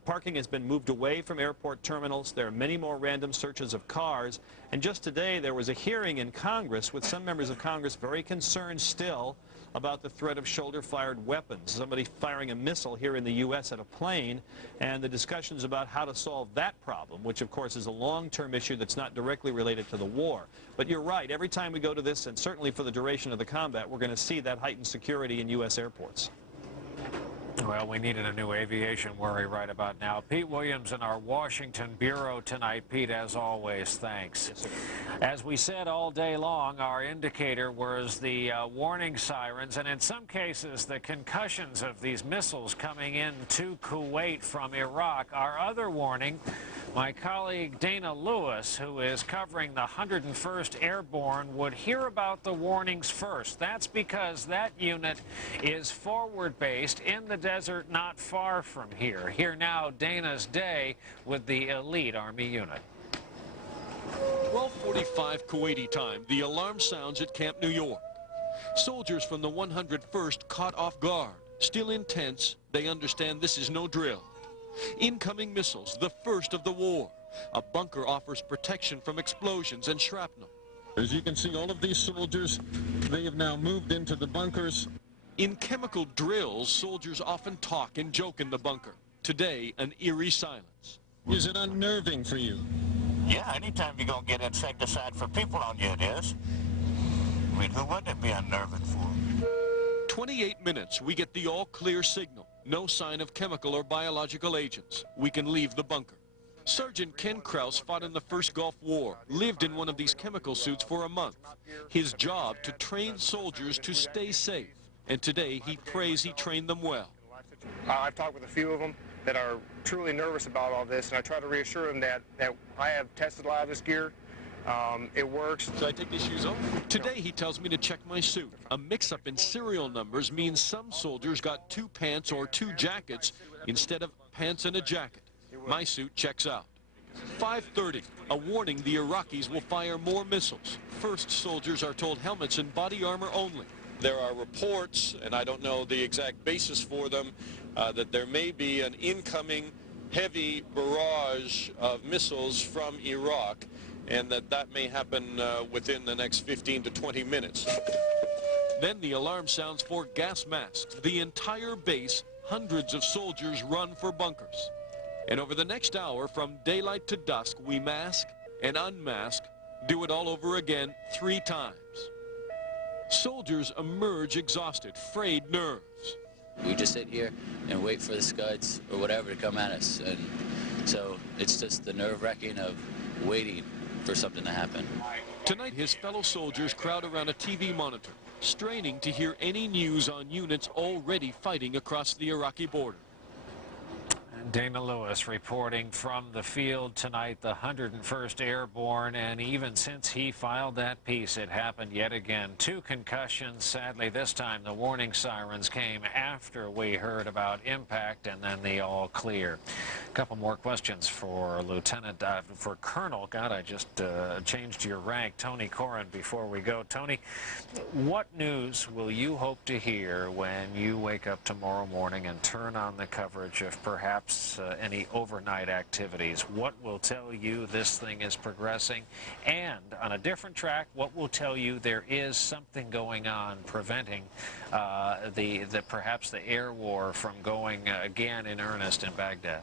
Parking has been moved away from airport terminals. There are many more random searches of cars. And just today there was a hearing in Congress with some members of Congress very concerned still about the threat of shoulder-fired weapons, somebody firing a missile here in the U.S. at a plane, and the discussions about how to solve that problem, which of course is a long-term issue that's not directly related to the war. But you're right, every time we go to this, and certainly for the duration of the combat, we're going to see that heightened security in U.S. airports. Well, we needed a new aviation worry right about now. Pete Williams in our Washington Bureau tonight. Pete, as always, thanks. Yes, sir. As we said all day long, our indicator was the warning sirens, and in some cases, the concussions of these missiles coming in to Kuwait from Iraq. Our other warning, my colleague Dana Lewis, who is covering the 101st Airborne, would hear about the warnings first. That's because that unit is forward-based in the desert not far from here. Here now, Dana's day with the elite Army unit. 12:45 Kuwaiti time, the alarm sounds at Camp New York. Soldiers from the 101st caught off guard. Still intense, they understand this is no drill. Incoming missiles, the first of the war. A bunker offers protection from explosions and shrapnel. As you can see, all of these soldiers, they have now moved into the bunkers. In chemical drills, soldiers often talk and joke in the bunker. Today, an eerie silence. Is it unnerving for you? Yeah, anytime you're going to get insecticide for people on you, it is. I mean, who wouldn't it be unnerving for? 28 minutes, we get the all-clear signal. No sign of chemical or biological agents. We can leave the bunker. Sergeant Ken Krause fought in the First Gulf War, lived in one of these chemical suits for a month. His job to train soldiers to stay safe. And today, he prays he trained them well. I've talked with a few of them that are truly nervous about all this, and I try to reassure them that I have tested a lot of this gear. It works. Should I take these shoes off? Today, he tells me to check my suit. A mix-up in serial numbers means some soldiers got 2 pants or 2 jackets instead of pants and a jacket. My suit checks out. 5:30, a warning the Iraqis will fire more missiles. First, soldiers are told helmets and body armor only. There are reports, and I don't know the exact basis for them, that there may be an incoming heavy barrage of missiles from Iraq, and that may happen within the next 15 to 20 minutes. Then the alarm sounds for gas masks. The entire base, hundreds of soldiers run for bunkers. And over the next hour, from daylight to dusk, we mask and unmask, do it all over again 3 times. Soldiers emerge exhausted, frayed nerves. We just sit here and wait for the scuds or whatever to come at us. And so it's just the nerve-wracking of waiting for something to happen. Tonight, his fellow soldiers crowd around a TV monitor, straining to hear any news on units already fighting across the Iraqi border. Dana Lewis reporting from the field tonight, the 101st Airborne, and even since he filed that piece, it happened yet again. 2 concussions. Sadly, this time the warning sirens came after we heard about impact, and then the all clear. A couple more questions for for Colonel. God, I just changed your rank, Tony Corrin, before we go. Tony, what news will you hope to hear when you wake up tomorrow morning and turn on the coverage of perhaps any overnight activities? What will tell you this thing is progressing? And on a different track, what will tell you there is something going on preventing perhaps the air war from going again in earnest in Baghdad?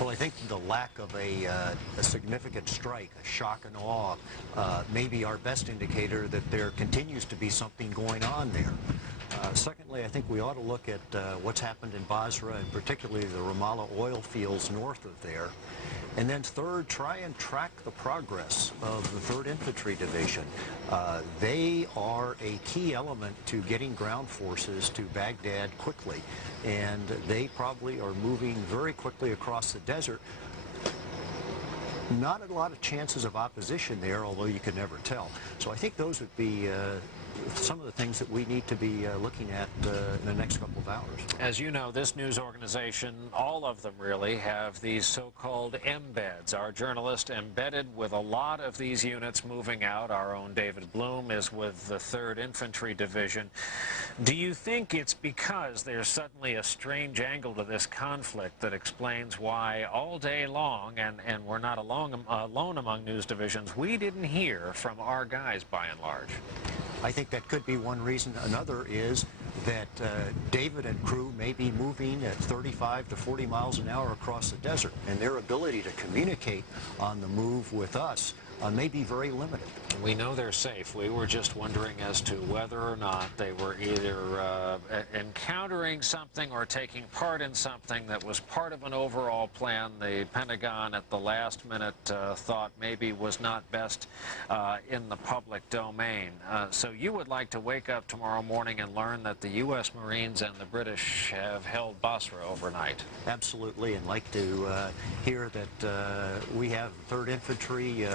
Well, I think the lack of a significant strike, a shock and awe, may be our best indicator that there continues to be something going on there. Secondly, I think we ought to look at what's happened in Basra, and particularly the Ramallah oil fields north of there. And then third, try and track the progress of the 3rd Infantry Division. They are a key element to getting ground forces to Baghdad quickly, and they probably are moving very quickly across the desert. Not a lot of chances of opposition there, although you could never tell. So I think those would be some of the things that we need to be looking at in the next couple of hours. As you know, this news organization, all of them really, have these so-called embeds. Our journalist embedded with a lot of these units moving out. Our own David Bloom is with the 3rd Infantry Division. Do you think it's because there's suddenly a strange angle to this conflict that explains why all day long, and we're not alone among news divisions, we didn't hear from our guys by and large? I think that could be one reason. Another is that David and crew may be moving at 35 to 40 miles an hour across the desert, and their ability to communicate on the move with us may be very limited. We know they're safe. We were just wondering as to whether or not they were either encountering something or taking part in something that was part of an overall plan the Pentagon at the last minute thought maybe was not best in the public domain. So you would like to wake up tomorrow morning and learn that the U.S. Marines and the British have held Basra overnight. Absolutely, and like to hear that we have 3rd Infantry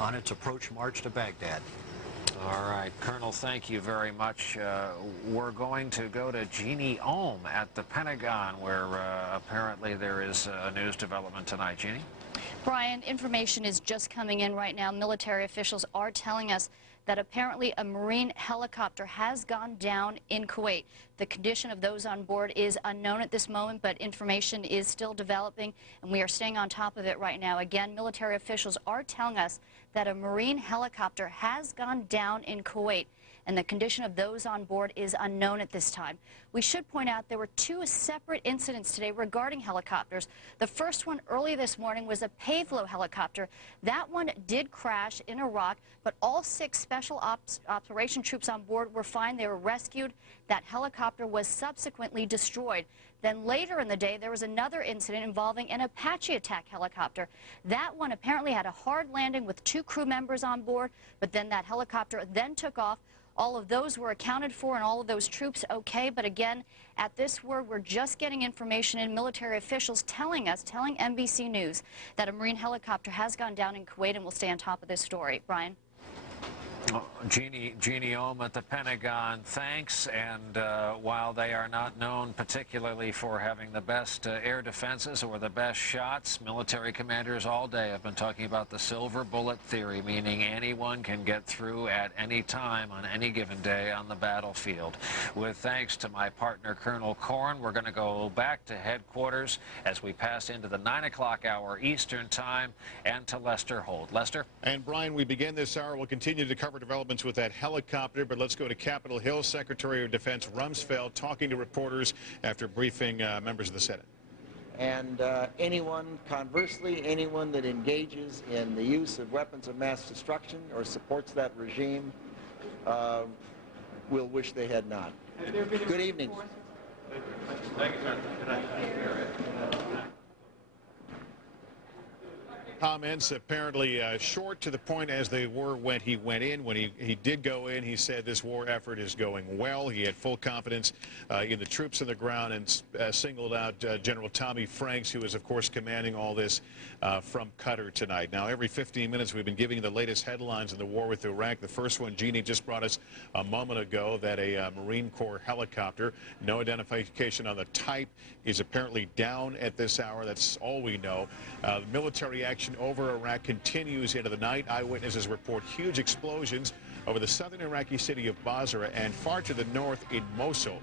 on its approach march to Baghdad. All right, Colonel, thank you very much. We're going to go to Jeannie Ohm at the Pentagon, where apparently there is a news development tonight. Jeannie? Brian, information is just coming in right now. Military officials are telling us that apparently a Marine helicopter has gone down in Kuwait. The condition of those on board is unknown at this moment, but information is still developing, and we are staying on top of it right now. Again, military officials are telling us that a Marine helicopter has gone down in Kuwait, and the condition of those on board is unknown at this time. We should point out there were 2 separate incidents today regarding helicopters. The first one early this morning was a Pavlo helicopter. That one did crash in Iraq, but all 6 special operation troops on board were fine. They were rescued. That helicopter was subsequently destroyed. Then later in the day, there was another incident involving an Apache attack helicopter. That one apparently had a hard landing with 2 crew members on board, but then that helicopter then took off. All of those were accounted for and all of those troops okay, but again, at this word, we're just getting information in. Military officials telling NBC News that a Marine helicopter has gone down in Kuwait, and we'll stay on top of this story. Brian? Jeannie Ohm at the Pentagon, thanks. And while they are not known particularly for having the best air defenses or the best shots, military commanders all day have been talking about the silver bullet theory, meaning anyone can get through at any time on any given day on the battlefield. With thanks to my partner, Colonel Corrin, we're going to go back to headquarters as we pass into the 9 o'clock hour Eastern Time, and to Lester Holt. Lester? And Brian, we begin this hour. We'll continue to cover developments with that helicopter, but let's go to Capitol Hill. Secretary of Defense Rumsfeld talking to reporters after briefing members of the Senate. And conversely, anyone that engages in the use of weapons of mass destruction or supports that regime will wish they had not. Good evening. Thank you, sir. Comments apparently short to the point as they were when he went in. When he did go in, he said this war effort is going well. He had full confidence in the troops on the ground and singled out General Tommy Franks, who is, of course, commanding all this from Qatar tonight. Now, every 15 minutes, we've been giving you the latest headlines in the war with Iraq. The first one, Jeannie just brought us a moment ago, that a Marine Corps helicopter, no identification on the type, is apparently down at this hour. That's all we know. Military action over Iraq continues into the night. Eyewitnesses report huge explosions over the southern Iraqi city of Basra and far to the north in Mosul.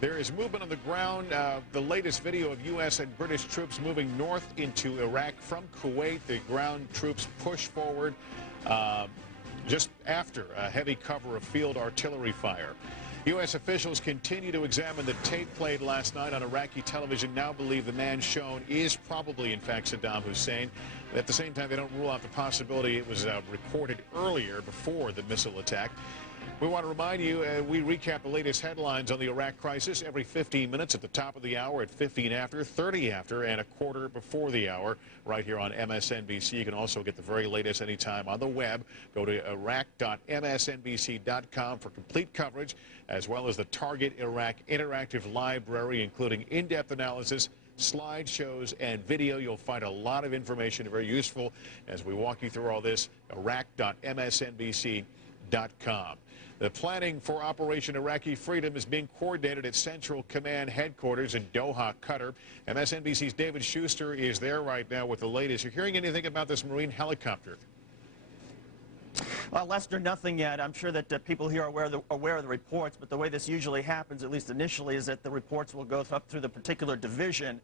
There is movement on the ground. The latest video of U.S. and British troops moving north into Iraq from Kuwait. The ground troops push forward just after a heavy cover of field artillery fire. U.S. officials continue to examine the tape played last night on Iraqi television. Now believe the man shown is probably, in fact, Saddam Hussein. At the same time, they don't rule out the possibility it was recorded earlier, before the missile attack. We want to remind you, we recap the latest headlines on the Iraq crisis every 15 minutes, at the top of the hour, at 15 after, 30 after, and a quarter before the hour, right here on MSNBC. You can also get the very latest anytime on the web. Go to iraq.msnbc.com for complete coverage, as well as the Target Iraq Interactive Library, including in-depth analysis, slideshows, and video. You'll find a lot of information, very useful, as we walk you through all this. iraq.msnbc.com. The planning for Operation Iraqi Freedom is being coordinated at Central Command Headquarters in Doha, Qatar. MSNBC's David Schuster is there right now with the latest. You're hearing anything about this Marine helicopter? Well, Lester, nothing yet. I'm sure that people here are aware of the reports, but the way this usually happens, at least initially, is that the reports will go up through the particular division,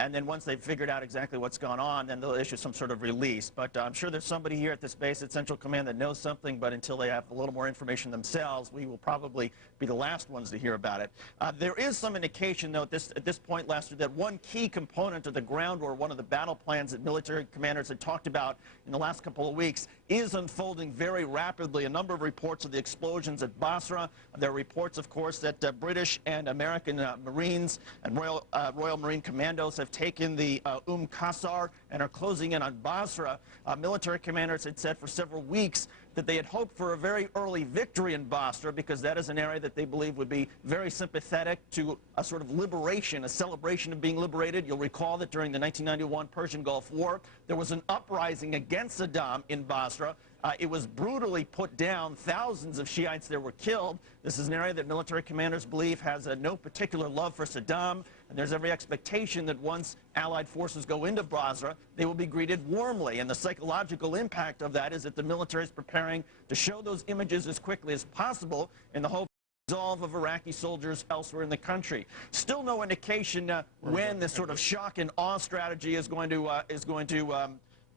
and then once they've figured out exactly what's gone on, then they'll issue some sort of release. But I'm sure there's somebody here at this base at Central Command that knows something, but until they have a little more information themselves, we will probably be the last ones to hear about it. There is some indication, though, at this point, Lester, that one key component of the ground war, one of the battle plans that military commanders had talked about in the last couple of weeks, is unfolding very rapidly. A number of reports of the explosions at Basra. There are reports, of course, that British and American Marines and Royal Marine Commandos have taken the Qasr and are closing in on Basra. Military commanders had said for several weeks that they had hoped for a very early victory in Basra, because that is an area that they believe would be very sympathetic to a sort of liberation, a celebration of being liberated. You'll recall that during the 1991 Persian Gulf War, there was an uprising against Saddam in Basra. It was brutally put down. Thousands of Shiites there were killed. This is an area that military commanders believe has no particular love for Saddam, and there's every expectation that once Allied forces go into Basra, they will be greeted warmly. And the psychological impact of that is that the military is preparing to show those images as quickly as possible in the hope of resolve of Iraqi soldiers elsewhere in the country. Still no indication when this sort of shock and awe strategy is going to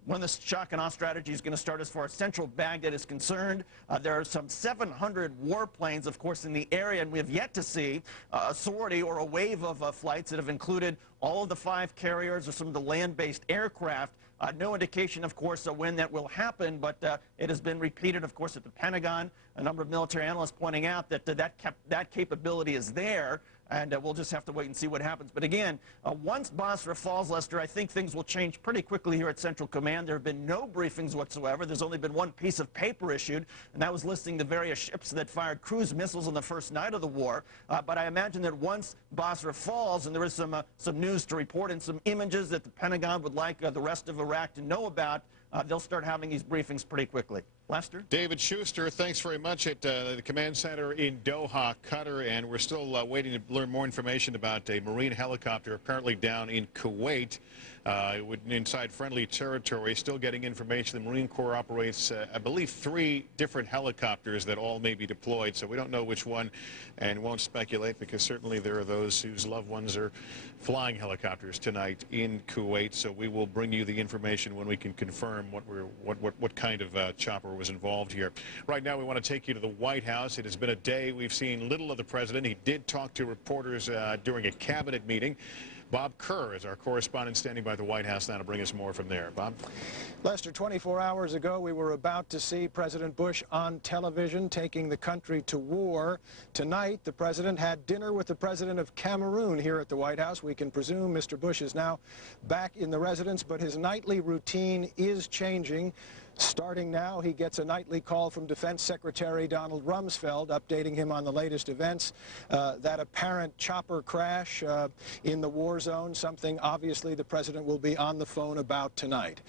when the shock and awe strategy is going to start as far as central Baghdad is concerned. There are some 700 warplanes, of course, in the area, and we have yet to see a sortie or a wave of flights that have included all of the 5 carriers or some of the land-based aircraft. No indication, of course, when that will happen, but it has been repeated, of course, at the Pentagon. A number of military analysts pointing out that that capability is there, and we'll just have to wait and see what happens. But again, once Basra falls, Lester, I think things will change pretty quickly here at Central Command. There have been no briefings whatsoever. There's only been one piece of paper issued, and that was listing the various ships that fired cruise missiles on the first night of the war. But I imagine that once Basra falls, and there is some news to report and some images that the Pentagon would like the rest of Iraq to know about, they'll start having these briefings pretty quickly. Lester? David Schuster, thanks very much at the Command Center in Doha, Qatar, and we're still waiting to learn more information about a Marine helicopter apparently down in Kuwait, inside friendly territory. Still getting information. The Marine Corps operates, I believe, 3 different helicopters that all may be deployed, so we don't know which one and won't speculate, because certainly there are those whose loved ones are flying helicopters tonight in Kuwait, so we will bring you the information when we can confirm what kind of chopper was involved here. Right now, we want to take you to the White House. It has been a day we've seen little of the president. He did talk to reporters during a cabinet meeting. Bob Kerr is our correspondent standing by the White House now to bring us more from there. Bob? Lester, 24 hours ago, we were about to see President Bush on television taking the country to war. Tonight, the president had dinner with the president of Cameroon here at the White House. We can presume Mr. Bush is now back in the residence, but his nightly routine is changing. Starting now, he gets a nightly call from Defense Secretary Donald Rumsfeld updating him on the latest events. That apparent chopper crash in the war zone, something obviously the president will be on the phone about tonight.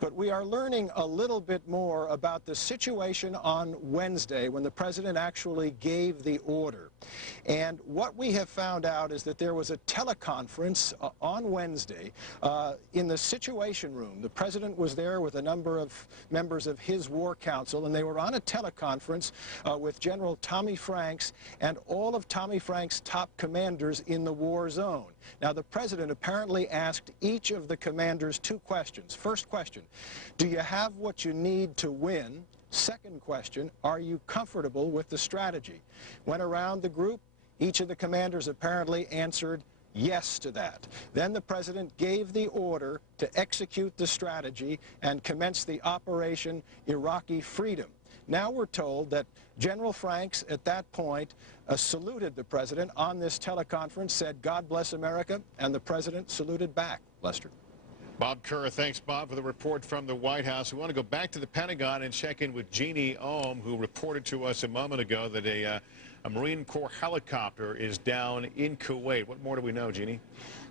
But we are learning a little bit more about the situation on Wednesday when the president actually gave the order. And what we have found out is that there was a teleconference on Wednesday in the Situation Room. The president was there with a number of members of his war council, and they were on a teleconference with General Tommy Franks and all of Tommy Franks' top commanders in the war zone. Now, the president apparently asked each of the commanders two questions. First question, do you have what you need to win? Second question, are you comfortable with the strategy? Went around the group, each of the commanders apparently answered yes to that. Then the president gave the order to execute the strategy and commence the Operation Iraqi Freedom. Now we're told that General Franks at that point saluted the president on this teleconference, said, "God bless America," and the president saluted back. Lester. Bob Kerr, thanks, Bob, for the report from the White House. We want to go back to the Pentagon and check in with Jeannie Ohm, who reported to us a moment ago that a Marine Corps helicopter is down in Kuwait. What more do we know, Jeannie?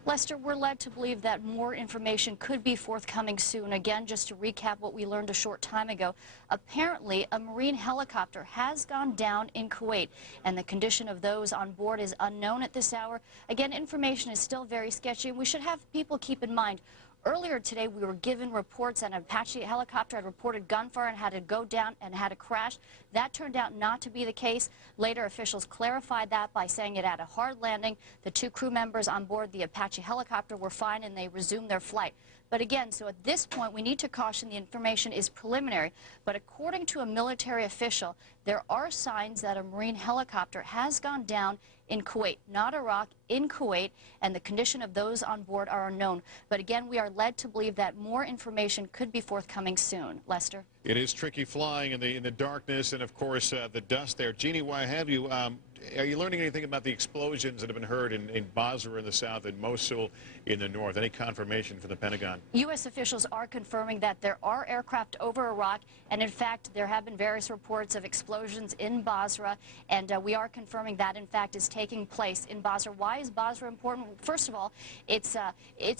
Lester, we're led to believe that more information could be forthcoming soon. Again, just to recap what we learned a short time ago, apparently a Marine helicopter has gone down in Kuwait, and the condition of those on board is unknown at this hour. Again, information is still very sketchy, and we should have people keep in mind, earlier today, we were given reports that an Apache helicopter had reported gunfire and had to go down and had to crash. That turned out not to be the case. Later, officials clarified that by saying it had a hard landing. The two crew members on board the Apache helicopter were fine and they resumed their flight. But again, so at this point, we need to caution the information is preliminary. But according to a military official, there are signs that a Marine helicopter has gone down in Kuwait, not Iraq, in Kuwait, and the condition of those on board are unknown. But again, we are led to believe that more information could be forthcoming soon. Lester? It is tricky flying in the darkness and, of course, the dust there. Jeannie, why have you? Are you learning anything about the explosions that have been heard in Basra in the south and Mosul in the north? Any confirmation from the Pentagon? U.S. officials are confirming that there are aircraft over Iraq, and in fact, there have been various reports of explosions in Basra, and we are confirming that, in fact, is taking place in Basra. Why is Basra important? First of all, it's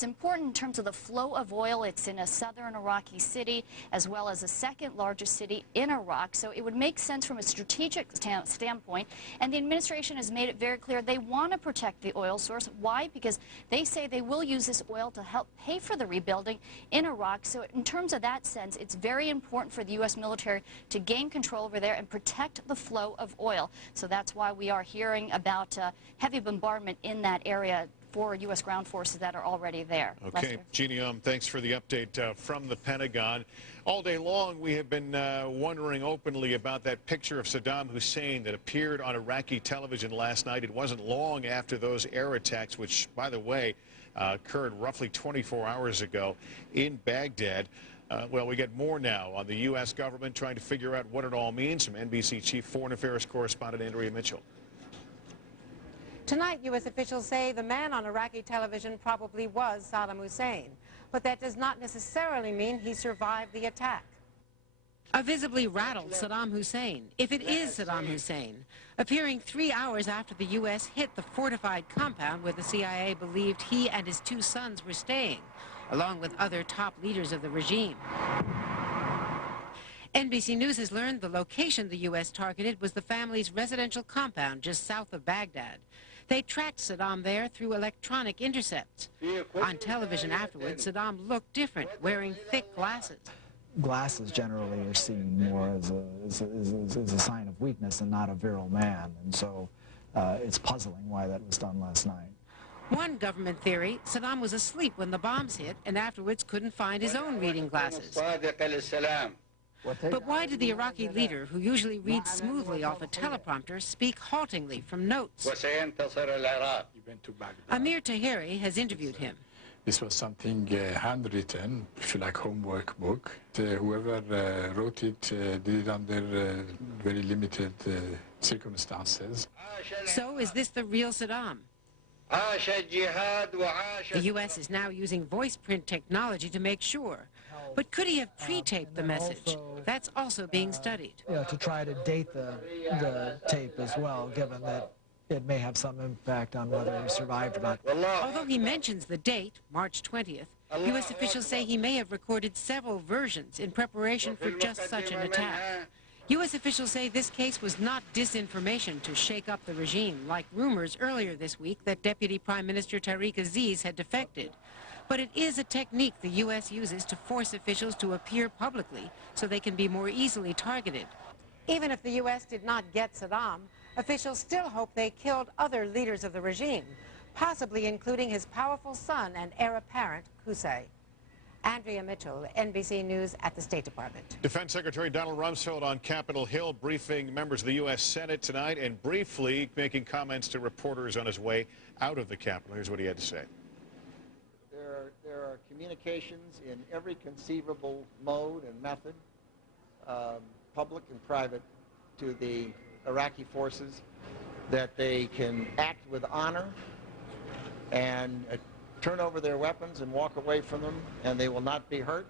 important in terms of the flow of oil. It's in a southern Iraqi city, as well as the second largest city in Iraq, so it would make sense from a strategic standpoint, and the administration has made it very clear they want to protect the oil source. Why? Because they say they will use this oil to help pay for the rebuilding in Iraq. So in terms of that sense, it's very important for the U.S. military to gain control over there and protect the flow of oil. So that's why we are hearing about heavy bombardment in that area for U.S. ground forces that are already there. Okay, Lester? Jeannie, thanks for the update from the Pentagon. All day long, we have been wondering openly about that picture of Saddam Hussein that appeared on Iraqi television last night. It wasn't long after those air attacks, which, by the way, occurred roughly 24 hours ago in Baghdad. Well, we get more now on the U.S. government trying to figure out what it all means from NBC Chief Foreign Affairs Correspondent Andrea Mitchell. Tonight, U.S. officials say the man on Iraqi television probably was Saddam Hussein, but that does not necessarily mean he survived the attack. A visibly rattled Saddam Hussein, if it is Saddam Hussein, appearing 3 hours after the U.S. hit the fortified compound where the CIA believed he and his two sons were staying, along with other top leaders of the regime. NBC News has learned the location the U.S. targeted was the family's residential compound just south of Baghdad. They tracked Saddam there through electronic intercepts. On television afterwards, Saddam looked different, wearing thick glasses. Glasses generally are seen more as a sign of weakness and not a virile man, and so it's puzzling why that was done last night. One government theory, Saddam was asleep when the bombs hit and afterwards couldn't find his own reading glasses. But why did the Iraqi leader, who usually reads smoothly off a teleprompter, speak haltingly from notes? Amir Tahiri has interviewed him. This was something handwritten, if you like, homework book. Whoever wrote it did it under very limited circumstances. So is this the real Saddam? The U.S. is now using voice print technology to make sure. But could he have pre-taped the message? That's also being studied. To try to date the tape as well, given that it may have some impact on whether he survived or not. Although he mentions the date, March 20th, U.S. officials say he may have recorded several versions in preparation for just such an attack. U.S. officials say this case was not disinformation to shake up the regime, like rumors earlier this week that Deputy Prime Minister Tariq Aziz had defected. But it is a technique the U.S. uses to force officials to appear publicly so they can be more easily targeted. Even if the U.S. did not get Saddam, officials still hope they killed other leaders of the regime, possibly including his powerful son and heir apparent, Qusay. Andrea Mitchell, NBC News at the State Department. Defense Secretary Donald Rumsfeld on Capitol Hill briefing members of the U.S. Senate tonight and briefly making comments to reporters on his way out of the Capitol. Here's what he had to say. There are communications in every conceivable mode and method, public and private, to the Iraqi forces that they can act with honor and turn over their weapons and walk away from them, and they will not be hurt.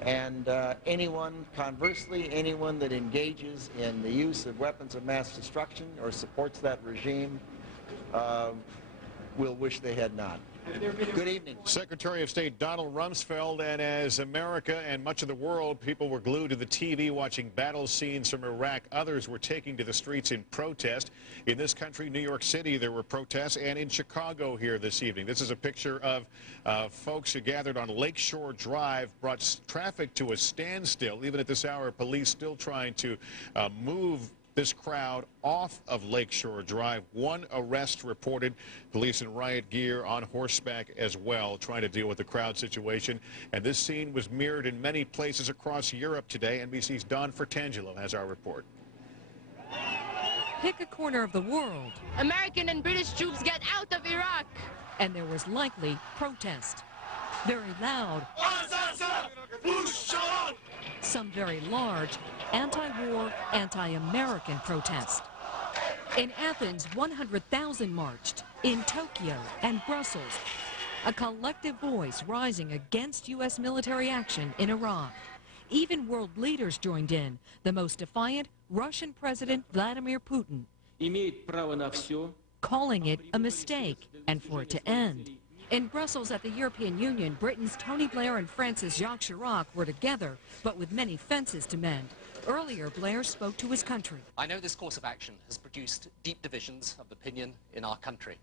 And conversely, anyone that engages in the use of weapons of mass destruction or supports that regime will wish they had not. Good evening. Secretary of State Donald Rumsfeld, and as America and much of the world, people were glued to the TV watching battle scenes from Iraq. Others were taking to the streets in protest. In this country, New York City, there were protests, and in Chicago here this evening. This is a picture of folks who gathered on Lakeshore Drive, brought traffic to a standstill. Even at this hour, police still trying to move this crowd off of Lakeshore Drive. One arrest reported. Police in riot gear on horseback as well, trying to deal with the crowd situation. And this scene was mirrored in many places across Europe today. NBC's Don Fertangelo has our report. Pick a corner of the world. American and British troops get out of Iraq. And there was likely protest. Very loud. Some very large, anti-war, anti-American protest. In Athens, 100,000 marched. In Tokyo and Brussels, a collective voice rising against U.S. military action in Iraq. Even world leaders joined in, the most defiant, Russian President Vladimir Putin, calling it a mistake and for it to end. In Brussels at the European Union, Britain's Tony Blair and France's Jacques Chirac were together, but with many fences to mend. Earlier, Blair spoke to his country. I know this course of action has produced deep divisions of opinion in our country.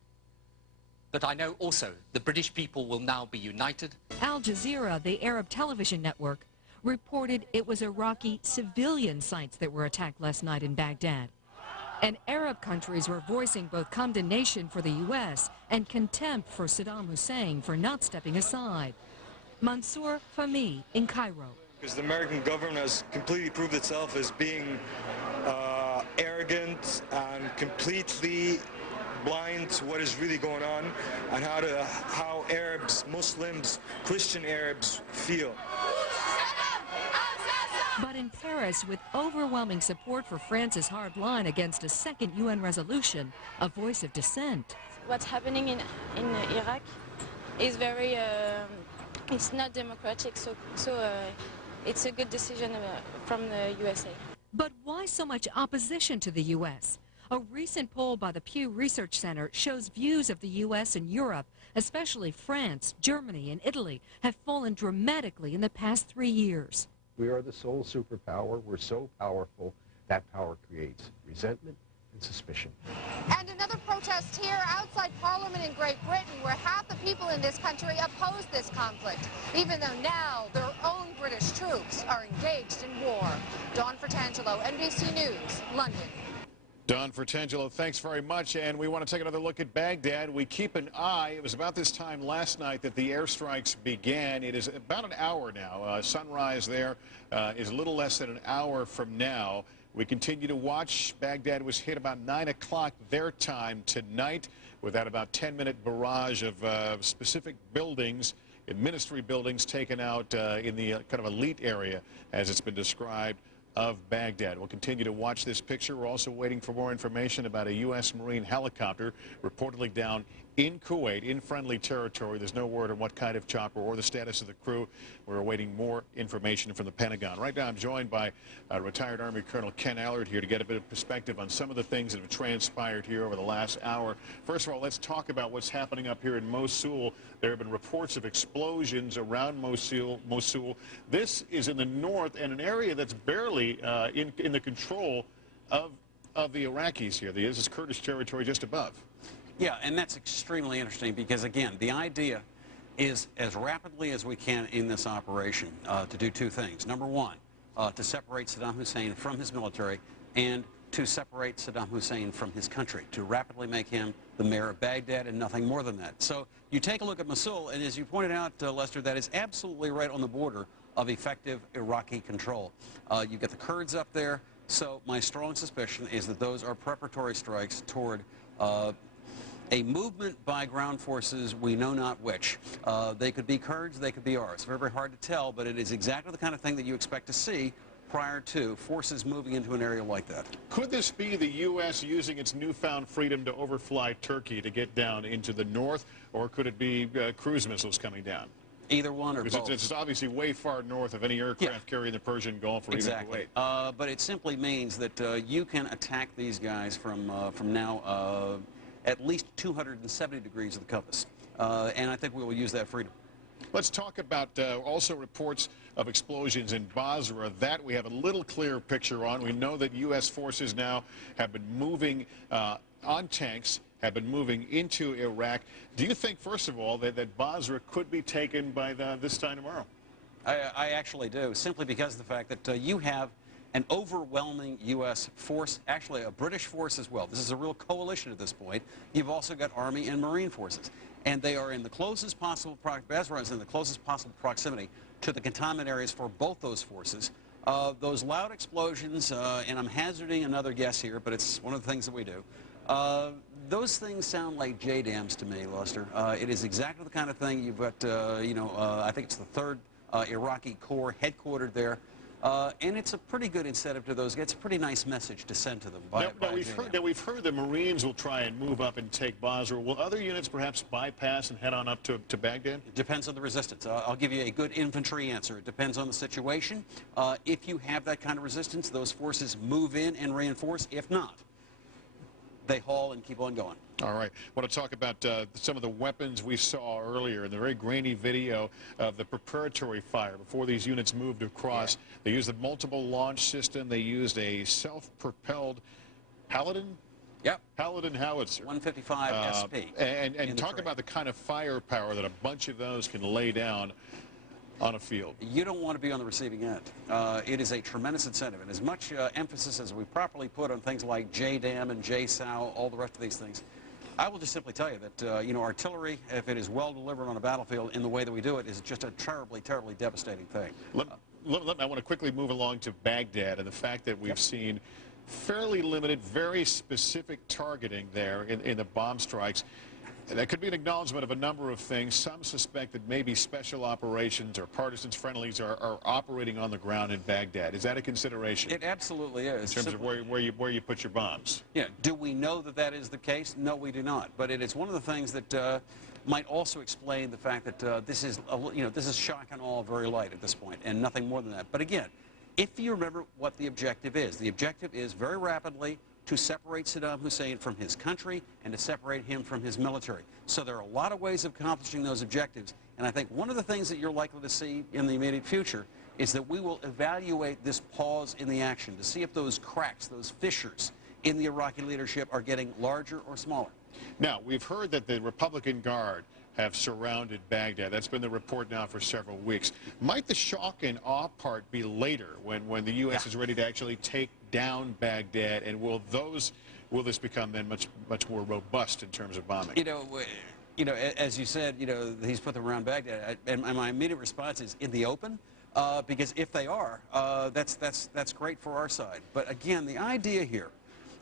But I know also the British people will now be united. Al Jazeera, the Arab television network, reported it was Iraqi civilian sites that were attacked last night in Baghdad. And Arab countries were voicing both condemnation for the U.S. and contempt for Saddam Hussein for not stepping aside. Mansour Fahmy in Cairo. Because the American government has completely proved itself as being arrogant and completely blind to what is really going on and how Arabs, Muslims, Christian Arabs feel. But in Paris, with overwhelming support for France's hard line against a second UN resolution, a voice of dissent. What's happening in Iraq is very, it's not democratic, so it's a good decision from the USA. But why so much opposition to the U.S.? A recent poll by the Pew Research Center shows views of the U.S. and Europe, especially France, Germany, and Italy, have fallen dramatically in the past 3 years. We are the sole superpower. We're so powerful, that power creates resentment and suspicion. And another protest here outside Parliament in Great Britain, where half the people in this country oppose this conflict, even though now their own British troops are engaged in war. Dawn Fertangelo, NBC News, London. Don Fratangelo, thanks very much. And we want to take another look at Baghdad. We keep an eye. It was about this time last night that the airstrikes began. It is about an hour now. Sunrise there is a little less than an hour from now. We continue to watch. Baghdad was hit about 9 o'clock their time tonight with that about 10-minute barrage of specific buildings, ministry buildings taken out in the kind of elite area, as it's been described, of Baghdad. We'll continue to watch this picture. We're also waiting for more information about a U.S. Marine helicopter reportedly down in Kuwait, in friendly territory. There's no word on what kind of chopper or the status of the crew. We're awaiting more information from the Pentagon. Right now, I'm joined by retired Army Colonel Ken Allard here to get a bit of perspective on some of the things that have transpired here over the last hour. First of all, let's talk about what's happening up here in Mosul. There have been reports of explosions around Mosul. This is in the north and an area that's barely in the control of the Iraqis here. This is Kurdish territory just above. Yeah, and that's extremely interesting because, again, the idea is as rapidly as we can in this operation to do two things. Number one, to separate Saddam Hussein from his military and to separate Saddam Hussein from his country, to rapidly make him the mayor of Baghdad and nothing more than that. So you take a look at Mosul, and as you pointed out, Lester, that is absolutely right on the border of effective Iraqi control. You've got the Kurds up there, so my strong suspicion is that those are preparatory strikes toward a movement by ground forces, we know not which. They could be Kurds, they could be ours. Very, very hard to tell, but it is exactly the kind of thing that you expect to see prior to forces moving into an area like that. Could this be the U.S. using its newfound freedom to overfly Turkey to get down into the north, or could it be cruise missiles coming down? Either one or both. It's obviously way far north of any aircraft carrying the Persian Gulf or even Kuwait. But it simply means that you can attack these guys from now at least 270 degrees of the compass. And I think we will use that freedom. Let's talk about also reports of explosions in Basra. That we have a little clearer picture on. We know that U.S. forces now have been moving on tanks, have been moving into Iraq. Do you think, first of all, that Basra could be taken by this time tomorrow? I actually do, simply because of the fact that you have an overwhelming U.S. force, actually a British force as well. This is a real coalition at this point. You've also got Army and Marine forces. And they are in the closest possible, Basra is in the closest possible proximity to the cantonment areas for both those forces. Those loud explosions, and I'm hazarding another guess here, but it's one of the things that we do. Those things sound like J-dams to me, Lester. It is exactly the kind of thing you've got, I think it's the 3rd Iraqi Corps headquartered there. And it's a pretty good incentive to those guys. It's a pretty nice message to send to them. We've heard the Marines will try and move up and take Basra. Will other units perhaps bypass and head on up to Baghdad? It depends on the resistance. I'll give you a good infantry answer. It depends on the situation. If you have that kind of resistance, those forces move in and reinforce. If not, they haul and keep on going. All right. I want to talk about some of the weapons we saw earlier in the very grainy video of the preparatory fire before these units moved across. Yeah. They used a multiple launch system. They used a self-propelled Paladin? Yep. Paladin howitzer. 155 SP. And talk about the kind of firepower that a bunch of those can lay down on a field. You don't want to be on the receiving end. It is a tremendous incentive, and as much emphasis as we properly put on things like JDAM and JSOW, all the rest of these things, I will just simply tell you that, artillery, if it is well delivered on a battlefield in the way that we do it, is just a terribly, terribly devastating thing. I want to quickly move along to Baghdad and the fact that we've seen fairly limited, very specific targeting there in the bomb strikes. That could be an acknowledgement of a number of things. Some suspect that maybe special operations or partisans friendlies are operating on the ground in Baghdad. Is that a consideration? It absolutely is. In terms of where you put your bombs. Yeah. Do we know that that is the case? No, we do not. But it is one of the things that might also explain the fact that this is shock and awe very light at this point, and nothing more than that. But again, if you remember what the objective is very rapidly to separate Saddam Hussein from his country and to separate him from his military. So there are a lot of ways of accomplishing those objectives, and I think one of the things that you're likely to see in the immediate future is that we will evaluate this pause in the action to see if those cracks, those fissures in the Iraqi leadership are getting larger or smaller. Now, we've heard that the Republican Guard have surrounded Baghdad. That's been the report now for several weeks. Might the shock and awe part be later when the U.S. is ready to actually take down Baghdad, and will those will this become then much more robust in terms of bombing? As you said, he's put them around Baghdad, and my immediate response is in the open, because if they are, that's great for our side. But again, the idea here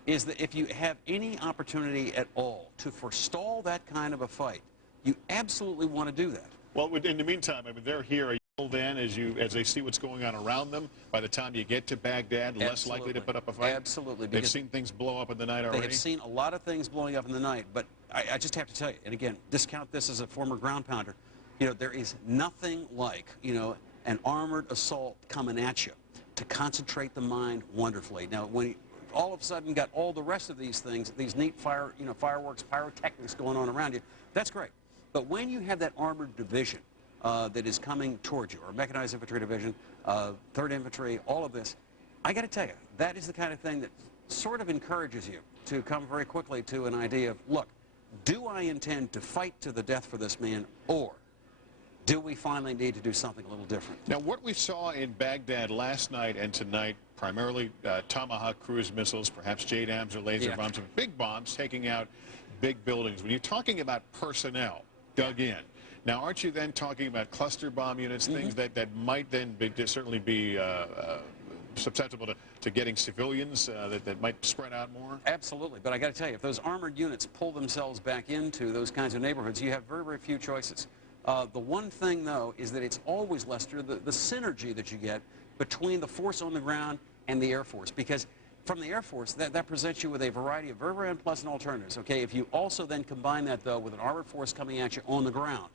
is that if you have any opportunity at all to forestall that kind of a fight, you absolutely want to do that. Well, in the meantime, I mean, they're here. Then, as they see what's going on around them, by the time you get to Baghdad, less likely to put up a fight? Absolutely. They've seen things blow up in the night already? They have seen a lot of things blowing up in the night, but I just have to tell you, and again, discount this as a former ground pounder, there is nothing like, an armored assault coming at you to concentrate the mind wonderfully. Now, when you all of a sudden got all the rest of these things, these neat fireworks, pyrotechnics going on around you, that's great. But when you have that armored division, that is coming towards you, or mechanized infantry division, 3rd Infantry, all of this, I got to tell you, that is the kind of thing that sort of encourages you to come very quickly to an idea of, look, do I intend to fight to the death for this man, or do we finally need to do something a little different? Now, what we saw in Baghdad last night and tonight, primarily Tomahawk cruise missiles, perhaps JDAMs or laser bombs, and big bombs taking out big buildings. When you're talking about personnel dug in, now, aren't you then talking about cluster bomb units, things that might then certainly be susceptible to getting civilians that might spread out more? Absolutely. But I got to tell you, if those armored units pull themselves back into those kinds of neighborhoods, you have very, very few choices. The one thing, though, is that it's always, Lester, the synergy that you get between the force on the ground and the Air Force. Because from the Air Force, that presents you with a variety of very, very unpleasant alternatives. Okay, if you also then combine that, though, with an armored force coming at you on the ground,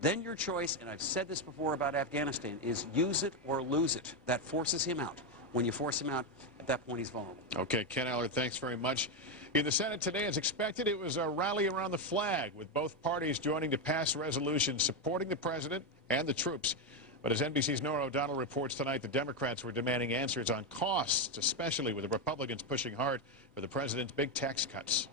then your choice, and I've said this before about Afghanistan, is use it or lose it. That forces him out. When you force him out, at that point he's vulnerable. Okay, Ken Allard, thanks very much. In the Senate today, as expected, it was a rally around the flag, with both parties joining to pass resolutions supporting the president and the troops. But as NBC's Nora O'Donnell reports tonight, the Democrats were demanding answers on costs, especially with the Republicans pushing hard for the president's big tax cuts.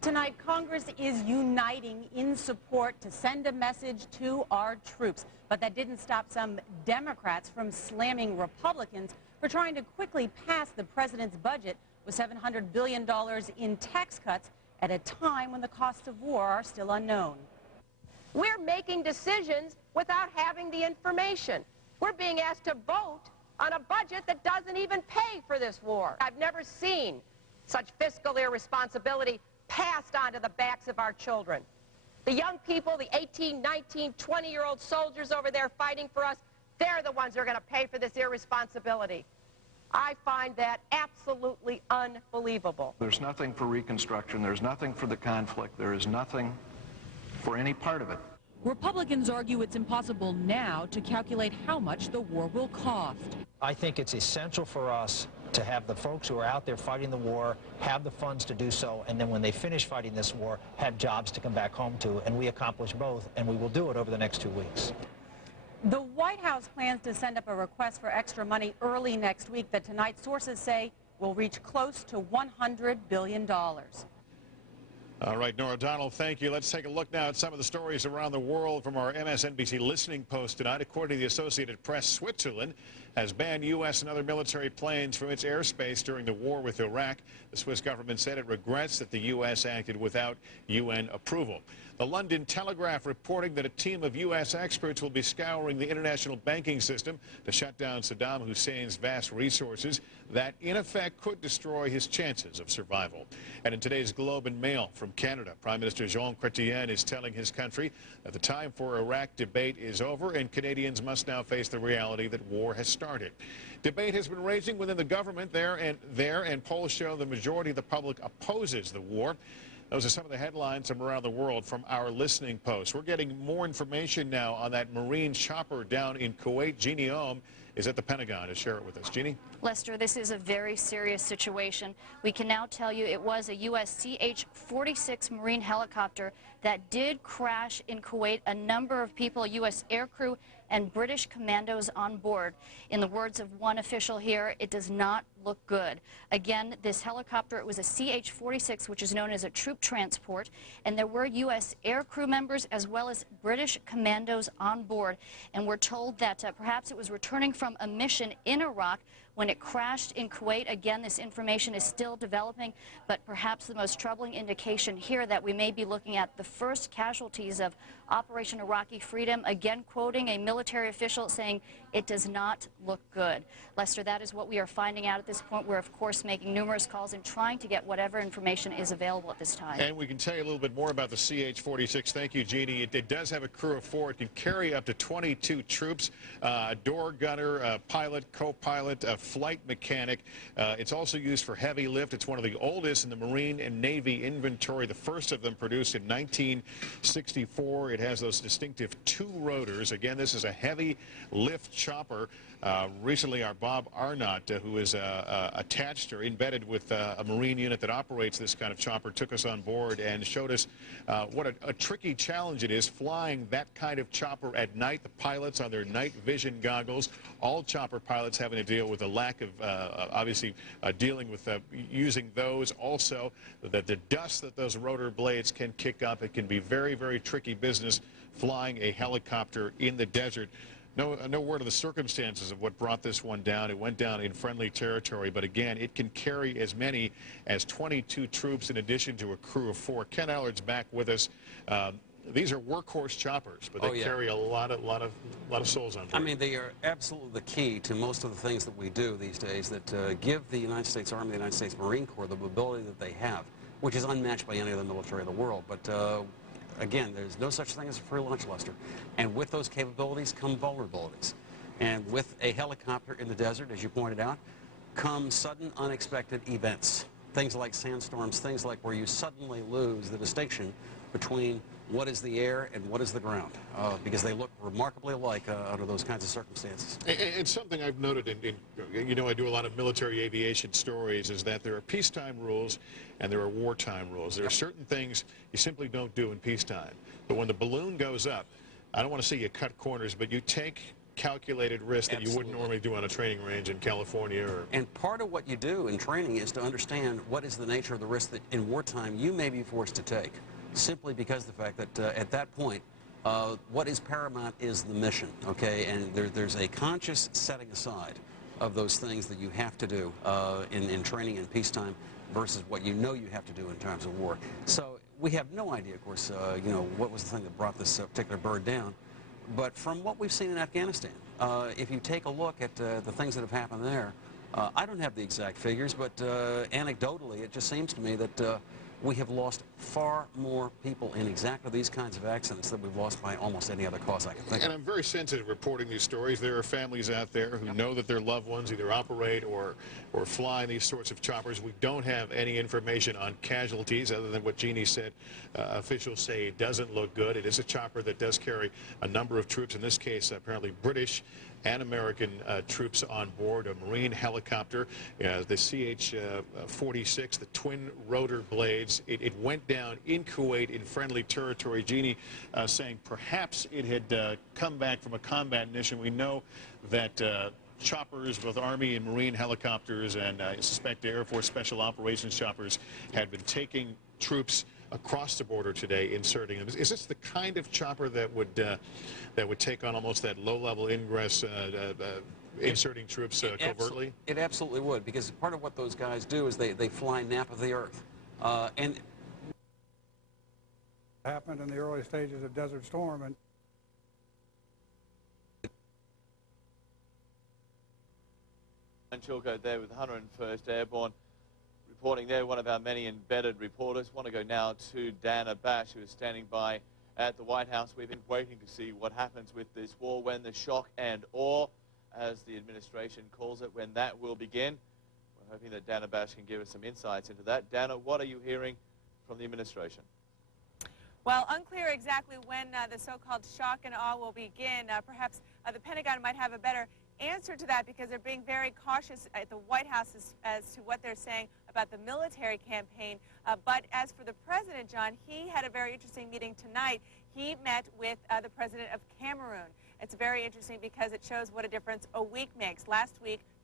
Tonight, Congress is uniting in support to send a message to our troops. But that didn't stop some Democrats from slamming Republicans for trying to quickly pass the president's budget with $700 billion in tax cuts at a time when the costs of war are still unknown. We're making decisions without having the information. We're being asked to vote on a budget that doesn't even pay for this war. I've never seen such fiscal irresponsibility passed on to the backs of our children. The young people, the 18, 19, 20-year-old soldiers over there fighting for us, they're the ones who are going to pay for this irresponsibility. I find that absolutely unbelievable. There's nothing for Reconstruction. There's nothing for the conflict. There is nothing for any part of it. Republicans argue it's impossible now to calculate how much the war will cost. I think it's essential for us to have the folks who are out there fighting the war have the funds to do so, and then when they finish fighting this war, have jobs to come back home to, and we accomplish both, and we will do it over the next 2 weeks. The White House plans to send up a request for extra money early next week that tonight sources say will reach close to $100 billion. All right, Nora O'Donnell, thank you. Let's take a look now at some of the stories around the world from our MSNBC listening post tonight. According to the Associated Press, Switzerland has banned U.S. and other military planes from its airspace during the war with Iraq. The Swiss government said it regrets that the U.S. acted without UN approval. The London Telegraph reporting that a team of U.S. experts will be scouring the international banking system to shut down Saddam Hussein's vast resources that, in effect, could destroy his chances of survival. And in today's Globe and Mail from Canada, Prime Minister Jean Chrétien is telling his country that the time for Iraq debate is over and Canadians must now face the reality that war has started. Debate has been raging within the government there, and polls show the majority of the public opposes the war. Those are some of the headlines from around the world from our listening post. We're getting more information now on that Marine chopper down in Kuwait. Jeannie Ohm is at the Pentagon to share it with us. Jeannie? Lester, this is a very serious situation. We can now tell you it was a U.S. CH-46 Marine helicopter that did crash in Kuwait. A number of people, U.S. aircrew and British commandos on board. In the words of one official here, it does not look good. Again, this helicopter, it was a CH-46, which is known as a troop transport, and there were U.S. aircrew members as well as British commandos on board. And we're told that perhaps it was returning from a mission in Iraq when it crashed in Kuwait. Again, this information is still developing, but perhaps the most troubling indication here that we may be looking at the first casualties of Operation Iraqi Freedom, again quoting a military official saying it does not look good. Lester, that is what we are finding out at this point. We're, of course, making numerous calls and trying to get whatever information is available at this time. And we can tell you a little bit more about the CH-46. Thank you, Jeannie. It does have a crew of 4. It can carry up to 22 troops, a door gunner, a pilot, co-pilot, a flight mechanic. It's also used for heavy lift. It's one of the oldest in the Marine and Navy inventory, the first of them produced in 1964. It has those distinctive 2 rotors. Again, this is a heavy lift chopper. Recently, our Bob Arnott, who is attached or embedded with a Marine unit that operates this kind of chopper, took us on board and showed us what a tricky challenge it is flying that kind of chopper at night. The pilots on their night vision goggles, all chopper pilots having to deal with a lack of, obviously, dealing with using those. Also, that the dust that those rotor blades can kick up, it can be very, very tricky business flying a helicopter in the desert. No word of the circumstances of what brought this one down. It went down in friendly territory, but again, it can carry as many as 22 troops in addition to a crew of 4. Ken Allard's back with us. These are workhorse choppers, but they carry a lot of souls on board. I mean, they are absolutely the key to most of the things that we do these days that give the United States Army, the United States Marine Corps, the mobility that they have, which is unmatched by any other military in the world. But again, there's no such thing as a free lunch, Lester. And with those capabilities come vulnerabilities. And with a helicopter in the desert, as you pointed out, come sudden, unexpected events. Things like sandstorms, things like where you suddenly lose the distinction between what is the air and what is the ground, because they look remarkably alike under those kinds of circumstances. And something I've noted you know, I do a lot of military aviation stories, is that there are peacetime rules and there are wartime rules. There are certain things you simply don't do in peacetime. But when the balloon goes up, I don't want to say you cut corners, but you take calculated risk that you wouldn't normally do on a training range in California. And part of what you do in training is to understand what is the nature of the risk that in wartime you may be forced to take, simply because of the fact that at that point, what is paramount is the mission, okay? And there's a conscious setting aside of those things that you have to do in training in peacetime versus what you know you have to do in times of war. So we have no idea, of course, you know, what was the thing that brought this particular bird down. But from what we've seen in Afghanistan, if you take a look at the things that have happened there, I don't have the exact figures, but anecdotally, it just seems to me that we have lost far more people in exactly these kinds of accidents than we've lost by almost any other cause I can think of. And I'm very sensitive reporting these stories. There are families out there who know that their loved ones either operate or fly these sorts of choppers. We don't have any information on casualties other than what Jeannie said. Officials say it doesn't look good. It is a chopper that does carry a number of troops, in this case apparently British and American troops on board, a Marine helicopter, the CH-46, the twin rotor blades. It went down in Kuwait in friendly territory. Jeannie saying perhaps it had come back from a combat mission. We know that choppers, both Army and Marine helicopters, and I suspect Air Force Special Operations choppers had been taking troops across the border today, inserting them. Is this the kind of chopper that would take on almost that low-level ingress, inserting troops covertly? It absolutely would, because part of what those guys do is they fly nap of the earth. And happened in the early stages of Desert Storm, and Chilcote there with 101st Airborne. Reporting there, one of our many embedded reporters. Want to go now to Dana Bash, who is standing by at the White House. We've been waiting to see what happens with this war, when the shock and awe, as the administration calls it, when that will begin. We're hoping that Dana Bash can give us some insights into that. Dana, what are you hearing from the administration? Well, unclear exactly when the so-called shock and awe will begin. Perhaps the Pentagon might have a better answer to that, because they're being very cautious at the White House as to what they're saying about the military campaign. But as for the president, John, he had a very interesting meeting tonight. He met with the president of Cameroon. It's very interesting because it shows what a difference a week makes.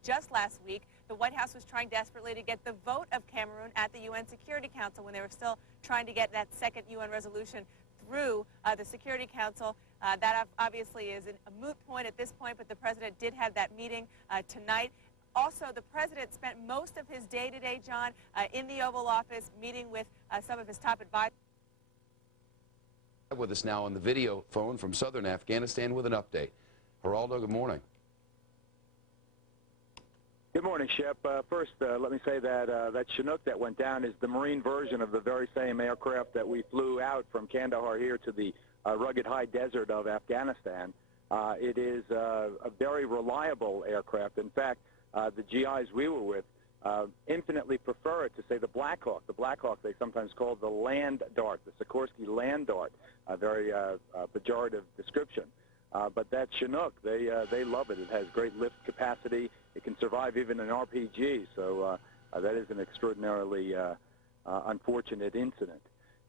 Just last week, the White House was trying desperately to get the vote of Cameroon at the UN Security Council when they were still trying to get that second UN resolution through the Security Council. That obviously is a moot point at this point, but the president did have that meeting tonight. Also, the president spent most of his day-to-day, John, in the Oval Office meeting with some of his top advisors. With us now on the video phone from southern Afghanistan with an update. Geraldo, good morning. Good morning, Shep. First, let me say that that Chinook that went down is the Marine version of the very same aircraft that we flew out from Kandahar here to the rugged high desert of Afghanistan. It is a very reliable aircraft. In fact, the GIs we were with infinitely prefer it to, say, the Black Hawk. The Black Hawk they sometimes call the Land Dart, the Sikorsky Land Dart, a very pejorative description. But that Chinook, they love it. It has great lift capacity. It can survive even an RPG, so that is an extraordinarily unfortunate incident.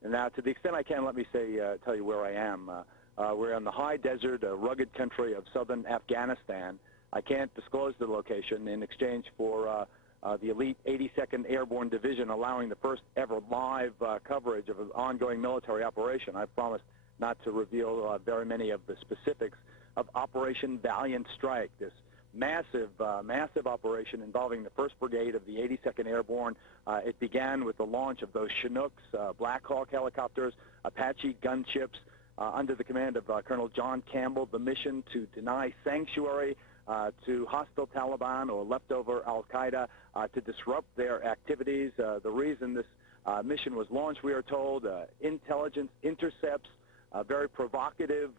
And now, to the extent I can, let me tell you where I am. We're in the high desert, rugged country of southern Afghanistan. I can't disclose the location in exchange for the elite 82nd Airborne Division allowing the first ever live coverage of an ongoing military operation. I promised not to reveal very many of the specifics of Operation Valiant Strike, this massive operation involving the 1st Brigade of the 82nd Airborne. It began with the launch of those Chinooks, Black Hawk helicopters, Apache gunships, under the command of Colonel John Campbell, the mission to deny sanctuary to hostile Taliban or leftover al-Qaeda, to disrupt their activities. The reason this mission was launched, we are told, intelligence intercepts, very provocative,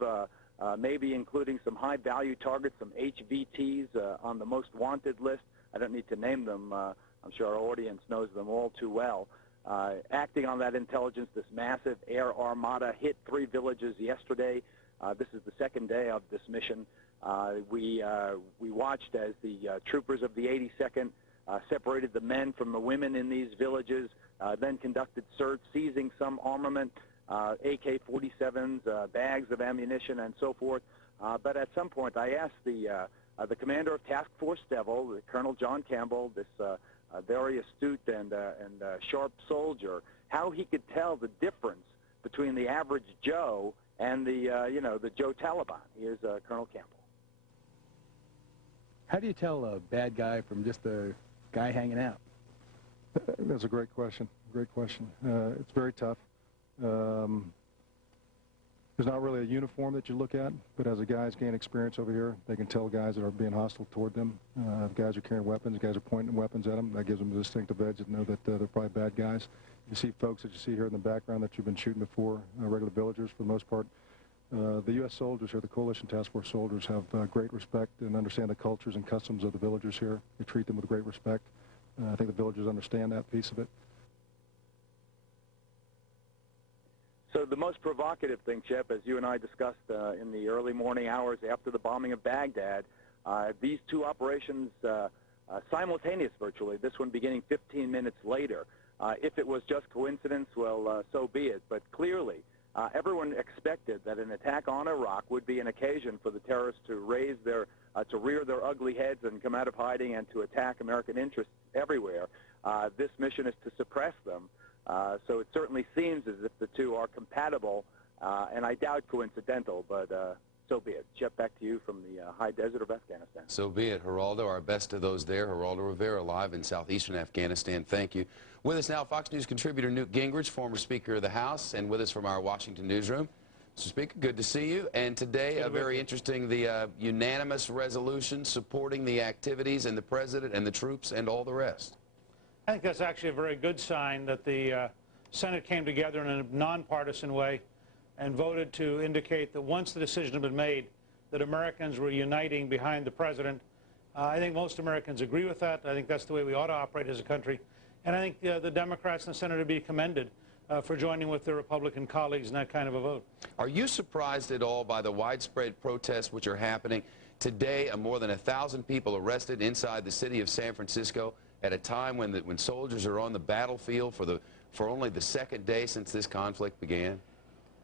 maybe including some high-value targets, some HVTs on the most wanted list. I don't need to name them. I'm sure our audience knows them all too well. Acting on that intelligence, this massive air armada hit 3 villages yesterday. This is the 2nd day of this mission. We watched as the troopers of the 82nd separated the men from the women in these villages, then conducted search, seizing some armament, AK-47s, bags of ammunition, and so forth. But at some point, I asked the commander of Task Force Devil, Colonel John Campbell, this very astute and sharp soldier, how he could tell the difference between the average Joe and the the Joe Taliban. Here's Colonel Campbell. How do you tell a bad guy from just a guy hanging out? That's a great question. Great question. It's very tough. There's not really a uniform that you look at, but as the guys gain experience over here, they can tell guys that are being hostile toward them. Guys are carrying weapons, guys are pointing weapons at them. That gives them a distinctive edge to know that they're probably bad guys. You see folks that you see here in the background that you've been shooting before, regular villagers for the most part. The U.S. soldiers here, the Coalition Task Force soldiers, have great respect and understand the cultures and customs of the villagers here. They treat them with great respect. I think the villagers understand that piece of it. So the most provocative thing, Chip, as you and I discussed in the early morning hours after the bombing of Baghdad, these two operations simultaneous virtually, this one beginning 15 minutes later. If it was just coincidence, well, so be it. But clearly, everyone expected that an attack on Iraq would be an occasion for the terrorists to rear their ugly heads and come out of hiding and to attack American interests everywhere. This mission is to suppress them. So it certainly seems as if the two are compatible, and I doubt coincidental, but so be it. Jeff, back to you from the high desert of Afghanistan. So be it, Geraldo. Our best to those there. Geraldo Rivera, live in southeastern Afghanistan. Thank you. With us now, Fox News contributor Newt Gingrich, former Speaker of the House, and with us from our Washington newsroom. Mr. Speaker, good to see you. And today, very interesting, the unanimous resolution supporting the activities and the President and the troops and all the rest. I think that's actually a very good sign that the Senate came together in a nonpartisan way and voted to indicate that once the decision had been made that Americans were uniting behind the President. I think most Americans agree with that. I think that's the way we ought to operate as a country. And I think the Democrats in the Senate would be commended for joining with their Republican colleagues in that kind of a vote. Are you surprised at all by the widespread protests which are happening today? More than 1,000 people arrested inside the city of San Francisco at a time when soldiers are on the battlefield for only the 2nd day since this conflict began?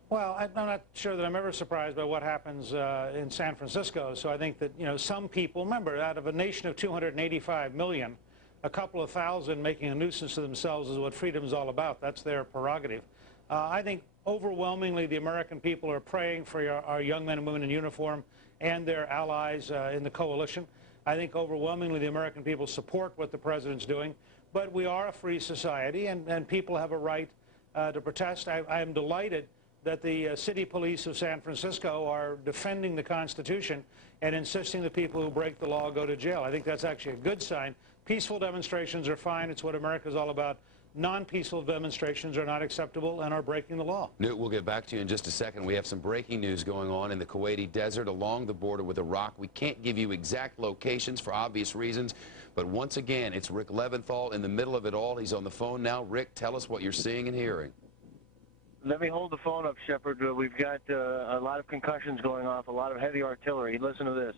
Well, I'm not sure that I'm ever surprised by what happens in San Francisco. So I think that, some people, remember, out of a nation of 285 million, a couple of thousand making a nuisance of themselves is what freedom is all about. That's their prerogative. I think overwhelmingly the American people are praying for our young men and women in uniform and their allies in the coalition. I think overwhelmingly the American people support what the president's doing, but we are a free society, and people have a right to protest. I am delighted that the city police of San Francisco are defending the Constitution and insisting that people who break the law go to jail. I think that's actually a good sign. Peaceful demonstrations are fine. It's what America's all about. Non-peaceful demonstrations are not acceptable and are breaking the law. Newt, we'll get back to you in just a second. We have some breaking news going on in the Kuwaiti desert along the border with Iraq. We can't give you exact locations for obvious reasons, but once again, it's Rick Leventhal in the middle of it all. He's on the phone now. Rick, tell us what you're seeing and hearing. Let me hold the phone up, Shepard. We've got a lot of concussions going off, a lot of heavy artillery. Listen to this.